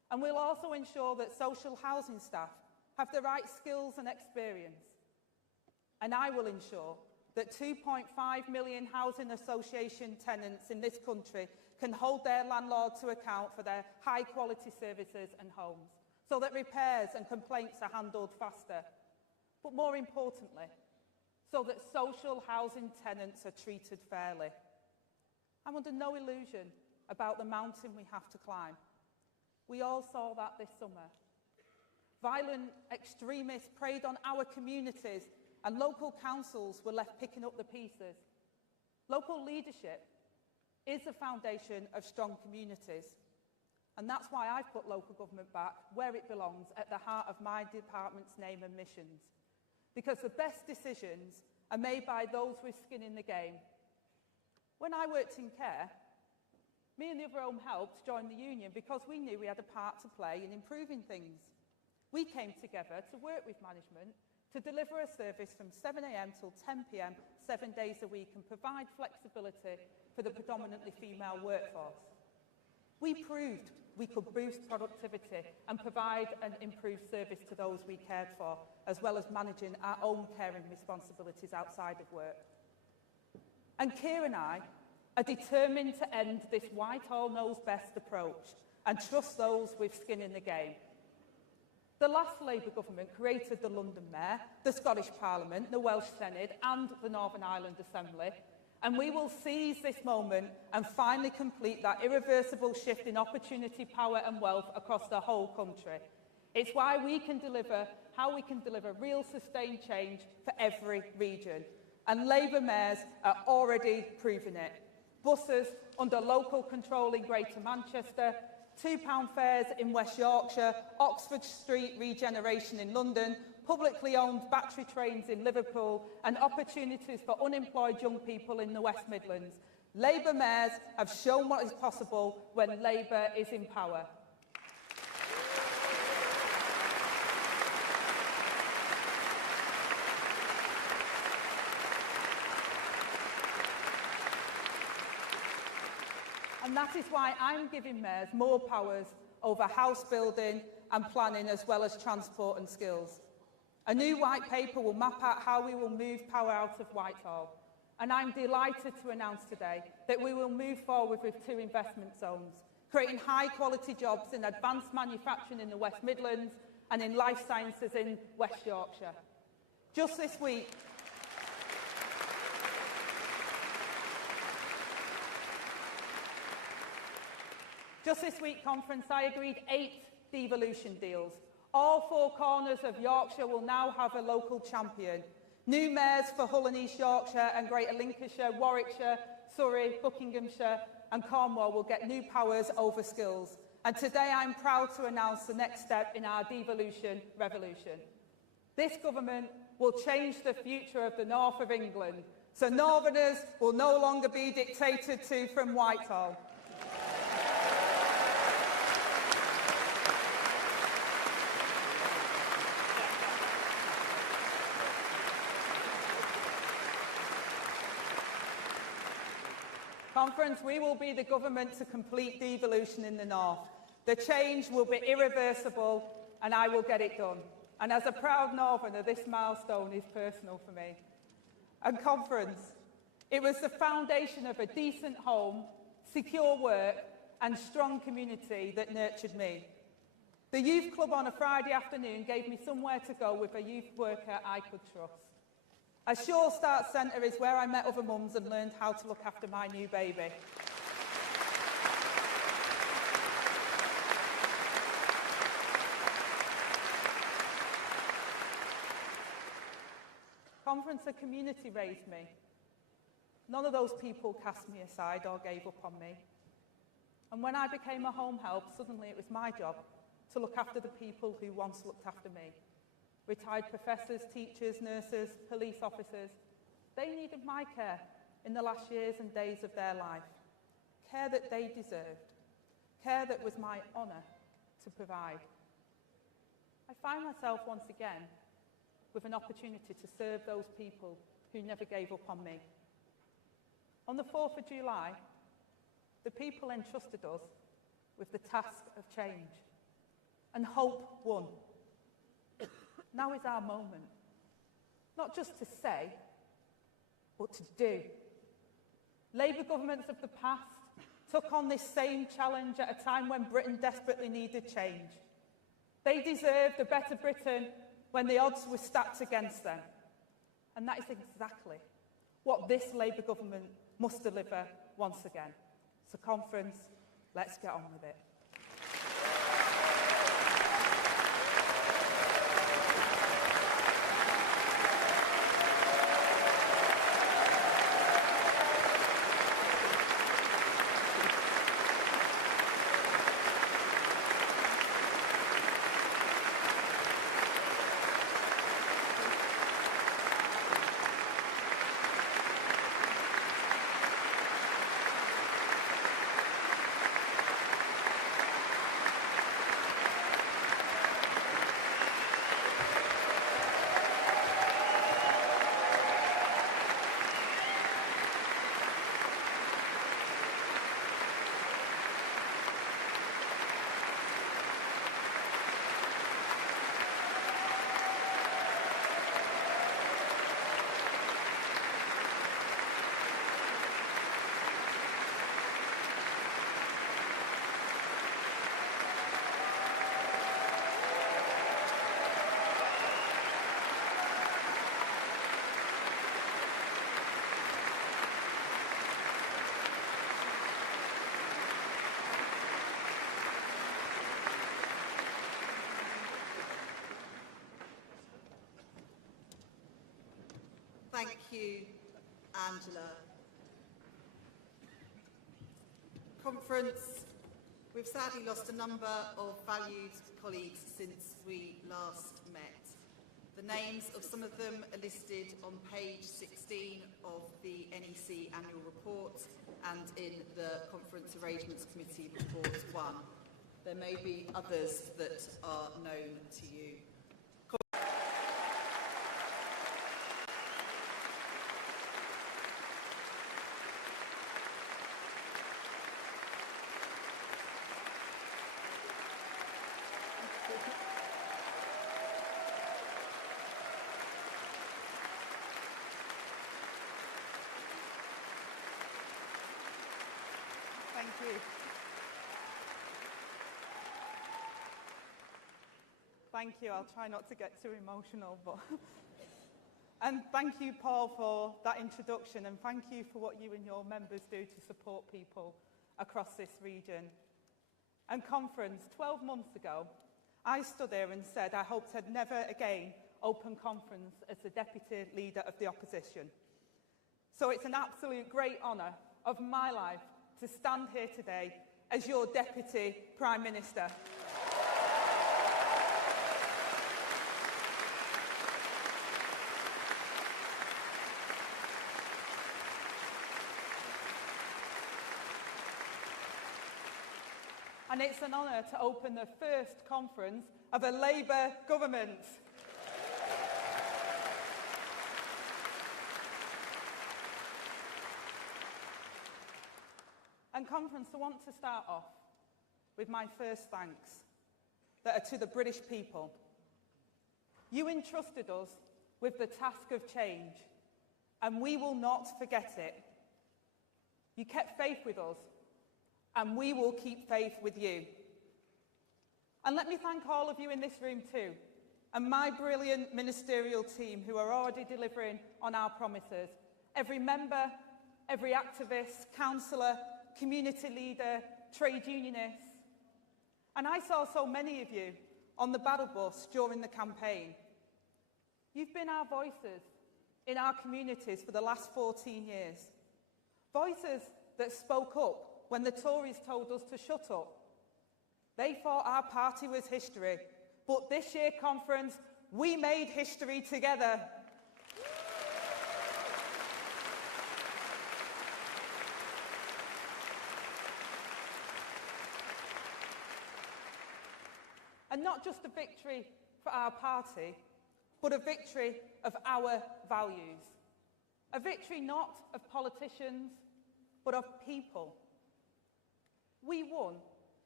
And we'll also ensure that social housing staff have the right skills and experience. And I will ensure that 2.5 million housing association tenants in this country can hold their landlord to account for their high-quality services and homes, so that repairs and complaints are handled faster. But more importantly, so that social housing tenants are treated fairly. I'm under no illusion about the mountain we have to climb. We all saw that this summer. Violent extremists preyed on our communities and local councils were left picking up the pieces. Local leadership is the foundation of strong communities. And that's why I've put local government back where it belongs, at the heart of my department's name and missions. Because the best decisions are made by those with skin in the game. When I worked in care, me and the other home helps joined the union because we knew we had a part to play in improving things. We came together to work with management to deliver a service from 7 a.m. till 10 p.m, 7 days a week, and provide flexibility for the predominantly female workforce. We proved we could boost productivity and provide an improved service to those we cared for, as well as managing our own caring responsibilities outside of work. And Keir and I are determined to end this Whitehall knows best approach and trust those with skin in the game. The last Labour government created the London Mayor, the Scottish Parliament, the Welsh Senate and the Northern Ireland Assembly, and we will seize this moment and finally complete that irreversible shift in opportunity, power and wealth across the whole country. It's how we can deliver real sustained change for every region. And Labour mayors are already proving it. Buses under local control in Greater Manchester, £2 fares in West Yorkshire, Oxford Street regeneration in London, publicly owned battery trains in Liverpool, and opportunities for unemployed young people in the West Midlands. Labour mayors have shown what is possible when Labour is in power. And that is why I'm giving mayors more powers over house building and planning, as well as transport and skills. A new white paper will map out how we will move power out of Whitehall. And I'm delighted to announce today that we will move forward with 2 investment zones, creating high-quality jobs in advanced manufacturing in the West Midlands and in life sciences in West Yorkshire. Just this week, conference, I agreed 8 devolution deals. All 4 corners of Yorkshire will now have a local champion. New mayors for Hull and East Yorkshire and Greater Lincolnshire, Warwickshire, Surrey, Buckinghamshire and Cornwall will get new powers over skills. And today I'm proud to announce the next step in our devolution revolution. This government will change the future of the north of England, so Northerners will no longer be dictated to from Whitehall. Conference, we will be the government to complete devolution in the north. The change will be irreversible and I will get it done. And as a proud Northerner, this milestone is personal for me. And conference, it was the foundation of a decent home, secure work and strong community that nurtured me. The youth club on a Friday afternoon gave me somewhere to go with a youth worker I could trust. A Sure Start Centre is where I met other mums and learned how to look after my new baby. Conference, a community raised me. None of those people cast me aside or gave up on me. And when I became a home help, suddenly it was my job to look after the people who once looked after me. Retired professors, teachers, nurses, police officers. They needed my care in the last years and days of their life. Care that they deserved. Care that was my honour to provide. I find myself once again with an opportunity to serve those people who never gave up on me. On the 4th of July, the people entrusted us with the task of change. and hope won. Now is our moment. Not just to say, but to do. Labour governments of the past took on this same challenge at a time when Britain desperately needed change. They deserved a better Britain when the odds were stacked against them. And that is exactly what this Labour government must deliver once again. So, conference, let's get on with it. Thank you, Angela. Conference, we've sadly lost a number of valued colleagues since we last met. The names of some of them are listed on page 16 of the NEC annual report and in the Conference Arrangements Committee report 1. There may be others that are known to you. Thank you. Thank you. I'll try not to get too emotional, but and thank you, Paul, for that introduction, and thank you for what you and your members do to support people across this region. And conference, 12 months ago, I stood here and said I hoped I'd never again open conference as the Deputy Leader of the Opposition. So it's an absolute great honour of my life to stand here today as your Deputy Prime Minister. And it's an honour to open the first conference of a Labour government. And conference, I want to start off with my first thanks that are to the British people. You entrusted us with the task of change, and we will not forget it. You kept faith with us, and we will keep faith with you. And let me thank all of you in this room too, and my brilliant ministerial team who are already delivering on our promises. Every member, every activist, councillor, community leader, trade unionist. And I saw so many of you on the battle bus during the campaign. You've been our voices in our communities for the last 14 years. Voices that spoke up when the Tories told us to shut up. They thought our party was history, but this year conference, we made history together. And not just a victory for our party, but a victory of our values. A victory not of politicians, but of people. We won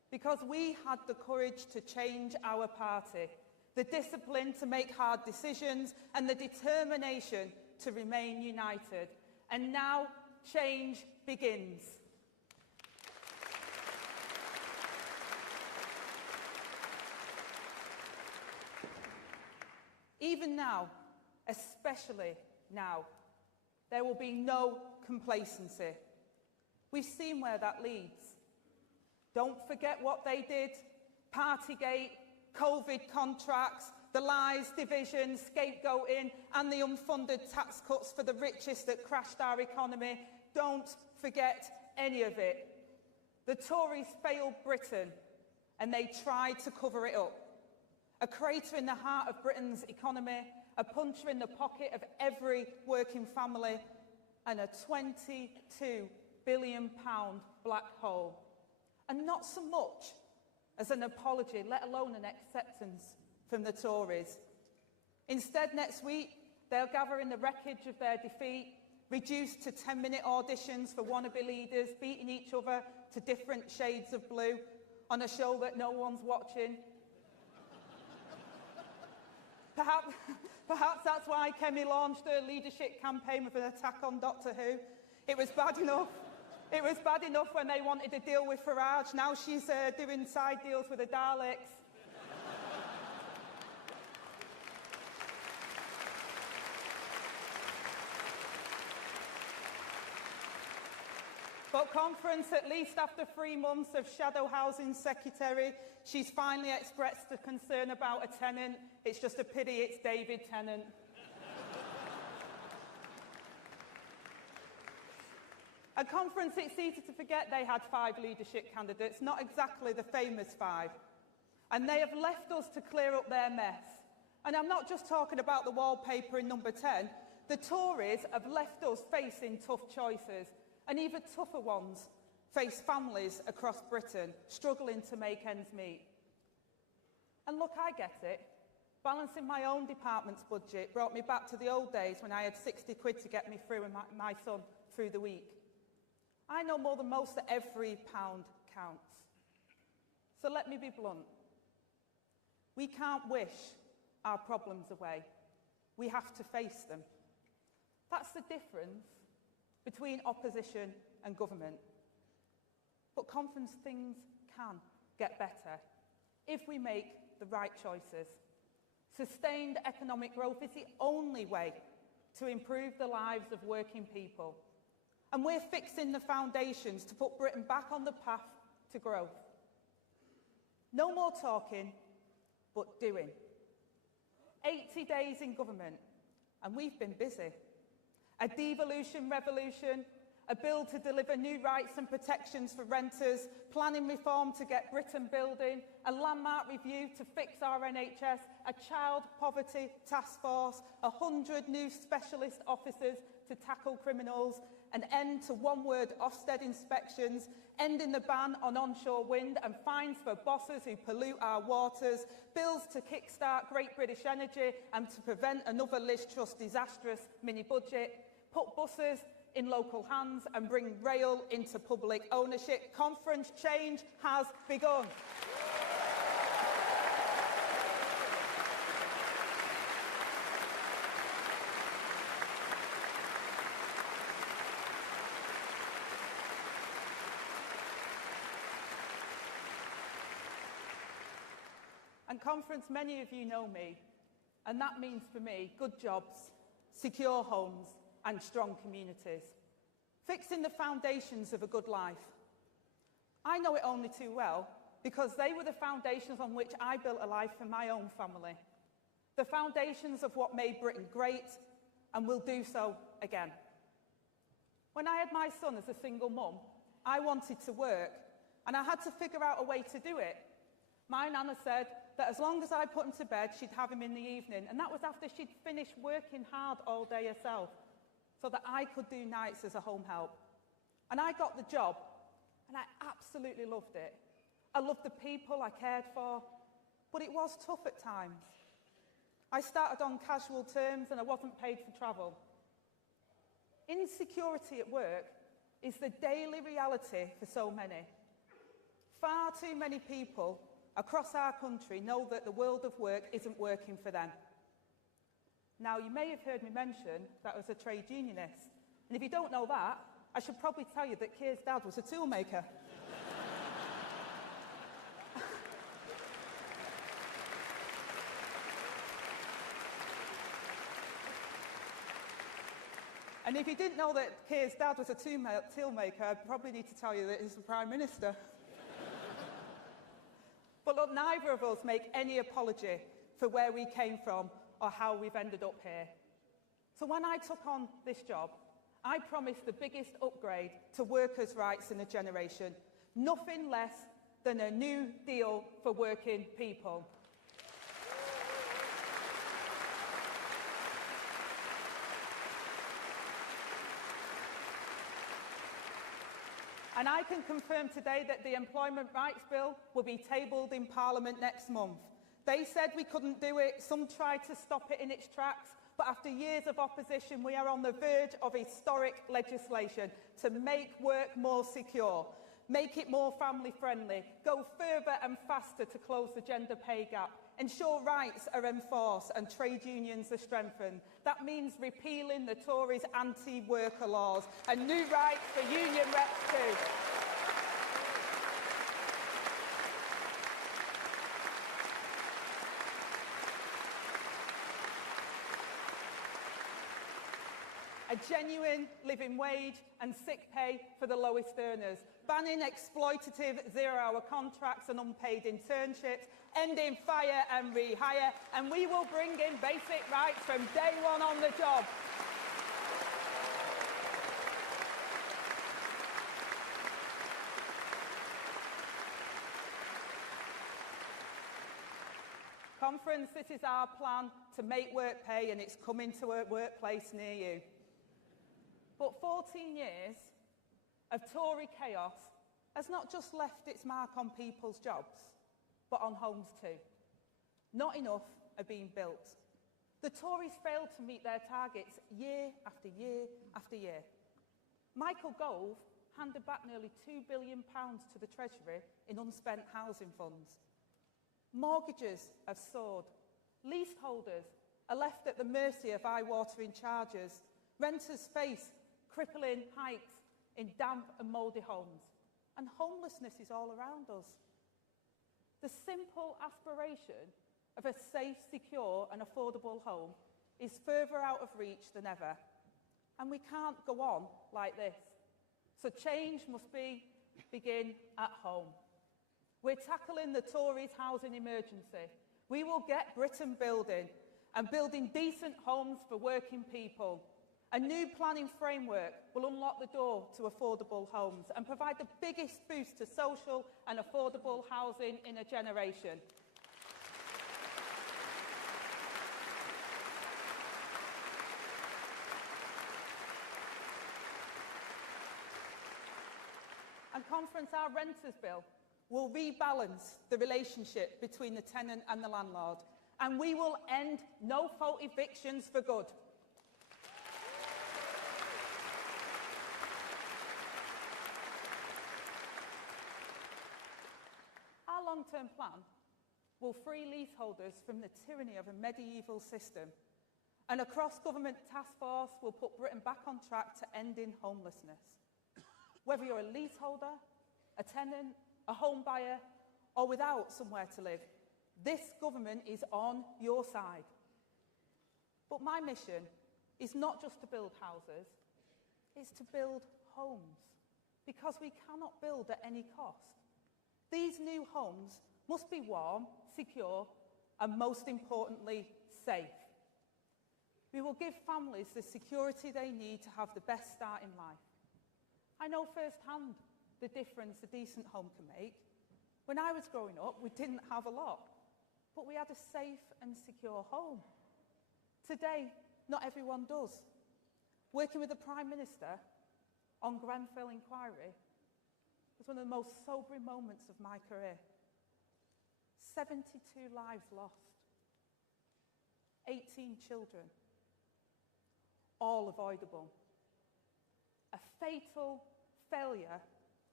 because we had the courage to change our party, the discipline to make hard decisions, and the determination to remain united. And now change begins. Even now, especially now, there will be no complacency. We've seen where that leads. Don't forget what they did. Partygate, COVID contracts, the lies, division, scapegoating, and the unfunded tax cuts for the richest that crashed our economy. Don't forget any of it. The Tories failed Britain, and they tried to cover it up. A crater in the heart of Britain's economy, a puncher in the pocket of every working family, and a £22 billion black hole. And not so much as an apology, let alone an acceptance from the Tories. Instead, next week, they'll gather in the wreckage of their defeat, reduced to 10-minute auditions for wannabe leaders, beating each other to different shades of blue on a show that no one's watching. Perhaps that's why Kemi launched her leadership campaign with an attack on Doctor Who. It was bad enough. It was bad enough when they wanted to deal with Farage. Now she's doing side deals with the Daleks. But conference, at least after 3 months of shadow housing secretary, she's finally expressed a concern about a tenant. It's just a pity it's David Tennant. At conference, it's easy to forget they had 5 leadership candidates, not exactly the famous 5. And they have left us to clear up their mess. And I'm not just talking about the wallpaper in number 10. The Tories have left us facing tough choices, and even tougher ones face families across Britain struggling to make ends meet. And look, I get it. Balancing my own department's budget brought me back to the old days when I had 60 quid to get me through and my son through the week. I know more than most that every pound counts. So let me be blunt. We can't wish our problems away. We have to face them. That's the difference between opposition and government. But conference, things can get better if we make the right choices. Sustained economic growth is the only way to improve the lives of working people. And we're fixing the foundations to put Britain back on the path to growth. No more talking, but doing. 80 days in government, and we've been busy. A devolution revolution, a bill to deliver new rights and protections for renters, planning reform to get Britain building, a landmark review to fix our NHS, a child poverty task force, 100 new specialist officers to tackle criminals, an end to one-word Ofsted inspections, ending the ban on onshore wind and fines for bosses who pollute our waters, bills to kickstart Great British Energy and to prevent another Liz Truss disastrous mini-budget, put buses in local hands and bring rail into public ownership. Conference change has begun. And conference, many of you know me, and that means for me good jobs, secure homes, and strong communities. Fixing the foundations of a good life. I know it only too well because they were the foundations on which I built a life for my own family. The foundations of what made Britain great and will do so again. When I had my son as a single mum, I wanted to work and I had to figure out a way to do it. My nana said that as long as I put him to bed, she'd have him in the evening, and that was after she'd finished working hard all day herself, so that I could do nights as a home help. And I got the job, and I absolutely loved it. I loved the people I cared for, but it was tough at times. I started on casual terms, and I wasn't paid for travel. Insecurity at work is the daily reality for so many. Far too many people across our country know that the world of work isn't working for them. Now, you may have heard me mention that I was a trade unionist. And if you don't know that, I should probably tell you that Keir's dad was a toolmaker. And if you didn't know that Keir's dad was a toolmaker, I probably need to tell you that he's the Prime Minister. But look, neither of us make any apology for where we came from or how we've ended up here. So when I took on this job, I promised the biggest upgrade to workers' rights in a generation, nothing less than a new deal for working people. And I can confirm today that the Employment Rights Bill will be tabled in Parliament next month. They said we couldn't do it, some tried to stop it in its tracks, but after years of opposition, we are on the verge of historic legislation to make work more secure, make it more family-friendly, go further and faster to close the gender pay gap, ensure rights are enforced and trade unions are strengthened. That means repealing the Tories' anti-worker laws and new rights for union reps too. A genuine living wage and sick pay for the lowest earners, banning exploitative zero-hour contracts and unpaid internships, ending fire and rehire, and we will bring in basic rights from day one on the job. Conference, this is our plan to make work pay, and it's coming to a workplace near you. But 14 years of Tory chaos has not just left its mark on people's jobs, but on homes too. Not enough are being built. The Tories failed to meet their targets year after year after year. Michael Gove handed back nearly £2 billion to the Treasury in unspent housing funds. Mortgages have soared. Leaseholders are left at the mercy of eye-watering charges. Renters face crippling hikes in damp and mouldy homes. And homelessness is all around us. The simple aspiration of a safe, secure and affordable home is further out of reach than ever. And we can't go on like this. So change must begin at home. We're tackling the Tories' housing emergency. We will get Britain building and building decent homes for working people. A new planning framework will unlock the door to affordable homes and provide the biggest boost to social and affordable housing in a generation. And Conference, our renters bill will rebalance the relationship between the tenant and the landlord, and we will end no-fault evictions for good. Our long-term plan will free leaseholders from the tyranny of a medieval system, and a cross-government task force will put Britain back on track to ending homelessness. Whether you're a leaseholder, a tenant, a home buyer, or without somewhere to live, this government is on your side. But my mission is not just to build houses, it's to build homes, because we cannot build at any cost. These new homes must be warm, secure, and most importantly, safe. We will give families the security they need to have the best start in life. I know firsthand the difference a decent home can make. When I was growing up, we didn't have a lot, but we had a safe and secure home. Today, not everyone does. Working with the Prime Minister on Grenfell inquiry was one of the most sobering moments of my career. 72 lives lost, 18 children, all avoidable. A fatal failure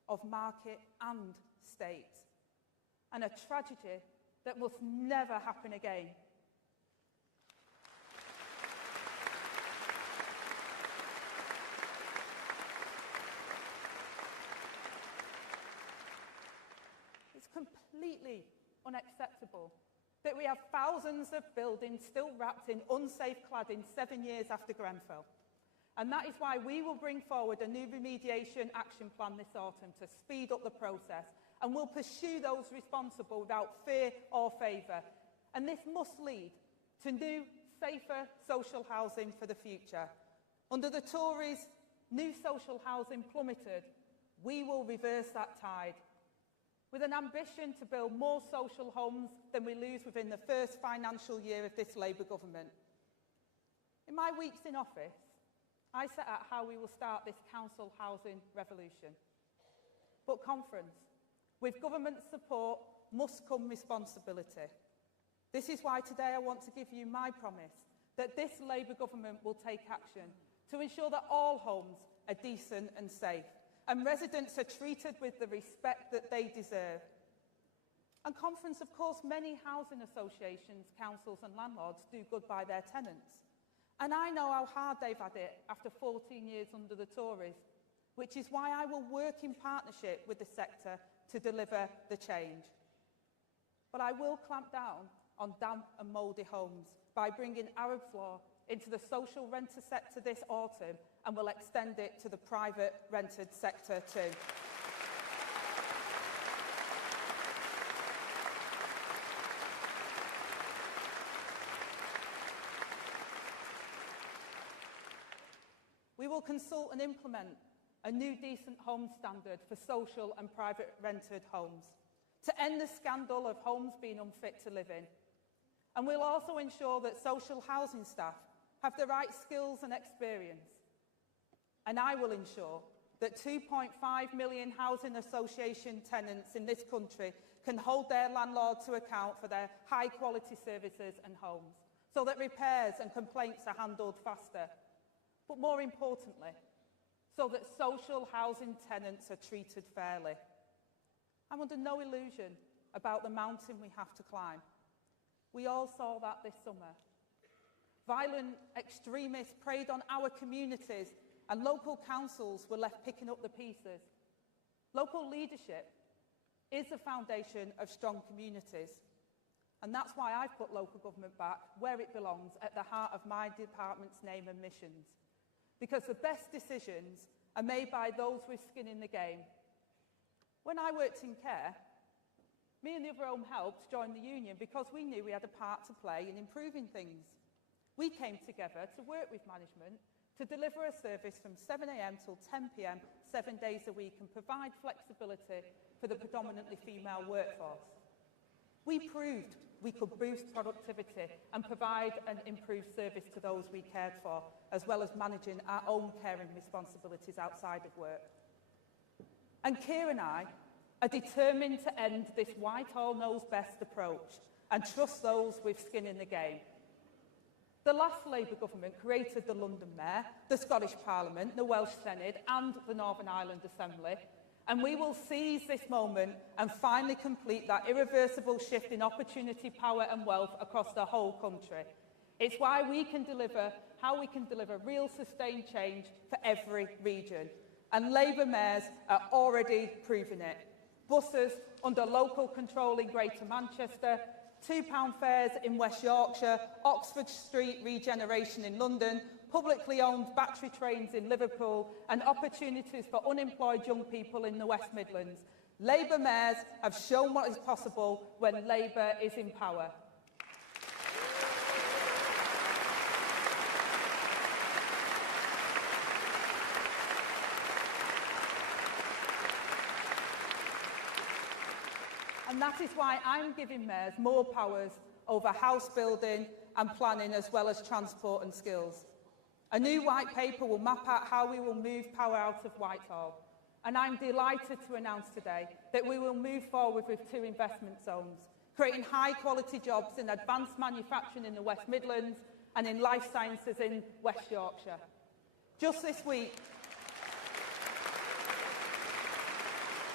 of market and state, and a tragedy that must never happen again. It's completely unacceptable that we have thousands of buildings still wrapped in unsafe cladding 7 years after Grenfell. And that is why we will bring forward a new remediation action plan this autumn to speed up the process, and we'll pursue those responsible without fear or favour. And this must lead to new, safer social housing for the future. Under the Tories, new social housing plummeted. We will reverse that tide, with an ambition to build more social homes than we lose within the first financial year of this Labour government. In my weeks in office, I set out how we will start this council housing revolution. But conference, with government support must come responsibility. This is why today I want to give you my promise that this Labour government will take action to ensure that all homes are decent and safe, and residents are treated with the respect that they deserve. And conference, of course, many housing associations, councils and landlords do good by their tenants. And I know how hard they've had it after 14 years under the Tories, which is why I will work in partnership with the sector to deliver the change. But I will clamp down on damp and mouldy homes by bringing Arab's law into the social renter sector this autumn, and will extend it to the private rented sector too. We will consult and implement a new decent home standard for social and private rented homes to end the scandal of homes being unfit to live in. And we'll also ensure that social housing staff have the right skills and experience. And I will ensure that 2.5 million housing association tenants in this country can hold their landlord to account for their high quality services and homes, so that repairs and complaints are handled faster. But more importantly, so that social housing tenants are treated fairly. I'm under no illusion about the mountain we have to climb. We all saw that this summer. Violent extremists preyed on our communities, and local councils were left picking up the pieces. Local leadership is the foundation of strong communities. And that's why I've put local government back where it belongs, at the heart of my department's name and missions. Because the best decisions are made by those with skin in the game. When I worked in care, me and the other home helps joined the union because we knew we had a part to play in improving things. We came together to work with management to deliver a service from 7 a.m. till 10 p.m, 7 days a week, and provide flexibility for the predominantly female workforce. We proved we could boost productivity and provide an improved service to those we cared for, as well as managing our own caring responsibilities outside of work. And Keir and I are determined to end this Whitehall knows best approach and trust those with skin in the game. The last Labour government created the London Mayor, the Scottish Parliament, the Welsh Senate and the Northern Ireland Assembly, and we will seize this moment and finally complete that irreversible shift in opportunity, power and wealth across the whole country. It's why how we can deliver real sustained change for every region. And Labour mayors are already proving it. Buses under local control in Greater Manchester, £2 fares in West Yorkshire, Oxford Street regeneration in London, publicly owned battery trains in Liverpool, and opportunities for unemployed young people in the West Midlands. Labour mayors have shown what is possible when Labour is in power. And that is why I'm giving mayors more powers over house building and planning, as well as transport and skills. A new white paper will map out how we will move power out of Whitehall. And I'm delighted to announce today that we will move forward with 2 investment zones, creating high-quality jobs in advanced manufacturing in the West Midlands and in life sciences in West Yorkshire. Just this week,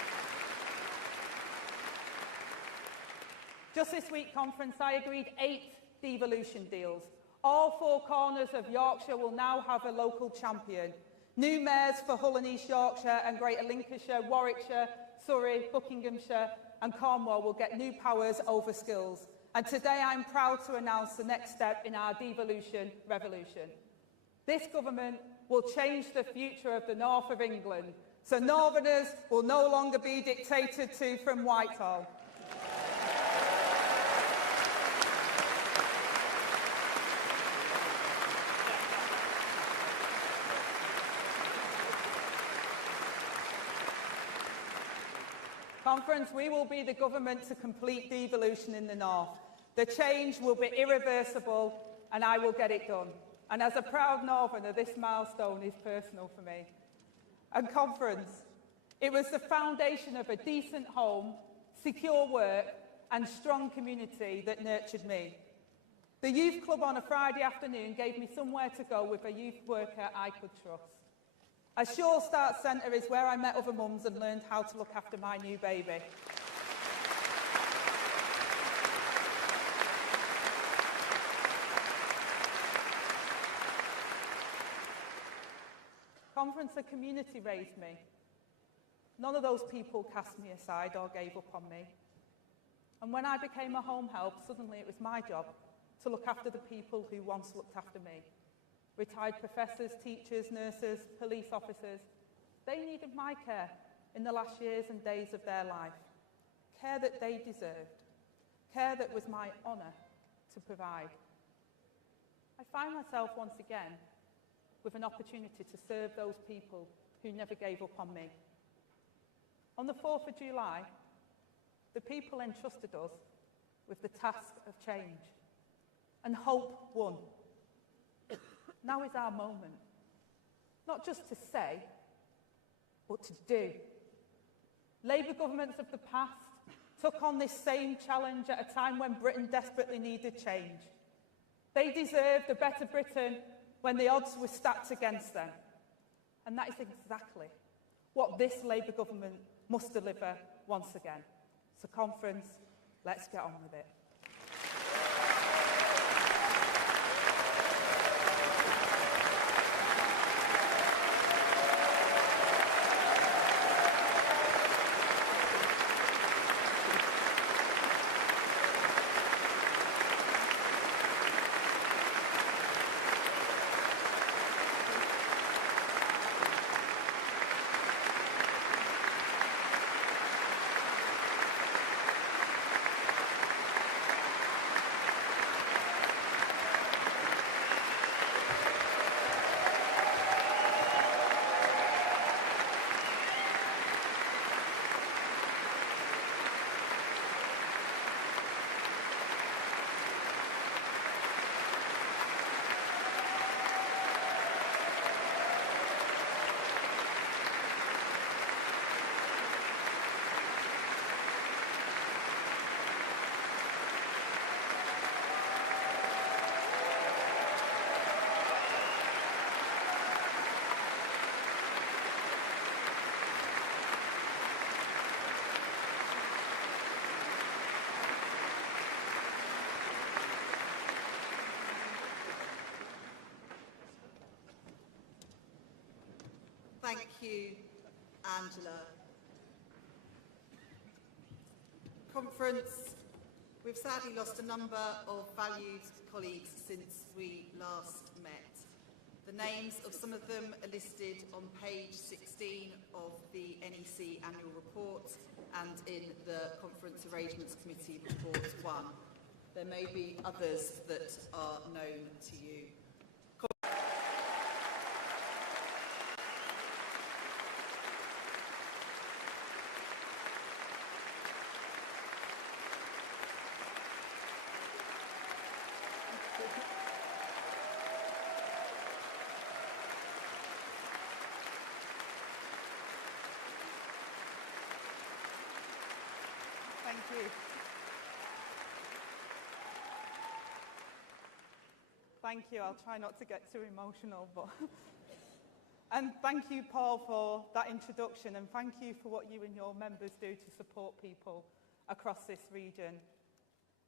Just this week, conference, I agreed 8 devolution deals. All 4 corners of Yorkshire will now have a local champion. New mayors for Hull and East Yorkshire and Greater Lincolnshire, Warwickshire, Surrey, Buckinghamshire and Cornwall will get new powers over skills. And today I'm proud to announce the next step in our devolution revolution. This government will change the future of the north of England, so Northerners will no longer be dictated to from Whitehall. Conference, we will be the government to complete devolution in the north. The change will be irreversible and I will get it done. And as a proud Northerner, this milestone is personal for me. And conference, it was the foundation of a decent home, secure work and strong community that nurtured me. The youth club on a Friday afternoon gave me somewhere to go with a youth worker I could trust. A Sure Start Centre is where I met other mums and learned how to look after my new baby. Conference, a community raised me. None of those people cast me aside or gave up on me. And when I became a home help, suddenly it was my job to look after the people who once looked after me. Retired professors, teachers, nurses, police officers, they needed my care in the last years and days of their life. Care that they deserved. Care that was my honour to provide. I find myself once again with an opportunity to serve those people who never gave up on me. On the 4th of July, the people entrusted us with the task of change, and hope won. Now is our moment, not just to say, but to do. Labour governments of the past took on this same challenge at a time when Britain desperately needed change. They deserved a better Britain when the odds were stacked against them. And that is exactly what this Labour government must deliver once again. So conference, let's get on with it. Thank you, Angela. Conference, we've sadly lost a number of valued colleagues since we last met. The names of some of them are listed on page 16 of the NEC annual report and in the Conference Arrangements Committee report 1. There may be others that are known to you. Thank you. Thank you. I'll try not to get too emotional, but and thank you, Paul, for that introduction, and thank you for what you and your members do to support people across this region.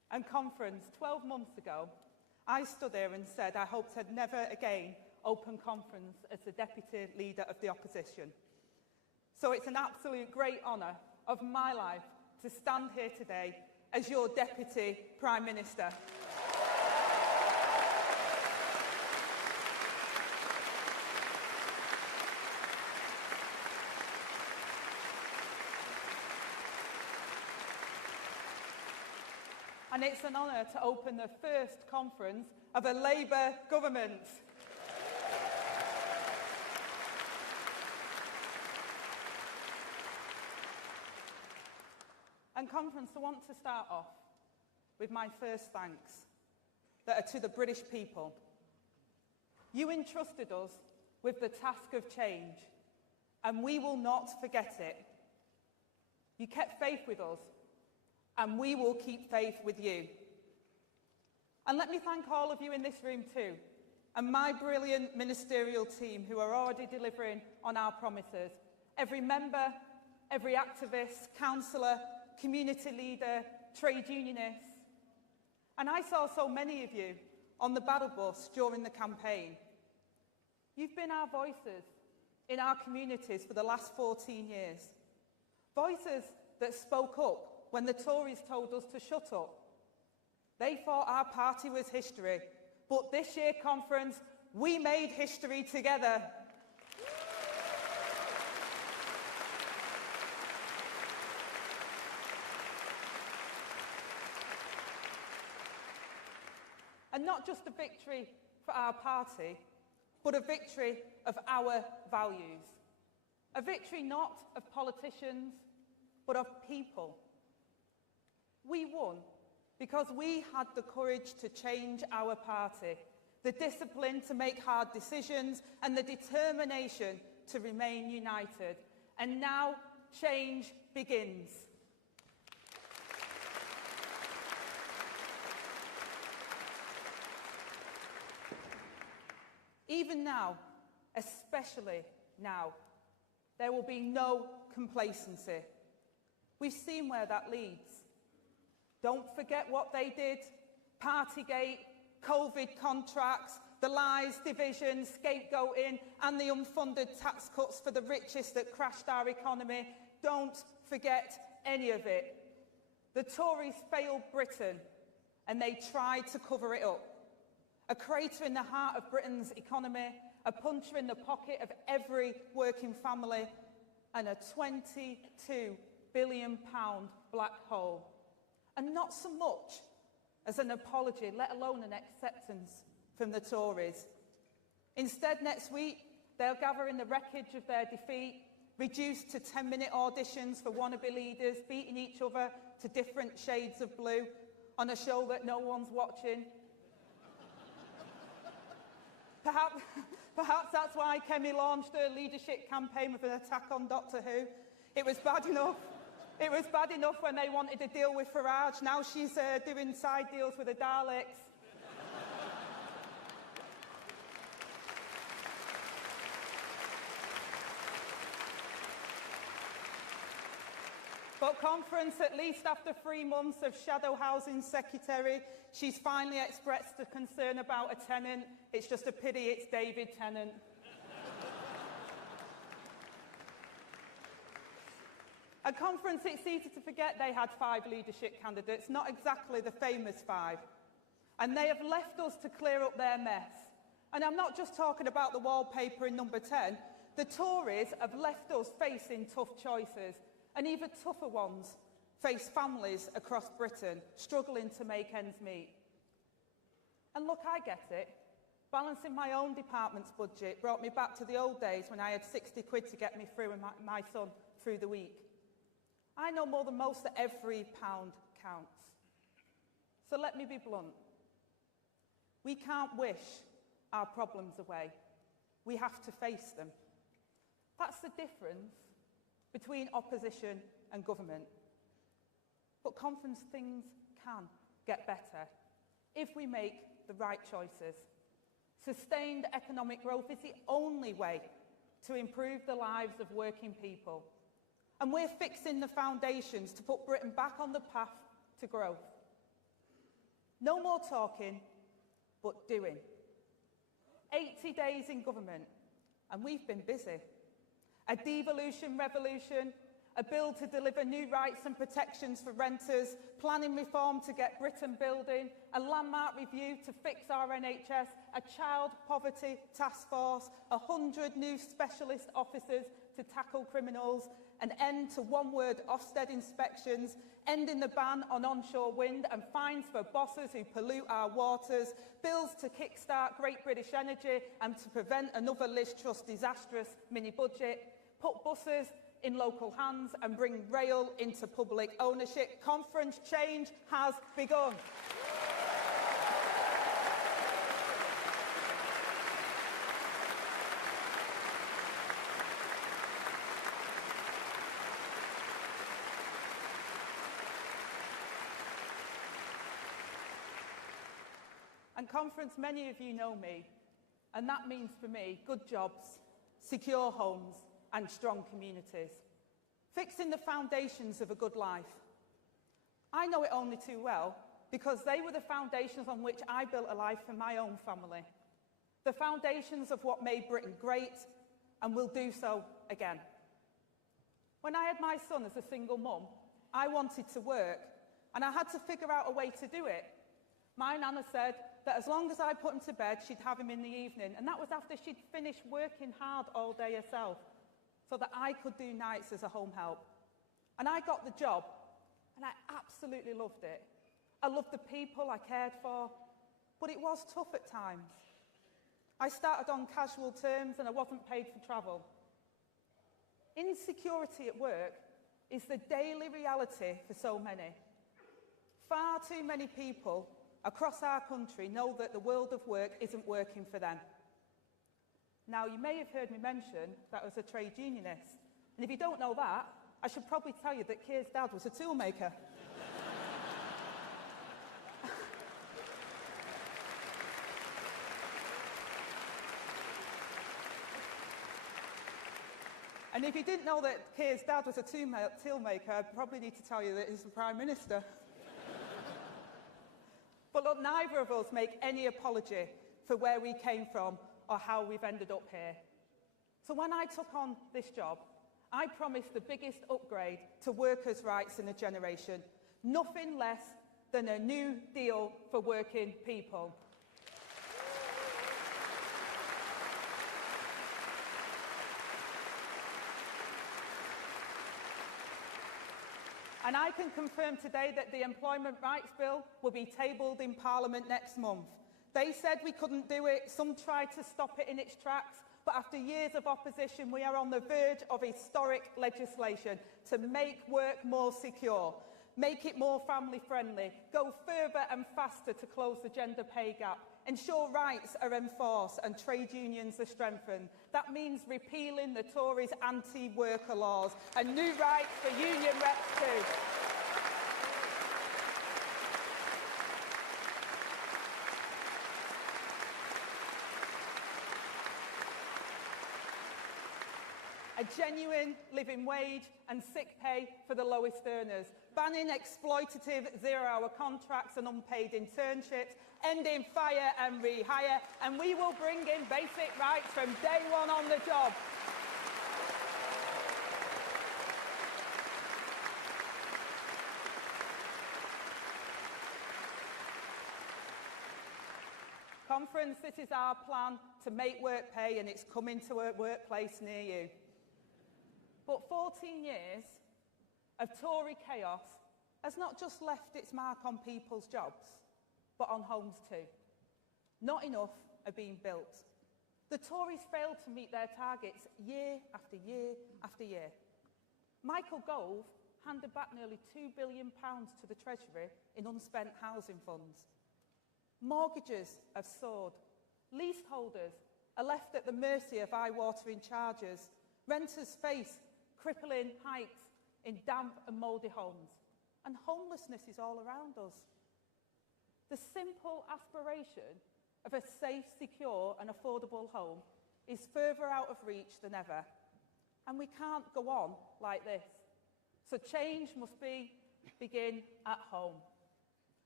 and conference 12 months ago, I stood here and said I hoped I'd never again open conference as the Deputy Leader of the Opposition. So it's an absolute great honour of my life to stand here today as your Deputy Prime Minister. And it's an honour to open the first conference of a Labour government. And conference, I want to start off with my first thanks that are to the British people. You entrusted us with the task of change, and we will not forget it. You kept faith with us, and we will keep faith with you. And let me thank all of you in this room too, and my brilliant ministerial team who are already delivering on our promises. Every member, every activist, councillor, community leader, trade unionist. And I saw so many of you on the battle bus during the campaign. You've been our voices in our communities for the last 14 years. Voices that spoke up when the Tories told us to shut up. They thought our party was history, but this year conference, we made history together. And not just a victory for our party, but a victory of our values. A victory not of politicians, but of people. We won because we had the courage to change our party, the discipline to make hard decisions, and the determination to remain united. And now change begins. Even now, especially now, there will be no complacency. We've seen where that leads. Don't forget what they did. Partygate, COVID contracts, the lies, division, scapegoating, and the unfunded tax cuts for the richest that crashed our economy. Don't forget any of it. The Tories failed Britain, and they tried to cover it up. A crater in the heart of Britain's economy, a puncher in the pocket of every working family, and a £22 billion black hole. And not so much as an apology, let alone an acceptance from the Tories. Instead, next week, they'll gather in the wreckage of their defeat, reduced to 10-minute auditions for wannabe leaders, beating each other to different shades of blue on a show that no one's watching. Perhaps that's why Kemi launched her leadership campaign with an attack on Doctor Who. It was bad enough. It was bad enough when they wanted to deal with Farage. Now she's doing side deals with the Daleks. But conference, at least after 3 months of shadow housing secretary, she's finally expressed a concern about a tenant. It's just a pity it's David Tennant. At conference, it's easy to forget they had 5 leadership candidates, not exactly the famous 5. And they have left us to clear up their mess. And I'm not just talking about the wallpaper in number 10. The Tories have left us facing tough choices, and even tougher ones face families across Britain struggling to make ends meet. And look, I get it. Balancing my own department's budget brought me back to the old days when I had 60 quid to get me through and my son through the week. I know more than most that every pound counts. So let me be blunt. We can't wish our problems away. We have to face them. That's the difference between opposition and government. But conference, things can get better if we make the right choices. Sustained economic growth is the only way to improve the lives of working people. And we're fixing the foundations to put Britain back on the path to growth. No more talking, but doing. 80 days in government, and we've been busy. A devolution revolution, a bill to deliver new rights and protections for renters, planning reform to get Britain building, a landmark review to fix our NHS, a child poverty task force, 100 new specialist officers to tackle criminals, an end to one-word Ofsted inspections, ending the ban on onshore wind and fines for bosses who pollute our waters, bills to kickstart Great British Energy and to prevent another Liz Truss disastrous mini-budget, put buses in local hands and bring rail into public ownership. Conference change has begun. And conference, many of you know me, and that means for me good jobs, secure homes and strong communities. Fixing the foundations of a good life. I know it only too well because they were the foundations on which I built a life for my own family. The foundations of what made Britain great and will do so again. When I had my son as a single mum, I wanted to work and I had to figure out a way to do it. My nana said that as long as I put him to bed, she'd have him in the evening, and that was after she'd finished working hard all day herself, so that I could do nights as a home help. And I got the job, and I absolutely loved it. I loved the people I cared for, but it was tough at times. I started on casual terms, and I wasn't paid for travel. Insecurity at work is the daily reality for so many. Far too many people across our country know that the world of work isn't working for them. Now, you may have heard me mention that I was a trade unionist. And if you don't know that, I should probably tell you that Keir's dad was a toolmaker. And if you didn't know that Keir's dad was a toolmaker, I'd probably need to tell you that he's the Prime Minister. But look, neither of us make any apology for where we came from or how we've ended up here. So when I took on this job, I promised the biggest upgrade to workers' rights in a generation. Nothing less than a new deal for working people. And I can confirm today that the Employment Rights Bill will be tabled in Parliament next month. They said we couldn't do it, some tried to stop it in its tracks, but after years of opposition, we are on the verge of historic legislation to make work more secure, make it more family-friendly, go further and faster to close the gender pay gap, ensure rights are enforced and trade unions are strengthened. That means repealing the Tories' anti-worker laws and new rights for union reps too. A genuine living wage and sick pay for the lowest earners, banning exploitative zero-hour contracts and unpaid internships, ending fire and rehire, and we will bring in basic rights from day one on the job. Conference, this is our plan to make work pay, and it's coming to a workplace near you. But 14 years of Tory chaos has not just left its mark on people's jobs, but on homes too. Not enough are being built. The Tories failed to meet their targets year after year after year. Michael Gove handed back nearly £2 billion to the Treasury in unspent housing funds. Mortgages have soared. Leaseholders are left at the mercy of eye-watering charges. Renters face crippling hikes in damp and mouldy homes. And homelessness is all around us. The simple aspiration of a safe, secure and affordable home is further out of reach than ever. And we can't go on like this. So change must begin at home.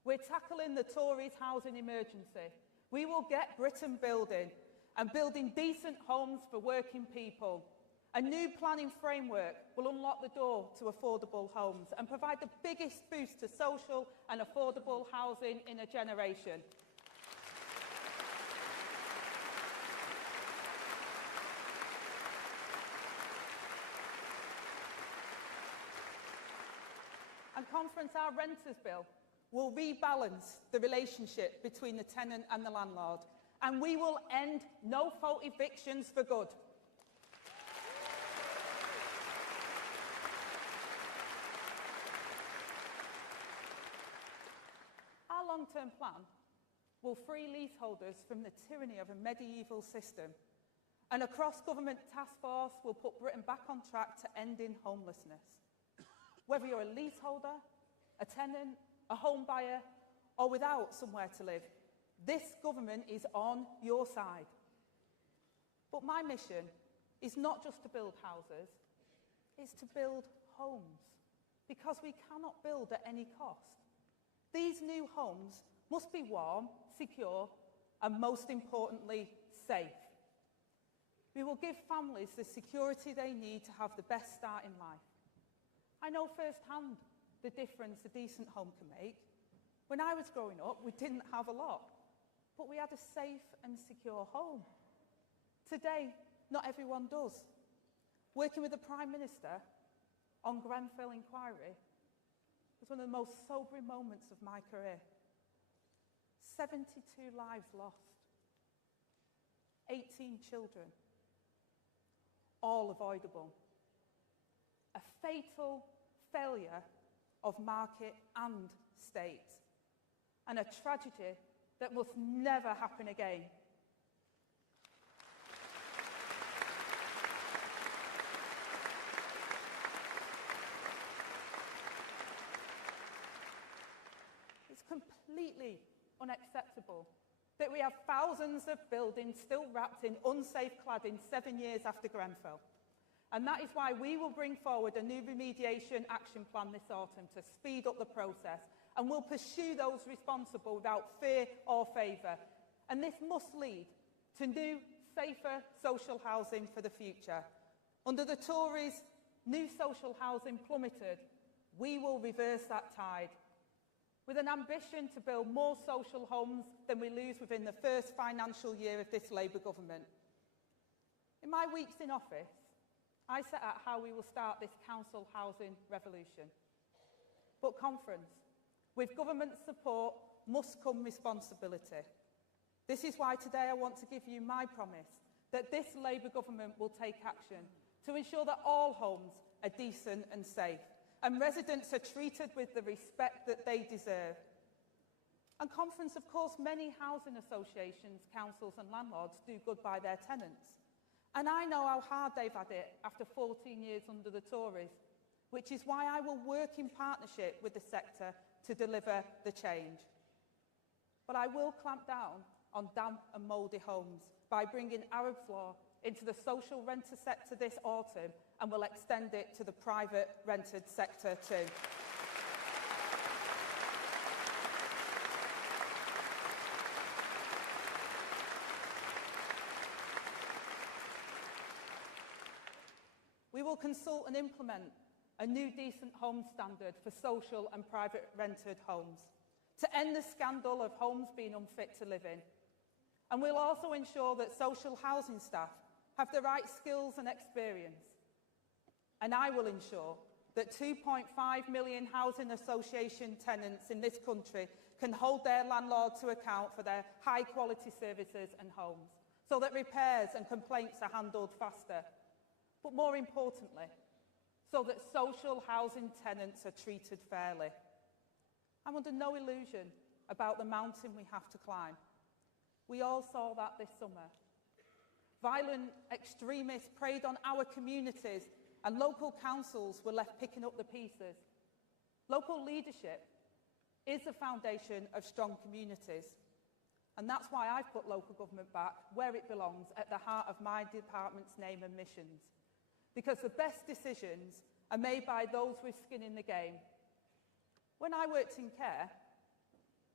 We're tackling the Tories' housing emergency. We will get Britain building, and building decent homes for working people. A new planning framework will unlock the door to affordable homes and provide the biggest boost to social and affordable housing in a generation. And Conference, our renters bill will rebalance the relationship between the tenant and the landlord, and we will end no-fault evictions for good. Our long-term plan will free leaseholders from the tyranny of a medieval system, and a cross-government task force will put Britain back on track to ending homelessness. Whether you're a leaseholder, a tenant, a home buyer, or without somewhere to live, this government is on your side. But my mission is not just to build houses, it's to build homes, because we cannot build at any cost. These new homes must be warm, secure, and most importantly, safe. We will give families the security they need to have the best start in life. I know firsthand the difference a decent home can make. When I was growing up, we didn't have a lot, but we had a safe and secure home. Today, not everyone does. Working with the Prime Minister on Grenfell inquiry was one of the most sobering moments of my career. 72 lives lost, 18 children, all avoidable. A fatal failure of market and state, and a tragedy that must never happen again. It's completely unacceptable that we have thousands of buildings still wrapped in unsafe cladding 7 years after Grenfell. And that is why we will bring forward a new remediation action plan this autumn to speed up the process, and we'll pursue those responsible without fear or favour. And this must lead to new, safer social housing for the future. Under the Tories, new social housing plummeted. We will reverse that tide, with an ambition to build more social homes than we lose within the first financial year of this Labour government. In my weeks in office, I set out how we will start this council housing revolution. But Conference, with government support must come responsibility. This is why today I want to give you my promise that this Labour government will take action to ensure that all homes are decent and safe, and residents are treated with the respect that they deserve. And Conference, of course, many housing associations, councils and landlords do good by their tenants. And I know how hard they've had it after 14 years under the Tories, which is why I will work in partnership with the sector to deliver the change. But I will clamp down on damp and mouldy homes by bringing Arab's Law into the social renter sector this autumn, and will extend it to the private rented sector too. We will consult and implement a new decent home standard for social and private rented homes to end the scandal of homes being unfit to live in. And we'll also ensure that social housing staff have the right skills and experience. And I will ensure that 2.5 million housing association tenants in this country can hold their landlord to account for their high-quality services and homes, so that repairs and complaints are handled faster. But more importantly, so that social housing tenants are treated fairly. I'm under no illusion about the mountain we have to climb. We all saw that this summer. Violent extremists preyed on our communities, and local councils were left picking up the pieces. Local leadership is the foundation of strong communities. And that's why I've put local government back where it belongs, at the heart of my department's name and missions. Because the best decisions are made by those with skin in the game. When I worked in care,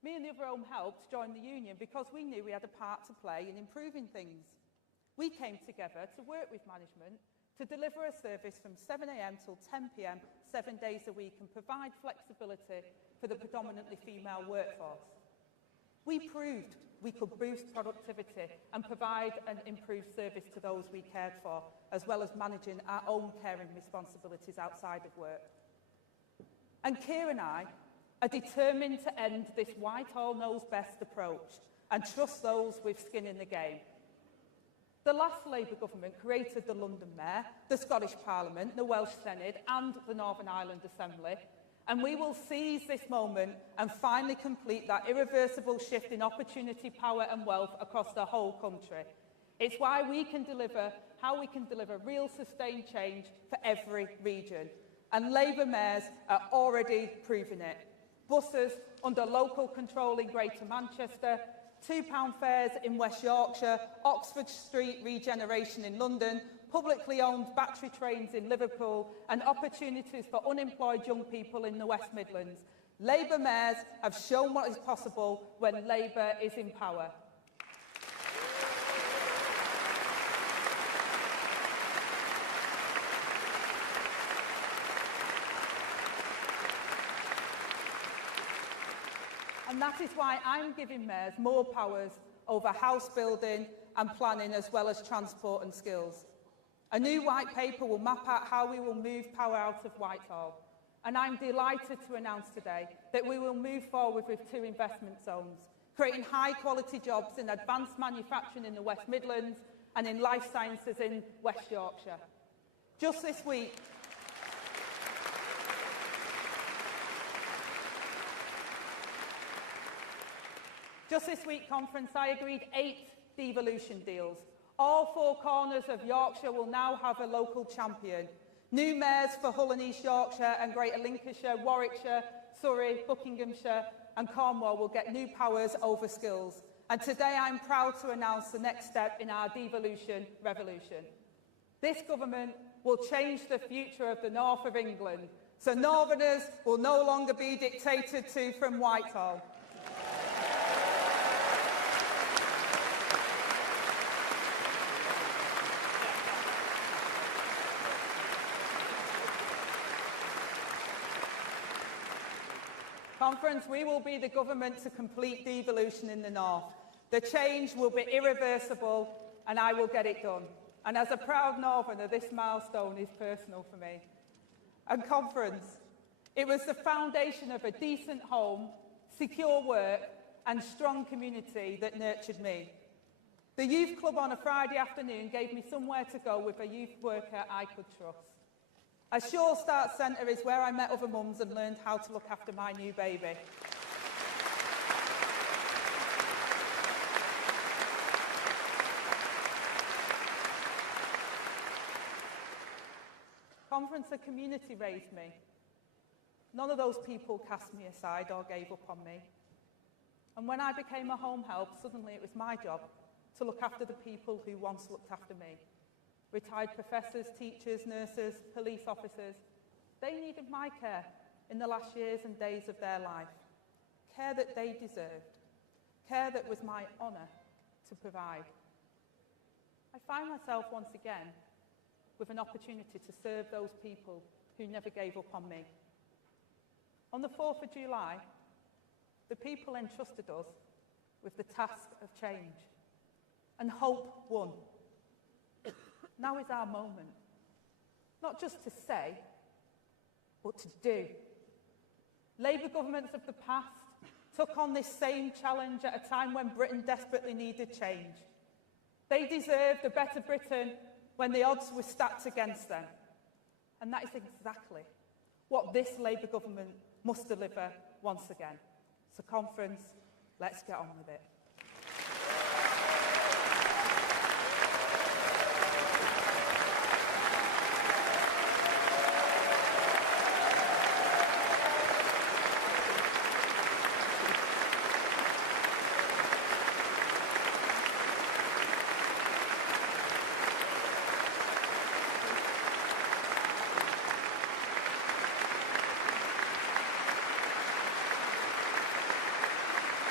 Me and the other home helps joined the union because we knew we had a part to play in improving things. We came together to work with management to deliver a service from 7 a.m. till 10 p.m, 7 days a week, and provide flexibility for the predominantly female workforce. We proved we could boost productivity and provide an improved service to those we cared for, as well as managing our own caring responsibilities outside of work. And Keir and I are determined to end this Whitehall knows best approach and trust those with skin in the game. The last Labour government created the London Mayor, the Scottish Parliament, the Welsh Senate and the Northern Ireland Assembly, and we will seize this moment and finally complete that irreversible shift in opportunity, power and wealth across the whole country. It's how we can deliver real sustained change for every region. And Labour mayors are already proving it. Buses under local control in Greater Manchester, £2 fares in West Yorkshire, Oxford Street regeneration in London, publicly owned battery trains in Liverpool, and opportunities for unemployed young people in the West Midlands. Labour mayors have shown what is possible when Labour is in power. And that is why I'm giving mayors more powers over house building and planning, as well as transport and skills. A new white paper will map out how we will move power out of Whitehall. And I'm delighted to announce today that we will move forward with 2 investment zones, creating high-quality jobs in advanced manufacturing in the West Midlands and in life sciences in West Yorkshire. Just this week, conference, I agreed 8 devolution deals. All 4 corners of Yorkshire will now have a local champion. New mayors for Hull and East Yorkshire and Greater Lincolnshire, Warwickshire, Surrey, Buckinghamshire and Cornwall will get new powers over skills. And today I'm proud to announce the next step in our devolution revolution. This government will change the future of the north of England, so Northerners will no longer be dictated to from Whitehall. Conference, we will be the government to complete devolution in the north. The change will be irreversible and I will get it done. And as a proud Northerner, this milestone is personal for me. And conference, it was the foundation of a decent home, secure work and strong community that nurtured me. The youth club on a Friday afternoon gave me somewhere to go with a youth worker I could trust. A Sure Start Centre is where I met other mums and learned how to look after my new baby. Conference, a community raised me. None of those people cast me aside or gave up on me. And when I became a home help, suddenly it was my job to look after the people who once looked after me. Retired professors, teachers, nurses, police officers, they needed my care in the last years and days of their life. Care that they deserved. Care that was my honour to provide. I find myself once again with an opportunity to serve those people who never gave up on me. On the 4th of July, the people entrusted us with the task of change, and hope won. Now is our moment, not just to say, but to do. Labour governments of the past took on this same challenge at a time when Britain desperately needed change. They deserved a better Britain when the odds were stacked against them. And that is exactly what this Labour government must deliver once again. So conference, let's get on with it.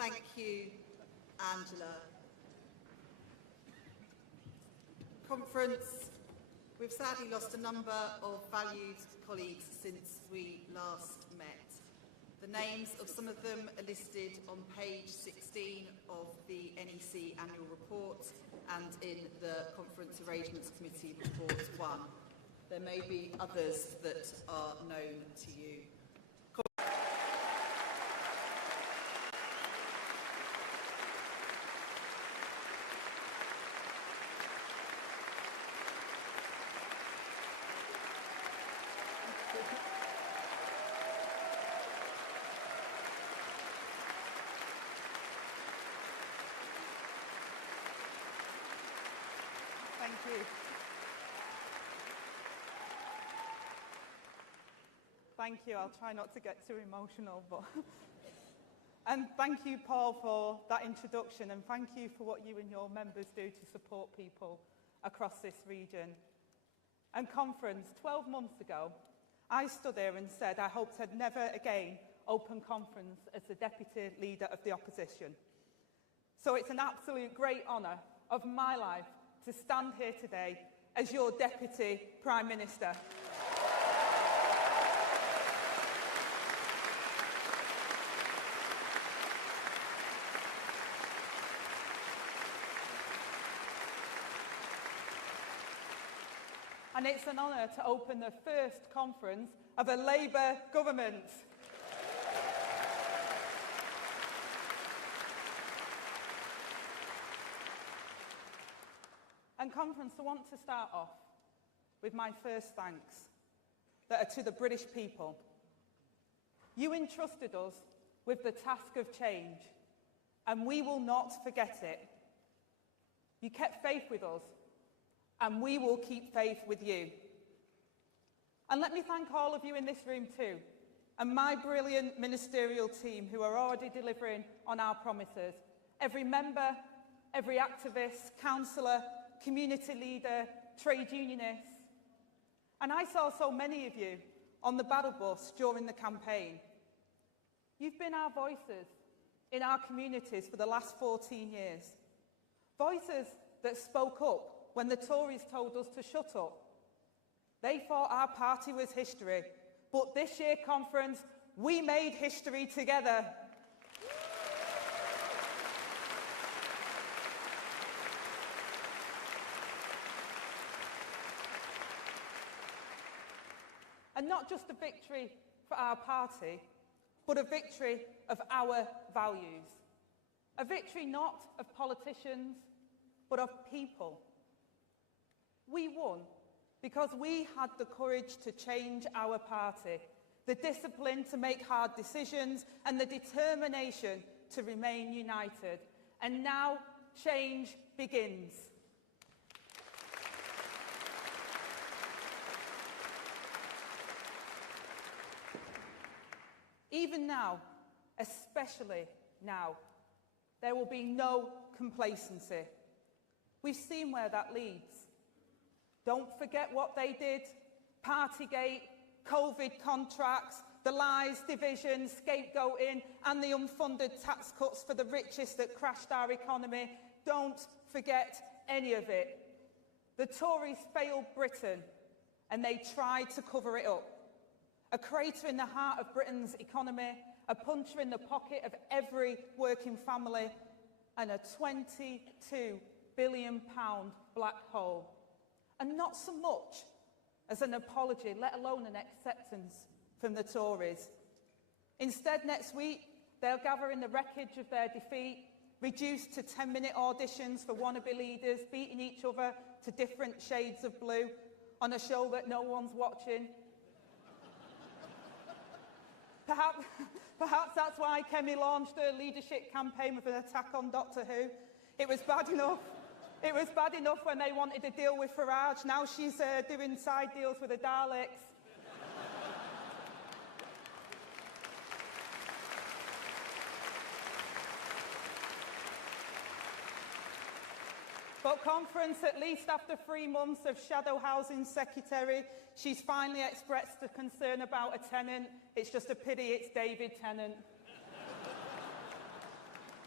Thank you, Angela. Conference, we've sadly lost a number of valued colleagues since we last met. The names of some of them are listed on page 16 of the NEC annual report and in the Conference Arrangements Committee report 1. There may be others that are known to you. Thank you. Thank you. I'll try not to get too emotional, but and thank you, Paul, for that introduction, and thank you for what you and your members do to support people across this region. And conference, 12 months ago, I stood here and said I hoped I'd never again open conference as the Deputy Leader of the Opposition. So it's an absolute great honour of my life to stand here today as your Deputy Prime Minister. And it's an honour to open the first conference of a Labour government. And conference, I want to start off with my first thanks that are to the British people. You entrusted us with the task of change, and we will not forget it. You kept faith with us, and we will keep faith with you. And let me thank all of you in this room too, and my brilliant ministerial team who are already delivering on our promises. Every member, every activist, councillor, community leader, trade unionist. And I saw so many of you on the battle bus during the campaign. You've been our voices in our communities for the last 14 years. Voices that spoke up when the Tories told us to shut up. They thought our party was history, but this year conference, we made history together. And not just a victory for our party, but a victory of our values. A victory not of politicians, but of people. We won because we had the courage to change our party, the discipline to make hard decisions, and the determination to remain united. And now change begins. Even now, especially now, there will be no complacency. We've seen where that leads. Don't forget what they did. Partygate, COVID contracts, the lies, division, scapegoating, and the unfunded tax cuts for the richest that crashed our economy. Don't forget any of it. The Tories failed Britain, and they tried to cover it up. A crater in the heart of Britain's economy, a puncher in the pocket of every working family, and a £22 billion black hole. And not so much as an apology, let alone an acceptance from the Tories. Instead, next week, they'll gather in the wreckage of their defeat, reduced to 10-minute auditions for wannabe leaders, beating each other to different shades of blue on a show that no one's watching. Perhaps that's why Kemi launched her leadership campaign with an attack on Doctor Who. It was bad enough. It was bad enough when they wanted to deal with Farage. Now she's doing side deals with the Daleks. But conference, at least after 3 months of shadow housing secretary, she's finally expressed a concern about a tenant. It's just a pity it's David Tennant.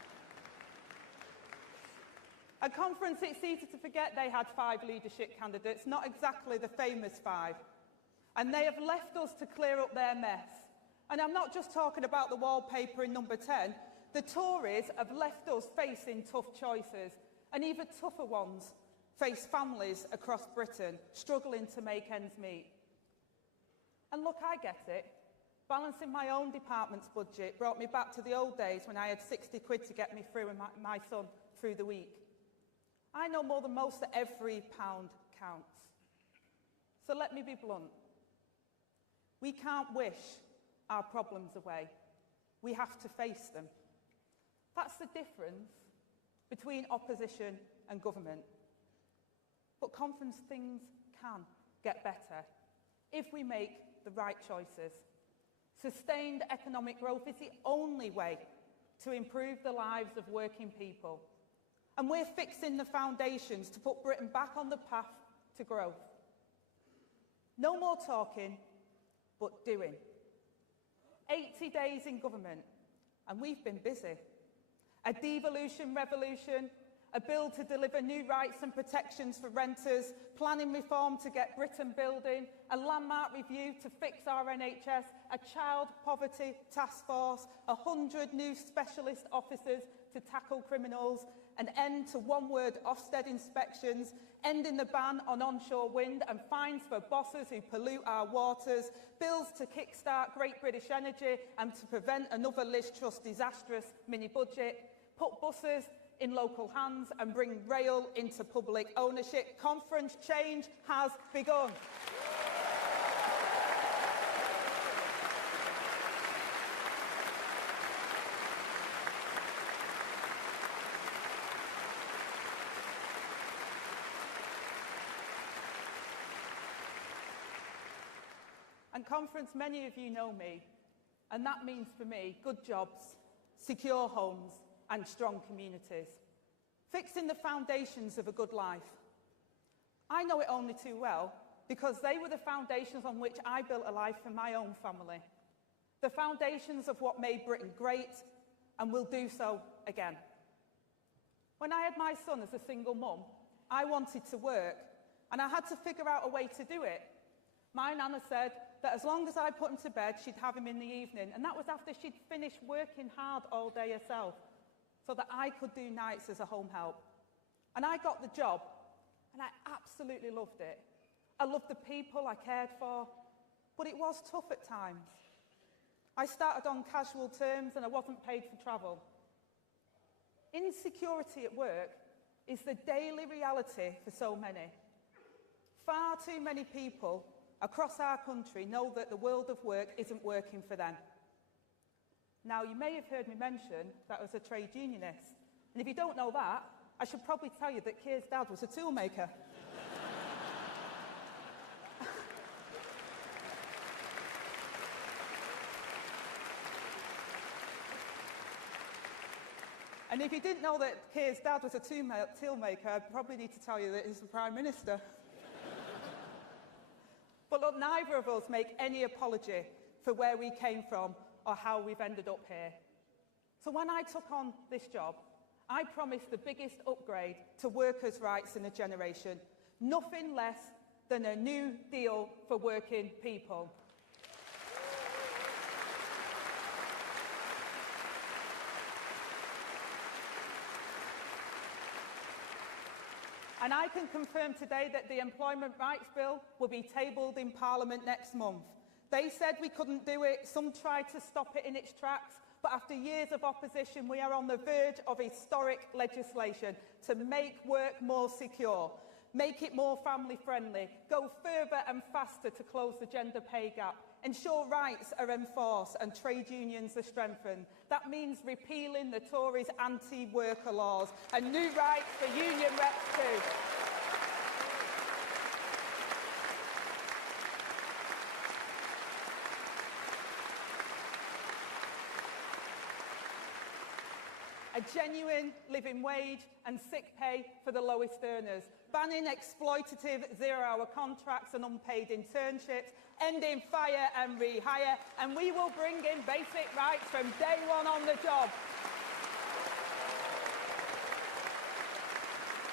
At conference, it's easy to forget they had 5 leadership candidates, not exactly the famous 5. And they have left us to clear up their mess. And I'm not just talking about the wallpaper in number 10. The Tories have left us facing tough choices, and even tougher ones face families across Britain struggling to make ends meet. And look, I get it. Balancing my own department's budget brought me back to the old days when I had 60 quid to get me through and my son through the week. I know more than most that every pound counts. So let me be blunt. We can't wish our problems away. We have to face them. That's the difference between opposition and government. But conference, things can get better if we make the right choices. Sustained economic growth is the only way to improve the lives of working people. And we're fixing the foundations to put Britain back on the path to growth. No more talking, but doing. 80 days in government, and we've been busy. A devolution revolution, a bill to deliver new rights and protections for renters, planning reform to get Britain building, a landmark review to fix our NHS, a child poverty task force, 100 new specialist officers to tackle criminals, an end to one-word Ofsted inspections, ending the ban on onshore wind and fines for bosses who pollute our waters, bills to kickstart Great British Energy and to prevent another Liz Truss disastrous mini-budget, put buses in local hands and bring rail into public ownership. Conference change has begun. And conference, many of you know me, and that means for me good jobs, secure homes and strong communities. Fixing the foundations of a good life. I know it only too well because they were the foundations on which I built a life for my own family. The foundations of what made Britain great and will do so again. When I had my son as a single mum, I wanted to work and I had to figure out a way to do it. My nana said that as long as I put him to bed, she'd have him in the evening, and that was after she'd finished working hard all day herself, so that I could do nights as a home help. And I got the job, and I absolutely loved it. I loved the people I cared for, but it was tough at times. I started on casual terms, and I wasn't paid for travel. Insecurity at work is the daily reality for so many. Far too many people across our country know that the world of work isn't working for them. Now, you may have heard me mention that I was a trade unionist. And if you don't know that, I should probably tell you that Keir's dad was a toolmaker. And if you didn't know that Keir's dad was a toolmaker, I'd probably need to tell you that he's the Prime Minister. But look, neither of us make any apology for where we came from or how we've ended up here. So when I took on this job, I promised the biggest upgrade to workers' rights in a generation, nothing less than a new deal for working people. And I can confirm today that the Employment Rights Bill will be tabled in Parliament next month. They said we couldn't do it, some tried to stop it in its tracks, but after years of opposition, we are on the verge of historic legislation to make work more secure, make it more family-friendly, go further and faster to close the gender pay gap, ensure rights are enforced and trade unions are strengthened. That means repealing the Tories' anti-worker laws and new rights for union reps too. A genuine living wage and sick pay for the lowest earners, banning exploitative zero-hour contracts and unpaid internships, ending fire and rehire, and we will bring in basic rights from day one on the job.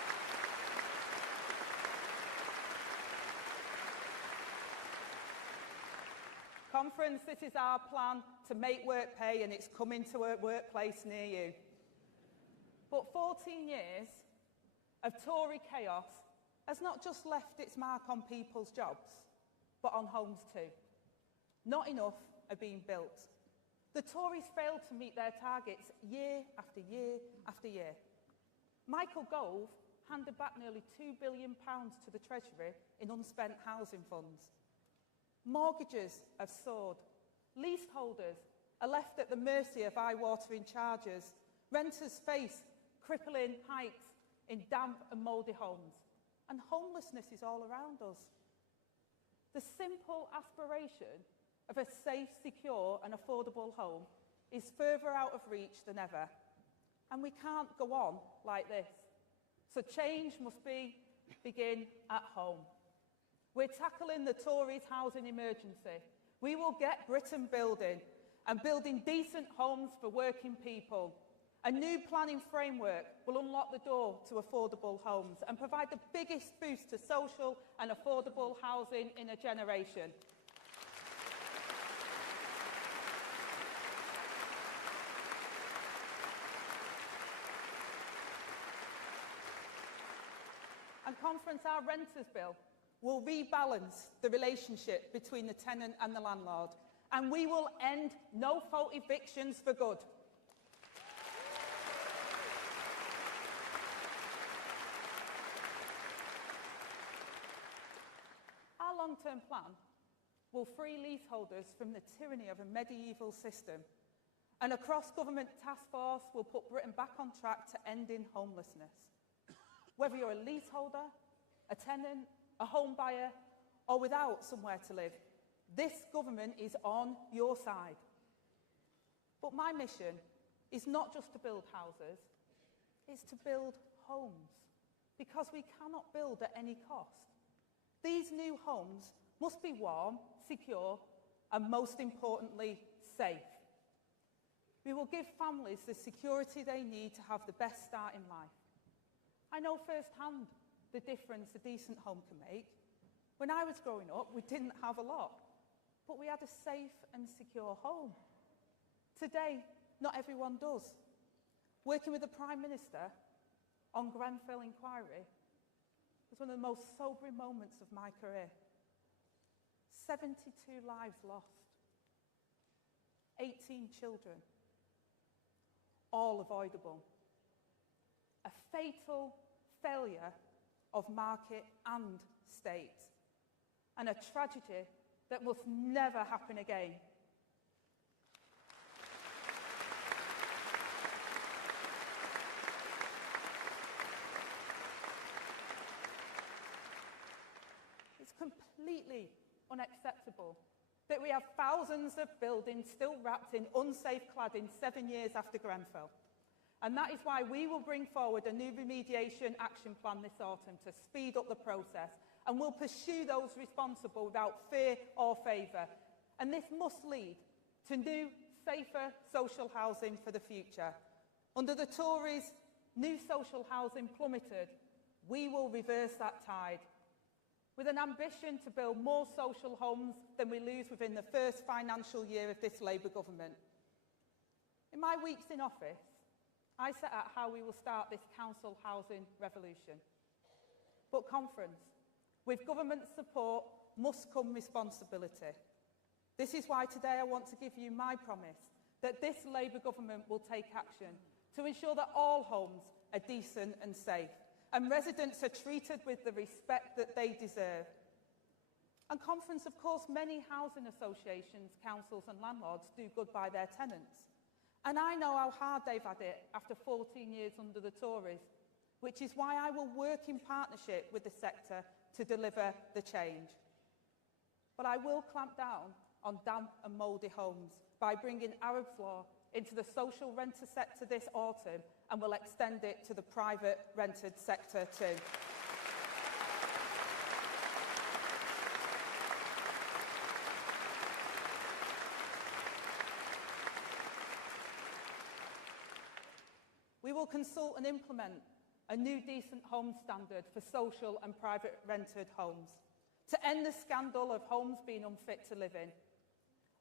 conference, this is our plan to make work pay, and it's coming to a workplace near you. But 14 years of Tory chaos has not just left its mark on people's jobs, but on homes too. Not enough are being built. The Tories failed to meet their targets year after year after year. Michael Gove handed back nearly £2 billion to the Treasury in unspent housing funds. Mortgages have soared. Leaseholders are left at the mercy of eye-watering charges. Renters face crippling hikes in damp and mouldy homes. And homelessness is all around us. The simple aspiration of a safe, secure and affordable home is further out of reach than ever. And we can't go on like this. So change must begin at home. We're tackling the Tories' housing emergency. We will get Britain building, and building decent homes for working people. A new planning framework will unlock the door to affordable homes and provide the biggest boost to social and affordable housing in a generation. And conference, our renters bill will rebalance the relationship between the tenant and the landlord, and we will end no-fault evictions for good. Our long-term plan will free leaseholders from the tyranny of a medieval system, and a cross-government task force will put Britain back on track to ending homelessness. Whether you're a leaseholder, a tenant, a home buyer, or without somewhere to live, this government is on your side. But my mission is not just to build houses, it's to build homes, because we cannot build at any cost. These new homes must be warm, secure, and most importantly, safe. We will give families the security they need to have the best start in life. I know firsthand the difference a decent home can make. When I was growing up, we didn't have a lot, but we had a safe and secure home. Today, not everyone does. Working with the Prime Minister on Grenfell inquiry was one of the most sobering moments of my career. 72 lives lost, 18 children, all avoidable. A fatal failure of market and state, and a tragedy that must never happen again. It's completely unacceptable that we have thousands of buildings still wrapped in unsafe cladding 7 years after Grenfell. And that is why we will bring forward a new remediation action plan this autumn to speed up the process, and we'll pursue those responsible without fear or favour. And this must lead to new, safer social housing for the future. Under the Tories, new social housing plummeted. We will reverse that tide, with an ambition to build more social homes than we lose within the first financial year of this Labour government. In my weeks in office, I set out how we will start this council housing revolution. But conference, with government support must come responsibility. This is why today I want to give you my promise that this Labour government will take action to ensure that all homes are decent and safe, and residents are treated with the respect that they deserve. And conference, of course, many housing associations, councils and landlords do good by their tenants. And I know how hard they've had it after 14 years under the Tories, which is why I will work in partnership with the sector to deliver the change. But I will clamp down on damp and mouldy homes by bringing Arab's law into the social renter sector this autumn, and will extend it to the private rented sector too. We will consult and implement a new decent home standard for social and private rented homes to end the scandal of homes being unfit to live in.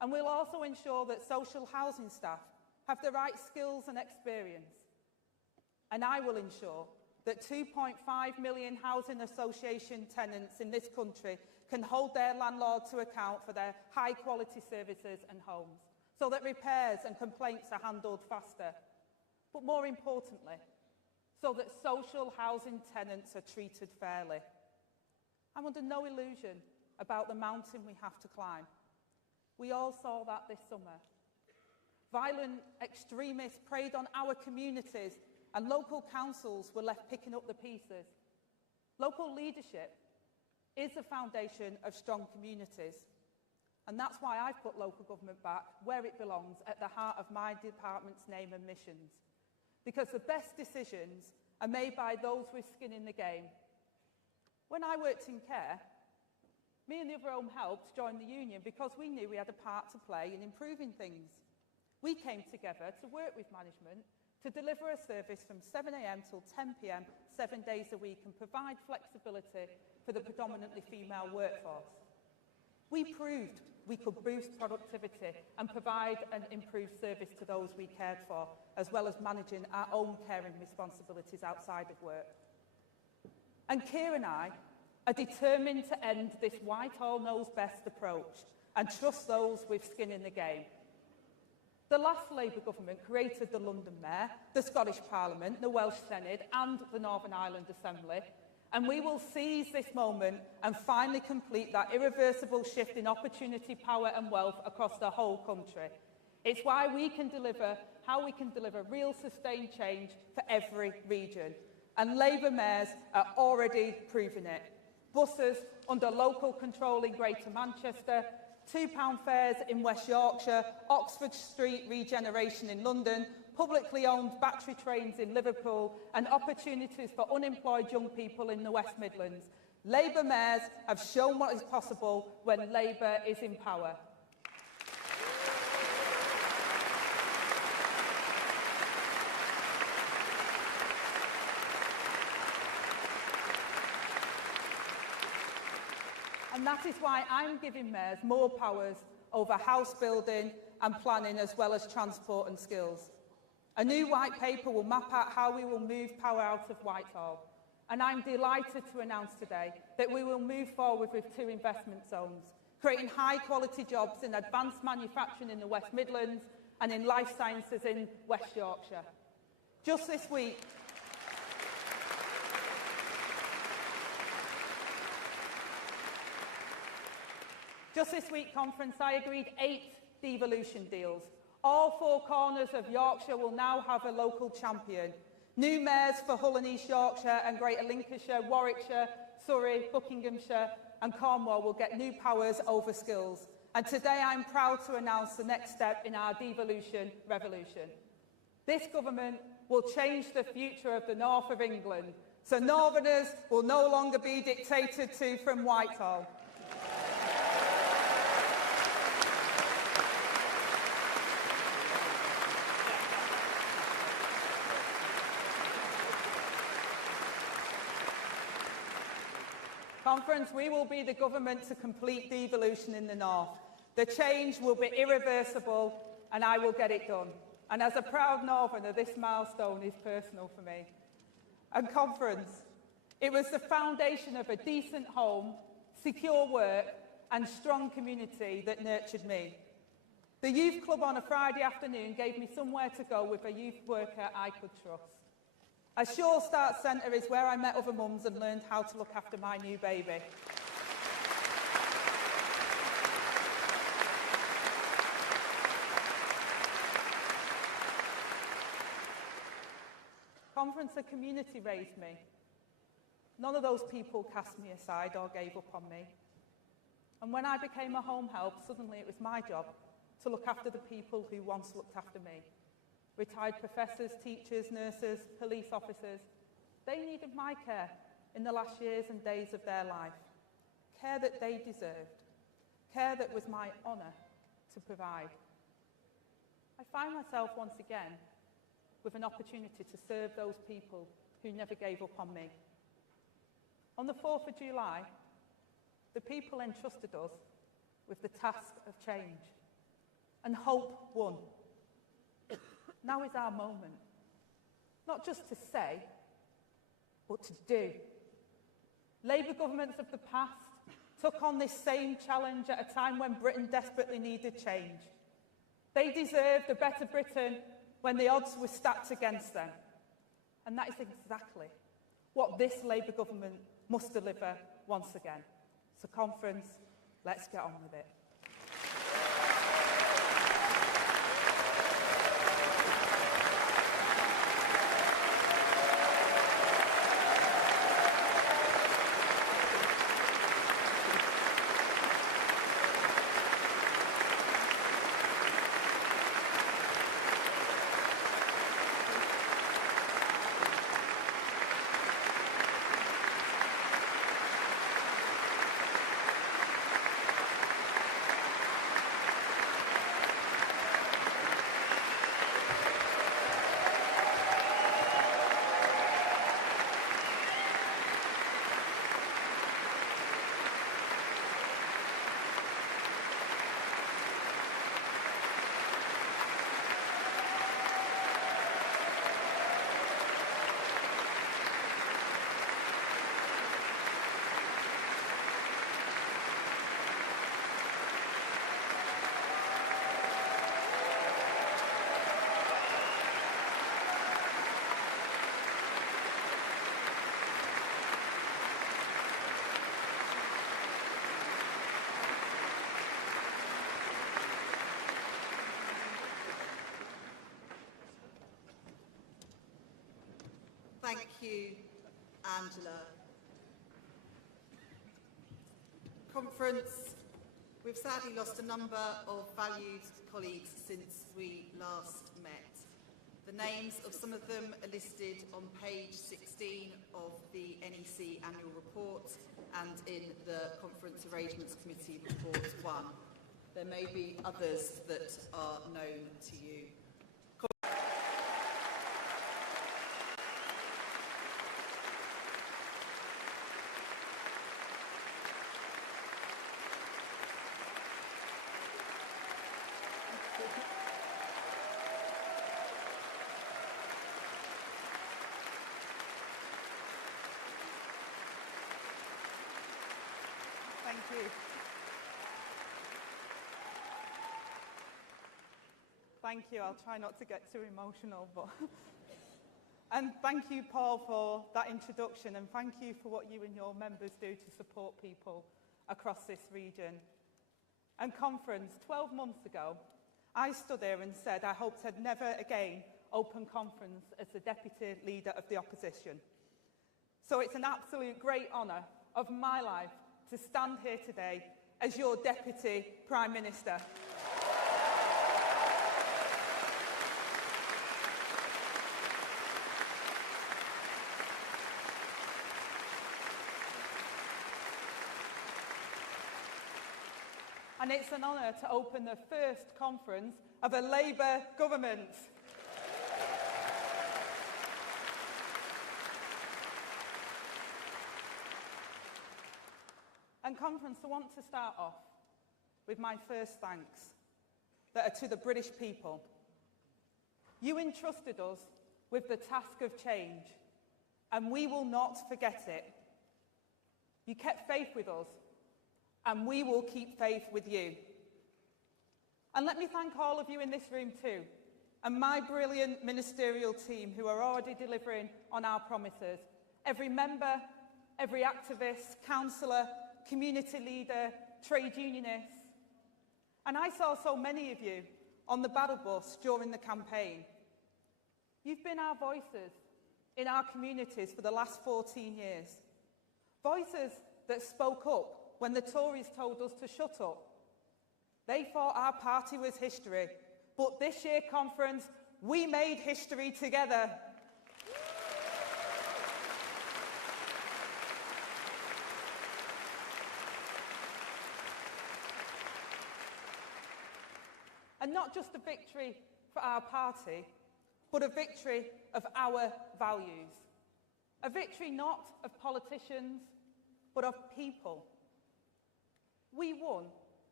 And we'll also ensure that social housing staff have the right skills and experience. And I will ensure that 2.5 million housing association tenants in this country can hold their landlord to account for their high-quality services and homes, so that repairs and complaints are handled faster. But more importantly, so that social housing tenants are treated fairly. I'm under no illusion about the mountain we have to climb. We all saw that this summer. Violent extremists preyed on our communities and local councils were left picking up the pieces. Local leadership is the foundation of strong communities. And that's why I've put local government back where it belongs, at the heart of my department's name and missions. Because the best decisions are made by those with skin in the game. When I worked in care, me and the other home helps joined the union because we knew we had a part to play in improving things. We came together to work with management to deliver a service from 7 a.m. till 10 p.m, 7 days a week, and provide flexibility for the predominantly female workforce. We proved we could boost productivity and provide an improved service to those we cared for, as well as managing our own caring responsibilities outside of work. And Keir and I are determined to end this Whitehall knows best approach and trust those with skin in the game. The last Labour government created the London Mayor, the Scottish Parliament, the Welsh Senate and the Northern Ireland Assembly, and we will seize this moment and finally complete that irreversible shift in opportunity, power and wealth across the whole country. It's why we can deliver, how we can deliver real sustained change for every region. And Labour mayors are already proving it. Buses under local control in Greater Manchester, £2 fares in West Yorkshire, Oxford Street regeneration in London, publicly owned battery trains in Liverpool, and opportunities for unemployed young people in the West Midlands. Labour mayors have shown what is possible when Labour is in power. And that is why I'm giving mayors more powers over house building and planning, as well as transport and skills. A new white paper will map out how we will move power out of Whitehall. And I'm delighted to announce today that we will move forward with 2 investment zones, creating high-quality jobs in advanced manufacturing in the West Midlands and in life sciences in West Yorkshire. Just this week, conference, I agreed 8 devolution deals. All 4 corners of Yorkshire will now have a local champion. New mayors for Hull and East Yorkshire and Greater Lincolnshire, Warwickshire, Surrey, Buckinghamshire and Cornwall will get new powers over skills. And today I'm proud to announce the next step in our devolution revolution. This government will change the future of the north of England, so Northerners will no longer be dictated to from Whitehall. Conference, we will be the government to complete devolution in the north. The change will be irreversible and I will get it done. And as a proud Northerner, this milestone is personal for me. And conference, it was the foundation of a decent home, secure work and strong community that nurtured me. The youth club on a Friday afternoon gave me somewhere to go with a youth worker I could trust. A Sure Start Centre is where I met other mums and learned how to look after my new baby. Conference, a community raised me. None of those people cast me aside or gave up on me. And when I became a home help, suddenly it was my job to look after the people who once looked after me. Retired professors, teachers, nurses, police officers, they needed my care in the last years and days of their life. Care that they deserved. Care that was my honour to provide. I find myself once again with an opportunity to serve those people who never gave up on me. On the 4th of July, the people entrusted us with the task of change. and hope won. Now is our moment. Not just to say, but to do. Labour governments of the past took on this same challenge at a time when Britain desperately needed change. They deserved a better Britain when the odds were stacked against them. And that is exactly what this Labour government must deliver once again. So, conference, let's get on with it. Thank you, Angela. Conference, we've sadly lost a number of valued colleagues since we last met. The names of some of them are listed on page 16 of the NEC annual report and in the Conference Arrangements Committee report 1. There may be others that are known to you. Thank you. Thank you. I'll try not to get too emotional, but and thank you, Paul, for that introduction, and thank you for what you and your members do to support people across this region. And conference, 12 months ago, I stood here and said I hoped I'd never again open conference as the Deputy Leader of the Opposition. So it's an absolute great honour of my life to stand here today as your Deputy Prime Minister. And it's an honour to open the first conference of a Labour government. And conference, I want to start off with my first thanks that are to the British people. You entrusted us with the task of change, and we will not forget it. You kept faith with us, and we will keep faith with you. And let me thank all of you in this room too, and my brilliant ministerial team who are already delivering on our promises. Every member, every activist, councillor, community leader, trade unionist. And I saw so many of you on the battle bus during the campaign. You've been our voices in our communities for the last 14 years. Voices that spoke up when the Tories told us to shut up. They thought our party was history, but this year conference, we made history together. And not just a victory for our party, but a victory of our values. A victory not of politicians, but of people. We won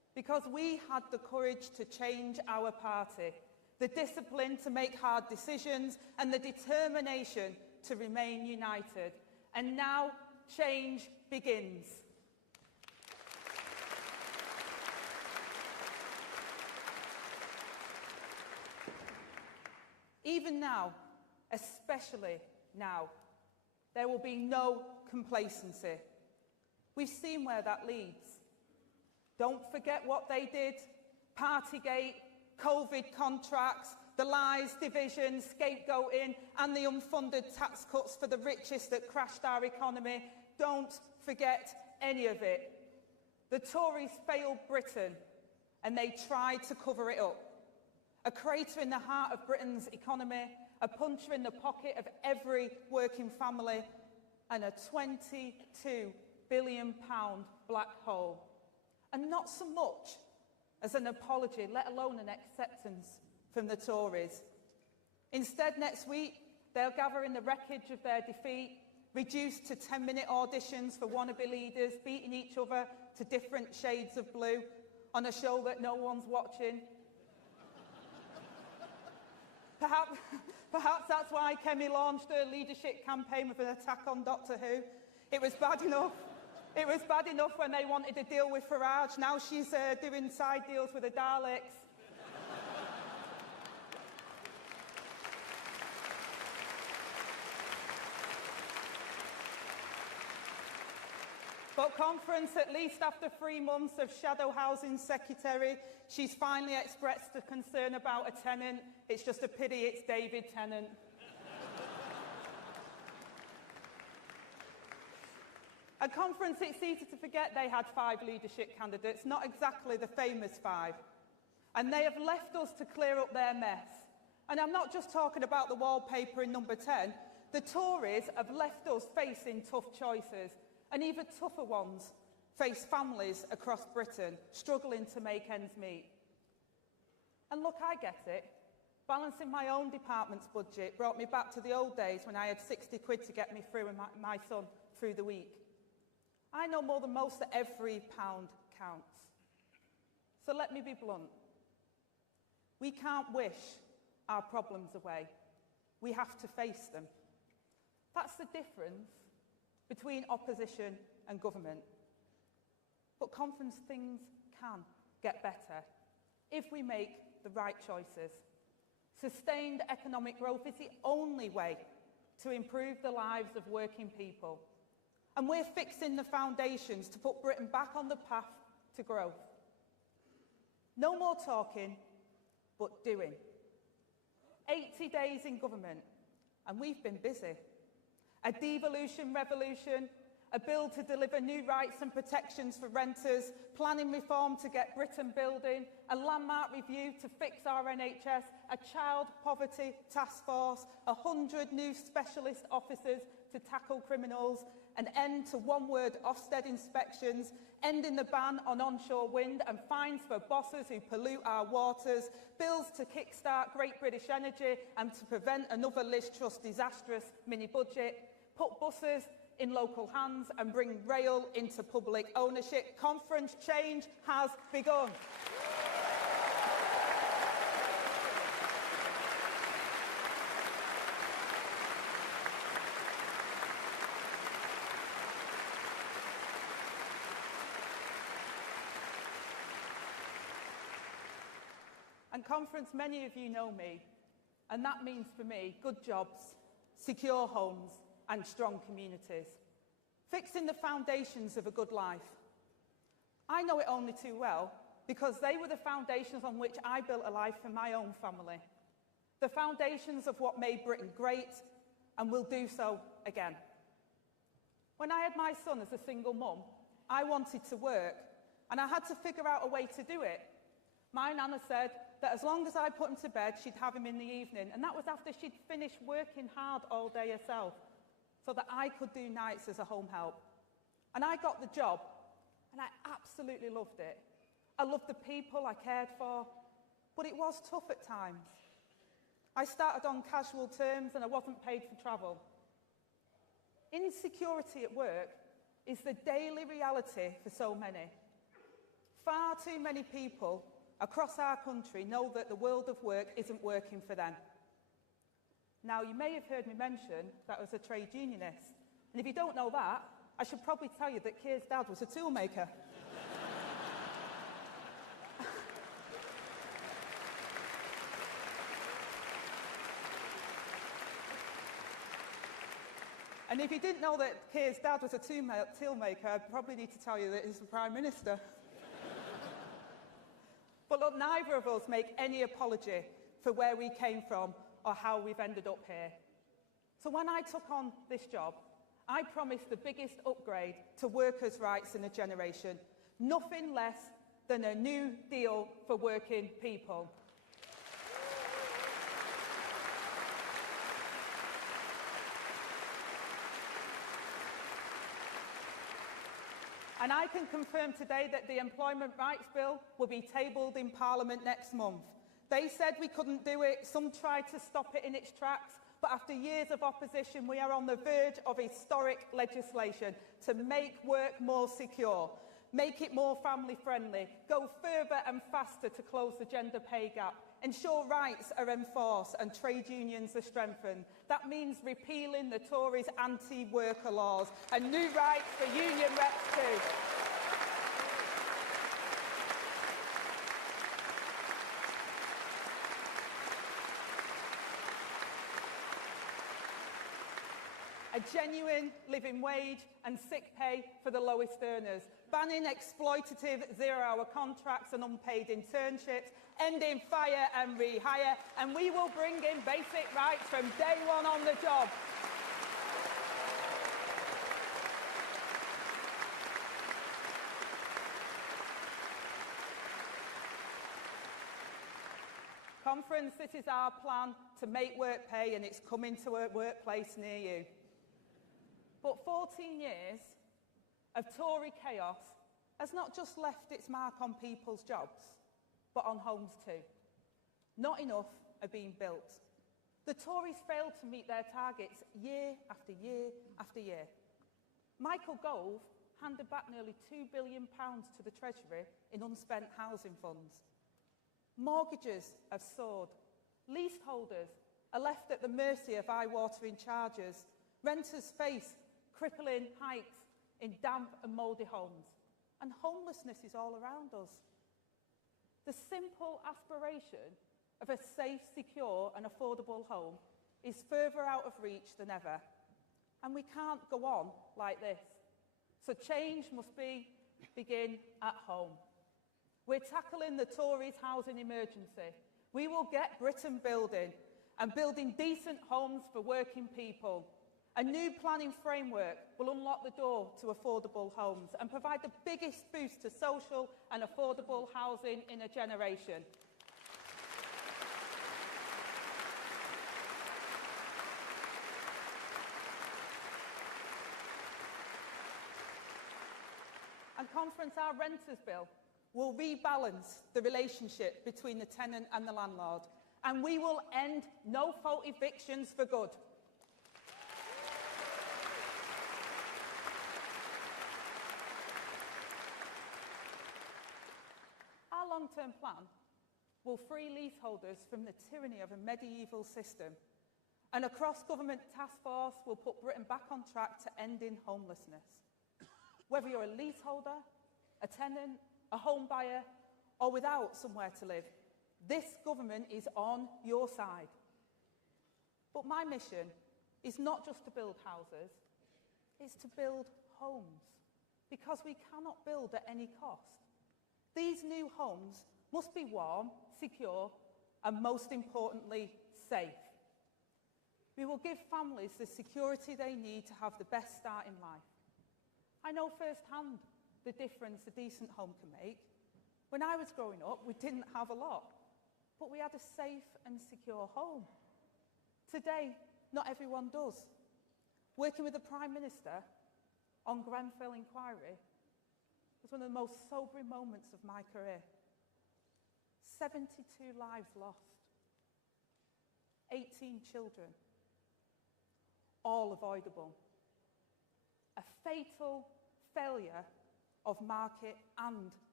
because we had the courage to change our party, the discipline to make hard decisions, and the determination to remain united. And now change begins. Even now, especially now, there will be no complacency. We've seen where that leads. Don't forget what they did. Partygate, COVID contracts, the lies, division, scapegoating, and the unfunded tax cuts for the richest that crashed our economy. Don't forget any of it. The Tories failed Britain, and they tried to cover it up. A crater in the heart of Britain's economy, a puncher in the pocket of every working family, and a £22 billion black hole. And not so much as an apology, let alone an acceptance from the Tories. Instead, next week, they'll gather in the wreckage of their defeat, reduced to 10-minute auditions for wannabe leaders, beating each other to different shades of blue on a show that no one's watching. Perhaps that's why Kemi launched her leadership campaign with an attack on Doctor Who. It was bad enough. It was bad enough when they wanted to deal with Farage. Now she's doing side deals with the Daleks. But conference, at least after 3 months of shadow housing secretary, she's finally expressed a concern about a tenant. It's just a pity it's David Tennant. At conference, it's easy to forget they had 5 leadership candidates, not exactly the famous 5. And they have left us to clear up their mess. And I'm not just talking about the wallpaper in number 10. The Tories have left us facing tough choices, and even tougher ones face families across Britain struggling to make ends meet. And look, I get it. Balancing my own department's budget brought me back to the old days when I had 60 quid to get me through and my son through the week. I know more than most that every pound counts. So let me be blunt. We can't wish our problems away. We have to face them. That's the difference between opposition and government. But conference, things can get better if we make the right choices. Sustained economic growth is the only way to improve the lives of working people. And we're fixing the foundations to put Britain back on the path to growth. No more talking, but doing. 80 days in government, and we've been busy. A devolution revolution, a bill to deliver new rights and protections for renters, planning reform to get Britain building, a landmark review to fix our NHS, a child poverty task force, 100 new specialist officers to tackle criminals, an end to one-word Ofsted inspections, ending the ban on onshore wind and fines for bosses who pollute our waters, bills to kickstart Great British Energy and to prevent another Liz Truss disastrous mini-budget, put buses in local hands and bring rail into public ownership. Conference change has begun. And conference, many of you know me, and that means for me good jobs, secure homes, and strong communities. Fixing the foundations of a good life. I know it only too well because they were the foundations on which I built a life for my own family. The foundations of what made Britain great and will do so again. When I had my son as a single mum, I wanted to work and I had to figure out a way to do it. My nana said that as long as I put him to bed, she'd have him in the evening, and that was after she'd finished working hard all day herself, so that I could do nights as a home help. And I got the job, and I absolutely loved it. I loved the people I cared for, but it was tough at times. I started on casual terms, and I wasn't paid for travel. Insecurity at work is the daily reality for so many. Far too many people across our country know that the world of work isn't working for them. Now, you may have heard me mention that I was a trade unionist. And if you don't know that, I should probably tell you that Keir's dad was a toolmaker. And if you didn't know that Keir's dad was a toolmaker, I'd probably need to tell you that he's the Prime Minister. But look, neither of us make any apology for where we came from or how we've ended up here. So when I took on this job, I promised the biggest upgrade to workers' rights in a generation, nothing less than a new deal for working people. And I can confirm today that the Employment Rights Bill will be tabled in Parliament next month. They said we couldn't do it, some tried to stop it in its tracks, but after years of opposition, we are on the verge of historic legislation to make work more secure, make it more family-friendly, go further and faster to close the gender pay gap, ensure rights are enforced and trade unions are strengthened. That means repealing the Tories' anti-worker laws and new rights for union reps too. A genuine living wage and sick pay for the lowest earners, banning exploitative zero-hour contracts and unpaid internships, ending fire and rehire, and we will bring in basic rights from day one on the job. Conference, this is our plan to make work pay, and it's coming to a workplace near you. But 14 years of Tory chaos has not just left its mark on people's jobs, but on homes too. Not enough are being built. The Tories failed to meet their targets year after year after year. Michael Gove handed back nearly £2 billion to the Treasury in unspent housing funds. Mortgages have soared. Leaseholders are left at the mercy of eye-watering charges. Renters face crippling hikes in damp and mouldy homes. And homelessness is all around us. The simple aspiration of a safe, secure and affordable home is further out of reach than ever. And we can't go on like this. So change must begin at home. We're tackling the Tories' housing emergency. We will get Britain building, and building decent homes for working people. A new planning framework will unlock the door to affordable homes and provide the biggest boost to social and affordable housing in a generation. And Conference, our renters bill will rebalance the relationship between the tenant and the landlord, and we will end no-fault evictions for good. Our long-term plan will free leaseholders from the tyranny of a medieval system, and a cross-government task force will put Britain back on track to ending homelessness. Whether you're a leaseholder, a tenant, a home buyer, or without somewhere to live, this government is on your side. But my mission is not just to build houses, it's to build homes, because we cannot build at any cost. These new homes must be warm, secure, and most importantly, safe. We will give families the security they need to have the best start in life. I know firsthand the difference a decent home can make. When I was growing up, we didn't have a lot, but we had a safe and secure home. Today, not everyone does. Working with the Prime Minister on Grenfell inquiry was one of the most sobering moments of my career. 72 lives lost, 18 children, all avoidable. A fatal failure of market and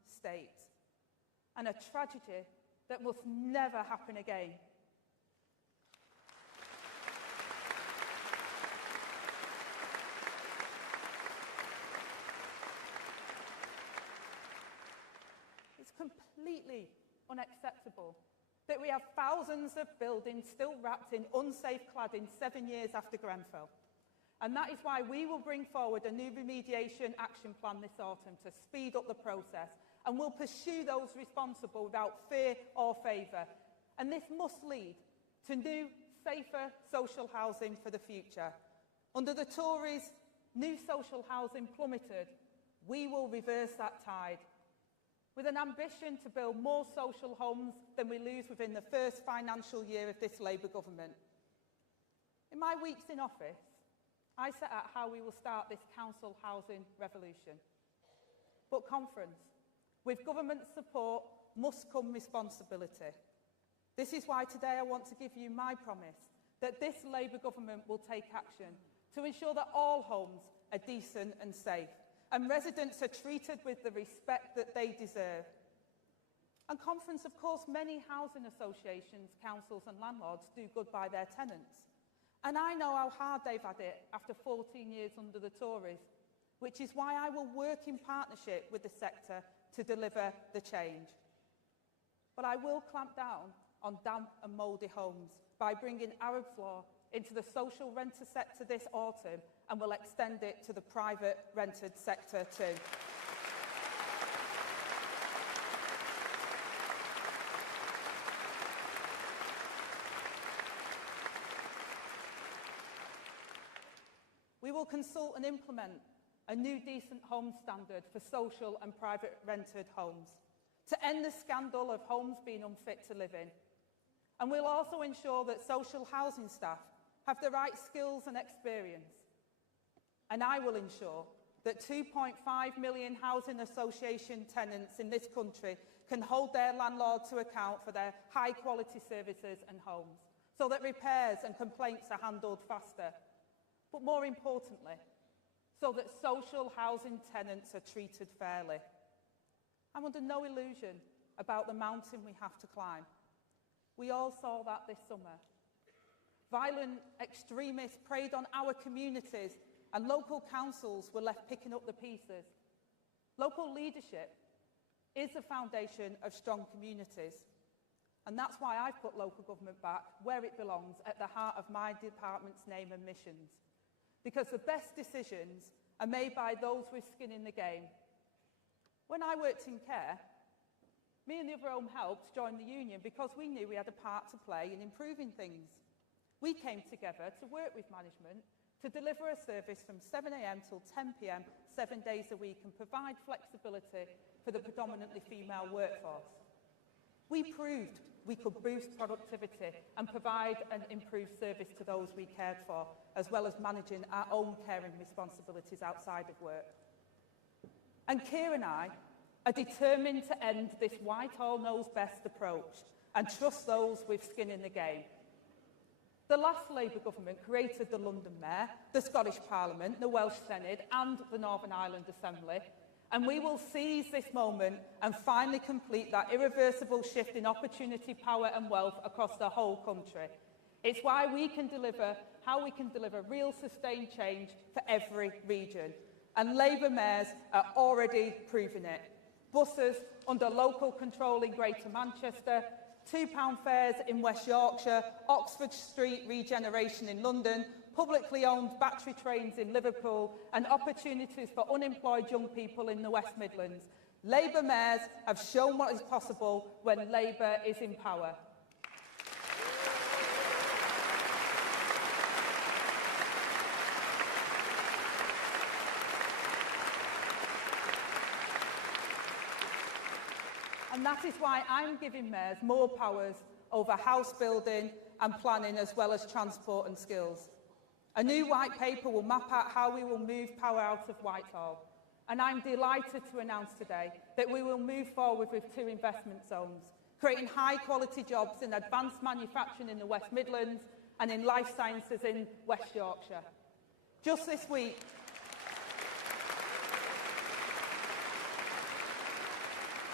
state, and a tragedy that must never happen again. It's completely unacceptable that we have thousands of buildings still wrapped in unsafe cladding 7 years after Grenfell. And that is why we will bring forward a new remediation action plan this autumn to speed up the process, and we'll pursue those responsible without fear or favour. And this must lead to new, safer social housing for the future. Under the Tories, new social housing plummeted. We will reverse that tide, with an ambition to build more social homes than we lose within the first financial year of this Labour government. In my weeks in office, I set out how we will start this council housing revolution. But conference, with government support must come responsibility. This is why today I want to give you my promise that this Labour government will take action to ensure that all homes are decent and safe, and residents are treated with the respect that they deserve. And conference, of course, many housing associations, councils and landlords do good by their tenants. And I know how hard they've had it after 14 years under the Tories, which is why I will work in partnership with the sector to deliver the change. But I will clamp down on damp and mouldy homes by bringing Arab's law into the social renter sector this autumn, and will extend it to the private rented sector too. We will consult and implement a new decent home standard for social and private rented homes to end the scandal of homes being unfit to live in. And we'll also ensure that social housing staff have the right skills and experience. And I will ensure that 2.5 million housing association tenants in this country can hold their landlord to account for their high quality services and homes, so that repairs and complaints are handled faster. But more importantly, so that social housing tenants are treated fairly. I'm under no illusion about the mountain we have to climb. We all saw that this summer. Violent extremists preyed on our communities, and local councils were left picking up the pieces. Local leadership is the foundation of strong communities. And that's why I've put local government back where it belongs, at the heart of my department's name and missions. Because the best decisions are made by those with skin in the game. When I worked in care, me and the other home helps joined the union because we knew we had a part to play in improving things. We came together to work with management to deliver a service from 7 a.m. till 10 p.m, 7 days a week, and provide flexibility for the predominantly female workforce. We proved we could boost productivity and provide an improved service to those we cared for, as well as managing our own caring responsibilities outside of work. And Keir and I are determined to end this Whitehall knows best approach and trust those with skin in the game. The last Labour government created the London Mayor, the Scottish Parliament, the Welsh Senate and the Northern Ireland Assembly, and we will seize this moment and finally complete that irreversible shift in opportunity, power and wealth across the whole country. It's why we can deliver, how we can deliver real sustained change for every region. And Labour mayors are already proving it. Buses under local control in Greater Manchester, £2 fares in West Yorkshire, Oxford Street regeneration in London, publicly owned battery trains in Liverpool, and opportunities for unemployed young people in the West Midlands. Labour mayors have shown what is possible when Labour is in power. And that is why I'm giving mayors more powers over house building and planning, as well as transport and skills. A new white paper will map out how we will move power out of Whitehall. And I'm delighted to announce today that we will move forward with 2 investment zones, creating high-quality jobs in advanced manufacturing in the West Midlands and in life sciences in West Yorkshire. Just this week,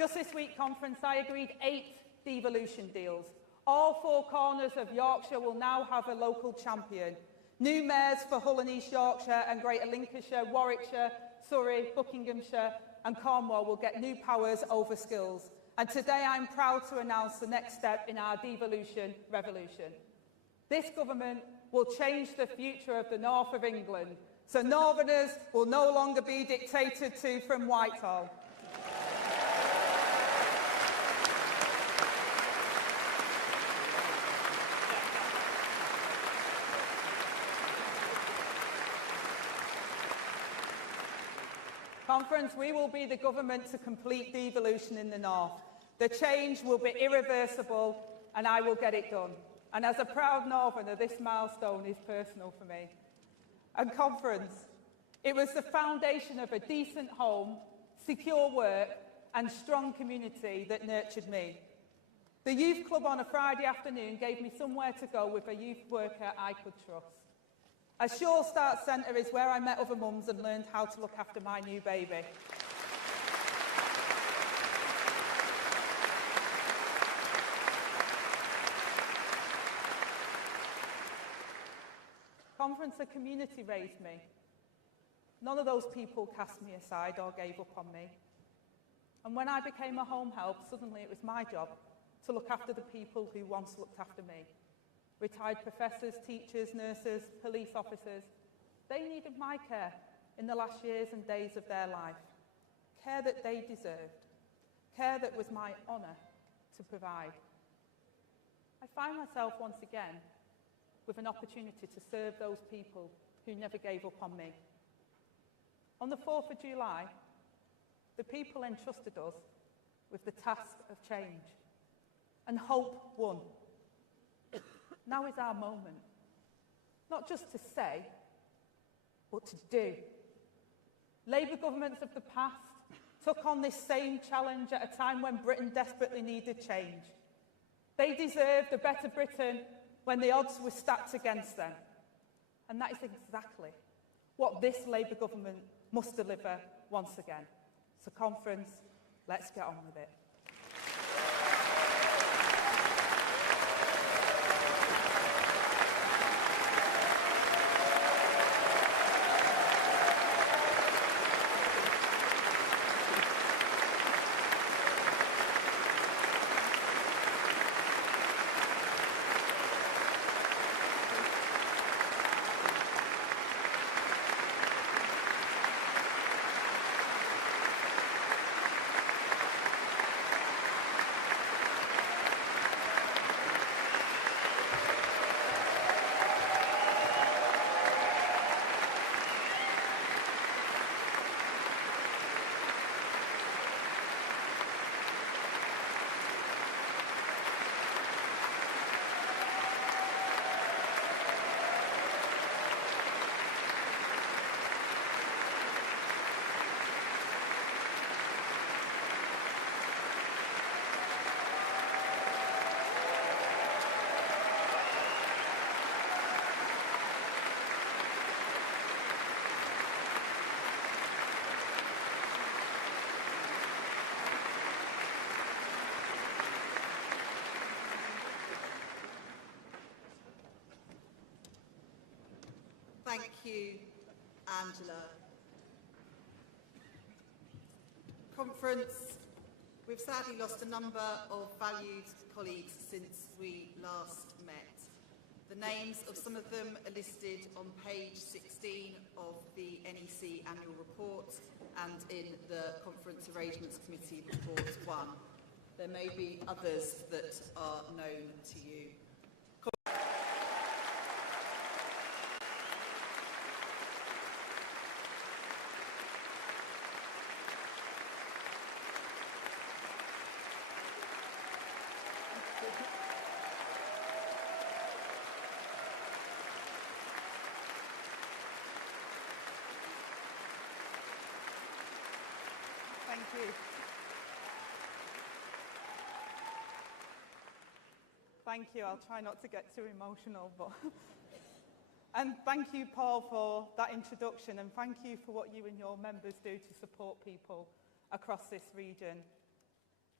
Just this week, conference, I agreed 8 devolution deals. All 4 corners of Yorkshire will now have a local champion. New mayors for Hull and East Yorkshire and Greater Lincolnshire, Warwickshire, Surrey, Buckinghamshire and Cornwall will get new powers over skills. And today I'm proud to announce the next step in our devolution revolution. This government will change the future of the north of England, so Northerners will no longer be dictated to from Whitehall. Conference, we will be the government to complete devolution in the north. The change will be irreversible and I will get it done. And as a proud Northerner, this milestone is personal for me. And conference, it was the foundation of a decent home, secure work and strong community that nurtured me. The youth club on a Friday afternoon gave me somewhere to go with a youth worker I could trust. A Sure Start Centre is where I met other mums and learned how to look after my new baby. Conference, a community raised me. None of those people cast me aside or gave up on me. And when I became a home help, suddenly it was my job to look after the people who once looked after me. Retired professors, teachers, nurses, police officers, they needed my care in the last years and days of their life. Care that they deserved. Care that was my honour to provide. I find myself once again with an opportunity to serve those people who never gave up on me. On the 4th of July, the people entrusted us with the task of change, and hope won. Now is our moment, not just to say, but to do. Labour governments of the past took on this same challenge at a time when Britain desperately needed change. They deserved a better Britain when the odds were stacked against them. And that is exactly what this Labour government must deliver once again. So conference, let's get on with it. Thank you, Angela. Conference, we've sadly lost a number of valued colleagues since we last met. The names of some of them are listed on page 16 of the NEC annual report and in the Conference Arrangements Committee report 1. There may be others that are known to you. Thank you. Thank you. I'll try not to get too emotional, but and thank you, Paul, for that introduction, and thank you for what you and your members do to support people across this region.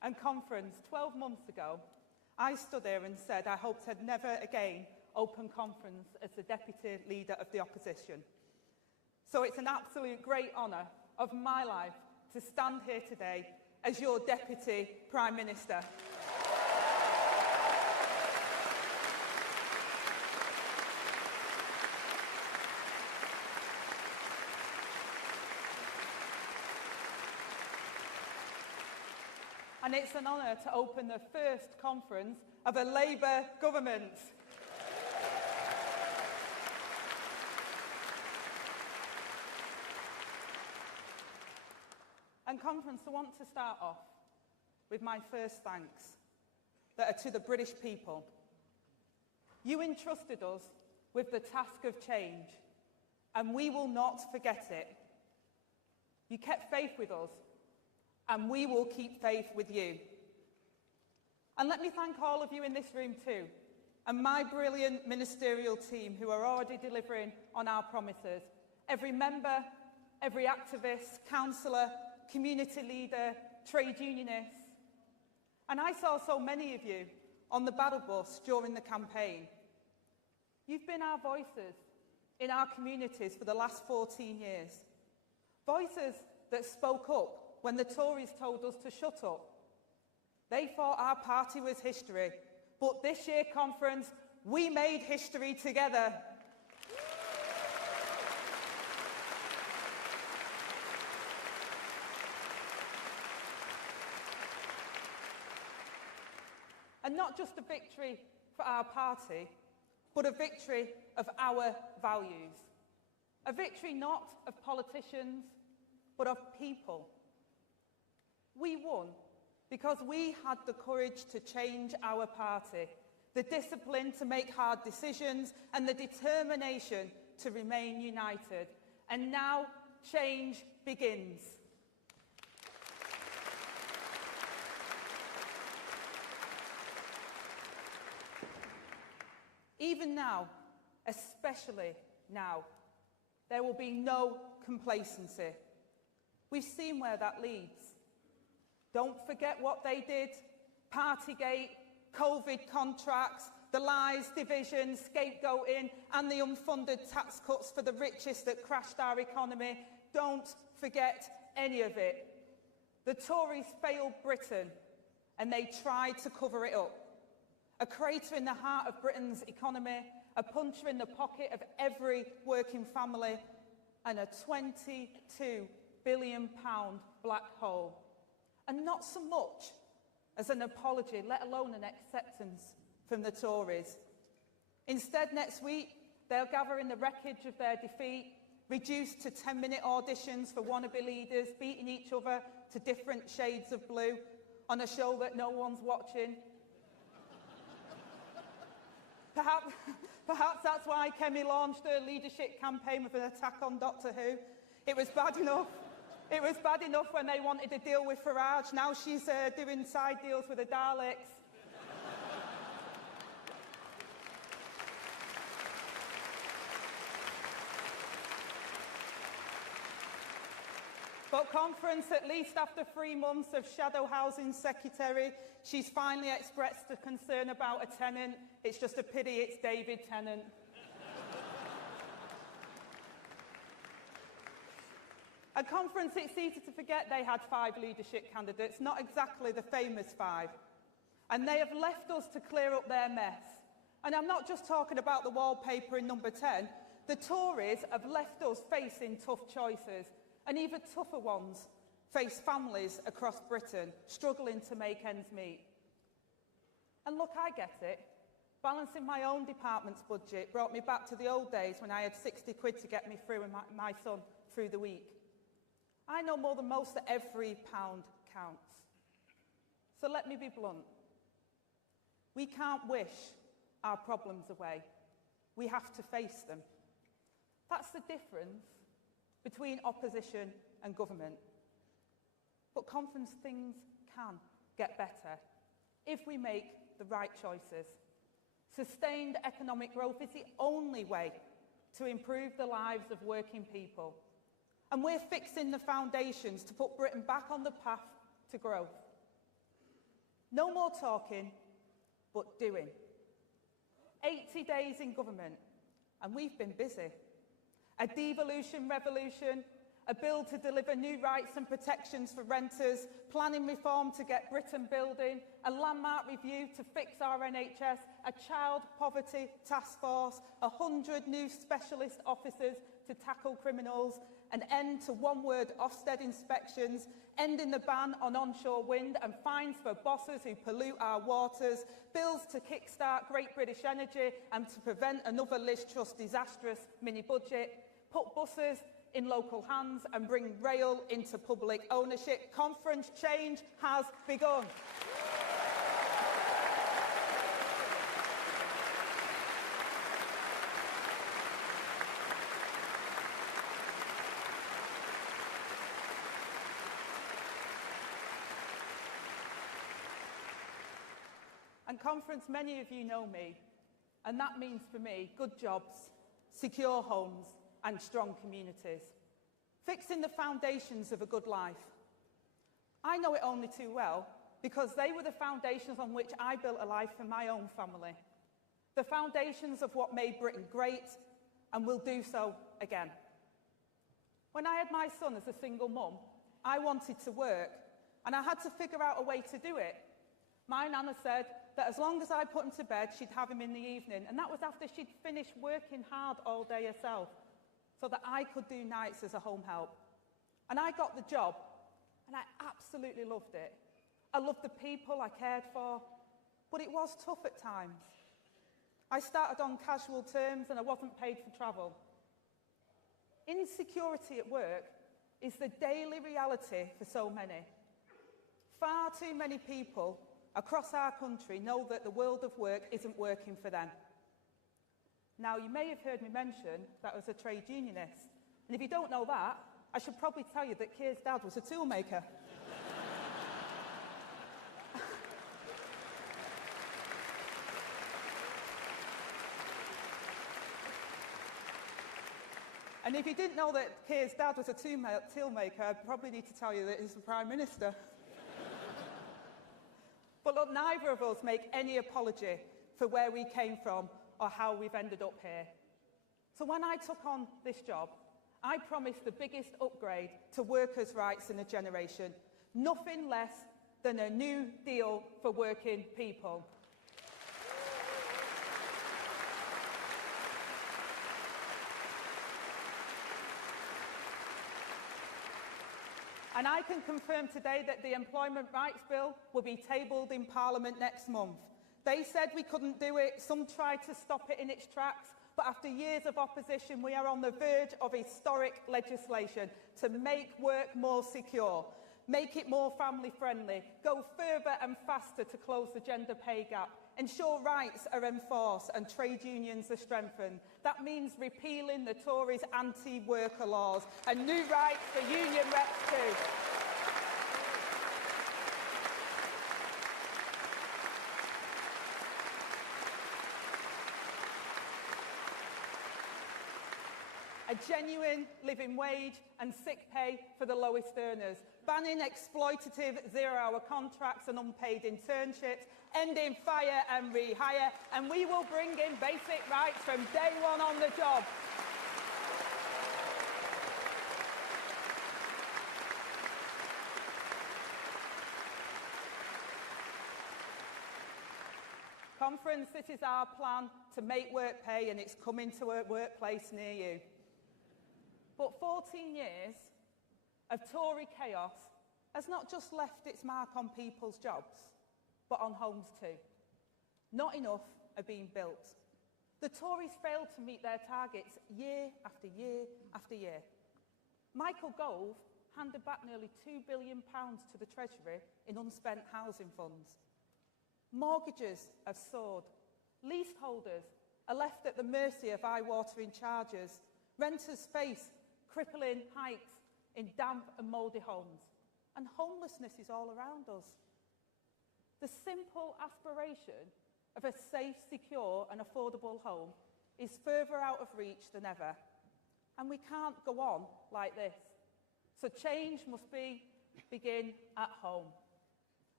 and conference 12 months ago, I stood here and said I hoped I'd never again open conference as the Deputy Leader of the Opposition. So it's an absolute great honour of my life to stand here today as your Deputy Prime Minister. And it's an honour to open the first conference of a Labour government. And conference, I want to start off with my first thanks that are to the British people. You entrusted us with the task of change, and we will not forget it. You kept faith with us, and we will keep faith with you. And let me thank all of you in this room too, and my brilliant ministerial team who are already delivering on our promises. Every member, every activist, councillor, community leader, trade unionist. And I saw so many of you on the battle bus during the campaign. You've been our voices in our communities for the last 14 years. Voices that spoke up when the Tories told us to shut up. They thought our party was history, but this year conference, we made history together. And not just a victory for our party, but a victory of our values. A victory not of politicians, but of people. We won because we had the courage to change our party, the discipline to make hard decisions, and the determination to remain united. And now change begins. Even now, especially now, there will be no complacency. We've seen where that leads. Don't forget what they did. Partygate, COVID contracts, the lies, division, scapegoating, and the unfunded tax cuts for the richest that crashed our economy. Don't forget any of it. The Tories failed Britain, and they tried to cover it up. A crater in the heart of Britain's economy, a puncher in the pocket of every working family, and a £22 billion black hole. And not so much as an apology, let alone an acceptance from the Tories. Instead, next week, they'll gather in the wreckage of their defeat, reduced to 10-minute auditions for wannabe leaders, beating each other to different shades of blue on a show that no one's watching. Perhaps that's why Kemi launched her leadership campaign with an attack on Doctor Who. It was bad enough. It was bad enough when they wanted to deal with Farage. Now she's doing side deals with the Daleks. But conference, at least after 3 months of shadow housing secretary, she's finally expressed a concern about a tenant. It's just a pity it's David Tennant. At conference, it's easy to forget they had 5 leadership candidates, not exactly the famous 5. And they have left us to clear up their mess. And I'm not just talking about the wallpaper in number 10. The Tories have left us facing tough choices, and even tougher ones face families across Britain struggling to make ends meet. And look, I get it. Balancing my own department's budget brought me back to the old days when I had 60 quid to get me through and my son through the week. I know more than most that every pound counts. So let me be blunt. We can't wish our problems away. We have to face them. That's the difference between opposition and government. But conference, things can get better if we make the right choices. Sustained economic growth is the only way to improve the lives of working people. And we're fixing the foundations to put Britain back on the path to growth. No more talking, but doing. 80 days in government, and we've been busy. A devolution revolution, a bill to deliver new rights and protections for renters, planning reform to get Britain building, a landmark review to fix our NHS, a child poverty task force, 100 new specialist officers to tackle criminals, an end to one-word Ofsted inspections, ending the ban on onshore wind and fines for bosses who pollute our waters, bills to kickstart Great British Energy and to prevent another Liz Truss disastrous mini-budget, put buses in local hands and bring rail into public ownership. Conference change has begun. And Conference, many of you know me, and that means for me good jobs, secure homes and strong communities. Fixing the foundations of a good life. I know it only too well because they were the foundations on which I built a life for my own family. The foundations of what made Britain great and will do so again. When I had my son as a single mum, I wanted to work and I had to figure out a way to do it. My nana said that as long as I put him to bed, she'd have him in the evening, and that was after she'd finished working hard all day herself, so that I could do nights as a home help. And I got the job, and I absolutely loved it. I loved the people I cared for, but it was tough at times. I started on casual terms, and I wasn't paid for travel. Insecurity at work is the daily reality for so many. Far too many people across our country know that the world of work isn't working for them. Now, you may have heard me mention that I was a trade unionist. And if you don't know that, I should probably tell you that Keir's dad was a toolmaker. And if you didn't know that Keir's dad was a toolmaker, I'd probably need to tell you that he's the Prime Minister. But look, neither of us make any apology for where we came from or how we've ended up here. So when I took on this job, I promised the biggest upgrade to workers' rights in a generation, nothing less than a new deal for working people. And I can confirm today that the Employment Rights Bill will be tabled in Parliament next month. They said we couldn't do it, some tried to stop it in its tracks, but after years of opposition, we are on the verge of historic legislation to make work more secure, make it more family-friendly, go further and faster to close the gender pay gap, ensure rights are enforced and trade unions are strengthened. That means repealing the Tories' anti-worker laws and new rights for union reps too. A genuine living wage and sick pay for the lowest earners, banning exploitative zero-hour contracts and unpaid internships, ending fire and rehire, and we will bring in basic rights from day one on the job. Conference, this is our plan to make work pay, and it's coming to a workplace near you. But 14 years of Tory chaos has not just left its mark on people's jobs, but on homes too. Not enough are being built. The Tories failed to meet their targets year after year after year. Michael Gove handed back nearly £2 billion to the Treasury in unspent housing funds. Mortgages have soared. Leaseholders are left at the mercy of eye-watering charges. Renters face crippling hikes in damp and mouldy homes. And homelessness is all around us. The simple aspiration of a safe, secure and affordable home is further out of reach than ever. And we can't go on like this. So change must begin at home.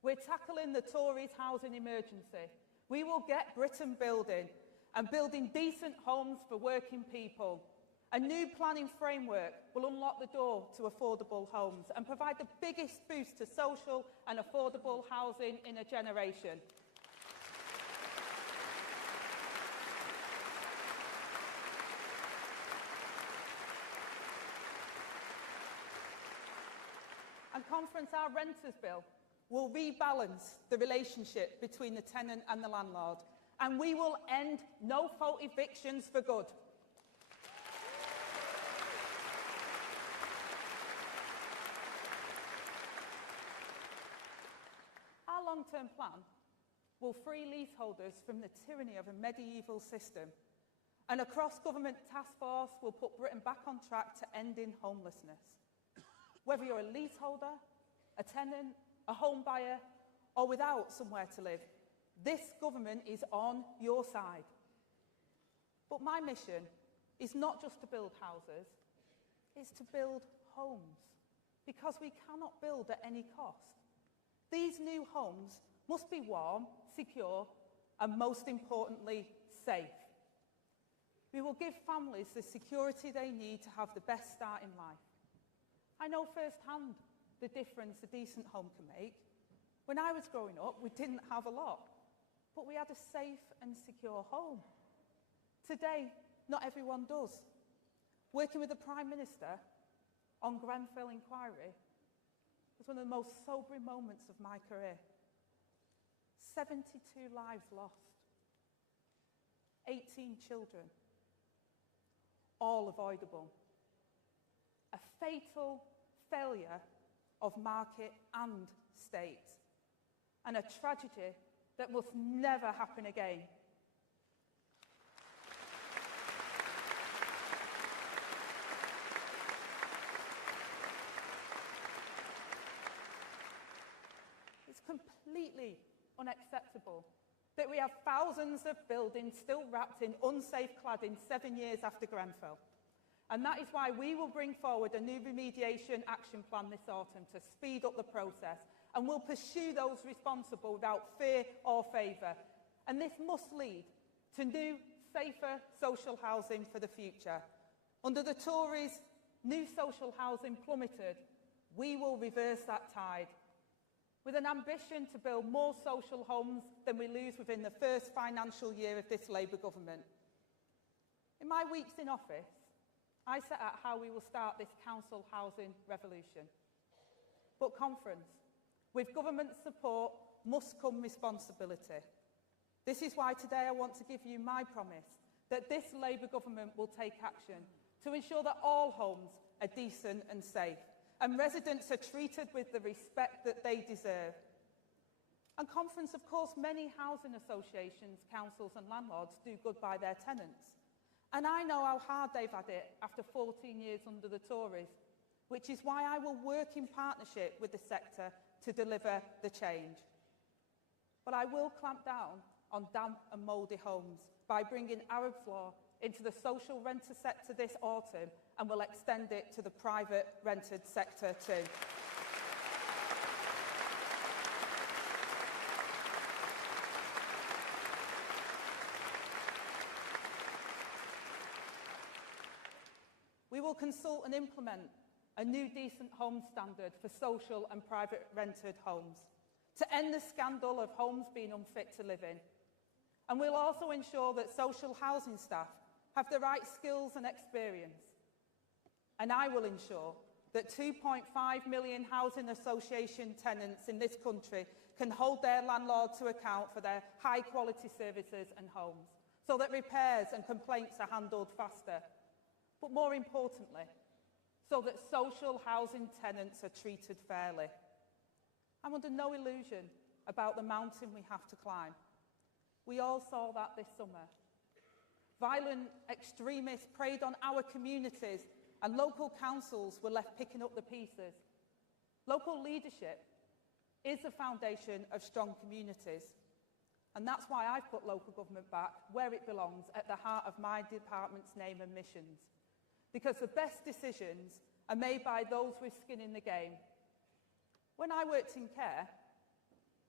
We're tackling the Tories' housing emergency. We will get Britain building, and building decent homes for working people. A new planning framework will unlock the door to affordable homes and provide the biggest boost to social and affordable housing in a generation. And Conference, our renters bill will rebalance the relationship between the tenant and the landlord, and we will end no-fault evictions for good. Our long-term plan will free leaseholders from the tyranny of a medieval system, and a cross-government task force will put Britain back on track to ending homelessness. Whether you're a leaseholder, a tenant, a home buyer, or without somewhere to live, this government is on your side. But my mission is not just to build houses, it's to build homes, because we cannot build at any cost. These new homes must be warm, secure, and most importantly, safe. We will give families the security they need to have the best start in life. I know firsthand the difference a decent home can make. When I was growing up, we didn't have a lot, but we had a safe and secure home. Today, not everyone does. Working with the Prime Minister on Grenfell inquiry was one of the most sobering moments of my career. 72 lives lost, 18 children, all avoidable. A fatal failure of market and state, and a tragedy that must never happen again. It's completely unacceptable that we have thousands of buildings still wrapped in unsafe cladding 7 years after Grenfell. And that is why we will bring forward a new remediation action plan this autumn to speed up the process, and we'll pursue those responsible without fear or favour. And this must lead to new, safer social housing for the future. Under the Tories, new social housing plummeted. We will reverse that tide, with an ambition to build more social homes than we lose within the first financial year of this Labour government. In my weeks in office, I set out how we will start this council housing revolution. But Conference, with government support must come responsibility. This is why today I want to give you my promise that this Labour government will take action to ensure that all homes are decent and safe, and residents are treated with the respect that they deserve. And Conference, of course, many housing associations, councils and landlords do good by their tenants. And I know how hard they've had it after 14 years under the Tories, which is why I will work in partnership with the sector to deliver the change. But I will clamp down on damp and mouldy homes by bringing Arab's Law into the social renter sector this autumn, and will extend it to the private rented sector too. We will consult and implement a new decent home standard for social and private rented homes to end the scandal of homes being unfit to live in. And we'll also ensure that social housing staff have the right skills and experience. And I will ensure that 2.5 million housing association tenants in this country can hold their landlord to account for their high-quality services and homes, so that repairs and complaints are handled faster. But more importantly, so that social housing tenants are treated fairly. I'm under no illusion about the mountain we have to climb. We all saw that this summer. Violent extremists preyed on our communities, and local councils were left picking up the pieces. Local leadership is the foundation of strong communities. And that's why I've put local government back where it belongs, at the heart of my department's name and missions. Because the best decisions are made by those with skin in the game. When I worked in care,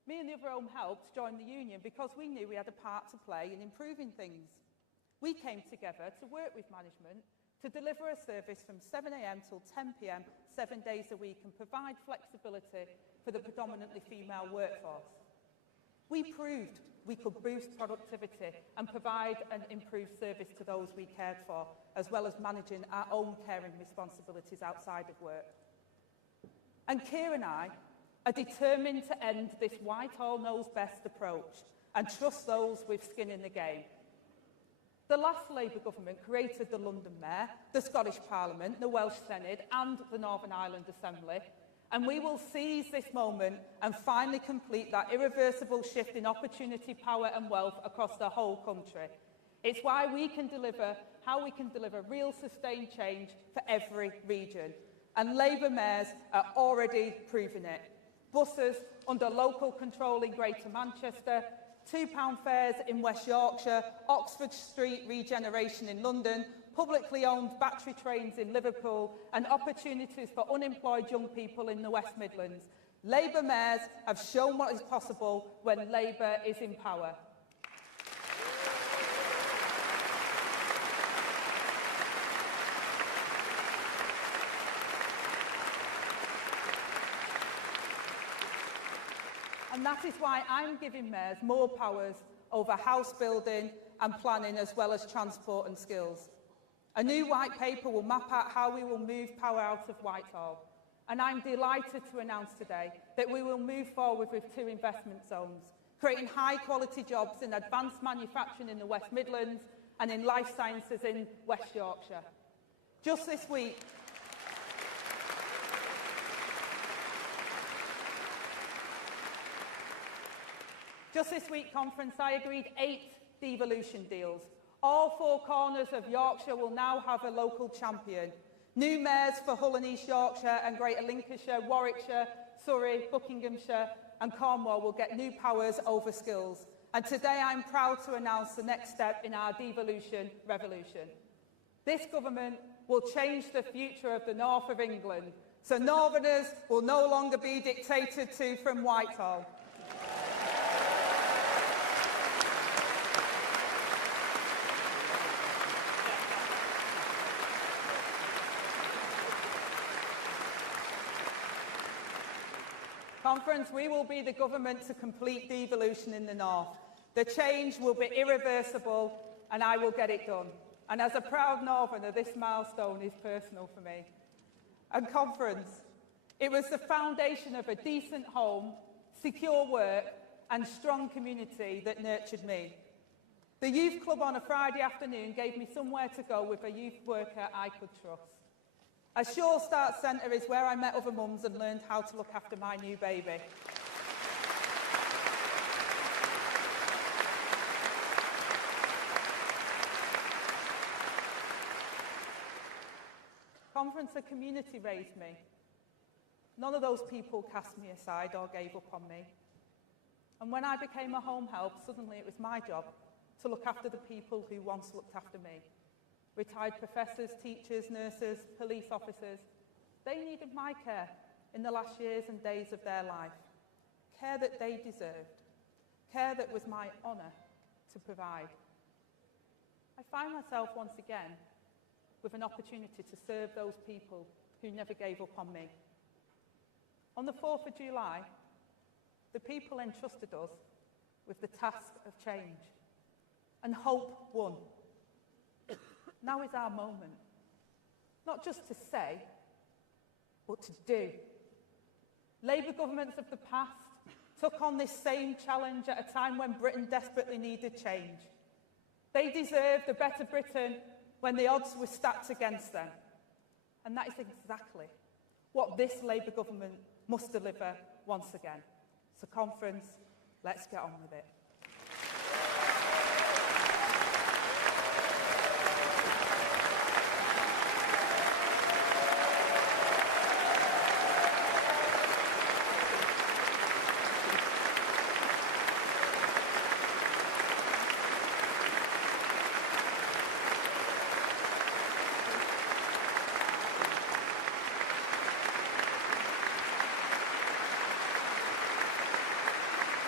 Me and the other home helps joined the union because we knew we had a part to play in improving things. We came together to work with management to deliver a service from 7 a.m. till 10 p.m, 7 days a week, and provide flexibility for the predominantly female workforce. We proved we could boost productivity and provide an improved service to those we cared for, as well as managing our own caring responsibilities outside of work. And Keir and I are determined to end this Whitehall knows best approach and trust those with skin in the game. The last Labour government created the London Mayor, the Scottish Parliament, the Welsh Senate and the Northern Ireland Assembly, and we will seize this moment and finally complete that irreversible shift in opportunity, power and wealth across the whole country. It's how we can deliver real sustained change for every region. And Labour mayors are already proving it. Buses under local control in Greater Manchester, £2 fares in West Yorkshire, Oxford Street regeneration in London, publicly owned battery trains in Liverpool, and opportunities for unemployed young people in the West Midlands. Labour mayors have shown what is possible when Labour is in power. And that is why I'm giving mayors more powers over house building and planning, as well as transport and skills. A new white paper will map out how we will move power out of Whitehall. And I'm delighted to announce today that we will move forward with 2 investment zones, creating high-quality jobs in advanced manufacturing in the West Midlands and in life sciences in West Yorkshire. Just this week, conference, I agreed 8 devolution deals. All 4 corners of Yorkshire will now have a local champion. New mayors for Hull and East Yorkshire and Greater Lincolnshire, Warwickshire, Surrey, Buckinghamshire and Cornwall will get new powers over skills. And today I'm proud to announce the next step in our devolution revolution. This government will change the future of the north of England, so Northerners will no longer be dictated to from Whitehall. Conference, we will be the government to complete devolution in the north. The change will be irreversible and I will get it done. And as a proud Northerner, this milestone is personal for me. And conference, it was the foundation of a decent home, secure work and strong community that nurtured me. The youth club on a Friday afternoon gave me somewhere to go with a youth worker I could trust. A Sure Start Centre is where I met other mums and learned how to look after my new baby. Conference, a community raised me. None of those people cast me aside or gave up on me. And when I became a home help, suddenly it was my job to look after the people who once looked after me. Retired professors, teachers, nurses, police officers, they needed my care in the last years and days of their life. Care that they deserved. Care that was my honour to provide. I find myself once again with an opportunity to serve those people who never gave up on me. On the 4th of July, the people entrusted us with the task of change, and hope won. Now is our moment, not just to say, but to do. Labour governments of the past took on this same challenge at a time when Britain desperately needed change. They deserved a better Britain when the odds were stacked against them. And that is exactly what this Labour government must deliver once again. So conference, let's get on with it.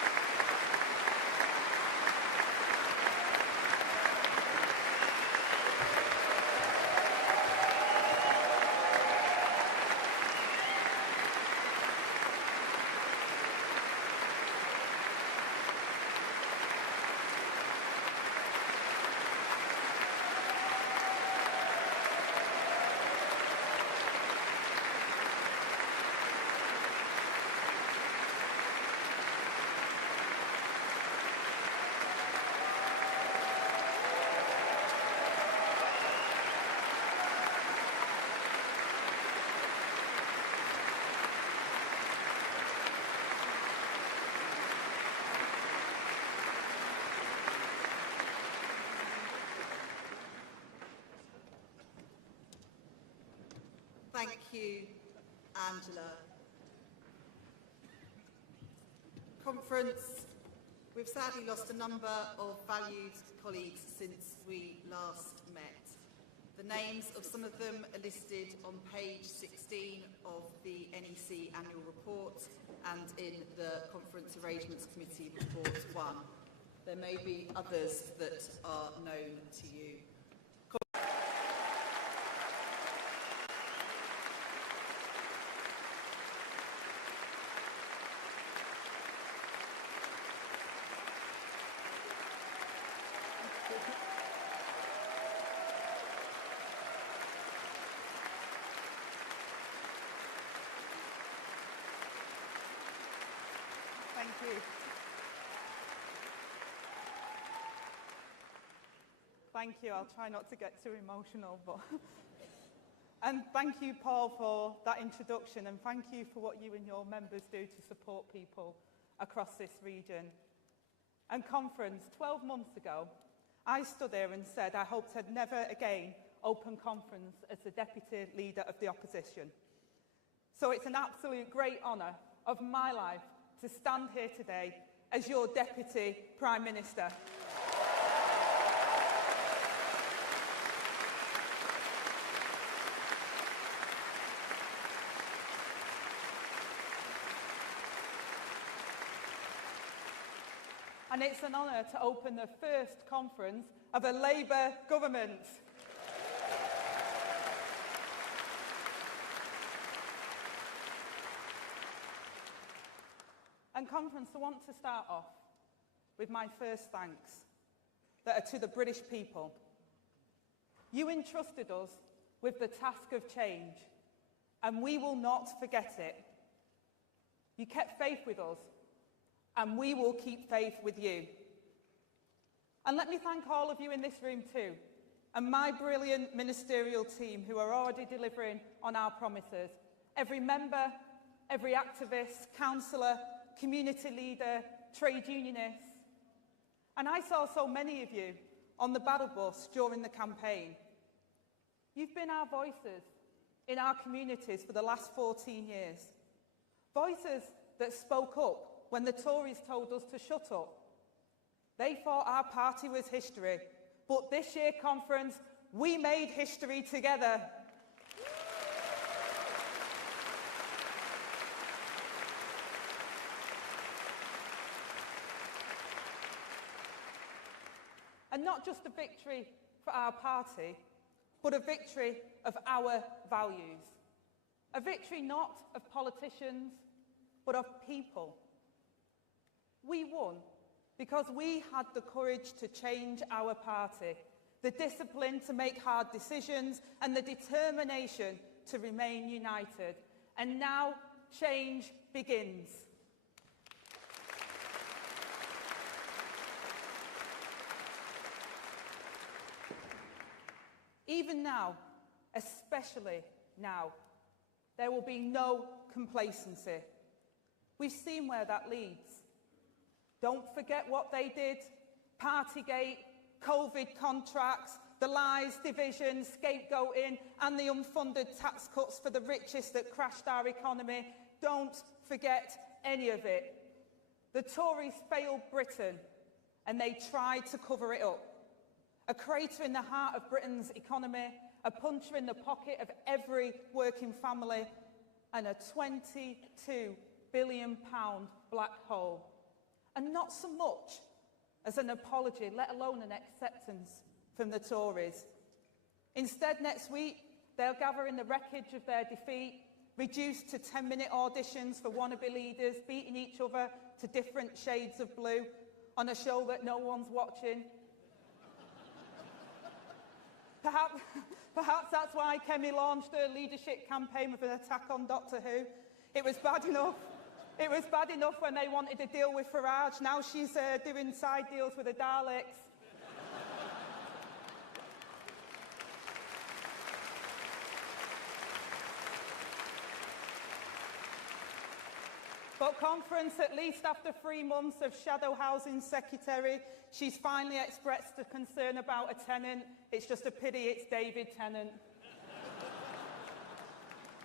Thank you, Angela. Conference, we've sadly lost a number of valued colleagues since we last met. The names of some of them are listed on page 16 of the NEC annual report and in the Conference Arrangements Committee report 1. There may be others that are known to you. Thank you. Thank you. I'll try not to get too emotional, but and thank you, Paul, for that introduction, and thank you for what you and your members do to support people across this region. And conference, 12 months ago, I stood here and said I hoped I'd never again open conference as the Deputy Leader of the Opposition. So it's an absolute great honour of my life to stand here today as your Deputy Prime Minister. And it's an honour to open the first conference of a Labour government. And conference, I want to start off with my first thanks that are to the British people. You entrusted us with the task of change, and we will not forget it. You kept faith with us, and we will keep faith with you. And let me thank all of you in this room too, and my brilliant ministerial team who are already delivering on our promises. Every member, every activist, councillor, community leader, trade unionist. And I saw so many of you on the battle bus during the campaign. You've been our voices in our communities for the last 14 years. Voices that spoke up when the Tories told us to shut up. They thought our party was history, but this year conference, we made history together. And not just a victory for our party, but a victory of our values. A victory not of politicians, but of people. We won because we had the courage to change our party, the discipline to make hard decisions, and the determination to remain united. And now change begins. Even now, especially now, there will be no complacency. We've seen where that leads. Don't forget what they did. Partygate, COVID contracts, the lies, division, scapegoating, and the unfunded tax cuts for the richest that crashed our economy. Don't forget any of it. The Tories failed Britain, and they tried to cover it up. A crater in the heart of Britain's economy, a puncher in the pocket of every working family, and a £22 billion black hole. And not so much as an apology, let alone an acceptance from the Tories. Instead, next week, they'll gather in the wreckage of their defeat, reduced to 10-minute auditions for wannabe leaders, beating each other to different shades of blue on a show that no one's watching. Perhaps that's why Kemi launched her leadership campaign with an attack on Doctor Who. It was bad enough. It was bad enough when they wanted to deal with Farage. Now she's doing side deals with the Daleks. But conference, at least after 3 months of shadow housing secretary, she's finally expressed a concern about a tenant. It's just a pity it's David Tennant.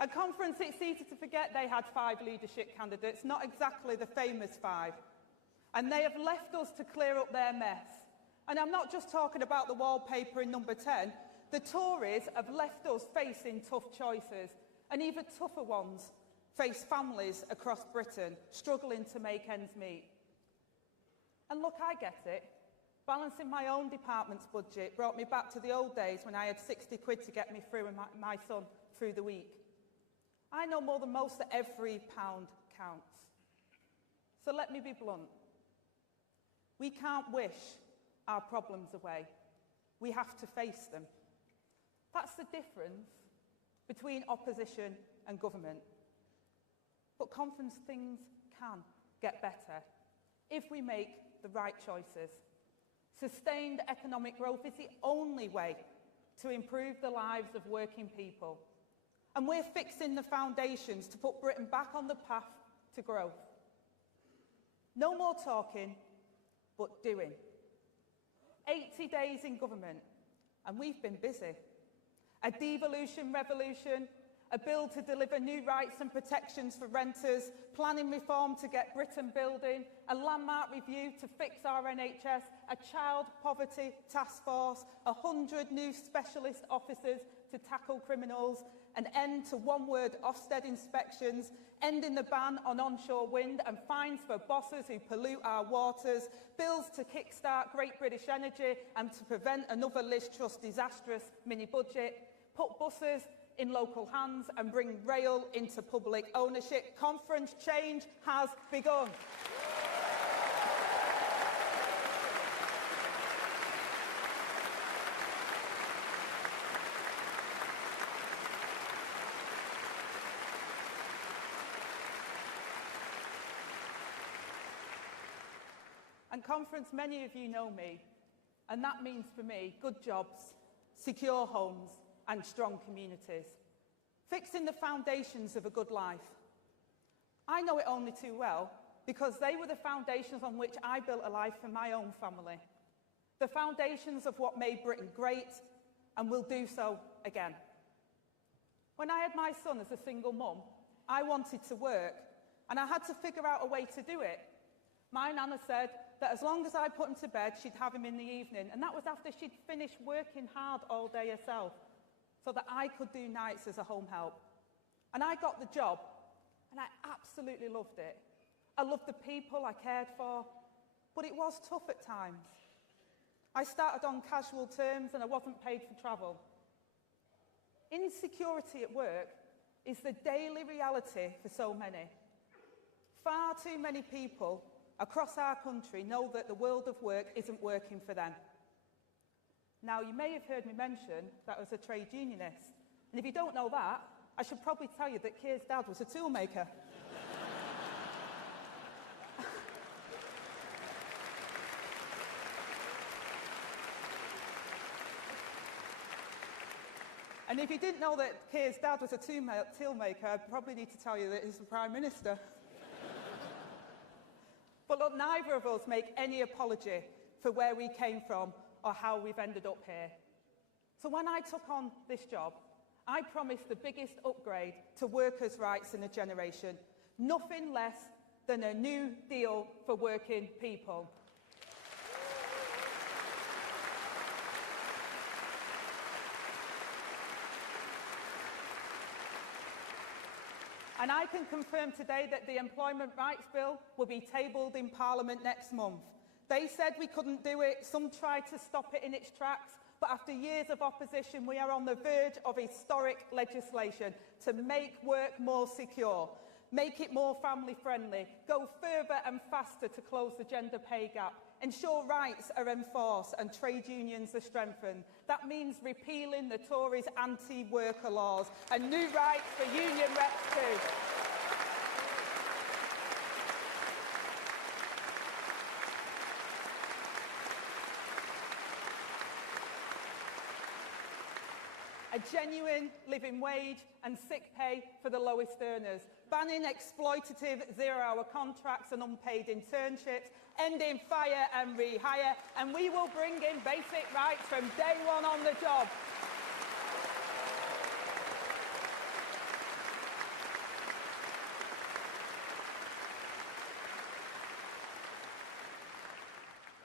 At conference, it's easy to forget they had 5 leadership candidates, not exactly the famous 5. And they have left us to clear up their mess. And I'm not just talking about the wallpaper in number 10. The Tories have left us facing tough choices, and even tougher ones face families across Britain struggling to make ends meet. And look, I get it. Balancing my own department's budget brought me back to the old days when I had 60 quid to get me through and my son through the week. I know more than most that every pound counts. So let me be blunt. We can't wish our problems away. We have to face them. That's the difference between opposition and government. But conference, things can get better if we make the right choices. Sustained economic growth is the only way to improve the lives of working people. And we're fixing the foundations to put Britain back on the path to growth. No more talking, but doing. 80 days in government, and we've been busy. A devolution revolution, a bill to deliver new rights and protections for renters, planning reform to get Britain building, a landmark review to fix our NHS, a child poverty task force, 100 new specialist officers to tackle criminals, an end to one-word Ofsted inspections, ending the ban on onshore wind and fines for bosses who pollute our waters, bills to kickstart Great British Energy and to prevent another Liz Truss disastrous mini-budget, put buses in local hands and bring rail into public ownership. Conference change has begun. And conference, many of you know me, and that means for me good jobs, secure homes and strong communities, fixing the foundations of a good life. I know it only too well because they were the foundations on which I built a life for my own family, the foundations of what made Britain great and will do so again. When I had my son as a single mum, I wanted to work and I had to figure out a way to do it. My nana said that as long as I put him to bed, she'd have him in the evening. And that was after she'd finished working hard all day herself, so that I could do nights as a home help. And I got the job, and I absolutely loved it. I loved the people I cared for, but it was tough at times. I started on casual terms, and I wasn't paid for travel. Insecurity at work is the daily reality for so many. Far too many people across our country know that the world of work isn't working for them. Now, you may have heard me mention that I was a trade unionist. And if you don't know that, I should probably tell you that Keir's dad was a toolmaker. And if you didn't know that Keir's dad was a toolmaker, I probably need to tell you that he's the Prime Minister. But look, neither of us make any apology for where we came from or how we've ended up here. So when I took on this job, I promised the biggest upgrade to workers' rights in a generation, nothing less than a new deal for working people. And I can confirm today that the Employment Rights Bill will be tabled in Parliament next month. They said we couldn't do it, some tried to stop it in its tracks, but after years of opposition, we are on the verge of historic legislation to make work more secure, make it more family-friendly, go further and faster to close the gender pay gap, ensure rights are enforced and trade unions are strengthened. That means repealing the Tories' anti-worker laws and new rights for union reps too. A genuine living wage and sick pay for the lowest earners, banning exploitative zero-hour contracts and unpaid internships, ending fire and rehire, and we will bring in basic rights from day one on the job.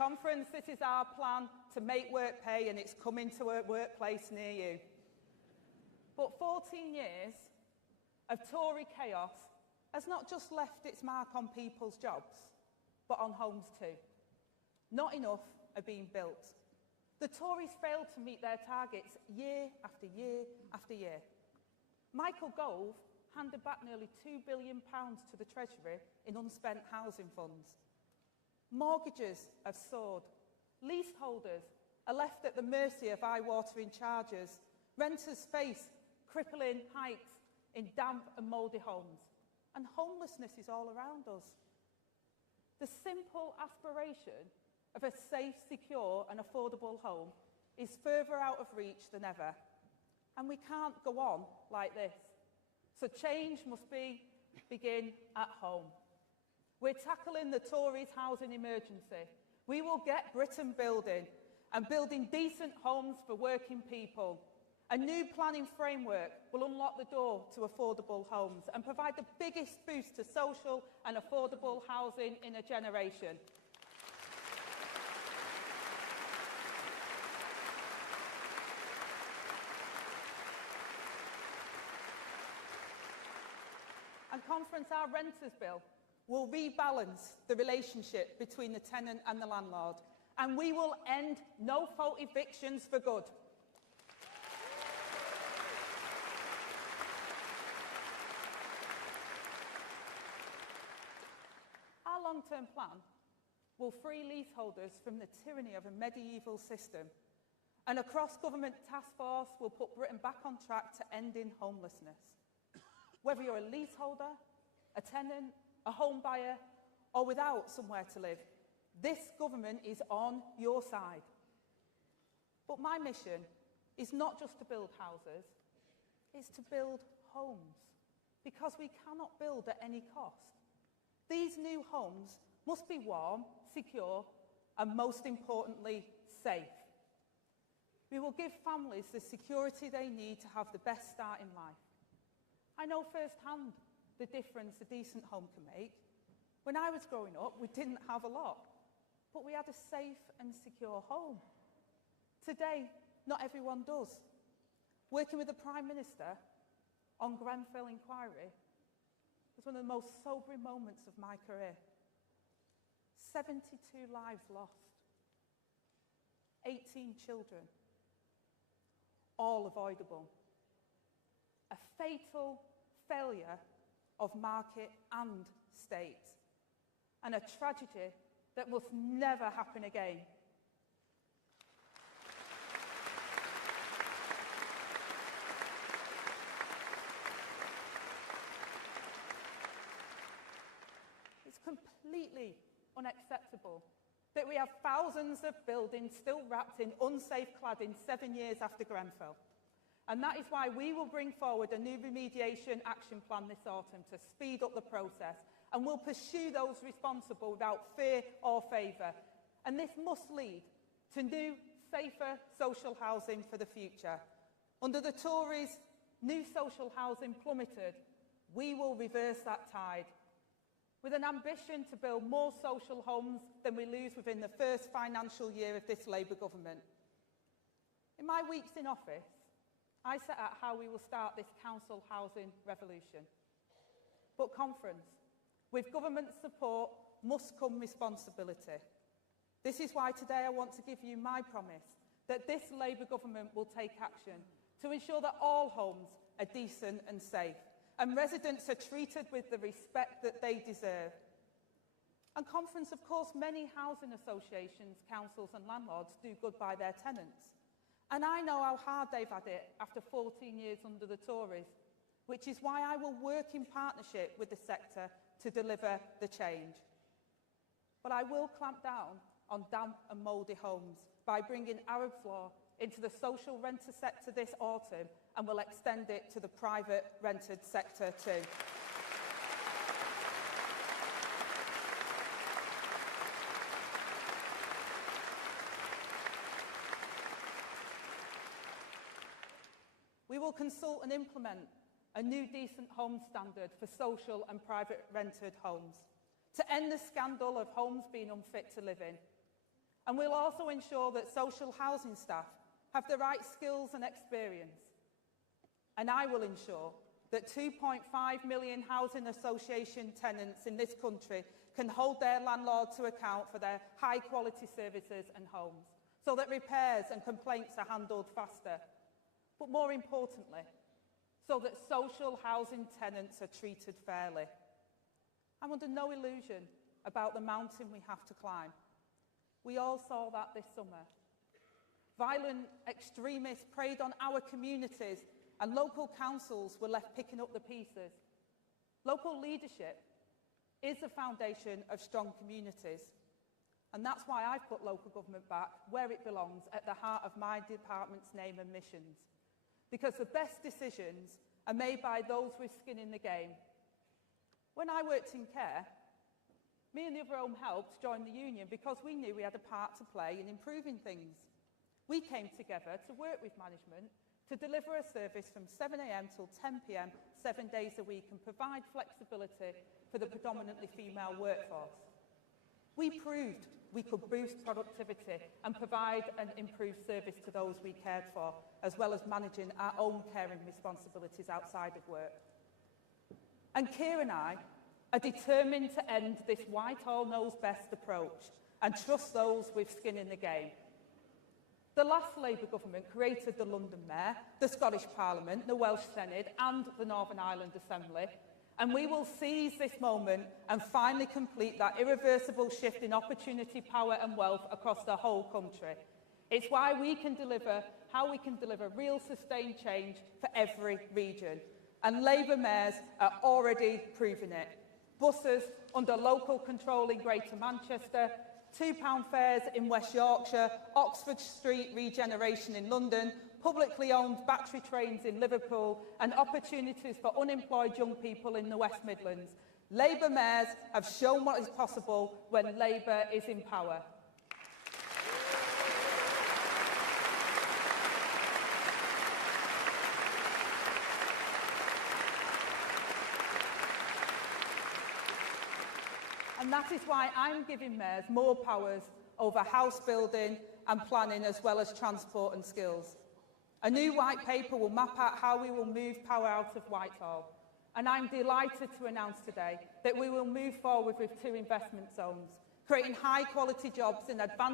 conference, this is our plan to make work pay, and it's coming to a workplace near you. But 14 years of Tory chaos has not just left its mark on people's jobs, but on homes too. Not enough are being built. The Tories failed to meet their targets year after year after year. Michael Gove handed back nearly £2 billion to the Treasury in unspent housing funds. Mortgages have soared. Leaseholders are left at the mercy of eye-watering charges. Renters face crippling hikes in damp and mouldy homes. And homelessness is all around us. The simple aspiration of a safe, secure and affordable home is further out of reach than ever. And we can't go on like this. So change must begin at home. We're tackling the Tories' housing emergency. We will get Britain building, and building decent homes for working people. A new planning framework will unlock the door to affordable homes and provide the biggest boost to social and affordable housing in a generation. And conference, our renters bill will rebalance the relationship between the tenant and the landlord, and we will end no-fault evictions for good. Our long-term plan will free leaseholders from the tyranny of a medieval system, and a cross-government task force will put Britain back on track to ending homelessness. Whether you're a leaseholder, a tenant, a home buyer, or without somewhere to live, this government is on your side. But my mission is not just to build houses, it's to build homes, because we cannot build at any cost. These new homes must be warm, secure, and most importantly, safe. We will give families the security they need to have the best start in life. I know firsthand the difference a decent home can make. When I was growing up, we didn't have a lot, but we had a safe and secure home. Today, not everyone does. Working with the Prime Minister on Grenfell inquiry was one of the most sobering moments of my career. 72 lives lost, 18 children, all avoidable. A fatal failure of market and state, and a tragedy that must never happen again. It's completely unacceptable that we have thousands of buildings still wrapped in unsafe cladding 7 years after Grenfell. And that is why we will bring forward a new remediation action plan this autumn to speed up the process, and we'll pursue those responsible without fear or favour. And this must lead to new, safer social housing for the future. Under the Tories, new social housing plummeted. We will reverse that tide, with an ambition to build more social homes than we lose within the first financial year of this Labour government. In my weeks in office, I set out how we will start this council housing revolution. But conference, with government support must come responsibility. This is why today I want to give you my promise that this Labour government will take action to ensure that all homes are decent and safe, and residents are treated with the respect that they deserve. And conference, of course, many housing associations, councils and landlords do good by their tenants. And I know how hard they've had it after 14 years under the Tories, which is why I will work in partnership with the sector to deliver the change. But I will clamp down on damp and mouldy homes by bringing Arab's law into the social renter sector this autumn, and will extend it to the private rented sector too. We will consult and implement a new decent home standard for social and private rented homes to end the scandal of homes being unfit to live in. And we'll also ensure that social housing staff have the right skills and experience. And I will ensure that 2.5 million housing association tenants in this country can hold their landlord to account for their high-quality services and homes, so that repairs and complaints are handled faster. But more importantly, so that social housing tenants are treated fairly. I'm under no illusion about the mountain we have to climb. We all saw that this summer. Violent extremists preyed on our communities and local councils were left picking up the pieces. Local leadership is the foundation of strong communities. And that's why I've put local government back where it belongs, at the heart of my department's name and missions. Because the best decisions are made by those with skin in the game. When I worked in care, me and the other home helps joined the union because we knew we had a part to play in improving things. We came together to work with management to deliver a service from 7 a.m. till 10 p.m, 7 days a week, and provide flexibility for the predominantly female workforce. We proved we could boost productivity and provide an improved service to those we cared for, as well as managing our own caring responsibilities outside of work. And Keir and I are determined to end this Whitehall knows best approach and trust those with skin in the game. The last Labour government created the London Mayor, the Scottish Parliament, the Welsh Senate and the Northern Ireland Assembly, and we will seize this moment and finally complete that irreversible shift in opportunity, power and wealth across the whole country. It's why how we can deliver real sustained change for every region. And Labour mayors are already proving it. Buses under local control in Greater Manchester, £2 fares in West Yorkshire, Oxford Street regeneration in London, publicly owned battery trains in Liverpool, and opportunities for unemployed young people in the West Midlands. Labour mayors have shown what is possible when Labour is in power. And that is why I'm giving mayors more powers over house building and planning, as well as transport and skills. A new white paper will map out how we will move power out of Whitehall. And I'm delighted to announce today that we will move forward with 2 investment zones, creating high-quality jobs in advanced